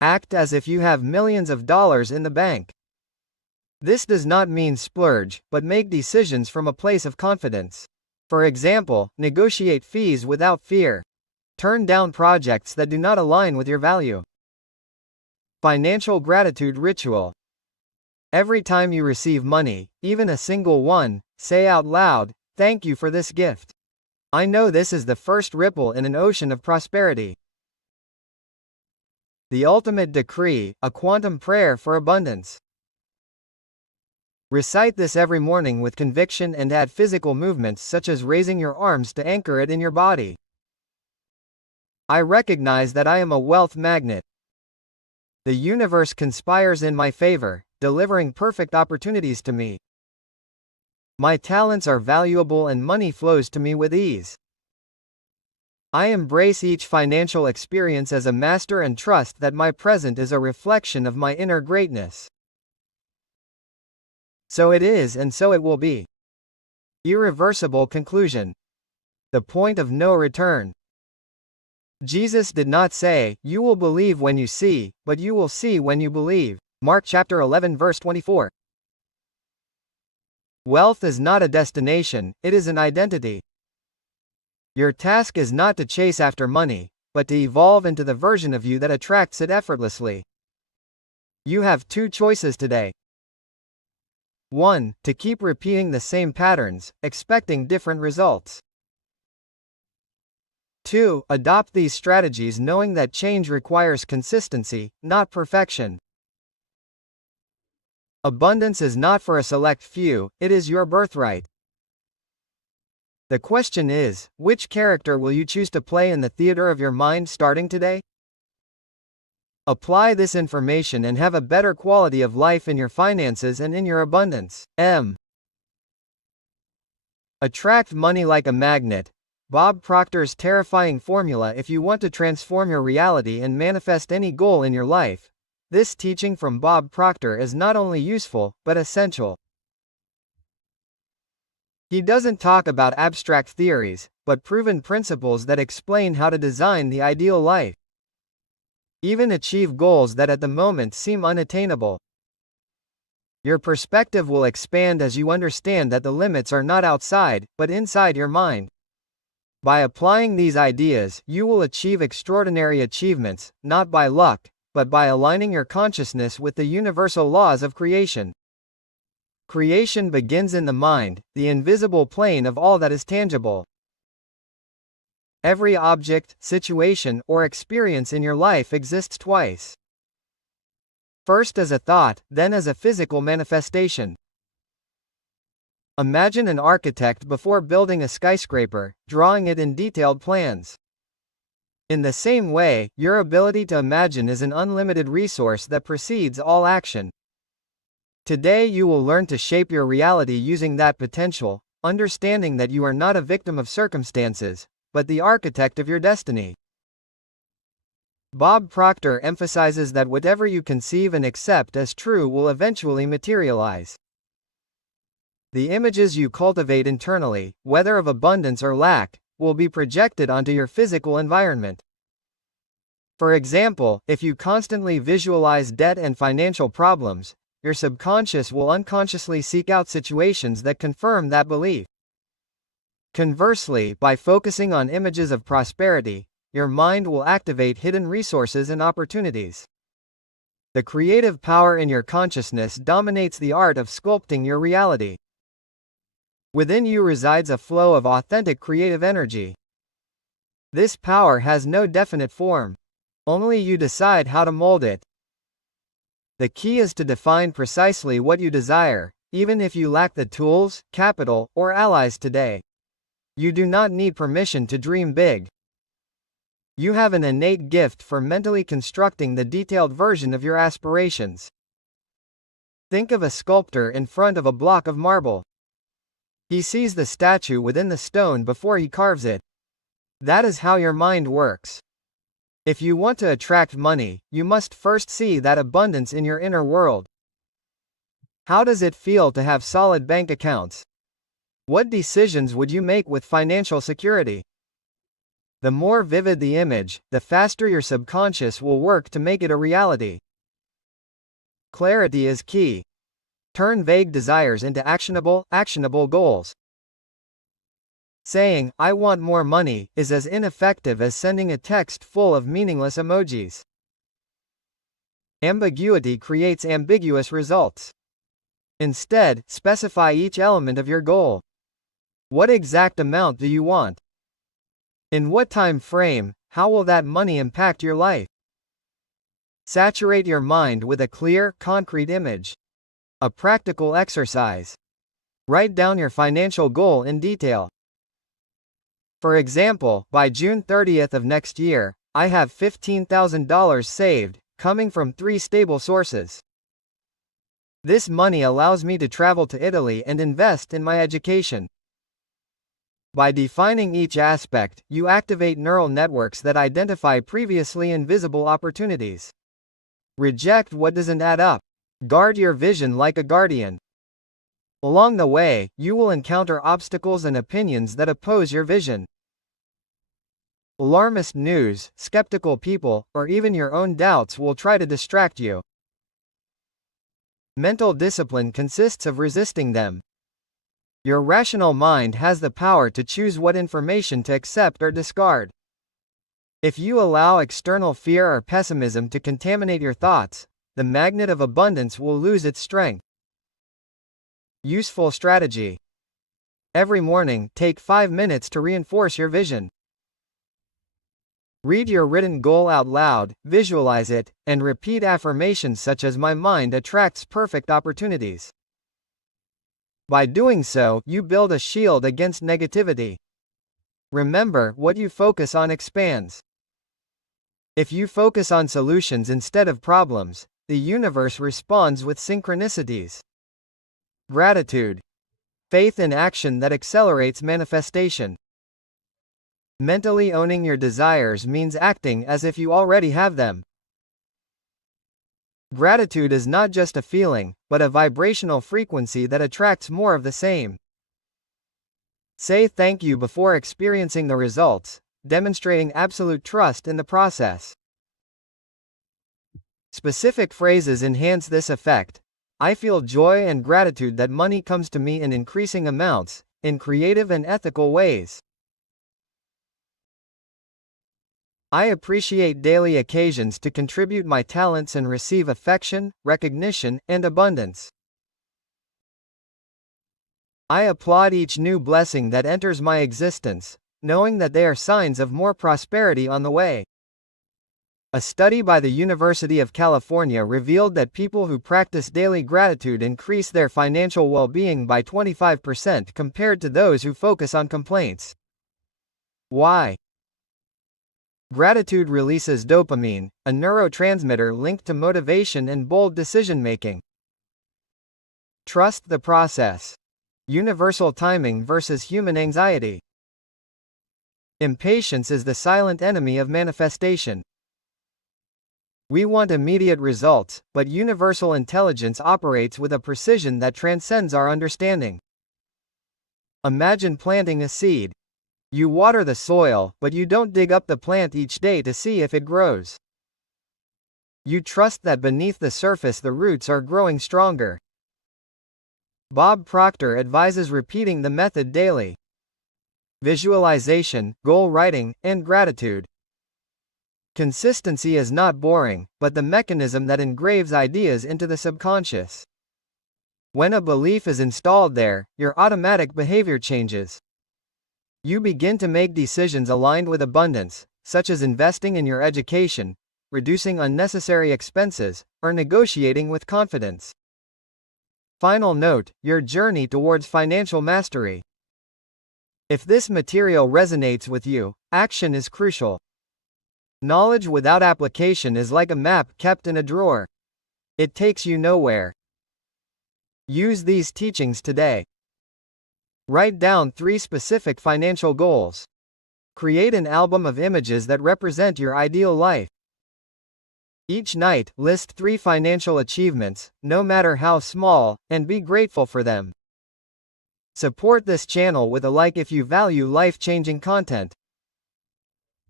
Act as if you have millions of dollars in the bank. This does not mean splurge, but make decisions from a place of confidence. For example, negotiate fees without fear. Turn down projects that do not align with your value. Financial gratitude ritual. Every time you receive money, even a single one, say out loud, "Thank you for this gift. I know this is the first ripple in an ocean of prosperity." The ultimate decree, a quantum prayer for abundance. Recite this every morning with conviction and add physical movements such as raising your arms to anchor it in your body. I recognize that I am a wealth magnet. The universe conspires in my favor, delivering perfect opportunities to me. My talents are valuable and money flows to me with ease. I embrace each financial experience as a master and trust that my present is a reflection of my inner greatness. So it is and so it will be. Irreversible conclusion. The point of no return. Jesus did not say, "You will believe when you see," but "You will see when you believe." Mark chapter 11 verse 24. Wealth is not a destination, it is an identity. Your task is not to chase after money, but to evolve into the version of you that attracts it effortlessly. You have two choices today. 1. To keep repeating the same patterns, expecting different results. 2. Adopt these strategies knowing that change requires consistency, not perfection. Abundance is not for a select few, it is your birthright. The question is, which character will you choose to play in the theater of your mind starting today? Apply this information and have a better quality of life in your finances and in your abundance. Attract money like a magnet. Bob Proctor's terrifying formula. If you want to transform your reality and manifest any goal in your life, this teaching from Bob Proctor is not only useful, but essential. He doesn't talk about abstract theories, but proven principles that explain how to design the ideal life. Even achieve goals that at the moment seem unattainable. Your perspective will expand as you understand that the limits are not outside, but inside your mind. By applying these ideas, you will achieve extraordinary achievements, not by luck, but by aligning your consciousness with the universal laws of creation. Creation begins in the mind, the invisible plane of all that is tangible. Every object, situation, or experience in your life exists twice. First as a thought, then as a physical manifestation. Imagine an architect before building a skyscraper, drawing it in detailed plans. In the same way, your ability to imagine is an unlimited resource that precedes all action. Today you will learn to shape your reality using that potential, understanding that you are not a victim of circumstances, but the architect of your destiny. Bob Proctor emphasizes that whatever you conceive and accept as true will eventually materialize. The images you cultivate internally, whether of abundance or lack, will be projected onto your physical environment. For example, if you constantly visualize debt and financial problems, your subconscious will unconsciously seek out situations that confirm that belief. Conversely, by focusing on images of prosperity, your mind will activate hidden resources and opportunities. The creative power in your consciousness dominates the art of sculpting your reality. Within you resides a flow of authentic creative energy. This power has no definite form. Only you decide how to mold it. The key is to define precisely what you desire, even if you lack the tools, capital, or allies today. You do not need permission to dream big. You have an innate gift for mentally constructing the detailed version of your aspirations. Think of a sculptor in front of a block of marble. He sees the statue within the stone before he carves it. That is how your mind works. If you want to attract money, you must first see that abundance in your inner world. How does it feel to have solid bank accounts? What decisions would you make with financial security? The more vivid the image, the faster your subconscious will work to make it a reality. Clarity is key. Turn vague desires into actionable goals. Saying, "I want more money," is as ineffective as sending a text full of meaningless emojis. Ambiguity creates ambiguous results. Instead, specify each element of your goal. What exact amount do you want? In what time frame? How will that money impact your life? Saturate your mind with a clear, concrete image. A practical exercise. Write down your financial goal in detail. For example, by June 30th of next year, I have $15,000 saved, coming from 3 stable sources. This money allows me to travel to Italy and invest in my education. By defining each aspect, you activate neural networks that identify previously invisible opportunities. Reject what doesn't add up. Guard your vision like a guardian. Along the way, you will encounter obstacles and opinions that oppose your vision. Alarmist news, skeptical people, or even your own doubts will try to distract you. Mental discipline consists of resisting them. Your rational mind has the power to choose what information to accept or discard. If you allow external fear or pessimism to contaminate your thoughts, the magnet of abundance will lose its strength. Useful strategy. Every morning, take 5 minutes to reinforce your vision. Read your written goal out loud, visualize it, and repeat affirmations such as "My mind attracts perfect opportunities." By doing so, you build a shield against negativity. Remember, what you focus on expands. If you focus on solutions instead of problems, the universe responds with synchronicities. Gratitude. Faith in action that accelerates manifestation. Mentally owning your desires means acting as if you already have them. Gratitude is not just a feeling, but a vibrational frequency that attracts more of the same. Say thank you before experiencing the results, demonstrating absolute trust in the process. Specific phrases enhance this effect. I feel joy and gratitude that money comes to me in increasing amounts, in creative and ethical ways. I appreciate daily occasions to contribute my talents and receive affection, recognition, and abundance. I applaud each new blessing that enters my existence, knowing that they are signs of more prosperity on the way. A study by the University of California revealed that people who practice daily gratitude increase their financial well-being by 25% compared to those who focus on complaints. Why? Gratitude releases dopamine, a neurotransmitter linked to motivation and bold decision-making. Trust the process. Universal timing versus human anxiety. Impatience is the silent enemy of manifestation. We want immediate results, but universal intelligence operates with a precision that transcends our understanding. Imagine planting a seed. You water the soil, but you don't dig up the plant each day to see if it grows. You trust that beneath the surface the roots are growing stronger. Bob Proctor advises repeating the method daily. Visualization, goal writing, and gratitude. Consistency is not boring, but the mechanism that engraves ideas into the subconscious. When a belief is installed there, your automatic behavior changes. You begin to make decisions aligned with abundance, such as investing in your education, reducing unnecessary expenses, or negotiating with confidence. Final note: your journey towards financial mastery. If this material resonates with you, action is crucial. Knowledge without application is like a map kept in a drawer. It takes you nowhere. Use these teachings today. Write down 3 specific financial goals. Create an album of images that represent your ideal life. Each night, list 3 financial achievements, no matter how small, and be grateful for them. Support this channel with a like if you value life-changing content.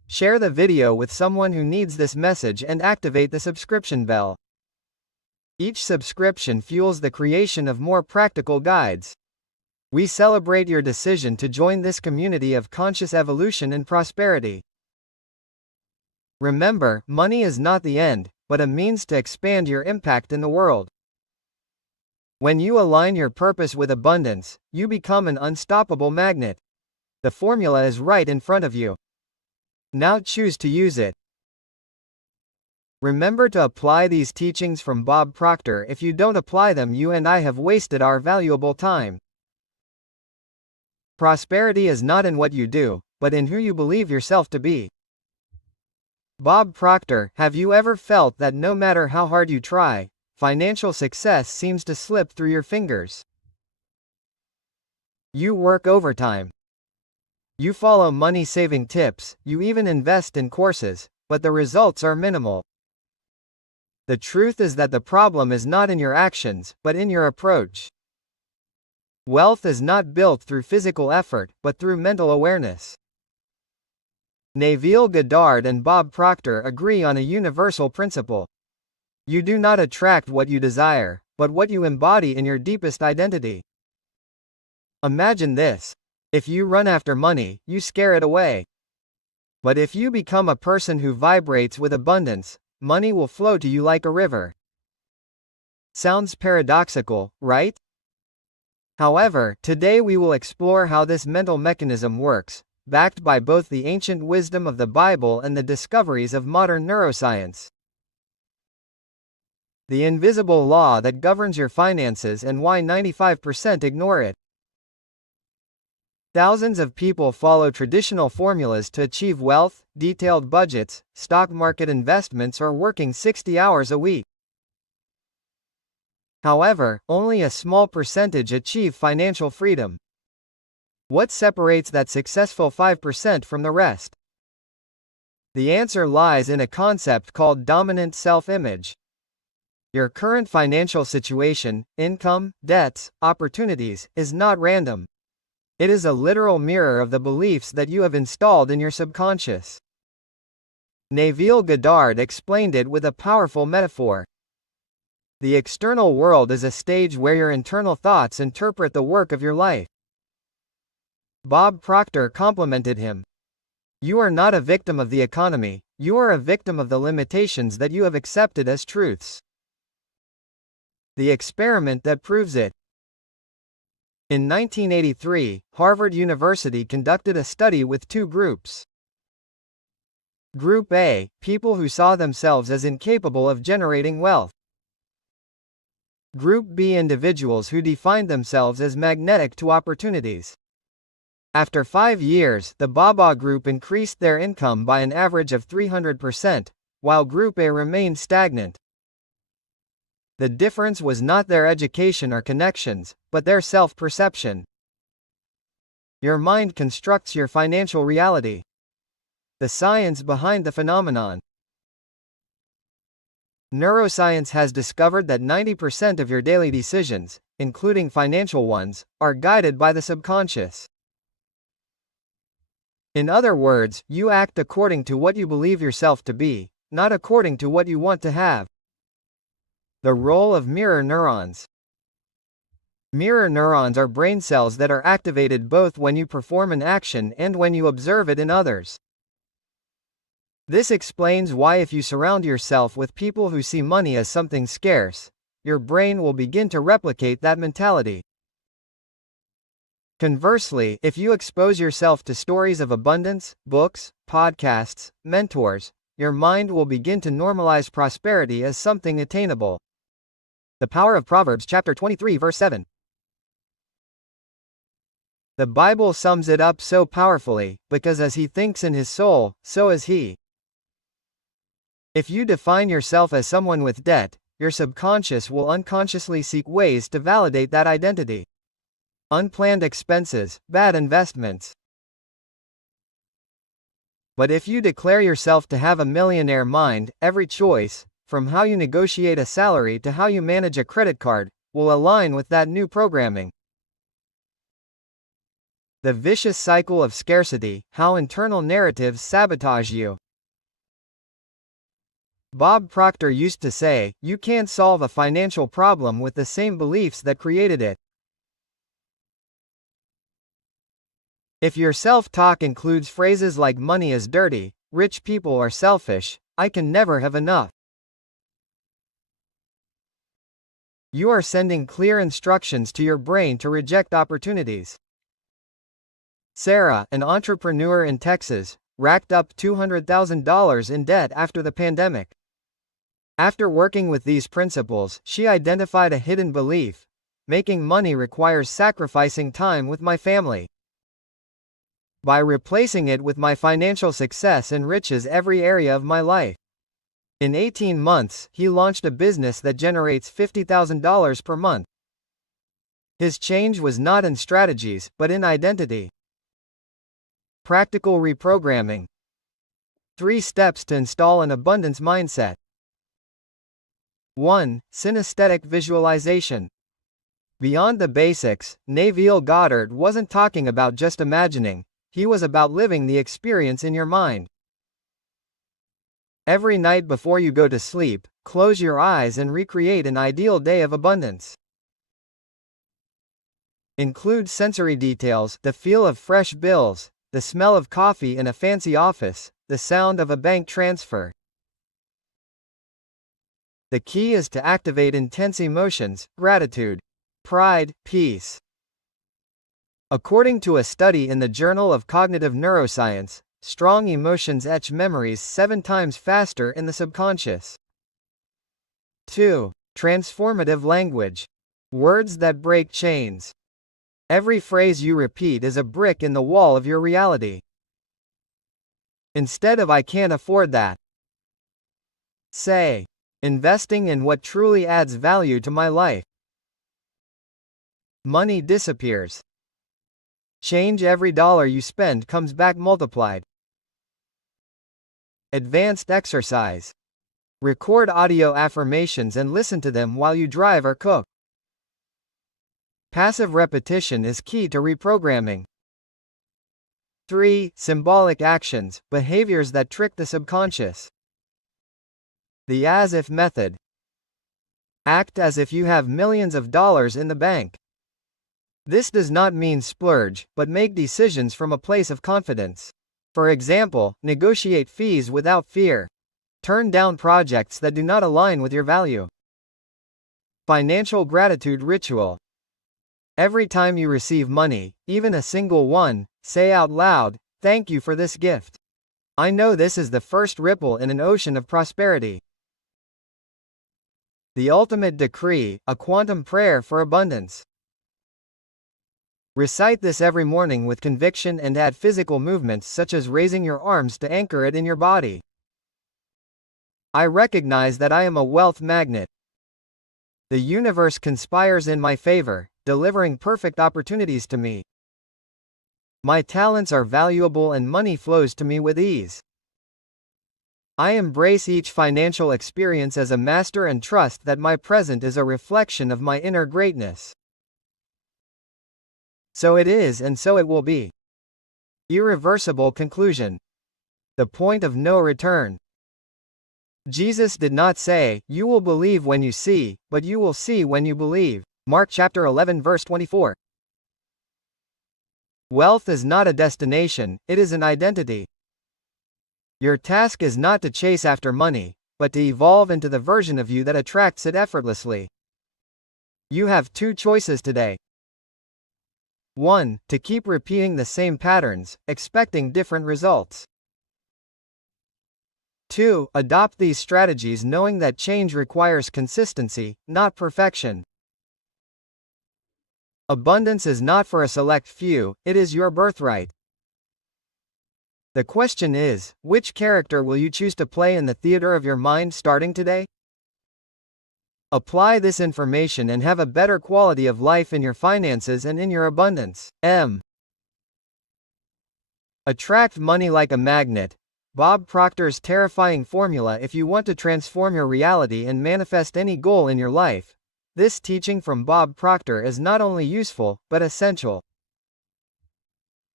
Share the video with someone who needs this message and activate the subscription bell. Each subscription fuels the creation of more practical guides. We celebrate your decision to join this community of conscious evolution and prosperity. Remember, money is not the end, but a means to expand your impact in the world. When you align your purpose with abundance, you become an unstoppable magnet. The formula is right in front of you. Now choose to use it. Remember to apply these teachings from Bob Proctor. If you don't apply them, you and I have wasted our valuable time. Prosperity is not in what you do, but in who you believe yourself to be. Bob Proctor. Have you ever felt that no matter how hard you try, financial success seems to slip through your fingers? You work overtime. You follow money-saving tips, you even invest in courses, but the results are minimal. The truth is that the problem is not in your actions, but in your approach. Wealth is not built through physical effort, but through mental awareness. Neville Goddard and Bob Proctor agree on a universal principle. You do not attract what you desire, but what you embody in your deepest identity. Imagine this. If you run after money, you scare it away. But if you become a person who vibrates with abundance, money will flow to you like a river. Sounds paradoxical, right? However, today we will explore how this mental mechanism works, backed by both the ancient wisdom of the Bible and the discoveries of modern neuroscience. The invisible law that governs your finances and why 95% ignore it. Thousands of people follow traditional formulas to achieve wealth, detailed budgets, stock market investments, or working 60 hours a week. However, only a small percentage achieve financial freedom. What separates that successful 5% from the rest? The answer lies in a concept called dominant self-image. Your current financial situation, income, debts, opportunities, is not random. It is a literal mirror of the beliefs that you have installed in your subconscious. Neville Goddard explained it with a powerful metaphor. The external world is a stage where your internal thoughts interpret the work of your life. Bob Proctor complimented him. You are not a victim of the economy, you are a victim of the limitations that you have accepted as truths. The experiment that proves it. In 1983, Harvard University conducted a study with two groups. Group A, people who saw themselves as incapable of generating wealth. Group B, individuals who defined themselves as magnetic to opportunities. After 5 years, the BABA group increased their income by an average of 300%, while Group A remained stagnant. The difference was not their education or connections, but their self-perception. Your mind constructs your financial reality. The science behind the phenomenon. Neuroscience has discovered that 90% of your daily decisions, including financial ones, are guided by the subconscious. In other words, you act according to what you believe yourself to be, not according to what you want to have. The role of mirror neurons. Mirror neurons are brain cells that are activated both when you perform an action and when you observe it in others. This explains why if you surround yourself with people who see money as something scarce, your brain will begin to replicate that mentality. Conversely, if you expose yourself to stories of abundance, books, podcasts, mentors, your mind will begin to normalize prosperity as something attainable. The power of Proverbs chapter 23 verse 7. The Bible sums it up so powerfully, because as he thinks in his soul, so is he. If you define yourself as someone with debt, your subconscious will unconsciously seek ways to validate that identity. Unplanned expenses, bad investments. But if you declare yourself to have a millionaire mind, every choice, from how you negotiate a salary to how you manage a credit card, will align with that new programming. The vicious cycle of scarcity, how internal narratives sabotage you. Bob Proctor used to say, "You can't solve a financial problem with the same beliefs that created it." If your self-talk includes phrases like "money is dirty," "rich people are selfish," "I can never have enough," you are sending clear instructions to your brain to reject opportunities. Sarah, an entrepreneur in Texas, racked up $200,000 in debt after the pandemic. After working with these principles, she identified a hidden belief: making money requires sacrificing time with my family. By replacing it with my financial success enriches every area of my life. In 18 months, he launched a business that generates $50,000 per month. His change was not in strategies, but in identity. Practical reprogramming. 3 steps to install an abundance mindset. 1. Synesthetic visualization. Beyond the basics, Neville Goddard wasn't talking about just imagining, he was about living the experience in your mind. Every night before you go to sleep, close your eyes and recreate an ideal day of abundance. Include sensory details: the feel of fresh bills, the smell of coffee in a fancy office, the sound of a bank transfer. The key is to activate intense emotions: gratitude, pride, peace. According to a study in the Journal of Cognitive Neuroscience, strong emotions etch memories 7 times faster in the subconscious. 2. Transformative language. Words that break chains. Every phrase you repeat is a brick in the wall of your reality. Instead of "I can't afford that," say, "Investing in what truly adds value to my life." Money disappears. Change: every dollar you spend comes back multiplied. Advanced exercise. Record audio affirmations and listen to them while you drive or cook. Passive repetition is key to reprogramming. 3. Symbolic actions, behaviors that trick the subconscious. The as-if method. Act as if you have millions of dollars in the bank. This does not mean splurge, but make decisions from a place of confidence. For example, negotiate fees without fear. Turn down projects that do not align with your value. Financial gratitude ritual. Every time you receive money, even a single one, say out loud, "Thank you for this gift. I know this is the first ripple in an ocean of prosperity." The ultimate decree, a quantum prayer for abundance. Recite this every morning with conviction and add physical movements such as raising your arms to anchor it in your body. I recognize that I am a wealth magnet. The universe conspires in my favor, delivering perfect opportunities to me. My talents are valuable and money flows to me with ease. I embrace each financial experience as a master and trust that my present is a reflection of my inner greatness. So it is and so it will be. Irreversible conclusion. The point of no return. Jesus did not say, "You will believe when you see," but "You will see when you believe." Mark chapter 11 verse 24. Wealth is not a destination, it is an identity. Your task is not to chase after money, but to evolve into the version of you that attracts it effortlessly. You have 2 choices today. 1. To keep repeating the same patterns, expecting different results. 2. Adopt these strategies knowing that change requires consistency, not perfection. Abundance is not for a select few, it is your birthright. The question is, which character will you choose to play in the theater of your mind starting today? Apply this information and have a better quality of life in your finances and in your abundance. Attract money like a magnet. Bob Proctor's terrifying formula if you want to transform your reality and manifest any goal in your life. This teaching from Bob Proctor is not only useful, but essential.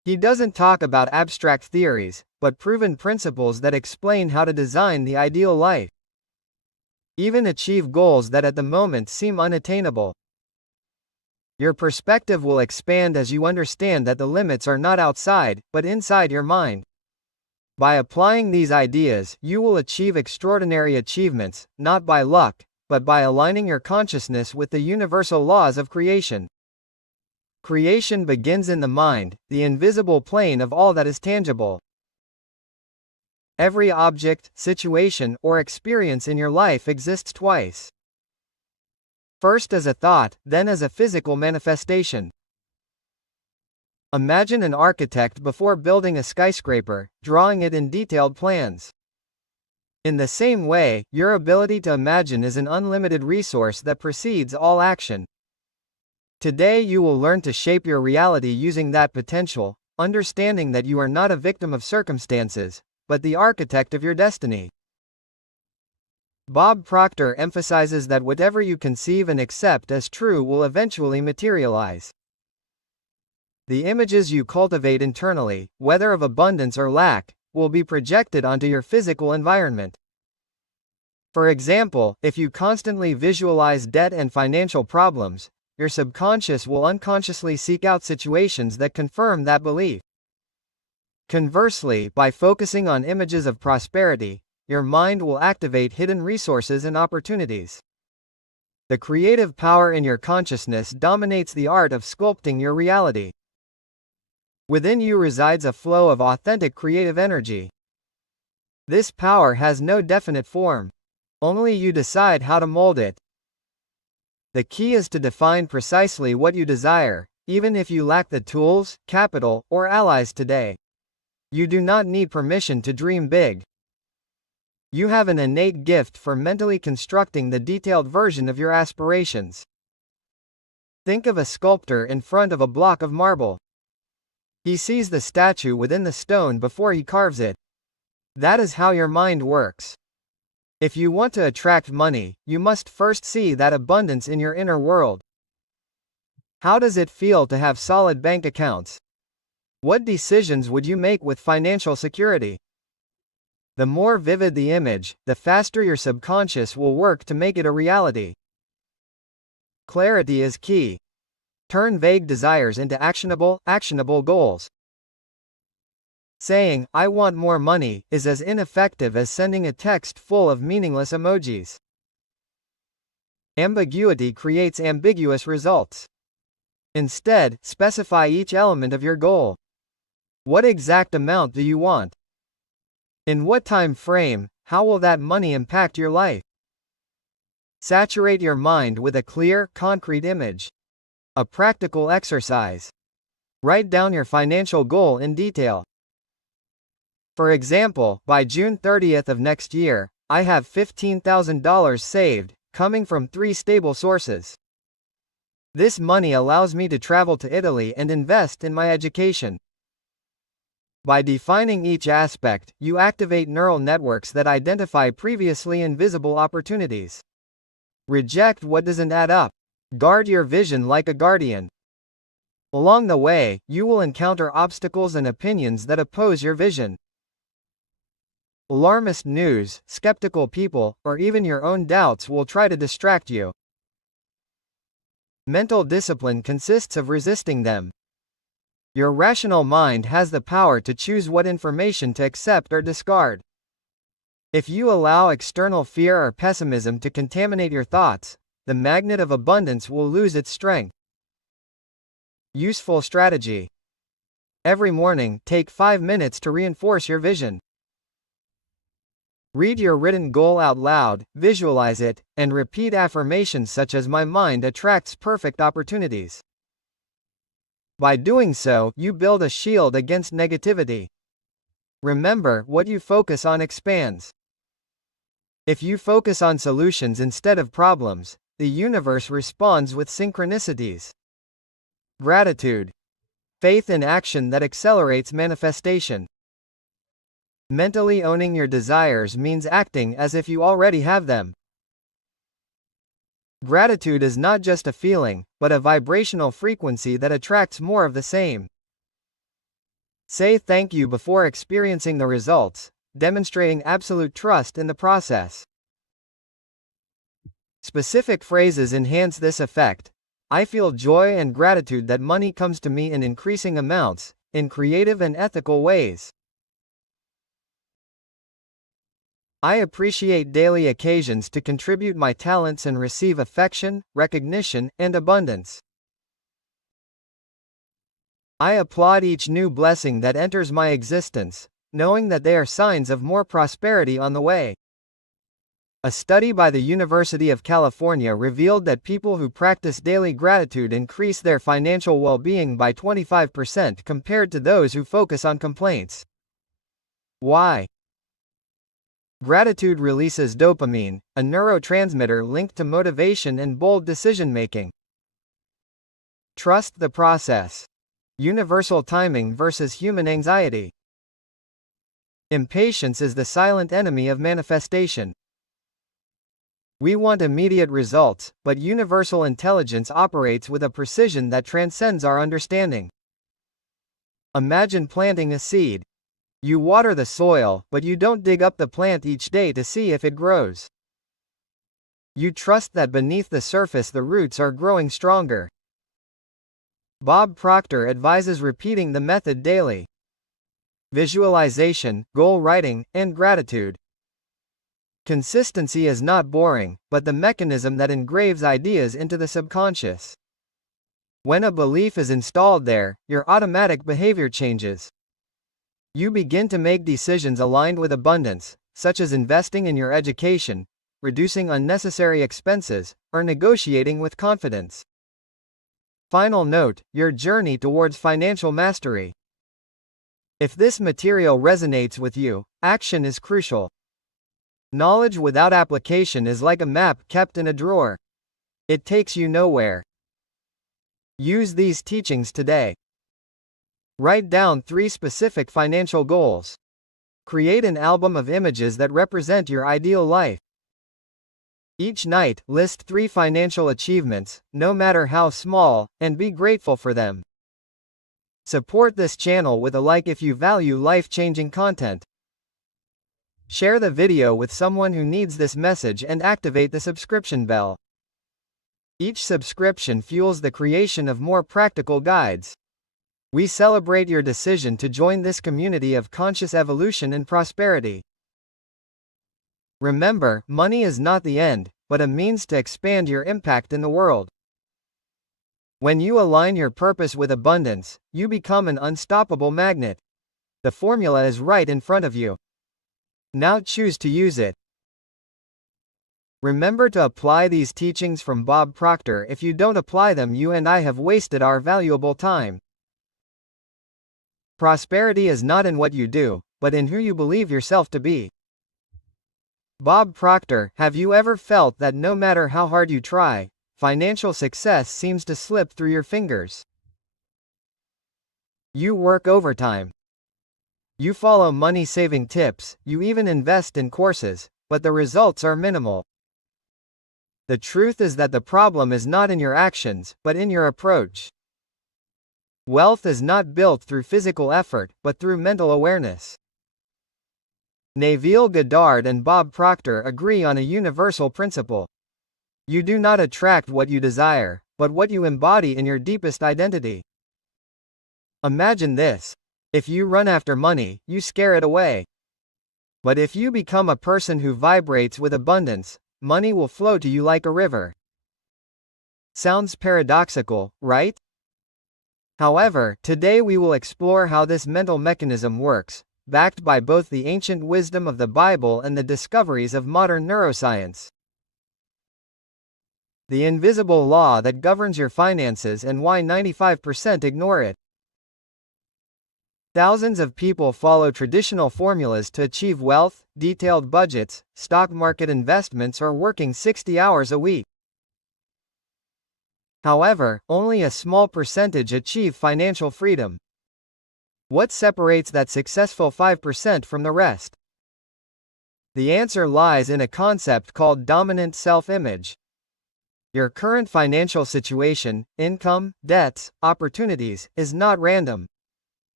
He doesn't talk about abstract theories, but proven principles that explain how to design the ideal life. Even achieve goals that at the moment seem unattainable. Your perspective will expand as you understand that the limits are not outside, but inside your mind. By applying these ideas, you will achieve extraordinary achievements, not by luck, but by aligning your consciousness with the universal laws of creation. Creation begins in the mind, the invisible plane of all that is tangible. Every object, situation, or experience in your life exists twice. First as a thought, then as a physical manifestation. Imagine an architect before building a skyscraper, drawing it in detailed plans. In the same way, your ability to imagine is an unlimited resource that precedes all action. Today you will learn to shape your reality using that potential, understanding that you are not a victim of circumstances, but the architect of your destiny. Bob Proctor emphasizes that whatever you conceive and accept as true will eventually materialize. The images you cultivate internally, whether of abundance or lack, will be projected onto your physical environment. For example, if you constantly visualize debt and financial problems, your subconscious will unconsciously seek out situations that confirm that belief. Conversely, by focusing on images of prosperity, your mind will activate hidden resources and opportunities. The creative power in your consciousness dominates the art of sculpting your reality. Within you resides a flow of authentic creative energy. This power has no definite form. Only you decide how to mold it. The key is to define precisely what you desire, even if you lack the tools, capital, or allies today. You do not need permission to dream big. You have an innate gift for mentally constructing the detailed version of your aspirations. Think of a sculptor in front of a block of marble. He sees the statue within the stone before he carves it. That is how your mind works. If you want to attract money, you must first see that abundance in your inner world. How does it feel to have solid bank accounts? What decisions would you make with financial security? The more vivid the image, the faster your subconscious will work to make it a reality. Clarity is key. Turn vague desires into actionable goals. Saying, "I want more money," is as ineffective as sending a text full of meaningless emojis. Ambiguity creates ambiguous results. Instead, specify each element of your goal. What exact amount do you want? In what time frame? How will that money impact your life? Saturate your mind with a clear, concrete image. A practical exercise. Write down your financial goal in detail. For example, by June 30th of next year, I have $15,000 saved, coming from 3 stable sources. This money allows me to travel to Italy and invest in my education. By defining each aspect, you activate neural networks that identify previously invisible opportunities. Reject what doesn't add up. Guard your vision like a guardian. Along the way, you will encounter obstacles and opinions that oppose your vision. Alarmist news, skeptical people, or even your own doubts will try to distract you. Mental discipline consists of resisting them. Your rational mind has the power to choose what information to accept or discard. If you allow external fear or pessimism to contaminate your thoughts, the magnet of abundance will lose its strength. Useful strategy. Every morning, take 5 minutes to reinforce your vision. Read your written goal out loud, visualize it, and repeat affirmations such as "My mind attracts perfect opportunities." By doing so, you build a shield against negativity. Remember, what you focus on expands. If you focus on solutions instead of problems, the universe responds with synchronicities. Gratitude. Faith in action that accelerates manifestation. Mentally owning your desires means acting as if you already have them. Gratitude is not just a feeling, but a vibrational frequency that attracts more of the same. Say thank you before experiencing the results, demonstrating absolute trust in the process. Specific phrases enhance this effect. I feel joy and gratitude that money comes to me in increasing amounts, in creative and ethical ways. I appreciate daily occasions to contribute my talents and receive affection, recognition, and abundance. I applaud each new blessing that enters my existence, knowing that they are signs of more prosperity on the way. A study by the University of California revealed that people who practice daily gratitude increase their financial well-being by 25% compared to those who focus on complaints. Why? Gratitude releases dopamine, a neurotransmitter linked to motivation and bold decision-making. Trust the process. Universal timing versus human anxiety. Impatience is the silent enemy of manifestation. We want immediate results, but universal intelligence operates with a precision that transcends our understanding. Imagine planting a seed. You water the soil, but you don't dig up the plant each day to see if it grows. You trust that beneath the surface the roots are growing stronger. Bob Proctor advises repeating the method daily. Visualization, goal writing, and gratitude. Consistency is not boring, but the mechanism that engraves ideas into the subconscious. When a belief is installed there, your automatic behavior changes. You begin to make decisions aligned with abundance, such as investing in your education, reducing unnecessary expenses, or negotiating with confidence. Final note: your journey towards financial mastery. If this material resonates with you, action is crucial. Knowledge without application is like a map kept in a drawer. It takes you nowhere. Use these teachings today. Write down 3 specific financial goals. Create an album of images that represent your ideal life. Each night, list 3 financial achievements, no matter how small, and be grateful for them. Support this channel with a like if you value life-changing content. Share the video with someone who needs this message and activate the subscription bell. Each subscription fuels the creation of more practical guides. We celebrate your decision to join this community of conscious evolution and prosperity. Remember, money is not the end, but a means to expand your impact in the world. When you align your purpose with abundance, you become an unstoppable magnet. The formula is right in front of you. Now choose to use it. Remember to apply these teachings from Bob Proctor. If you don't apply them, you and I have wasted our valuable time. Prosperity is not in what you do, but in who you believe yourself to be. Bob Proctor. Have you ever felt that no matter how hard you try, financial success seems to slip through your fingers? You work overtime. You follow money-saving tips, you even invest in courses, but the results are minimal. The truth is that the problem is not in your actions, but in your approach. Wealth is not built through physical effort, but through mental awareness. Neville Goddard and Bob Proctor agree on a universal principle. You do not attract what you desire, but what you embody in your deepest identity. Imagine this. If you run after money, you scare it away. But if you become a person who vibrates with abundance, money will flow to you like a river. Sounds paradoxical, right? However, today we will explore how this mental mechanism works, backed by both the ancient wisdom of the Bible and the discoveries of modern neuroscience. The invisible law that governs your finances and why 95% ignore it. Thousands of people follow traditional formulas to achieve wealth, detailed budgets, stock market investments, or working 60 hours a week. However, only a small percentage achieve financial freedom. What separates that successful 5% from the rest? The answer lies in a concept called dominant self-image. Your current financial situation, income, debts, opportunities, is not random.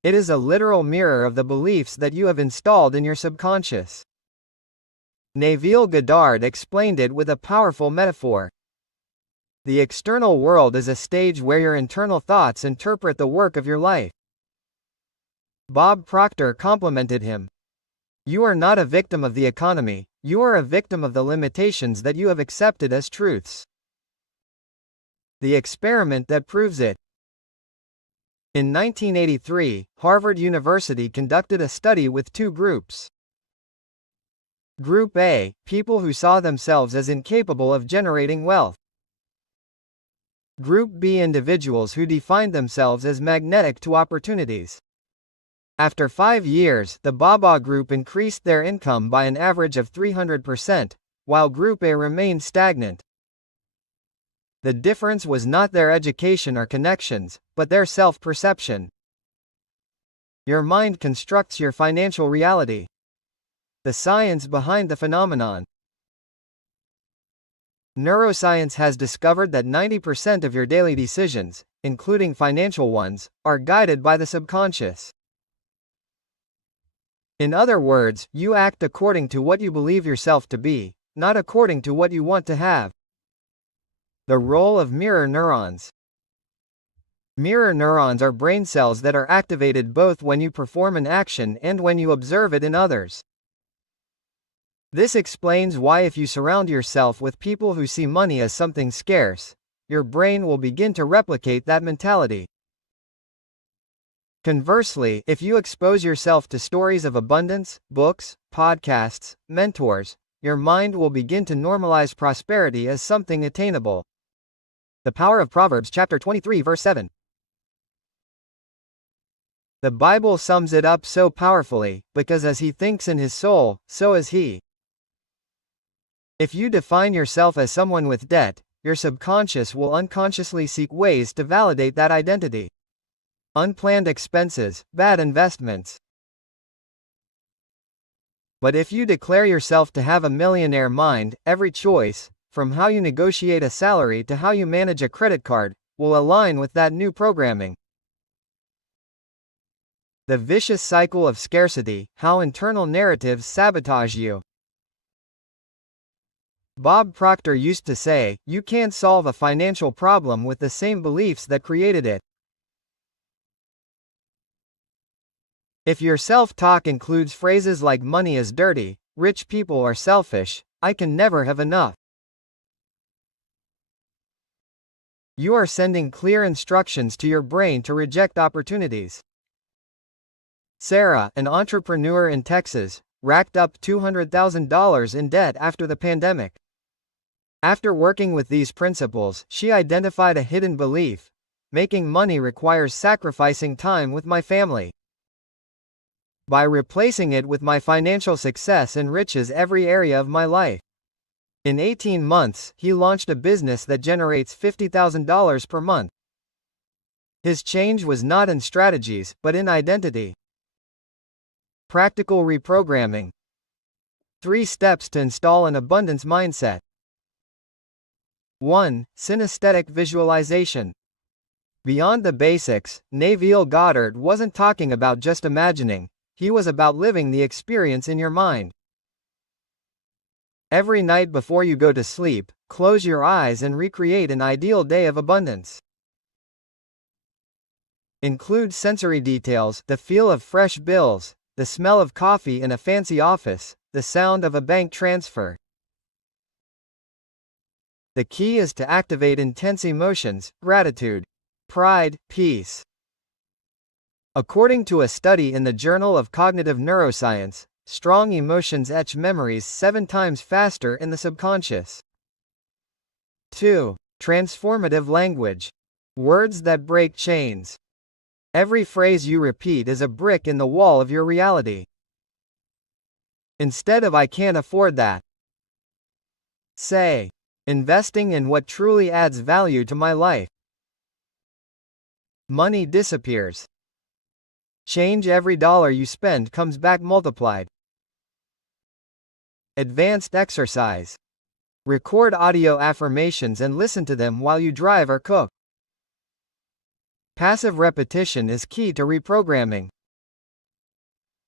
It is a literal mirror of the beliefs that you have installed in your subconscious. Neville Goddard explained it with a powerful metaphor. The external world is a stage where your internal thoughts interpret the work of your life. Bob Proctor complimented him. You are not a victim of the economy, you are a victim of the limitations that you have accepted as truths. The experiment that proves it. In 1983, Harvard University conducted a study with two groups. Group A, people who saw themselves as incapable of generating wealth. Group B, individuals who defined themselves as magnetic to opportunities. After 5 years, the BABA group increased their income by an average of 300%, while Group A remained stagnant. The difference was not their education or connections, but their self-perception. Your mind constructs your financial reality. The science behind the phenomenon. Neuroscience has discovered that 90% of your daily decisions, including financial ones, are guided by the subconscious. In other words, you act according to what you believe yourself to be, not according to what you want to have. The role of mirror neurons. Mirror neurons are brain cells that are activated both when you perform an action and when you observe it in others. This explains why if you surround yourself with people who see money as something scarce, your brain will begin to replicate that mentality. Conversely, if you expose yourself to stories of abundance, books, podcasts, mentors, your mind will begin to normalize prosperity as something attainable. The power of Proverbs chapter 23 verse 7. The Bible sums it up so powerfully, because as he thinks in his soul, so is he. If you define yourself as someone with debt, your subconscious will unconsciously seek ways to validate that identity. Unplanned expenses, bad investments. But if you declare yourself to have a millionaire mind, every choice, from how you negotiate a salary to how you manage a credit card, will align with that new programming. The vicious cycle of scarcity, how internal narratives sabotage you. Bob Proctor used to say, you can't solve a financial problem with the same beliefs that created it. If your self-talk includes phrases like money is dirty, rich people are selfish, I can never have enough, you are sending clear instructions to your brain to reject opportunities. Sarah, an entrepreneur in Texas, racked up $200,000 in debt after the pandemic. After working with these principles, she identified a hidden belief: making money requires sacrificing time with my family. By replacing it with my financial success enriches every area of my life. In 18 months, he launched a business that generates $50,000 per month. His change was not in strategies, but in identity. Practical reprogramming. 3 steps to install an abundance mindset. 1. Synesthetic visualization. Beyond the basics, Neville Goddard wasn't talking about just imagining, he was about living the experience in your mind. Every night before you go to sleep, close your eyes and recreate an ideal day of abundance. Include sensory details, the feel of fresh bills, the smell of coffee in a fancy office, the sound of a bank transfer. The key is to activate intense emotions: gratitude, pride, peace. According to a study in the Journal of Cognitive Neuroscience, strong emotions etch memories 7 times faster in the subconscious. 2. Transformative language. Words that break chains. Every phrase you repeat is a brick in the wall of your reality. Instead of "I can't afford that," say, "Investing in what truly adds value to my life." Money disappears. Change: every dollar you spend comes back multiplied. Advanced exercise. Record audio affirmations and listen to them while you drive or cook. Passive repetition is key to reprogramming.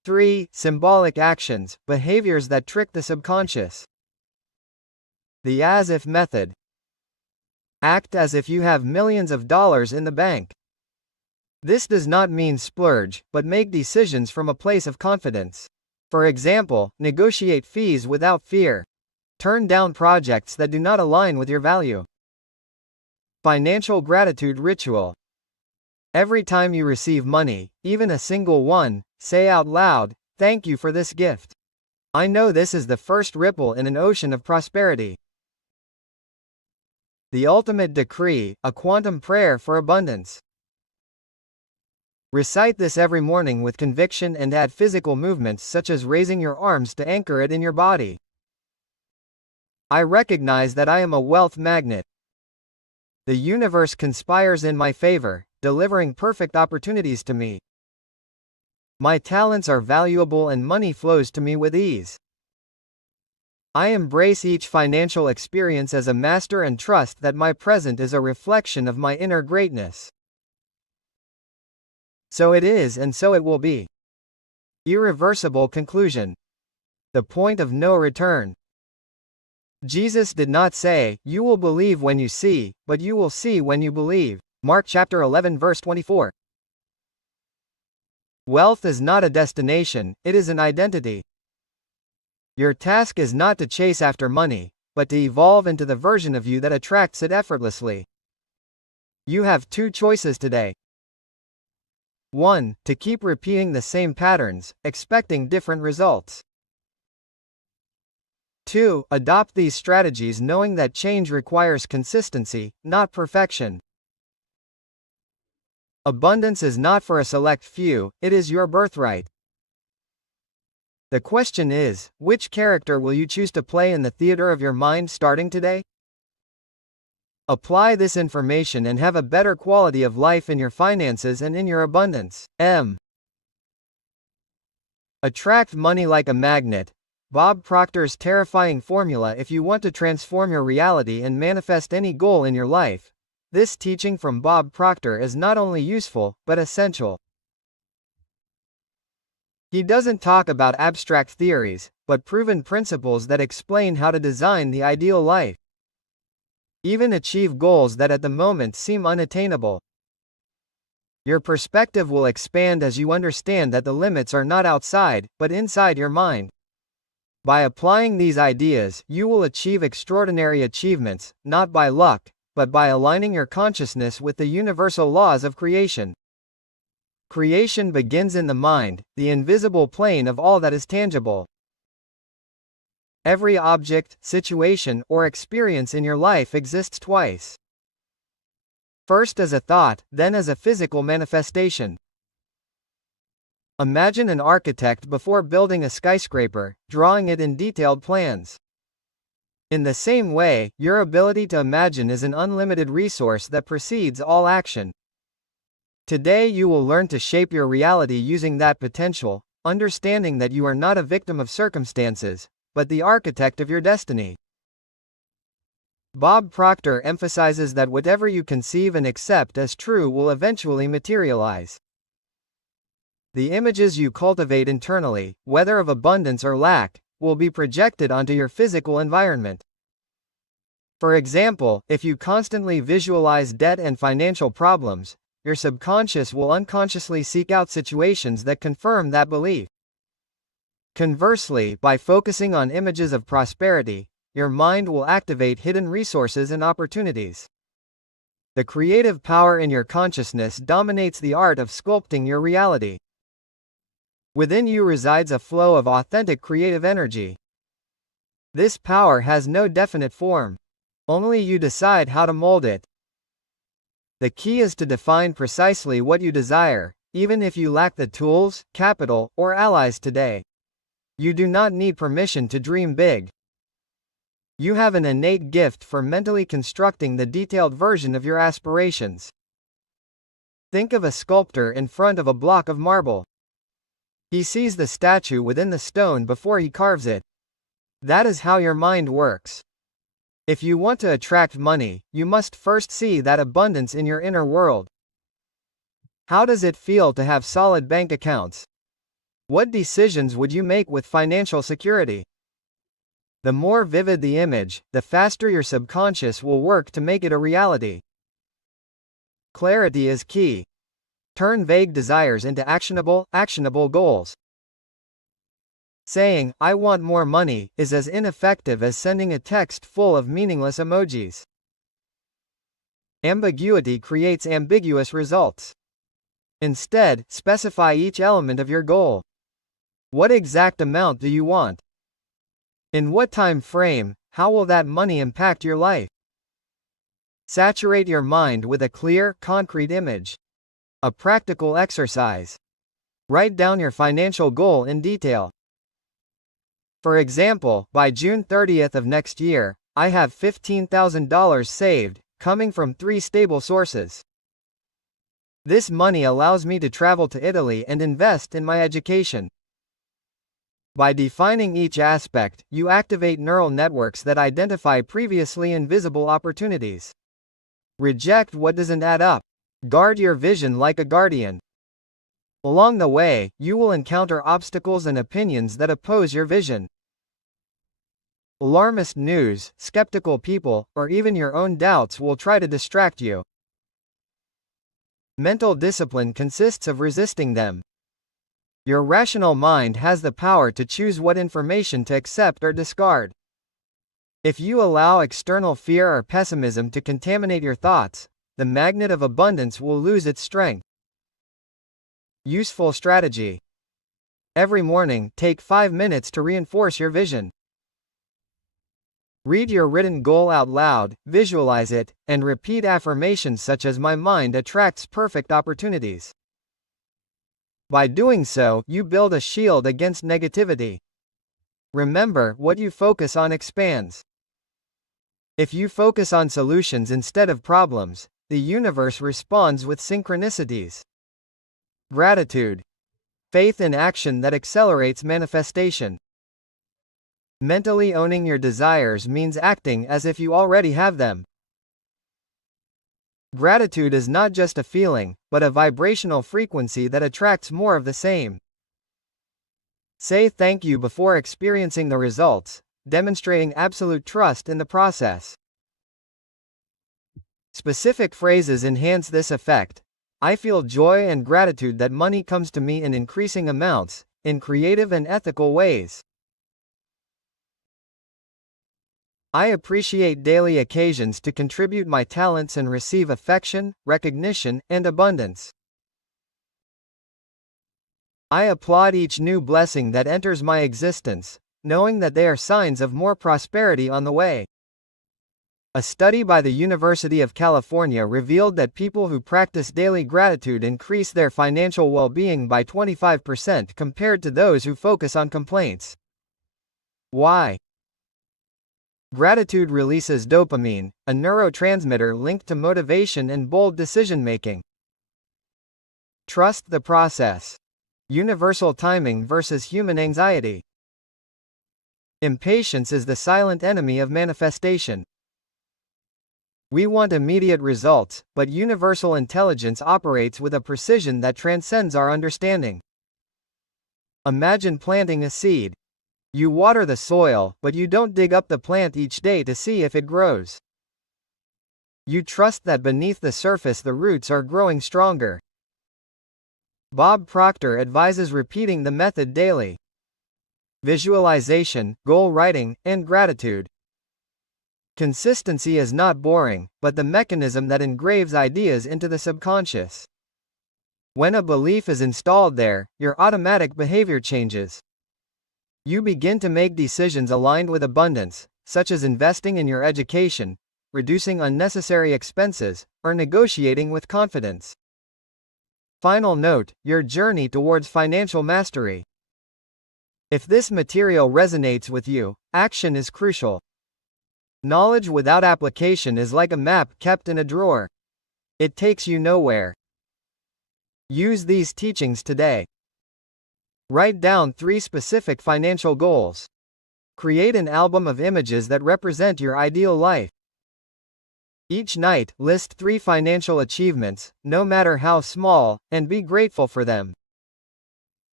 3. Symbolic actions, behaviors that trick the subconscious. The as-if method. Act as if you have millions of dollars in the bank. This does not mean splurge, but make decisions from a place of confidence. For example, negotiate fees without fear. Turn down projects that do not align with your value. Financial gratitude ritual. Every time you receive money, even a single one, say out loud, "Thank you for this gift. I know this is the first ripple in an ocean of prosperity." The ultimate decree, a quantum prayer for abundance. Recite this every morning with conviction and add physical movements such as raising your arms to anchor it in your body. I recognize that I am a wealth magnet. The universe conspires in my favor, delivering perfect opportunities to me. My talents are valuable and money flows to me with ease. I embrace each financial experience as a master and trust that my present is a reflection of my inner greatness. So it is and so it will be. Irreversible conclusion. The point of no return. Jesus did not say, "You will believe when you see," but "You will see when you believe." Mark chapter 11 verse 24. Wealth is not a destination, it is an identity. Your task is not to chase after money, but to evolve into the version of you that attracts it effortlessly. You have two choices today. 1. To keep repeating the same patterns, expecting different results. 2. Adopt these strategies knowing that change requires consistency, not perfection. Abundance is not for a select few, it is your birthright. The question is, which character will you choose to play in the theater of your mind starting today? Apply this information and have a better quality of life in your finances and in your abundance. Attract money like a magnet. Bob Proctor's terrifying formula if you want to transform your reality and manifest any goal in your life. This teaching from Bob Proctor is not only useful, but essential. He doesn't talk about abstract theories, but proven principles that explain how to design the ideal life. Even achieve goals that at the moment seem unattainable. Your perspective will expand as you understand that the limits are not outside, but inside your mind. By applying these ideas, you will achieve extraordinary achievements, not by luck, but by aligning your consciousness with the universal laws of creation. Creation begins in the mind, the invisible plane of all that is tangible. Every object, situation, or experience in your life exists twice. First as a thought, then as a physical manifestation. Imagine an architect before building a skyscraper, drawing it in detailed plans. In the same way, your ability to imagine is an unlimited resource that precedes all action. Today you will learn to shape your reality using that potential, understanding that you are not a victim of circumstances, but the architect of your destiny. Bob Proctor emphasizes that whatever you conceive and accept as true will eventually materialize. The images you cultivate internally, whether of abundance or lack, will be projected onto your physical environment. For example, if you constantly visualize debt and financial problems, your subconscious will unconsciously seek out situations that confirm that belief. Conversely, by focusing on images of prosperity, your mind will activate hidden resources and opportunities. The creative power in your consciousness dominates the art of sculpting your reality. Within you resides a flow of authentic creative energy. This power has no definite form. Only you decide how to mold it. The key is to define precisely what you desire, even if you lack the tools, capital, or allies today. You do not need permission to dream big. You have an innate gift for mentally constructing the detailed version of your aspirations. Think of a sculptor in front of a block of marble. He sees the statue within the stone before he carves it. That is how your mind works. If you want to attract money, you must first see that abundance in your inner world. How does it feel to have solid bank accounts? What decisions would you make with financial security? The more vivid the image, the faster your subconscious will work to make it a reality. Clarity is key. Turn vague desires into actionable goals. Saying, "I want more money," is as ineffective as sending a text full of meaningless emojis. Ambiguity creates ambiguous results. Instead, specify each element of your goal. What exact amount do you want? In what time frame? How will that money impact your life? Saturate your mind with a clear, concrete image. A practical exercise. Write down your financial goal in detail. For example, by June 30th of next year, I have $15,000 saved, coming from 3 stable sources. This money allows me to travel to Italy and invest in my education. By defining each aspect, you activate neural networks that identify previously invisible opportunities. Reject what doesn't add up. Guard your vision like a guardian. Along the way, you will encounter obstacles and opinions that oppose your vision. Alarmist news, skeptical people, or even your own doubts will try to distract you. Mental discipline consists of resisting them. Your rational mind has the power to choose what information to accept or discard. If you allow external fear or pessimism to contaminate your thoughts, the magnet of abundance will lose its strength. Useful strategy. Every morning, take 5 minutes to reinforce your vision. Read your written goal out loud, visualize it, and repeat affirmations such as "My mind attracts perfect opportunities." By doing so, you build a shield against negativity. Remember, what you focus on expands. If you focus on solutions instead of problems, the universe responds with synchronicities. Gratitude. Faith in action that accelerates manifestation. Mentally owning your desires means acting as if you already have them. Gratitude is not just a feeling, but a vibrational frequency that attracts more of the same. Say thank you before experiencing the results, demonstrating absolute trust in the process. Specific phrases enhance this effect. I feel joy and gratitude that money comes to me in increasing amounts, in creative and ethical ways. I appreciate daily occasions to contribute my talents and receive affection, recognition, and abundance. I applaud each new blessing that enters my existence, knowing that they are signs of more prosperity on the way. A study by the University of California revealed that people who practice daily gratitude increase their financial well-being by 25% compared to those who focus on complaints. Why? Gratitude releases dopamine, a neurotransmitter linked to motivation and bold decision-making. Trust the process. Universal timing versus human anxiety. Impatience is the silent enemy of manifestation. We want immediate results, but universal intelligence operates with a precision that transcends our understanding. Imagine planting a seed. You water the soil, but you don't dig up the plant each day to see if it grows. You trust that beneath the surface the roots are growing stronger. Bob Proctor advises repeating the method daily. Visualization, goal writing, and gratitude. Consistency is not boring, but the mechanism that engraves ideas into the subconscious. When a belief is installed there, your automatic behavior changes. You begin to make decisions aligned with abundance, such as investing in your education, reducing unnecessary expenses, or negotiating with confidence. Final note: your journey towards financial mastery. If this material resonates with you, action is crucial. Knowledge without application is like a map kept in a drawer. It takes you nowhere. Use these teachings today. Write down 3 specific financial goals. Create an album of images that represent your ideal life. Each night, list 3 financial achievements, no matter how small, and be grateful for them.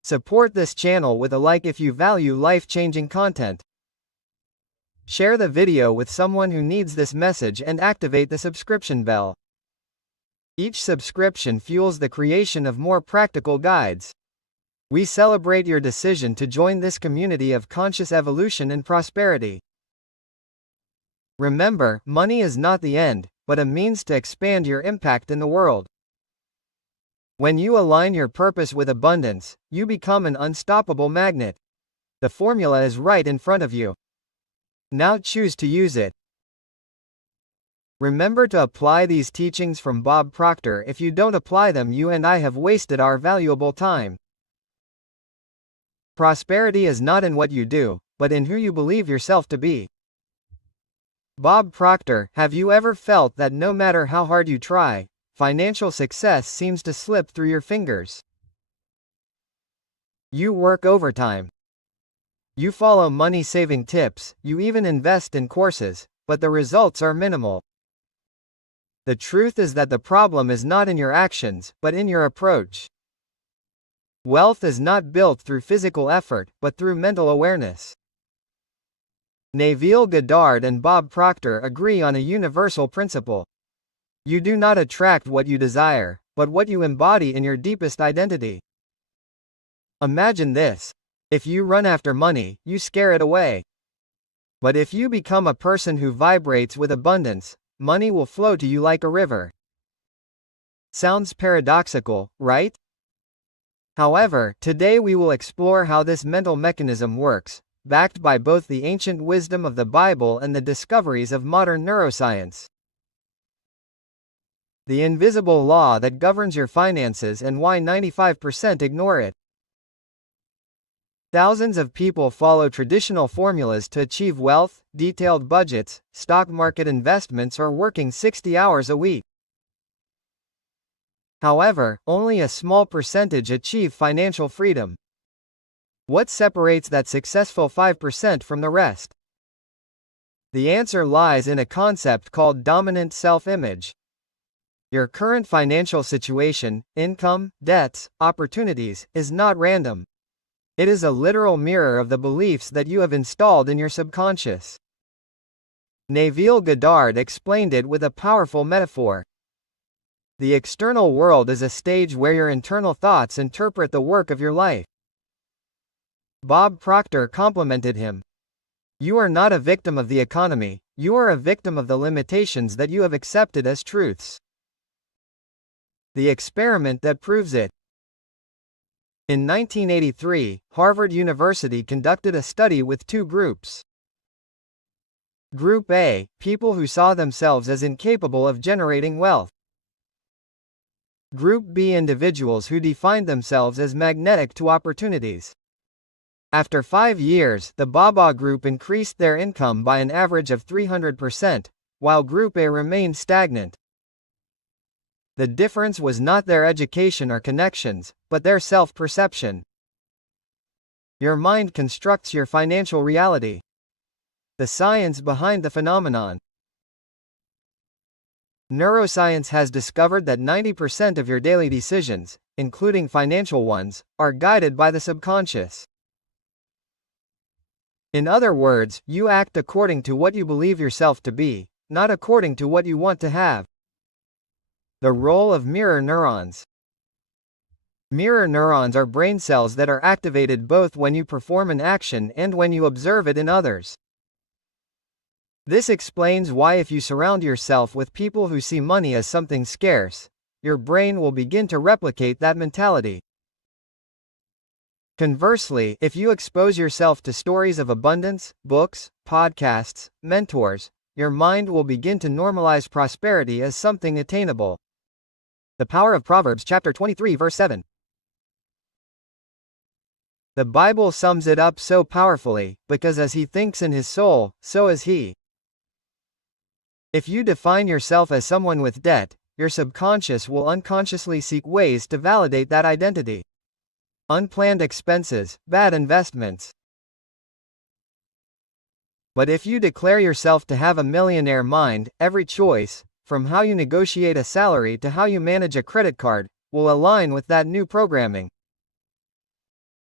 Support this channel with a like if you value life-changing content. Share the video with someone who needs this message and activate the subscription bell. Each subscription fuels the creation of more practical guides. We celebrate your decision to join this community of conscious evolution and prosperity. Remember, money is not the end, but a means to expand your impact in the world. When you align your purpose with abundance, you become an unstoppable magnet. The formula is right in front of you. Now choose to use it. Remember to apply these teachings from Bob Proctor. If you don't apply them, you and I have wasted our valuable time. Prosperity is not in what you do, but in who you believe yourself to be. Bob Proctor. Have you ever felt that no matter how hard you try, financial success seems to slip through your fingers? You work overtime. You follow money-saving tips, you even invest in courses, but the results are minimal. The truth is that the problem is not in your actions, but in your approach. Wealth is not built through physical effort, but through mental awareness. Neville Goddard and Bob Proctor agree on a universal principle. You do not attract what you desire, but what you embody in your deepest identity. Imagine this. If you run after money, you scare it away. But if you become a person who vibrates with abundance, money will flow to you like a river. Sounds paradoxical, right? However, today we will explore how this mental mechanism works, backed by both the ancient wisdom of the Bible and the discoveries of modern neuroscience. The invisible law that governs your finances and why 95% ignore it. Thousands of people follow traditional formulas to achieve wealth, detailed budgets, stock market investments, or working 60 hours a week. However, only a small percentage achieve financial freedom. What separates that successful 5% from the rest? The answer lies in a concept called dominant self-image. Your current financial situation, income, debts, opportunities, is not random. It is a literal mirror of the beliefs that you have installed in your subconscious. Neville Goddard explained it with a powerful metaphor. The external world is a stage where your internal thoughts interpret the work of your life. Bob Proctor complimented him. You are not a victim of the economy, you are a victim of the limitations that you have accepted as truths. The experiment that proves it. In 1983, Harvard University conducted a study with two groups. Group A, people who saw themselves as incapable of generating wealth. Group B, individuals who defined themselves as magnetic to opportunities. After 5 years, the BABA group increased their income by an average of 300%, while Group A remained stagnant. The difference was not their education or connections, but their self-perception. Your mind constructs your financial reality. The science behind the phenomenon. Neuroscience has discovered that 90% of your daily decisions, including financial ones, are guided by the subconscious. In other words, you act according to what you believe yourself to be, not according to what you want to have. The role of mirror neurons. Mirror neurons are brain cells that are activated both when you perform an action and when you observe it in others. This explains why if you surround yourself with people who see money as something scarce, your brain will begin to replicate that mentality. Conversely, if you expose yourself to stories of abundance, books, podcasts, mentors, your mind will begin to normalize prosperity as something attainable. The power of Proverbs chapter 23 verse 7. The Bible sums it up so powerfully, because as he thinks in his soul, so is he. If you define yourself as someone with debt, your subconscious will unconsciously seek ways to validate that identity. Unplanned expenses, bad investments. But if you declare yourself to have a millionaire mind, every choice, from how you negotiate a salary to how you manage a credit card, will align with that new programming.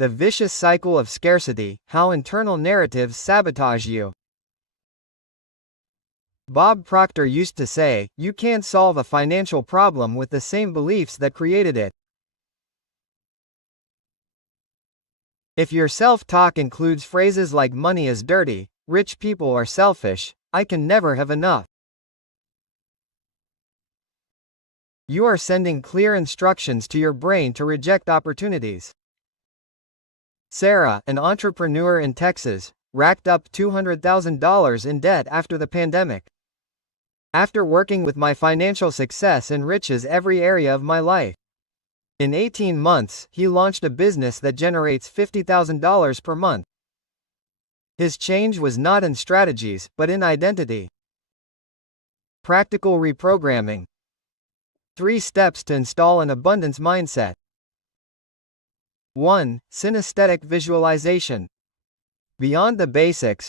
The vicious cycle of scarcity, how internal narratives sabotage you. Bob Proctor used to say, "You can't solve a financial problem with the same beliefs that created it." If your self-talk includes phrases like "money is dirty," "rich people are selfish," "I can never have enough," you are sending clear instructions to your brain to reject opportunities. Sarah, an entrepreneur in Texas, racked up $200,000 in debt after the pandemic. "After working with my financial success enriches every area of my life. In 18 months, he launched a business that generates $50,000 per month." His change was not in strategies, but in identity. Practical reprogramming. 3 steps to install an abundance mindset. 1. Synesthetic visualization. Beyond the basics,